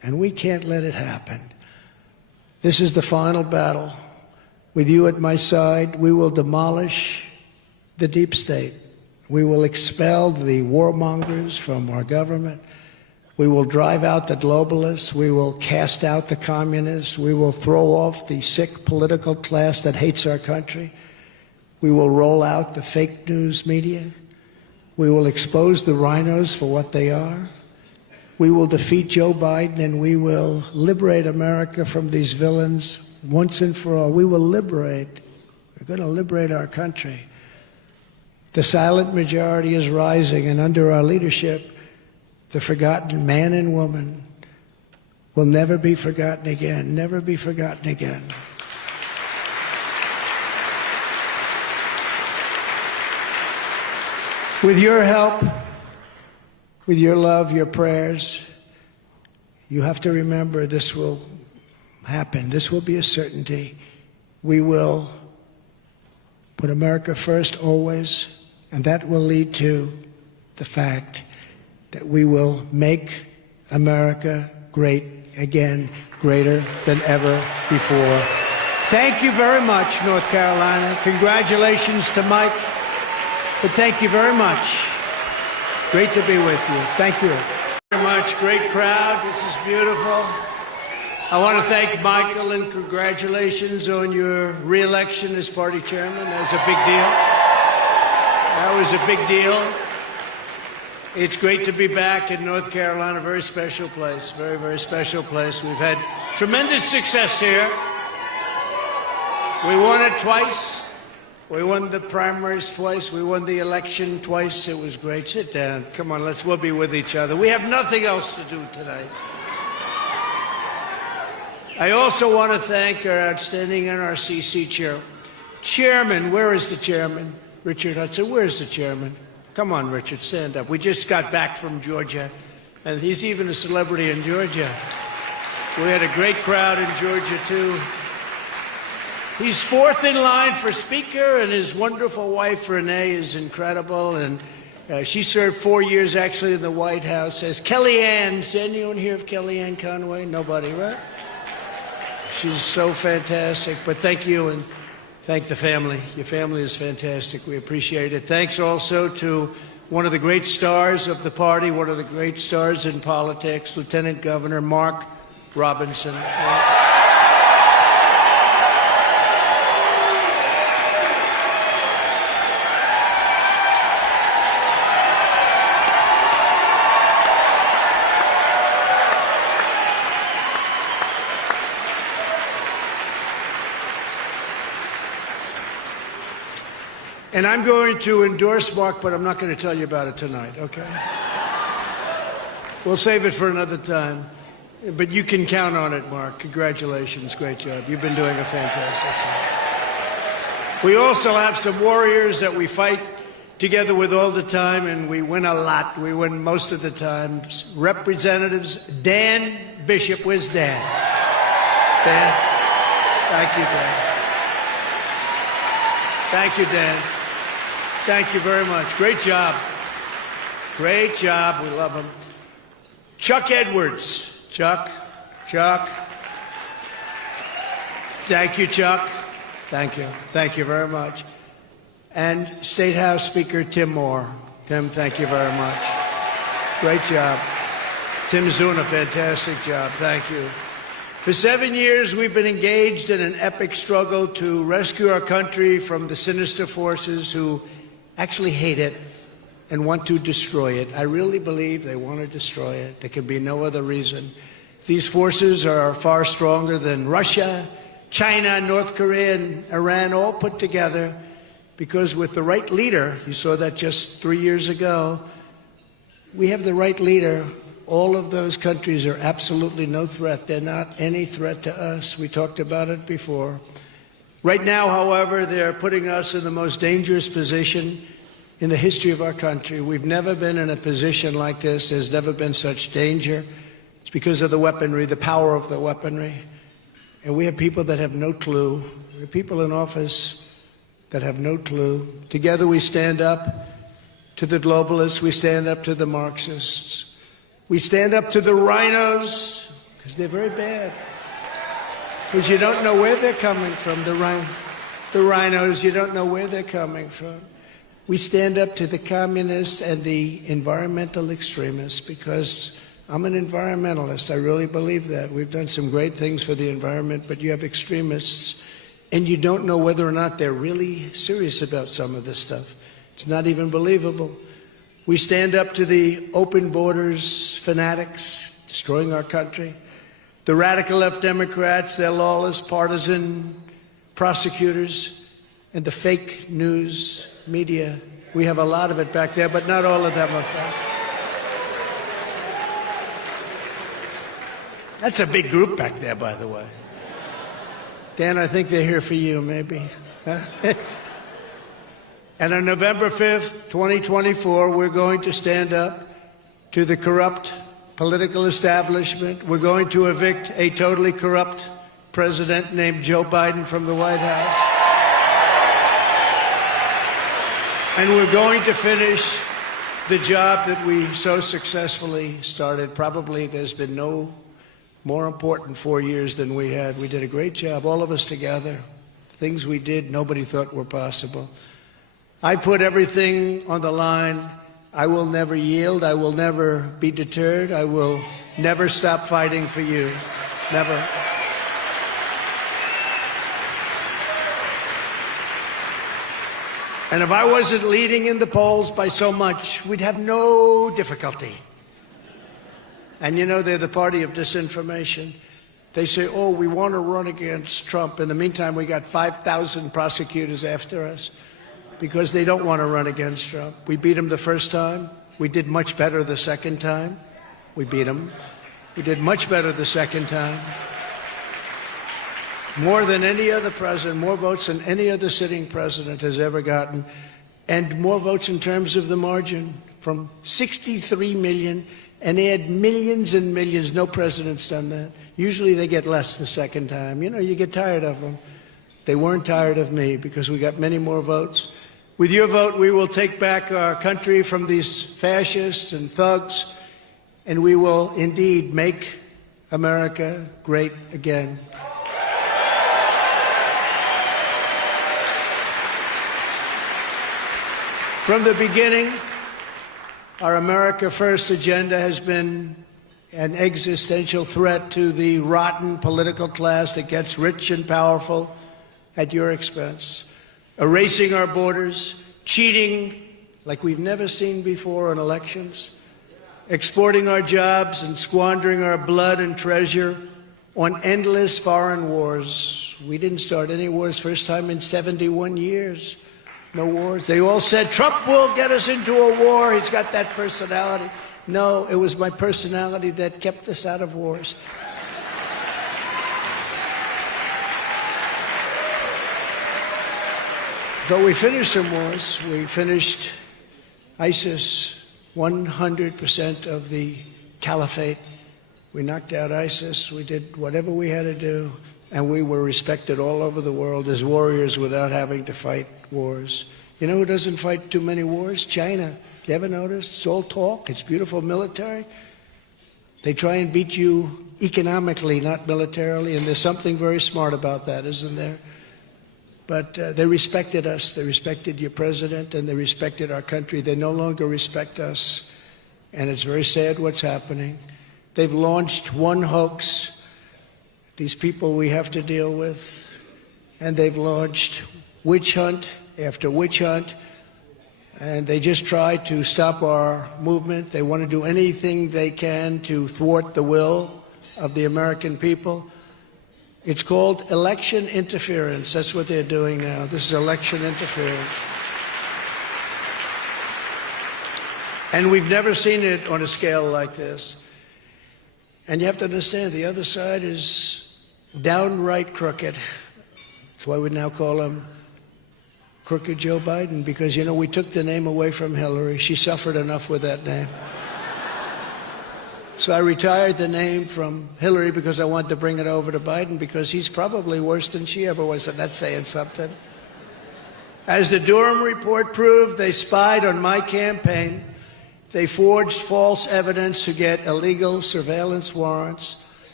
and we can't let it happen. This is the final battle. With you at my side, we will demolish the deep state. We will expel the warmongers from our government. We will drive out the globalists. We will cast out the communists. We will throw off the sick political class that hates our country. We will roll out the fake news media. We will expose the rhinos for what they are. We will defeat Joe Biden, and we will liberate America from these villains once and for all. We will liberate. We're going to liberate our country. The silent majority is rising, and under our leadership, the forgotten man and woman will never be forgotten again, never be forgotten again. With your help, with your love, your prayers, you have to remember this will happen. This will be a certainty. We will put America first always, and that will lead to the fact that we will make America great again, greater than ever before. Thank you very much, North Carolina. Congratulations to Mike. But thank you very much. Great to be with you. Thank you very much. Great crowd. This is beautiful. I want to thank Michael and congratulations on your re-election as party chairman. That was a big deal. That was a big deal. It's great to be back in North Carolina. Very special place. Very, very special place. We've had tremendous success here. We won it twice. We won the primaries twice. We won the election twice. It was great. Sit down. Come on, we'll be with each other. We have nothing else to do tonight. I also want to thank our outstanding NRCC chairman. Where is the chairman? Richard Hudson. Where's the chairman? Come on, Richard, stand up. We just got back from Georgia, and he's even a celebrity in Georgia. We had a great crowd in Georgia, too. He's fourth in line for Speaker, and his wonderful wife, Renee, is incredible. And she served 4 years, actually, in the White House as Kellyanne. Is anyone here of Kellyanne Conway? Nobody, right? She's so fantastic. But thank you, and thank the family. Your family is fantastic. We appreciate it. Thanks also to one of the great stars of the party, one of the great stars in politics, Lieutenant Governor Mark Robinson. And I'm going to endorse Mark, but I'm not going to tell you about it tonight, okay? We'll save it for another time. But you can count on it, Mark. Congratulations. Great job. You've been doing a fantastic job. We also have some warriors that we fight together with all the time, and we win a lot. We win most of the time. Representatives Dan Bishop. Where's Dan? Dan? Thank you, Dan. Thank you, Dan. Thank you very much. Great job. Great job. We love him. Chuck Edwards. Chuck. Thank you, Chuck. Thank you. Thank you very much. And State House Speaker Tim Moore. Tim, thank you very much. Great job. Tim's doing a fantastic job. Thank you. For 7 years, we've been engaged in an epic struggle to rescue our country from the sinister forces who actually hate it and want to destroy it. I really believe they want to destroy it. There can be no other reason. These forces are far stronger than Russia, China, North Korea, and Iran all put together, because with the right leader, you saw that just 3 years ago, we have the right leader. All of those countries are absolutely no threat. They're not any threat to us. We talked about it before. Right now, however, they're putting us in the most dangerous position in the history of our country. We've never been in a position like this. There's never been such danger. It's because of the weaponry, the power of the weaponry. And we have people that have no clue. We have people in office that have no clue. Together we stand up to the globalists. We stand up to the Marxists. We stand up to the rhinos. because they're very bad. Because you don't know where they're coming from, the rhinos, you don't know where they're coming from. We stand up to the communists and the environmental extremists because I'm an environmentalist. I really believe that. We've done some great things for the environment, but you have extremists, and you don't know whether or not they're really serious about some of this stuff. It's not even believable. We stand up to the open borders fanatics destroying our country. The radical left Democrats, their lawless, partisan prosecutors, and the fake news media. We have a lot of it back there, but not all of them are fake. That's a big group back there, by the way. Dan, I think they're here for you, maybe. And on November 5th, 2024, we're going to stand up to the corrupt political establishment. We're going to evict a totally corrupt president named Joe Biden from the White House. And we're going to finish the job that we so successfully started. Probably there's been no more important 4 years than we had. We did a great job, all of us together. Things we did, nobody thought were possible. I put everything on the line. I will never yield. I will never be deterred. I will never stop fighting for you. Never. And if I wasn't leading in the polls by so much, we'd have no difficulty. And you know, they're the party of disinformation. They say, oh, we want to run against Trump. In the meantime, we got 5,000 prosecutors after us because they don't want to run against Trump. We beat him the first time. We did much better the second time. We beat him. We did much better the second time. More than any other president, more votes than any other sitting president has ever gotten, and more votes in terms of the margin, from 63 million, and they had millions and millions. No president's done that. Usually they get less the second time. You know, you get tired of them. They weren't tired of me because we got many more votes. With your vote, we will take back our country from these fascists and thugs, and we will indeed make America great again. From the beginning, our America First agenda has been an existential threat to the rotten political class that gets rich and powerful at your expense, erasing our borders, cheating like we've never seen before in elections, exporting our jobs and squandering our blood and treasure on endless foreign wars. We didn't start any wars, first time in 71 years. No wars. They all said, Trump will get us into a war. He's got that personality. No, it was my personality that kept us out of wars. But we finished some wars. We finished ISIS, 100% of the caliphate. We knocked out ISIS. We did whatever we had to do. And we were respected all over the world as warriors without having to fight wars. You know who doesn't fight too many wars? China. You ever noticed? It's all talk. It's beautiful military. They try and beat you economically, not militarily, and there's something very smart about that, isn't there? But they respected us. They respected your president, and they respected our country. They no longer respect us, and it's very sad what's happening. They've launched one hoax. These people we have to deal with, and they've launched witch hunt after witch hunt, and they just try to stop our movement. They want to do anything they can to thwart the will of the American people. It's called election interference. That's what they're doing now. This is election interference. And we've never seen it on a scale like this. And you have to understand, the other side is downright crooked. That's why we now call him Crooked Joe Biden, because, you know, we took the name away from Hillary. She suffered enough with that name. So I retired the name from Hillary because I wanted to bring it over to Biden, because he's probably worse than she ever was, and that's saying something. As the Durham report proved, they spied on my campaign. They forged false evidence to get illegal surveillance warrants.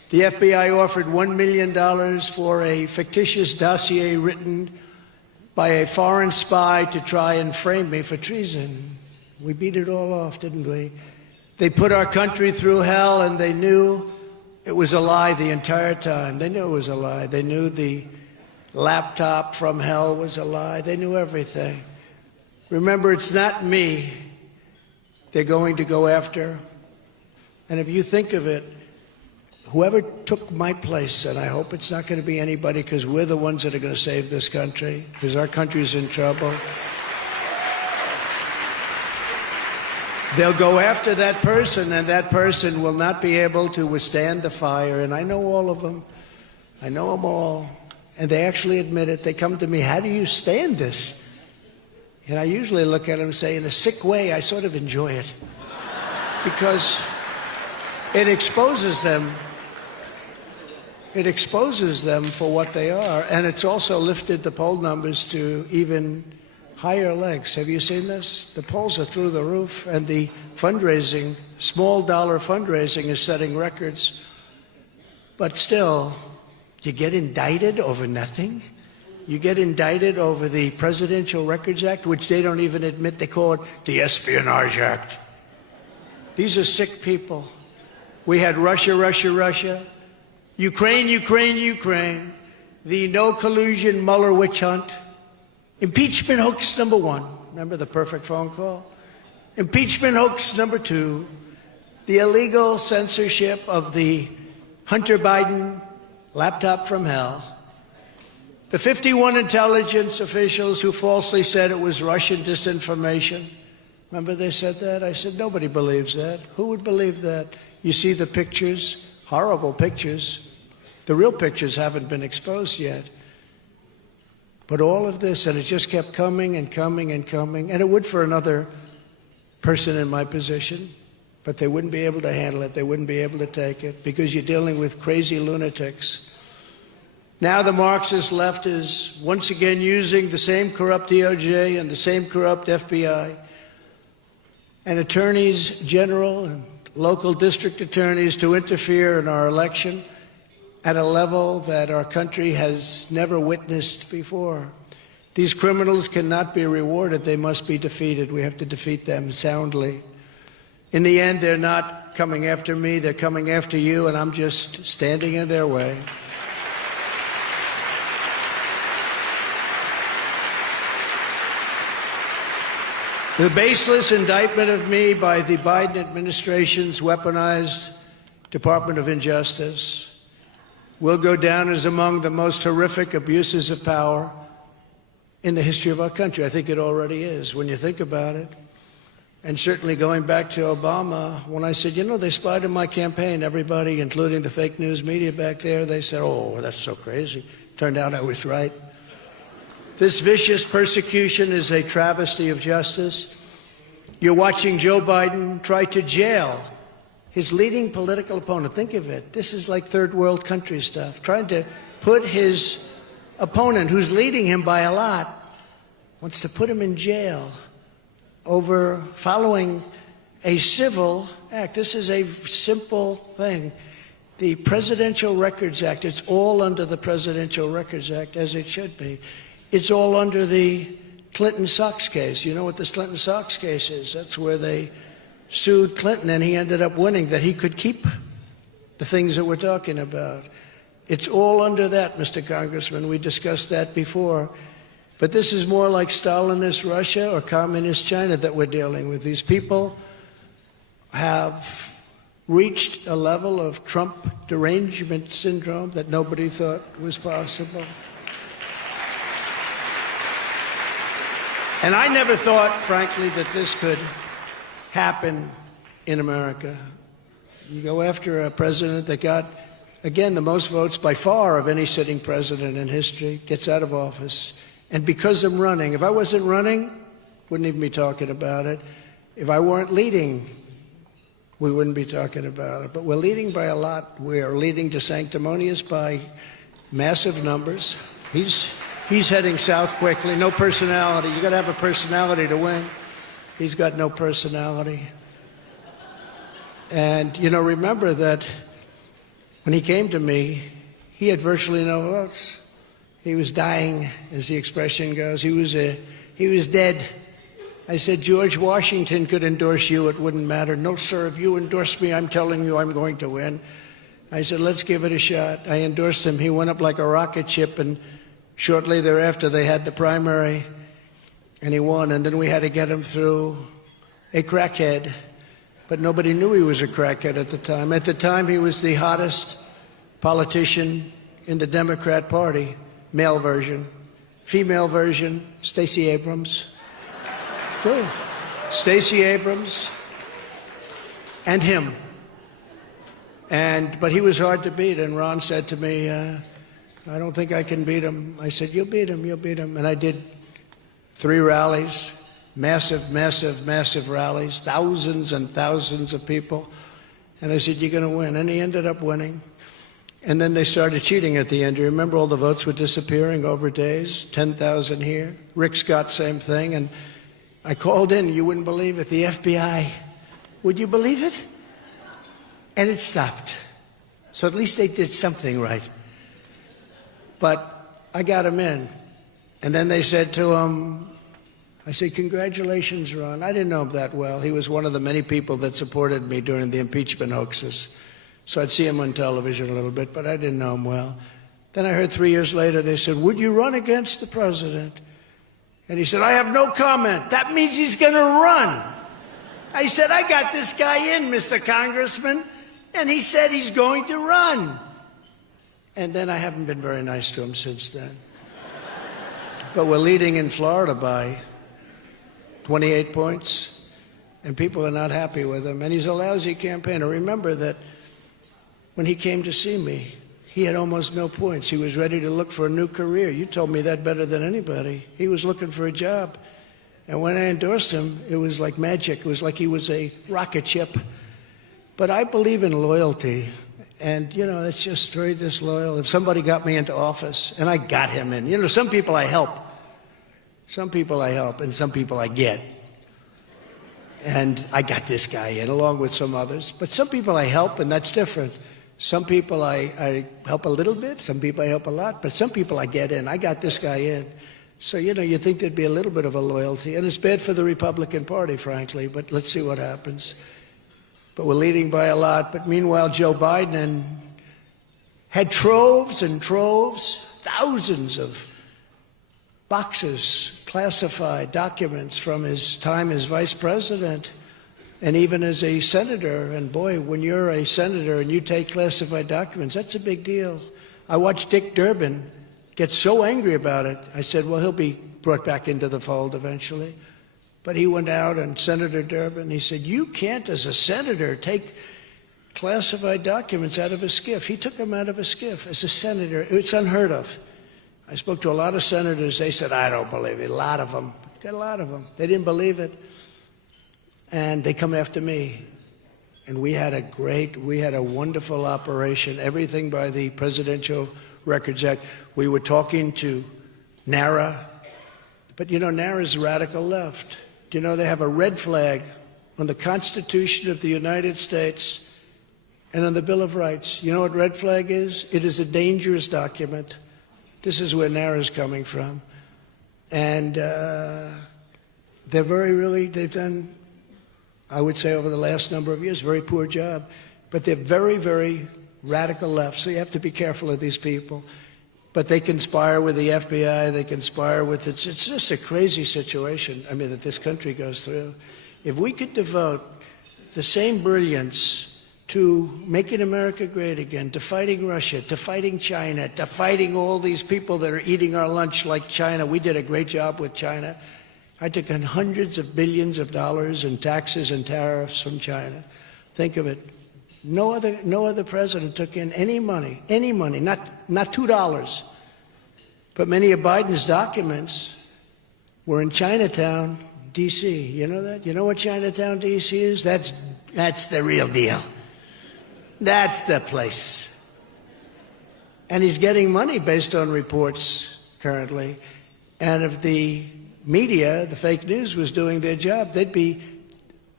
The FBI offered $1 million for a fictitious dossier written by a foreign spy to try and frame me for treason. We beat it all off, didn't we? They put our country through hell, and they knew it was a lie the entire time. They knew it was a lie. They knew the laptop from hell was a lie. They knew everything. Remember, it's not me they're going to go after. And if you think of it, whoever took my place, and I hope it's not going to be anybody, because we're the ones that are going to save this country, because our country's in trouble. They'll go after that person, and that person will not be able to withstand the fire. And I know all of them. I know them all. And they actually admit it. They come to me, how do you stand this? And I usually look at them and say, in a sick way, I sort of enjoy it. Because it exposes them. It exposes them for what they are. And it's also lifted the poll numbers to even higher legs. Have you seen this? The polls are through the roof, and the fundraising, small dollar fundraising, is setting records. But still, you get indicted over nothing? You get indicted over the Presidential Records Act, which they don't even admit. They call it the Espionage Act. These are sick people. We had Russia, Russia, Russia. Ukraine, Ukraine, Ukraine. The no collusion Mueller witch hunt. Impeachment hoax number 1. Remember the perfect phone call? Impeachment hoax number 2. The illegal censorship of the Hunter Biden laptop from hell. The 51 intelligence officials who falsely said it was Russian disinformation. Remember they said that? I said, nobody believes that. Who would believe that? You see the pictures, horrible pictures. The real pictures haven't been exposed yet. But all of this, and it just kept coming and coming and coming, and it would for another person in my position, but they wouldn't be able to handle it. They wouldn't be able to take it, because you're dealing with crazy lunatics. Now the Marxist left is once again using the same corrupt DOJ and the same corrupt FBI and attorneys general and local district attorneys to interfere in our election at a level that our country has never witnessed before. These criminals cannot be rewarded. They must be defeated. We have to defeat them soundly. In the end, they're not coming after me. They're coming after you, and I'm just standing in their way. The baseless indictment of me by the Biden administration's weaponized Department of Injustice will go down as among the most horrific abuses of power in the history of our country. I think it already is, when you think about it. And certainly going back to Obama, when I said, you know, they spied on my campaign, everybody, including the fake news media back there, they said, oh, that's so crazy. Turned out I was right. This vicious persecution is a travesty of justice. You're watching Joe Biden try to jail his leading political opponent. Think of it. This is like third world country stuff. Trying to put his opponent, who's leading him by a lot, wants to put him in jail over following a civil act. This is a simple thing. The Presidential Records Act, it's all under the Presidential Records Act, as it should be. It's all under the Clinton Sox case. You know what this Clinton Sox case is? That's where they sued Clinton, and he ended up winning, that he could keep the things that we're talking about. It's all under that, Mr. Congressman. We discussed that before. But this is more like Stalinist Russia or Communist China that we're dealing with. These people have reached a level of Trump derangement syndrome that nobody thought was possible. And I never thought, frankly, that this could happen in America. You go after a president that got, again, the most votes by far of any sitting president in history, gets out of office. And because I'm running, if I wasn't running, wouldn't even be talking about it. If I weren't leading, we wouldn't be talking about it. But we're leading by a lot. We're leading to sanctimonious by massive numbers. He's heading south quickly. No personality. You got to have a personality to win. He's got no personality. And, you know, remember that When he came to me, he had virtually no votes. He was dying, as the expression goes. He was dead. I said, George Washington could endorse you, it wouldn't matter. No, sir, if you endorse me, I'm telling you I'm going to win. I said, let's give it a shot. I endorsed him. He went up like a rocket ship, and shortly thereafter they had the primary, and he won. And then we had to get him through a crackhead. But nobody knew he was a crackhead at the time. At the time, he was the hottest politician in the Democrat Party, male version. Female version, Stacey Abrams. It's true. Stacey Abrams and him. But he was hard to beat, and Ron said to me, I don't think I can beat him. I said, you'll beat him, you'll beat him. And I did 3 rallies, massive, massive, massive rallies, thousands and thousands of people. And I said, you're going to win. And he ended up winning. And then they started cheating at the end. Do you remember all the votes were disappearing over days? 10,000 here. Rick Scott, same thing. And I called in, you wouldn't believe it, the FBI. Would you believe it? And it stopped. So at least they did something right. But I got him in. And then they said to him, I said, congratulations, Ron. I didn't know him that well. He was one of the many people that supported me during the impeachment hoaxes. So I'd see him on television a little bit, but I didn't know him well. Then I heard 3 years later, they said, would you run against the president? And he said, I have no comment. That means he's going to run. I said, I got this guy in, Mr. Congressman. And he said he's going to run. And then I haven't been very nice to him since then. But we're leading in Florida by 28 points. And people are not happy with him. And he's a lousy campaigner. Remember that when he came to see me, he had almost no points. He was ready to look for a new career. You told me that better than anybody. He was looking for a job. And when I endorsed him, it was like magic. It was like he was a rocket ship. But I believe in loyalty. And, you know, it's just very disloyal. If somebody got me into office, and I got him in. You know, some people I help. Some people I help, and some people I get. And I got this guy in, along with some others. But some people I help, and that's different. Some people I help a little bit, some people I help a lot, but some people I get in. I got this guy in. So, you know, you think there'd be a little bit of a loyalty. And it's bad for the Republican Party, frankly, but let's see what happens. But we're leading by a lot. But meanwhile, Joe Biden had troves and troves, thousands of boxes, classified documents from his time as vice president. And even as a senator, and boy, when you're a senator and you take classified documents, that's a big deal. I watched Dick Durbin get so angry about it. I said, well, he'll be brought back into the fold eventually. But he went out, and Senator Durbin, he said, you can't, as a senator, take classified documents out of a SCIF. He took them out of a SCIF as a senator. It's unheard of. I spoke to a lot of senators. They said, I don't believe it. A lot of them. Got a lot of them. They didn't believe it. And they come after me. And we had a wonderful operation, everything by the Presidential Records Act. We were talking to NARA, but you know, NARA's radical left. Do you know they have a red flag on the Constitution of the United States and on the Bill of Rights? You know what red flag is? It is a dangerous document. This is where NARA's coming from. And they've done, I would say, over the last number of years, very poor job. But they're very, very radical left, so you have to be careful of these people. But they conspire with the FBI, they conspire with it's just a crazy situation, I mean, that this country goes through. If we could devote the same brilliance to making America great again, to fighting Russia, to fighting China, to fighting all these people that are eating our lunch like China. We did a great job with China. I took in hundreds of billions of dollars in taxes and tariffs from China. Think of it. No other president took in any money, not $2. But many of Biden's documents were in Chinatown, D.C. You know that? You know what Chinatown, D.C. is? That's the real deal. That's the place. And he's getting money based on reports currently. And if the media, the fake news, was doing their job, they'd be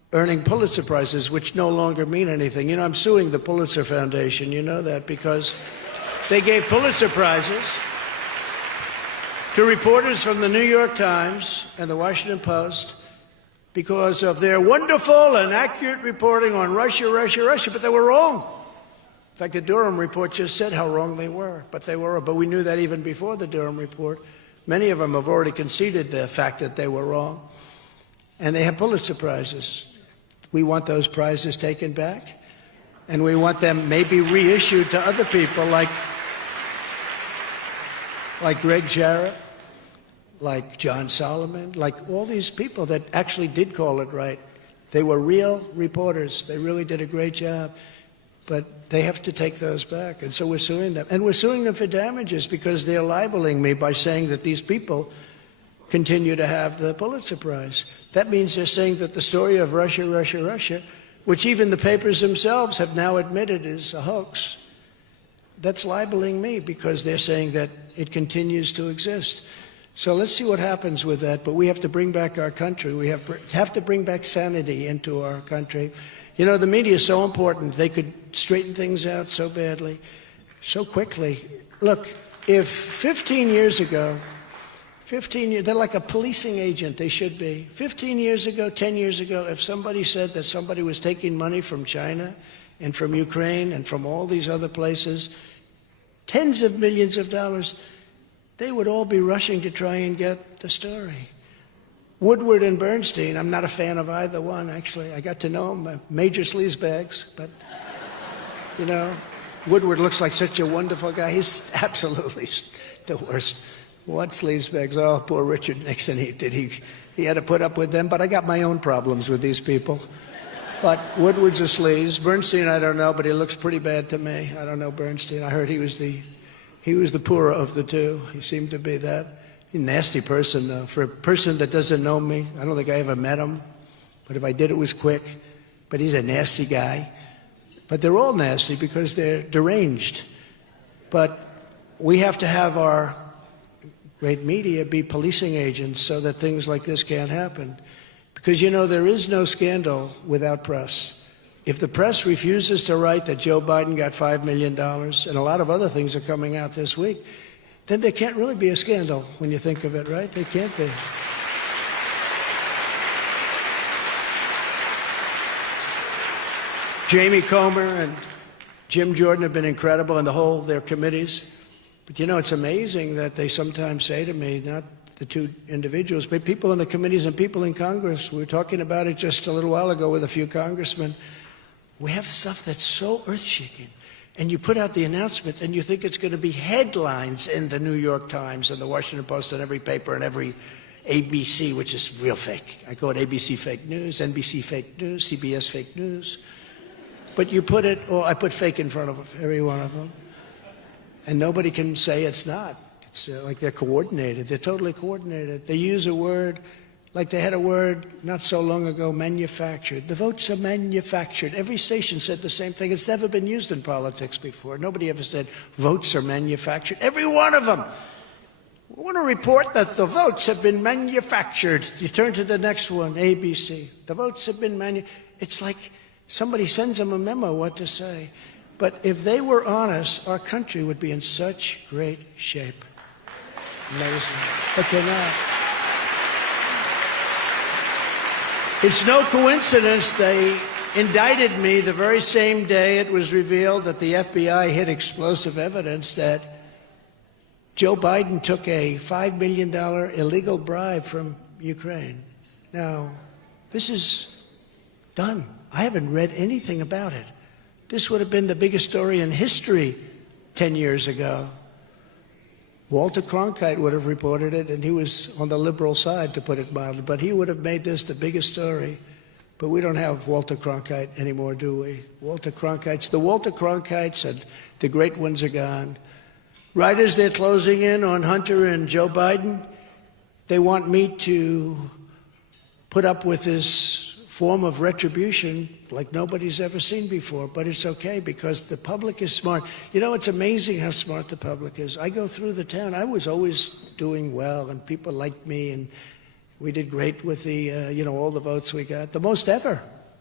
earning Pulitzer Prizes, which no longer mean anything. You know, I'm suing the Pulitzer Foundation, you know that, because they gave Pulitzer Prizes to reporters from the New York Times and the Washington Post because of their wonderful and accurate reporting on Russia, Russia, Russia, but they were wrong. In fact, the Durham report just said how wrong they were, but they were. But we knew that even before the Durham report. Many of them have already conceded the fact that they were wrong, and they have Pulitzer Prizes. We want those prizes taken back, and we want them maybe reissued to other people like Greg Jarrett, like John Solomon, like all these people that actually did call it right. They were real reporters. They really did a great job. But they have to take those back. And so we're suing them. And we're suing them for damages because they're libeling me by saying that these people continue to have the Pulitzer Prize. That means they're saying that the story of Russia, Russia, Russia, which even the papers themselves have now admitted is a hoax, that's libeling me because they're saying that it continues to exist. So let's see what happens with that. But we have to bring back our country. We have to bring back sanity into our country. You know, the media is so important. They could straighten things out so badly, so quickly. Look, if 15 years ago, they're like a policing agent, they should be. 15 years ago, 10 years ago, if somebody said that somebody was taking money from China and from Ukraine and from all these other places, tens of millions of dollars, they would all be rushing to try and get the story. Woodward and Bernstein, I'm not a fan of either one, actually. I got to know them, major sleazebags, but, you know, Woodward looks like such a wonderful guy. He's absolutely the worst. What sleazebags? Oh, poor Richard Nixon, he had to put up with them, but I got my own problems with these people. But Woodward's a sleaze. Bernstein, I don't know, but he looks pretty bad to me. I don't know Bernstein. I heard he was the poorer of the two. He seemed to be that. He's a nasty person, though. For a person that doesn't know me, I don't think I ever met him. But if I did, it was quick. But he's a nasty guy. But they're all nasty because they're deranged. But we have to have our great media be policing agents so that things like this can't happen. Because, you know, there is no scandal without press. If the press refuses to write that Joe Biden got $5 million, and a lot of other things are coming out this week, then there can't really be a scandal when you think of it, right? There can't be. Jamie Comer and Jim Jordan have been incredible, and their committees. But, you know, it's amazing that they sometimes say to me, not the two individuals, but people in the committees and people in Congress. We were talking about it just a little while ago with a few congressmen. We have stuff that's so earth-shaking. And you put out the announcement, and you think it's going to be headlines in the New York Times and the Washington Post and every paper and every ABC, which is real fake. I call it ABC fake news, NBC fake news, CBS fake news. But you put it, or I put fake in front of every one of them, and nobody can say it's not. It's like they're coordinated. They're totally coordinated. They use a word, like they had a word not so long ago, manufactured. The votes are manufactured. Every station said the same thing. It's never been used in politics before. Nobody ever said votes are manufactured. Every one of them. We want to report that the votes have been manufactured. You turn to the next one, ABC. The votes have been manufactured. It's like somebody sends them a memo what to say. But if they were honest, our country would be in such great shape. Amazing. But they're not. It's no coincidence they indicted me the very same day it was revealed that the FBI hid explosive evidence that Joe Biden took a $5 million illegal bribe from Ukraine. Now, this is done. I haven't read anything about it. This would have been the biggest story in history 10 years ago. Walter Cronkite would have reported it, and he was on the liberal side, to put it mildly, but he would have made this the biggest story. But we don't have Walter Cronkite anymore, do we? The Walter Cronkites and the great ones are gone. Right as they're closing in on Hunter and Joe Biden, they want me to put up with this form of retribution like nobody's ever seen before. But it's okay because the public is smart. You know, it's amazing how smart the public is. I go through the town. I was always doing well, and people liked me, and we did great with the, all the votes we got, the most ever.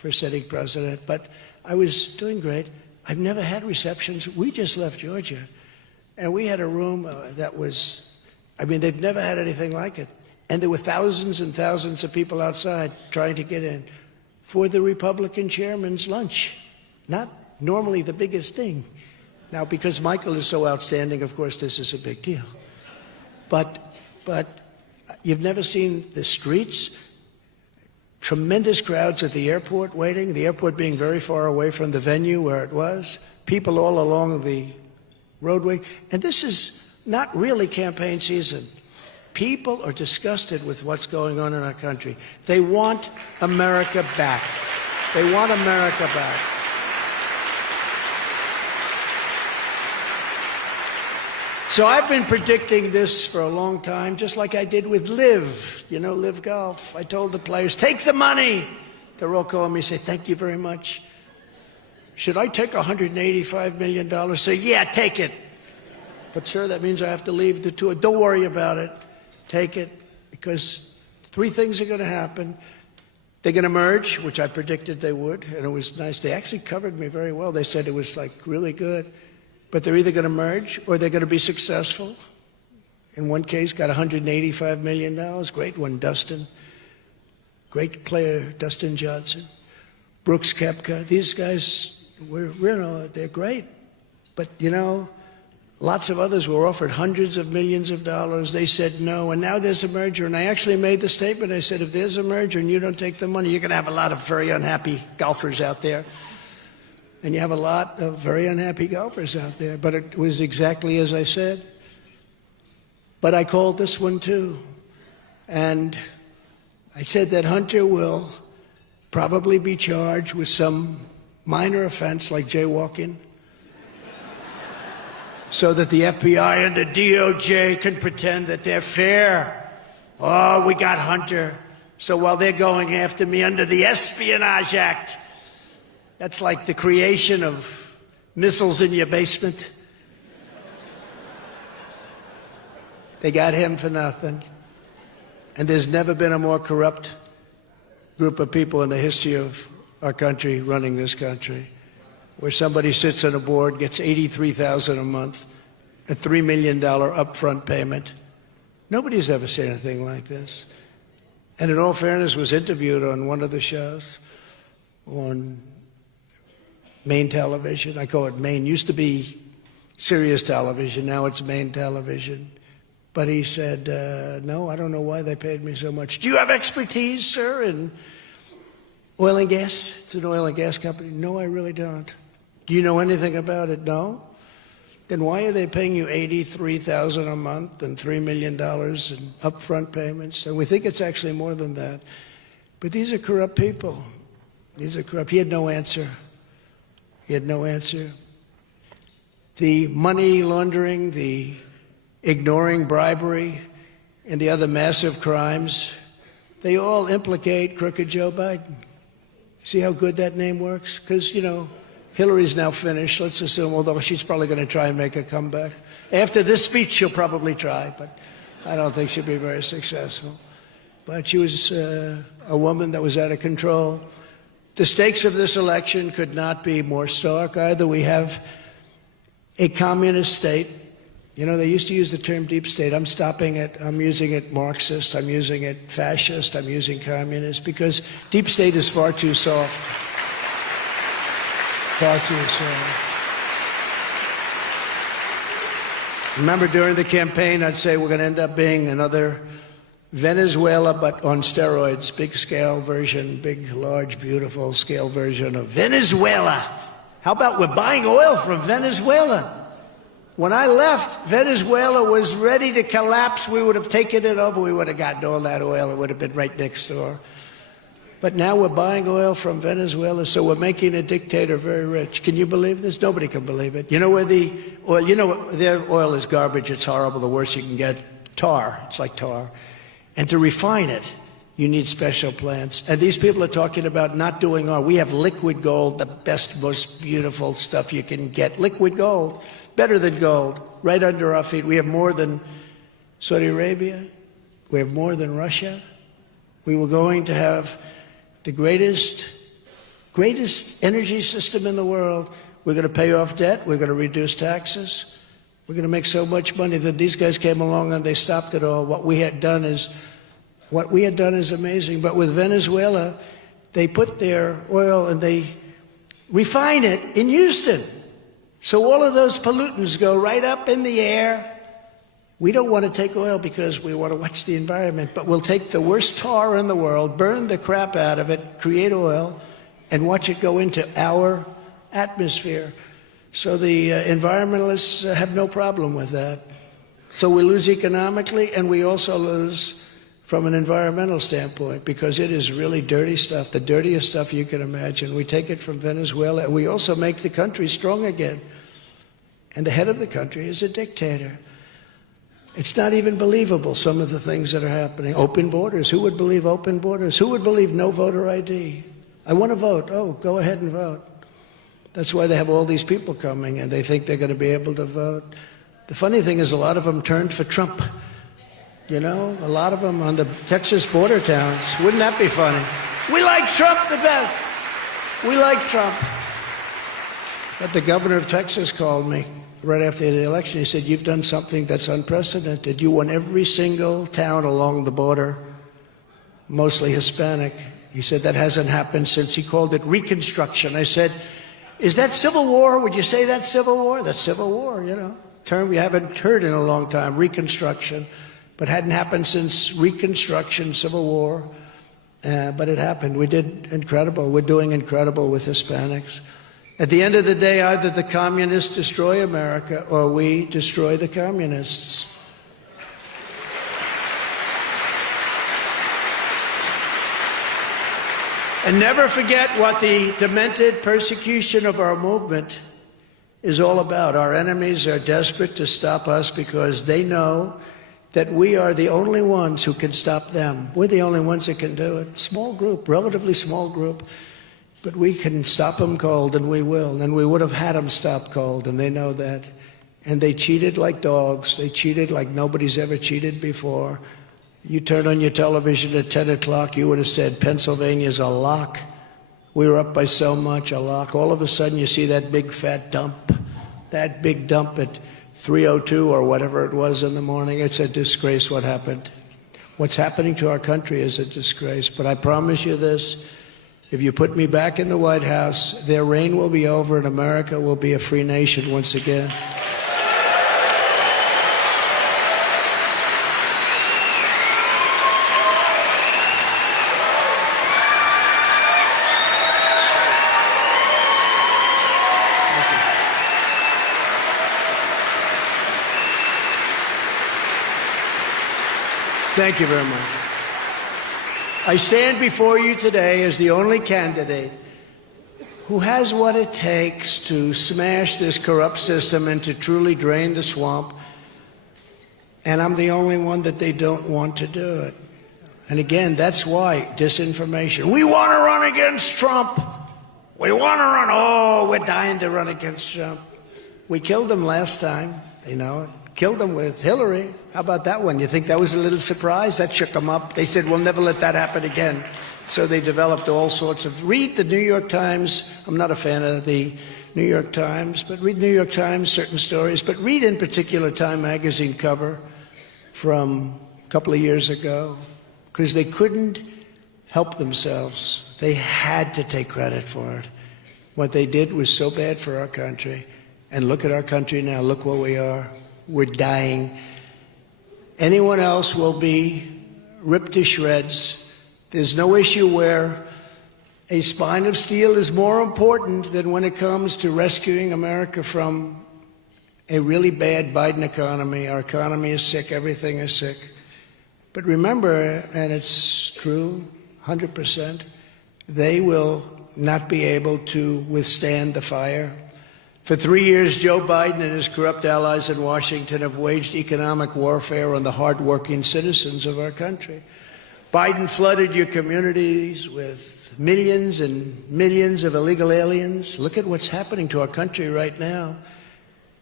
for sitting president, but I was doing great. I've never had receptions. We just left Georgia, and we had a room that was, I mean, they've never had anything like it. And there were thousands and thousands of people outside trying to get in for the Republican chairman's lunch. Not normally the biggest thing. Now, because Michael is so outstanding, of course, this is a big deal. But you've never seen the streets, tremendous crowds at the airport waiting, the airport being very far away from the venue where it was, people all along the roadway. And this is not really campaign season. People are disgusted with what's going on in our country. They want America back. They want America back. So I've been predicting this for a long time, just like I did with Live, you know, Live Golf. I told the players, take the money. They're all calling me, say, thank you very much. Should I take $185 million? Say, yeah, take it. But sir, that means I have to leave the tour. Don't worry about it. Take it, because three things are going to happen. They're going to merge, which I predicted they would, and it was nice. They actually covered me very well. They said it was like really good. But they're either going to merge or they're going to be successful. In one case, got $185 million. Great one, Dustin. Great player, Dustin Johnson. Brooks Koepka. These guys, they're great. But, you know, lots of others were offered hundreds of millions of dollars. They said no, and now there's a merger. And I actually made the statement. I said, if there's a merger and you don't take the money, you're going to have a lot of very unhappy golfers out there. And you have a lot of very unhappy golfers out there. But it was exactly as I said. But I called this one too. And I said that Hunter will probably be charged with some minor offense like jaywalking, so that the FBI and the DOJ can pretend that they're fair. Oh, we got Hunter. So while they're going after me under the Espionage Act, that's like the creation of missiles in your basement. They got him for nothing. And there's never been a more corrupt group of people in the history of our country running this country, where somebody sits on a board, gets $83,000 a month, a $3 million upfront payment. Nobody's ever seen anything like this. And in all fairness, was interviewed on one of the shows on Main television. I call it Main. Used to be Sirius television. Now it's Main television. But he said, no, I don't know why they paid me so much. Do you have expertise, sir, in oil and gas? It's an oil and gas company. No, I really don't. Do you know anything about it? No. Then why are they paying you $83,000 a month and $3 million in upfront payments? And we think it's actually more than that. But these are corrupt people. These are corrupt. He had no answer. He had no answer. The money laundering, the ignoring bribery, and the other massive crimes, they all implicate crooked Joe Biden. See how good that name works? Because, you know, Hillary's now finished, let's assume, although she's probably going to try and make a comeback. After this speech, she'll probably try, but I don't think she'll be very successful. But she was a woman that was out of control. The stakes of this election could not be more stark. Either we have a communist state. You know, they used to use the term deep state. I'm stopping it. I'm using it Marxist. I'm using it fascist. I'm using communist, because deep state is far too soft. Far too soft. Remember, during the campaign, I'd say we're going to end up being another Venezuela, but on steroids. Big scale version, big, large, beautiful scale version of Venezuela. How about we're buying oil from Venezuela? When I left, Venezuela was ready to collapse. We would have taken it over. We would have gotten all that oil. It would have been right next door. But now we're buying oil from Venezuela, so we're making a dictator very rich. Can you believe this? Nobody can believe it. You know where the oil, you know, their oil is garbage. It's horrible. The worst you can get, tar. It's like tar. And to refine it, you need special plants. And these people are talking about not doing oil. We have liquid gold, the best, most beautiful stuff you can get. Liquid gold, better than gold, right under our feet. We have more than Saudi Arabia. We have more than Russia. We were going to have the greatest greatest energy system in the world. We're going to pay off debt. We're going to reduce taxes. We're going to make so much money that these guys came along and they stopped it all. What we had done is amazing. But with Venezuela, they put their oil and they refine it in Houston. So all of those pollutants go right up in the air. We don't want to take oil because we want to watch the environment, but we'll take the worst tar in the world, burn the crap out of it, create oil, and watch it go into our atmosphere. So the environmentalists have no problem with that. So we lose economically, and we also lose from an environmental standpoint, because it is really dirty stuff, the dirtiest stuff you can imagine. We take it from Venezuela, and we also make the country strong again. And the head of the country is a dictator. It's not even believable, some of the things that are happening. Open borders. Who would believe open borders? Who would believe no voter ID? I want to vote. Oh, go ahead and vote. That's why they have all these people coming, and they think they're going to be able to vote. The funny thing is a lot of them turned for Trump. You know, a lot of them on the Texas border towns. Wouldn't that be funny? We like Trump the best. We like Trump. But the governor of Texas called me right after the election. He said, you've done something that's unprecedented. You won every single town along the border, mostly Hispanic. He said, that hasn't happened since, he called it Reconstruction. I said, is that Civil War? Would you say that's Civil War? That's Civil War, you know. Term we haven't heard in a long time, Reconstruction. But hadn't happened since Reconstruction, Civil War. But it happened. We did incredible. We're doing incredible with Hispanics. At the end of the day, either the communists destroy America or we destroy the communists. And never forget what the demented persecution of our movement is all about. Our enemies are desperate to stop us because they know that we are the only ones who can stop them. We're the only ones that can do it. Small group, relatively small group, but we can stop them cold, and we will. And we would have had them stop cold, and they know that. And they cheated like dogs. They cheated like nobody's ever cheated before. You turn on your television at 10 o'clock, you would have said, Pennsylvania's a lock. We were up by so much, a lock. All of a sudden, you see that big fat dump, that big dump at 3:02 or whatever it was in the morning. It's a disgrace what happened. What's happening to our country is a disgrace. But I promise you this, if you put me back in the White House, their reign will be over and America will be a free nation once again. Thank you very much. I stand before you today as the only candidate who has what it takes to smash this corrupt system and to truly drain the swamp. And I'm the only one that they don't want to do it. And again, that's why disinformation. We want to run against Trump. We want to run. Oh, we're dying to run against Trump. We killed him last time. They know it. Killed him with Hillary. How about that one? You think that was a little surprise? That shook them up. They said, we'll never let that happen again. So they developed all sorts of... Read the New York Times. I'm not a fan of the New York Times, but read New York Times, certain stories. But read in particular Time magazine cover from a couple of years ago, because they couldn't help themselves. They had to take credit for it. What they did was so bad for our country. And look at our country now. Look where we are. We're dying. Anyone else will be ripped to shreds. There's no issue where a spine of steel is more important than when it comes to rescuing America from a really bad Biden economy. Our economy is sick. Everything is sick. But remember, and it's true, 100%, they will not be able to withstand the fire. For 3 years, Joe Biden and his corrupt allies in Washington have waged economic warfare on the hardworking citizens of our country. Biden flooded your communities with millions and millions of illegal aliens. Look at what's happening to our country right now.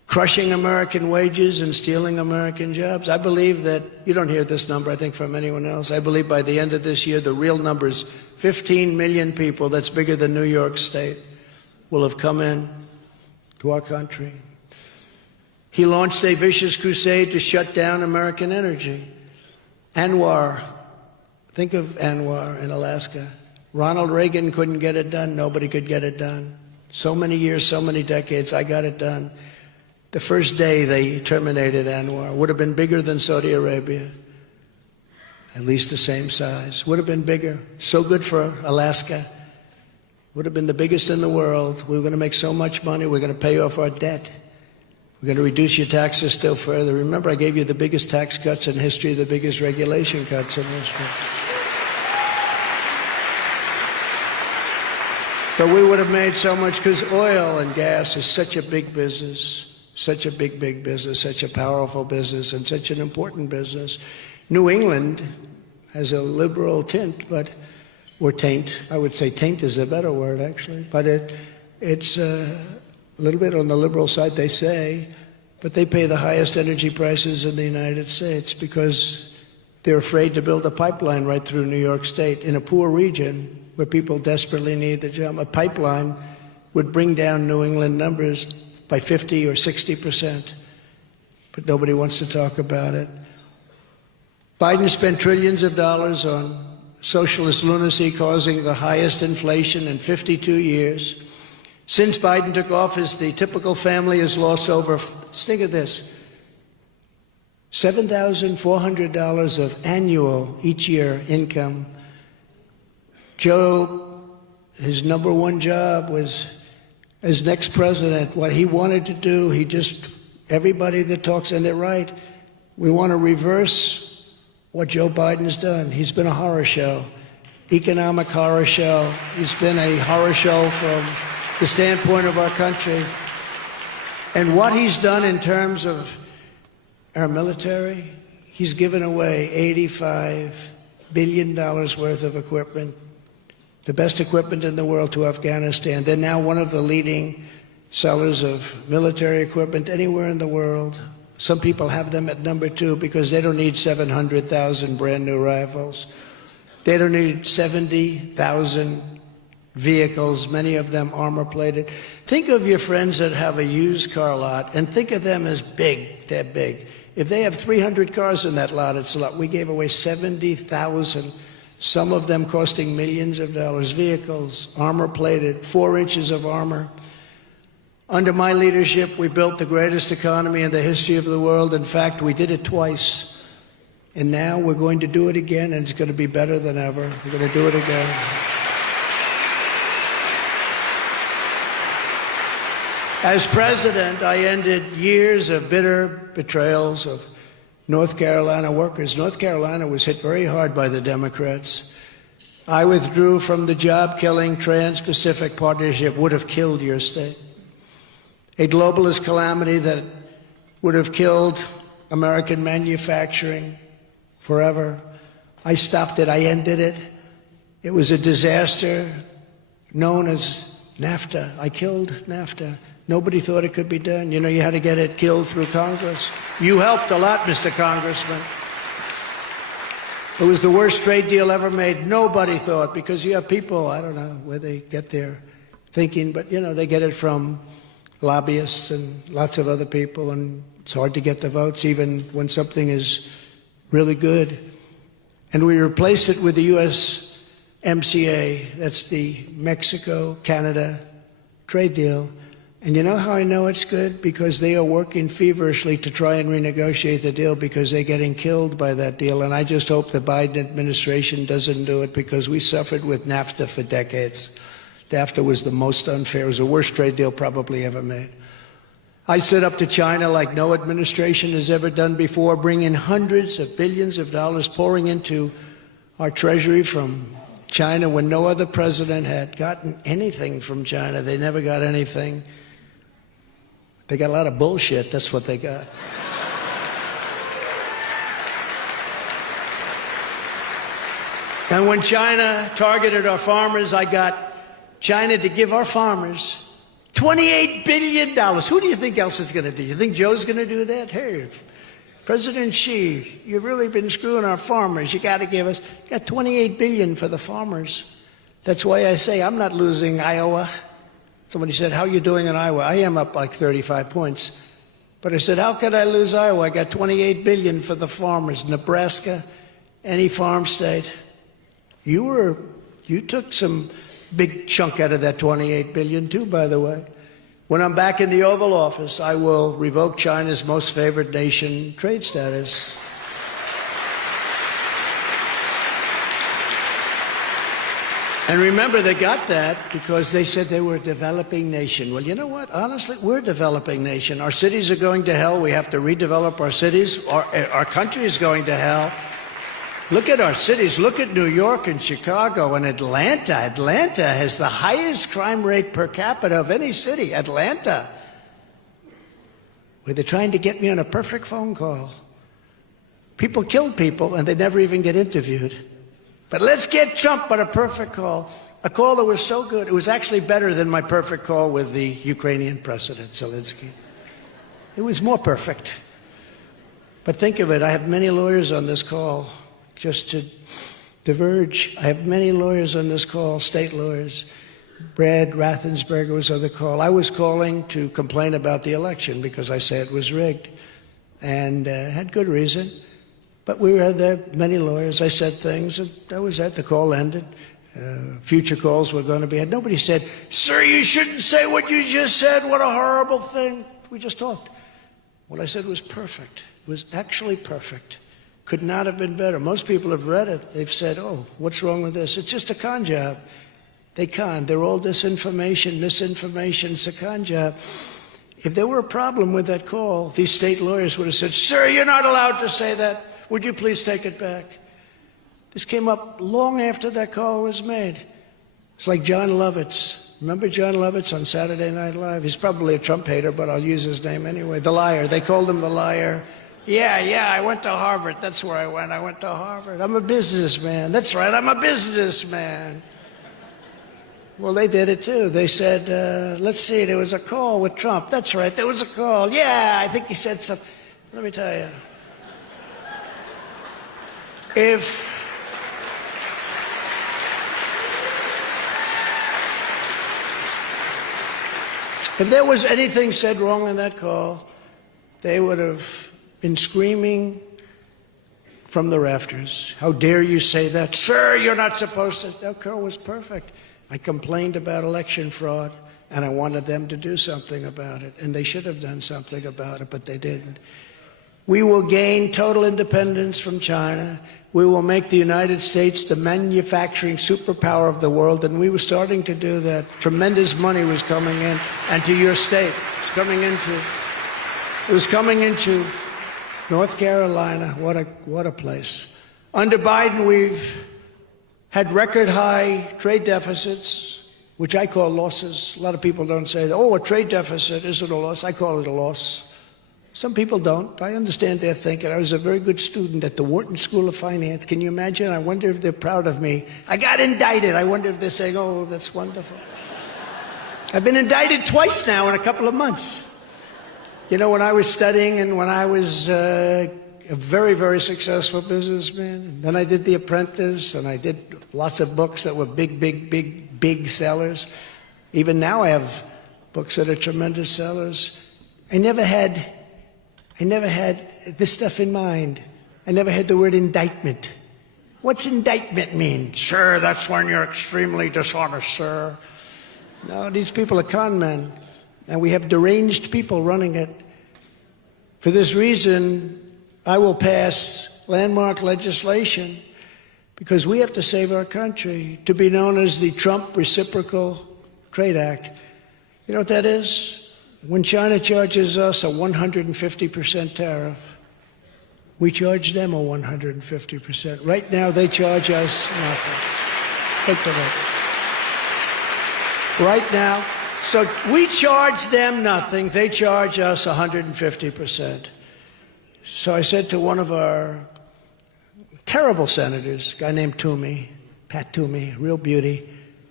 crushing American wages and stealing American jobs. I believe that, you don't hear this number, I think, from anyone else. I believe by the end of this year, the real number is 15 million people, that's bigger than New York State, will have come in to our country. He launched a vicious crusade to shut down American energy. Anwar, think of Anwar in Alaska. Ronald Reagan couldn't get it done. Nobody could get it done. So many years, so many decades, I got it done. The first day they terminated Anwar. Would have been bigger than Saudi Arabia. At least the same size. Would have been bigger. So good for Alaska. Would have been the biggest in the world. We were going to make so much money. We're going to pay off our debt. We're going to reduce your taxes still further. Remember, I gave you the biggest tax cuts in history, the biggest regulation cuts in history. But we would have made so much because oil and gas is such a big business, such a big, big business, such a powerful business, and such an important business. New England has a liberal tint, or taint. I would say taint is a better word, actually. But it's a little bit on the liberal side, they say, but they pay the highest energy prices in the United States because they're afraid to build a pipeline right through New York State in a poor region where people desperately need the job. A pipeline would bring down New England numbers by 50 or 60%, but nobody wants to talk about it. Biden spent trillions of dollars on socialist lunacy, causing the highest inflation in 52 years. Since Biden took office, the typical family has lost over, think of this, $7,400 of annual each year income. Joe, his number one job was as next president. What he wanted to do, everybody that talks, and they're right, we want to reverse what Joe Biden's done. He's been a horror show, economic horror show. He's been a horror show from the standpoint of our country. And what he's done in terms of our military, he's given away $85 billion worth of equipment, the best equipment in the world, to Afghanistan. They're now one of the leading sellers of military equipment anywhere in the world. Some people have them at number 2 because they don't need 700,000 brand new rifles. They don't need 70,000 vehicles, many of them armor-plated. Think of your friends that have a used car lot and think of them as big. They're big. If they have 300 cars in that lot, it's a lot. We gave away 70,000, some of them costing millions of dollars, vehicles, armor-plated, 4 inches of armor. Under my leadership, we built the greatest economy in the history of the world. In fact, we did it twice. And now we're going to do it again, and it's going to be better than ever. We're going to do it again. As president, I ended years of bitter betrayals of North Carolina workers. North Carolina was hit very hard by the Democrats. I withdrew from the job-killing Trans-Pacific Partnership, would have killed your state. A globalist calamity that would have killed American manufacturing forever. I stopped it. I ended it. It was a disaster known as NAFTA. I killed NAFTA. Nobody thought it could be done. You know, you had to get it killed through Congress. You helped a lot, Mr. Congressman. It was the worst trade deal ever made. Nobody thought, because you have people, I don't know where they get their thinking, but, you know, they get it from lobbyists and lots of other people, and it's hard to get the votes even when something is really good. And we replaced it with the USMCA. That's the Mexico-Canada trade deal. And you know how I know it's good? Because they are working feverishly to try and renegotiate the deal because they're getting killed by that deal. And I just hope the Biden administration doesn't do it because we suffered with NAFTA for decades. NAFTA was the most unfair. It was the worst trade deal probably ever made. I stood up to China like no administration has ever done before, bringing hundreds of billions of dollars pouring into our treasury from China when no other president had gotten anything from China. They never got anything. They got a lot of bullshit. That's what they got. And when China targeted our farmers, I got China to give our farmers $28 billion. Who do you think else is going to do? You think Joe's going to do that? Hey, President Xi, you've really been screwing our farmers. You got to give us, got $28 billion for the farmers. That's why I say I'm not losing Iowa. Somebody said, how are you doing in Iowa? I am up like 35 points. But I said, how could I lose Iowa? I got $28 billion for the farmers. Nebraska, any farm state. You took some big chunk out of that $28 billion too, by the way. When I'm back in the Oval Office, I will revoke China's most favored nation trade status. And remember, they got that because they said they were a developing nation. Well, you know what? Honestly, we're a developing nation. Our cities are going to hell. We have to redevelop our cities. Our country is going to hell. Look at our cities. Look at New York and Chicago and Atlanta. Atlanta has the highest crime rate per capita of any city. Atlanta. Where they're trying to get me on a perfect phone call. People kill people and they never even get interviewed. But let's get Trump on a perfect call. A call that was so good. It was actually better than my perfect call with the Ukrainian President, Zelensky. It was more perfect. But think of it. I have many lawyers on this call. Just to diverge, I have many lawyers on this call, state lawyers. Brad Raffensperger was on the call. I was calling to complain about the election because I said it was rigged. And had good reason. But we had there many lawyers. I said things, and that was it. The call ended. Future calls were going to be had. Nobody said, sir, you shouldn't say what you just said. What a horrible thing. We just talked. What I said was perfect. It was actually perfect. Could not have been better. Most people have read it. They've said, oh, what's wrong with this? It's just a con job. They con. They're all disinformation, misinformation. It's a con job. If there were a problem with that call, these state lawyers would have said, sir, you're not allowed to say that. Would you please take it back? This came up long after that call was made. It's like John Lovitz. Remember John Lovitz on Saturday Night Live? He's probably a Trump hater, but I'll use his name anyway. The liar. They called him the liar. Yeah, I went to Harvard. That's where I went. I went to Harvard. I'm a businessman. That's right, I'm a businessman. Well, they did it too. They said, let's see, there was a call with Trump. That's right, there was a call. Yeah, I think he said something. Let me tell you. If there was anything said wrong in that call, they would have been screaming from the rafters. How dare you say that? Sir, you're not supposed to. That call was perfect. I complained about election fraud, and I wanted them to do something about it. And they should have done something about it, but they didn't. We will gain total independence from China. We will make the United States the manufacturing superpower of the world, and we were starting to do that. Tremendous money was coming in, and to your state. It was coming into North Carolina. What a place. Under Biden, we've had record high trade deficits, which I call losses. A lot of people don't say, oh, a trade deficit isn't a loss. I call it a loss. Some people don't. I understand their thinking. I was a very good student at the Wharton School of Finance. Can you imagine? I wonder if they're proud of me. I got indicted. I wonder if they're saying, oh, that's wonderful. I've been indicted twice now in a couple of months. You know, when I was studying and when I was a very, very successful businessman, and then I did The Apprentice, and I did lots of books that were big sellers. Even now I have books that are tremendous sellers. I never had this stuff in mind. I never had the word indictment. What's indictment mean? Sir, that's when you're extremely dishonest, sir. No, these people are con men, and we have deranged people running it. For this reason, I will pass landmark legislation because we have to save our country, to be known as the Trump Reciprocal Trade Act. You know what that is? When China charges us a 150% tariff, we charge them a 150%. Right now, they charge us nothing. Think of it. Right now, so we charge them nothing. They charge us 150%. So I said to one of our terrible senators, a guy named Toomey, Pat Toomey, real beauty,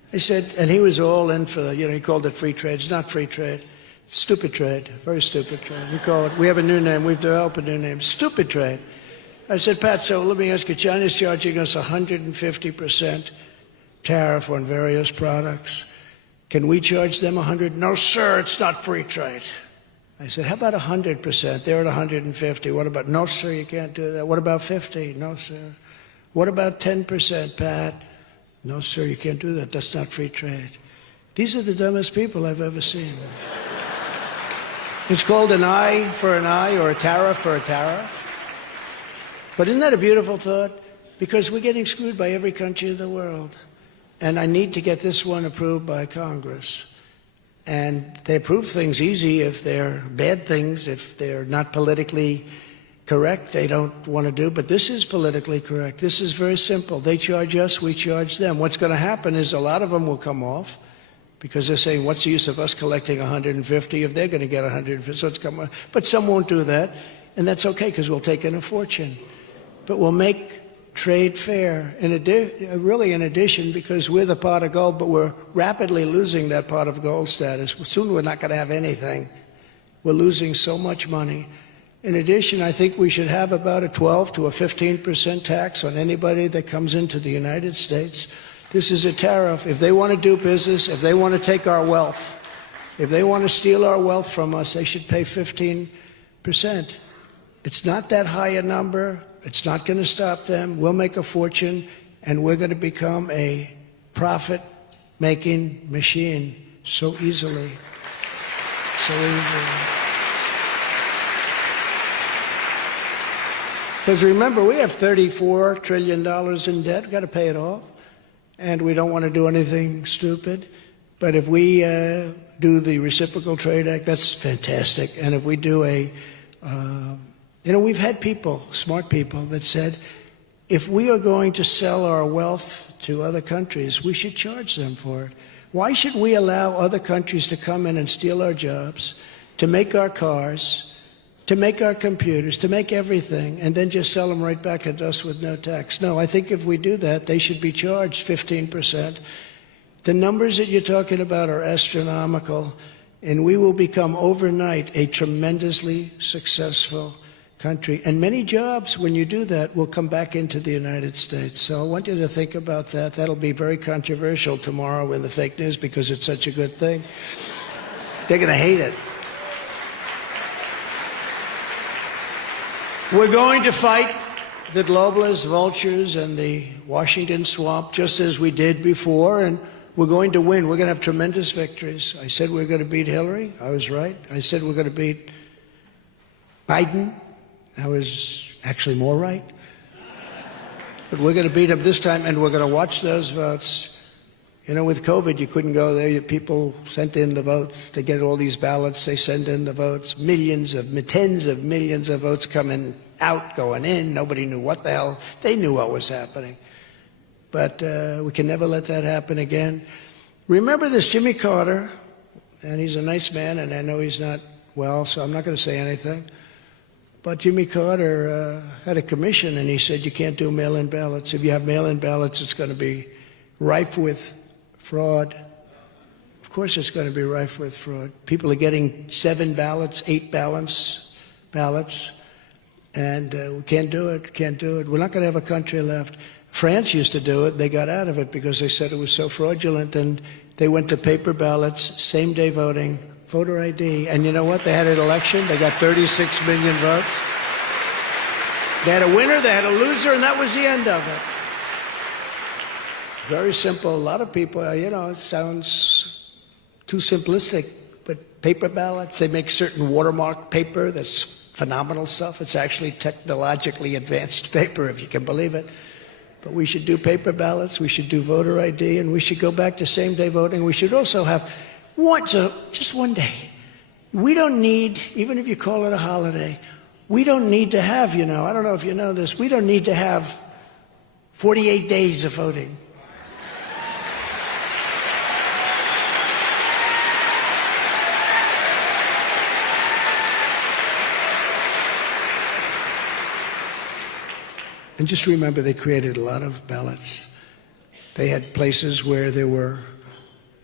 I said, and he was all in for the, he called it free trade. It's not free trade. It's stupid trade, very stupid trade. We have a new name. We've developed a new name, stupid trade. I said, Pat, so let me ask you, China's charging us 150% tariff on various products. Can we charge them 100? No, sir, it's not free trade. I said, how about 100%? They're at 150. What about, no, sir, you can't do that. What about 50? No, sir. What about 10%, Pat? No, sir, you can't do that. That's not free trade. These are the dumbest people I've ever seen. It's called an eye for an eye or a tariff for a tariff. But isn't that a beautiful thought? Because we're getting screwed by every country in the world. And I need to get this one approved by Congress. And they approve things easy if they're bad things, if they're not politically correct, they don't want to do. But this is politically correct. This is very simple. They charge us, we charge them. What's going to happen is a lot of them will come off because they're saying, what's the use of us collecting 150 if they're going to get 150? So it's come off. But some won't do that, and that's okay because we'll take in a fortune. But we'll make trade fair, really in addition, because we're the pot of gold, but we're rapidly losing that pot of gold status. Soon we're not going to have anything. We're losing so much money. In addition, I think we should have about a 12 to a 15% tax on anybody that comes into the United States. This is a tariff. If they want to do business, if they want to take our wealth, if they want to steal our wealth from us, they should pay 15%. It's not that high a number. It's not going to stop them. We'll make a fortune, and we're going to become a profit-making machine so easily. So easily. Because remember, we have $34 trillion in debt. We've got to pay it off. And we don't want to do anything stupid. But if we do the Reciprocal Trade Act, that's fantastic. And if we do we've had people, smart people, that said, if we are going to sell our wealth to other countries, we should charge them for it. Why should we allow other countries to come in and steal our jobs, to make our cars, to make our computers, to make everything, and then just sell them right back at us with no tax? No, I think if we do that, they should be charged 15%. The numbers that you're talking about are astronomical, and we will become overnight a tremendously successful country. And many jobs, when you do that, will come back into the United States. So I want you to think about that. That'll be very controversial tomorrow in the fake news because it's such a good thing. They're going to hate it. We're going to fight the globalists, vultures, and the Washington swamp just as we did before, and we're going to win. We're going to have tremendous victories. I said we're going to beat Hillary. I was right. I said we're going to beat Biden. I was actually more right. But we're going to beat him this time, and we're going to watch those votes. With COVID, you couldn't go there. People sent in the votes. They get all these ballots. They send in the votes. Tens of millions of votes coming out, going in. Nobody knew what the hell. They knew what was happening. But we can never let that happen again. Remember this Jimmy Carter, and he's a nice man, and I know he's not well, so I'm not going to say anything. But Jimmy Carter had a commission, and he said you can't do mail-in ballots. If you have mail-in ballots, it's going to be rife with fraud. Of course it's going to be rife with fraud. People are getting 7 ballots, 8 ballots, and we can't do it, We're not going to have a country left. France used to do it. They got out of it because they said it was so fraudulent, and they went to paper ballots, same-day voting, voter ID. And you know what? They had an election. They got 36 million votes. They had a winner, they had a loser, and that was the end of it. Very simple. A lot of people, it sounds too simplistic, but paper ballots, they make certain watermark paper that's phenomenal stuff. It's actually technologically advanced paper, if you can believe it. But we should do paper ballots, we should do voter ID, and we should go back to same-day voting. We should also have just one day. We don't need, even if you call it a holiday, we don't need to have, I don't know if you know this, we don't need to have 48 days of voting. And just remember, they created a lot of ballots. They had places where there were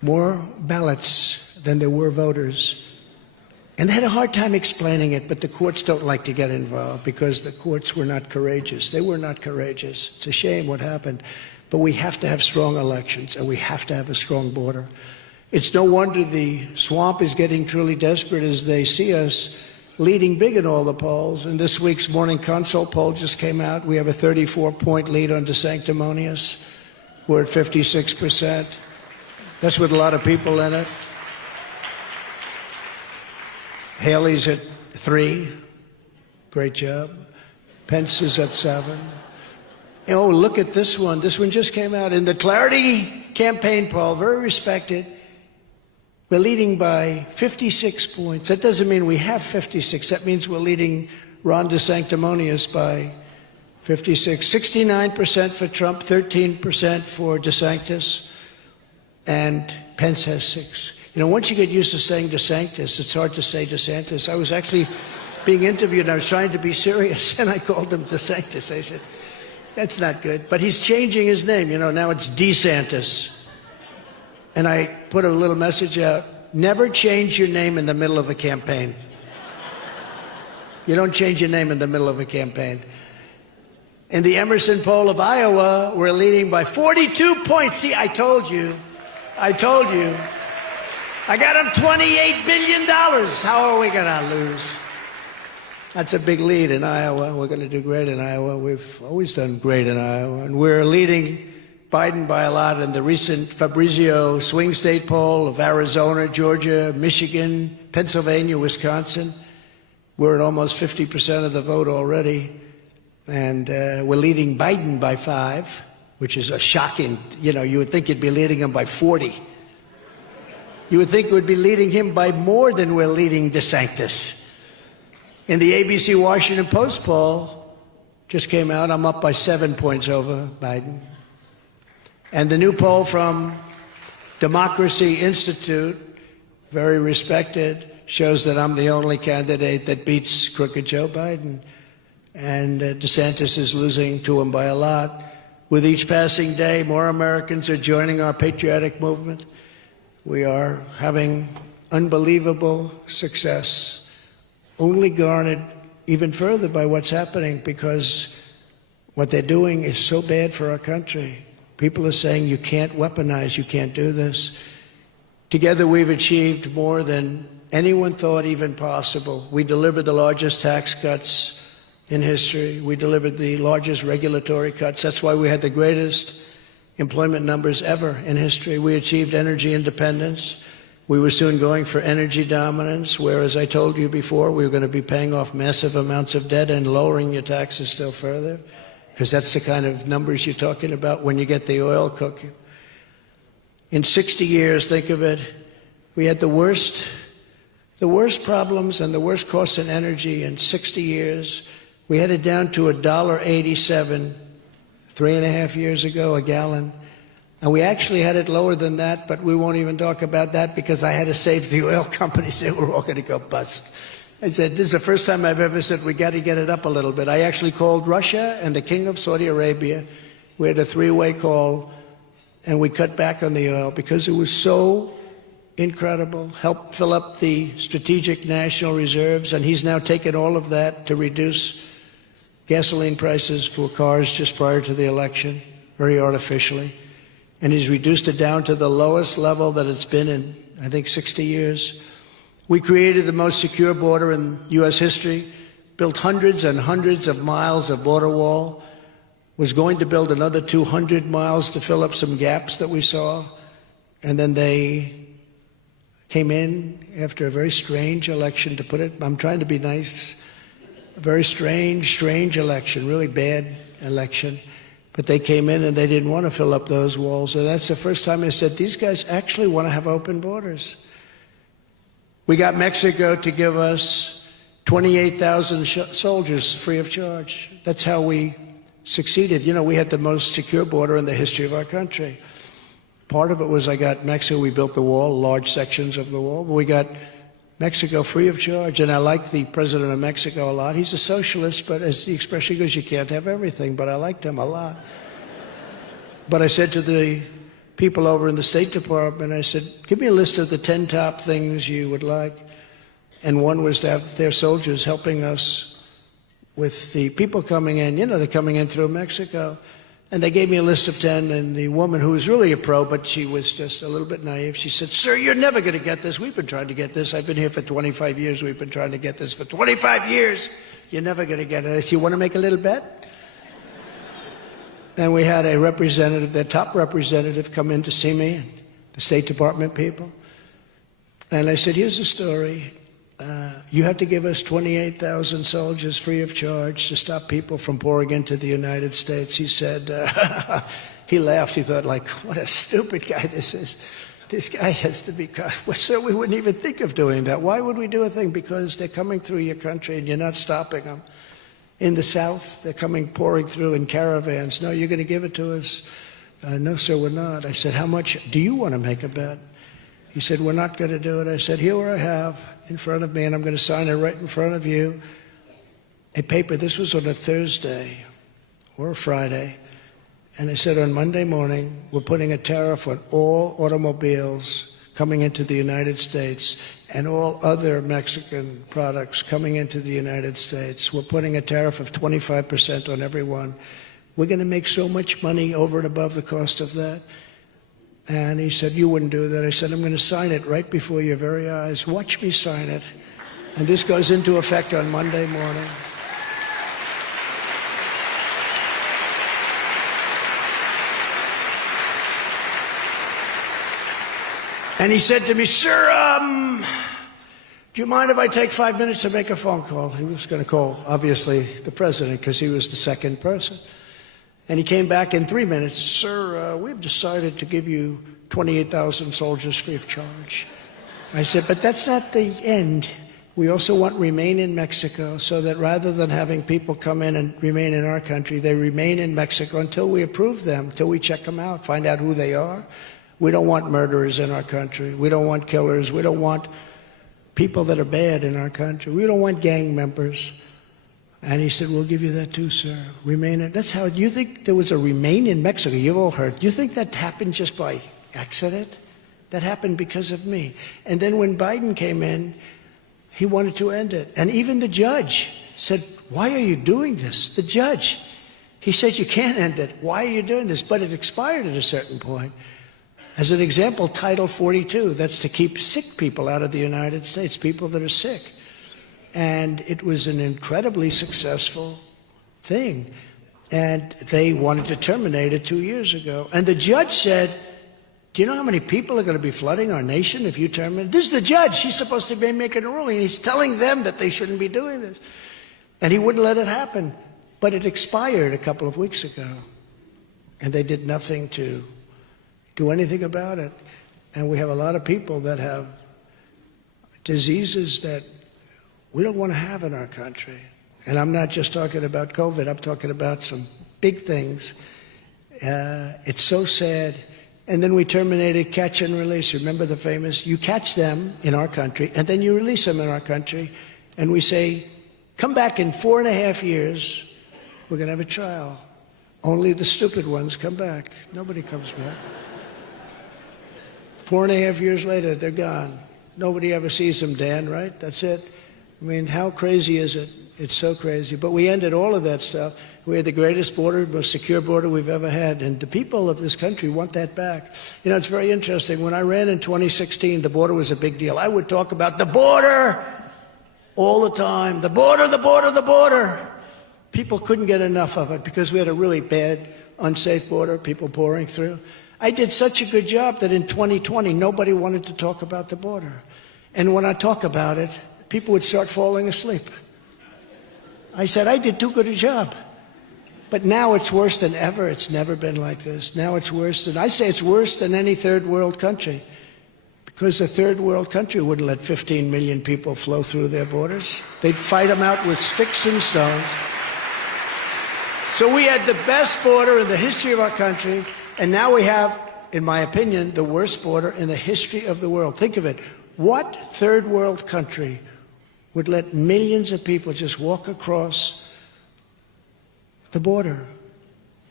more ballots than there were voters. And they had a hard time explaining it, but the courts don't like to get involved because the courts were not courageous. They were not courageous. It's a shame what happened. But we have to have strong elections, and we have to have a strong border. It's no wonder the swamp is getting truly desperate as they see us leading big in all the polls. And this week's Morning Consult poll just came out. We have a 34-point lead on DeSanctimonious. We're at 56%. That's with a lot of people in it. Haley's at 3. Great job. Pence is at 7. Oh, look at this one. This one just came out. In the Clarity campaign poll, very respected, we're leading by 56 points. That doesn't mean we have 56. That means we're leading Ron DeSanctimonious by 56. 69% for Trump, 13% for DeSantis, and Pence has 6. You know, once you get used to saying DeSantis, it's hard to say DeSantis. I was actually being interviewed, and I was trying to be serious, and I called him DeSantis. I said, that's not good. But he's changing his name. You know, now it's Desantis. And I put a little message out, never change your name in the middle of a campaign. You don't change your name in the middle of a campaign. In the Emerson poll of Iowa, we're leading by 42 points. See, I told you. I told you. I got him $28 billion. How are we going to lose? That's a big lead in Iowa. We're going to do great in Iowa. We've always done great in Iowa. And we're leading Biden by a lot in the recent Fabrizio swing state poll of Arizona, Georgia, Michigan, Pennsylvania, Wisconsin. We're at almost 50% of the vote already. And we're leading Biden by 5, which is a shocking, you know, you would think you'd be leading him by 40. You would think we'd be leading him by more than we're leading DeSantis. In the ABC Washington Post poll, just came out, I'm up by 7 points over Biden. And the new poll from Democracy Institute, very respected, shows that I'm the only candidate that beats crooked Joe Biden. And DeSantis is losing to him by a lot. With each passing day, more Americans are joining our patriotic movement. We are having unbelievable success, only garnered even further by what's happening, because what they're doing is so bad for our country. People are saying you can't weaponize, you can't do this. Together we've achieved more than anyone thought even possible. We delivered the largest tax cuts in history. We delivered the largest regulatory cuts. That's why we had the greatest employment numbers ever in history. We achieved energy independence. We were soon going for energy dominance, where, as I told you before, we were going to be paying off massive amounts of debt and lowering your taxes still further, because that's the kind of numbers you're talking about when you get the oil cooking. In 60 years, think of it, we had the worst problems and the worst costs in energy in 60 years. We had it down to $1.87 3.5 years ago, a gallon. And we actually had it lower than that, but we won't even talk about that because I had to save the oil companies. They were all going to go bust. I said, this is the first time I've ever said we got to get it up a little bit. I actually called Russia and the King of Saudi Arabia. We had a 3-way call, and we cut back on the oil because it was so incredible. Helped fill up the strategic national reserves, and he's now taken all of that to reduce gasoline prices for cars just prior to the election, very artificially. And he's reduced it down to the lowest level that it's been in, I think, 60 years. We created the most secure border in U.S. history, built hundreds and hundreds of miles of border wall, was going to build another 200 miles to fill up some gaps that we saw. And then they came in after a very strange election, to put it, I'm trying to be nice, a very strange election, really bad election. But they came in and they didn't want to fill up those walls. And that's the first time I said, these guys actually want to have open borders. We got Mexico to give us 28,000 soldiers free of charge. That's how we succeeded. You know, we had the most secure border in the history of our country. Part of it was I got Mexico, we built the wall, large sections of the wall, but we got Mexico free of charge. And I like the president of Mexico a lot. He's a socialist, but as the expression goes, you can't have everything, but I liked him a lot. But I said to the people over in the State Department. I said, give me a list of the 10 top things you would like. And one was to have their soldiers helping us with the people coming in. You know, they're coming in through Mexico. And they gave me a list of 10, and the woman, who was really a pro, but she was just a little bit naive, she said, sir, you're never going to get this. We've been trying to get this. I've been here for 25 years. We've been trying to get this for 25 years. You're never going to get it. I said, you want to make a little bet? And we had a representative, their top representative, come in to see me, the State Department people. And I said, here's the story. You have to give us 28,000 soldiers free of charge to stop people from pouring into the United States. He said, he laughed. He thought, like, what a stupid guy this is. This guy has to be, well, sir, we wouldn't even think of doing that. Why would we do a thing? Because they're coming through your country and you're not stopping them. In the South, they're coming, pouring through in caravans. No, you're going to give it to us? No, sir, we're not. I said, how much do you want to make a bet? He said, we're not going to do it. I said, here I have in front of me, and I'm going to sign it right in front of you, a paper. This was on a Thursday or a Friday. And I said, on Monday morning, we're putting a tariff on all automobiles coming into the United States and all other Mexican products coming into the United States. We're putting a tariff of 25% on everyone. We're going to make so much money over and above the cost of that. And he said, you wouldn't do that. I said, I'm going to sign it right before your very eyes. Watch me sign it. And this goes into effect on Monday morning. And he said to me, sir, do you mind if I take 5 minutes to make a phone call? He was going to call, obviously, the president, because he was the second person. And he came back in 3 minutes. Sir, we've decided to give you 28,000 soldiers free of charge. I said, but that's not the end. We also want remain in Mexico, so that rather than having people come in and remain in our country, they remain in Mexico until we approve them, until we check them out, find out who they are. We don't want murderers in our country. We don't want killers. We don't want people that are bad in our country. We don't want gang members. And he said, we'll give you that too, sir. Remain in. That's how, you think there was a remain in Mexico? You've all heard. You think that happened just by accident? That happened because of me. And then when Biden came in, he wanted to end it. And even the judge said, why are you doing this? The judge. He said, you can't end it. Why are you doing this? But it expired at a certain point. As an example, Title 42, that's to keep sick people out of the United States, people that are sick. And it was an incredibly successful thing. And they wanted to terminate it 2 years ago. And the judge said, do you know how many people are going to be flooding our nation if you terminate? This is the judge. He's supposed to be making a ruling. He's telling them that they shouldn't be doing this. And he wouldn't let it happen. But it expired a couple of weeks ago. And they did nothing to do anything about it. And we have a lot of people that have diseases that we don't want to have in our country. And I'm not just talking about COVID. I'm talking about some big things. It's so sad. And then we terminated catch and release. Remember the famous, you catch them in our country, and then you release them in our country. And we say, come back in 4.5 years. We're going to have a trial. Only the stupid ones come back. Nobody comes back. 4.5 years later, they're gone. Nobody ever sees them, Dan, right? That's it. I mean, how crazy is it? It's so crazy. But we ended all of that stuff. We had the greatest border, most secure border we've ever had. And the people of this country want that back. You know, it's very interesting. When I ran in 2016, the border was a big deal. I would talk about the border all the time. The border, the border, the border. People couldn't get enough of it because we had a really bad, unsafe border, people pouring through. I did such a good job that in 2020, nobody wanted to talk about the border. And when I talk about it, people would start falling asleep. I said, I did too good a job. But now it's worse than ever. It's never been like this. Now it's worse than, I say it's worse than any third world country. Because a third world country wouldn't let 15 million people flow through their borders. They'd fight them out with sticks and stones. So we had the best border in the history of our country. And now we have, in my opinion, the worst border in the history of the world. Think of it. What third world country would let millions of people just walk across the border?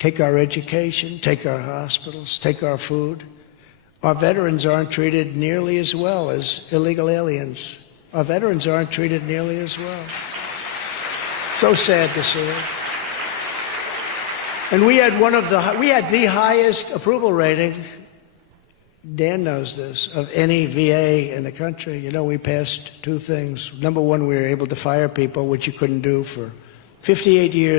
take our education, take our hospitals, take our food. Our veterans aren't treated nearly as well as illegal aliens. Our veterans aren't treated nearly as well. So sad to see it. And we had the highest approval rating, Dan knows this, of any VA in the country. You know, we passed two things. Number one, we were able to fire people, which you couldn't do for 58 years.